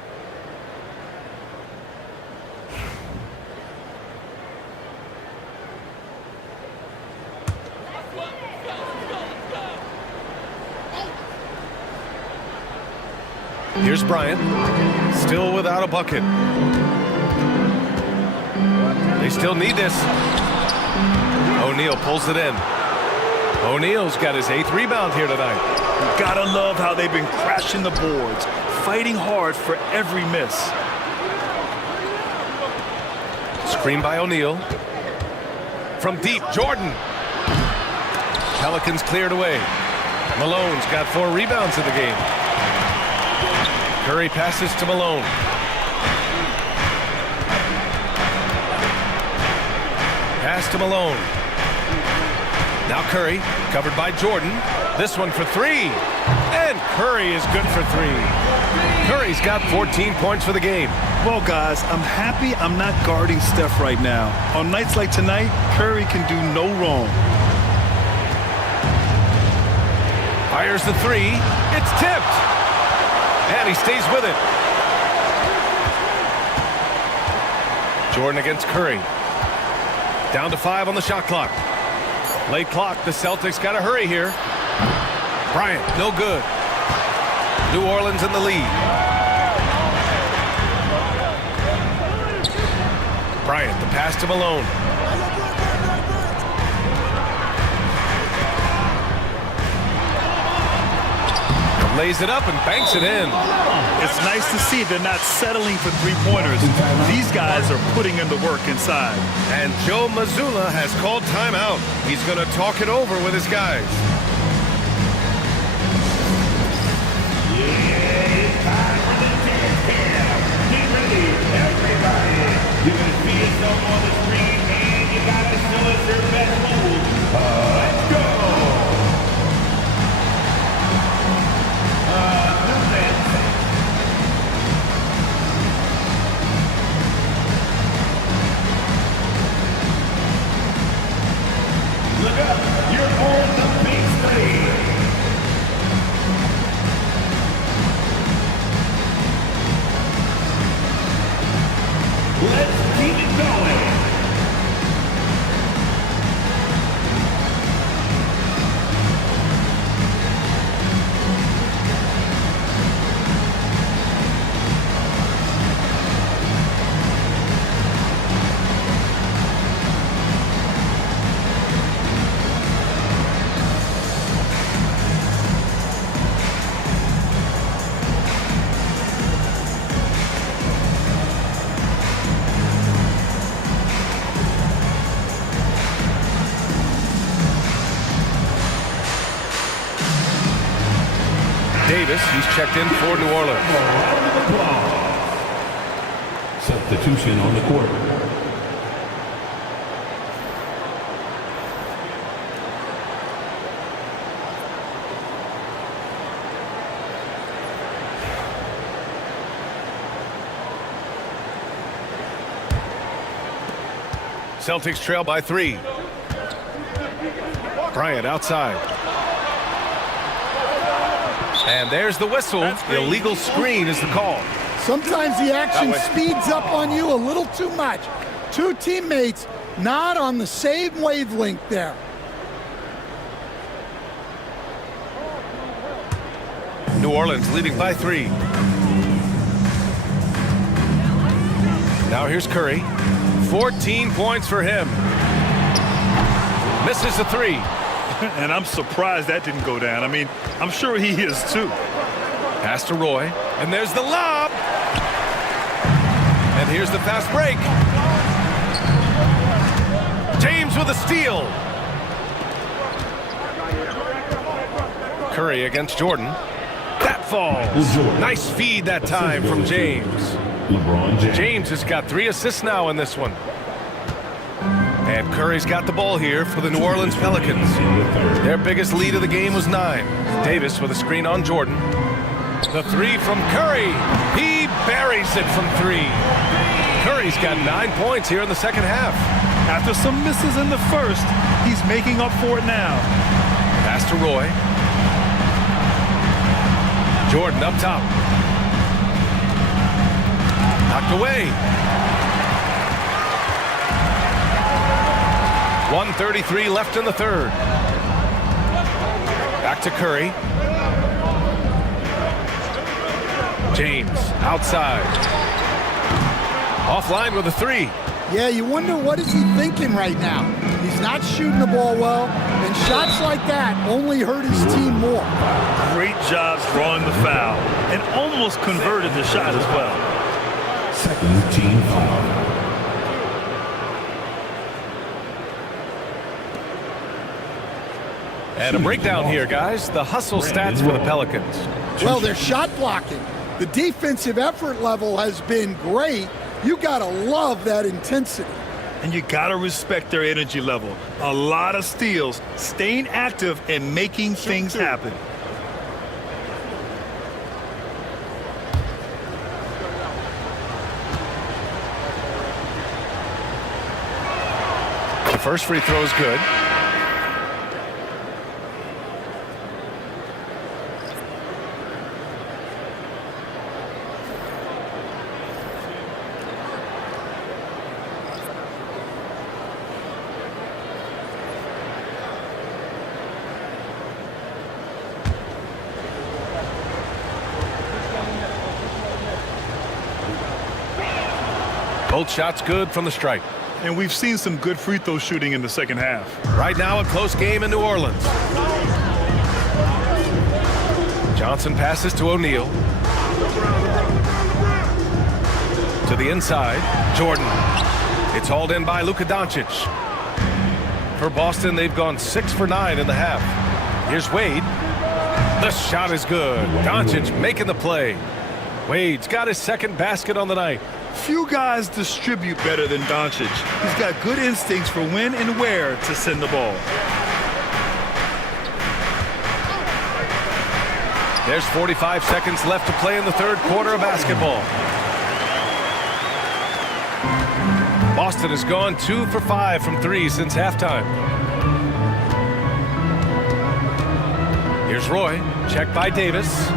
Here's Bryant, still without a bucket. They still need this. O'Neal pulls it in. O'Neal's got his 8th rebound here tonight. Gotta love how they've been crashing the boards, fighting hard for every miss. Screen by O'Neal. From deep, Jordan. Pelicans cleared away. Malone's got 4 rebounds in the game. Curry passes to Malone. Pass to Malone. Now Curry, covered by Jordan. This one for 3. And Curry is good for 3. Curry's got 14 points for the game. Well, guys, I'm happy I'm not guarding Steph right now. On nights like tonight, Curry can do no wrong. Fires the 3. It's tipped. And he stays with it. Jordan against Curry. Down to 5 on the shot clock. Late clock. The Celtics got to hurry here. Bryant, no good. New Orleans in the lead. Bryant, the pass to Malone. Lays it up and banks it in. It's nice to see they're not settling for three-pointers. These guys are putting in the work inside. And Joe Mazzulla has called timeout. He's going to talk it over with his guys. It's time for the dance camp. Get ready, everybody. You're going to see yourself on the screen, and you got to show us your best move. Let's go. Look up, you're on the big stage. Let's keep it going. Davis, he's checked in for New Orleans. Substitution on the court. Celtics trail by 3. Bryant outside. And there's the whistle. Illegal screen is the call. Sometimes the action speeds up on you a little too much. Two teammates not on the same wavelength there. New Orleans leading by 3. Now here's Curry. 14 points for him. Misses the 3. And I'm surprised that didn't go down. I mean, I'm sure he is too. Pass to Roy. And there's the lob. And here's the fast break. James with a steal. Curry against Jordan. That falls. Nice feed that time from James. LeBron James. James has got 3 assists now in this one. And Curry's got the ball here for the New Orleans Pelicans. Their biggest lead of the game was 9. Davis with a screen on Jordan. The 3 from Curry. He buries it from 3. Curry's got 9 points here in the second half. After some misses in the first, he's making up for it now. Pass to Roy. Jordan up top. Knocked away. 1:33 left in the third. Back to Curry. James outside. Offline with a 3. Yeah, you wonder what is he thinking right now. He's not shooting the ball well, and shots like that only hurt his team more. Great job drawing the foul, and almost converted the shot as well. Second team foul. And a breakdown here, guys. The hustle stats for the Pelicans. Well, they're shot blocking. The defensive effort level has been great. You gotta love that intensity. And you gotta respect their energy level. A lot of steals, staying active and making things happen. The first free throw is good. Both shots good from the stripe. And we've seen some good free throw shooting in the second half. Right now, a close game in New Orleans. Johnson passes to O'Neal. To the inside, Jordan. It's hauled in by Luka Doncic. For Boston, they've gone 6 for 9 in the half. Here's Wade. The shot is good. Doncic making the play. Wade's got his second basket on the night. Few guys distribute better than Doncic. He's got good instincts for when and where to send the ball. There's 45 seconds left to play in the third quarter of basketball. Boston has gone 2 for 5 from 3 since halftime. Here's Roy, checked by Davis.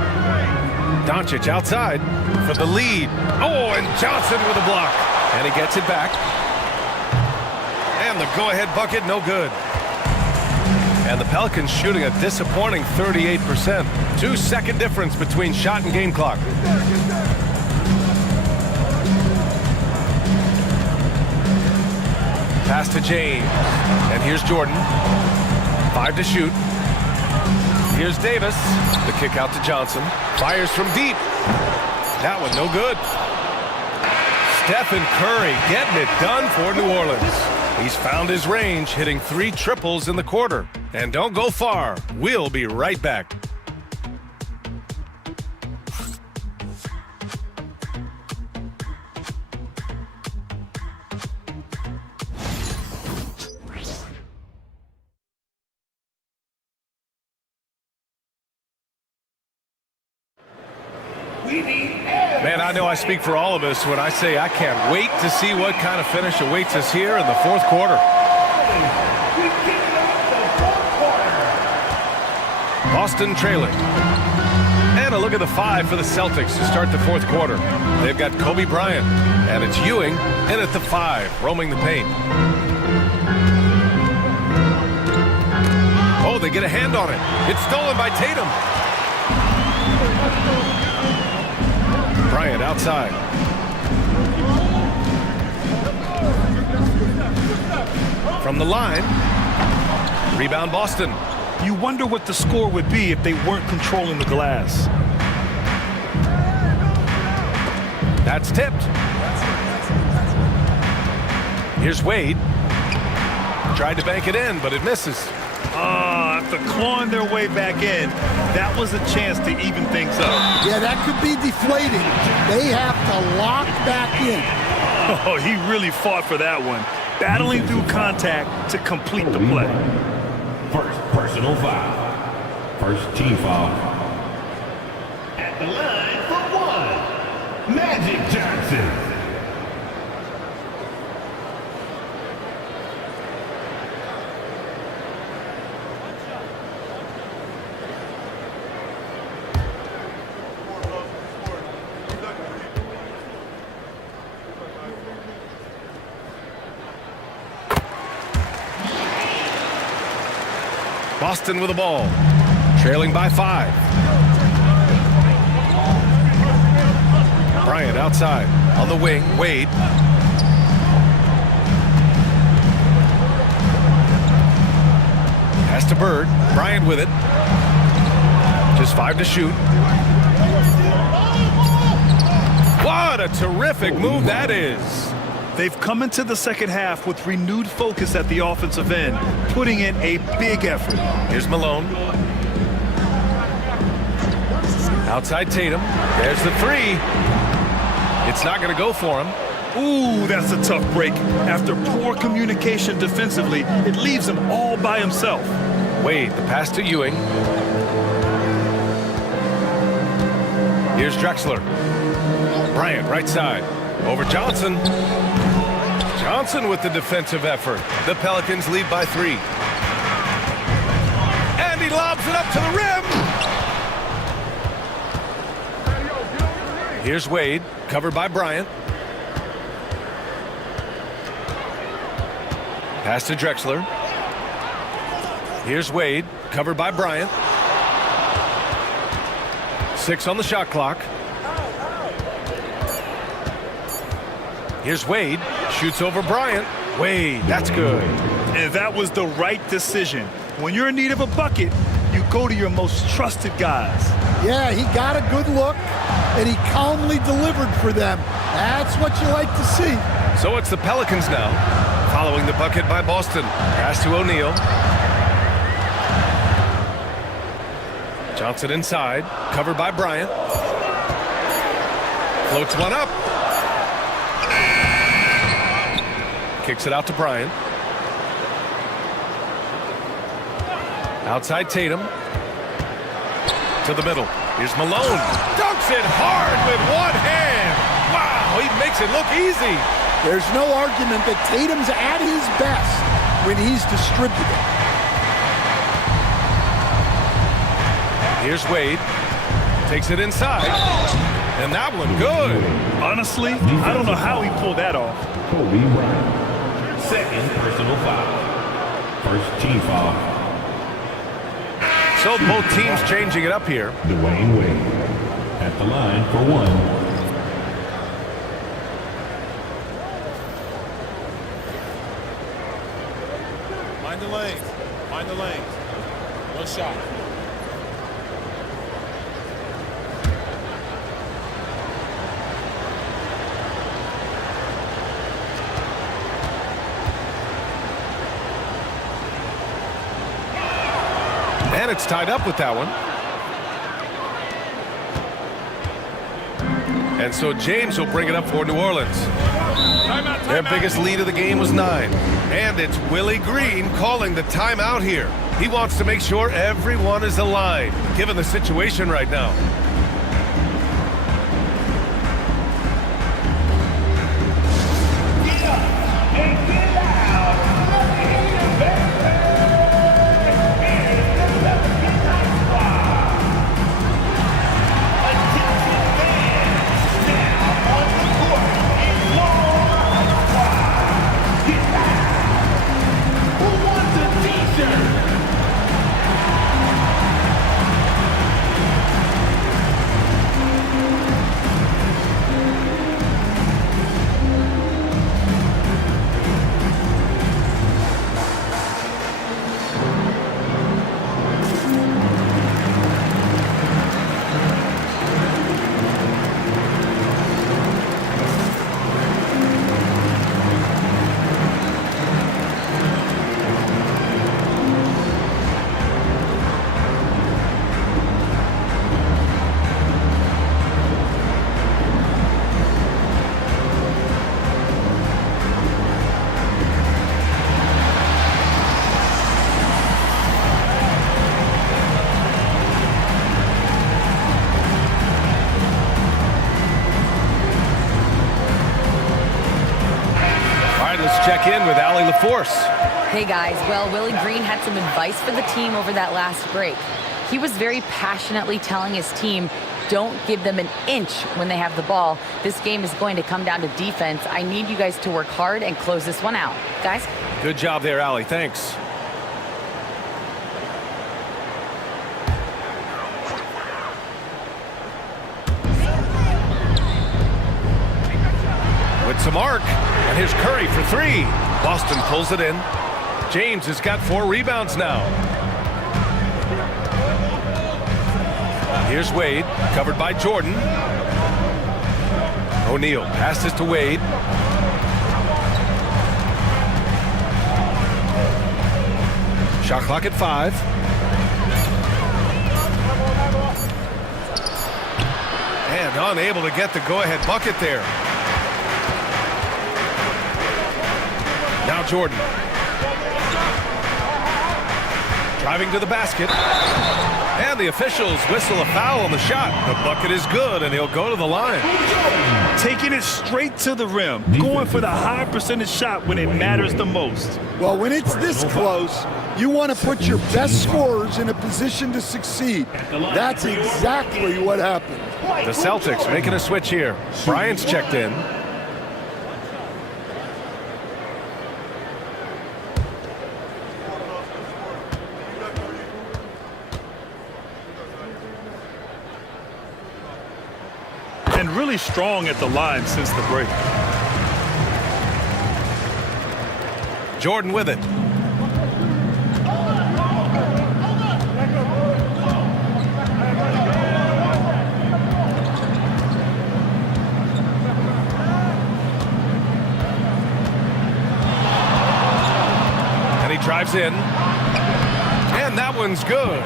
Doncic outside for the lead. Oh, and Johnson with a block. And he gets it back. And the go-ahead bucket, no good. And the Pelicans shooting a disappointing 38%. 2-second difference between shot and game clock. Pass to James. And here's Jordan. 5 to shoot. Here's Davis. The kick out to Johnson. Fires from deep. That one no good. Stephen Curry getting it done for New Orleans. He's found his range, hitting 3 triples in the quarter. And don't go far. We'll be right back. Man, I know I speak for all of us when I say I can't wait to see what kind of finish awaits us here in the fourth quarter. Boston trailing. And a look at the 5 for the Celtics to start the fourth quarter. They've got Kobe Bryant, and it's Ewing in at the 5, roaming the paint. Oh, they get a hand on it. It's stolen by Tatum. Bryant outside. From the line. Rebound Boston. You wonder what the score would be if they weren't controlling the glass. That's tipped. Here's Wade. Tried to bank it in, but it misses. After clawing their way back in, that was a chance to even things up. Yeah, that could be deflating. They have to lock back in. Oh, he really fought for that one. Battling through contact to complete the play. First personal foul. First team foul. At the line for 1, Magic Johnson. Boston with the ball, trailing by 5. Bryant outside, on the wing, Wade. Pass to Bird, Bryant with it. Just 5 to shoot. What a terrific move that is. They've come into the second half with renewed focus at the offensive end, putting in a big effort. Here's Malone. Outside Tatum. There's the 3. It's not going to go for him. Ooh, that's a tough break. After poor communication defensively, it leaves him all by himself. Wade, the pass to Ewing. Here's Drexler. Bryant, right side. Over Johnson. Johnson with the defensive effort. The Pelicans lead by 3. And he lobs it up to the rim. Here's Wade, covered by Bryant. Pass to Drexler. Here's Wade, covered by Bryant. 6 on the shot clock. Here's Wade. Shoots over Bryant. Wade, that's good. And that was the right decision. When you're in need of a bucket, you go to your most trusted guys. Yeah, he got a good look, and he calmly delivered for them. That's what you like to see. So it's the Pelicans now, following the bucket by Boston. Pass to O'Neal. Johnson inside, covered by Bryant. Floats one up. Kicks it out to Bryant. Outside Tatum. To the middle. Here's Malone. Dunks it hard with one hand. Wow, he makes it look easy. There's no argument that Tatum's at his best when he's distributed. Here's Wade. Takes it inside. And that one good. Honestly, I don't know how he pulled that off. Kobe Bryant. Second personal foul. First team foul. So both teams changing it up here. Dwayne Wade at the line for one. Mind the lanes. Mind the lanes. One shot. And it's tied up with that one. And so James will bring it up for New Orleans. Their biggest lead of the game was 9. And it's Willie Green calling the timeout here. He wants to make sure everyone is aligned, given the situation right now. Check in with Allie LaForce. Hey guys, well, Willie Green had some advice for the team over that last break. He was very passionately telling his team, don't give them an inch when they have the ball. This game is going to come down to defense. I need you guys to work hard and close this one out. Guys? Good job there, Allie. Thanks. With some arc. And here's Curry for 3. Boston pulls it in. James has got 4 rebounds now. Here's Wade, covered by Jordan. O'Neal passes to Wade. Shot clock at 5. And unable to get the go-ahead bucket there. Now Jordan. Driving to the basket. And the officials whistle a foul on the shot. The bucket is good, and he'll go to the line. Taking it straight to the rim. Going for the high percentage shot when it matters the most. Well, when it's this close, you want to put your best scorers in a position to succeed. That's exactly what happened. The Celtics making a switch here. Bryant's checked in. And really strong at the line since the break. Jordan with it. And he drives in. And that one's good.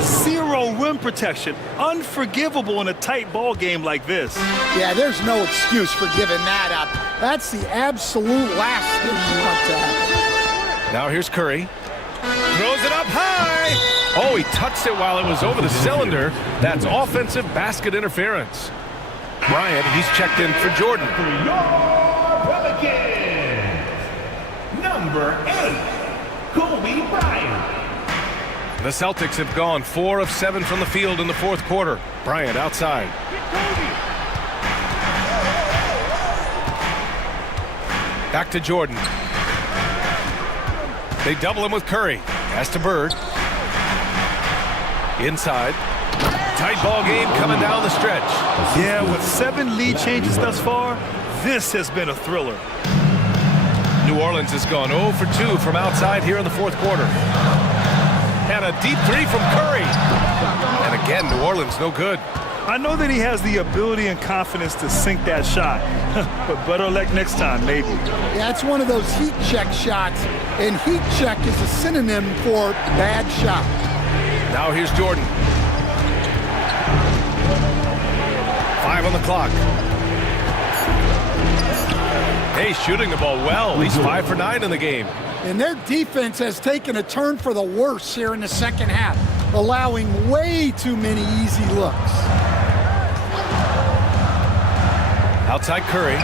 Zero rim protection. Unforgivable in a tight ball game like this. Yeah, there's no excuse for giving that up. That's the absolute last thing you want to happen. Now here's Curry. Throws it up high. Oh, he touched it while it was over the cylinder. That's offensive basket interference. Bryant, he's checked in for Jordan. For your Pelicans, number 8, Kobe Bryant. The Celtics have gone 4 of 7 from the field in the fourth quarter. Bryant outside. Back to Jordan. They double him with Curry. Pass to Bird. Inside. Tight ball game coming down the stretch. Yeah, with 7 lead changes thus far, this has been a thriller. New Orleans has gone 0 for 2 from outside here in the fourth quarter. And a deep 3 from Curry. And again, New Orleans no good. I know that he has the ability and confidence to sink that shot, but better luck next time, maybe. Yeah, it's one of those heat check shots, and heat check is a synonym for bad shot. Now here's Jordan. 5 on the clock. Hey, shooting the ball well. He's 5 for 9 in the game. And their defense has taken a turn for the worse here in the second half, allowing way too many easy looks. Outside Curry.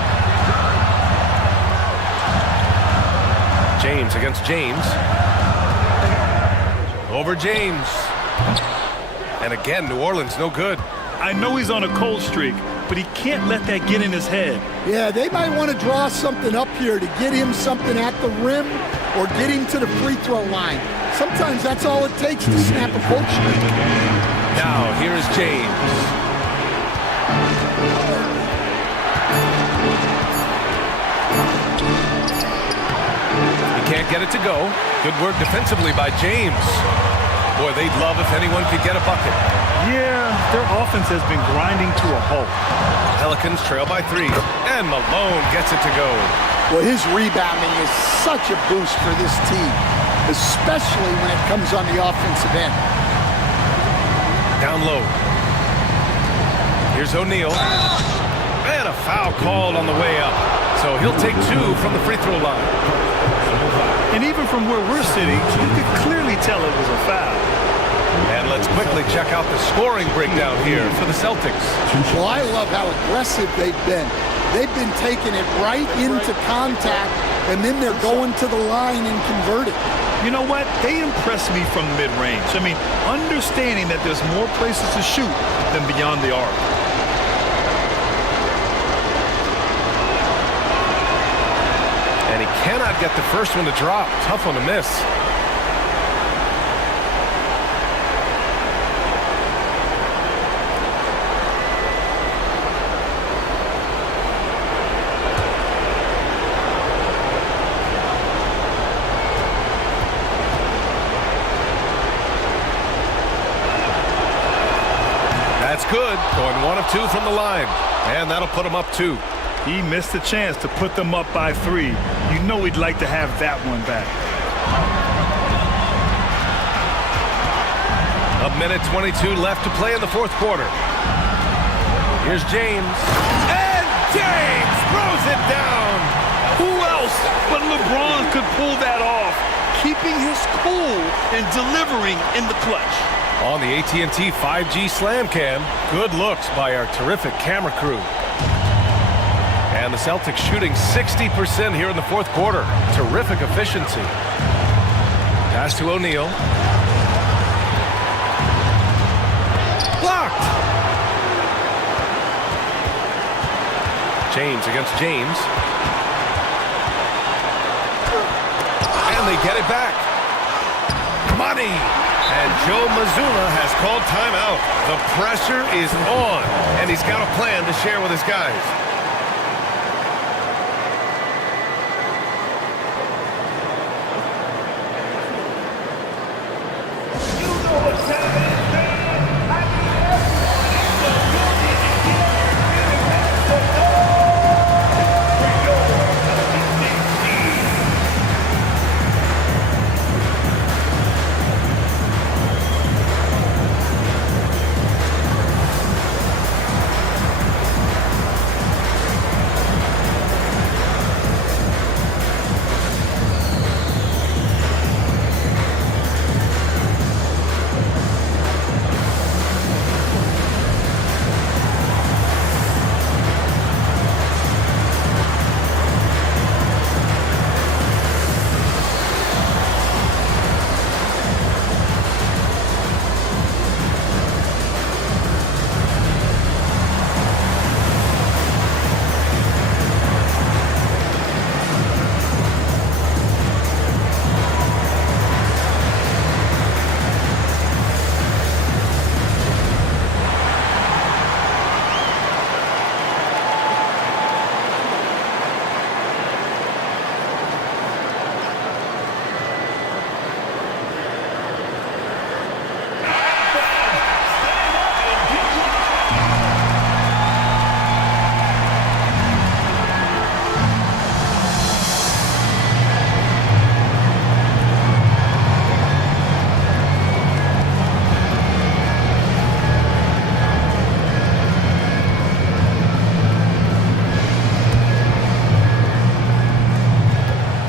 James against James. Over James. And again, New Orleans no good. I know he's on a cold streak, but he can't let that get in his head. Yeah, they might want to draw something up here to get him something at the rim or get him to the free throw line. Sometimes that's all it takes to snap a cold streak. Now, here is James. He can't get it to go. Good work defensively by James. Boy, they'd love if anyone could get a bucket. Yeah, their offense has been grinding to a halt. Pelicans trail by 3, and Malone gets it to go. Well, his rebounding is such a boost for this team, especially when it comes on the offensive end. Down low. Here's O'Neal. And a foul called on the way up. So he'll take 2 from the free throw line. And even from where we're sitting, you could clearly tell it was a foul. And let's quickly check out the scoring breakdown here for the Celtics. Well, I love how aggressive they've been. They've been taking it right into contact, and then they're going to the line and converting. You know what? They impress me from mid-range. I mean, understanding that there's more places to shoot than beyond the arc. And he cannot get the first one to drop. Tough one to miss. That's good. Going 1 of 2 from the line. And that'll put him up 2. He missed a chance to put them up by 3. You know he'd like to have that one back. A minute 22 left to play in the fourth quarter. Here's James. And James throws it down. Who else but LeBron could pull that off, keeping his cool and delivering in the clutch. On the AT&T 5G Slam Cam, good looks by our terrific camera crew. And the Celtics shooting 60% here in the fourth quarter. Terrific efficiency. Pass to O'Neal. Blocked! James against James. And they get it back. Money! And Joe Mazzulla has called timeout. The pressure is on, and he's got a plan to share with his guys.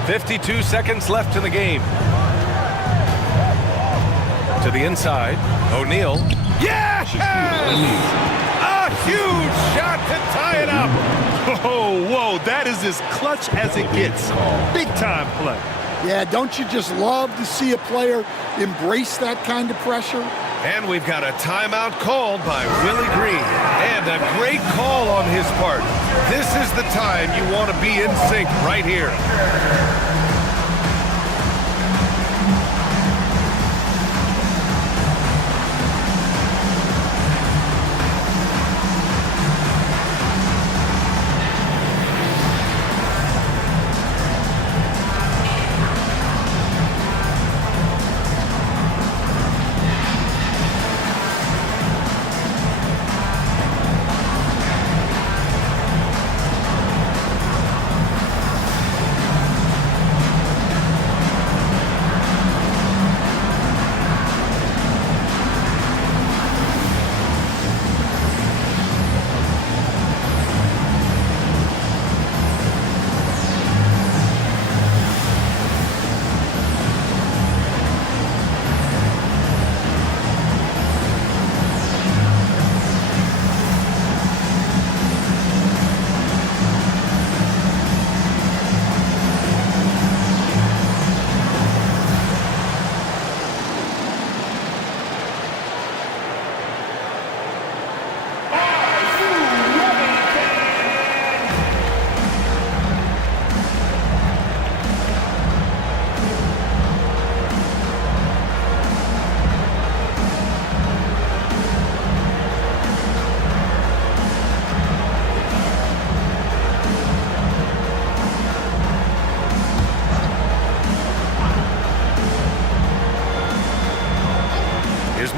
.52 seconds left in the game. To the inside, O'Neal. Yeah! A huge shot to tie it up. Oh, whoa, that is as clutch as it gets. Big time play. Yeah, don't you just love to see a player embrace that kind of pressure? And we've got a timeout called by Willie Green. And a great call on his part. This is the time you want to be in sync right here.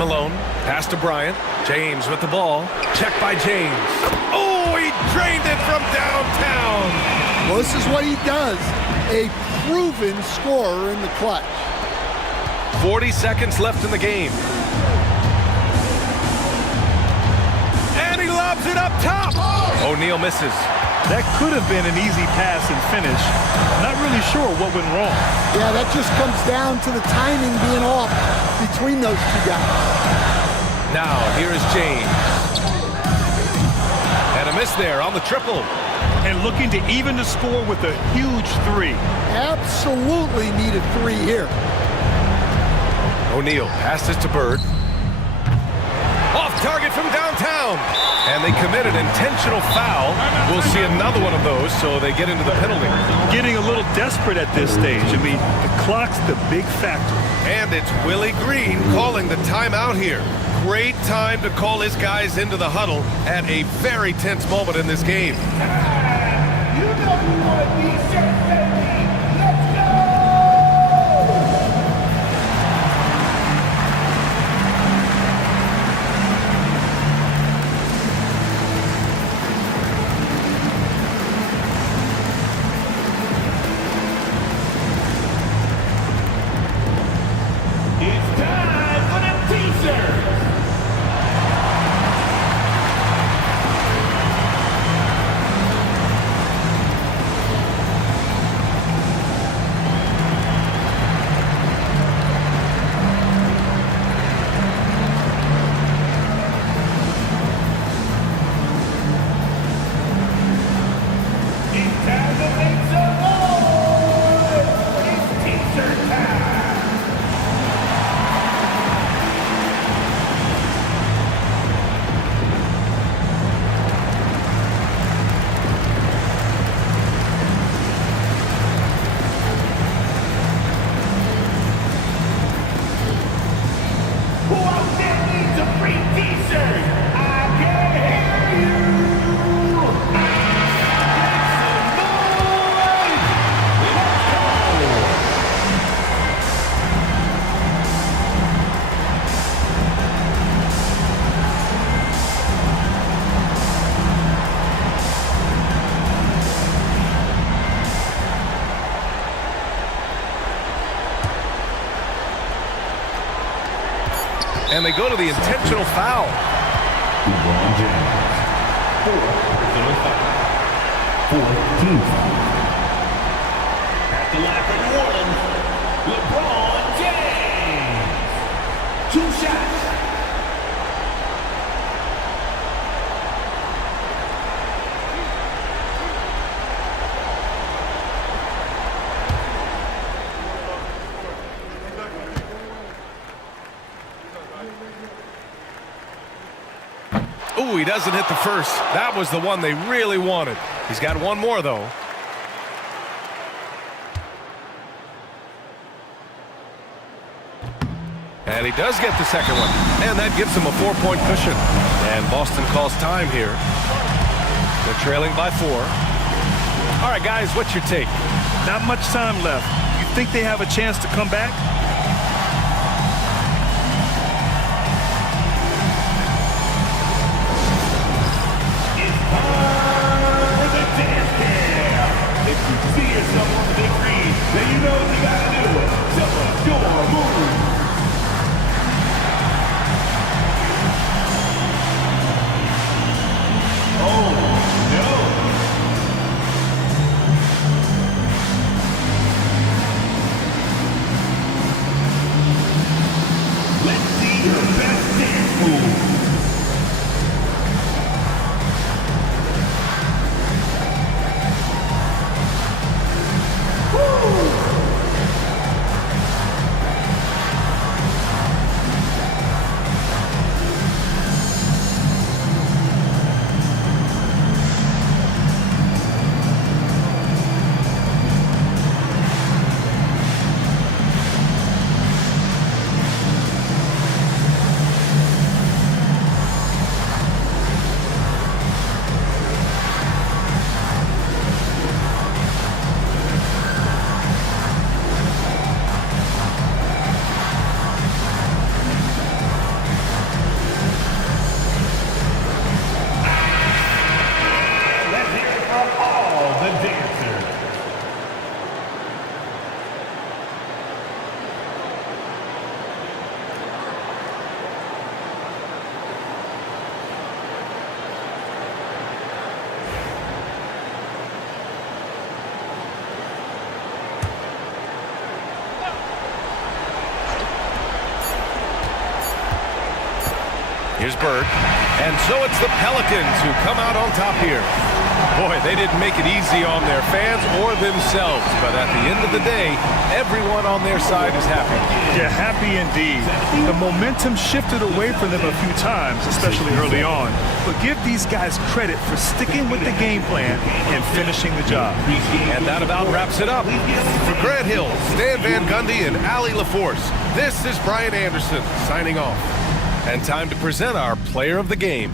Malone, pass to Bryant. James with the ball. Check by James. Oh, he drained it from downtown. Well, this is what he does. A proven scorer in the clutch. 40 seconds left in the game. And he lobs it up top. O'Neal misses. That could have been an easy pass and finish. Not really sure what went wrong. Yeah, that just comes down to the timing being off between those two guys. Now, here's James. And a miss there on the triple. And looking to even the score with a huge three. Absolutely need a three here. O'Neal passes to Bird. Off target from downtown. And they commit an intentional foul. We'll see another one of those, so they get into the penalty. Getting a little desperate at this stage. I mean, the clock's the big factor. And it's Willie Green calling the timeout here. Great time to call his guys into the huddle at a very tense moment in this game. You know you want to be certain, baby. Let's go! Who out there needs a free t-shirt? I can hear you. And they go to the intentional foul. LeBron James. Fourth team foul. At the line for New Orleans, LeBron James. 2 shots. Ooh, he doesn't hit the first. That was the one they really wanted. He's got one more, though. And he does get the second one. And that gives him a 4-point cushion. And Boston calls time here. They're trailing by 4. All right, guys, what's your take? Not much time left. You think they have a chance to come back? If you see yourself on the big screen, then you know what you gotta do. Jump up, your move. Oh, no. Let's see your best dance move. Here's Bird. And so it's the Pelicans who come out on top here. Boy, they didn't make it easy on their fans or themselves, but at the end of the day, everyone on their side is happy. Yeah, happy indeed. The momentum shifted away from them a few times, especially early on. But give these guys credit for sticking with the game plan and finishing the job. And that about wraps it up. For Grant Hill, Stan Van Gundy, and Allie LaForce, this is Brian Anderson signing off. And time to present our player of the game.